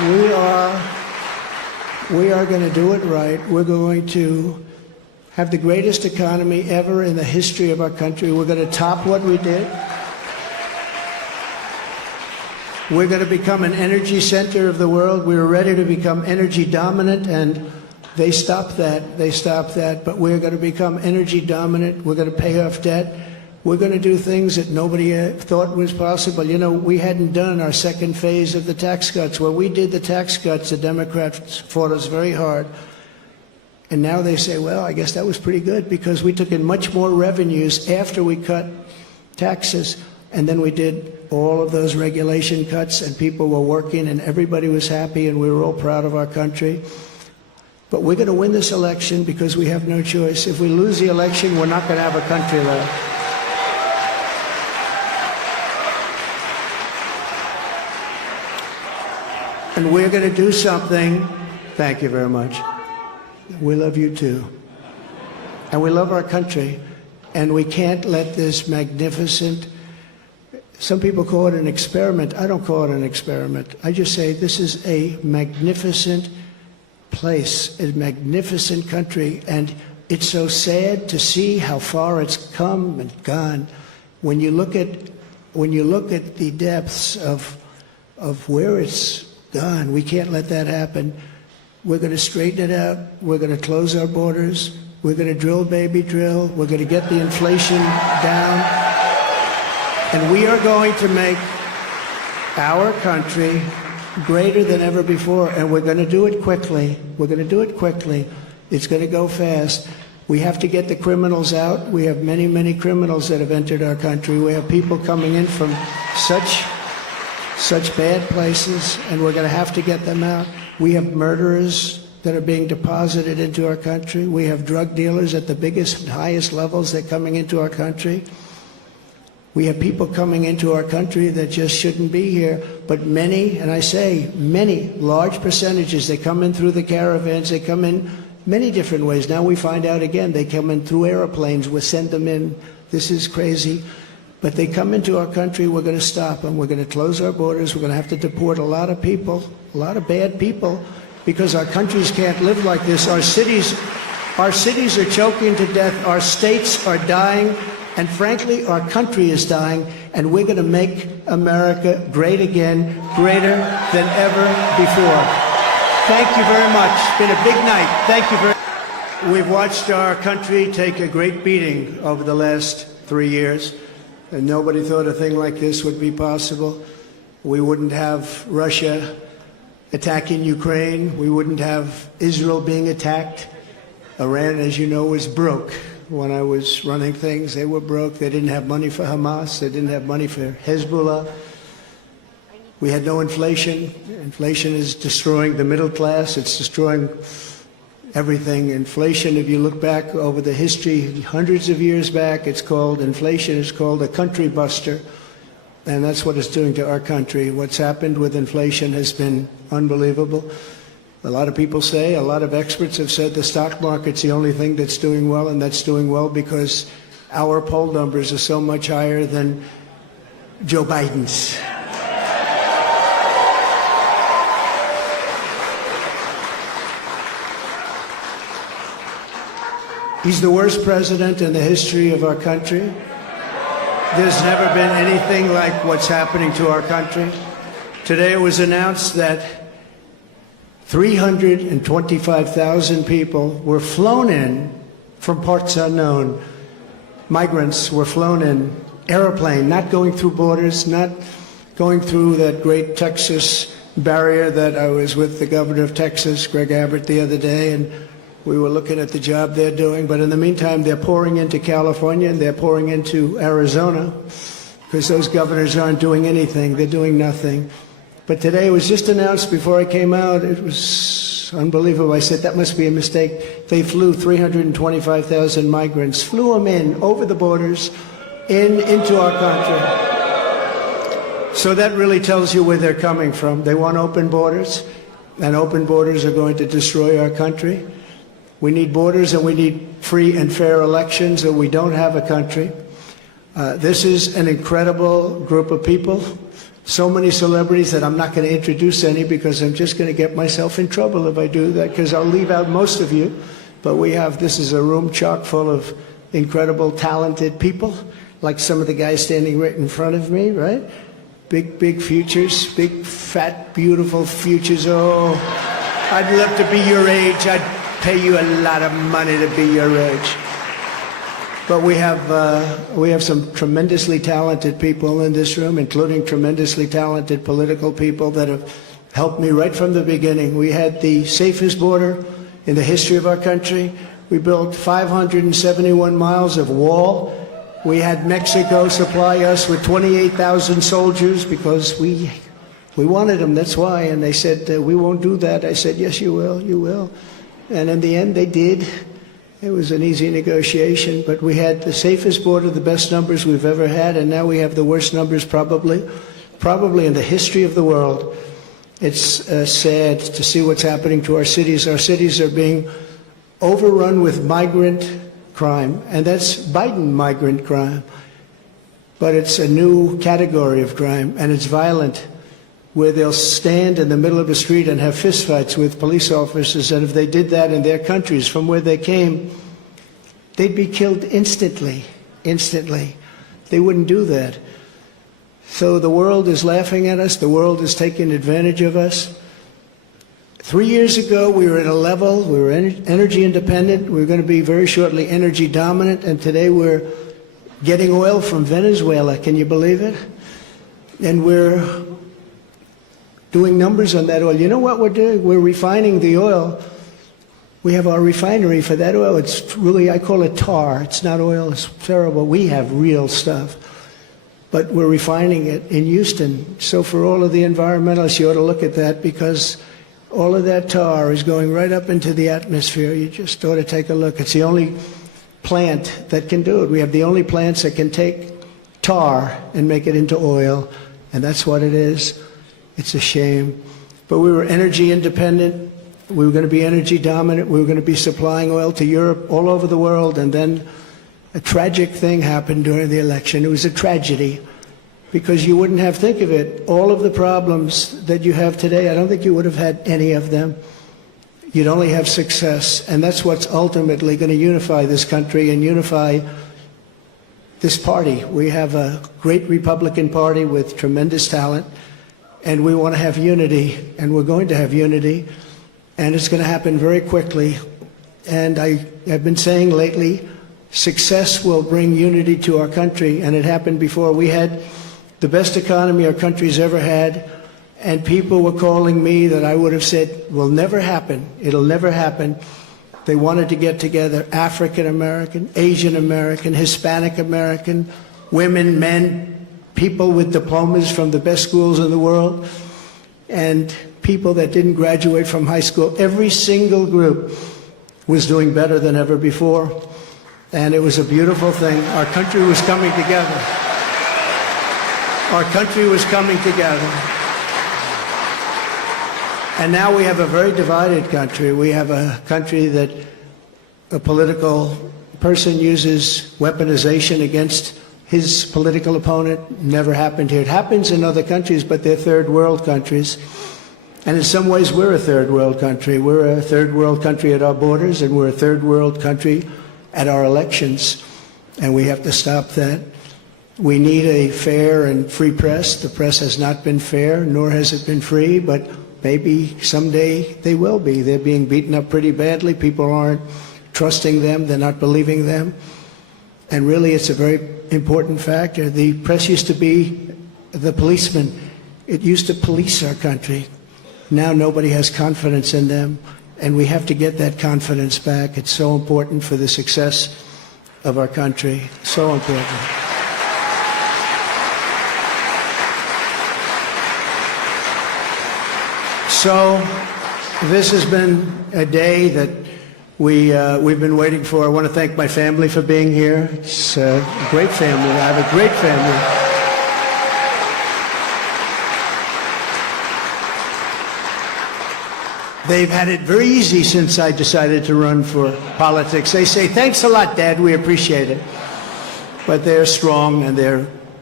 We are going to do it right. We're going to have the greatest economy ever in the history of our country. We're going to top what we did. We're going to become an energy center of the world. We were ready to become energy dominant, and they stopped that. They stopped that. But we're going to become energy dominant. We're going to pay off debt. We're going to do things that nobody thought was possible. You know, we hadn't done our second phase of the tax cuts. When we did the tax cuts, the Democrats fought us very hard. And now they say, well, I guess that was pretty good because we took in much more revenues after we cut taxes. And then we did all of those regulation cuts, and people were working, and everybody was happy, and we were all proud of our country. But we're going to win this election because we have no choice. If we lose the election, we're not going to have a country left. And we're going to do something. Thank you very much. We love you too. And we love our country. And we can't let this magnificent, some people call it an experiment. I don't call it an experiment. I just say this is a magnificent place, a magnificent country. And it's so sad to see how far it's come and gone. When you look at the depths of where it's gone, we can't let that happen. We're going to straighten it out. We're going to close our borders. We're going to drill, baby, drill. We're going to get the inflation down. And we are going to make our country greater than ever before. And we're going to do it quickly. We're going to do it quickly. It's going to go fast. We have to get the criminals out. We have many, many criminals that have entered our country. We have people coming in from such bad places, and we're going to have to get them out. We have murderers that are being deposited into our country. We have drug dealers at the biggest, highest levels that are coming into our country. We have people coming into our country that just shouldn't be here. But many, and I say many, large percentages, they come in through the caravans. They come in many different ways. Now we find out again, they come in through airplanes. We send them in. This is crazy. But they come into our country, we're going to stop them. We're going to close our borders. We're going to have to deport a lot of people, a lot of bad people, because our countries can't live like this. Our cities are choking to death. Our states are dying. And frankly, our country is dying. And we're going to make America great again, greater than ever before. Thank you very much. It's been a big night. Thank you very much. We've watched our country take a great beating over the last 3 years. And nobody thought a thing like this would be possible. We wouldn't have Russia attacking Ukraine. We wouldn't have Israel being attacked. Iran, as you know, was broke. When I was running things, they were broke. They didn't have money for Hamas. They didn't have money for Hezbollah. We had no inflation. Inflation is destroying the middle class. It's destroying everything. Inflation, if you look back over the history, hundreds of years back, inflation is called a country buster. And that's what it's doing to our country. What's happened with inflation has been unbelievable. A lot of people say, a lot of experts have said the stock market's the only thing that's doing well, and that's doing well because our poll numbers are so much higher than Joe Biden's. He's the worst president in the history of our country. There's never been anything like what's happening to our country. Today it was announced that 325,000 people were flown in from parts unknown. Migrants were flown in, airplane, not going through borders, not going through that great Texas barrier that I was with the governor of Texas, Greg Abbott, the other day, and we were looking at the job they're doing. But in the meantime, they're pouring into California and they're pouring into Arizona because those governors aren't doing anything. They're doing nothing. But today it was just announced before I came out. It was unbelievable. I said, that must be a mistake. They flew 325,000 migrants, flew them in over the borders into our country. So that really tells you where they're coming from. They want open borders, and open borders are going to destroy our country. We need borders and we need free and fair elections, or we don't have a country. This is an incredible group of people. so many celebrities that I'm not going to introduce any because I'm just going to get myself in trouble if I do that, because I'll leave out most of you. But this is a room chock full of incredible, talented people, like some of the guys standing right in front of me, right? Big futures, big, fat, beautiful futures. Oh, I'd love to be your age. I'd pay you a lot of money to be your age. But we have some tremendously talented people in this room, including tremendously talented political people that have helped me right from the beginning. We had the safest border in the history of our country. We built 571 miles of wall. We had Mexico supply us with 28,000 soldiers because we wanted them, that's why. And they said, we won't do that. I said, yes, you will, you will. And in the end, they did. It was an easy negotiation, but we had the safest border, the best numbers we've ever had, and now we have the worst numbers probably in the history of the world. It's sad to see what's happening to our cities. Our cities are being overrun with migrant crime, and that's Biden migrant crime. But it's a new category of crime, and it's violent, where they'll stand in the middle of the street and have fistfights with police officers, and if they did that in their countries from where they came, they'd be killed instantly. They wouldn't do that. So the world is laughing at us. The world is taking advantage of us. 3 years ago, we were at a level, we were energy independent. We were going to be very shortly energy dominant, and today we're getting oil from Venezuela. Can you believe it? And we're doing numbers on that oil. You know what we're doing? We're refining the oil. We have our refinery for that oil. It's really, I call it tar. It's not oil. It's terrible. We have real stuff. But we're refining it in Houston. So for all of the environmentalists, you ought to look at that, because all of that tar is going right up into the atmosphere. You just ought to take a look. It's the only plant that can do it. We have the only plants that can take tar and make it into oil, and that's what it is. It's a shame. But we were energy independent. We were going to be energy dominant. We were going to be supplying oil to Europe, all over the world. And then a tragic thing happened during the election. It was a tragedy, because you wouldn't have, think of it, all of the problems that you have today, I don't think you would have had any of them. You'd only have success. And that's what's ultimately going to unify this country and unify this party. We have a great Republican Party with tremendous talent. And we want to have unity, and we're going to have unity, and it's going to happen very quickly. And I've been saying lately, success will bring unity to our country, and it happened before. We had the best economy our country's ever had, and people were calling me that I would have said will never happen. It'll never happen. They wanted to get together, African American, Asian American, Hispanic American, women, men, people with diplomas from the best schools in the world, and people that didn't graduate from high school. Every single group was doing better than ever before, and it was a beautiful thing. Our country was coming together. Our country was coming together. And now we have a very divided country. We have a country that a political person uses weaponization against his political opponent. Never happened here. It happens in other countries, but they're third world countries. And in some ways, we're a third world country. We're a third world country at our borders, and we're a third world country at our elections. And we have to stop that. We need a fair and free press. The press has not been fair, nor has it been free, but maybe someday they will be. They're being beaten up pretty badly. People aren't trusting them. They're not believing them. And really, it's a very important factor. The press used to be the policeman. It used to police our country. Now nobody has confidence in them, and we have to get that confidence back. It's so important for the success of our country. So important. So this has been a day that we've been waiting for. I want to thank my family for being here. It's a great family. I have a great family. They've had it very easy since I decided to run for politics. They say, thanks a lot, Dad, we appreciate it. But they're strong, and they're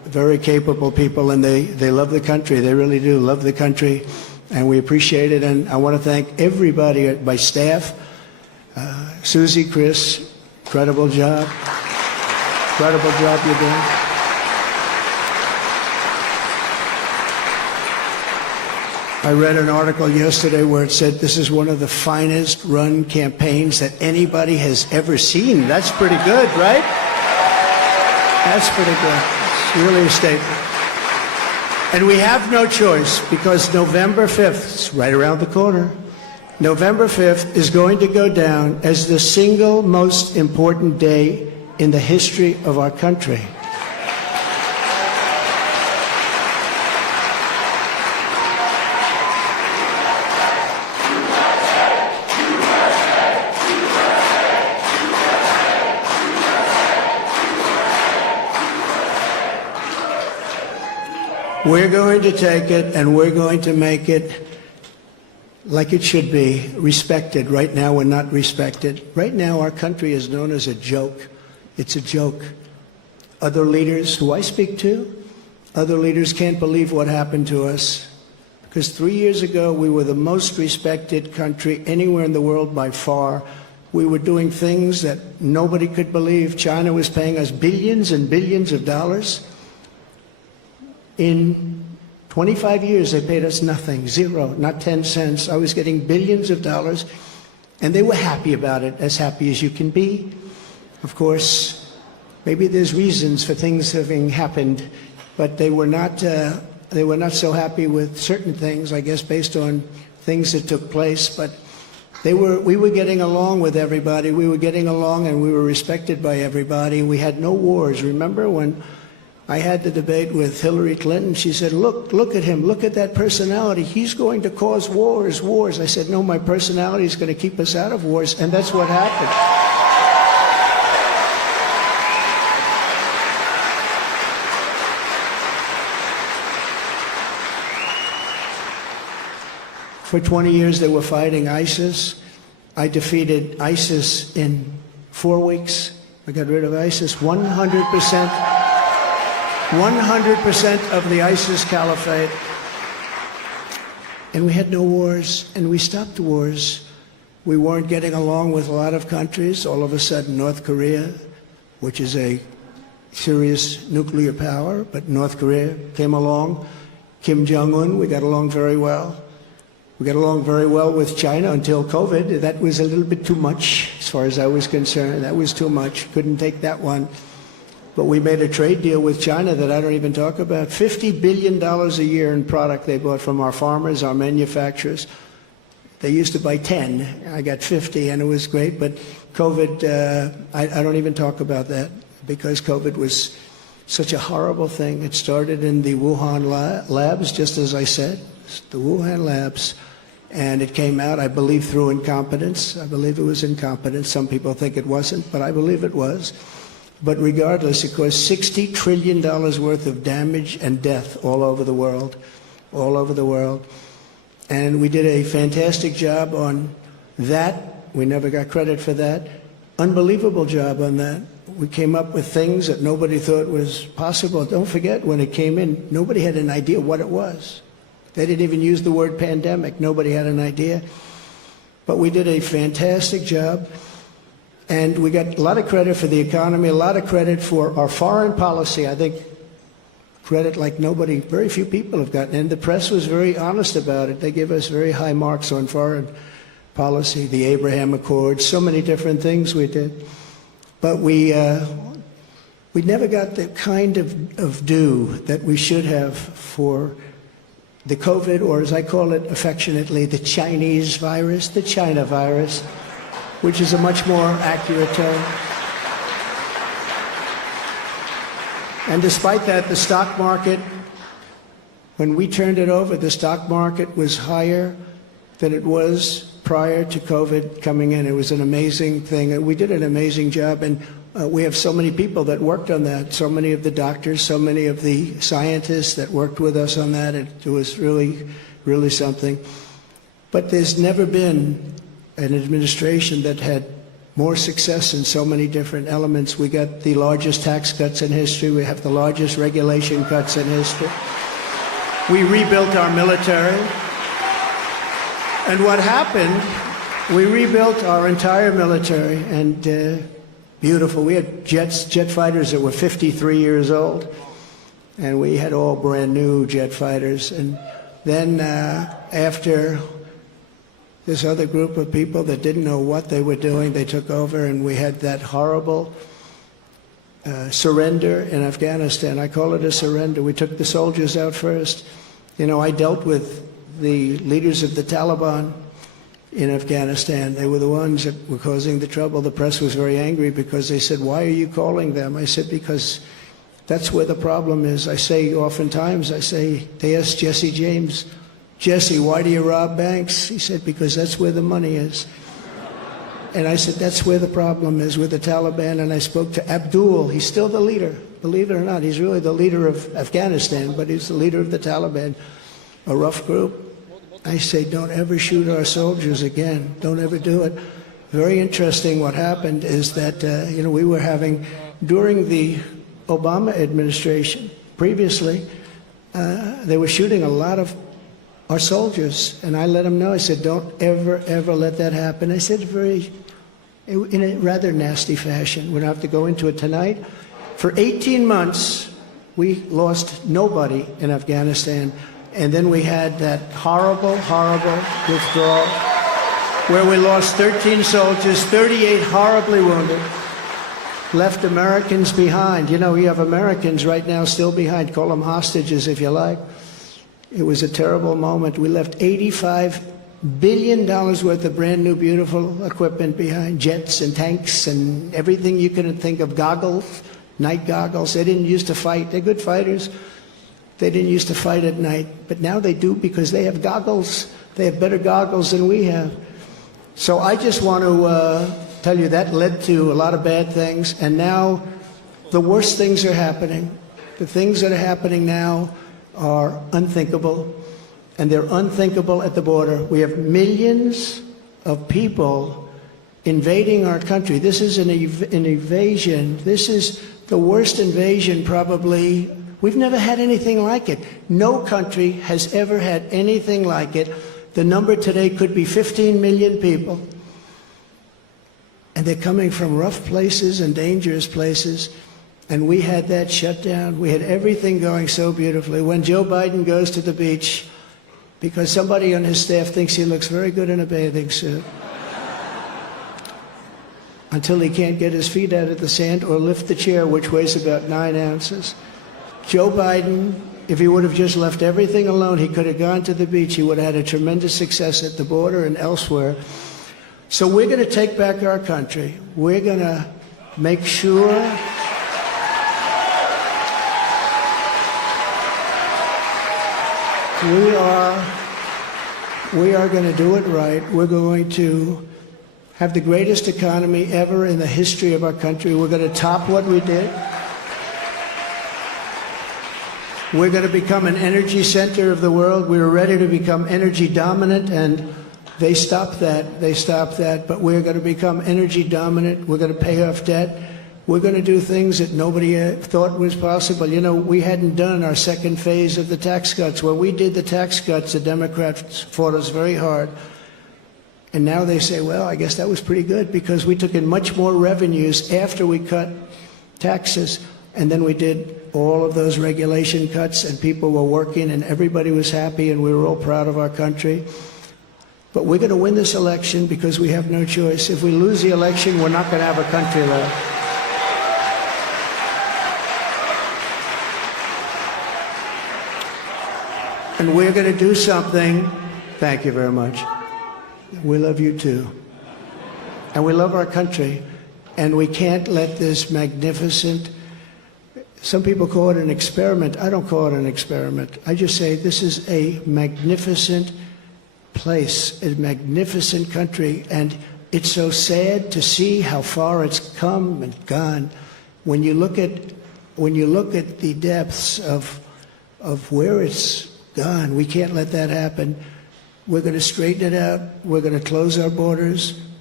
very capable people, and they love the country. They really do love the country, and we appreciate it. And I want to thank everybody, my staff, Susie, Chris, incredible job. Incredible job you're doing. I read an article yesterday where it said this is one of the finest run campaigns that anybody has ever seen. That's pretty good, right? That's pretty good. It's really a statement. And we have no choice, because November 5th, it's right around the corner, November 5th is going to go down as the single most important day in the history of our country. We're going to take it and we're going to make it like it should be, respected. Right now we're not respected. Right now our country is known as a joke. It's a joke. Other leaders who I speak to, other leaders can't believe what happened to us. Because 3 years ago we were the most respected country anywhere in the world by far. We were doing things that nobody could believe. China was paying us billions and billions of dollars. In 25 years, they paid us nothing, zero, not 10 cents. I was getting billions of dollars, and they were happy about it, as happy as you can be. Of course, maybe there's reasons for things having happened, but they were not so happy with certain things, I guess, based on things that took place. But we were getting along with everybody. We were getting along, and we were respected by everybody. We had no wars. Remember when I had the debate with Hillary Clinton? She said, look at him, look at that personality. He's going to cause wars. I said, no, my personality is going to keep us out of wars, and that's what happened. For 20 years, they were fighting ISIS. I defeated ISIS in 4 weeks. I got rid of ISIS 100%. 100% of the ISIS caliphate. And we had no wars, and we stopped wars. We weren't getting along with a lot of countries. All of a sudden, North Korea, which is a serious nuclear power, but North Korea came along. Kim Jong-un, we got along very well. We got along very well with China until COVID. That was a little bit too much, as far as I was concerned. That was too much. Couldn't take that one. But we made a trade deal with China that I don't even talk about. $50 billion a year in product they bought from our farmers, our manufacturers. They used to buy 10. I got 50, and it was great. But COVID, I don't even talk about that, because COVID was such a horrible thing. It started in the Wuhan labs, just as I said, the Wuhan labs. And it came out, I believe, through incompetence. I believe it was incompetence. Some people think it wasn't, but I believe it was. But regardless, it caused $60 trillion worth of damage and death all over the world, all over the world. And we did a fantastic job on that. We never got credit for that. Unbelievable job on that. We came up with things that nobody thought was possible. Don't forget, when it came in, nobody had an idea what it was. They didn't even use the word pandemic. Nobody had an idea. But we did a fantastic job. And we got a lot of credit for the economy, a lot of credit for our foreign policy. I think credit like nobody, very few people have gotten. And the press was very honest about it. They gave us very high marks on foreign policy, the Abraham Accords, so many different things we did. But we never got the kind of due that we should have for the COVID, or as I call it affectionately, the Chinese virus, the China virus, which is a much more accurate term. And despite that, the stock market, when we turned it over, the stock market was higher than it was prior to COVID coming in. It was an amazing thing. And we did an amazing job. And we have so many people that worked on that, so many of the doctors, so many of the scientists that worked with us on that. It was really, really something. But there's never been an administration that had more success in so many different elements. We got the largest tax cuts in history. We have the largest regulation cuts in history. We rebuilt our military. And what happened, we rebuilt our entire military, and beautiful. We had jet fighters that were 53 years old, and we had all brand new jet fighters. And then after this other group of people that didn't know what they were doing, they took over, and we had that horrible surrender in Afghanistan. I call it a surrender. We took the soldiers out first. You know, I dealt with the leaders of the Taliban in Afghanistan. They were the ones that were causing the trouble. The press was very angry because they said, "Why are you calling them?" I said, "Because that's where the problem is." I say oftentimes, they asked Jesse James, "Jesse, why do you rob banks?" He said, "Because that's where the money is." And I said, that's where the problem is with the Taliban. And I spoke to Abdul. He's still the leader. Believe it or not, he's really the leader of Afghanistan, but he's the leader of the Taliban, a rough group. I say, don't ever shoot our soldiers again. Don't ever do it. Very interesting what happened is that, we were having, during the Obama administration, previously, they were shooting a lot of our soldiers. And I let them know, I said, don't ever, ever let that happen. I said in a rather nasty fashion. We don't have to go into it tonight. For 18 months, we lost nobody in Afghanistan. And then we had that horrible, horrible withdrawal where we lost 13 soldiers, 38 horribly wounded, left Americans behind. You know, you have Americans right now still behind. Call them hostages if you like. It was a terrible moment. We left $85 billion worth of brand new, beautiful equipment behind, jets and tanks and everything you can think of, goggles, night goggles. They didn't used to fight. They're good fighters. They didn't used to fight at night, but now they do because they have goggles. They have better goggles than we have. So I just want to tell you that led to a lot of bad things, and now the worst things are happening. The things that are happening now are unthinkable, and they're unthinkable at the border. We have millions of people invading our country. This is an invasion. This is the worst invasion probably. We've never had anything like it. No country has ever had anything like it. The number today could be 15 million people. And they're coming from rough places and dangerous places. And we had that shut down. We had everything going so beautifully. When Joe Biden goes to the beach, because somebody on his staff thinks he looks very good in a bathing suit, until he can't get his feet out of the sand or lift the chair, which weighs about 9 ounces. Joe Biden, if he would have just left everything alone, he could have gone to the beach. He would have had a tremendous success at the border and elsewhere. So we're going to take back our country. We're going to make sure we are going to do it right. We're going to have the greatest economy ever in the history of our country. We're going to top what we did. We're going to become an energy center of the world. We were ready to become energy dominant, and they stopped that. They stopped that. But we're going to become energy dominant. We're going to pay off debt. We're going to do things that nobody thought was possible. You know, we hadn't done our second phase of the tax cuts. When we did the tax cuts, the Democrats fought us very hard. And now they say, well, I guess that was pretty good because we took in much more revenues after we cut taxes. And then we did all of those regulation cuts, and people were working, and everybody was happy, and we were all proud of our country. But we're going to win this election because we have no choice. If we lose the election, we're not going to have a country left. And we're going to do something. Thank you very much. We love you too. And we love our country. And we can't let this magnificent, some people call it an experiment. I don't call it an experiment. I just say this is a magnificent place, a magnificent country. And it's so sad to see how far it's come and gone. When you look at the depths of where it's gone, we can't let that happen. We're going to straighten it out. We're going to close our borders.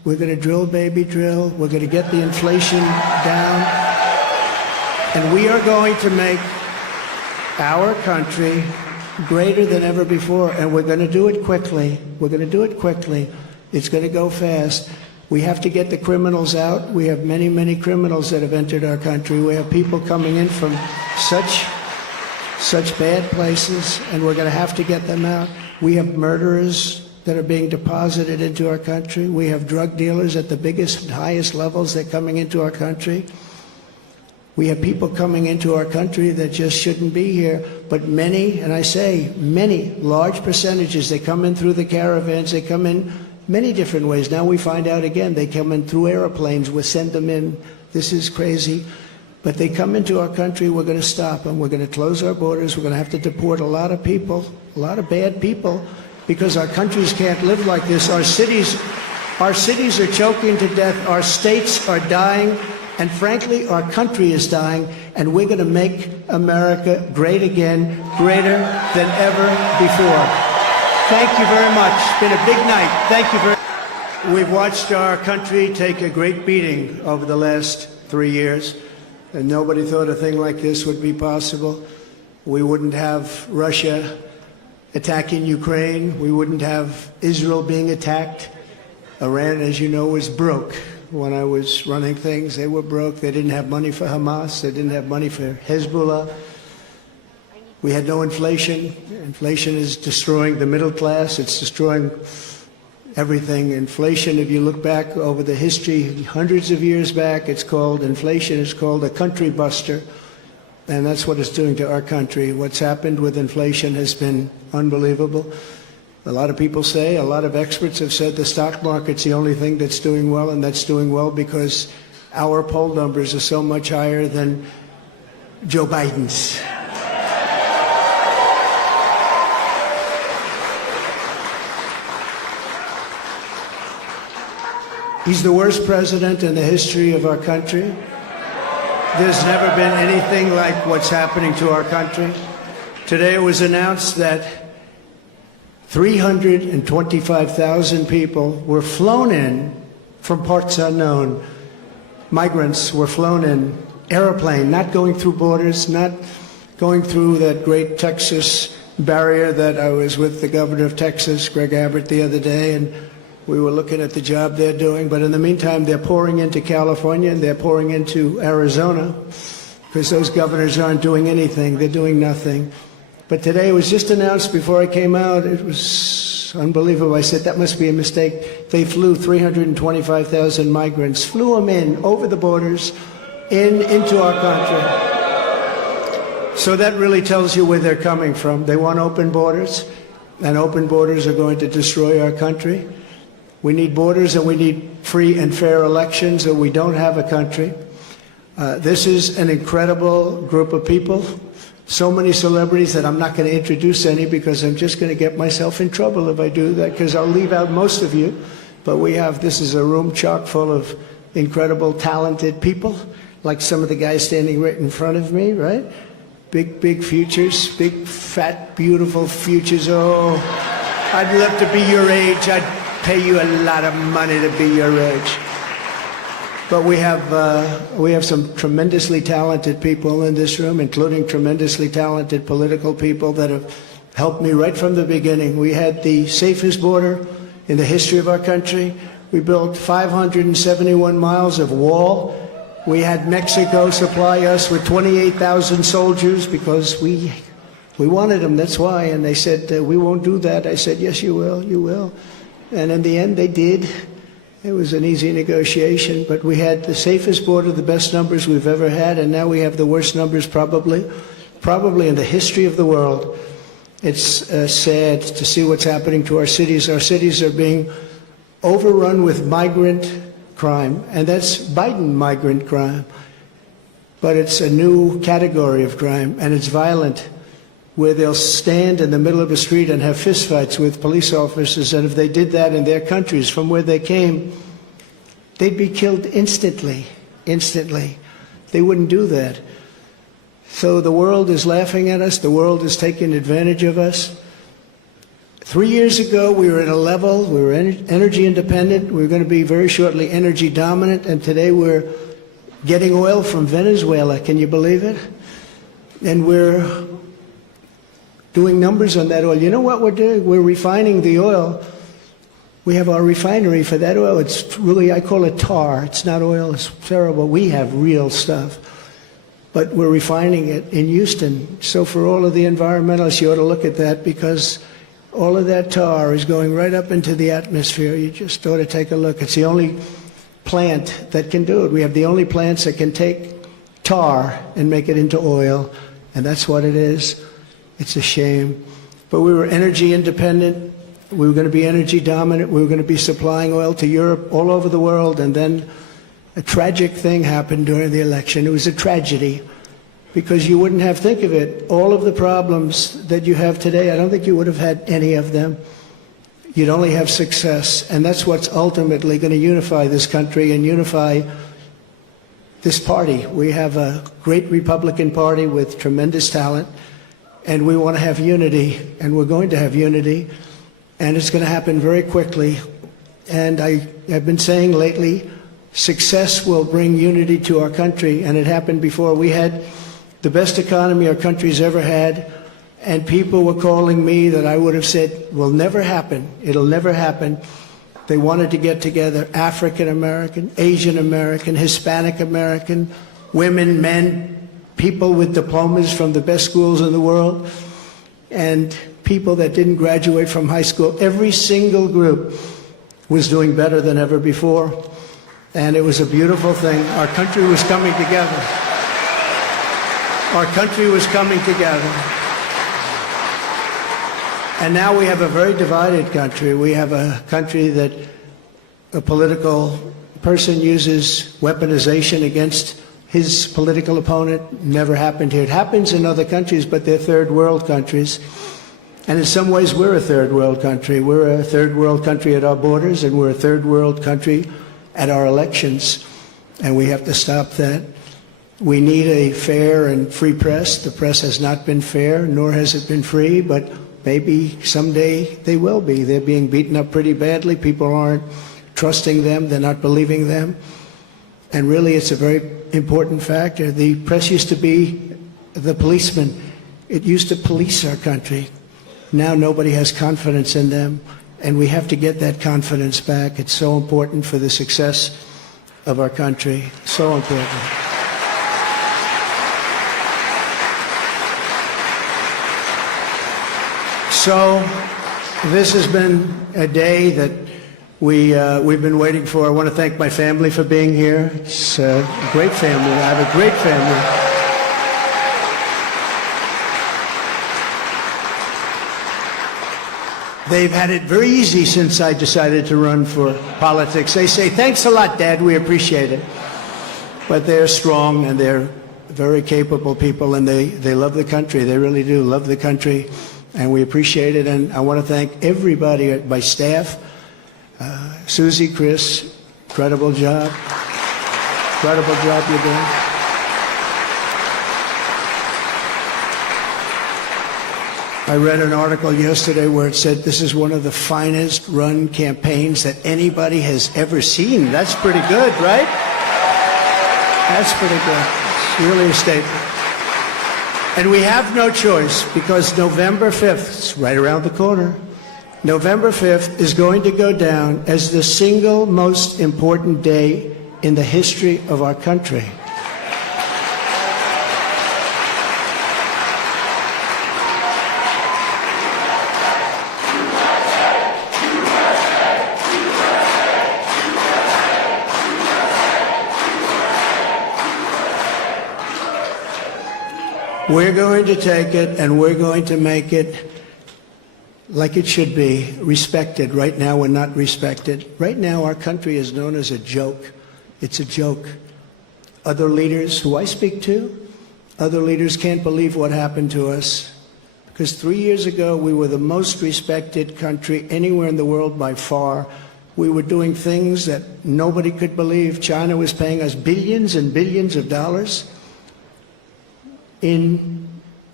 We're going to drill, baby, drill. We're going to get the inflation down. And we are going to make our country greater than ever before. And we're going to do it quickly. We're going to do it quickly. It's going to go fast. We have to get the criminals out. We have many, many criminals that have entered our country. We have people coming in from such bad places, and we're going to have to get them out. We have murderers that are being deposited into our country. We have drug dealers at the biggest and highest levels that are coming into our country. We have people coming into our country that just shouldn't be here. But many, and I say many, large percentages, they come in through the caravans, they come in many different ways. Now we find out again, they come in through airplanes, we send them in. This is crazy. But they come into our country, we're going to stop them. We're going to close our borders. We're going to have to deport a lot of people, a lot of bad people, because our countries can't live like this. Our cities are choking to death. Our states are dying. And frankly, our country is dying. And we're going to make America great again, greater than ever before. Thank you very much. It's been a big night. Thank you very much. We've watched our country take a great beating over the last 3 years. And nobody thought a thing like this would be possible. We wouldn't have Russia attacking Ukraine. We wouldn't have Israel being attacked. Iran, as you know, was broke. When I was running things, they were broke. They didn't have money for Hamas. They didn't have money for Hezbollah. We had no inflation. Inflation is destroying the middle class. It's destroying everything. Inflation, if you look back over the history, hundreds of years back, it's called inflation. It's called a country buster. And that's what it's doing to our country. What's happened with inflation has been unbelievable. A lot of people say, a lot of experts have said the stock market's the only thing that's doing well, and that's doing well because our poll numbers are so much higher than Joe Biden's. He's the worst president in the history of our country. There's never been anything like what's happening to our country. Today it was announced that 325,000 people were flown in from parts unknown. Migrants were flown in, airplane, not going through borders, not going through that great Texas barrier that I was with the governor of Texas, Greg Abbott, the other day, and we were looking at the job they're doing. But in the meantime, they're pouring into California and they're pouring into Arizona because those governors aren't doing anything. They're doing nothing. But today it was just announced before I came out. It was unbelievable. I said, that must be a mistake. They flew 325,000 migrants, flew them in over the borders into our country. So that really tells you where they're coming from. They want open borders, and open borders are going to destroy our country. We need borders and we need free and fair elections, or we don't have a country. This is an incredible group of people. So many celebrities that I'm not going to introduce any because I'm just going to get myself in trouble if I do that, because I'll leave out most of you. But this is a room chock full of incredible, talented people, like some of the guys standing right in front of me, right? Big, big futures, big, fat, beautiful futures. Oh, I'd love to be your age. I'd pay you a lot of money to be your age. But we have some tremendously talented people in this room, including tremendously talented political people that have helped me right from the beginning. We had the safest border in the history of our country. We built 571 miles of wall. We had Mexico supply us with 28,000 soldiers because we wanted them, that's why. And they said, we won't do that. I said, yes, you will, you will. And in the end, they did. It was an easy negotiation, but we had the safest border, the best numbers we've ever had, and now we have the worst numbers probably in the history of the world. It's sad to see what's happening to our cities. Our cities are being overrun with migrant crime, and that's Biden migrant crime. But it's a new category of crime, and it's violent, where they'll stand in the middle of a street and have fistfights with police officers, and if they did that in their countries from where they came, they'd be killed instantly. They wouldn't do that. So the world is laughing at us. The world is taking advantage of us. 3 years ago, we were at a level, we were energy independent, we were going to be very shortly energy dominant, and today we're getting oil from Venezuela. Can you believe it? And we're doing numbers on that oil. You know what we're doing? We're refining the oil. We have our refinery for that oil. It's really, I call it tar. It's not oil. It's terrible. We have real stuff. But we're refining it in Houston. So for all of the environmentalists, you ought to look at that, because all of that tar is going right up into the atmosphere. You just ought to take a look. It's the only plant that can do it. We have the only plants that can take tar and make it into oil, and that's what it is. It's a shame. But we were energy independent. We were going to be energy dominant. We were going to be supplying oil to Europe, all over the world, and then a tragic thing happened during the election. It was a tragedy, because you wouldn't have, think of it, all of the problems that you have today, I don't think you would have had any of them. You'd only have success, and that's what's ultimately going to unify this country and unify this party. We have a great Republican Party with tremendous talent, and we want to have unity, and we're going to have unity, and it's going to happen very quickly. And I've been saying lately, success will bring unity to our country, and it happened before. We had the best economy our country's ever had, and people were calling me that I would have said will never happen. It'll never happen. They wanted to get together, African American, Asian American, Hispanic American, women, men, people with diplomas from the best schools in the world, and people that didn't graduate from high school. Every single group was doing better than ever before, and it was a beautiful thing. Our country was coming together. Our country was coming together. And now we have a very divided country. We have a country that a political person uses weaponization against his political opponent. Never happened here. It happens in other countries, but they're third world countries. And in some ways, we're a third world country. We're a third world country at our borders, and we're a third world country at our elections. And we have to stop that. We need a fair and free press. The press has not been fair, nor has it been free, but maybe someday they will be. They're being beaten up pretty badly. People aren't trusting them. They're not believing them. And really, it's a very important factor. The press used to be the policeman. It used to police our country. Now nobody has confidence in them, and we have to get that confidence back. It's so important for the success of our country. So important. So this has been a day that we've been waiting for. I want to thank my family for being here. It's a great family. I have a great family. They've had it very easy since I decided to run for politics. They say, thanks a lot, Dad, we appreciate it. But they're strong, and they're very capable people, and they love the country. They really do love the country, and we appreciate it. And I want to thank everybody at my staff. Susie, Chris, incredible job. Incredible job you're doing. I read an article yesterday where it said this is one of the finest run campaigns that anybody has ever seen. That's pretty good, right? That's pretty good. It's really a statement. And we have no choice, because November 5th, it's right around the corner, November 5th is going to go down as the single most important day in the history of our country. We're going to take it, and we're going to make it like it should be, respected. Right now, we're not respected. Right now, our country is known as a joke. It's a joke. Other leaders who I speak to, other leaders can't believe what happened to us. Because 3 years ago, we were the most respected country anywhere in the world by far. We were doing things that nobody could believe. China was paying us billions and billions of dollars. In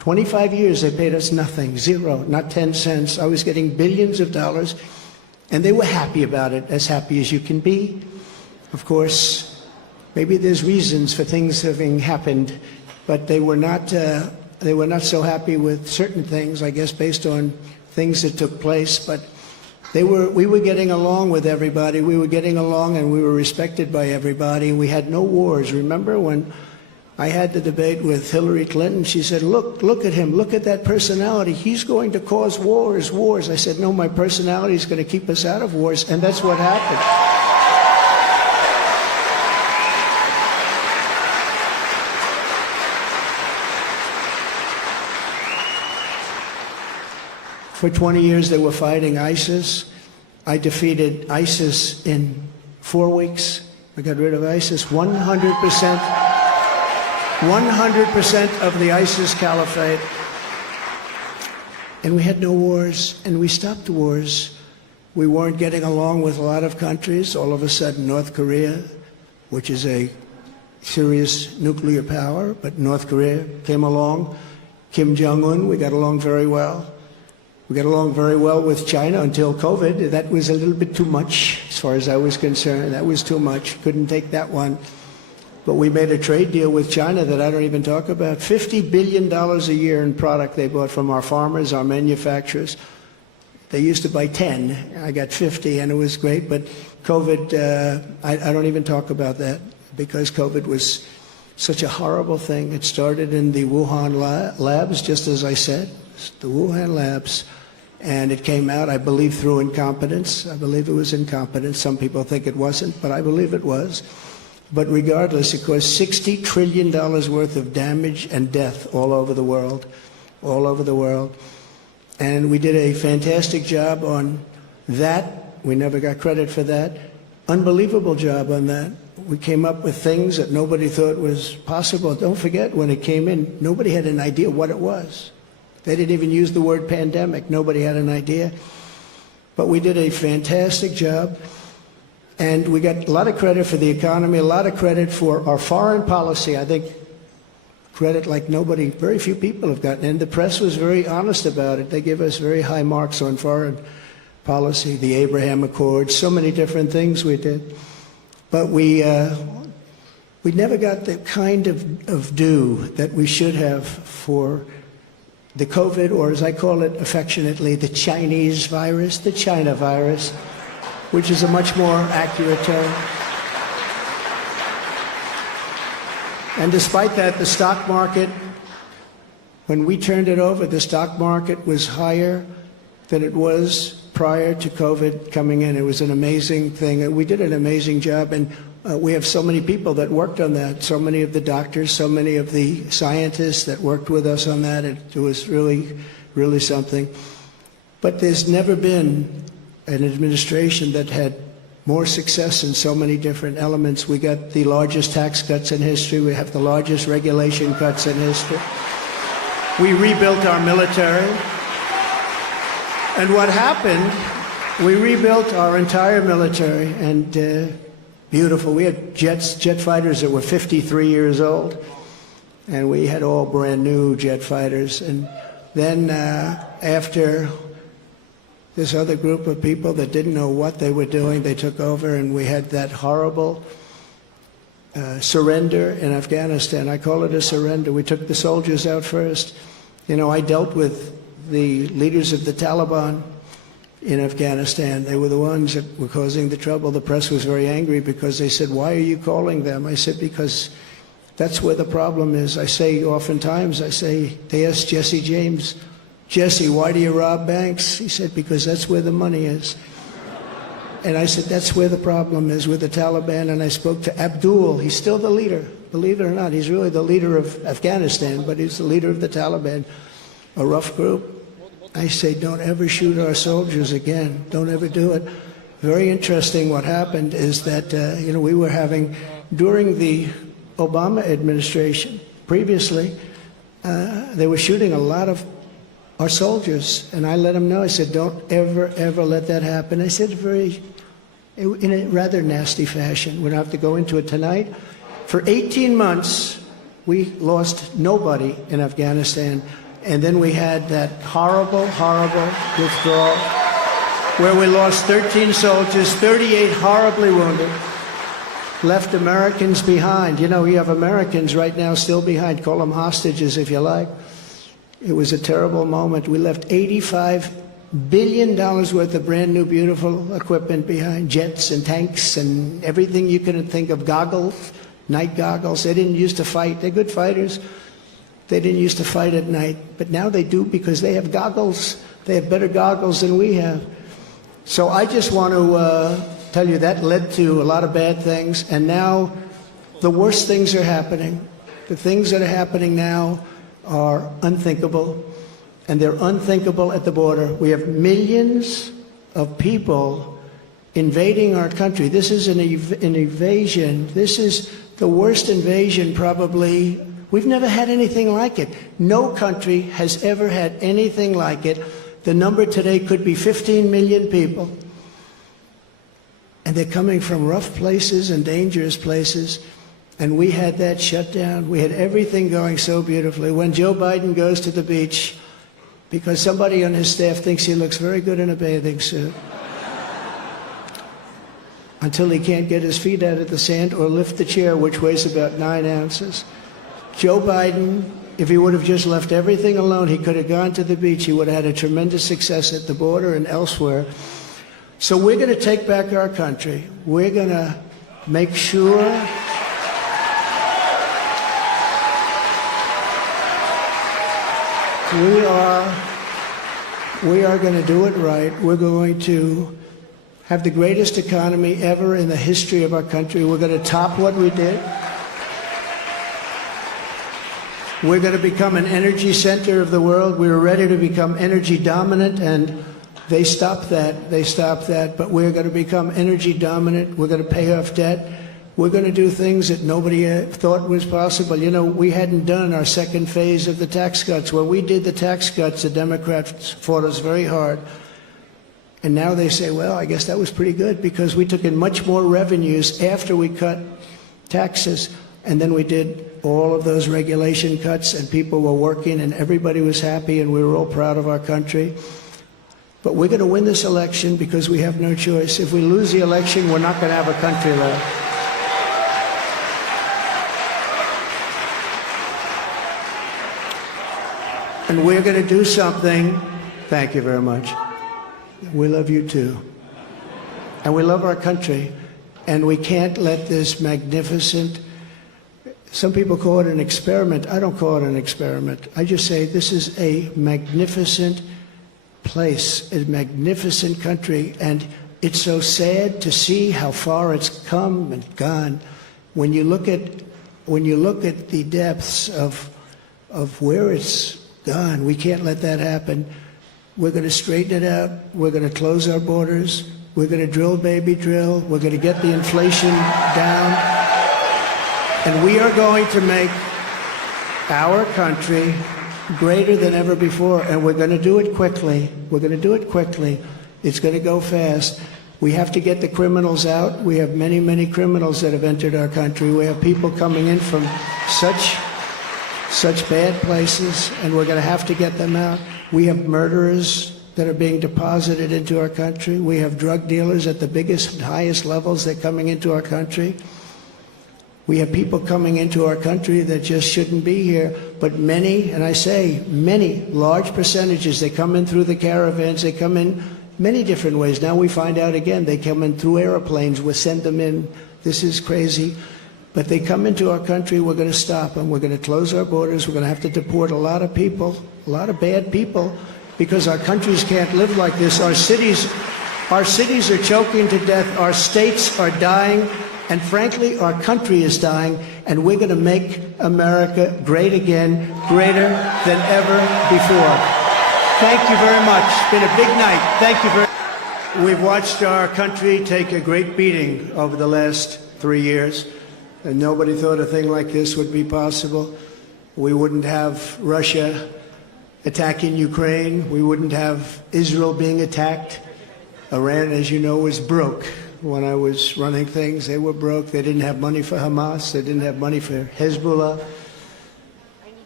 25 years they paid us nothing, zero, not 10 cents. I was getting billions of dollars, and they were happy about it, as happy as you can be. Of course, maybe there's reasons for things having happened, but they were not so happy with certain things, I guess, based on things that took place. But we were getting along with everybody. We were getting along, and we were respected by everybody. We had no wars. Remember when I had the debate with Hillary Clinton? She said, look at him, look at that personality. He's going to cause wars. I said, no, my personality is going to keep us out of wars, and that's what happened. For 20 years they were fighting ISIS. I defeated ISIS in 4 weeks. I got rid of ISIS 100%. 100% of the ISIS caliphate. And we had no wars, and we stopped wars. We weren't getting along with a lot of countries. All of a sudden, North Korea, which is a serious nuclear power, but North Korea came along. Kim Jong-un, we got along very well. We got along very well with China until COVID. That was a little bit too much, as far as I was concerned. That was too much. Couldn't take that one. But we made a trade deal with China that I don't even talk about. $50 billion a year in product they bought from our farmers, our manufacturers. They used to buy 10. I got 50, and it was great. But COVID, I don't even talk about that, because COVID was such a horrible thing. It started in the Wuhan labs, just as I said, the Wuhan labs. And it came out, I believe, through incompetence. I believe it was incompetence. Some people think it wasn't, but I believe it was. But regardless, it caused $60 trillion worth of damage and death all over the world, all over the world. And we did a fantastic job on that. We never got credit for that. Unbelievable job on that. We came up with things that nobody thought was possible. Don't forget, when it came in, nobody had an idea what it was. They didn't even use the word pandemic. Nobody had an idea. But we did a fantastic job. And we got a lot of credit for the economy, a lot of credit for our foreign policy. I think credit like nobody, very few people have gotten. And the press was very honest about it. They give us very high marks on foreign policy, the Abraham Accords, so many different things we did. But we never got the kind of due that we should have for the COVID, or as I call it affectionately, the Chinese virus, the China virus, which is a much more accurate term. And despite that, the stock market, when we turned it over, the stock market was higher than it was prior to COVID coming in. It was an amazing thing. We did an amazing job, and we have so many people that worked on that, so many of the doctors, so many of the scientists that worked with us on that. It was really, really something. But there's never been an administration that had more success in so many different elements. We got the largest tax cuts in history. We have the largest regulation cuts in history. We rebuilt our military. And what happened, we rebuilt our entire military, and beautiful. We had jet fighters that were 53 years old, and we had all brand new jet fighters. And then after this other group of people that didn't know what they were doing, they took over, and we had that horrible surrender in Afghanistan. I call it a surrender. We took the soldiers out first. You know, I dealt with the leaders of the Taliban in Afghanistan. They were the ones that were causing the trouble. The press was very angry because they said, "Why are you calling them?" I said, "Because that's where the problem is." I say oftentimes, they asked Jesse James, "Jesse, why do you rob banks?" He said, "Because that's where the money is." And I said, that's where the problem is, with the Taliban. And I spoke to Abdul. He's still the leader. Believe it or not, he's really the leader of Afghanistan, but he's the leader of the Taliban, a rough group. I say, don't ever shoot our soldiers again. Don't ever do it. Very interesting. What happened is that, we were having, during the Obama administration, previously, they were shooting a lot of our soldiers, and I let them know. I said, don't ever, ever let that happen. I said in a rather nasty fashion. We don't have to go into it tonight. For 18 months, we lost nobody in Afghanistan. And then we had that horrible, horrible withdrawal where we lost 13 soldiers, 38 horribly wounded, left Americans behind. You know, you have Americans right now still behind. Call them hostages if you like. It was a terrible moment. We left $85 billion worth of brand new, beautiful equipment behind, jets and tanks and everything you could think of, goggles, night goggles. They didn't used to fight. They're good fighters. They didn't used to fight at night, but now they do because they have goggles. They have better goggles than we have. So I just want to tell you that led to a lot of bad things, and now the worst things are happening. The things that are happening now are unthinkable, and they're unthinkable at the border. We have millions of people invading our country. This is an invasion. This is the worst invasion probably. We've never had anything like it. No country has ever had anything like it. The number today could be 15 million people. And they're coming from rough places and dangerous places. And we had that shut down. We had everything going so beautifully. When Joe Biden goes to the beach, because somebody on his staff thinks he looks very good in a bathing suit, until he can't get his feet out of the sand or lift the chair, which weighs about 9 ounces. Joe Biden, if he would have just left everything alone, he could have gone to the beach. He would have had a tremendous success at the border and elsewhere. So we're going to take back our country. We're going to make sure we are going to do it right. We're going to have the greatest economy ever in the history of our country. We're going to top what we did. We're going to become an energy center of the world. We were ready to become energy dominant, and they stopped that. They stopped that. But we're going to become energy dominant. We're going to pay off debt. We're going to do things that nobody thought was possible. You know, we hadn't done our second phase of the tax cuts. When we did the tax cuts, the Democrats fought us very hard. And now they say, well, I guess that was pretty good because we took in much more revenues after we cut taxes. And then we did all of those regulation cuts, and people were working, and everybody was happy, and we were all proud of our country. But we're going to win this election because we have no choice. If we lose the election, we're not going to have a country left. And we're going to do something. Thank you very much. We love you too. And we love our country. And we can't let this magnificent, some people call it an experiment. I don't call it an experiment. I just say this is a magnificent place, a magnificent country. And it's so sad to see how far it's come and gone. When you look at the depths of where it's gone, we can't let that happen. We're going to straighten it out. We're going to close our borders. We're going to drill, baby, drill. We're going to get the inflation down. And we are going to make our country greater than ever before. And we're going to do it quickly. We're going to do it quickly. It's going to go fast. We have to get the criminals out. We have many, many criminals that have entered our country. We have people coming in from such bad places, and we're going to have to get them out. We have murderers that are being deposited into our country. We have drug dealers at the biggest, highest levels. They're coming into our country. We have people coming into our country that just shouldn't be here. But many, and I say many, large percentages, they come in through the caravans. They come in many different ways. Now we find out again, they come in through airplanes. We send them in. This is crazy. But they come into our country, we're going to stop them. We're going to close our borders. We're going to have to deport a lot of people, a lot of bad people, because our countries can't live like this. Our cities are choking to death. Our states are dying. And frankly, our country is dying. And we're going to make America great again, greater than ever before. Thank you very much. It's been a big night. Thank you very much. We've watched our country take a great beating over the last 3 years. And nobody thought a thing like this would be possible. We wouldn't have Russia attacking Ukraine. We wouldn't have Israel being attacked. Iran, as you know, was broke. When I was running things, they were broke. They didn't have money for Hamas. They didn't have money for Hezbollah.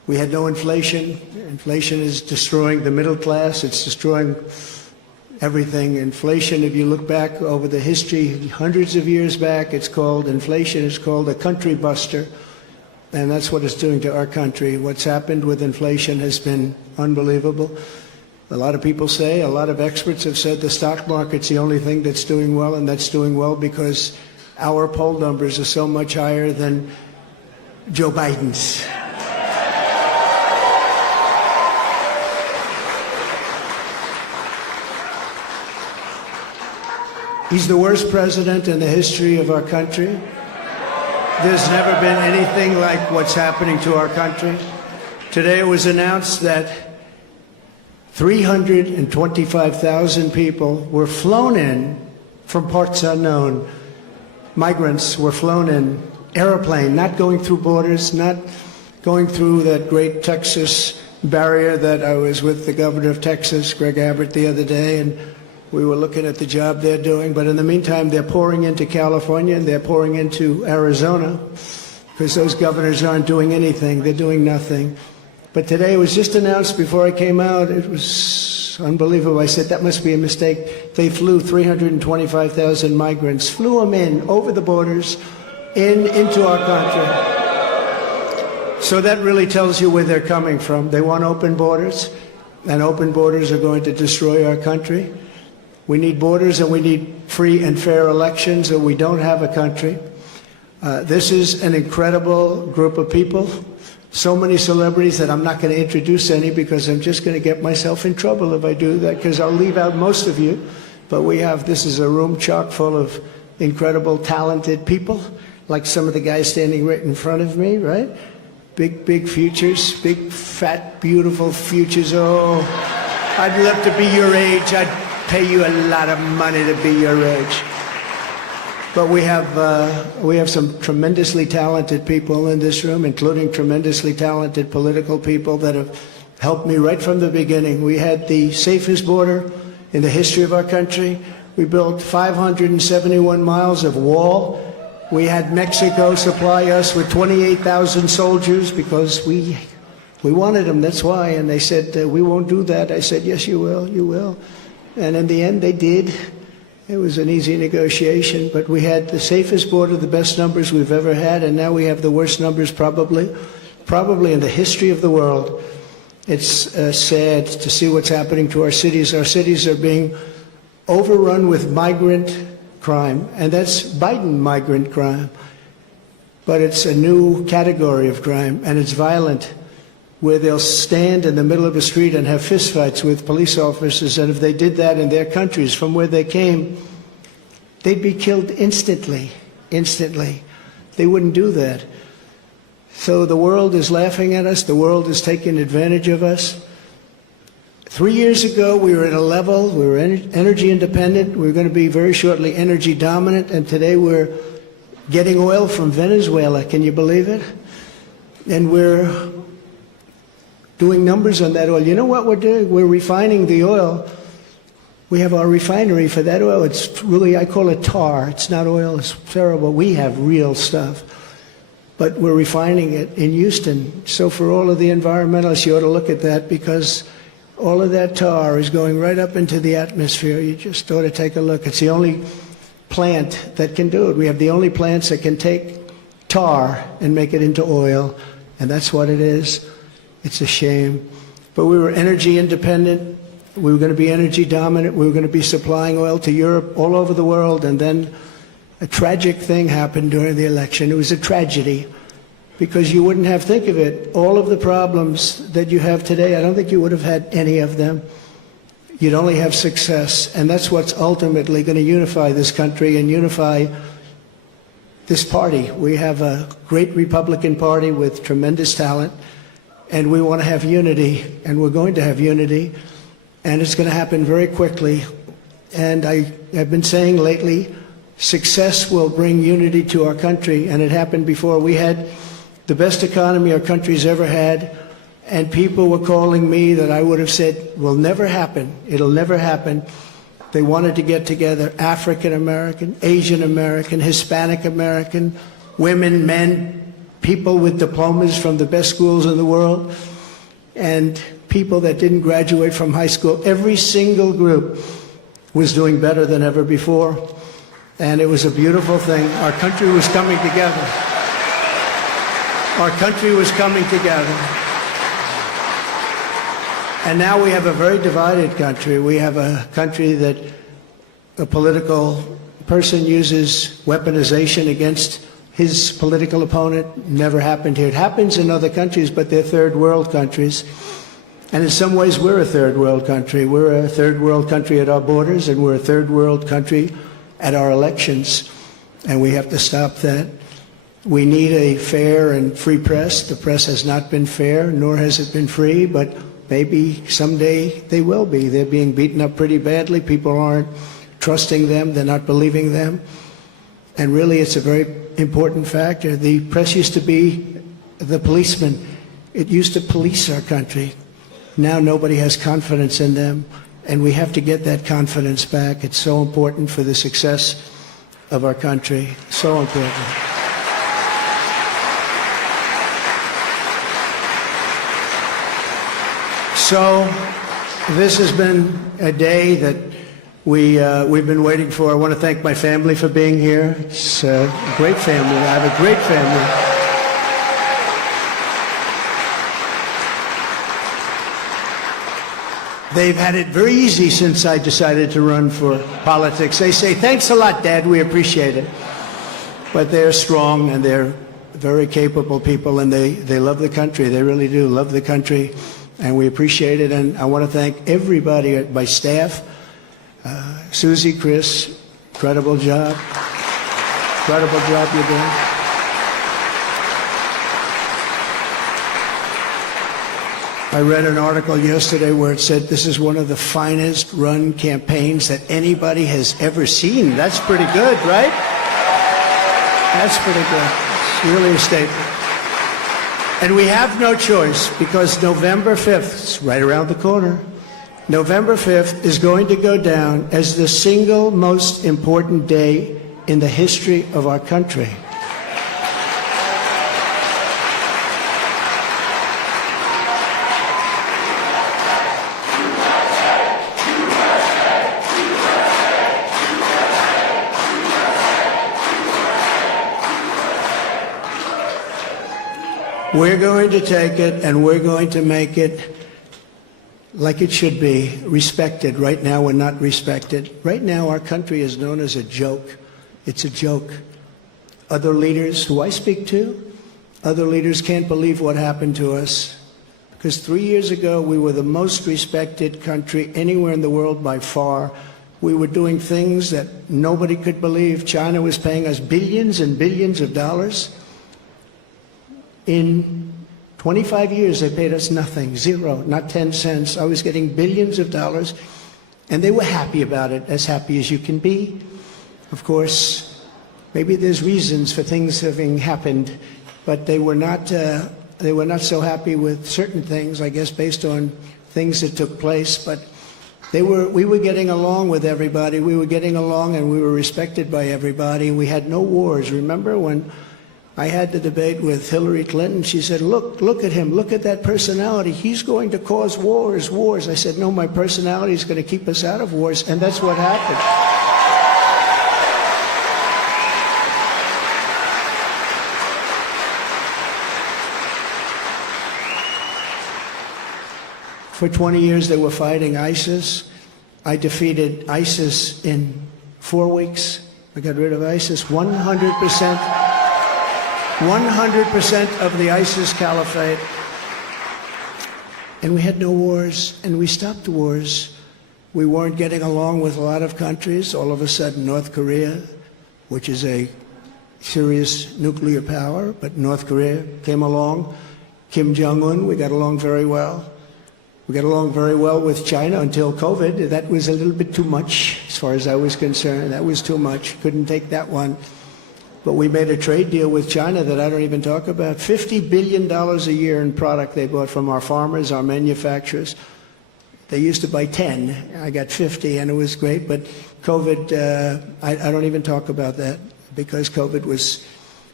We had no inflation. Inflation is destroying the middle class. It's destroying everything. Inflation, if you look back over the history, hundreds of years back, inflation is called a country buster. And that's what it's doing to our country. What's happened with inflation has been unbelievable. A lot of people say, a lot of experts have said the stock market's the only thing that's doing well, and that's doing well because our poll numbers are so much higher than Joe Biden's. He's the worst president in the history of our country. There's never been anything like what's happening to our country. Today it was announced that 325,000 people were flown in from parts unknown. Migrants were flown in, airplane, not going through borders, not going through that great Texas barrier that I was with the governor of Texas, Greg Abbott, the other day, and we were looking at the job they're doing. But in the meantime, they're pouring into California and they're pouring into Arizona because those governors aren't doing anything. They're doing nothing. But today it was just announced before I came out. It was unbelievable. I said, that must be a mistake. They flew 325,000 migrants, flew them in over the borders into our country. So that really tells you where they're coming from. They want open borders, and open borders are going to destroy our country. We need borders and we need free and fair elections, or we don't have a country. This is an incredible group of people. So many celebrities that I'm not going to introduce any because I'm just going to get myself in trouble if I do that, because I'll leave out most of you. But this is a room chock full of incredible, talented people, like some of the guys standing right in front of me, right? Big futures, big, fat, beautiful futures. Oh, I'd love to be your age. I'd pay you a lot of money to be your age. But we have some tremendously talented people in this room, including tremendously talented political people that have helped me right from the beginning. We had the safest border in the history of our country. We built 571 miles of wall. We had Mexico supply us with 28,000 soldiers because we wanted them, that's why. And they said, we won't do that. I said, yes, you will, you will. And in the end, they did. It was an easy negotiation, but we had the safest border, the best numbers we've ever had, and now we have the worst numbers probably in the history of the world. It's sad to see what's happening to our cities. Our cities are being overrun with migrant crime, and that's Biden migrant crime. But it's a new category of crime, and it's violent, where they'll stand in the middle of a street and have fistfights with police officers, and if they did that in their countries from where they came, they'd be killed instantly. They wouldn't do that. So the world is laughing at us. The world is taking advantage of us. 3 years ago, we were at a level, we were energy independent. We were going to be very shortly energy dominant, and today we're getting oil from Venezuela. Can you believe it? And we're doing numbers on that oil. You know what we're doing? We're refining the oil. We have our refinery for that oil. It's really, I call it tar. It's not oil. It's terrible. We have real stuff. But we're refining it in Houston. So for all of the environmentalists, you ought to look at that, because all of that tar is going right up into the atmosphere. You just ought to take a look. It's the only plant that can do it. We have the only plants that can take tar and make it into oil, and that's what it is. It's a shame. But we were energy independent. We were going to be energy dominant. We were going to be supplying oil to Europe, all over the world. And then a tragic thing happened during the election. It was a tragedy, because you wouldn't have, think of it, all of the problems that you have today, I don't think you would have had any of them. You'd only have success. And that's what's ultimately going to unify this country and unify this party. We have a great Republican Party with tremendous talent. And we want to have unity, and we're going to have unity, and it's going to happen very quickly. And I've been saying lately, success will bring unity to our country, and it happened before. We had the best economy our country's ever had, and people were calling me that I would have said will never happen. It'll never happen. They wanted to get together, African American, Asian American, Hispanic American, women, men, people with diplomas from the best schools in the world, and people that didn't graduate from high school. Every single group was doing better than ever before, and it was a beautiful thing. Our country was coming together. Our country was coming together. And now we have a very divided country. We have a country that a political person uses weaponization against his political opponent. Never happened here. It happens in other countries, but they're third world countries. And in some ways, we're a third world country. We're a third world country at our borders, and we're a third world country at our elections. And we have to stop that. We need a fair and free press. The press has not been fair, nor has it been free, but maybe someday they will be. They're being beaten up pretty badly. People aren't trusting them. They're not believing them. And really, it's a very important factor. The press used to be the policeman. It used to police our country. Now nobody has confidence in them, and we have to get that confidence back. It's so important for the success of our country. So important. So this has been a day that we've been waiting for. I want to thank my family for being here. It's a great family. I have a great family. They've had it very easy since I decided to run for politics. They say, "Thanks a lot, Dad, we appreciate it." But they're strong, and they're very capable people, and they love the country. They really do love the country, and we appreciate it. And I want to thank everybody at my staff. Susie, Chris, incredible job. Incredible job you're doing. I read an article yesterday where it said this is one of the finest run campaigns that anybody has ever seen. That's pretty good, right? That's pretty good. It's really a statement. And we have no choice, because November 5th, it's right around the corner, November 5th is going to go down as the single most important day in the history of our country. We're going to take it, and we're going to make it like it should be, respected. Right now, we're not respected. Right now, our country is known as a joke. It's a joke. Other leaders who I speak to, other leaders can't believe what happened to us. Because 3 years ago, we were the most respected country anywhere in the world by far. We were doing things that nobody could believe. China was paying us billions and billions of dollars. In 25 years, they paid us nothing, zero, not 10 cents. I was getting billions of dollars, and they were happy about it, as happy as you can be. Of course, maybe there's reasons for things having happened, but they were not so happy with certain things, I guess, based on things that took place. But we were getting along with everybody. We were getting along, and we were respected by everybody. We had no wars. Remember when I had the debate with Hillary Clinton? She said, look at him, look at that personality. He's going to cause wars. I said, no, my personality is going to keep us out of wars, and that's what happened. For 20 years, they were fighting ISIS. I defeated ISIS in 4 weeks. I got rid of ISIS 100%. 100% of the ISIS caliphate. And we had no wars, and we stopped wars. We weren't getting along with a lot of countries. All of a sudden, North Korea, which is a serious nuclear power, but North Korea came along. Kim Jong-un, we got along very well. We got along very well with China until COVID. That was a little bit too much, as far as I was concerned. That was too much. Couldn't take that one. But we made a trade deal with China that I don't even talk about. $50 billion a year in product they bought from our farmers, our manufacturers. They used to buy 10. I got 50, and it was great. But COVID, I don't even talk about that, because COVID was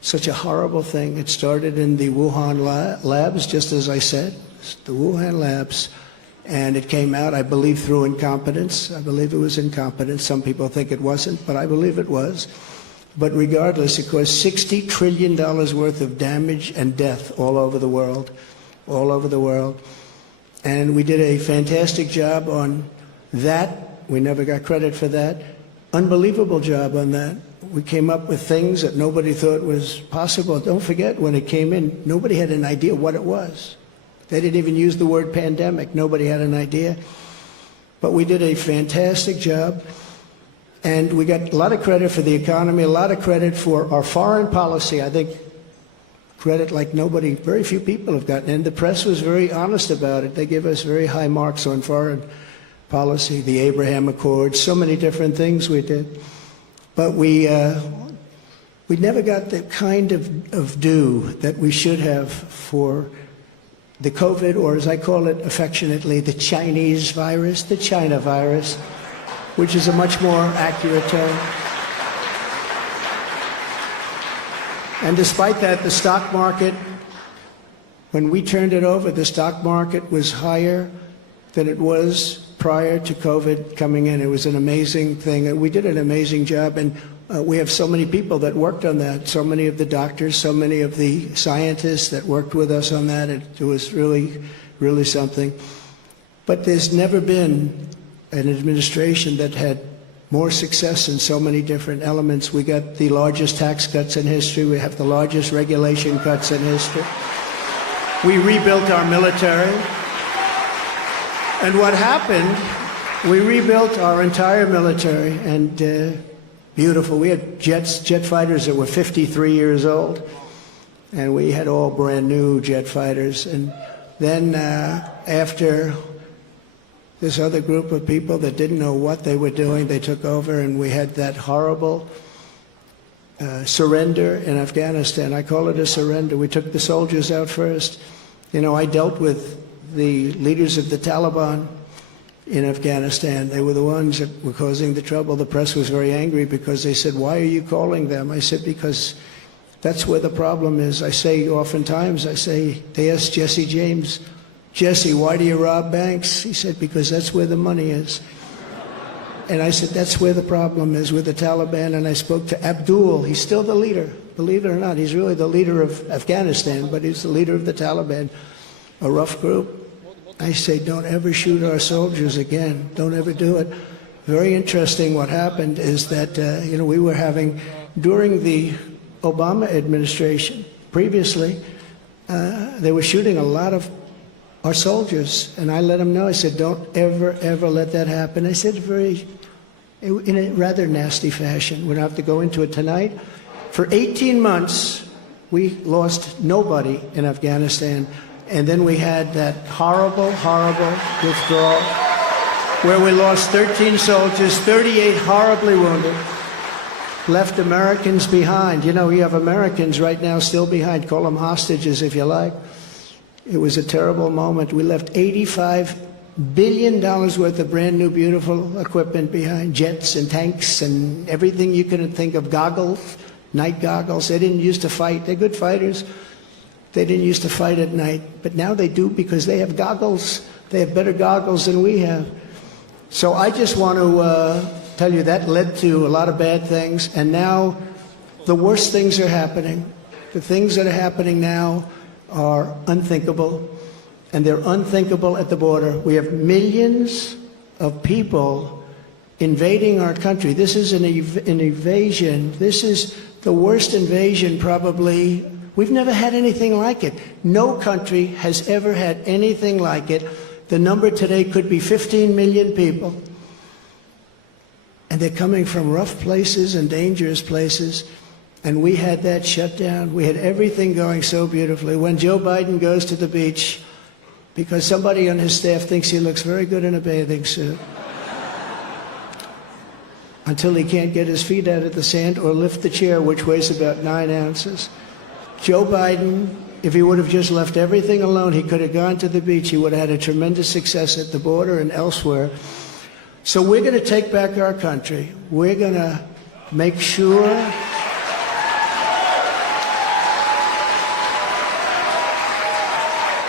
such a horrible thing. It started in the Wuhan labs, just as I said, the Wuhan labs. And it came out, I believe, through incompetence. I believe it was incompetence. Some people think it wasn't, but I believe it was. But regardless, it caused $60 trillion worth of damage and death all over the world, all over the world. And we did a fantastic job on that. We never got credit for that. Unbelievable job on that. We came up with things that nobody thought was possible. Don't forget, when it came in, nobody had an idea what it was. They didn't even use the word pandemic. Nobody had an idea. But we did a fantastic job. And we got a lot of credit for the economy, a lot of credit for our foreign policy. I think credit like nobody, very few people have gotten. And the press was very honest about it. They gave us very high marks on foreign policy, the Abraham Accords, so many different things we did. But we never got the kind of due that we should have for the COVID, or as I call it affectionately, the Chinese virus, the China virus, which is a much more accurate term. And despite that, the stock market, when we turned it over, the stock market was higher than it was prior to COVID coming in. It was an amazing thing. We did an amazing job, and we have so many people that worked on that, so many of the doctors, so many of the scientists that worked with us on that. It was really, really something. But there's never been an administration that had more success in so many different elements. We got the largest tax cuts in history. We have the largest regulation cuts in history. We rebuilt our military. And what happened, we rebuilt our entire military, and beautiful. We had jet fighters that were 53 years old, and we had all brand new jet fighters. And then after this other group of people that didn't know what they were doing, they took over, and we had that horrible surrender in Afghanistan. I call it a surrender. We took the soldiers out first. You know, I dealt with the leaders of the Taliban in Afghanistan. They were the ones that were causing the trouble. The press was very angry because they said, "Why are you calling them?" I said, "Because that's where the problem is." I say oftentimes, they asked Jesse James, "Jesse, why do you rob banks?" He said, "Because that's where the money is." And I said, that's where the problem is, with the Taliban. And I spoke to Abdul. He's still the leader. Believe it or not, he's really the leader of Afghanistan, but he's the leader of the Taliban, a rough group. I say, don't ever shoot our soldiers again. Don't ever do it. Very interesting what happened is that, we were having, during the Obama administration, previously, they were shooting a lot of our soldiers. And I let them know, I said, don't ever, ever let that happen. I said in a rather nasty fashion. We don't have to go into it tonight. For 18 months, we lost nobody in Afghanistan. And then we had that horrible, horrible withdrawal where we lost 13 soldiers, 38 horribly wounded, left Americans behind. You know, you have Americans right now still behind. Call them hostages if you like. It was a terrible moment. We left $85 billion worth of brand new, beautiful equipment behind, jets and tanks and everything you could think of, goggles, night goggles. They didn't used to fight. They're good fighters. They didn't used to fight at night, but now they do because they have goggles. They have better goggles than we have. So I just want to tell you that led to a lot of bad things, and now the worst things are happening. The things that are happening now are unthinkable, and they're unthinkable at the border. We have millions of people invading our country. This is an invasion. This is the worst invasion probably. We've never had anything like it. No country has ever had anything like it. The number today could be 15 million people. And they're coming from rough places and dangerous places. And we had that shut down. We had everything going so beautifully. When Joe Biden goes to the beach, because somebody on his staff thinks he looks very good in a bathing suit, until he can't get his feet out of the sand or lift the chair, which weighs about 9 ounces. Joe Biden, if he would have just left everything alone, he could have gone to the beach. He would have had a tremendous success at the border and elsewhere. So we're going to take back our country. We're going to make sure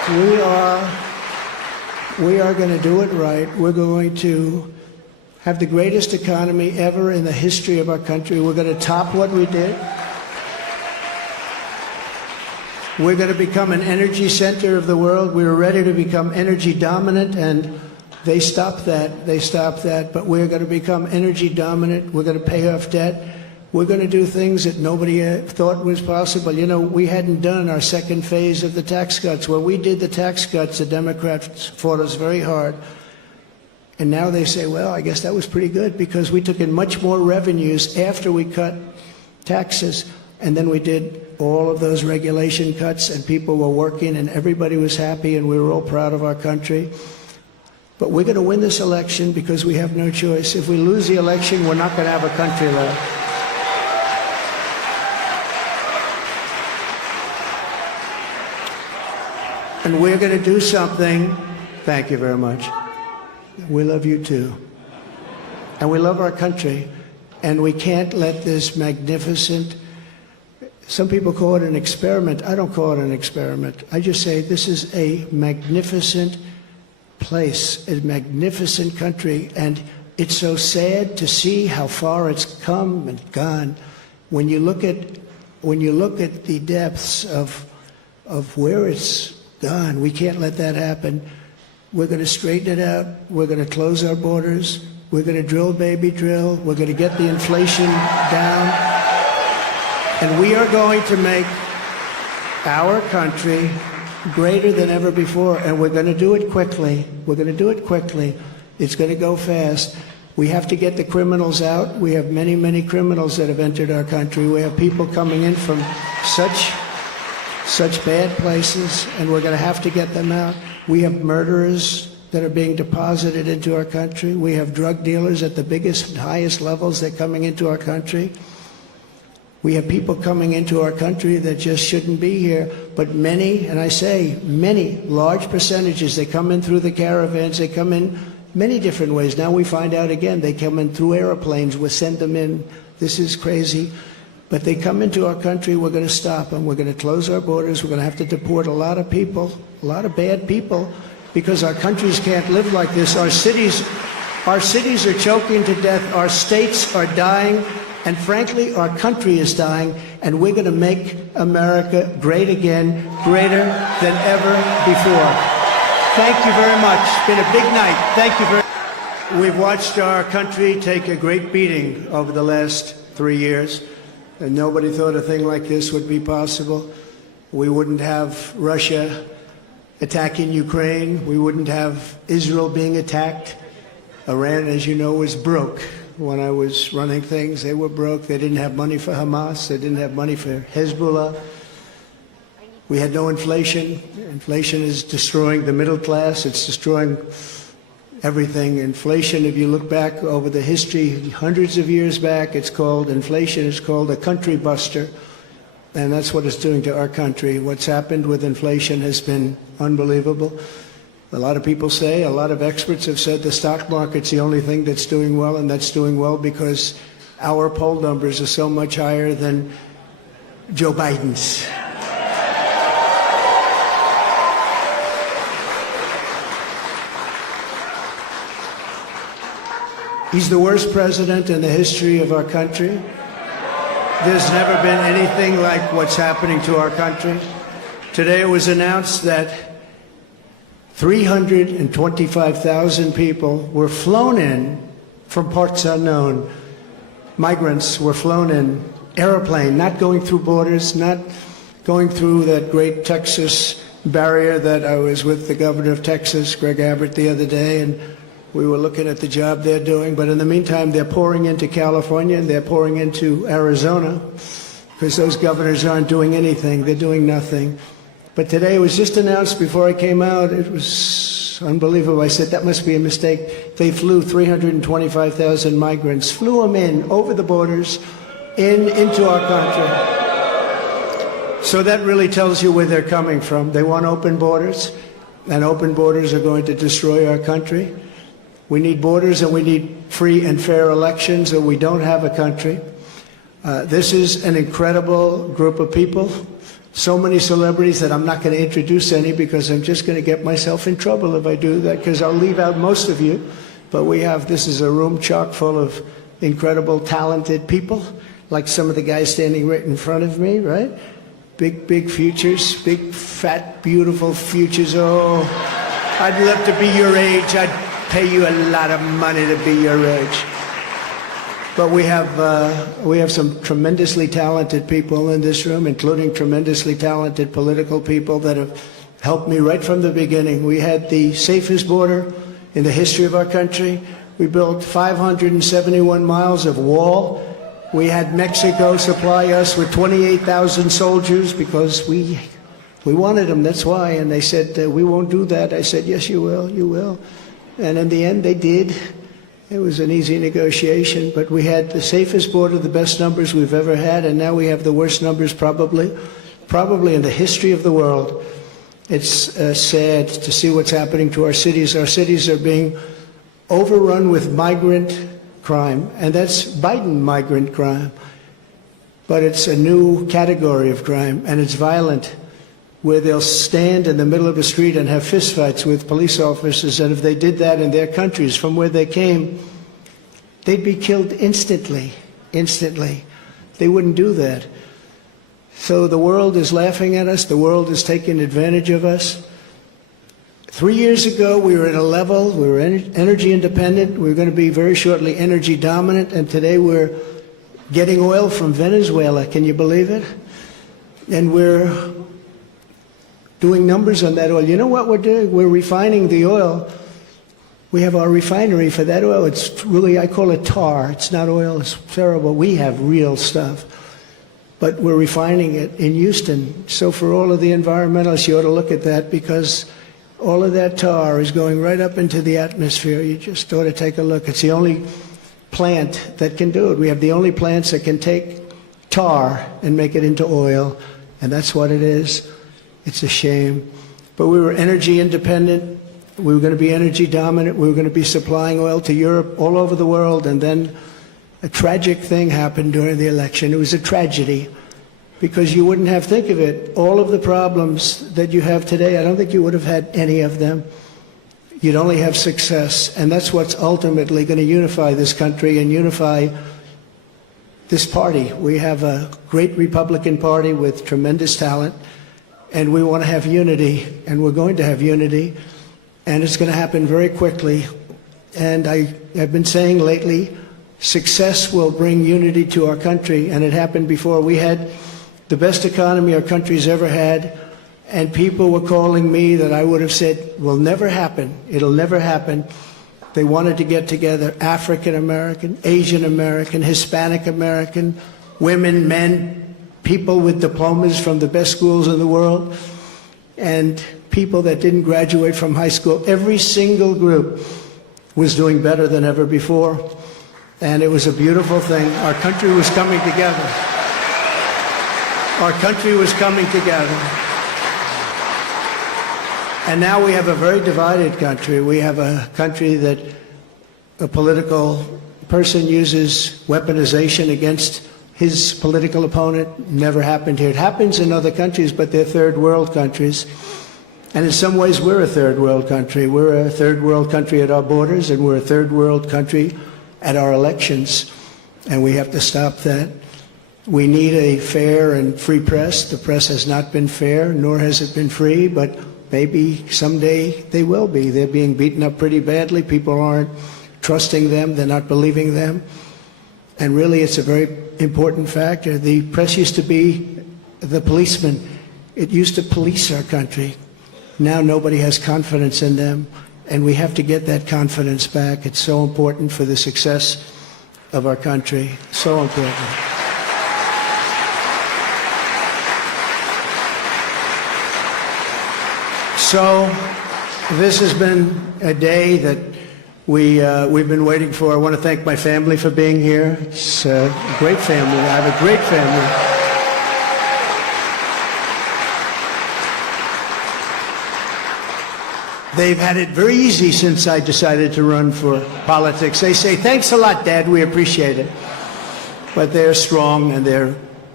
We are going to do it right. We're going to have the greatest economy ever in the history of our country. We're going to top what we did. We're going to become an energy center of the world. We were ready to become energy dominant, and they stopped that. They stopped that. But we're going to become energy dominant. We're going to pay off debt. We're going to do things that nobody thought was possible. You know, we hadn't done our second phase of the tax cuts. When we did the tax cuts, the Democrats fought us very hard. And now they say, well, I guess that was pretty good because we took in much more revenues after we cut taxes. And then we did all of those regulation cuts, and people were working, and everybody was happy, and we were all proud of our country. But we're going to win this election because we have no choice. If we lose the election, we're not going to have a country left. And we're going to do something. Thank you very much. We love you too. And we love our country. And we can't let this magnificent, some people call it an experiment. I don't call it an experiment. I just say this is a magnificent place, a magnificent country. And it's so sad to see how far it's come and gone. When you look at the depths of where it's gone, we can't let that happen. We're going to straighten it out. We're going to close our borders. We're going to drill, baby, drill. We're going to get the inflation down. And we are going to make our country greater than ever before. And we're going to do it quickly. We're going to do it quickly. It's going to go fast. We have to get the criminals out. We have many, many criminals that have entered our country. We have people coming in from such bad places, and we're going to have to get them out. We have murderers that are being deposited into our country. We have drug dealers at the biggest and highest levels that are coming into our country. We have people coming into our country that just shouldn't be here. But many, and I say many, large percentages, they come in through the caravans. They come in many different ways. Now we find out again, they come in through airplanes. We send them in. This is crazy. But they come into our country, we're going to stop them. We're going to close our borders. We're going to have to deport a lot of people, a lot of bad people, because our countries can't live like this. Our cities are choking to death. Our states are dying. And frankly, our country is dying. And we're going to make America great again, greater than ever before. Thank you very much. It's been a big night. Thank you very much. We've watched our country take a great beating over the last 3 years. And nobody thought a thing like this would be possible. We wouldn't have Russia attacking Ukraine. We wouldn't have Israel being attacked. Iran, as you know, was broke. When I was running things, they were broke. They didn't have money for Hamas. They didn't have money for Hezbollah. We had no inflation. Inflation is destroying the middle class. It's destroying everything. Inflation, if you look back over the history, hundreds of years back, inflation is called a country buster. And that's what it's doing to our country. What's happened with inflation has been unbelievable. A lot of people say, a lot of experts have said the stock market's the only thing that's doing well, and that's doing well because our poll numbers are so much higher than Joe Biden's. He's the worst president in the history of our country. There's never been anything like what's happening to our country. Today it was announced that 325,000 people were flown in from parts unknown. Migrants were flown in, airplane, not going through borders, not going through that great Texas barrier that I was with the governor of Texas, Greg Abbott, the other day, and we were looking at the job they're doing. But in the meantime, they're pouring into California and they're pouring into Arizona because those governors aren't doing anything. They're doing nothing. But today it was just announced before I came out. It was unbelievable. I said, that must be a mistake. They flew 325,000 migrants, flew them in over the borders into our country. So that really tells you where they're coming from. They want open borders, and open borders are going to destroy our country. We need borders and we need free and fair elections, or we don't have a country. This is an incredible group of people. so many celebrities that I'm not going to introduce any because I'm just going to get myself in trouble if I do that, because I'll leave out most of you. But this is a room chock full of incredible, talented people, like some of the guys standing right in front of me, right? Big futures, big, fat, beautiful futures. Oh, I'd love to be your age. I'd pay you a lot of money to be your age. But we have some tremendously talented people in this room, including tremendously talented political people that have helped me right from the beginning. We had the safest border in the history of our country. We built 571 miles of wall. We had Mexico supply us with 28,000 soldiers because we wanted them, that's why. And they said, we won't do that. I said, yes, you will, you will. And in the end, they did. It was an easy negotiation, but we had the safest border, the best numbers we've ever had, and now we have the worst numbers probably in the history of the world. It's sad to see what's happening to our cities. Our cities are being overrun with migrant crime, and that's Biden migrant crime. But it's a new category of crime, and it's violent, where they'll stand in the middle of the street and have fistfights with police officers, and if they did that in their countries from where they came, they'd be killed instantly. They wouldn't do that. So the world is laughing at us. The world is taking advantage of us. 3 years ago, we were at a level, we were energy independent. We were going to be very shortly energy dominant. And today we're getting oil from Venezuela. Can you believe it? And we're doing numbers on that oil. You know what we're doing? We're refining the oil. We have our refinery for that oil. It's really, I call it tar. It's not oil. It's terrible. We have real stuff. But we're refining it in Houston. So for all of the environmentalists, you ought to look at that, because all of that tar is going right up into the atmosphere. You just ought to take a look. It's the only plant that can do it. We have the only plants that can take tar and make it into oil, and that's what it is. It's a shame. But we were energy independent. We were going to be energy dominant. We were going to be supplying oil to Europe, all over the world, and then a tragic thing happened during the election. It was a tragedy, because you wouldn't have, think of it, all of the problems that you have today, I don't think you would have had any of them. You'd only have success, and that's what's ultimately going to unify this country and unify this party. We have a great Republican Party with tremendous talent, and we want to have unity, and we're going to have unity, and it's going to happen very quickly. And I've been saying lately, success will bring unity to our country, and it happened before. We had the best economy our country's ever had, and people were calling me that I would have said will never happen. It'll never happen. They wanted to get together, African American, Asian American, Hispanic American, women, men, people with diplomas from the best schools in the world, and people that didn't graduate from high school. Every single group was doing better than ever before. And it was a beautiful thing. Our country was coming together. Our country was coming together. And now we have a very divided country. We have a country that a political person uses weaponization against his political opponent. Never happened here. It happens in other countries, but they're third world countries. And in some ways, we're a third world country. We're a third world country at our borders, and we're a third world country at our elections, and we have to stop that. We need a fair and free press. The press has not been fair, nor has it been free, but maybe someday they will be. They're being beaten up pretty badly. People aren't trusting them. They're not believing them. And really, it's a very important factor. The press used to be the policeman. It used to police our country. Now nobody has confidence in them. And we have to get that confidence back. It's so important for the success of our country. So important. So this has been a day that we've been waiting for. I want to thank my family for being here. It's a great family. I have a great family. They've had it very easy since I decided to run for politics. They say, thanks a lot, Dad, we appreciate it. But they're strong, and they're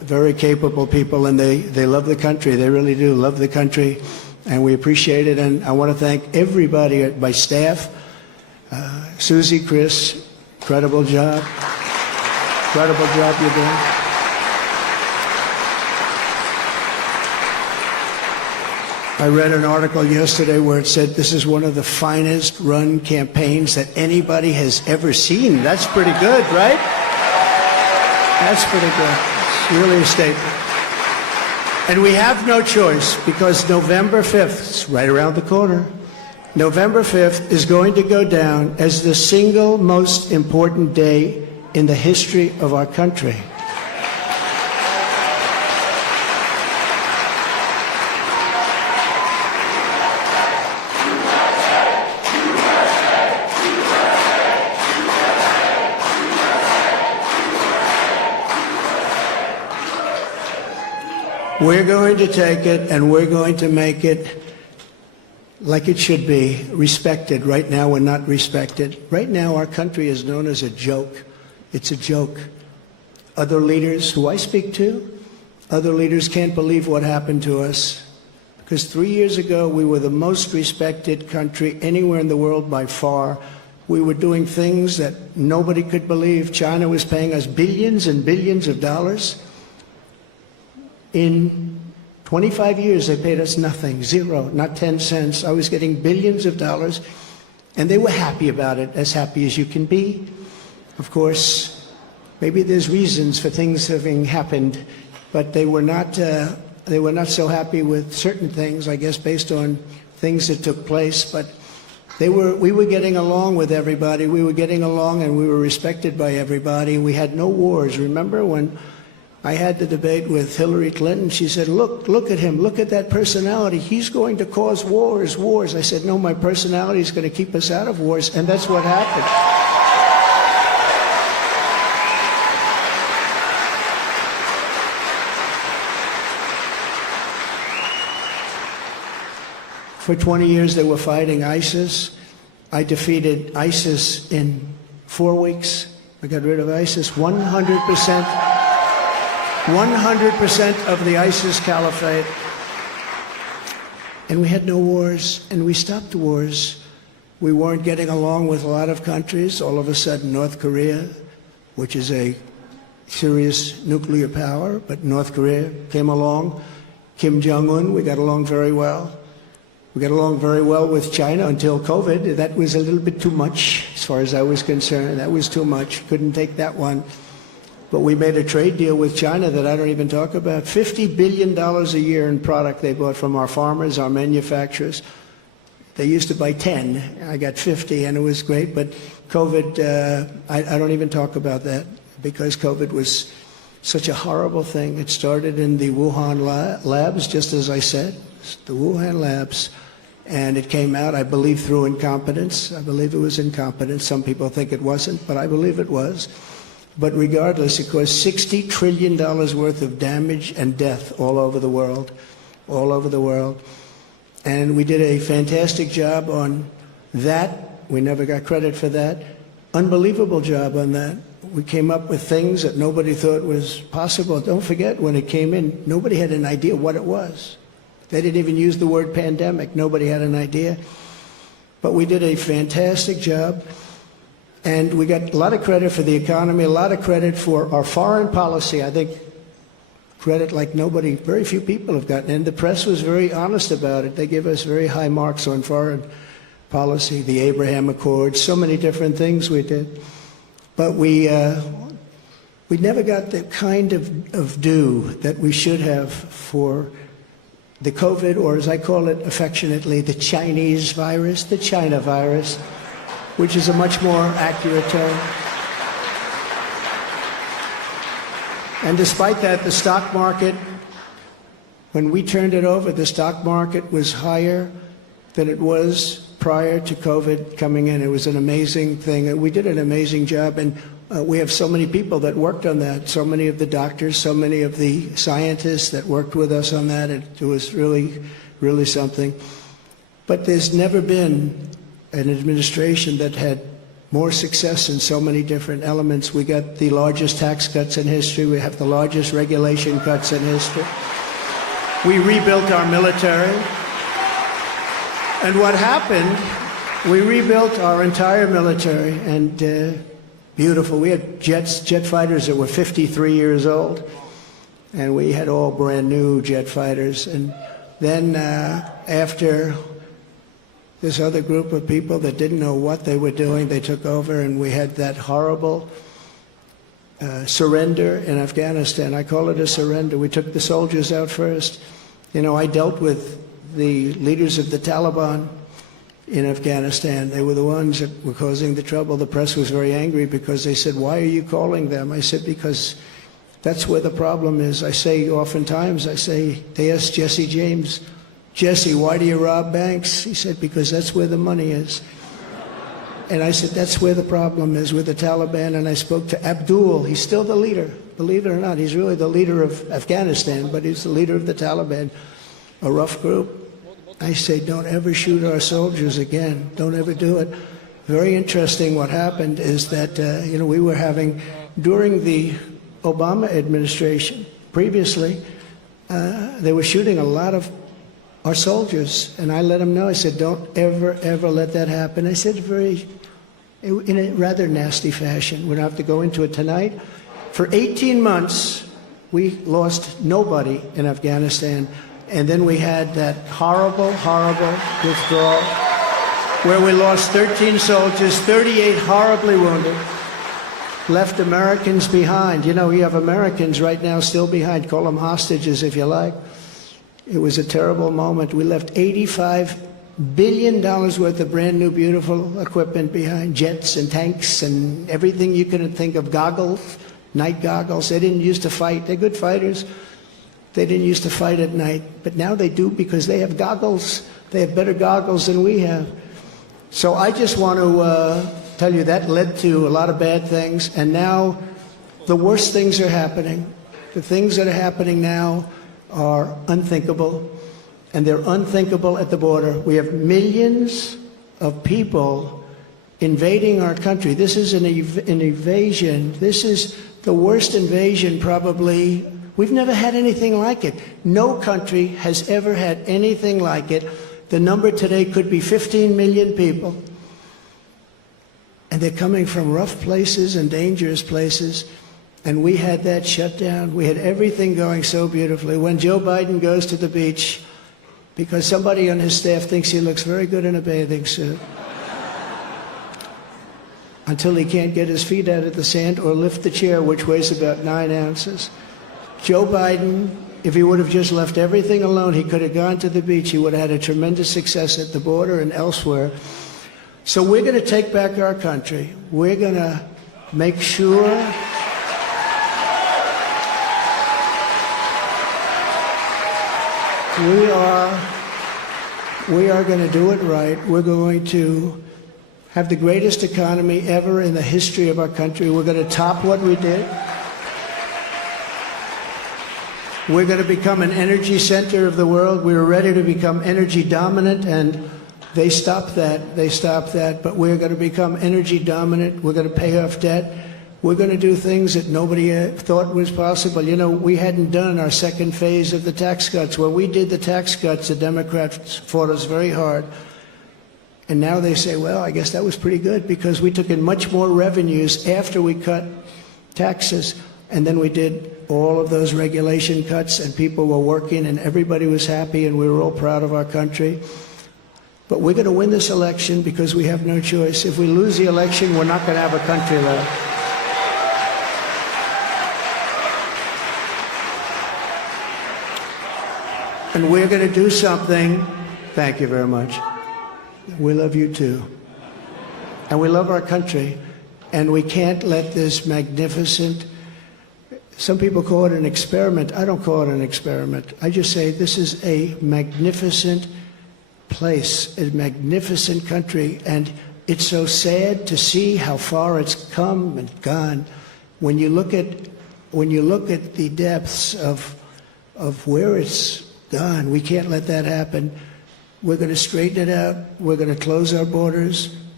very capable people, and they love the country. They really do love the country, and we appreciate it. And I want to thank everybody, my staff, Susie, Chris, incredible job you're doing. I read an article yesterday where it said this is one of the finest run campaigns that anybody has ever seen. That's pretty good, right? That's pretty good. It's really a statement. And we have no choice, because November 5th, it's right around the corner, November 5th is going to go down as the single most important day in the history of our country. We're going to take it and we're going to make it like it should be, respected. Right now, we're not respected. Right now, our country is known as a joke. It's a joke. Other leaders who I speak to, other leaders can't believe what happened to us. Because 3 years ago, we were the most respected country anywhere in the world by far. We were doing things that nobody could believe. China was paying us billions and billions of dollars. In 25 years, they paid us nothing, zero, not 10 cents. I was getting billions of dollars, and they were happy about it, as happy as you can be. Of course, maybe there's reasons for things having happened, but they were not so happy with certain things, I guess, based on things that took place. But we were getting along with everybody. We were getting along, and we were respected by everybody. We had no wars. Remember when I had the debate with Hillary Clinton? She said, look at him, look at that personality. He's going to cause wars. I said, no, my personality is going to keep us out of wars, and that's what happened. For 20 years, they were fighting ISIS. I defeated ISIS in 4 weeks. I got rid of ISIS 100%. 100% of the ISIS caliphate. And we had no wars, and we stopped wars. We weren't getting along with a lot of countries. All of a sudden, North Korea, which is a serious nuclear power, but North Korea came along. Kim Jong-un, we got along very well. We got along very well with China until COVID. That was a little bit too much, as far as I was concerned. That was too much. Couldn't take that one. But we made a trade deal with China that I don't even talk about. $50 billion a year in product they bought from our farmers, our manufacturers. They used to buy 10. I got 50, and it was great. But COVID, I don't even talk about that, because COVID was such a horrible thing. It started in the Wuhan labs, just as I said, the Wuhan labs. And it came out, I believe, through incompetence. I believe it was incompetence. Some people think it wasn't, but I believe it was. But regardless, it caused $60 trillion worth of damage and death all over the world, all over the world. And we did a fantastic job on that. We never got credit for that. Unbelievable job on that. We came up with things that nobody thought was possible. Don't forget, when it came in, nobody had an idea what it was. They didn't even use the word pandemic. Nobody had an idea. But we did a fantastic job. And we got a lot of credit for the economy, a lot of credit for our foreign policy. I think credit like nobody, very few people have gotten. And the press was very honest about it. They give us very high marks on foreign policy, the Abraham Accords, so many different things we did. But we never got the kind of due that we should have for the COVID, or as I call it affectionately, the Chinese virus, the China virus, which is a much more accurate term. And despite that, the stock market, when we turned it over, the stock market was higher than it was prior to COVID coming in. It was an amazing thing. We did an amazing job, and we have so many people that worked on that, so many of the doctors, so many of the scientists that worked with us on that. It was really, really something. But there's never been an administration that had more success in so many different elements. We got the largest tax cuts in history. We have the largest regulation cuts in history. We rebuilt our military. And what happened, we rebuilt our entire military, and beautiful. We had jet fighters that were 53 years old, and we had all brand new jet fighters. And then after this other group of people that didn't know what they were doing, they took over, and we had that horrible surrender in Afghanistan. I call it a surrender. We took the soldiers out first. You know, I dealt with the leaders of the Taliban in Afghanistan. They were the ones that were causing the trouble. The press was very angry because they said, "Why are you calling them?" I said, "Because that's where the problem is." I say oftentimes, they asked Jesse James, "Jesse, why do you rob banks?" He said, "Because that's where the money is." And I said, that's where the problem is with the Taliban. And I spoke to Abdul. He's still the leader. Believe it or not, he's really the leader of Afghanistan, but he's the leader of the Taliban, a rough group. I say, don't ever shoot our soldiers again. Don't ever do it. Very interesting what happened is that, we were having, during the Obama administration, previously, they were shooting a lot of our soldiers. And I let them know, I said, don't ever, ever let that happen. I said in a rather nasty fashion. We don't have to go into it tonight. For 18 months, we lost nobody in Afghanistan. And then we had that horrible, horrible withdrawal where we lost 13 soldiers, 38 horribly wounded, left Americans behind. You know, you have Americans right now still behind. Call them hostages if you like. It was a terrible moment. We left $85 billion worth of brand new, beautiful equipment behind, jets and tanks and everything you could think of, goggles, night goggles. They didn't used to fight. They're good fighters. They didn't used to fight at night, but now they do because they have goggles. They have better goggles than we have. So I just want to tell you that led to a lot of bad things, and now the worst things are happening. The things that are happening now are unthinkable, and they're unthinkable at the border. We have millions of people invading our country. This is an invasion. This is the worst invasion probably. We've never had anything like it. No country has ever had anything like it. The number today could be 15 million people. And they're coming from rough places and dangerous places. And we had that shut down. We had everything going so beautifully. When Joe Biden goes to the beach, because somebody on his staff thinks he looks very good in a bathing suit, until he can't get his feet out of the sand or lift the chair, which weighs about 9 ounces. Joe Biden, if he would have just left everything alone, he could have gone to the beach. He would have had a tremendous success at the border and elsewhere. So we're going to take back our country. We're going to make sure we are going to do it right. We're going to have the greatest economy ever in the history of our country. We're going to top what we did. We're going to become an energy center of the world. We were ready to become energy dominant, and they stopped that. They stopped that. But we're going to become energy dominant. We're going to pay off debt. We're going to do things that nobody thought was possible. You know, we hadn't done our second phase of the tax cuts. When we did the tax cuts, the Democrats fought us very hard. And now they say, well, I guess that was pretty good because we took in much more revenues after we cut taxes. And then we did all of those regulation cuts, and people were working, and everybody was happy, and we were all proud of our country. But we're going to win this election because we have no choice. If we lose the election, we're not going to have a country left. And we're going to do something. Thank you very much. We love you too. And we love our country. And we can't let this magnificent, some people call it an experiment. I don't call it an experiment. I just say this is a magnificent place, a magnificent country. And it's so sad to see how far it's come and gone. When you look at the depths of where it's gone, we can't let that happen. We're going to straighten it out. We're going to close our borders.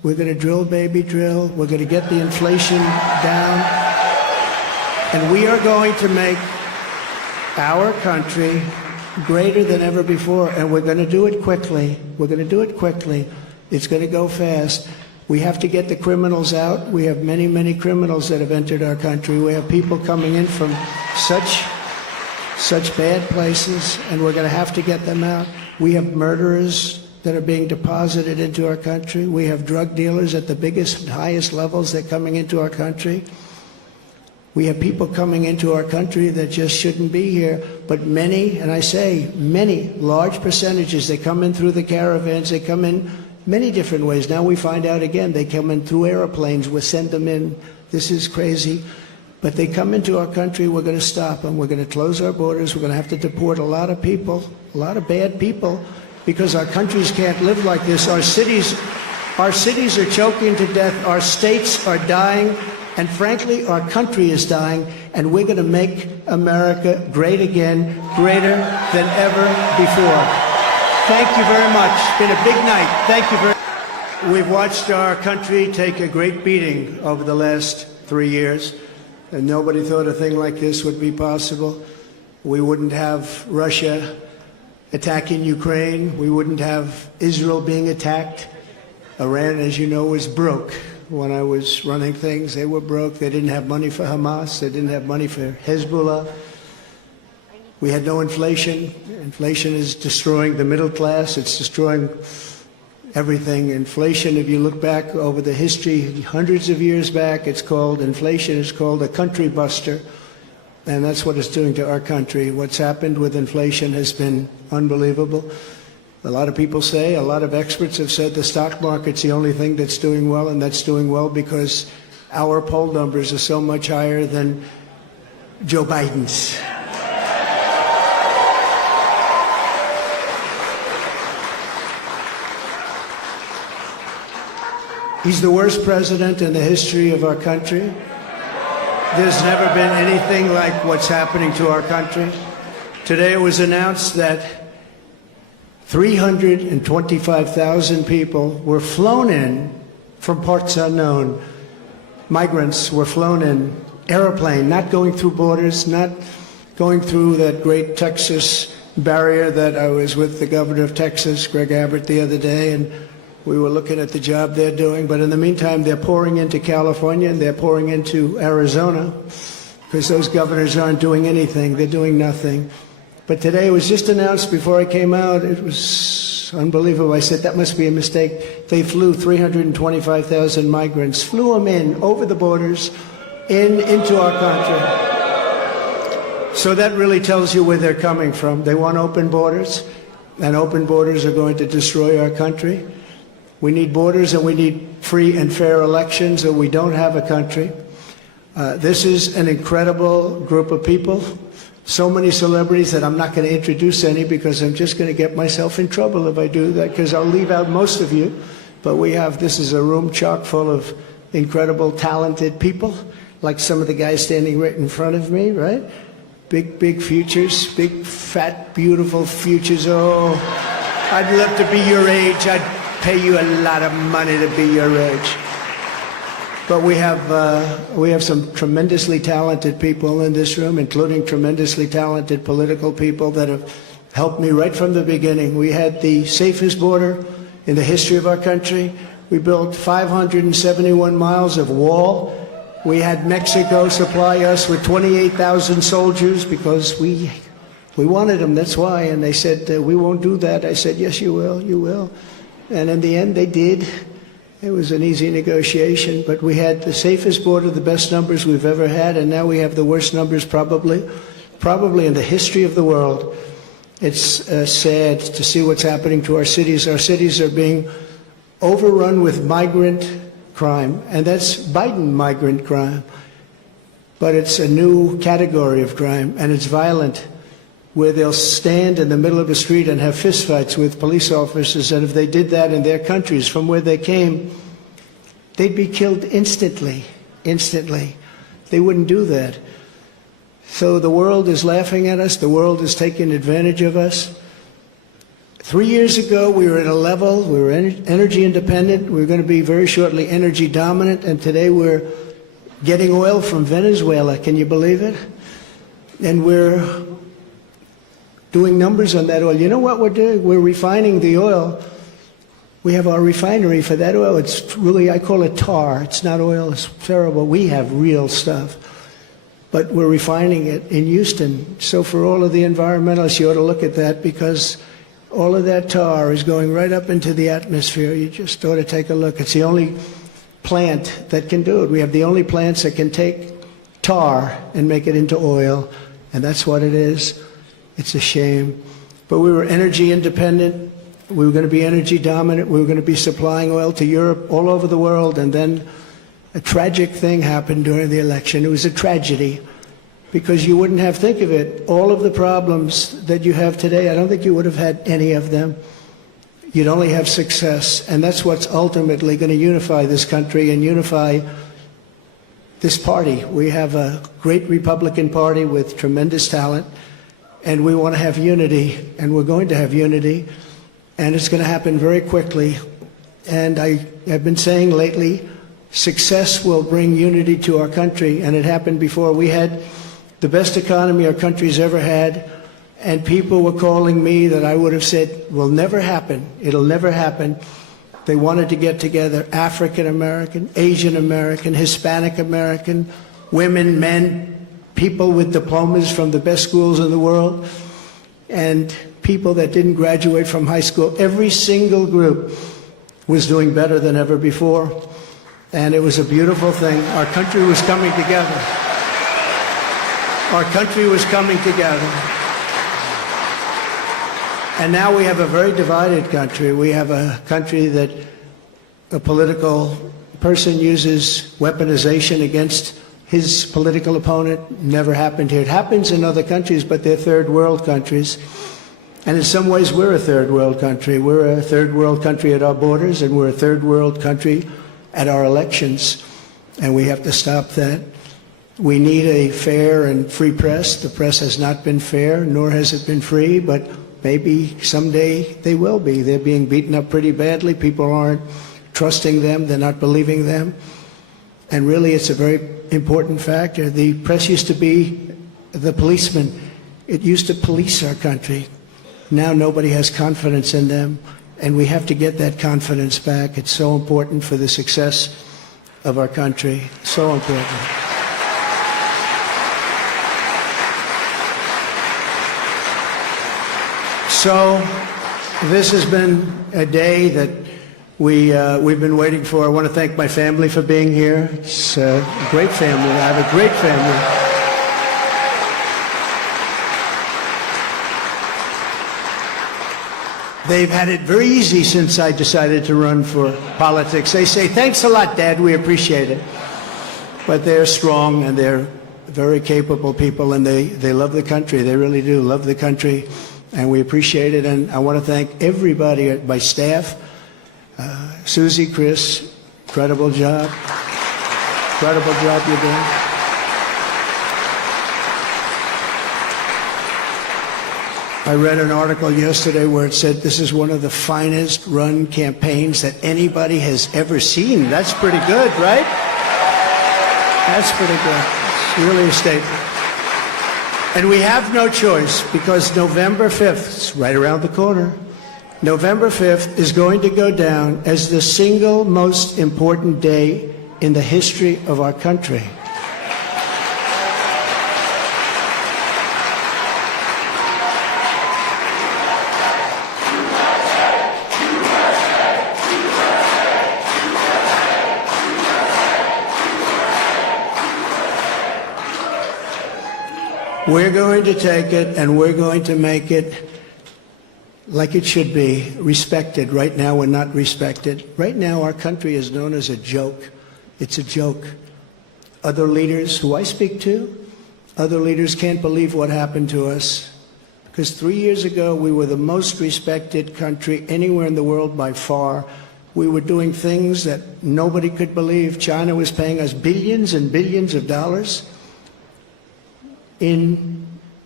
We're going to drill, baby, drill. We're going to get the inflation down. And we are going to make our country greater than ever before. And we're going to do it quickly. We're going to do it quickly. It's going to go fast. We have to get the criminals out. We have many, many criminals that have entered our country. We have people coming in from such bad places, and we're going to have to get them out. We have murderers that are being deposited into our country. We have drug dealers at the biggest, highest levels. They're coming into our country. We have people coming into our country that just shouldn't be here. But many, and I say many, large percentages, they come in through the caravans. They come in many different ways. Now we find out again, they come in through airplanes. We send them in. This is crazy. But they come into our country, we're going to stop them. We're going to close our borders. We're going to have to deport a lot of people, a lot of bad people, because our countries can't live like this. Our cities are choking to death. Our states are dying. And frankly, our country is dying. And we're going to make America great again, greater than ever before. Thank you very much. It's been a big night. Thank you very much. We've watched our country take a great beating over the last 3 years. And nobody thought a thing like this would be possible. We wouldn't have Russia attacking Ukraine. We wouldn't have Israel being attacked. Iran, as you know, was broke. When I was running things, they were broke. They didn't have money for Hamas. They didn't have money for Hezbollah. We had no inflation. Inflation is destroying the middle class. It's destroying everything. Inflation, if you look back over the history, hundreds of years back, inflation is called a country buster. And that's what it's doing to our country. What's happened with inflation has been unbelievable. A lot of people say, a lot of experts have said the stock market's the only thing that's doing well, and that's doing well because our poll numbers are so much higher than Joe Biden's. He's the worst president in the history of our country. There's never been anything like what's happening to our country. Today it was announced that 325,000 people were flown in from parts unknown. Migrants were flown in, airplane, not going through borders, not going through that great Texas barrier that I was with the governor of Texas, Greg Abbott, the other day, and we were looking at the job they're doing. But in the meantime, they're pouring into California and they're pouring into Arizona because those governors aren't doing anything. They're doing nothing. But today it was just announced before I came out. It was unbelievable. I said, that must be a mistake. They flew 325,000 migrants, flew them in over the borders into our country. So that really tells you where they're coming from. They want open borders, and open borders are going to destroy our country. We need borders and we need free and fair elections, or we don't have a country. This is an incredible group of people. So many celebrities that I'm not going to introduce any because I'm just going to get myself in trouble if I do that, because I'll leave out most of you. But this is a room chock full of incredible, talented people, like some of the guys standing right in front of me, right? Big futures, big, fat, beautiful futures. Oh, I'd love to be your age. I'd pay you a lot of money to be your age. But we have some tremendously talented people in this room, including tremendously talented political people that have helped me right from the beginning. We had the safest border in the history of our country. We built 571 miles of wall. We had Mexico supply us with 28,000 soldiers because we wanted them, that's why. And they said, we won't do that. I said, yes, you will, you will. And in the end, they did. It was an easy negotiation, but we had the safest border, the best numbers we've ever had, and now we have the worst numbers probably in the history of the world. It's sad to see what's happening to our cities. Our cities are being overrun with migrant crime, and that's Biden migrant crime. But it's a new category of crime, and it's violent, where they'll stand in the middle of a street and have fistfights with police officers, and if they did that in their countries from where they came, they'd be killed instantly. They wouldn't do that. So the world is laughing at us. The world is taking advantage of us. 3 years ago, we were at a level, we were energy independent, we were going to be very shortly energy dominant, and today we're getting oil from Venezuela. Can you believe it? And we're doing numbers on that oil. You know what we're doing? We're refining the oil. We have our refinery for that oil. It's really, I call it tar. It's not oil. It's terrible. We have real stuff. But we're refining it in Houston. So for all of the environmentalists, you ought to look at that, because all of that tar is going right up into the atmosphere. You just ought to take a look. It's the only plant that can do it. We have the only plants that can take tar and make it into oil, and that's what it is. It's a shame. But we were energy independent. We were going to be energy dominant. We were going to be supplying oil to Europe, all over the world, and then a tragic thing happened during the election. It was a tragedy, because you wouldn't have, think of it, all of the problems that you have today, I don't think you would have had any of them. You'd only have success, and that's what's ultimately going to unify this country and unify this party. We have a great Republican Party with tremendous talent, and we want to have unity, and we're going to have unity, and it's going to happen very quickly. And I've been saying lately, success will bring unity to our country, and it happened before. We had the best economy our country's ever had, and people were calling me that I would have said will never happen. It'll never happen. They wanted to get together African American, Asian American, Hispanic American, women, men, people with diplomas from the best schools in the world, and people that didn't graduate from high school. Every single group was doing better than ever before, and it was a beautiful thing. Our country was coming together. Our country was coming together. And now we have a very divided country. We have a country that a political person uses weaponization against his political opponent. Never happened here. It happens in other countries, but they're third world countries. And in some ways, we're a third world country. We're a third world country at our borders, and we're a third world country at our elections. And we have to stop that. We need a fair and free press. The press has not been fair, nor has it been free, but maybe someday they will be. They're being beaten up pretty badly. People aren't trusting them. They're not believing them. And really, it's a very important factor. The press used to be the policeman. It used to police our country. Now nobody has confidence in them, and we have to get that confidence back. It's so important for the success of our country. So important. So this has been a day that we've been waiting for. I want to thank my family for being here. It's a great family. I have a great family. They've had it very easy since I decided to run for politics. They say, "Thanks a lot, Dad. We appreciate it." But they're strong, and they're very capable people, and they love the country. They really do love the country. And we appreciate it, and I want to thank everybody, my staff, Susie, Chris, incredible job you're doing. I read an article yesterday where it said this is one of the finest run campaigns that anybody has ever seen. That's pretty good, right? That's pretty good. It's really a statement. And we have no choice, because November 5th, it's right around the corner, November 5th is going to go down as the single most important day in the history of our country. We're going to take it, and we're going to make it like it should be, respected. Right now, we're not respected. Right now, our country is known as a joke. It's a joke. Other leaders who I speak to, other leaders can't believe what happened to us. Because 3 years ago, we were the most respected country anywhere in the world by far. We were doing things that nobody could believe. China was paying us billions and billions of dollars in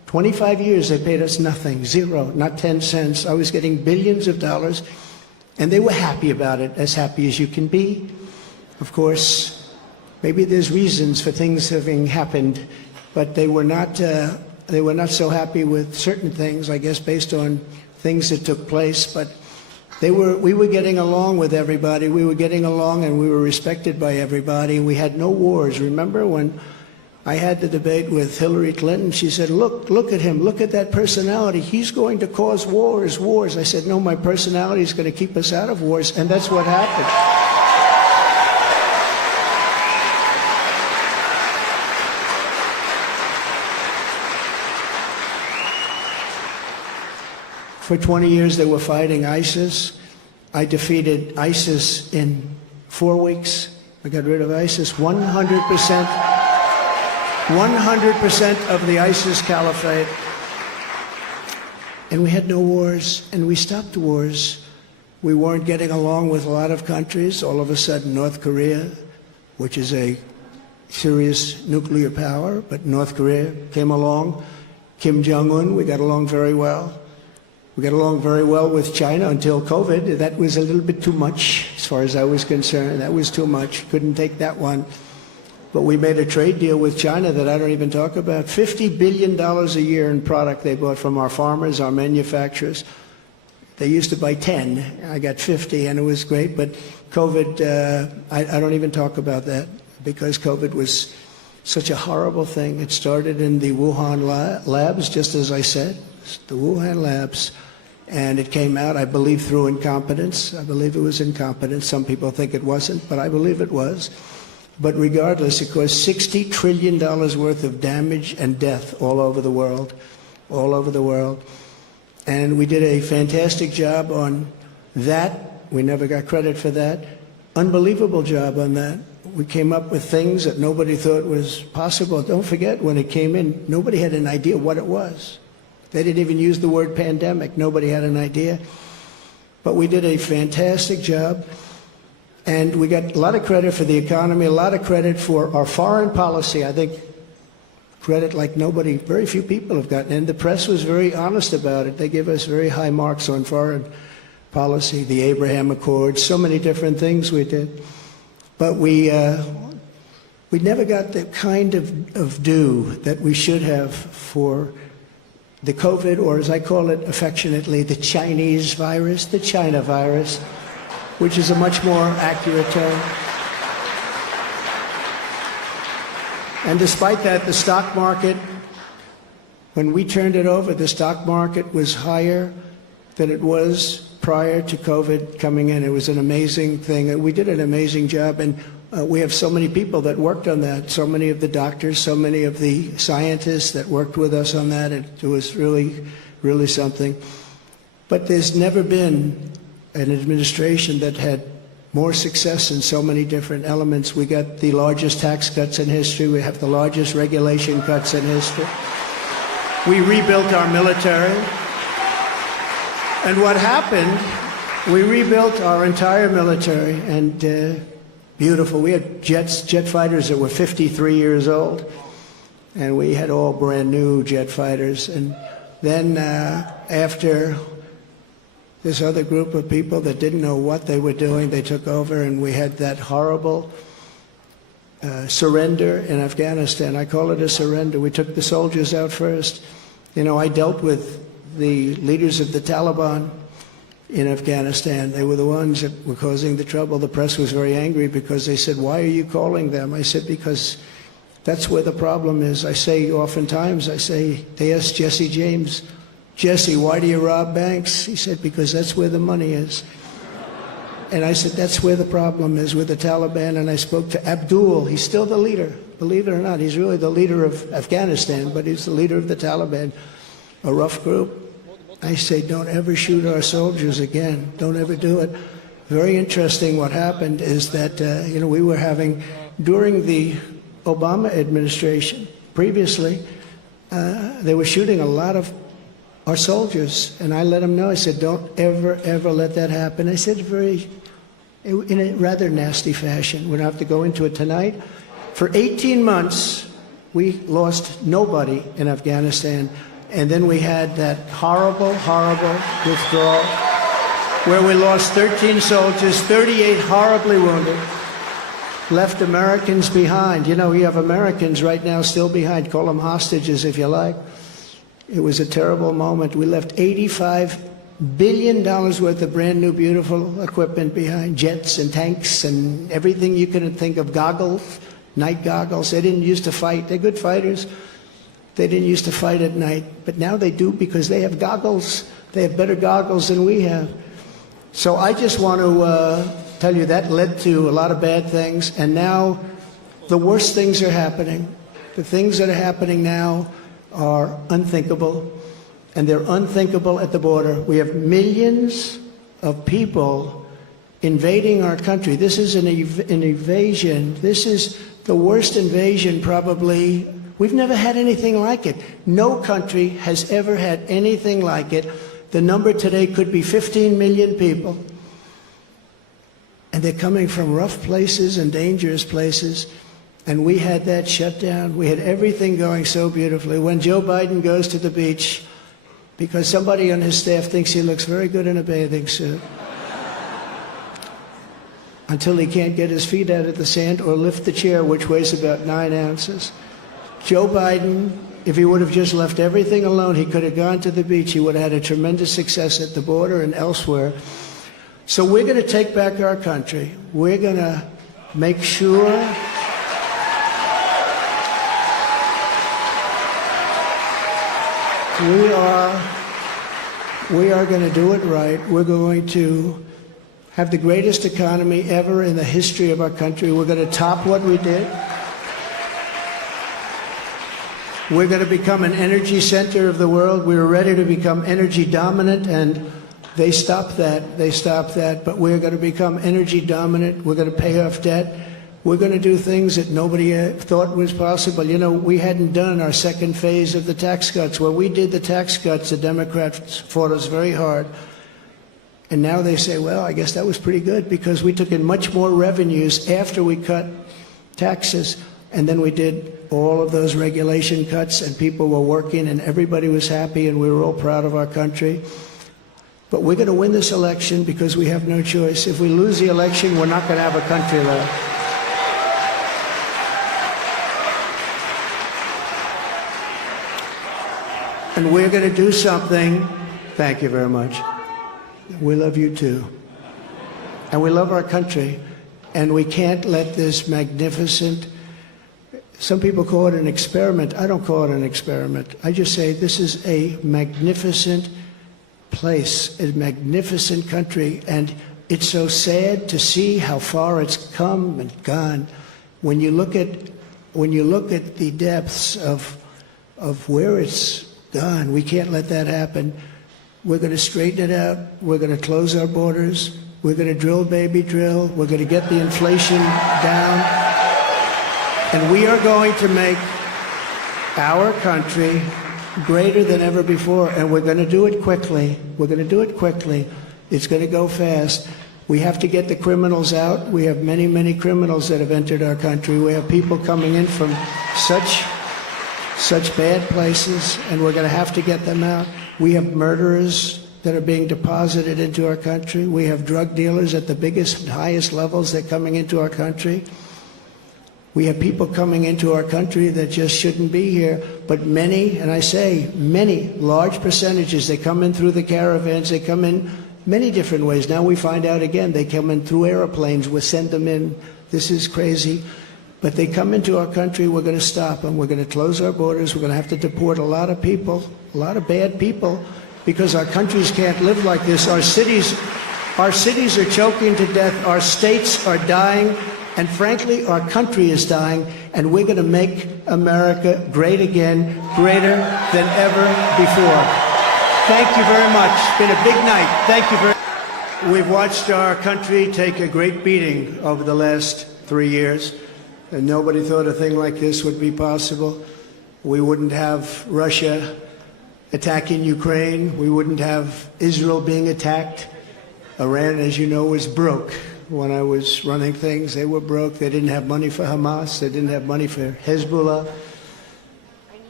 25 years they paid us nothing, zero, not 10 cents. I was getting billions of dollars, and they were happy about it, as happy as you can be. Of course, maybe there's reasons for things having happened, but they were not so happy with certain things, I guess, based on things that took place. But we were getting along with everybody. We were getting along, and we were respected by everybody. We had no wars. Remember when I had the debate with Hillary Clinton? She said, look at him, look at that personality. He's going to cause wars. I said, no, my personality is going to keep us out of wars, and that's what happened. For 20 years they were fighting ISIS. I defeated ISIS in 4 weeks. I got rid of ISIS 100%. 100% of the ISIS caliphate. And we had no wars, and we stopped wars. We weren't getting along with a lot of countries. All of a sudden, North Korea, which is a serious nuclear power, but North Korea came along. Kim Jong-un, we got along very well. We got along very well with China until COVID. That was a little bit too much, as far as I was concerned. That was too much. Couldn't take that one. But we made a trade deal with China that I don't even talk about. $50 billion a year in product they bought from our farmers, our manufacturers. They used to buy 10. I got 50, and it was great. But COVID, I don't even talk about that, because COVID was such a horrible thing. It started in the Wuhan labs, just as I said, the Wuhan labs. And it came out, I believe, through incompetence. I believe it was incompetence. Some people think it wasn't, but I believe it was. But regardless, it caused $60 trillion worth of damage and death all over the world, all over the world. And we did a fantastic job on that. We never got credit for that. Unbelievable job on that. We came up with things that nobody thought was possible. Don't forget, when it came in, nobody had an idea what it was. They didn't even use the word pandemic. Nobody had an idea. But we did a fantastic job. And we got a lot of credit for the economy, a lot of credit for our foreign policy. I think credit like nobody, very few people have gotten. And the press was very honest about it. They gave us very high marks on foreign policy, the Abraham Accords, so many different things we did. But we never got the kind of due that we should have for the COVID, or as I call it affectionately, the Chinese virus, the China virus, which is a much more accurate term. And despite that, the stock market, when we turned it over, the stock market was higher than it was prior to COVID coming in. It was an amazing thing. We did an amazing job, and we have so many people that worked on that, so many of the doctors, so many of the scientists that worked with us on that. It was really, really something. But there's never been an administration that had more success in so many different elements. We got the largest tax cuts in history. We have the largest regulation cuts in history. We rebuilt our military. And what happened, we rebuilt our entire military, and beautiful. We had jet fighters that were 53 years old, and we had all brand new jet fighters. And then after this other group of people that didn't know what they were doing, they took over, and we had that horrible surrender in Afghanistan. I call it a surrender. We took the soldiers out first. You know, I dealt with the leaders of the Taliban in Afghanistan. They were the ones that were causing the trouble. The press was very angry because they said, "Why are you calling them?" I said, "Because that's where the problem is." I say oftentimes, they asked Jesse James, "Jesse, why do you rob banks?" He said, "Because that's where the money is." And I said, that's where the problem is, with the Taliban. And I spoke to Abdul. He's still the leader. Believe it or not, he's really the leader of Afghanistan, but he's the leader of the Taliban, a rough group. I say, don't ever shoot our soldiers again. Don't ever do it. Very interesting what happened is that, we were having, during the Obama administration, previously, they were shooting a lot of our soldiers, and I let them know. I said, don't ever, ever let that happen. I said in a rather nasty fashion. We don't have to go into it tonight. For 18 months, we lost nobody in Afghanistan. And then we had that horrible, horrible withdrawal where we lost 13 soldiers, 38 horribly wounded, left Americans behind. You know, you have Americans right now still behind. Call them hostages if you like. It was a terrible moment. We left $85 billion worth of brand new, beautiful equipment behind, jets and tanks and everything you could think of, goggles, night goggles. They didn't used to fight. They're good fighters. They didn't used to fight at night, but now they do because they have goggles. They have better goggles than we have. So I just want to tell you that led to a lot of bad things, and now the worst things are happening. The things that are happening now are unthinkable, and they're unthinkable at the border. We have millions of people invading our country. This is an invasion. This is the worst invasion probably. We've never had anything like it. No country has ever had anything like it. The number today could be 15 million people. And they're coming from rough places and dangerous places. And we had that shut down. We had everything going so beautifully. When Joe Biden goes to the beach, because somebody on his staff thinks he looks very good in a bathing suit, until he can't get his feet out of the sand or lift the chair, which weighs about 9 ounces. Joe Biden, if he would have just left everything alone, he could have gone to the beach. He would have had a tremendous success at the border and elsewhere. So we're going to take back our country. We're going to make sure we are going to do it right. We're going to have the greatest economy ever in the history of our country. We're going to top what we did. We're going to become an energy center of the world. We were ready to become energy dominant, and they stopped that. They stopped that. But we're going to become energy dominant. We're going to pay off debt. We're going to do things that nobody thought was possible. You know, we hadn't done our second phase of the tax cuts. When we did the tax cuts, the Democrats fought us very hard. And now they say, well, I guess that was pretty good because we took in much more revenues after we cut taxes. And then we did all of those regulation cuts, and people were working, and everybody was happy, and we were all proud of our country. But we're going to win this election because we have no choice. If we lose the election, we're not going to have a country left. And we're going to do something. Thank you very much. We love you too. And we love our country. And we can't let this magnificent, some people call it an experiment. I don't call it an experiment. I just say this is a magnificent place, a magnificent country. And it's so sad to see how far it's come and gone. When you look at the depths of where it's gone, we can't let that happen. We're going to straighten it out. We're going to close our borders. We're going to drill, baby, drill. We're going to get the inflation down. And we are going to make our country greater than ever before. And we're going to do it quickly. We're going to do it quickly. It's going to go fast. We have to get the criminals out. We have many, many criminals that have entered our country. We have people coming in from such bad places, and we're going to have to get them out. We have murderers that are being deposited into our country. We have drug dealers at the biggest and highest levels that are coming into our country. We have people coming into our country that just shouldn't be here, but many, and I say many, large percentages, they come in through the caravans, they come in many different ways. Now we find out again, they come in through airplanes, we send them in. This is crazy. But they come into our country, we're going to stop them. We're going to close our borders. We're going to have to deport a lot of people, a lot of bad people, because our countries can't live like this. Our cities are choking to death. Our states are dying. And frankly, our country is dying. And we're going to make America great again, greater than ever before. Thank you very much. It's been a big night. Thank you very much. We've watched our country take a great beating over the last 3 years. And nobody thought a thing like this would be possible. We wouldn't have Russia attacking Ukraine. We wouldn't have Israel being attacked. Iran, as you know, was broke. When I was running things, they were broke. They didn't have money for Hamas. They didn't have money for Hezbollah.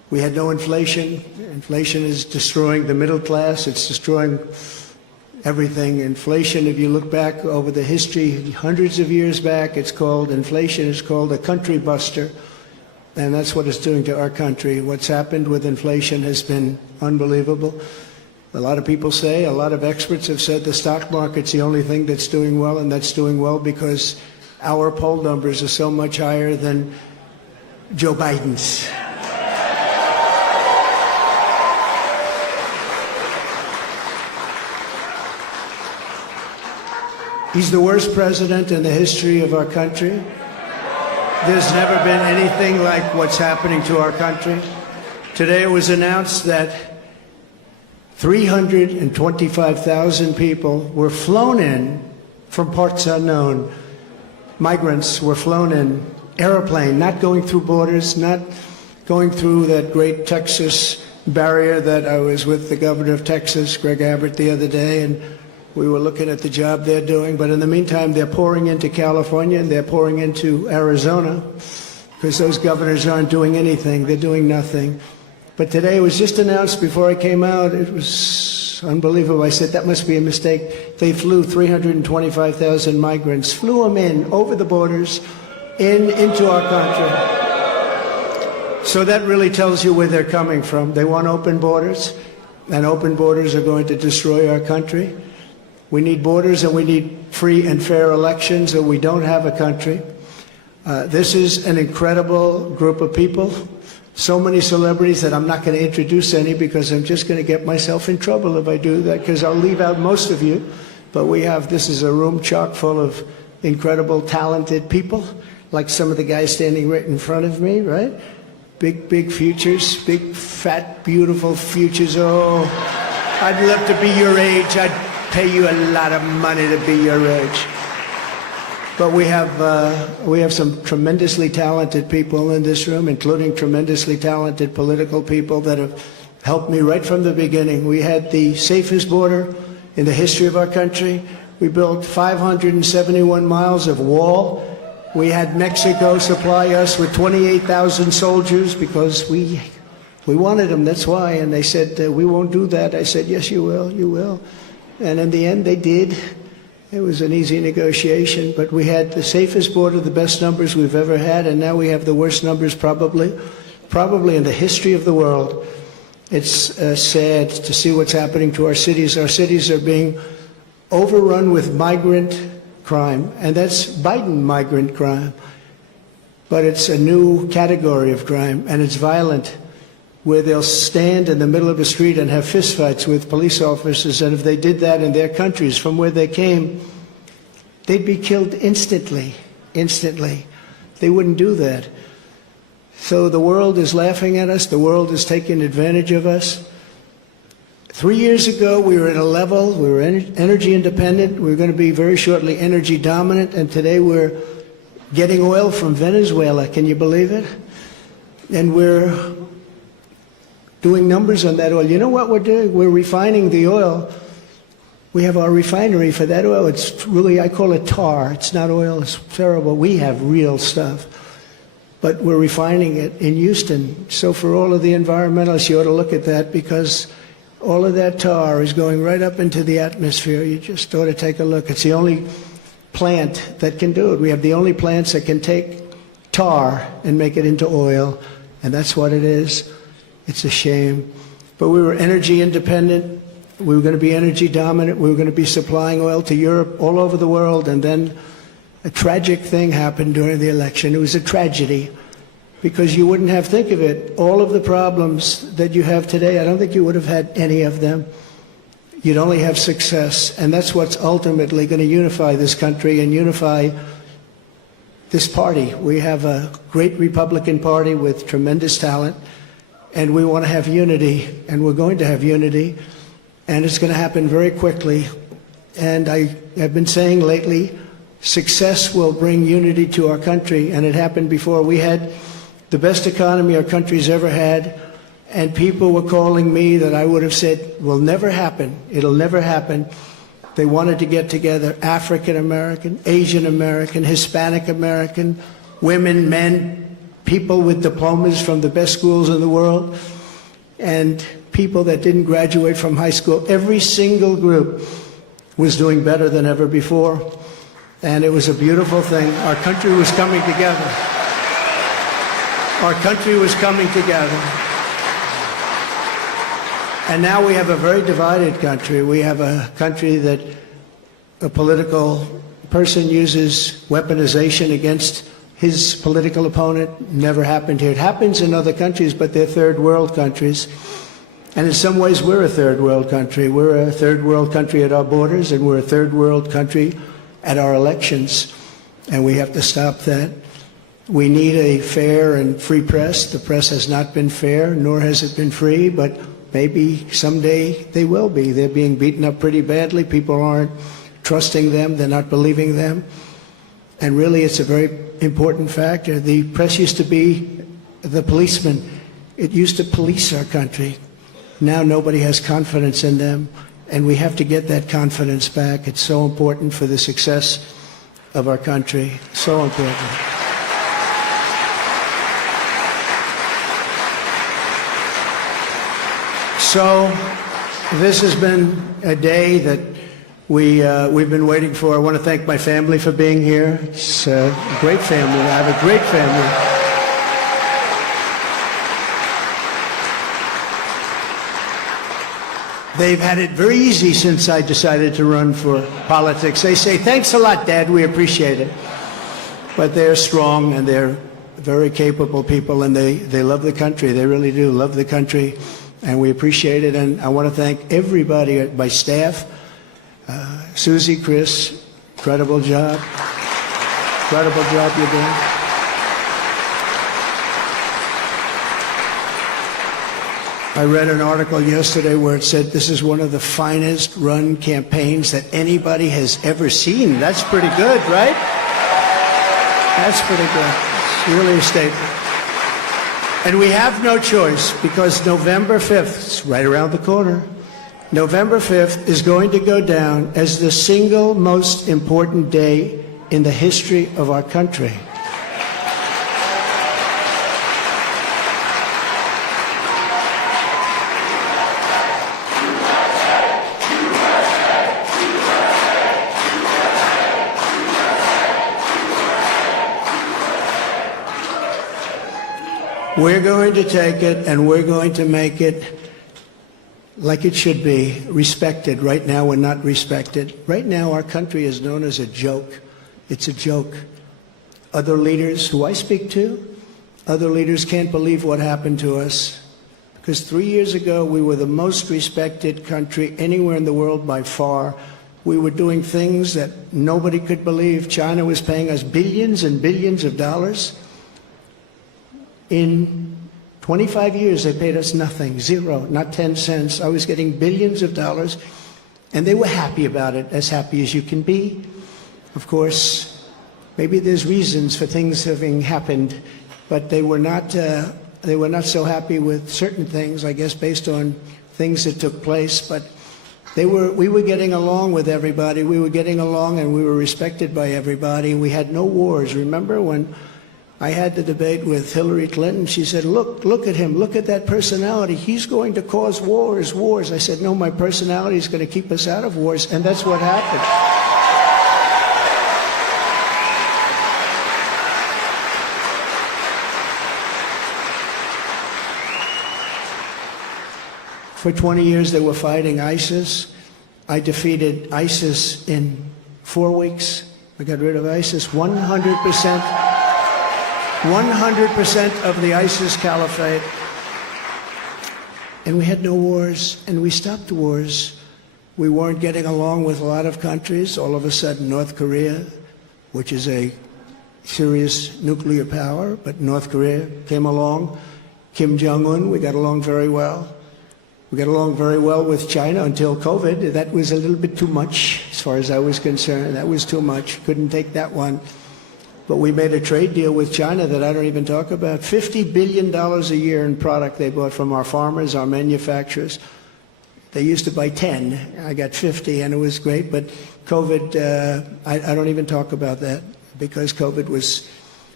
We had no inflation. Inflation is destroying the middle class. It's destroying everything. Inflation, if you look back over the history, hundreds of years back, inflation is called a country buster. And that's what it's doing to our country. What's happened with inflation has been unbelievable. A lot of people say, a lot of experts have said the stock market's the only thing that's doing well, and that's doing well because our poll numbers are so much higher than Joe Biden's. He's the worst president in the history of our country. There's never been anything like what's happening to our country. Today it was announced that 325,000 people were flown in from parts unknown. Migrants were flown in, airplane, not going through borders, not going through that great Texas barrier that I was with the governor of Texas, Greg Abbott, the other day, and we were looking at the job they're doing. But in the meantime, they're pouring into California and they're pouring into Arizona because those governors aren't doing anything. They're doing nothing. But today it was just announced before I came out. It was unbelievable. I said, that must be a mistake. They flew 325,000 migrants, flew them in over the borders into our country. So that really tells you where they're coming from. They want open borders, and open borders are going to destroy our country. We need borders and we need free and fair elections, or we don't have a country. This is an incredible group of people. So many celebrities that I'm not going to introduce any because I'm just going to get myself in trouble if I do that, because I'll leave out most of you. But this is a room chock full of incredible, talented people, like some of the guys standing right in front of me, right? Big, big futures, big, fat, beautiful futures. Oh, I'd love to be your age. I'd pay you a lot of money to be your age. But we have some tremendously talented people in this room, including tremendously talented political people that have helped me right from the beginning. We had the safest border in the history of our country. We built 571 miles of wall. We had Mexico supply us with 28,000 soldiers because we wanted them, that's why. And they said, we won't do that. I said, yes, you will, you will. And in the end, they did. It was an easy negotiation, but we had the safest border, the best numbers we've ever had, and now we have the worst numbers probably in the history of the world. It's sad to see what's happening to our cities. Our cities are being overrun with migrant crime, and that's Biden migrant crime. But it's a new category of crime, and it's violent, where they'll stand in the middle of the street and have fistfights with police officers, and if they did that in their countries from where they came, they'd be killed instantly. They wouldn't do that. So the world is laughing at us. The world is taking advantage of us. 3 years ago, we were at a level, we were energy independent. We were going to be very shortly energy dominant, and today we're getting oil from Venezuela. Can you believe it? And we're doing numbers on that oil. You know what we're doing? We're refining the oil. We have our refinery for that oil. It's really, I call it tar. It's not oil. It's terrible. We have real stuff. But we're refining it in Houston. So for all of the environmentalists, you ought to look at that, because all of that tar is going right up into the atmosphere. You just ought to take a look. It's the only plant that can do it. We have the only plants that can take tar and make it into oil, and that's what it is. It's a shame. But we were energy independent. We were going to be energy dominant. We were going to be supplying oil to Europe, all over the world. And then a tragic thing happened during the election. It was a tragedy, because you wouldn't have, think of it, all of the problems that you have today, I don't think you would have had any of them. You'd only have success. And that's what's ultimately going to unify this country and unify this party. We have a great Republican Party with tremendous talent. And we want to have unity, and we're going to have unity, and it's going to happen very quickly. And I have been saying lately, success will bring unity to our country, and it happened before. We had the best economy our country's ever had, and people were calling me that I would have said will never happen. It'll never happen. They wanted to get together, African American, Asian American, Hispanic American, women, men, people with diplomas from the best schools in the world, and people that didn't graduate from high school. Every single group was doing better than ever before, and it was a beautiful thing. Our country was coming together. Our country was coming together. And now we have a very divided country. We have a country that a political person uses weaponization against his political opponent. Never happened here. It happens in other countries, but they're third world countries. And in some ways, we're a third world country. We're a third world country at our borders, and we're a third world country at our elections. And we have to stop that. We need a fair and free press. The press has not been fair, nor has it been free, but maybe someday they will be. They're being beaten up pretty badly. People aren't trusting them. They're not believing them. And really, it's a very important factor. The press used to be the policeman. It used to police our country. Now nobody has confidence in them, and we have to get that confidence back. It's so important for the success of our country. So important. So this has been a day that we've been waiting for. I want to thank my family for being here. It's a great family. I have a great family. They've had it very easy since I decided to run for politics. They say, "Thanks a lot, Dad, we appreciate it." But they're strong, and they're very capable people, and they love the country. They really do love the country, and we appreciate it. And I want to thank everybody, my staff, Susie, Chris, incredible job. Incredible job you're doing. I read an article yesterday where it said this is one of the finest run campaigns that anybody has ever seen. That's pretty good, right? That's pretty good. It's really a statement. And we have no choice, because November 5th, it's right around the corner, November 5th is going to go down as the single most important day in the history of our country. We're going to take it, and we're going to make it like it should be, respected. Right now, we're not respected. Right now, our country is known as a joke. It's a joke. Other leaders who I speak to, other leaders can't believe what happened to us. Because 3 years ago, we were the most respected country anywhere in the world by far. We were doing things that nobody could believe. China was paying us billions and billions of dollars. In 25 years, they paid us nothing, zero, not 10 cents. I was getting billions of dollars, and they were happy about it, as happy as you can be. Of course, maybe there's reasons for things having happened, but they were not so happy with certain things, I guess, based on things that took place. But we were getting along with everybody. We were getting along, and we were respected by everybody. We had no wars. Remember when I had the debate with Hillary Clinton? She said, look at him, look at that personality. He's going to cause wars. I said, no, my personality is going to keep us out of wars, and that's what happened. For 20 years, they were fighting ISIS. I defeated ISIS in 4 weeks. I got rid of ISIS 100%. 100% of the ISIS caliphate. And we had no wars, and we stopped wars. We weren't getting along with a lot of countries. All of a sudden, North Korea, which is a serious nuclear power, but North Korea came along. Kim Jong-un, we got along very well. We got along very well with China until COVID. That was a little bit too much, as far as I was concerned. That was too much. Couldn't take that one. But we made a trade deal with China that I don't even talk about. $50 billion a year in product they bought from our farmers, our manufacturers. They used to buy 10. I got 50, and it was great. But COVID, I don't even talk about that, because COVID was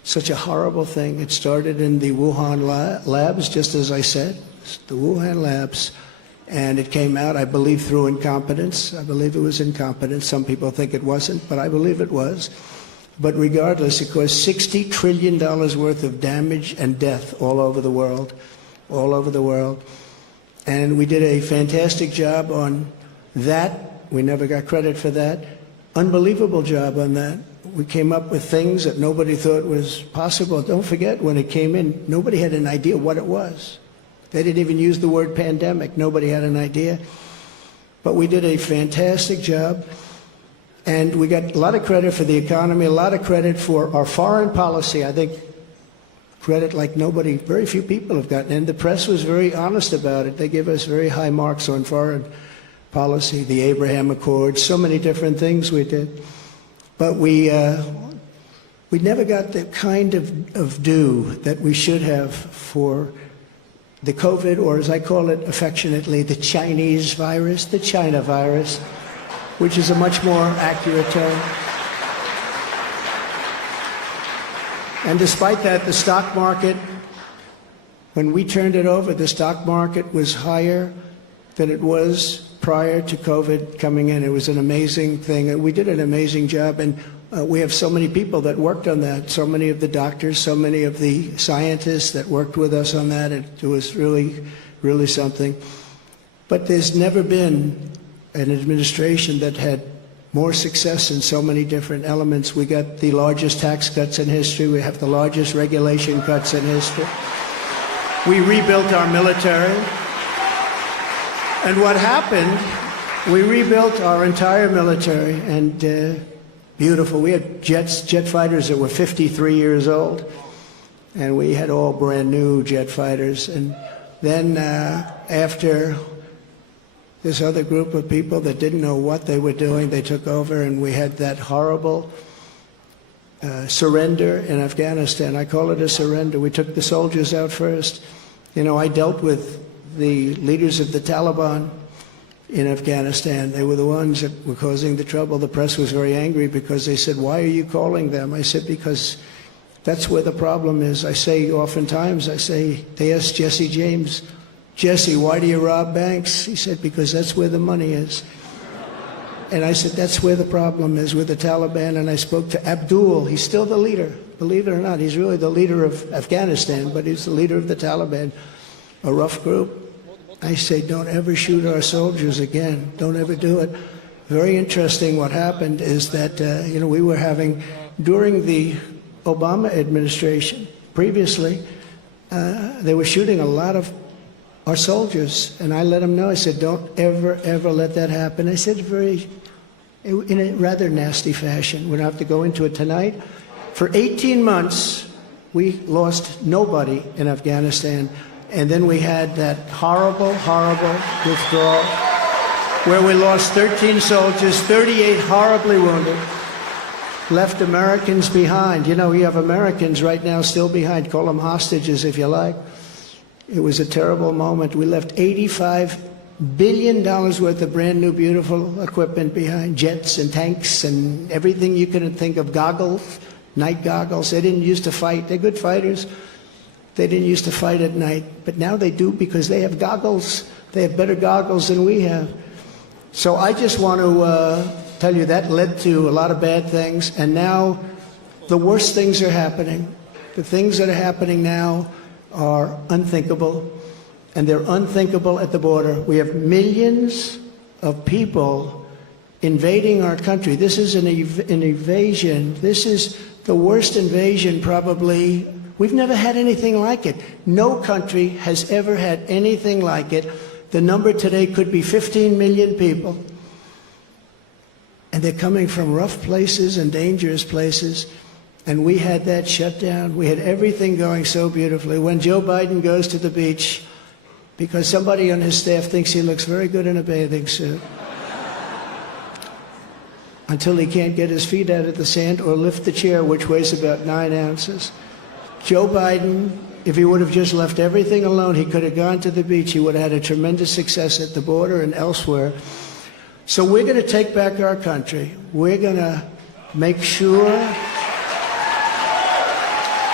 such a horrible thing. It started in the Wuhan labs, just as I said, the Wuhan labs, and it came out, I believe, through incompetence. I believe it was incompetence. Some people think it wasn't, but I believe it was. But regardless, it caused $60 trillion worth of damage and death all over the world, all over the world. And we did a fantastic job on that. We never got credit for that. Unbelievable job on that. We came up with things that nobody thought was possible. Don't forget, when it came in, nobody had an idea what it was. They didn't even use the word pandemic. Nobody had an idea. But we did a fantastic job. And we got a lot of credit for the economy, a lot of credit for our foreign policy. I think credit like nobody, very few people have gotten. And the press was very honest about it. They give us very high marks on foreign policy, the Abraham Accords, so many different things we did. But we never got the kind of due that we should have for the COVID, or as I call it affectionately, the Chinese virus, the China virus, which is a much more accurate term. And despite that, the stock market, when we turned it over, the stock market was higher than it was prior to COVID coming in. It was an amazing thing. And we did an amazing job. And we have so many people that worked on that, so many of the doctors, so many of the scientists that worked with us on that. It was really, really something. But there's never been an administration that had more success in so many different elements. We got the largest tax cuts in history. We have the largest regulation cuts in history. We rebuilt our military. And what happened, we rebuilt our entire military, and beautiful. We had jet fighters that were 53 years old, and we had all brand new jet fighters. And then after this other group of people that didn't know what they were doing, they took over, and we had that horrible surrender in Afghanistan. I call it a surrender. We took the soldiers out first. You know, I dealt with the leaders of the Taliban in Afghanistan. They were the ones that were causing the trouble. The press was very angry because they said, "Why are you calling them?" I said, "Because that's where the problem is." I say oftentimes, they asked Jesse James, "Jesse, why do you rob banks?" He said, "Because that's where the money is." And I said, that's where the problem is, with the Taliban. And I spoke to Abdul. He's still the leader, believe it or not. He's really the leader of Afghanistan, but he's the leader of the Taliban, a rough group. I say, don't ever shoot our soldiers again. Don't ever do it. Very interesting. What happened is that, we were having, during the Obama administration, previously, they were shooting a lot of our soldiers, and I let them know. I said, don't ever, ever let that happen. I said in a rather nasty fashion. We don't have to go into it tonight. For 18 months, we lost nobody in Afghanistan, and then we had that horrible, horrible withdrawal where we lost 13 soldiers, 38 horribly wounded, left Americans behind. You know, you have Americans right now still behind. Call them hostages if you like. It was a terrible moment. We left $85 billion worth of brand new, beautiful equipment behind, jets and tanks and everything you could think of, goggles, night goggles. They didn't used to fight. They're good fighters. They didn't used to fight at night, but now they do because they have goggles. They have better goggles than we have. So I just want to tell you that led to a lot of bad things, and now the worst things are happening. The things that are happening now are unthinkable, and they're unthinkable at the border. We have millions of people invading our country. This is an invasion. This is the worst invasion probably. We've never had anything like it. No country has ever had anything like it. The number today could be 15 million people. And they're coming from rough places and dangerous places. And we had that shut down. We had everything going so beautifully. When Joe Biden goes to the beach, because somebody on his staff thinks he looks very good in a bathing suit, until he can't get his feet out of the sand or lift the chair, which weighs about 9 ounces. Joe Biden, if he would have just left everything alone, he could have gone to the beach. He would have had a tremendous success at the border and elsewhere. So we're going to take back our country. We're going to make sure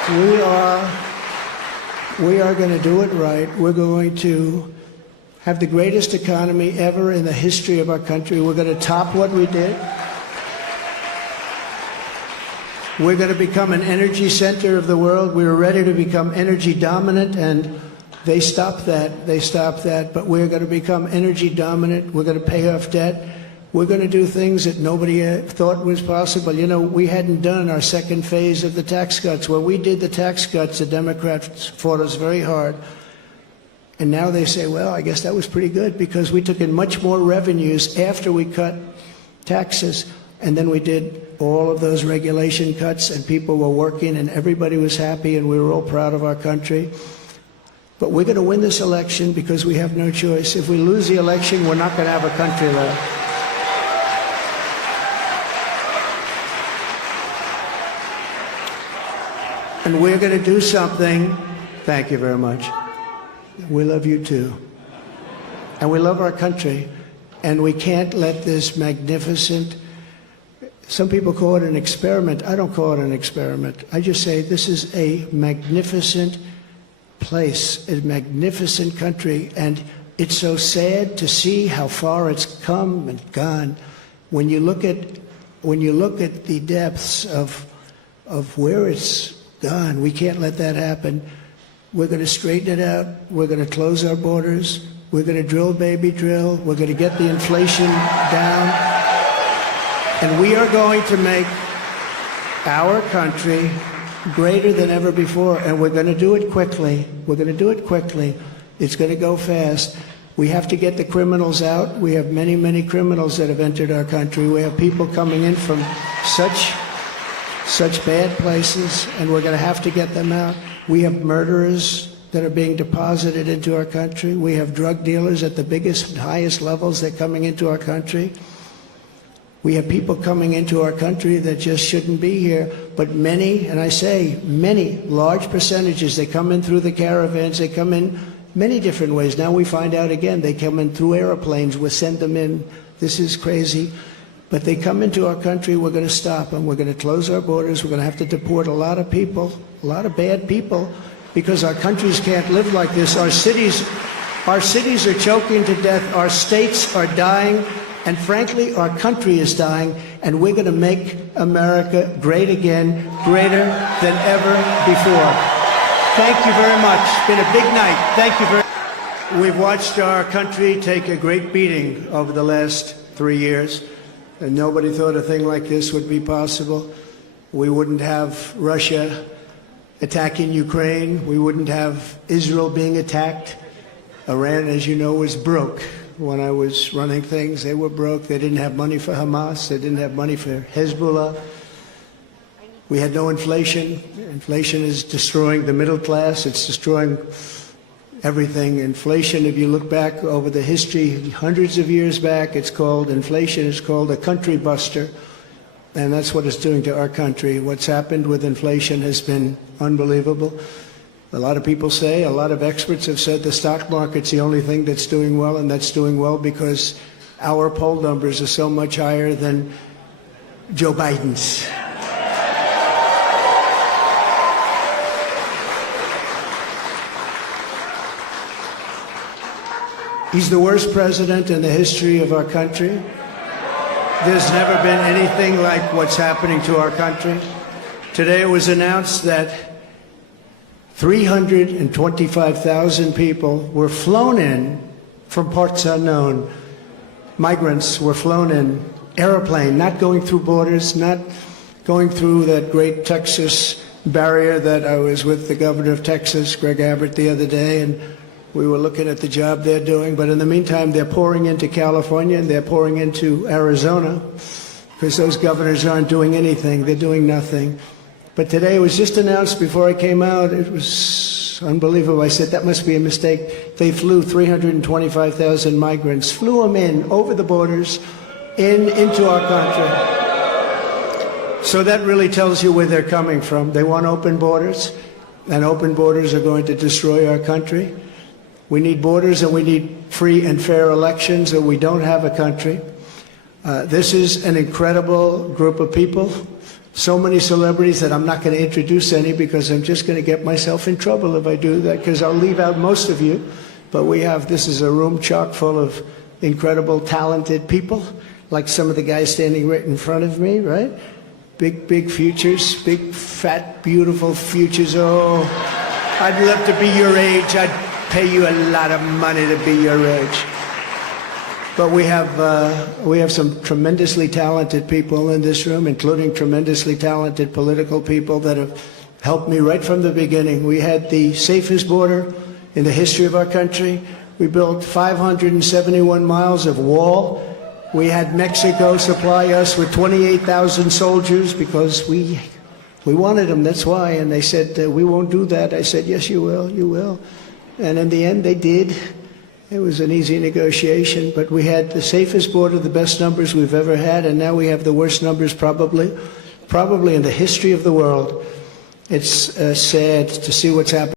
We are going to do it right. We're going to have the greatest economy ever in the history of our country. We're going to top what we did. We're going to become an energy center of the world. We were ready to become energy dominant, and they stopped that. They stopped that. But we're going to become energy dominant. We're going to pay off debt. We're going to do things that nobody thought was possible. You know, we hadn't done our second phase of the tax cuts. When we did the tax cuts, the Democrats fought us very hard. And now they say, well, I guess that was pretty good because we took in much more revenues after we cut taxes. And then we did all of those regulation cuts, and people were working, and everybody was happy, and we were all proud of our country. But we're going to win this election because we have no choice. If we lose the election, we're not going to have a country left. And we're going to do something. Thank you very much. We love you too. And we love our country. And we can't let this magnificent, some people call it an experiment. I don't call it an experiment. I just say this is a magnificent place, a magnificent country. And it's so sad to see how far it's come and gone. When you look at the depths of where it's gone, we can't let that happen. We're going to straighten it out. We're going to close our borders. We're going to drill, baby, drill. We're going to get the inflation down. And we are going to make our country greater than ever before. And we're going to do it quickly. We're going to do it quickly. It's going to go fast. We have to get the criminals out. We have many, many criminals that have entered our country. We have people coming in from such bad places, and we're going to have to get them out. We have murderers that are being deposited into our country. We have drug dealers at the biggest, highest levels. They're coming into our country. We have people coming into our country that just shouldn't be here. But many, and I say many, large percentages, they come in through the caravans. They come in many different ways. Now we find out again, they come in through airplanes. We send them in. This is crazy. But they come into our country, we're going to stop them. We're going to close our borders. We're going to have to deport a lot of people, a lot of bad people, because our countries can't live like this. Our cities are choking to death. Our states are dying. And frankly, our country is dying. And we're going to make America great again, greater than ever before. Thank you very much. It's been a big night. Thank you very much. We've watched our country take a great beating over the last 3 years. And nobody thought a thing like this would be possible. We wouldn't have Russia attacking Ukraine. We wouldn't have Israel being attacked. Iran, as you know, was broke. When I was running things, they were broke. They didn't have money for Hamas. They didn't have money for Hezbollah. We had no inflation. Inflation is destroying the middle class. It's destroying everything. Inflation, if you look back over the history, hundreds of years back, inflation is called a country buster. And that's what it's doing to our country. What's happened with inflation has been unbelievable. A lot of people say, a lot of experts have said the stock market's the only thing that's doing well, and that's doing well because our poll numbers are so much higher than Joe Biden's. He's the worst president in the history of our country. There's never been anything like what's happening to our country. Today it was announced that 325,000 people were flown in from parts unknown. Migrants were flown in, airplane, not going through borders, not going through that great Texas barrier that I was with the governor of Texas, Greg Abbott, the other day, and we were looking at the job they're doing. But in the meantime, they're pouring into California and they're pouring into Arizona because those governors aren't doing anything. They're doing nothing. But today it was just announced before I came out. It was unbelievable. I said, that must be a mistake. They flew 325,000 migrants, flew them in over the borders into our country. So that really tells you where they're coming from. They want open borders, and open borders are going to destroy our country. We need borders and we need free and fair elections, or we don't have a country. This is an incredible group of people. so many celebrities that I'm not going to introduce any because I'm just going to get myself in trouble if I do that, because I'll leave out most of you. But this is a room chock full of incredible, talented people, like some of the guys standing right in front of me, right? Big futures, big, fat, beautiful futures. Oh, I'd love to be your age. I'd pay you a lot of money to be your age. But we have some tremendously talented people in this room, including tremendously talented political people that have helped me right from the beginning. We had the safest border in the history of our country. We built 571 miles of wall. We had Mexico supply us with 28,000 soldiers because we wanted them, that's why. And they said, we won't do that. I said, yes, you will, you will. And in the end, they did. It was an easy negotiation, but we had the safest border, the best numbers we've ever had, and now we have the worst numbers probably in the history of the world. It's sad to see what's happening.